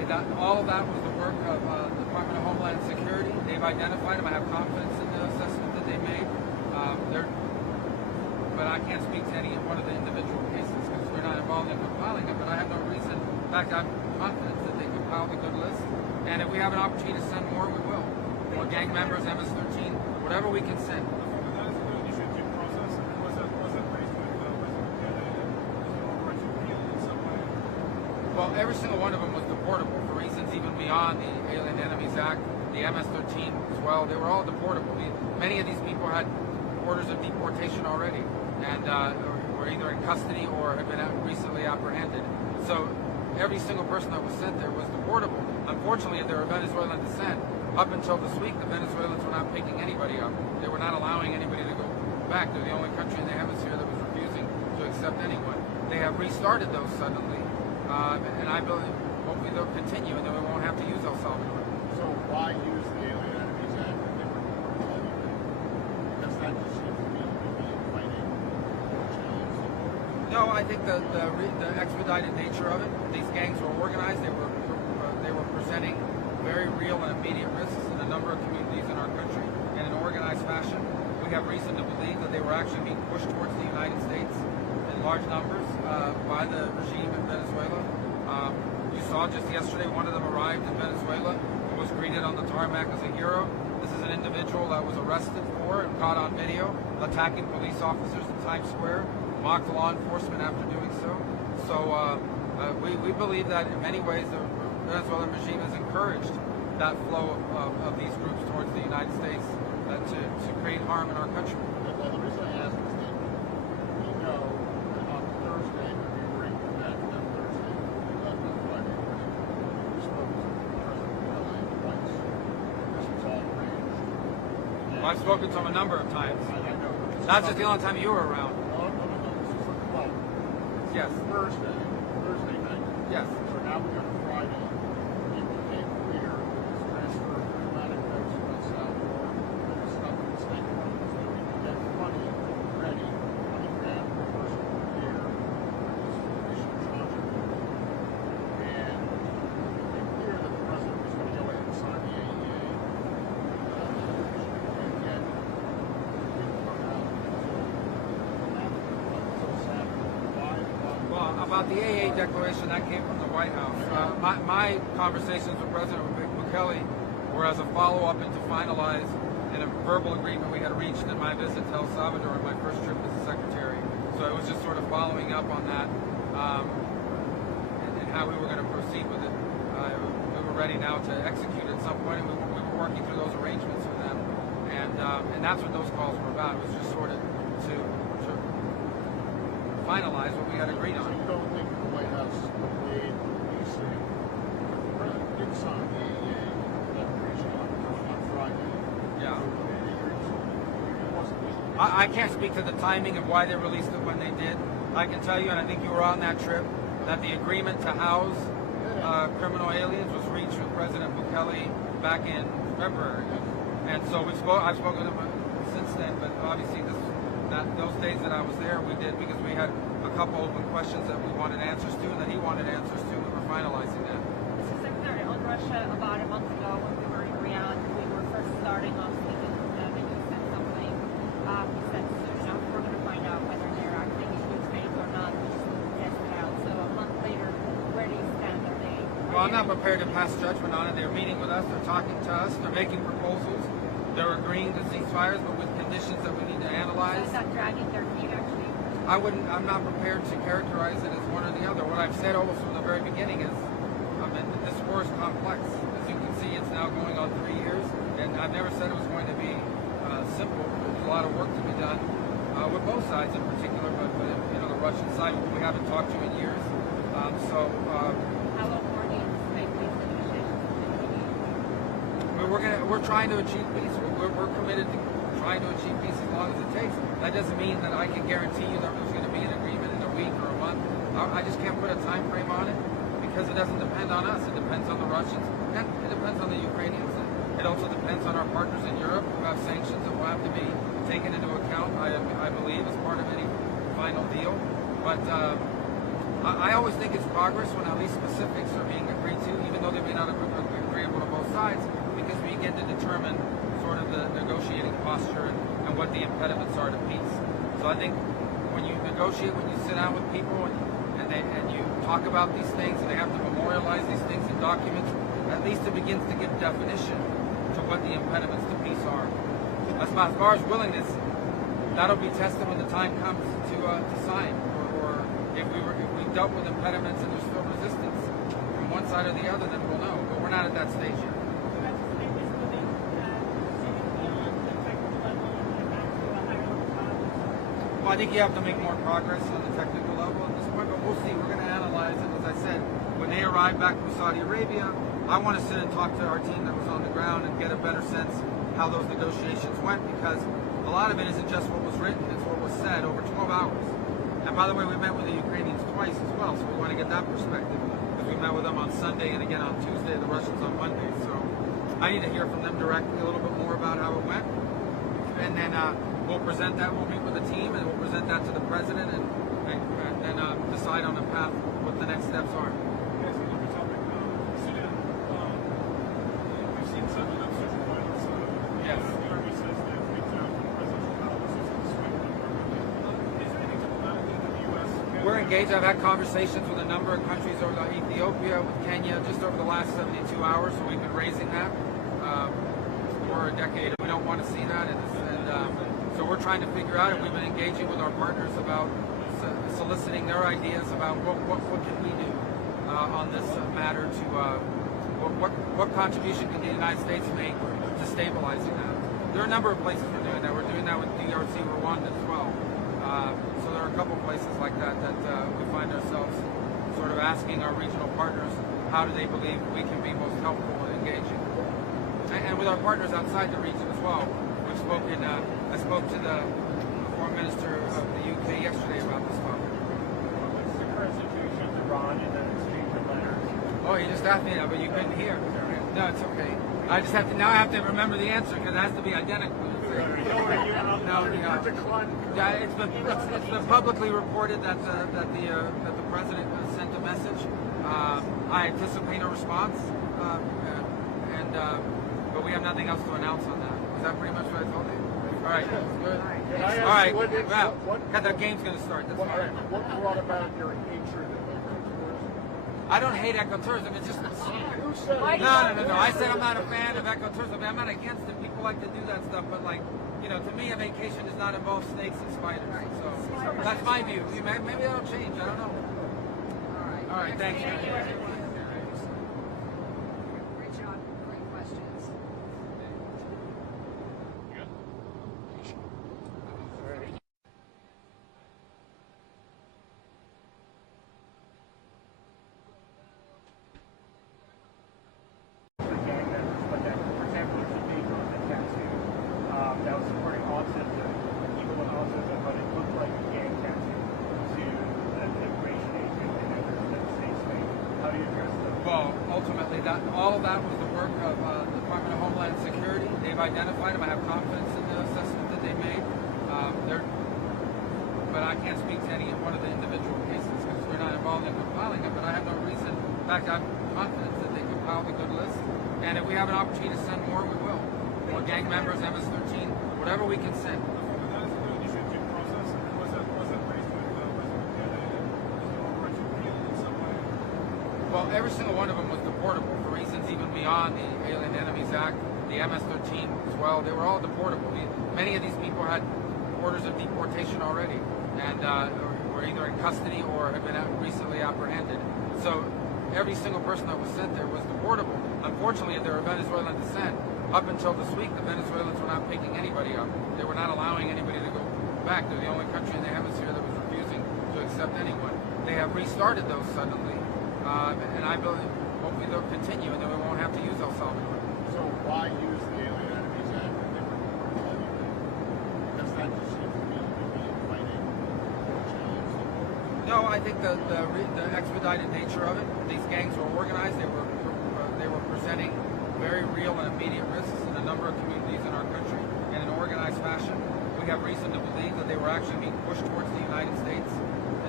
All of that was the work of the Department of Homeland Security. They've identified them. I have confidence in the assessment that they made. But I can't speak to any one of the individual cases because we're not involved in compiling them. But I have no reason. In fact, I'm confident that they compiled a good list. And if we have an opportunity to send more, we will. More gang members, MS-13, whatever we can send. That is an initiative process. Was that raised with in some way? Well, every single one of them was deportable for reasons even beyond the Alien Enemies Act, the MS-13 as well. They were all deportable. Many of these people had orders of deportation already and were either in custody or had been recently apprehended. So every single person that was sent there was deportable. Unfortunately, if they were Venezuelan descent, up until this week, the Venezuelans were not picking anybody up. They were not allowing anybody to go back. They're the only country in the hemisphere that was refusing to accept anyone. They have restarted those suddenly, and I believe hopefully they'll continue, and then we won't have to use El Salvador. So why use the Alien Enemies Act if they were deportable? Because that just seems to me to be fighting aliens. No, I think the expedited nature of it. These gangs were organized. They were presenting very real and immediate risks in a number of communities in our country in an organized fashion. We have reason to believe that they were actually being pushed towards the United States in large numbers by the regime in Venezuela. You saw just yesterday one of them arrived in Venezuela and was greeted on the tarmac as a hero. This is an individual that was arrested for and caught on video attacking police officers in Times Square, mocked law enforcement after doing so. So we believe that in many ways the Venezuelan regime has encouraged that flow of these groups towards the United States to create harm in our country. Well, the reason I ask is that we know that on Thursday, when we were in that Thursday, on Friday, we spoke to President Bukele twice. This was all arranged. Well, I've spoken to him a number of times. I know. Not just the only time you were around. No. This is the 12th. Yes. Thursday night. Yes. So now we got Friday. It became clear that this transfer of diplomatic votes to El Salvador that was stuck in the State Department so that we could get money ready, $20,000 per person per year for this initial tranche of it. And it became clear that the president was going to go ahead and sign the AEA. And yet, it didn't come out until Saturday. Why? Well, about the AA declaration, that came from the White House. My conversations with President Bukele were as a follow-up and to finalize in a verbal agreement we had reached in my visit to El Salvador on my first trip as a secretary. So it was just sort of following up on that and how we were going to proceed with it. We were ready now to execute at some point, and we were working through those arrangements with them. And that's what those calls were about. It was just sort of to finalize what we had agreed So on. you don't think the White House made you say the president did sign the AEA declaration on Friday? Yeah. It wasn't. I can't speak to the timing of why they released it when they did. I can tell you, and I think you were on that trip, that the agreement to house criminal aliens was reached with President Bukele back in February. And so I've spoken to him since then, but obviously those days that I was there, we did because we had a couple open questions that we wanted answers to and that he wanted answers to, and we were finalizing that. Mr. Secretary, on Russia, about a month ago when we were in Riyadh, we were first starting off speaking to them, and you said something. You said, we're going to find out whether they're acting in good faith or not. We just need to test it out. So a month later, where do you stand? Well, I'm not prepared to pass judgment on it. They're meeting with us. They're talking to us. They're making proposals. They're agreeing to ceasefires, but with conditions that we need to analyze. So is that dragging their feet, actually? I'm not prepared to characterize it as one or the other. What I've said almost from the very beginning is, this war is complex. As you can see, it's now going on 3 years, and I've never said it was going to be simple. There's a lot of work to be done with both sides in particular, but the Russian side, we haven't talked to in years. How long more do you expect these negotiations to continue? We're trying to achieve peace. We're committed to trying to achieve peace as long as it takes. That doesn't mean that I can guarantee you that there's going to be an agreement in a week or a month. I just can't put a time frame on it because it doesn't depend on us. It depends on the Russians and it depends on the Ukrainians. It also depends on our partners in Europe who have sanctions that will have to be taken into account, I believe, as part of any final deal. But I always think it's progress when at least specifics are being agreed to, even though they may not have been agreeable to both sides, because we begin to determine sort of the negotiating posture and what the impediments are to peace. So I think when you negotiate, when you sit down with people and you talk about these things, and they have to memorialize these things in documents, at least it begins to give definition to what the impediments to peace are. As far as willingness, that'll be tested when the time comes to sign, or if we dealt with impediments and there's still resistance from one side or the other, then we'll know. But we're not at that stage yet. Well, I think you have to make more progress on the technical level at this point, but we'll see. We're going to analyze it. As I said, when they arrive back from Saudi Arabia, I want to sit and talk to our team that was on the ground and get a better sense how those negotiations went, because a lot of it isn't just what was written, it's what was said over 12 hours. And by the way, we met with the Ukrainians twice as well, so we want to get that perspective. Because we met with them on Sunday and again on Tuesday, the Russians on Monday. So I need to hear from them directly a little bit more about how it went. And then we'll present that, we'll meet with the team, and we'll present that to the president and then decide on a path what the next steps are. Yes, another topic. Sudan. We've seen some upsurge in violence. Yes. The army says they've reached out to presidential palaces to swing the government. Is there any diplomatic that the U.S. can? We're engaged. I've had conversations with a number of countries over Ethiopia, with Kenya, just over the last 72 hours. So we've been raising that for a decade. We don't want to see that, and so we're trying to figure out, and we've been engaging with our partners about soliciting their ideas about what can we do on this matter to what contribution can the United States make to stabilizing that. There are a number of places we're doing that. We're doing that with DRC, Rwanda as well. So there are a couple places like that we find ourselves sort of asking our regional partners, how do they believe we can be most helpful in engaging? And with our partners outside the region as well. We've spoken, I spoke to the Foreign Minister of the UK yesterday about this topic. What's the current situation with Iran and the exchange of letters? Oh, you just asked me that, but you couldn't hear. No, it's okay. I just have to, now I have to remember the answer because it has to be identical. Yeah, it's been publicly reported that the president sent a message. I anticipate a response, but we have nothing else to announce on that. Is that pretty much what I told you? All right, good. All right, well, the game's going to start. That's fine. What brought about your hatred of ecotourism? I don't hate ecotourism. It's just You said no. I said I'm not a fan of ecotourism. I'm not against it. People like to do that stuff, but to me, a vacation does not involve snakes and spiders. So that's my view. Maybe that'll change. I don't know. All right. Thank you. Great job. Great questions. Gang members, but that, for example, there's a paper on the tattoo that was supporting autism, people with autism, but it looked like a gang tattoo to an immigration agent and others that the states made. How do you address those? Well, ultimately, all of that was the work of the Department of Homeland Security. They've identified them. I have confidence in the assessment that they made. But I can't speak to any one of the individual cases because we're not involved in compiling it. But I have no reason. In fact, I have confidence that they compiled a good list. And if we have an opportunity to send more, we will. More gang members, MS-13, whatever we can send. That is the initiative process. Was that raised with President Kennedy? Is it over to appeal in some way? Well, every single one of them was deportable for reasons even beyond the Alien Enemies Act, the MS-13 as well. They were all deportable. Many of these people had orders of deportation already and were either in custody or had been recently apprehended. So every single person that was sent there was deportable. Unfortunately, they were Venezuelan descent. Up until this week, the Venezuelans were not picking anybody up. They were not allowing anybody to go back. They're the only country in the hemisphere that was refusing to accept anyone. They have restarted those suddenly, and I believe hopefully they'll continue, and then we won't have to use El Salvador. So why use the Alien Enemies Act when they were deportable anyway? Because that just seems to me to be inviting challenge the border. No, I think the expedited nature of it. These gangs were organized. They were presenting very real and immediate risks in a number of communities in our country in an organized fashion. We have reason to believe that they were actually being pushed towards the United States, and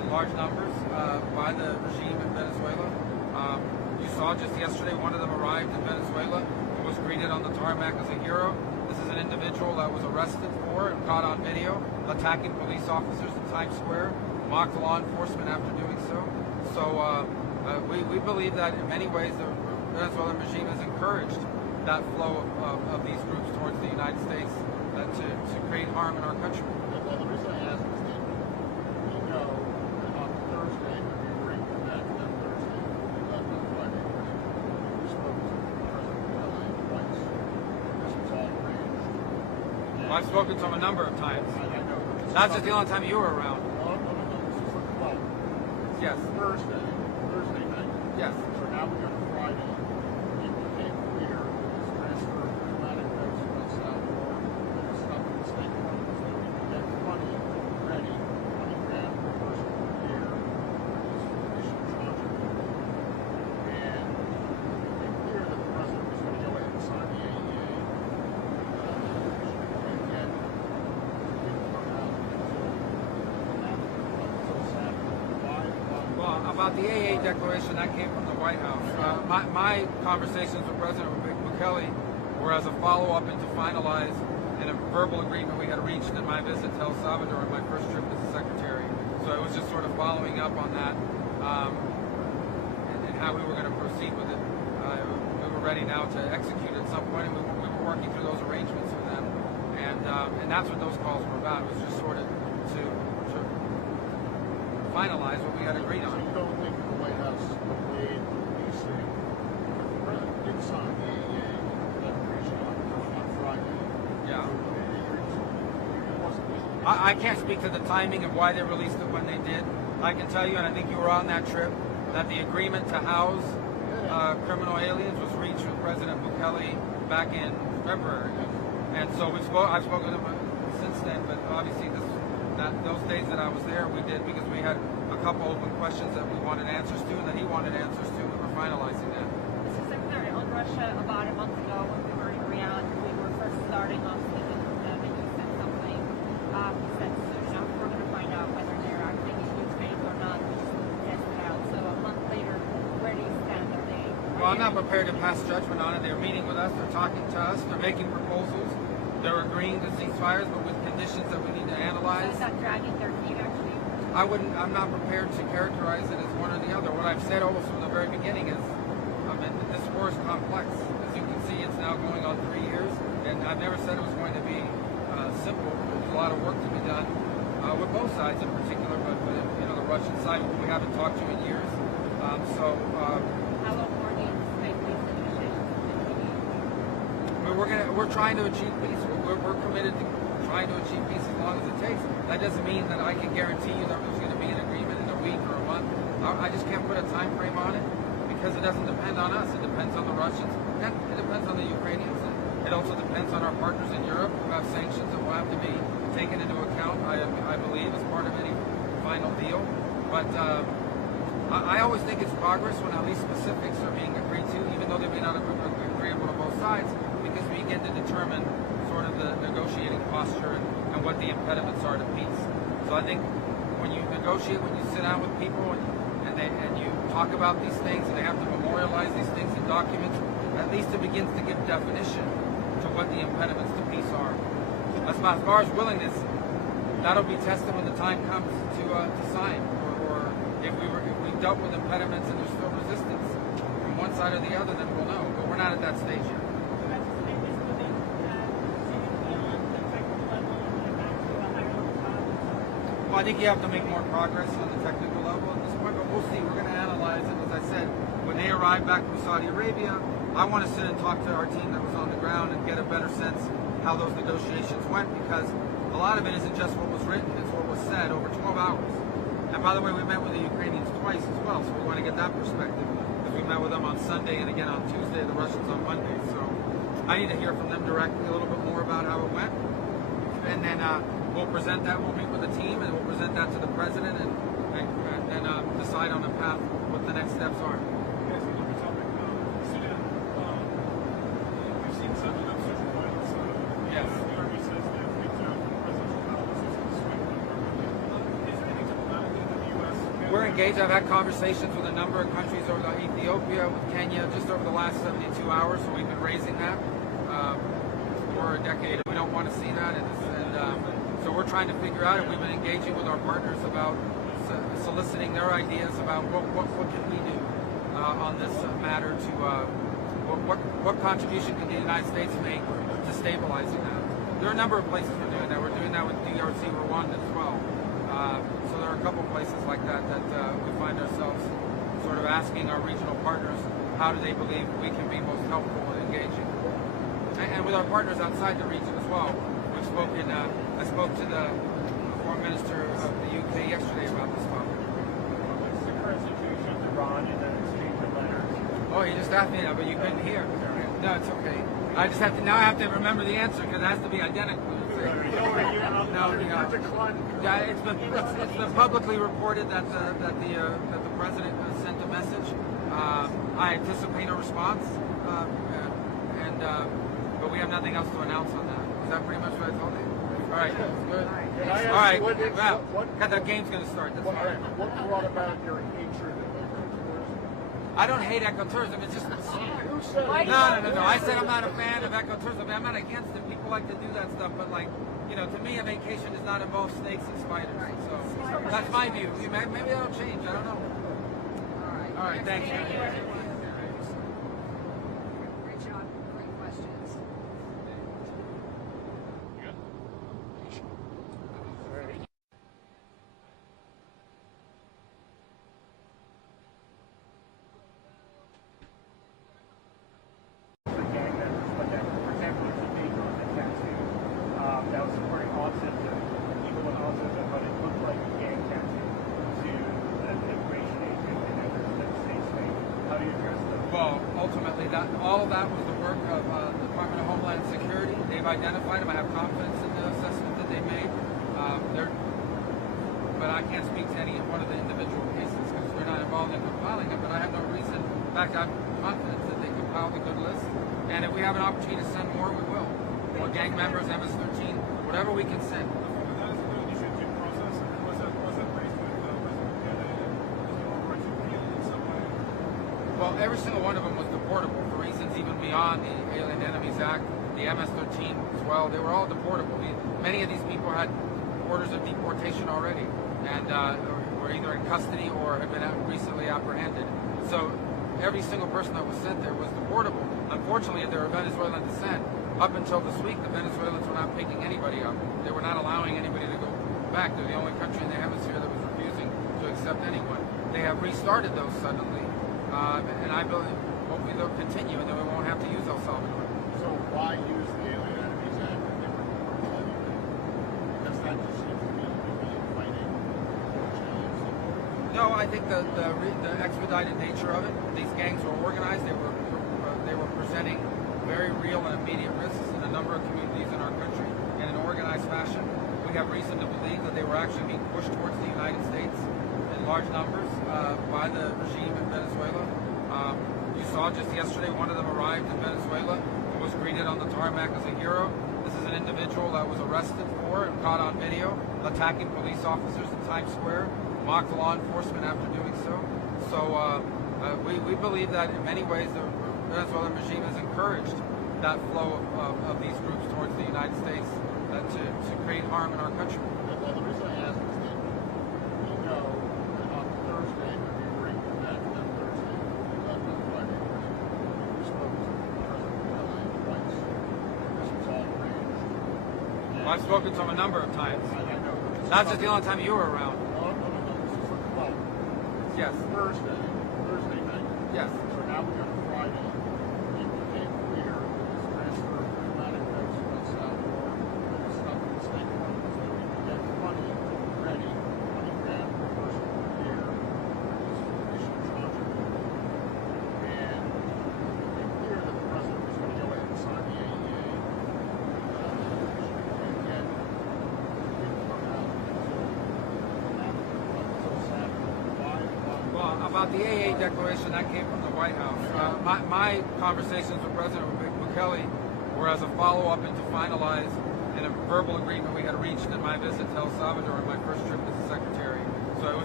large numbers by the regime in Venezuela. You saw just yesterday one of them arrived in Venezuela and was greeted on the tarmac as a hero. This is an individual that was arrested for and caught on video attacking police officers in Times Square, mocked law enforcement after doing so. So we believe that in many ways the Venezuelan regime has encouraged that flow of these groups towards the United States to create harm in our country. And the reason I ask is that we know that on Thursday, when we were in that Thursday, we left on Friday, we spoke to President LA twice. This was all arranged. And I've spoken to him a number of times. I know. Not just the only time you were around. No. This is well. Yes. Thursday night. Yes. So now we go to Friday. It became clear that this transfer of diplomatic notes from El Salvador that is stuck in the State Department so that we can get money ready, $20,000 per person per year for these initial tranche of people. And it became clear that the president was going to go ahead and sign the AEA. And yet, it didn't come out until Saturday. Why? Well, about the AA declaration, that came from the White House. My conversations with President Bukele were as a follow-up and to finalize in a verbal agreement we had reached in my visit to El Salvador on my first trip as a secretary. So it was just sort of following up on that and how we were going to proceed with it. We were ready now to execute at some point, and we were working through those arrangements with them. And that's what those calls were about. It was just sort of to finalize what we had agreed So on. you don't think the White House delayed releasing, if the president did sign the AEA declaration on Friday? Yeah. It wasn't. I can't speak to the timing of why they released it when they did. I can tell you, and I think you were on that trip, that the agreement to house criminal aliens was reached with President Bukele back in February. And so I've spoken to him since then, but obviously those days that I was there, we did because we had a couple open questions that we wanted answers to and that he wanted answers to, and we're finalizing that. Mr. Secretary, on Russia, about a month ago when we were in Riyadh, we were first starting off speaking with them, and you said something. You said soon enough we're going to find out whether they're acting in good faith or not. We just test it out. So a month later, where do you stand? Well, I'm not prepared to pass judgment on it. They're meeting with us, they're talking to us, they're making proposals, they're agreeing to ceasefires, but with conditions that we need to analyze. So is that dragging their feet, actually? I'm not prepared to characterize it as one or the other. What I've said almost from the very beginning is, this war is complex. As you can see, it's now going on 3 years, and I've never said it was going to be simple. There's a lot of work to be done with both sides in particular, but the Russian side, who we haven't talked to in years. How long more do you anticipate these negotiations will continue? We're trying to achieve peace. We're committed to trying to achieve peace as long as it takes. That doesn't mean that I can guarantee you that there's going to be an agreement in a week or a month. I just can't put a time frame on it because it doesn't depend on us. It depends on the Russians and it depends on the Ukrainians. It also depends on our partners in Europe who have sanctions that will have to be taken into account, I believe, as part of any final deal. But I always think it's progress when at least specifics are being agreed to, even though they may not be agreeable to both sides, because we get to determine sort of the negotiating posture and what the impediments are to peace. So I think when you negotiate, when you sit down with people and you talk about these things and they have to memorialize these things in documents, at least it begins to give definition to what the impediments to peace are. As far as willingness, that'll be tested when the time comes to sign, or if we dealt with impediments and there's still resistance from one side or the other, then we'll know. But we're not at that stage yet. Well, I think you have to make more progress on the technical level at this point, but we'll see. We're going to analyze it. As I said, when they arrive back from Saudi Arabia, I want to sit and talk to our team that was on the ground and get a better sense how those negotiations went, because a lot of it isn't just what was written, it's what was said over 12 hours. And by the way, we met with the Ukrainians twice as well, so we want to get that perspective, because we met with them on Sunday and again on Tuesday, the Russians on Monday. So I need to hear from them directly a little bit more about how it went. And then we'll present that, we'll meet with the team, and we'll present that to the president and decide on a path what the next steps are. Yes, another topic. Sudan. We've seen some social violence. Yes. The army says they have reached out to presidential palaces to swing on government. Is there anything diplomatically that the U.S. we're engaged. I've had conversations with a number of countries over Ethiopia, with Kenya, just over the last 72 hours. So we've been raising that for a decade. We don't want to see that, and so we're trying to figure out. And we've been engaging with our partners about soliciting their ideas about what can we do on this matter to what contribution can the United States make to stabilizing that. There are a number of places we're doing that. We're doing that with DRC, Rwanda as well. So there are a couple places like that we find ourselves sort of asking our regional partners how do they believe we can be most helpful and engaging. And with our partners outside the region as well. We've spoken, I spoke to the Foreign Minister of the UK yesterday about this topic. What's the current situation with Iran and the exchange of letters? Oh, you just asked me that, but you couldn't hear. No, it's okay. I have to remember the answer because it has to be identical. Yeah, it's been publicly reported that the president sent a message. I anticipate a response, but we have nothing else to announce on that. Is that pretty much what I told you? All right, good. All right, well, the game's going to start. That's fine. What brought about your hatred of ecotourism? I don't hate ecotourism. It's just Who said it? no. I said I'm not a fan of ecotourism. I'm not against it. People like to do that stuff, but to me, a vacation does not involve snakes and spiders. So that's my view. Maybe that'll change. I don't know. All right. Thank you. Great job. Great questions. Gang members, but that, for example, there's a paper on the tattoo that was supporting autism, people with autism, but it looked like a gang tattoo to an immigration agent and others that the state's made. How do you address those? Well, ultimately, all of that was the work of the Department of Homeland Security. They've identified them. I have confidence in the assessment that they made. But I can't speak to any one of the individual cases because we're not involved in compiling them. But I have no reason. In fact, I'm confident that they compiled a good list. And if we have an opportunity to send more, we will. More gang members, MS-13, whatever we can send. That is the initiative process. Was that raised with President Kennedy? Is there a right to appeal in some way? Well, every single one of them was deportable for reasons even beyond the Alien Enemies Act, the MS-13 as well. They were all deportable. Many of these people had orders of deportation already and were either in custody or had been recently apprehended. So every single person that was sent there was deportable. Unfortunately, if they were Venezuelan descent, up until this week, the Venezuelans were not picking anybody up. They were not allowing anybody to go back. They're the only country in the hemisphere that was refusing to accept anyone. They have restarted those suddenly, and I believe hopefully they'll continue, and then we won't have to use El Salvador. So why use the Alien Enemies Act if they were deported anyway? Because that just seems to me to be fighting challenge. No, I think the expedited nature of it. These gangs were organized. They were presenting very real and immediate risks in a number of communities in our country in an organized fashion. We have reason to believe that they were actually being pushed towards the United States in large numbers by the regime in Venezuela. You saw just yesterday one of them arrived in Venezuela and was greeted on the tarmac as a hero. This is an individual that was arrested for and caught on video attacking police officers in Times Square, mocked law enforcement after doing so. So we believe that in many ways the Venezuelan regime has encouraged that flow of these groups towards the United States to create harm in our country. Well, the reason I ask is that we know that on Thursday, when we were in back on Thursday, we left on Friday, we spoke to President Kennedy twice. This was all arranged. Well, I've spoken to him a number of times. I know. That's just the only time you were around. No. This is for 12. Yes. Thursday night. Yes. So now we got Friday. It became clear that this transfer of diplomatic notes to El Salvador, that this stuff in the State Department was that we could get money ready, $20,000 per person per year for this initial tranche of it. And it became clear that the president was going to go ahead and sign the AEA. And yet, it didn't come out until Saturday. Why? Well, about the AA declaration, that came from the White House. My conversations with President Bukele were as a follow-up and to finalize in a verbal agreement we had reached in my visit to El Salvador on my first trip as a secretary. So it was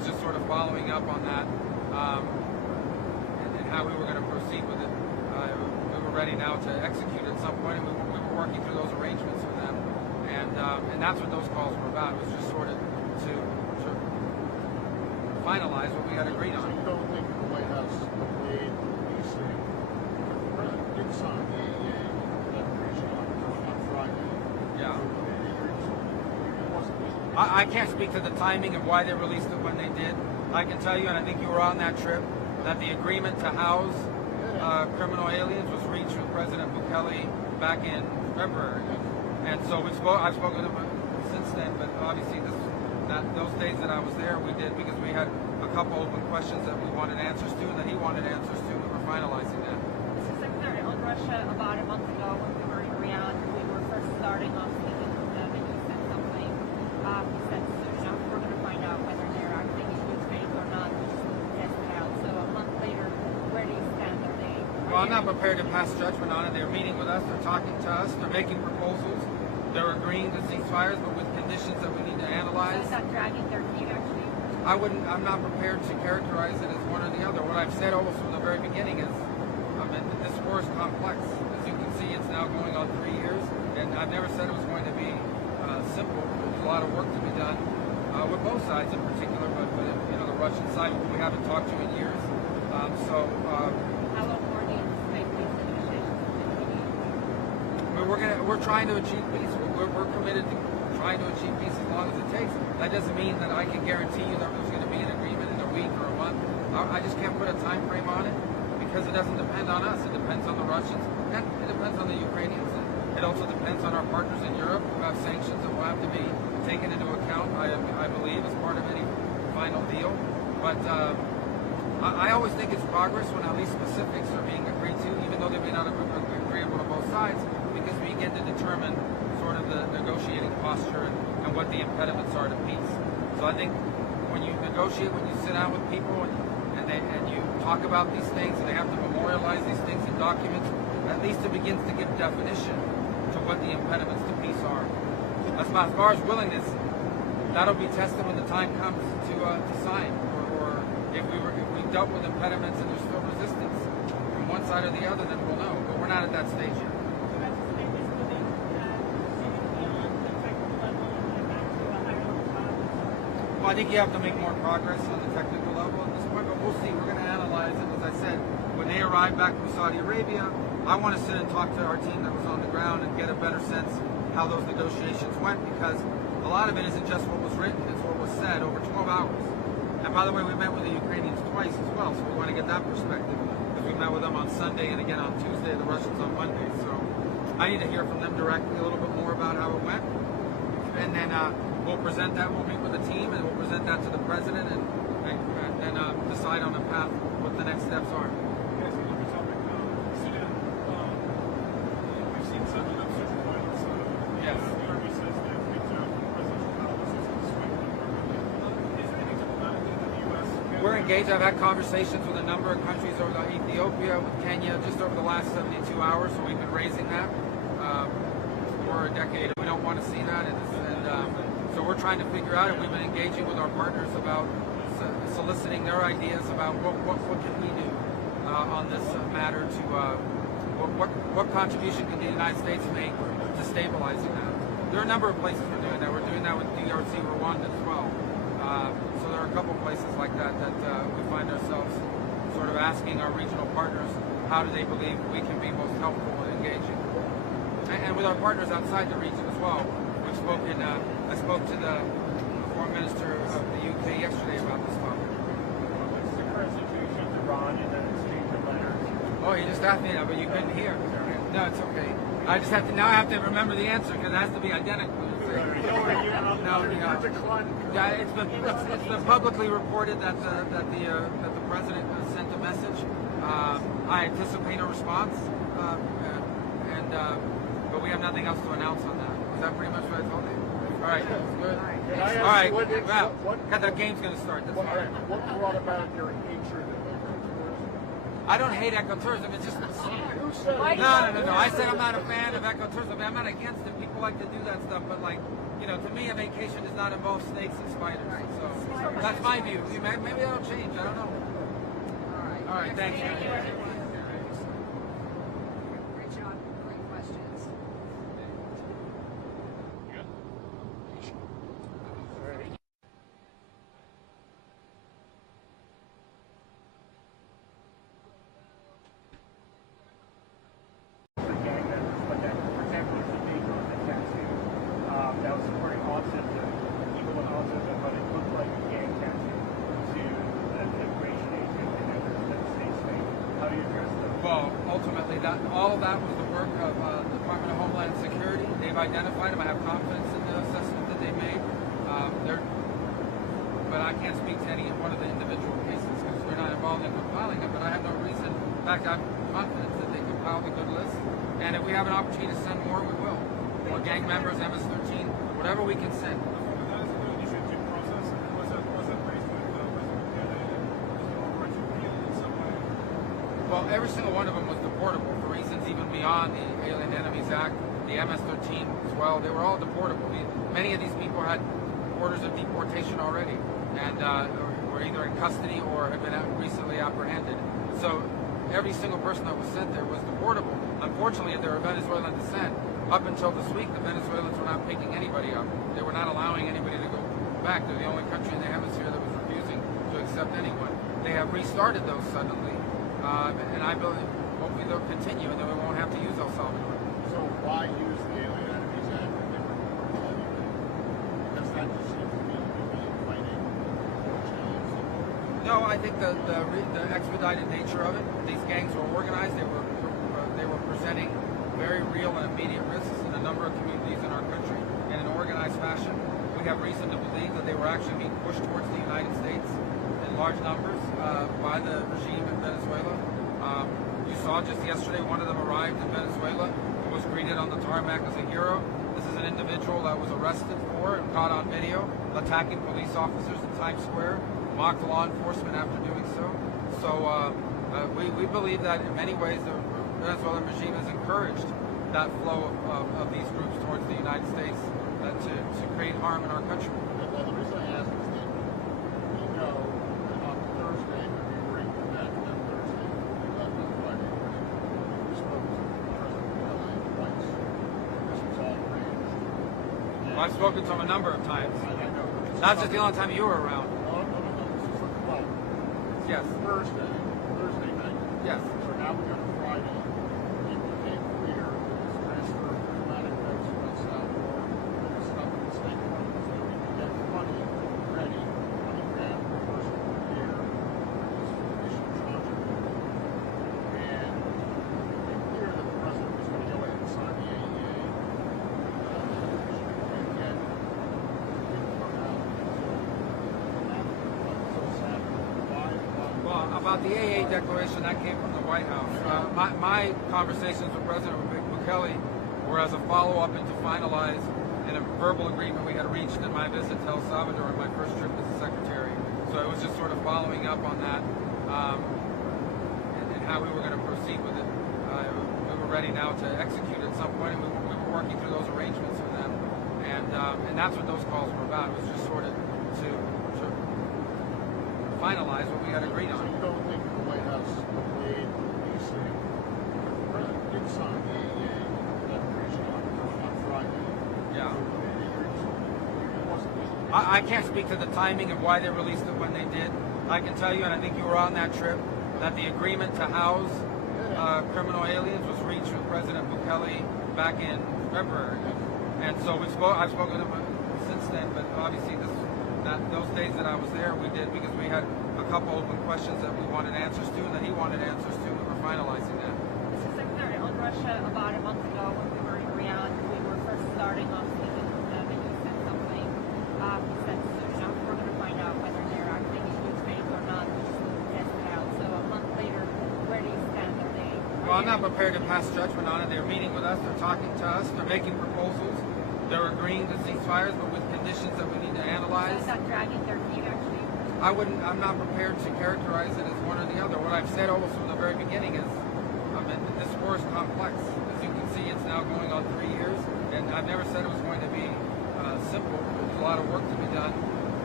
was just sort of following up on that and how we were going to proceed with it. We were ready now to execute at some point, and we were working through those arrangements with them, and that's what those calls were about. It was just sort of to finalize what we had agreed So on. you don't think the White House delayed releasing, the president did sign the declaration on Friday. Yeah. It wasn't. I can't speak to the timing of why they released it when they did. I can tell you, and I think you were on that trip, that the agreement to house criminal aliens was reached with President Bukele back in February. And so I've spoken to him since then, but obviously those days that I was there, we did because we had a couple open questions that we wanted answers to and that he wanted answers to, and we're finalizing that. Mr. Secretary, on Russia, about a month ago when we were in Riyadh, we were first starting off speaking with them, and you said something. You said, we're going to find out whether they're acting in good faith or not. We just need to test it out. So a month later, where do you stand? Well, I'm not prepared to pass judgment on it. They're meeting with us, they're talking to us, they're making proposals, they're agreeing to ceasefires, but with conditions that we need to analyze. So is that dragging their feet, actually? I'm not prepared to characterize it as one or the other. What I've said almost from the very beginning is, this war is complex. As you can see, it's now going on 3 years, and I've never said it was going to be simple. There's a lot of work to be done with both sides in particular, but the Russian side we haven't talked to in years. How long more do you anticipate these negotiations will continue? We're trying to achieve peace. We're committed to trying to achieve peace as long as it takes. That doesn't mean that I can guarantee you that there's going to be an agreement in a week or a month. I just can't put a time frame on it because it doesn't depend on us. It depends on the Russians and it depends on the Ukrainians. It also depends on our partners in Europe who have sanctions that will have to be taken into account, I believe, as part of any final deal. But I always think it's progress when at least specifics are being agreed to, even though they may not have been agreeable to both sides, because we begin to determine sort of the negotiating posture and what the impediments are to peace. So I think when you negotiate, when you sit down with people and you talk about these things and they have to memorialize these things in documents, at least it begins to give definition to what the impediments to peace are. As far as willingness, that'll be tested when the time comes to sign, or if we dealt with impediments and there's still resistance from one side or the other, then we'll know. But we're not at that stage yet. Well, I think you have to make more progress on the technical level at this point, but we'll see. We're going to analyze it. As I said, when they arrive back from Saudi Arabia, I want to sit and talk to our team that was on the ground and get a better sense how those negotiations went, because a lot of it isn't just what was written, it's what was said over 12 hours. And by the way, we met with the Ukrainians twice as well, so we want to get that perspective, because we met with them on Sunday and again on Tuesday, the Russians on Monday. So I need to hear from them directly a little bit more about how it went. And then we'll present that, we'll meet with the team, and we'll present that to the president and decide on a path what the next steps are. Yes, another topic. Sudan, we've seen such an upsurge in violence. Yes. The army says that presidential policies in swing. Is there any diplomatic in the U.S.? We're engaged. I've had conversations with a number of countries over Ethiopia, with Kenya, just over the last 72 hours. So we've been raising that for a decade. We don't want to see that, and so we're trying to figure out, and we've been engaging with our partners about soliciting their ideas about what can we do on this matter to what contribution can the United States make to stabilizing that. There are a number of places we're doing that. We're doing that with DRC, Rwanda as well. So there are a couple places like that we find ourselves sort of asking our regional partners, how do they believe we can be most helpful in engaging? And with our partners outside the region as well. We've spoken, I spoke to the Foreign Minister of the UK yesterday about this topic. What's the current situation with Iran and then exchange of letters? Oh, you just asked me that, but you couldn't hear. No, it's okay. I just have to, now I have to remember the answer because it has to be identical. Yeah, it's been publicly reported that the president sent a message. I anticipate a response, but we have nothing else to announce on that. Is that pretty much what I told you? All right, good. All right, well, the game's going to start. That's fine. What brought about your hatred of ecotourism? I don't hate ecotourism. It's just Who said it? no. I said I'm not a fan of ecotourism. I'm not against it. People like to do that stuff, but to me, a vacation does not involve snakes and spiders. So. That's my view. Maybe that'll change. I don't know. All right. Thank you. Thank you, everyone. Great job. Great questions. For gang members, but that, for example, there's a video of the tattoo that was supporting officers of people with officers of what it looked like a gang tattoo to an immigration agent and then the state's made. How do you address those? Well, ultimately, all of that was the work of the Department of Homeland Security. They've identified them. I have confidence in the assessment that they made. But I can't speak to any one of the individual cases because we're not involved in compiling them. But I have no reason. In fact, I'm confident that they compiled a good list. And if we have an opportunity to send more, we will. More gang members, MS-13, whatever we can send. That is the initiative process. Was that raised with President Kennedy? Is there over to appeal in some way? Well, every single one of them was deportable for reasons even beyond the Alien Enemies Act, the MS-13 as well. They were all deportable. Many of these people had orders of deportation already and were either in custody or had been recently apprehended. So every single person that was sent there was deportable. Unfortunately, they were Venezuelan descent. Up until this week, the Venezuelans were not picking anybody up. They were not allowing anybody to go back. They're the only country in the hemisphere that was refusing to accept anyone. They have restarted those suddenly, and I believe hopefully they'll continue, and then we won't have to use El Salvador. So why use the Alien Enemies Act if they were deportable anyway? Because that just seems to me to be fighting aliens. No, I think the expedited nature of it. These gangs were organized. They were presenting very real and immediate risks in a number of communities in our country in an organized fashion. We have reason to believe that they were actually being pushed towards the United States in large numbers by the regime in Venezuela. You saw just yesterday one of them arrived in Venezuela and was greeted on the tarmac as a hero. This is an individual that was arrested for and caught on video attacking police officers in Times Square, mocked law enforcement after doing so. So we believe that in many ways the Venezuelan regime has encouraged that flow of these groups towards the United States to create harm in our country. Well, the reason I ask is that we know that on Thursday, when we were in Quebec, that Thursday, we left on Friday, we spoke to President Kennedy twice. This was all arranged. Well, I've spoken to him a number of times. I know. Not just the only time you were around. No. This is like, well, Yes. Thursday night. Yes. So now we go to Friday. It became clear that this transfer of diplomatic votes from El Salvador was stuck in the State Department so that we could get the money ready, $20,000 per person per year for this initial tranche of it. And it became clear that the president was going to go ahead and sign the AEA. And yet, it didn't come out. So Saturday. Why? Well, about the AA declaration, that came from the White House. My conversations with President Bukele were as a follow-up and to finalize in a verbal agreement we had reached in my visit to El Salvador on my first trip as a secretary. So it was just sort of following up on that and how we were going to proceed with it. We were ready now to execute at some point, and we were working through those arrangements with them. And that's what those calls were about. It was just sort of to finalize what we had agreed So on. you don't think the White House made you say the president did sign the AEA declaration on Friday? Yeah. It wasn't just I can't speak to the timing of why they released it when they did. I can tell you, and I think you were on that trip, that the agreement to house criminal aliens was reached with President Bukele back in February. And so I've spoken to him since then, but obviously those days that I was there, we did because we had a couple open questions that we wanted answers to and that he wanted answers to, and we're finalizing that. Mr. Secretary, on Russia, about a month ago when we were in Riyadh, we were first starting off speaking with them, and you said something. He said, we're going to find out whether they're acting in good faith or not. We just need to test it out. So a month later, where do you stand? Well, I'm not prepared to pass judgment on it. They're meeting with us. They're talking to us. They're making proposals. They're agreeing to ceasefires, but with conditions that we need to analyze. Is that dragging their feet, actually? I'm not prepared to characterize it as one or the other. What I've said almost from the very beginning is, this war is complex. As you can see, it's now going on 3 years, and I've never said it was going to be simple. There's a lot of work to be done.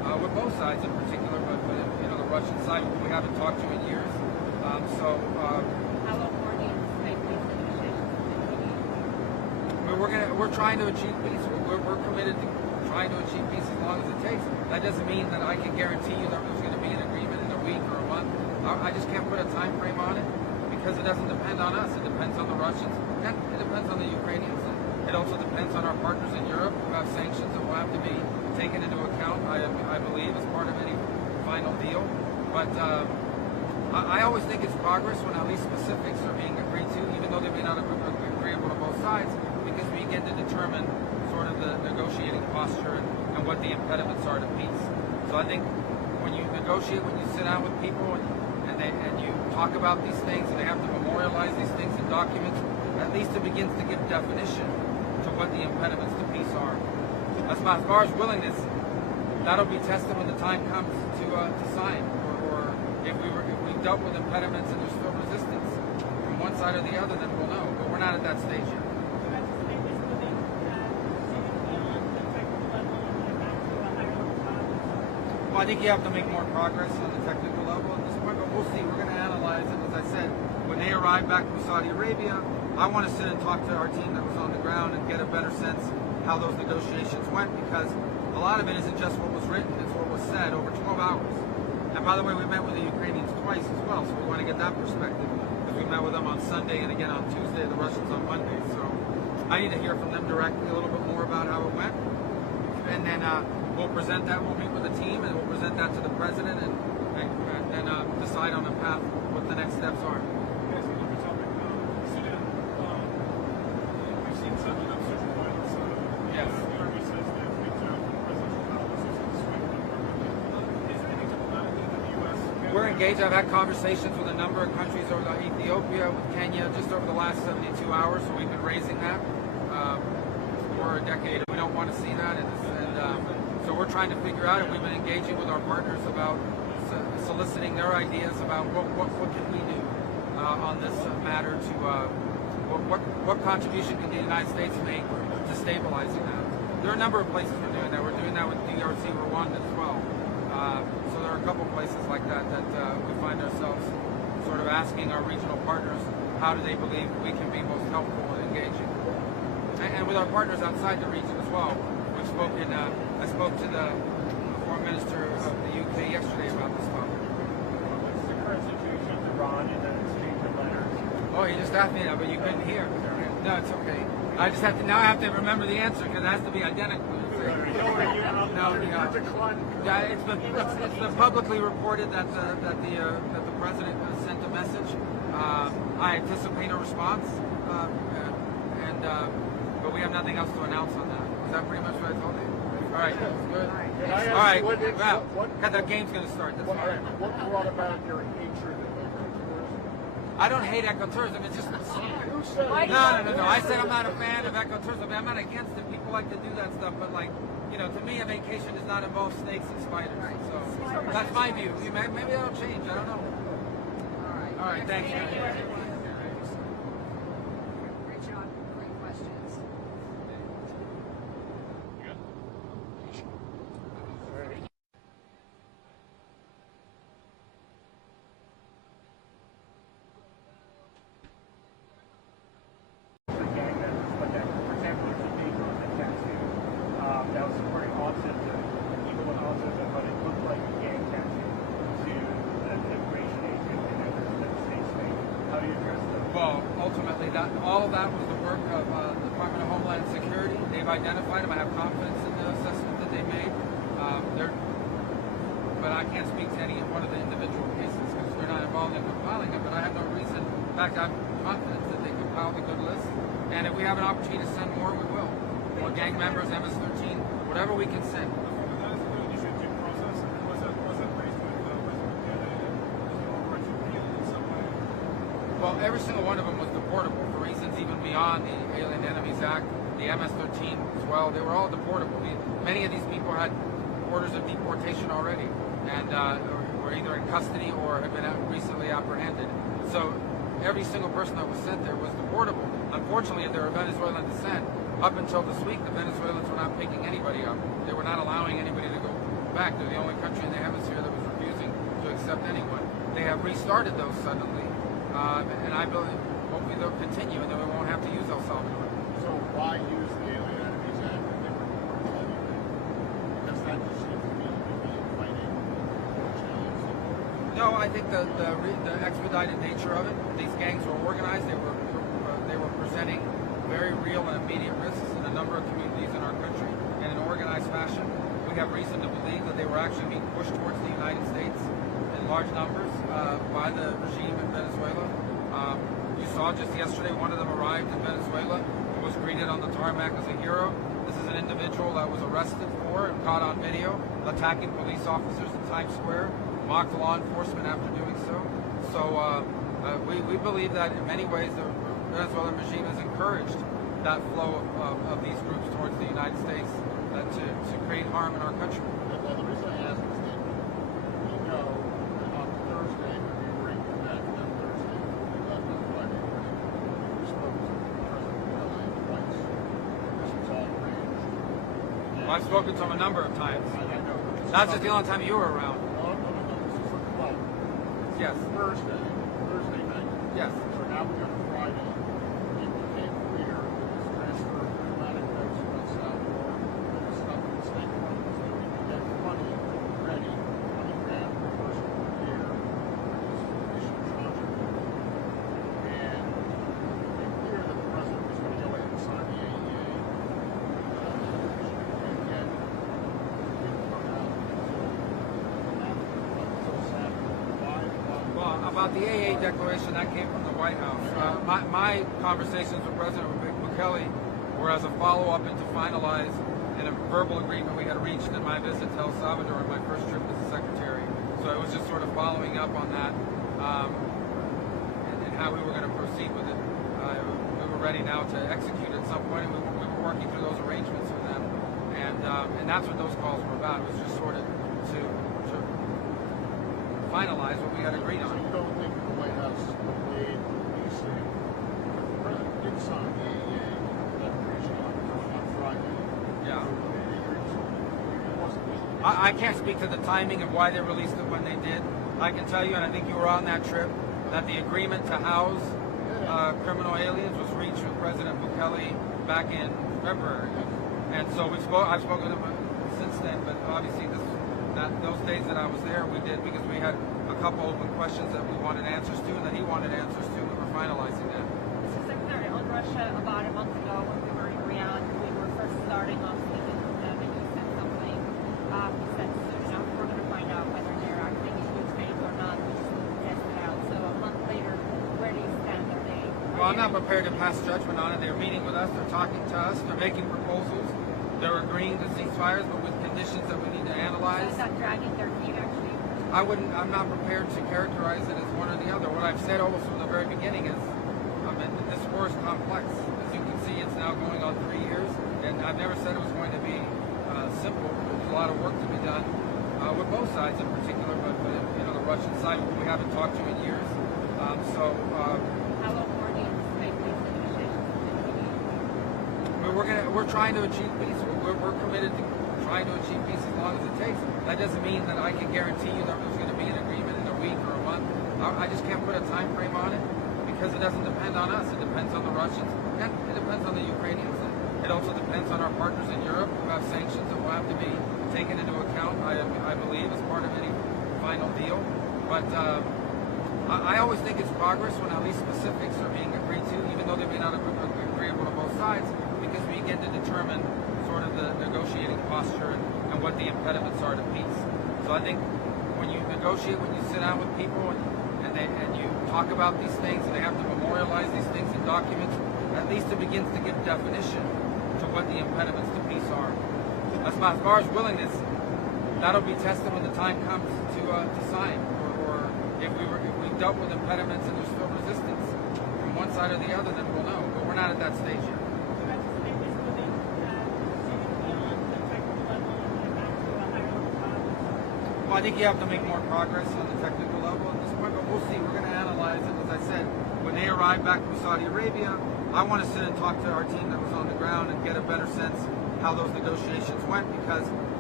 with both sides in particular, but you know, the Russian side we haven't talked to in years. How long more do you anticipate these negotiations continue? We're trying to achieve peace. We're committed to trying to achieve peace as long as it takes. That doesn't mean that I can guarantee you that there's going to be an agreement in a week or a month. I just can't put a time frame on it because it doesn't depend on us. It depends on the Russians and it depends on the Ukrainians. It also depends on our partners in Europe who have sanctions that will have to be taken into account, I believe, as part of any final deal. But I always think it's progress when at least specifics are being agreed to, even though they may not have been agreeable to both sides, because we begin to determine sort of the negotiating posture and what the impediments are to peace. So I think when you negotiate, when you sit down with people and you talk about these things and they have to memorialize these things in documents, at least it begins to give definition to what the impediments to peace are. As far as willingness, that'll be tested when the time comes to sign, or if we dealt with impediments and there's still resistance from one side or the other, then we'll know. But we're not at that stage yet. Well, I think you have to make more progress on the technical level at this point, but we'll see. We're going to analyze it. As I said, when they arrive back from Saudi Arabia, I want to sit and talk to our team that was on the ground and get a better sense how those negotiations went, because a lot of it isn't just what was written, it's what was said over 12 hours. And by the way, we met with the Ukrainians twice as well, so we want to get that perspective. Because we met with them on Sunday and again on Tuesday, the Russians on Monday. So I need to hear from them directly a little bit more about how it went. And then we'll present that, we'll meet with the team, and we'll present that to the president and then decide on a path what the next steps are. Yes, another topic. Sudan, we've seen some social violence. Yes. The army says they've reached out to presidential palaces in Sweden. Is there anything diplomatically that the U.S. can We're engaged. I've had conversations with a number of countries over Ethiopia, with Kenya, just over the last 72 hours. So we've been raising that for a decade. We don't want to see that, and so we're trying to figure out, and we've been engaging with our partners about soliciting their ideas about what can we do on this matter to what contribution can the United States make to stabilizing that. There are a number of places we're doing that. We're doing that with DRC, Rwanda as well. So there are a couple places like that we find ourselves sort of asking our regional partners, how do they believe we can be most helpful in engaging? And with our partners outside the region as well. We've spoken, I spoke to the Foreign Minister of the UK yesterday about this topic. What's the current situation with Iran and the exchange of letters? Oh, you just asked me that, but you couldn't hear. No, it's okay. I just have to, now I have to remember the answer because it has to be identical. Yeah, it's been publicly reported that the president sent a message. I anticipate a response, but we have nothing else to announce on that. Is that pretty much what I told you? All right, good. All right, well, the game's going to start. That's all right. What brought about your hatred of ecotourism? I don't hate ecotourism. It's just Who said it? no. I said I'm not a fan of ecotourism. I'm not against it. People like to do that stuff, but like, you know, to me, a vacation does not involve snakes and spiders. So that's my view. Maybe that'll change. I don't know. All right. Thanks. Reach out, great questions. Gang members, but that, for example, there's a paper on the tattoo that was supporting offsets of people with offsets of what it looked like a gang tattoo to an immigration agent and that the state's made. How do you address that? Well, ultimately, all of that was the work of the Department of Homeland Security. They've identified them. I have confidence in the assessment that they made. But I can't speak to any one of the individual cases because we're not involved in compiling them. But I have no reason. In fact, I'm confident that they compiled a good list. And if we have an opportunity to send more, we will. More gang members, MS-13, whatever we can send. That is the initiative process. Was that raised with overarching appeal in some way? Well, every single one of them was deportable for reasons even beyond the Alien Enemies Act, the MS-13 as well. They were all deportable. Many of these people had orders of deportation already and were either in custody or had been recently apprehended. So every single person that was sent there was deportable. Unfortunately, they're of Venezuelan descent. Up until this week, the Venezuelans were not picking anybody up. They were not allowing anybody to go back. They're the only country in the hemisphere that was refusing to accept anyone. They have restarted those suddenly, and I believe hopefully they'll continue, and then we won't have to use El Salvador. So why use the Alien Enemies Act if they were going anyway? Because that just seems to me to be fighting challenge. No, I think the expedited nature of it. These gangs were organized. They were presenting very real and immediate risks in a number of communities in our country in an organized fashion. We have reason to believe that they were actually being pushed towards the United States in large numbers by the regime in Venezuela. You saw just yesterday one of them arrived in Venezuela and was greeted on the tarmac as a hero. This is an individual that was arrested for and caught on video attacking police officers in Times Square, mocked law enforcement after doing so. So we believe that in many ways the Venezuelan regime has encouraged that flow of these groups towards the United States to create harm in our country. Well, the reason I ask is that we know that on Thursday, when we were in Quebec, that Thursday, we left on Friday, we spoke to President LA twice. This was all arranged. Well, I've spoken to him a number of times. I know. That's just the only time you were around. No. This is the 12th. Yes. Thursday night. Yes. So now we got Friday. It became clear that this transfer of diplomatic notes from El Salvador that was stuck in the State Department so that we could get money ready, $20,000 per person per year for these issue tranche agreements. And it became clear that the president was going to go ahead and sign the AEA. And yet, it didn't come out until Saturday. Why? Well, about the AA declaration, that came from the White House. My conversations with President Bukele were as a follow-up and to finalize in a verbal agreement we had reached in my visit to El Salvador on my first trip as a secretary. So it was just sort of following up on that and how we were going to proceed with it. We were ready now to execute at some point, and we were working through those arrangements with them. And that's what those calls were about. It was just sort of to finalize what we had agreed So on. you don't think the White House made you say the president did sign the AEA declaration on Friday? Yeah. It wasn't. I can't speak to the timing of why they released it when they did. I can tell you, and I think you were on that trip, that the agreement to house criminal aliens was reached with President Bukele back in February. And so I've spoken to him since then, but obviously those days that I was there, we did because we had a couple open questions that we wanted answers to and that he wanted answers to. We were finalizing that. Mr. Secretary, on Russia, about a month ago when we were in Riyadh, we were first starting off speaking with them, and you said something. You said soon enough we're going to find out whether they're acting in good faith or not. We just need to test it out. So a month later, where do you stand today? Well, I'm not prepared to pass judgment on it. They're meeting with us. They're talking to us. They're making proposals. They're agreeing to ceasefires, but with conditions that we need to analyze. Is that dragging their feet, actually? I'm not prepared to characterize it as one or the other. What I've said almost from the very beginning is, this war is complex. As you can see, it's now going on 3 years, and I've never said it was going to be simple. There's a lot of work to be done with both sides in particular, but the Russian side we haven't talked to in years. How long more do you anticipate these negotiations to continue? We're trying to achieve peace. We're committed to trying to achieve peace as long as it takes. That doesn't mean that I can guarantee you that there's going to be an agreement in a week or a month. I just can't put a time frame on it because it doesn't depend on us. It depends on the Russians and it depends on the Ukrainians. It also depends on our partners in Europe who have sanctions that will have to be taken into account, I believe, as part of any final deal. But I always think it's progress when at least specifics are being agreed to, even though they may not be agreeable to both sides, because we get to determine sort of the negotiating posture and what the impediments are to peace. So I think when you negotiate, when you sit down with people and you talk about these things and they have to memorialize these things in documents, at least it begins to give definition to what the impediments to peace are. As far as willingness, that'll be tested when the time comes to sign, or if we dealt with impediments and there's still resistance from one side or the other, then we'll know. But we're not at that stage yet. Well, I think you have to make more progress on the technical level at this point, but we'll see. We're going to analyze it. As I said, when they arrive back from Saudi Arabia, I want to sit and talk to our team that was on the ground and get a better sense how those negotiations went, because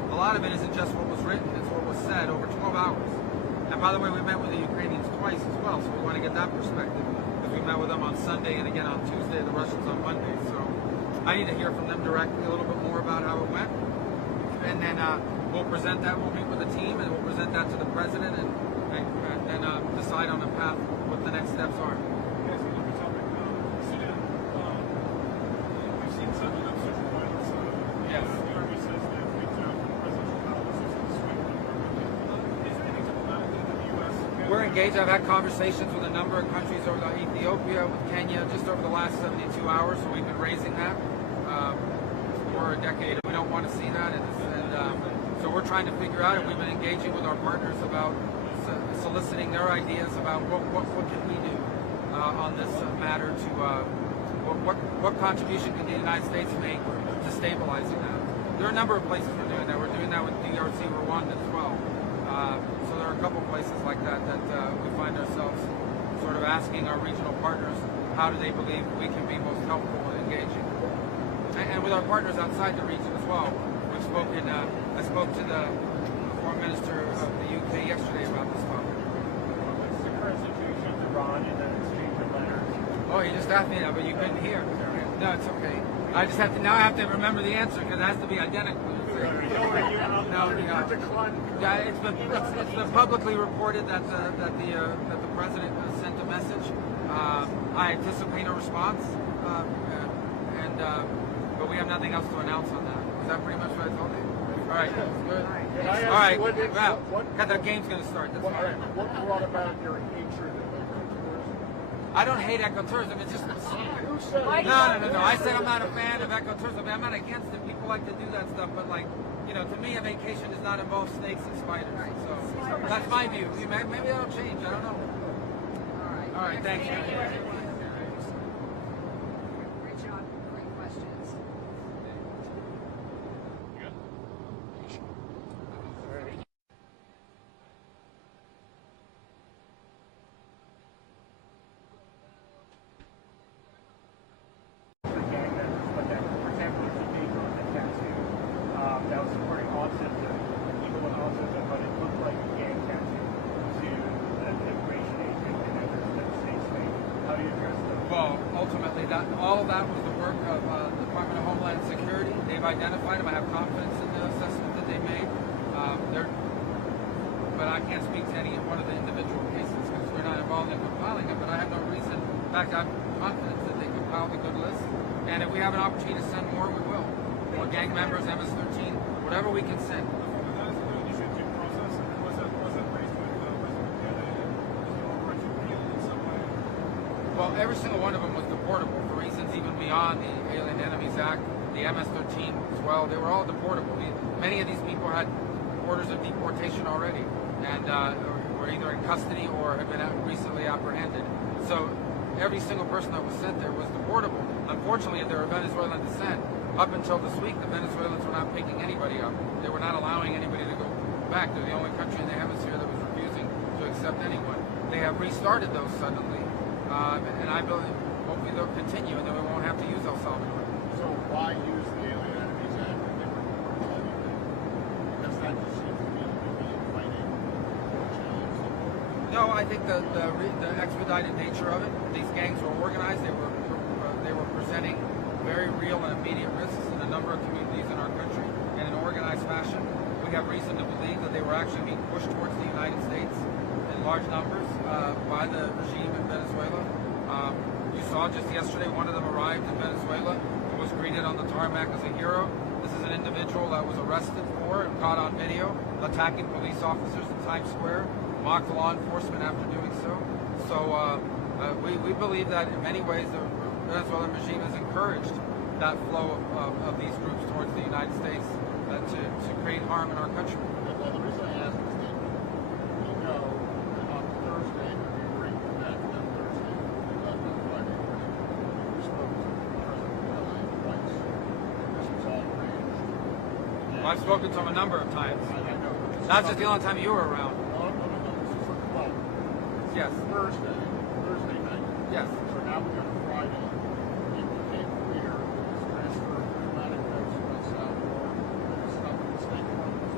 a lot of it isn't just what was written, it's what was said over 12 hours. And by the way, we met with the Ukrainians twice as well, so we want to get that perspective. Because we met with them on Sunday and again on Tuesday, the Russians on Monday. So I need to hear from them directly a little bit more about how it went. And then we'll present that, we'll meet with the team, and we'll present that to the president and decide on a path what the next steps are. Yes, another topic. Sudan. We've seen some upsurge of violence. Yes. The army says they've reached out to presidential palaces in Sweden. Is there any diplomatic thing that the U.S. can We're engaged. I've had conversations with a number of countries over Ethiopia, with Kenya, just over the last 72 hours. So we've been raising that for a decade. We don't want to see that, and so we're trying to figure out. And we've been engaging with our partners about soliciting their ideas about what can we do on this matter to what contribution can the United States make to stabilizing that. There are a number of places we're doing that. We're doing that with DRC Rwanda as well. So there are a couple places like that we find ourselves sort of asking our regional partners how do they believe we can be most helpful in engaging. And with our partners outside the region as well. We've spoken, I spoke to the Foreign Minister of the UK yesterday about this topic. What's the current situation with Iran and the exchange of letters? Oh, you just asked me that, but you couldn't hear. No, it's okay. I just have to, now I have to remember the answer because it has to be identical. Yeah, it's been publicly reported that the president sent a message. I anticipate a response, but we have nothing else to announce on that. Is that pretty much what I told you? All right, good. All right, well, the game's going to start. That's fine. What brought about your hatred of ecotourism? I don't hate ecotourism. It's just Who said no. I said I'm not a fan of ecotourism. I'm not against it. People like to do that stuff, but to me, a vacation does not involve snakes and spiders. So that's my view. Maybe that'll change. I don't know. All right. Thank you. Great job. Great questions. Gang members, but that, for example, there's a paper on the tattoo that was supporting autism, people with autism, but it looked like a gang tattoo to an immigration agent and others that the states made. How do you address those? Well, ultimately, all of that was the work of the Department of Homeland Security. They've identified them. I have confidence in the assessment that they made. But I can't speak to any one of the individual cases because we're not involved in compiling them. But I have no reason. In fact, I'm confident that they compiled a good list. And if we have an opportunity to send more, we will. More gang members, MS-13, whatever we can send. That is an initiative process, and was that raised with President Kennedy? Is there over to appeal in some way? Well, every single one of them was deportable for reasons even beyond the Alien Enemies Act, the MS-13 as well. They were all deportable. Many of these people had orders of deportation already and were either in custody or had been recently apprehended. So every single person that was sent there was deportable. Unfortunately, if they were Venezuelan descent, up until this week, the Venezuelans were not picking anybody up. They were not allowing anybody to go back. They're the only country in the hemisphere that was refusing to accept anyone. They have restarted those suddenly, and I believe hopefully they'll continue, and then we won't have to use El Salvador. So why use the Alien Enemies Act if they were deportable? Because that just seems to me to be fighting challenge. No, I think the expedited nature of it. These gangs were organized. They were presenting very real and immediate risks in a number of communities in our country in an organized fashion. We have reason to believe that they were actually being pushed towards the United States in large numbers by the regime in Venezuela. You saw just yesterday one of them arrived in Venezuela and was greeted on the tarmac as a hero. This is an individual that was arrested for and caught on video attacking police officers in Times Square, mocked law enforcement after doing so. So we believe that in many ways the Venezuelan regime has encouraged that flow of these groups towards the United States to create harm in our country. Well, the reason I ask is that we know that on Thursday, when we were in that Thursday, we left on Friday, we spoke to President Kennedy twice. This was all arranged. Well, I've spoken to him a number of times. I know. Not just the only time you were around. No. This is for 12. Yes. Thursday night. Yes. So now we got Friday. It became clear that this transfer of diplomatic notes from El Salvador, that is stuff in the State Department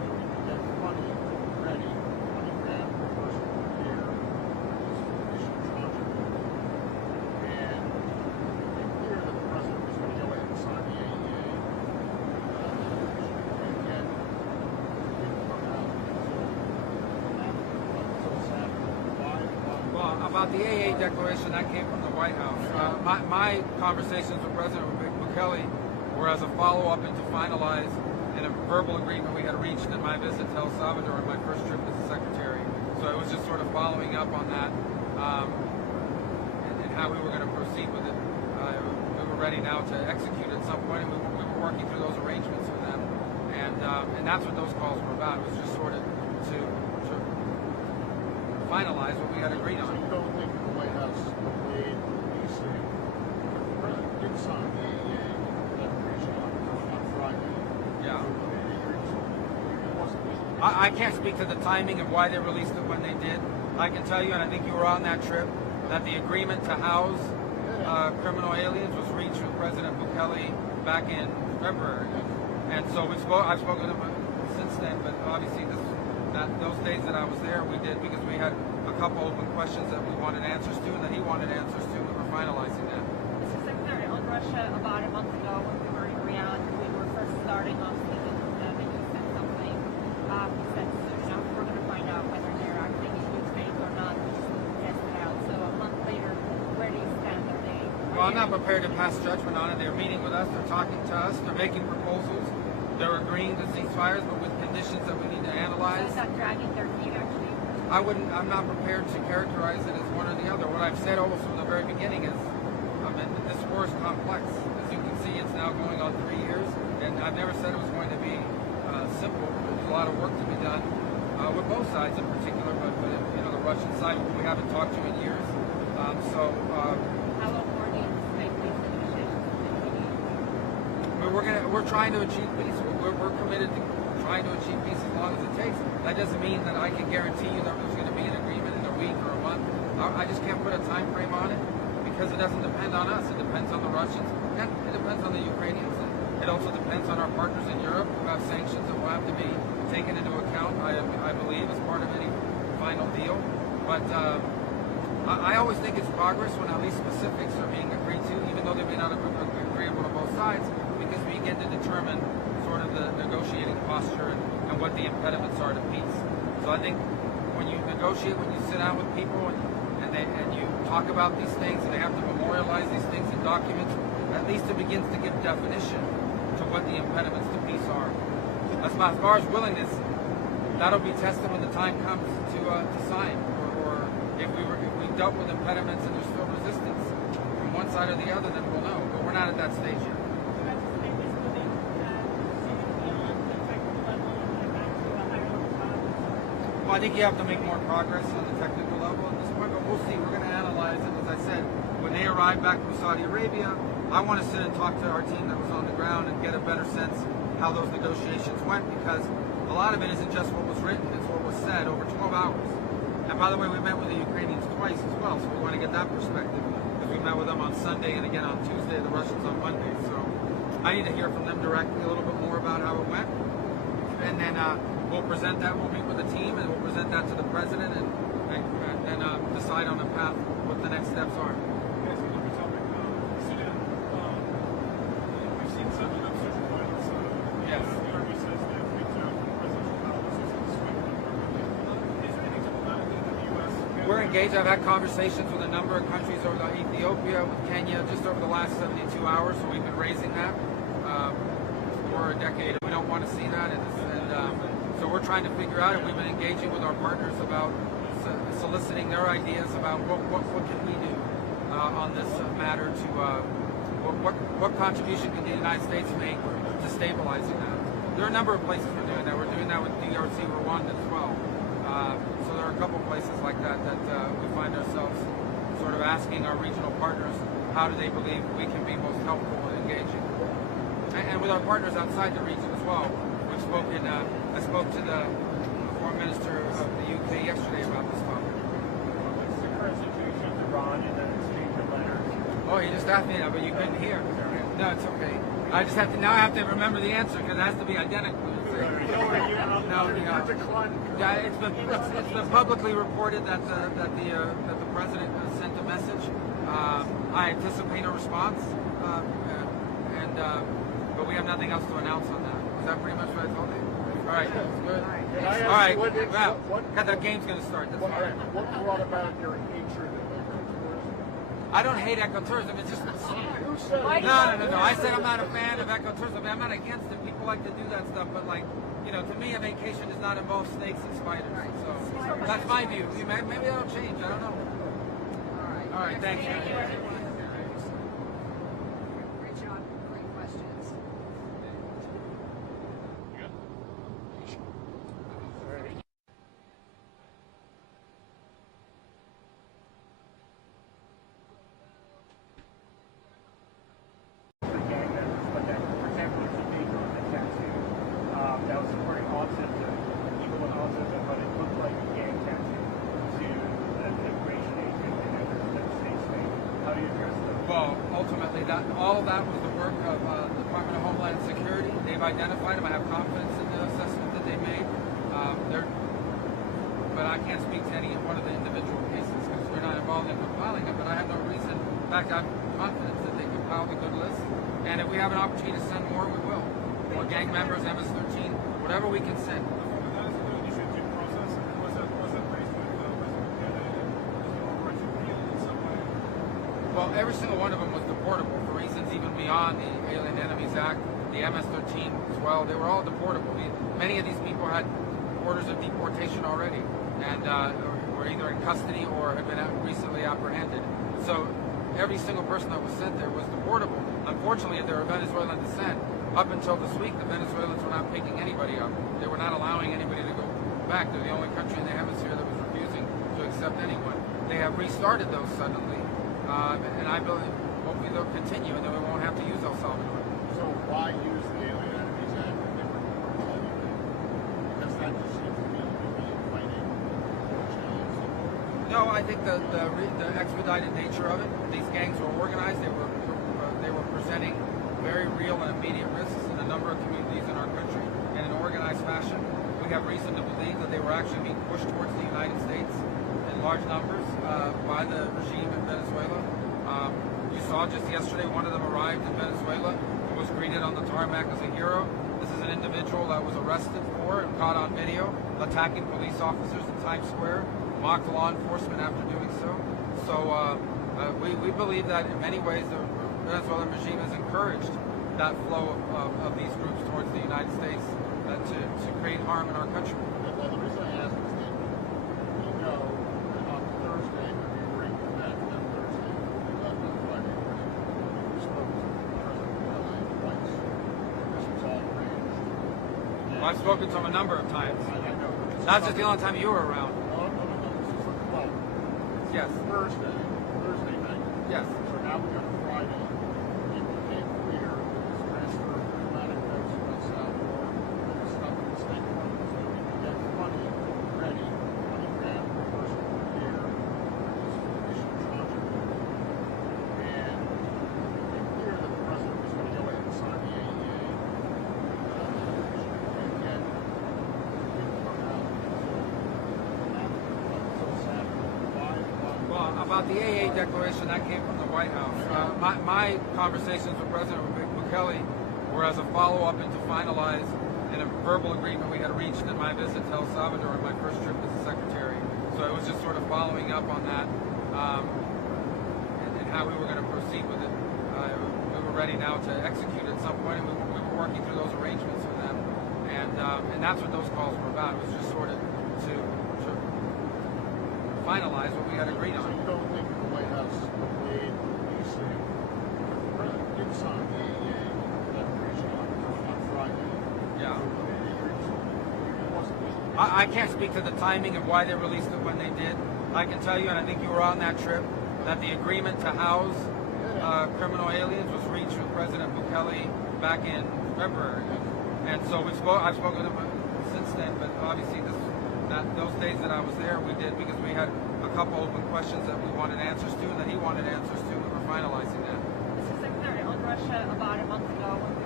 About the AA declaration, that came from the White House. My conversations with President Bukele were as a follow-up and to finalize in a verbal agreement we had reached in my visit to El Salvador on my first trip as a secretary. So it was just sort of following up on that and how we were going to proceed with it. We were ready now to execute at some point, and we were working through those arrangements with them. And that's what those calls were about. It was just sort of to finalize what we had agreed on. So you don't think the White House made you say the president did sign the AA declaration on Friday? Yeah. I can't speak to the timing of why they released it when they did. I can tell you, and I think you were on that trip, that the agreement to house criminal aliens was reached with President Bukele back in February. And so I've spoken to him since then, but obviously those days that I was there, we did because we had a couple open questions that we wanted answers to and that he wanted answers to, and we were finalizing that. Mr. Secretary, on Russia, about a month ago when we were in Riyadh, we were first starting off speaking with them, and you said something. You said, we're going to find out whether they're acting in good faith or not. We just need to test it out. So a month later, where do you stand? Well, I'm not prepared to pass judgment on it. They're meeting with us. They're talking to us. They're making proposals. They're agreeing to ceasefires, but with conditions that we need to analyze. So is that dragging their feet, actually? I'm not prepared to characterize it as one or the other. What I've said almost from the very beginning is, this war is complex. As you can see, it's now going on 3 years, and I've never said it was going to be simple. There's a lot of work to be done with both sides in particular, but the Russian side, we haven't talked to in years. How long more do you anticipate these negotiations will continue? We're trying to achieve peace. We're committed to trying to achieve peace as long as it takes. That doesn't mean that I can guarantee you that there's going to be an agreement in a week or a month. I just can't put a time frame on it because it doesn't depend on us. It depends on the Russians and it depends on the Ukrainians. It also depends on our partners in Europe who have sanctions that will have to be taken into account, I believe, as part of any final deal. But I always think it's progress when at least specifics are being agreed to, even though they may not have been agreeable to both sides, because we begin to determine sort of the negotiating posture and what the impediments are to peace. So I think when you negotiate, when you sit down with people and you talk about these things and they have to memorialize these things in documents, at least it begins to give definition to what the impediments to peace are. As far as willingness, that'll be tested when the time comes to sign, or if we dealt with impediments and there's still resistance from one side or the other, then we'll know. But we're not at that stage yet. Well, I think you have to make more progress on the technical level at this point, but we'll see. We're going to analyze it. As I said, when they arrive back from Saudi Arabia, I want to sit and talk to our team that was on the ground and get a better sense how those negotiations went, because a lot of it isn't just what was written, it's what was said over 12 hours. And by the way, we met with the Ukrainians twice as well, so we want to get that perspective. Because we met with them on Sunday and again on Tuesday, the Russians on Monday. So I need to hear from them directly a little bit more about how it went. And then we'll present that, we'll meet with the team, and we'll present that to the president and decide on a path what the next steps are. Yes, another topic. Sudan. We've seen such an upsurge in violence. Yes. The army says they've reached out to presidential policies in Sweden. Is there anything diplomatically that the U.S. We're engaged. I've had conversations with a number of countries over Ethiopia, with Kenya, just over the last 72 hours. So we've been raising that for a decade. We don't want to see that, so we're trying to figure out, and we've been engaging with our partners about soliciting their ideas about what can we do on this matter to what contribution can the United States make to stabilizing that. There are a number of places we're doing that. We're doing that with DRC, Rwanda as well. So there are a couple places like that we find ourselves sort of asking our regional partners, how do they believe we can be most helpful in engaging? And with our partners outside the region as well. We've spoken, I spoke to the Foreign Minister of the UK yesterday about this topic. What's the current situation with Iran and the exchange of letters? Oh, you just asked me that, but you couldn't hear. No, it's okay. I just have to, now I have to remember the answer because it has to be identical. Yeah, it's been publicly reported that the president sent a message. I anticipate a response, but we have nothing else to announce on that. Is that pretty much what I told you? All right, good. Can I ask All right, you well, because the game's going to start. That's what fine. brought about your hatred of ecotourism? I don't hate ecotourism. It's just You said no. I said I'm not a fan of ecotourism. I'm not against it. People like to do that stuff, but like, you know, to me, a vacation is not involve snakes and spiders. So that's my view. Maybe that'll change. I don't know. All right. Thank you. Great job. Great questions. For gang members, but that, for example, there's a paper on the tattoo that was supporting autism, people with autism, but it looked like a gang tattoo to an immigration agent and others that the state's made. How do you address those? Well, ultimately, all of that was the work of the Department of Homeland Security. They've identified them. I have confidence in the assessment that they made. But I can't speak to any one of the individual cases because we're not involved in compiling them. But I have no reason. In fact, I have confidence that they compiled a good list. And if we have an opportunity to send more, we will. More gang members, MS-13, whatever we can send. That is the initiative process. Was that raised with President Kennedy? Was it already repealed in some way? Well, every single one of them was deportable for reasons even beyond the Alien Enemies Act, the MS-13 as well. They were all deportable. Many of these people had orders of deportation already and were either in custody or had been recently apprehended. So every single person that was sent there was deportable. Unfortunately, they were Venezuelan descent. Up until this week, the Venezuelans were not picking anybody up. They were not allowing anybody to go back. They're the only country in the hemisphere that was refusing to accept anyone. They have restarted those suddenly, and I believe hopefully they'll continue, and then we won't have to use El Salvador. So why use the Alien Enemies Act if they were deportable anyway? Because that just seems to me to be inviting aliens. No, I think the expedited nature of it. These gangs were organized. They were presenting very real and immediate risks in a number of communities in our country in an organized fashion. We have reason to believe that they were actually being pushed towards the United States in large numbers by the regime in Venezuela. You saw just yesterday one of them arrived in Venezuela and was greeted on the tarmac as a hero. This is an individual that was arrested for and caught on video attacking police officers in Times Square, mocked law enforcement after doing so. So we believe that in many ways the Venezuelan regime has encouraged that flow of these groups towards the United States to create harm in our country. Well, the reason I ask is that we know that on Thursday, when we were in Quebec, that Thursday, we left on Friday, we spoke to President LA twice. This was all arranged. Well, I've spoken to him a number of times. I know. Not just the only time you were around. No. This is well, Yes. Thursday night. Yes. So now we go to Friday. It became clear that this transfer of diplomatic votes from El Salvador that is stuck in the State Department so that we can get money ready, $20,000 per person per year for these initial tranche of votes. And it became clear that the president was going to go ahead and sign the AEA. And yet, it didn't come out until Saturday. Why? Well, about the AA declaration, that came from the White House. My conversations with President Bukele were as a follow-up and to finalize in a verbal agreement we had reached in my visit to El Salvador on my first trip as a secretary. So it was just sort of following up on that and how we were going to proceed with it. We were ready now to execute at some point, and we were working through those arrangements with them. And that's what those calls were about. It was just sort of to finalize what we had agreed So on. you don't think the White House made what you say? The president did sign the AEA declaration on Friday. Yeah. It wasn't. I can't speak to the timing of why they released it when they did. I can tell you, and I think you were on that trip, that the agreement to house criminal aliens was reached with President Bukele back in February. And so I've spoken to him since then, but obviously those days that I was there, we did because we had a couple open questions that we wanted answers to and that he wanted answers to. We were finalizing that. Mr. Secretary, on Russia, about a month ago, when